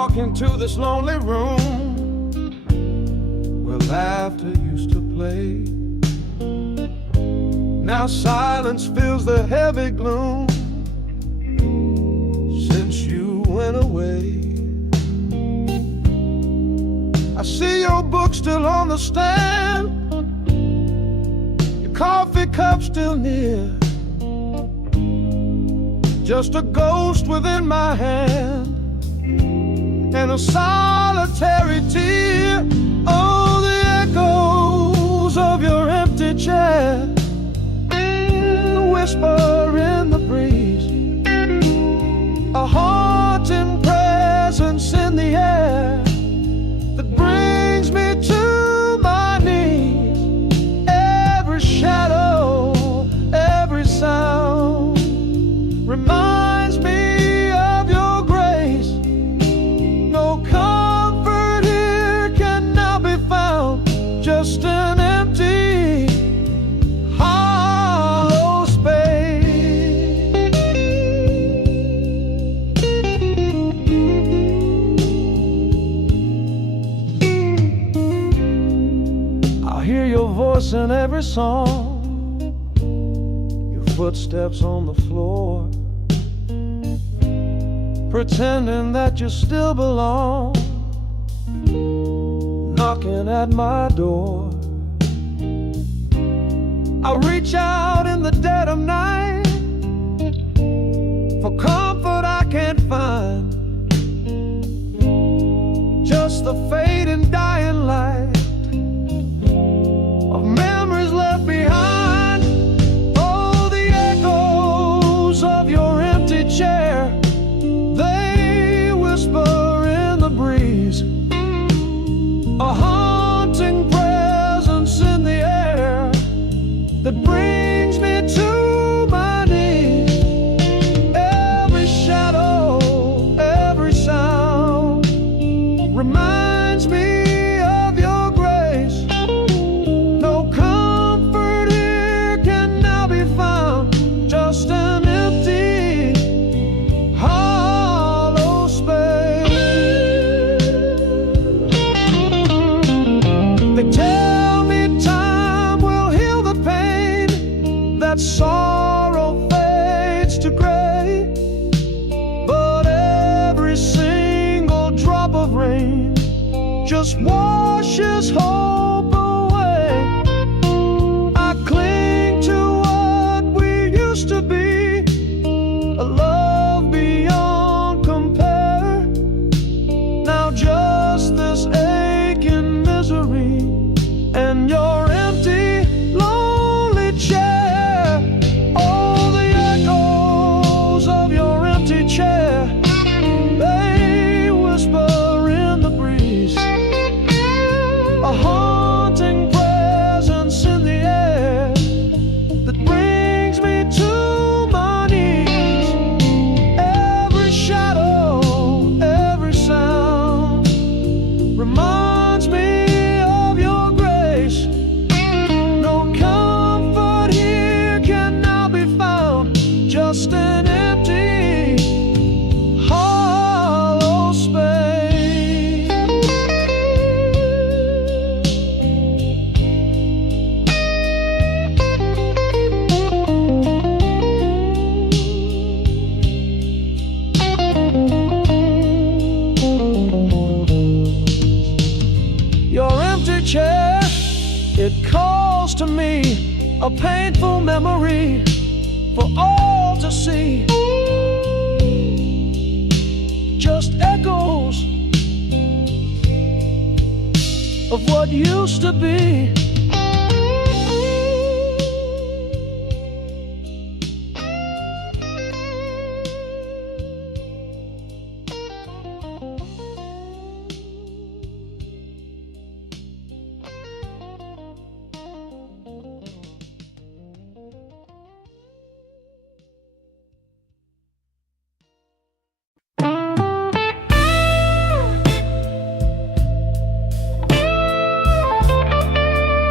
walk into this lonely room where laughter used to play. Now silence fills the heavy gloom since you went away. I see your book still on the stand, your coffee cup still near, just a ghost within my hand and a solitary tear. Oh, the echoes of your empty chair, the whisper in the breeze, a haunting presence in the air that brings me to my knees. Every shadow, every sound reminds me of your grace. No comfort here can now be found, just an empty, hollow space. I hear your voice in every song, your footsteps on the floor, pretending that you still belong, knocking at my door. I reach out in the dead of night for comfort I can't find, just the fading dying light of memories left behind. Oh, the echoes of your empty chair, they whisper in the breeze, a haunting presence in the air that brings me to my knees. Every shadow, every sound reminds me of your grace. No comfort here can now be found, just an empty, hollow space. They tell me time will heal the pain, that sorrow fades to gray, but every single drop of rain just washes hope away. I cling to what we used to be, a love beyond compare. Now just this aching misery and your empty, lonely chair. Oh, the echoes of your empty chair, they whisper in the breeze, a haunting presence in the air that brings me to my knees. Every shadow, every sound reminds me of your grace. No comfort here can now be found, just an empty, hollow space. Your empty chair, it calls to me, a painful memory for all to see. Just echoes of what used to be.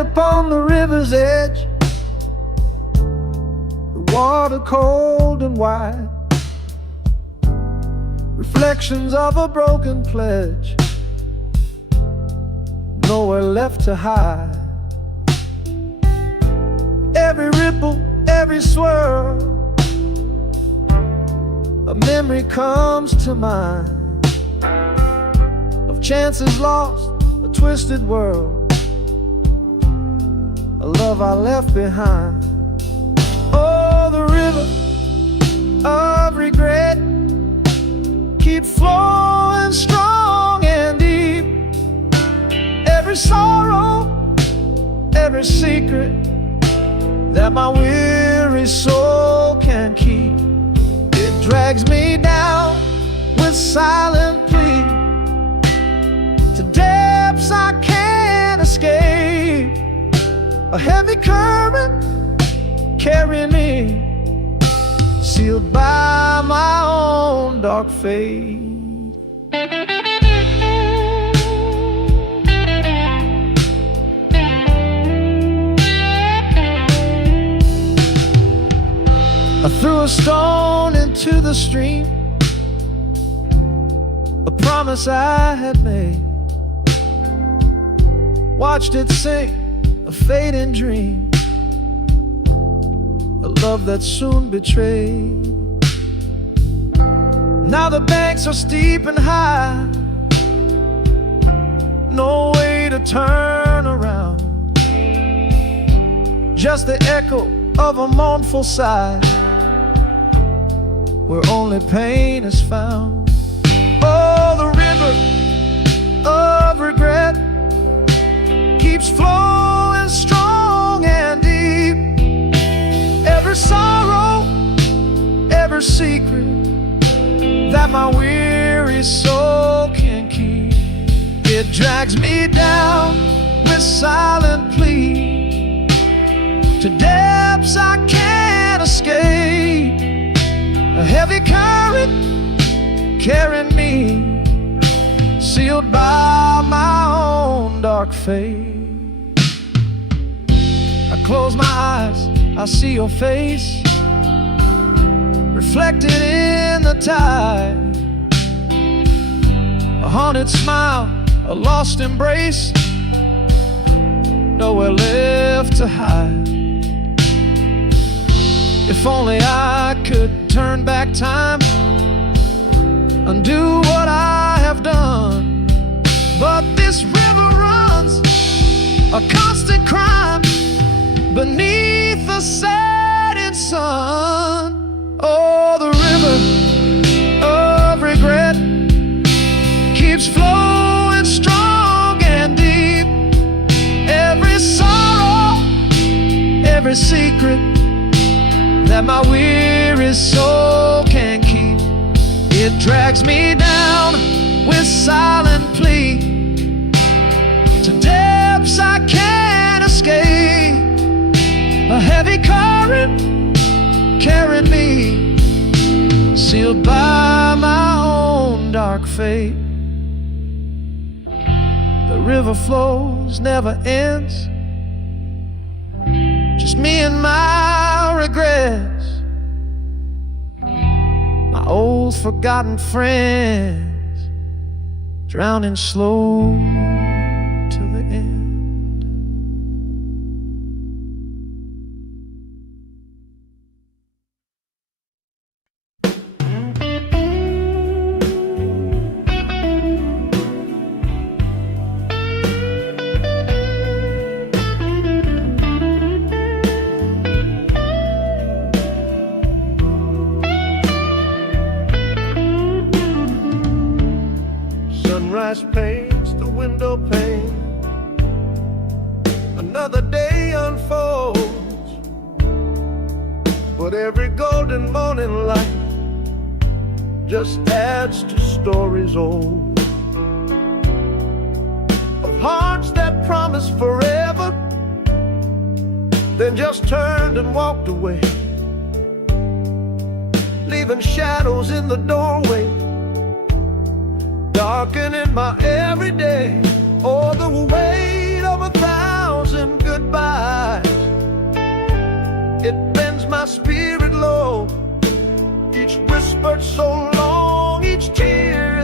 upon the river's edge, the water cold and wide, reflections of a broken pledge, nowhere left to hide. Every ripple, every swirl, a memory comes to mind of chances lost, a twisted world, a love I left behind. Oh, the river of regret keeps flowing strong and deep. Every sorrow, every secret that my weary soul can keep, it drags me down with silent plea to depths I can't escape. A heavy current carrying me, sealed by my own dark fate. I threw a stone into the stream, a promise I had made, watched it sink, a fading dream, a love that soon betrayed. Now the banks are steep and high, no way to turn around, just the echo of a mournful sigh, where only pain is found. Oh, the river of regret keeps flowing strong and deep. Every sorrow, every secret that my weary soul can keep, it drags me down with silent plea to depths I can't escape. A heavy current carrying me, sealed by my own dark fate. I close my eyes, I see your face reflected in the tide, a haunted smile, a lost embrace, nowhere left to hide. If only I could turn back time, undo what I have done, but this river runs a constant crime beneath the setting sun. Oh, the river of regret keeps flowing strong and deep. Every sorrow, every secret that my weary soul can keep, it drags me down with silent plea to depths I can't escape. A heavy current carrying me, sealed by my own dark fate. The river flows, never ends, just me and my regrets, my old forgotten friends, drowning slow to the end. Sunrise paints the window pane, another day unfolds, but every golden morning light just adds to stories old, of hearts that promised forever, then just turned and walked away, leaving shadows in the doorway, darkening my everyday. Oh, the weight of 1,000 good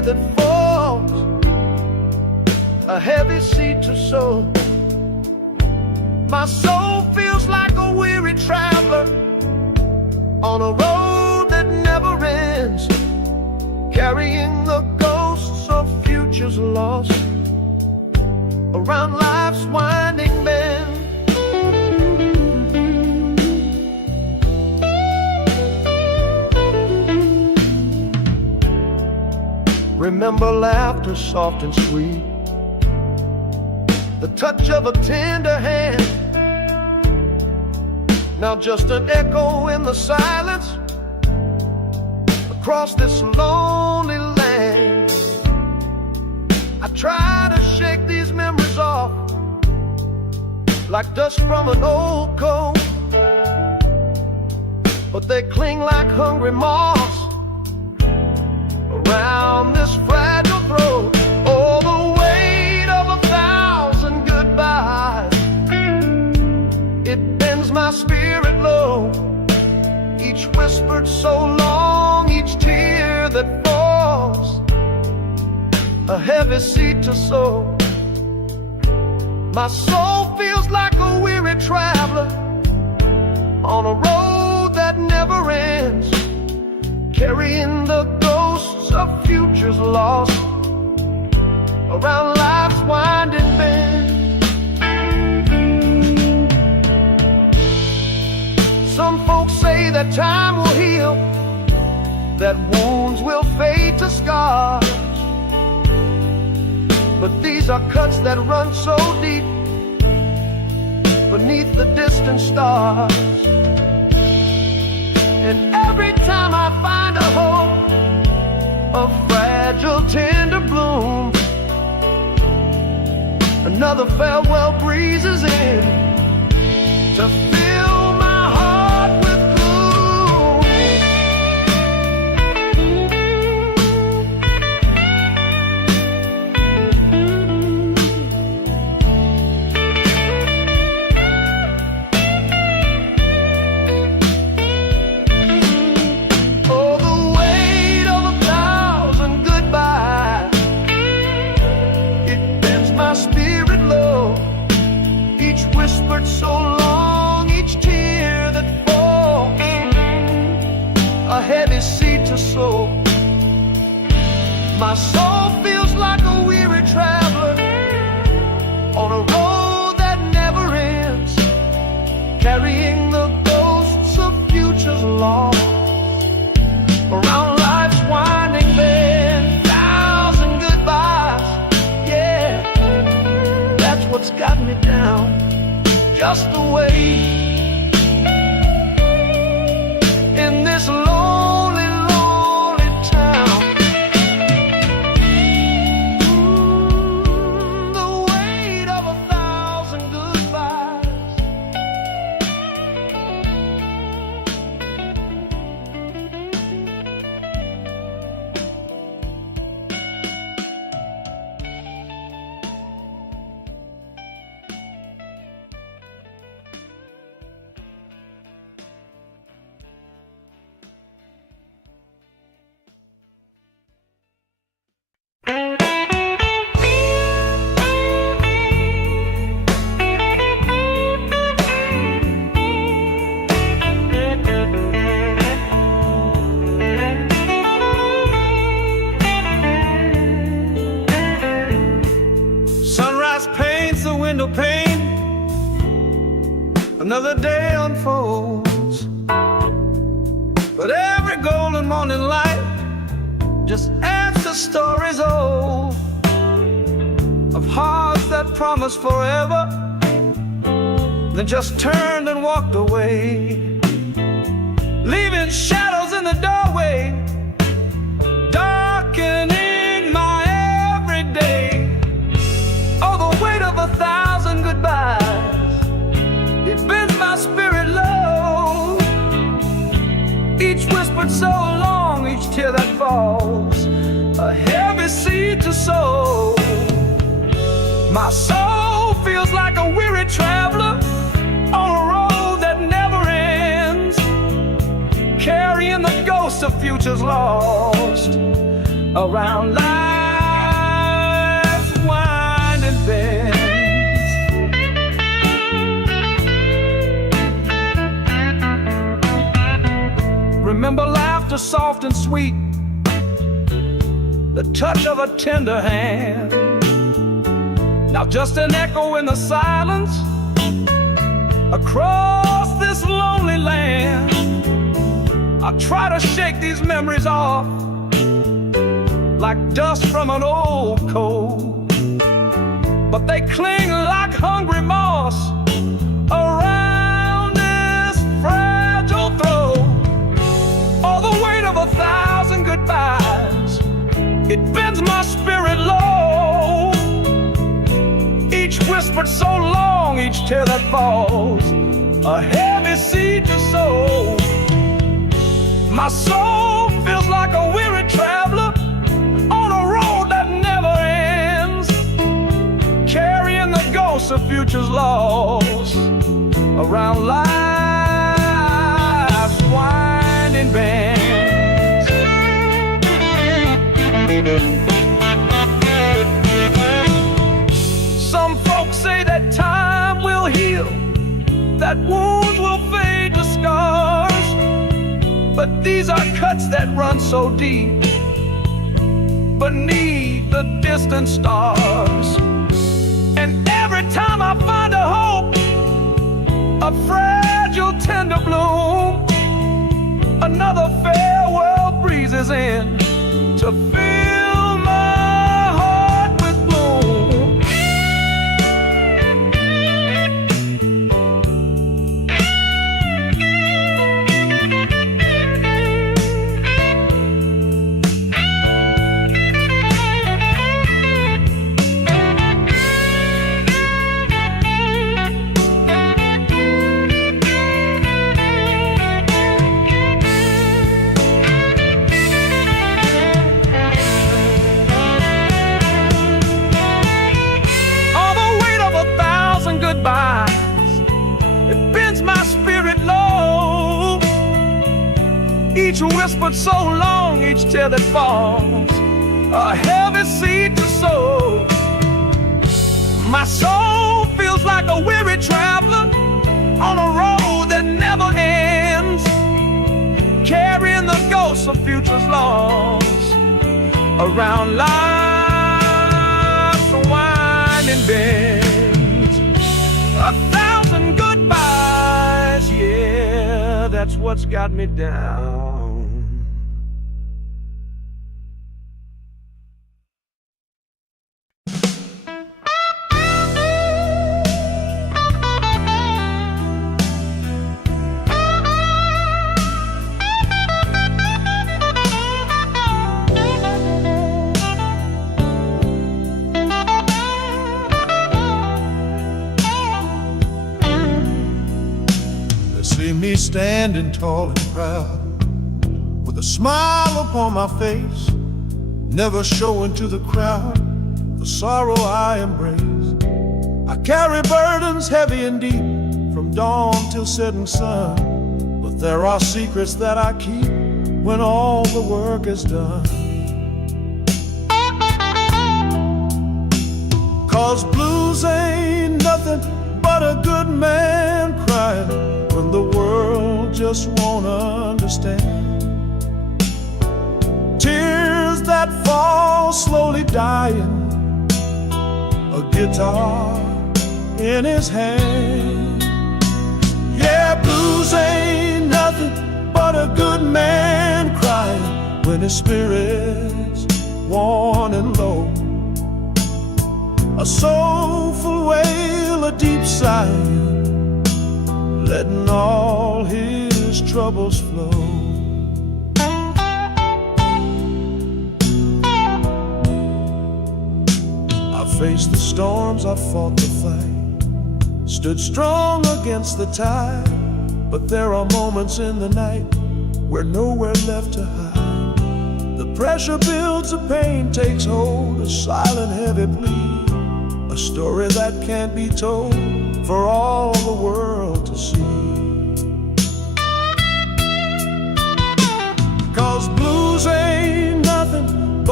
that falls, a heavy seed to sow. My soul feels like a weary traveler on a road that never ends, carrying the ghosts of futures lost around life's winding bend. Remember laughter soft and sweet, the touch of a tender hand. Now just an echo in the silence across this lonely land. I try to shake these memories off like dust from an old coat, but they cling like hungry moths around this fragile throat. Oh, the weight of 1,000 goodbyes, it bends my spirit low. Each whispered so long, each tear that falls, a heavy seed to sow. My soul feels like a weary traveler on a road that never ends, carrying the ghosts of futures lost around life's winding bend. Some folks say that time will heal, that wounds will fade to scars, but these are cuts that run so deep beneath the distant stars. And every time I find a hope, a fragile tender bloom, another farewell breezes in to fill my heart with so long, each tear that falls, a heavy seed to sow. My soul feels like a weary traveler on a road that never ends, carrying the ghosts of futures lost around life's winding bend. 1,000 goodbyes, yeah, that's what's got me down. Just the way in this lonely, lonely town. The weight of 1,000 goodbyes. Window pane, another day unfolds, but every golden morning light just adds to stories old of hearts that promised forever, then just turned and walked away, leaving shadows in the doorway, darkening my everyday. Oh, the weight of 1,000 goodbyes, it bends my spirit low. Each whispered so long, each tear that falls, a heavy seed to sow. My soul feels like a weary traveler on a road that never ends, carrying the ghosts of futures lost around life's winding bends. Remember laughter soft and sweet, the touch of a tender hand. Now just an echo in the silence across this lonely land. I try to shake these memories off like dust from an old coat, but they cling like hungry moss around this fragile throat. All the weight of 1,000 goodbyes, it bends my spirit low. Each whispered so long, each tear that falls, a heavy seed to sow. My soul feels like a weary traveler on a road that never ends, carrying the ghosts of futures lost around life's winding bends. Some folks say that time will heal, that wounds will fade to scars, but these are cuts that run so deep beneath the distant stars. And every time I find a hope, a fragile tender bloom, another farewell breezes in to fill my heart with gloom. It bends my spirit low. Each whispered so long, each tear that falls, a heavy seed to sow. My soul feels like a weary traveler on a road that never ends, carrying the ghosts of futures lost around life's winding bends. 1,000 goodbyes, yeah, that's what's got me down. See me standing tall and proud, with a smile upon my face, never showing to the crowd the sorrow I embrace. I carry burdens heavy and deep, from dawn till setting sun, but there are secrets that I keep when all the work is done. 'Cause blues ain't nothing but a good man crying when the world just won't understand. Tears that fall slowly dying, a guitar in his hand. Yeah, blues ain't nothing but a good man crying when his spirit's worn and low. A soulful wail, a deep sigh, letting all his troubles flow. I faced the storms, I fought the fight, stood strong against the tide, but there are moments in the night where nowhere left to hide. The pressure builds, the pain takes hold, a silent heavy plea, a story that can't be told for all the world to see. 'Cause blues ain't nothing but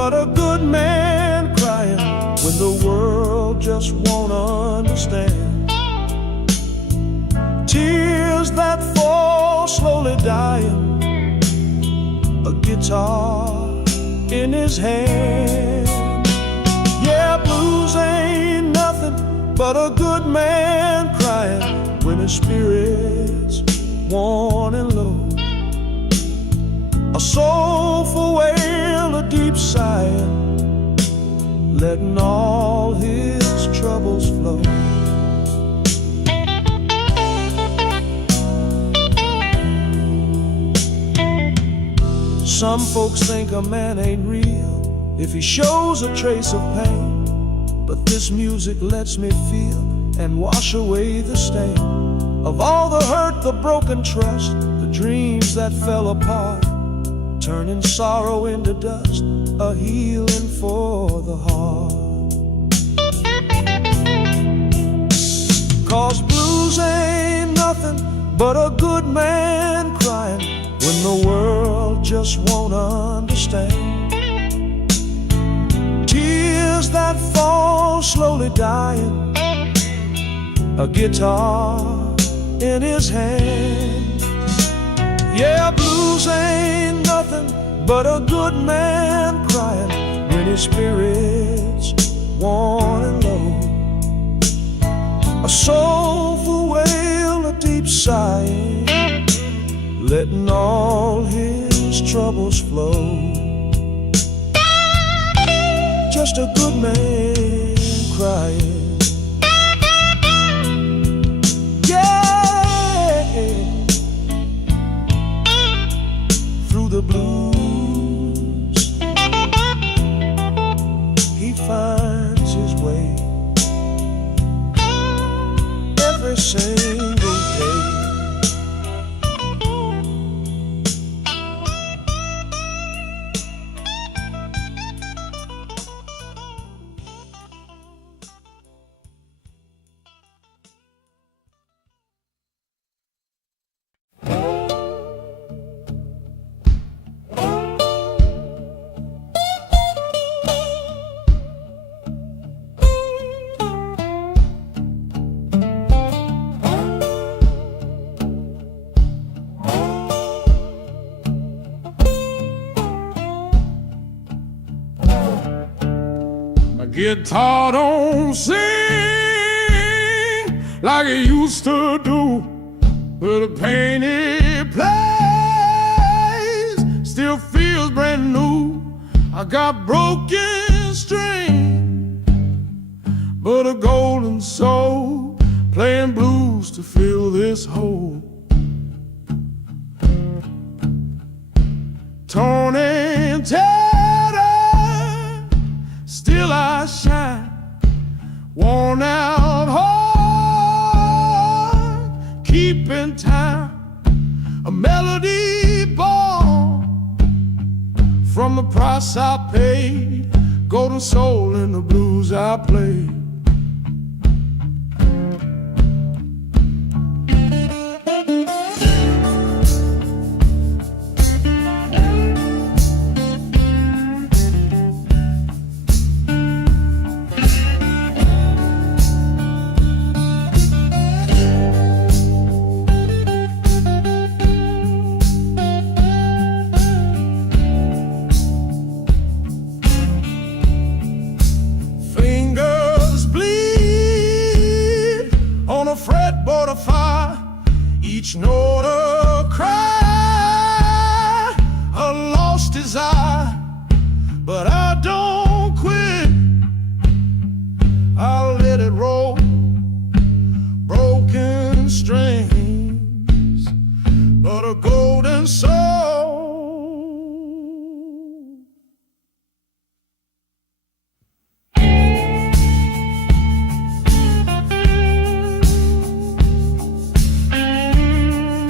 but a good man crying when the world just won't understand. Tears that fall slowly dying, a guitar in his hand. Yeah, blues ain't nothing but a good man crying when his spirit's worn and low. A soulful wail, a deep sigh, letting all his troubles flow. Some folks think a man ain't real if he shows a trace of pain, but this music lets me feel and wash away the stain of all the hurt, the broken trust, the dreams that fell apart, turning sorrow into dust, a healing for the heart. 'Cause blues ain't nothing but a good man crying when the world just won't understand. Tears that fall slowly dying, a guitar in his hand. Yeah, blues ain't nothing but a good man crying when his spirit's worn and low. A soulful wail, a deep sigh, letting all his troubles flow. Just a good man crying. Yeah, through the blues he finds his way every single day. Guitar don't sing like it used to do, but the pain it plays still feels brand new. I got broken string, but a golden soul playing blues to fill this hole. Torn and tattered, still I shine, worn out heart, keeping time, a melody born from the price I paid, golden soul in the blues I played. Fretboard of fire, each note a cry, a lost desire, but I don't quit. I'll let it roll, broken strings, but a golden soul.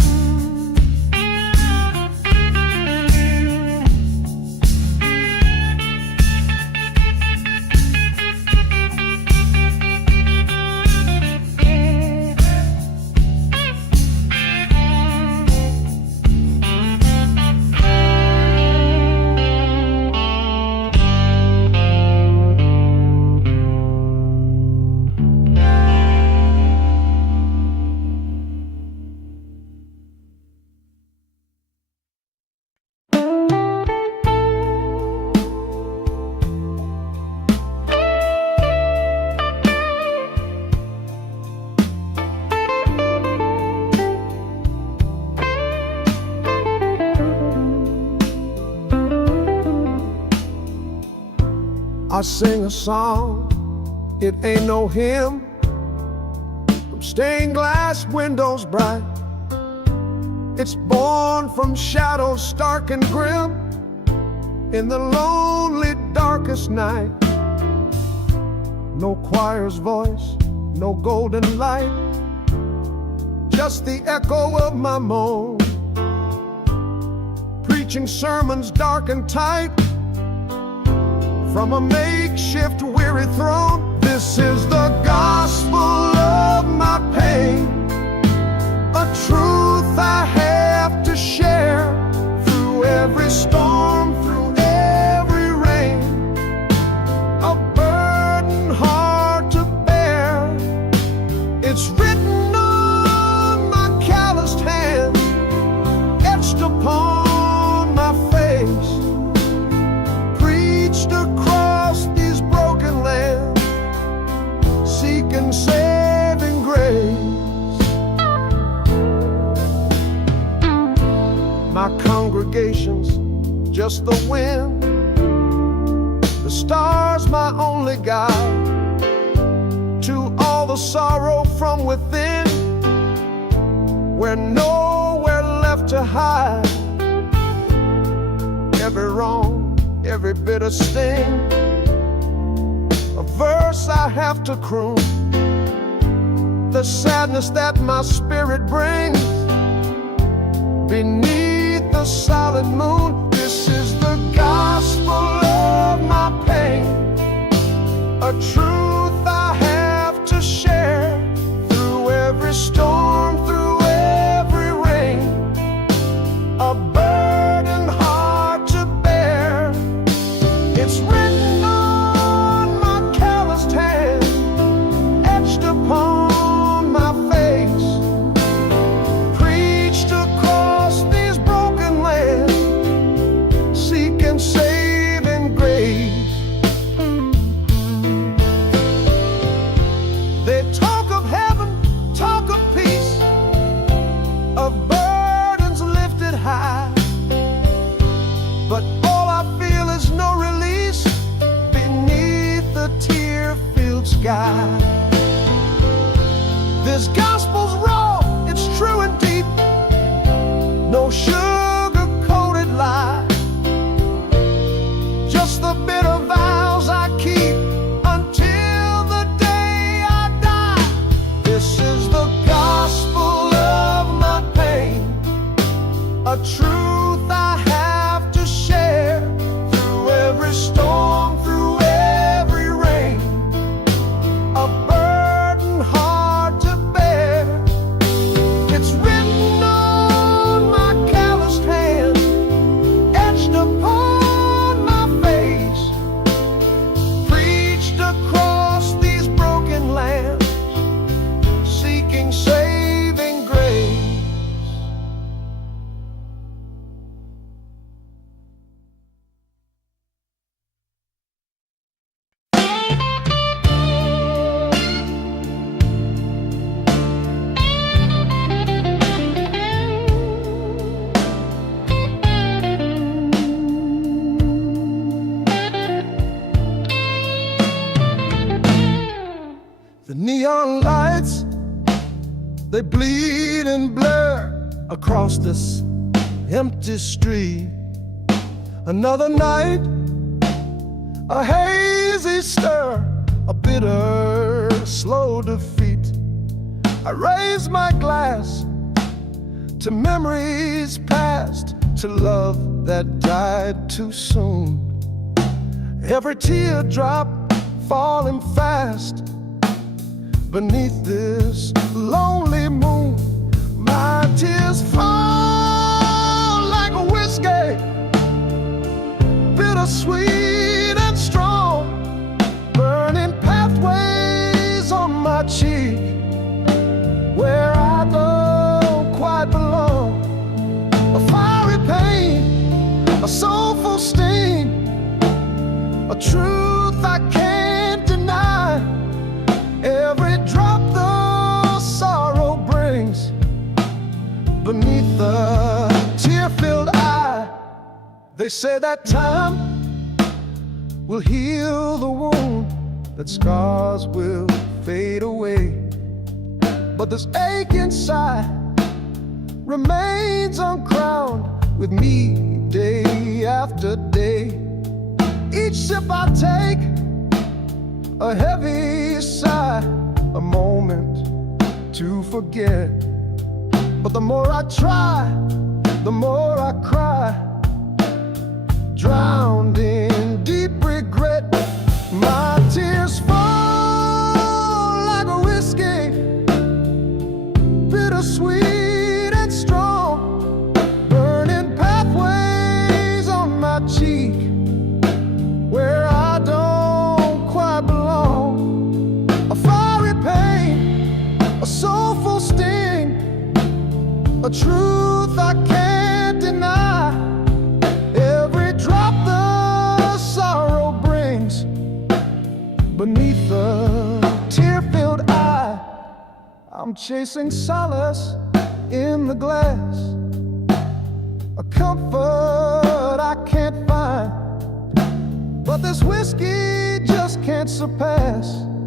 I sing a song, it ain't no hymn, from stained glass windows bright. It's born from shadows stark and grim, in the lonely darkest night. No choir's voice, no golden light, just the echo of my moan, preaching sermons dark and tight from a makeshift weary throne. This is the gospel of my pain, a truth I have to share through every storm, through every rain, a burden hard to bear. It's written on my calloused hands, etched upon my face, preached across these broken lands, seeking saving grace. My congregation's just the wind, the stars my only guide to all the sorrow from within, where nowhere left to hide. Every wrong, every bitter sting, a verse I have to croon, the sadness that my spirit brings beneath the silent moon. This is the gospel of my pain, a truth I have to share through every storm, through every rain, a burden hard to bear. It's written on my calloused hand, etched upon my face, preached across these broken lands, seeking saving grace. They talk of heaven, talk of peace, of burdens lifted high, but all I feel is no release beneath the tear-filled sky. This gospel's raw, it's true and deep, no sugar-coated lie, just the bitter vows I keep until the day I die. This is the gospel of my pain, a truth I have to share through every storm, through every rain, a burden hard to bear. It's written on my calloused hand, etched upon my face, preached across these broken lands, seeking saving grace. The neon lights, they bleed and blur across this empty street. Another night, a hazy stir, a bitter, slow defeat. I raise my glass to memories past, to love that died too soon. Every teardrop falling fast beneath this lonely moon. My tears fall like a whiskey, bittersweet and strong, burning pathways on my cheek where I don't quite belong. A fiery pain, a soulful sting, a truth I can't deny. Every drop the sorrow brings beneath the tear-filled eye. They say that time will heal the wound, that scars will fade away. But this ache inside remains uncrowned with me day after day. Each sip I take, a heavy sigh, a moment to forget. But the more I try, the more I cry, drowned in deep regret. My tears fall like a whiskey, bittersweet and strong, burning pathways on my cheek where I don't quite belong. A fiery pain, a soulful sting, a truth I can't deny. Every drop the sorrow brings beneath the tear-filled eye. I'm chasing solace in the glass, a comfort I can't find, but this whiskey just can't surpass.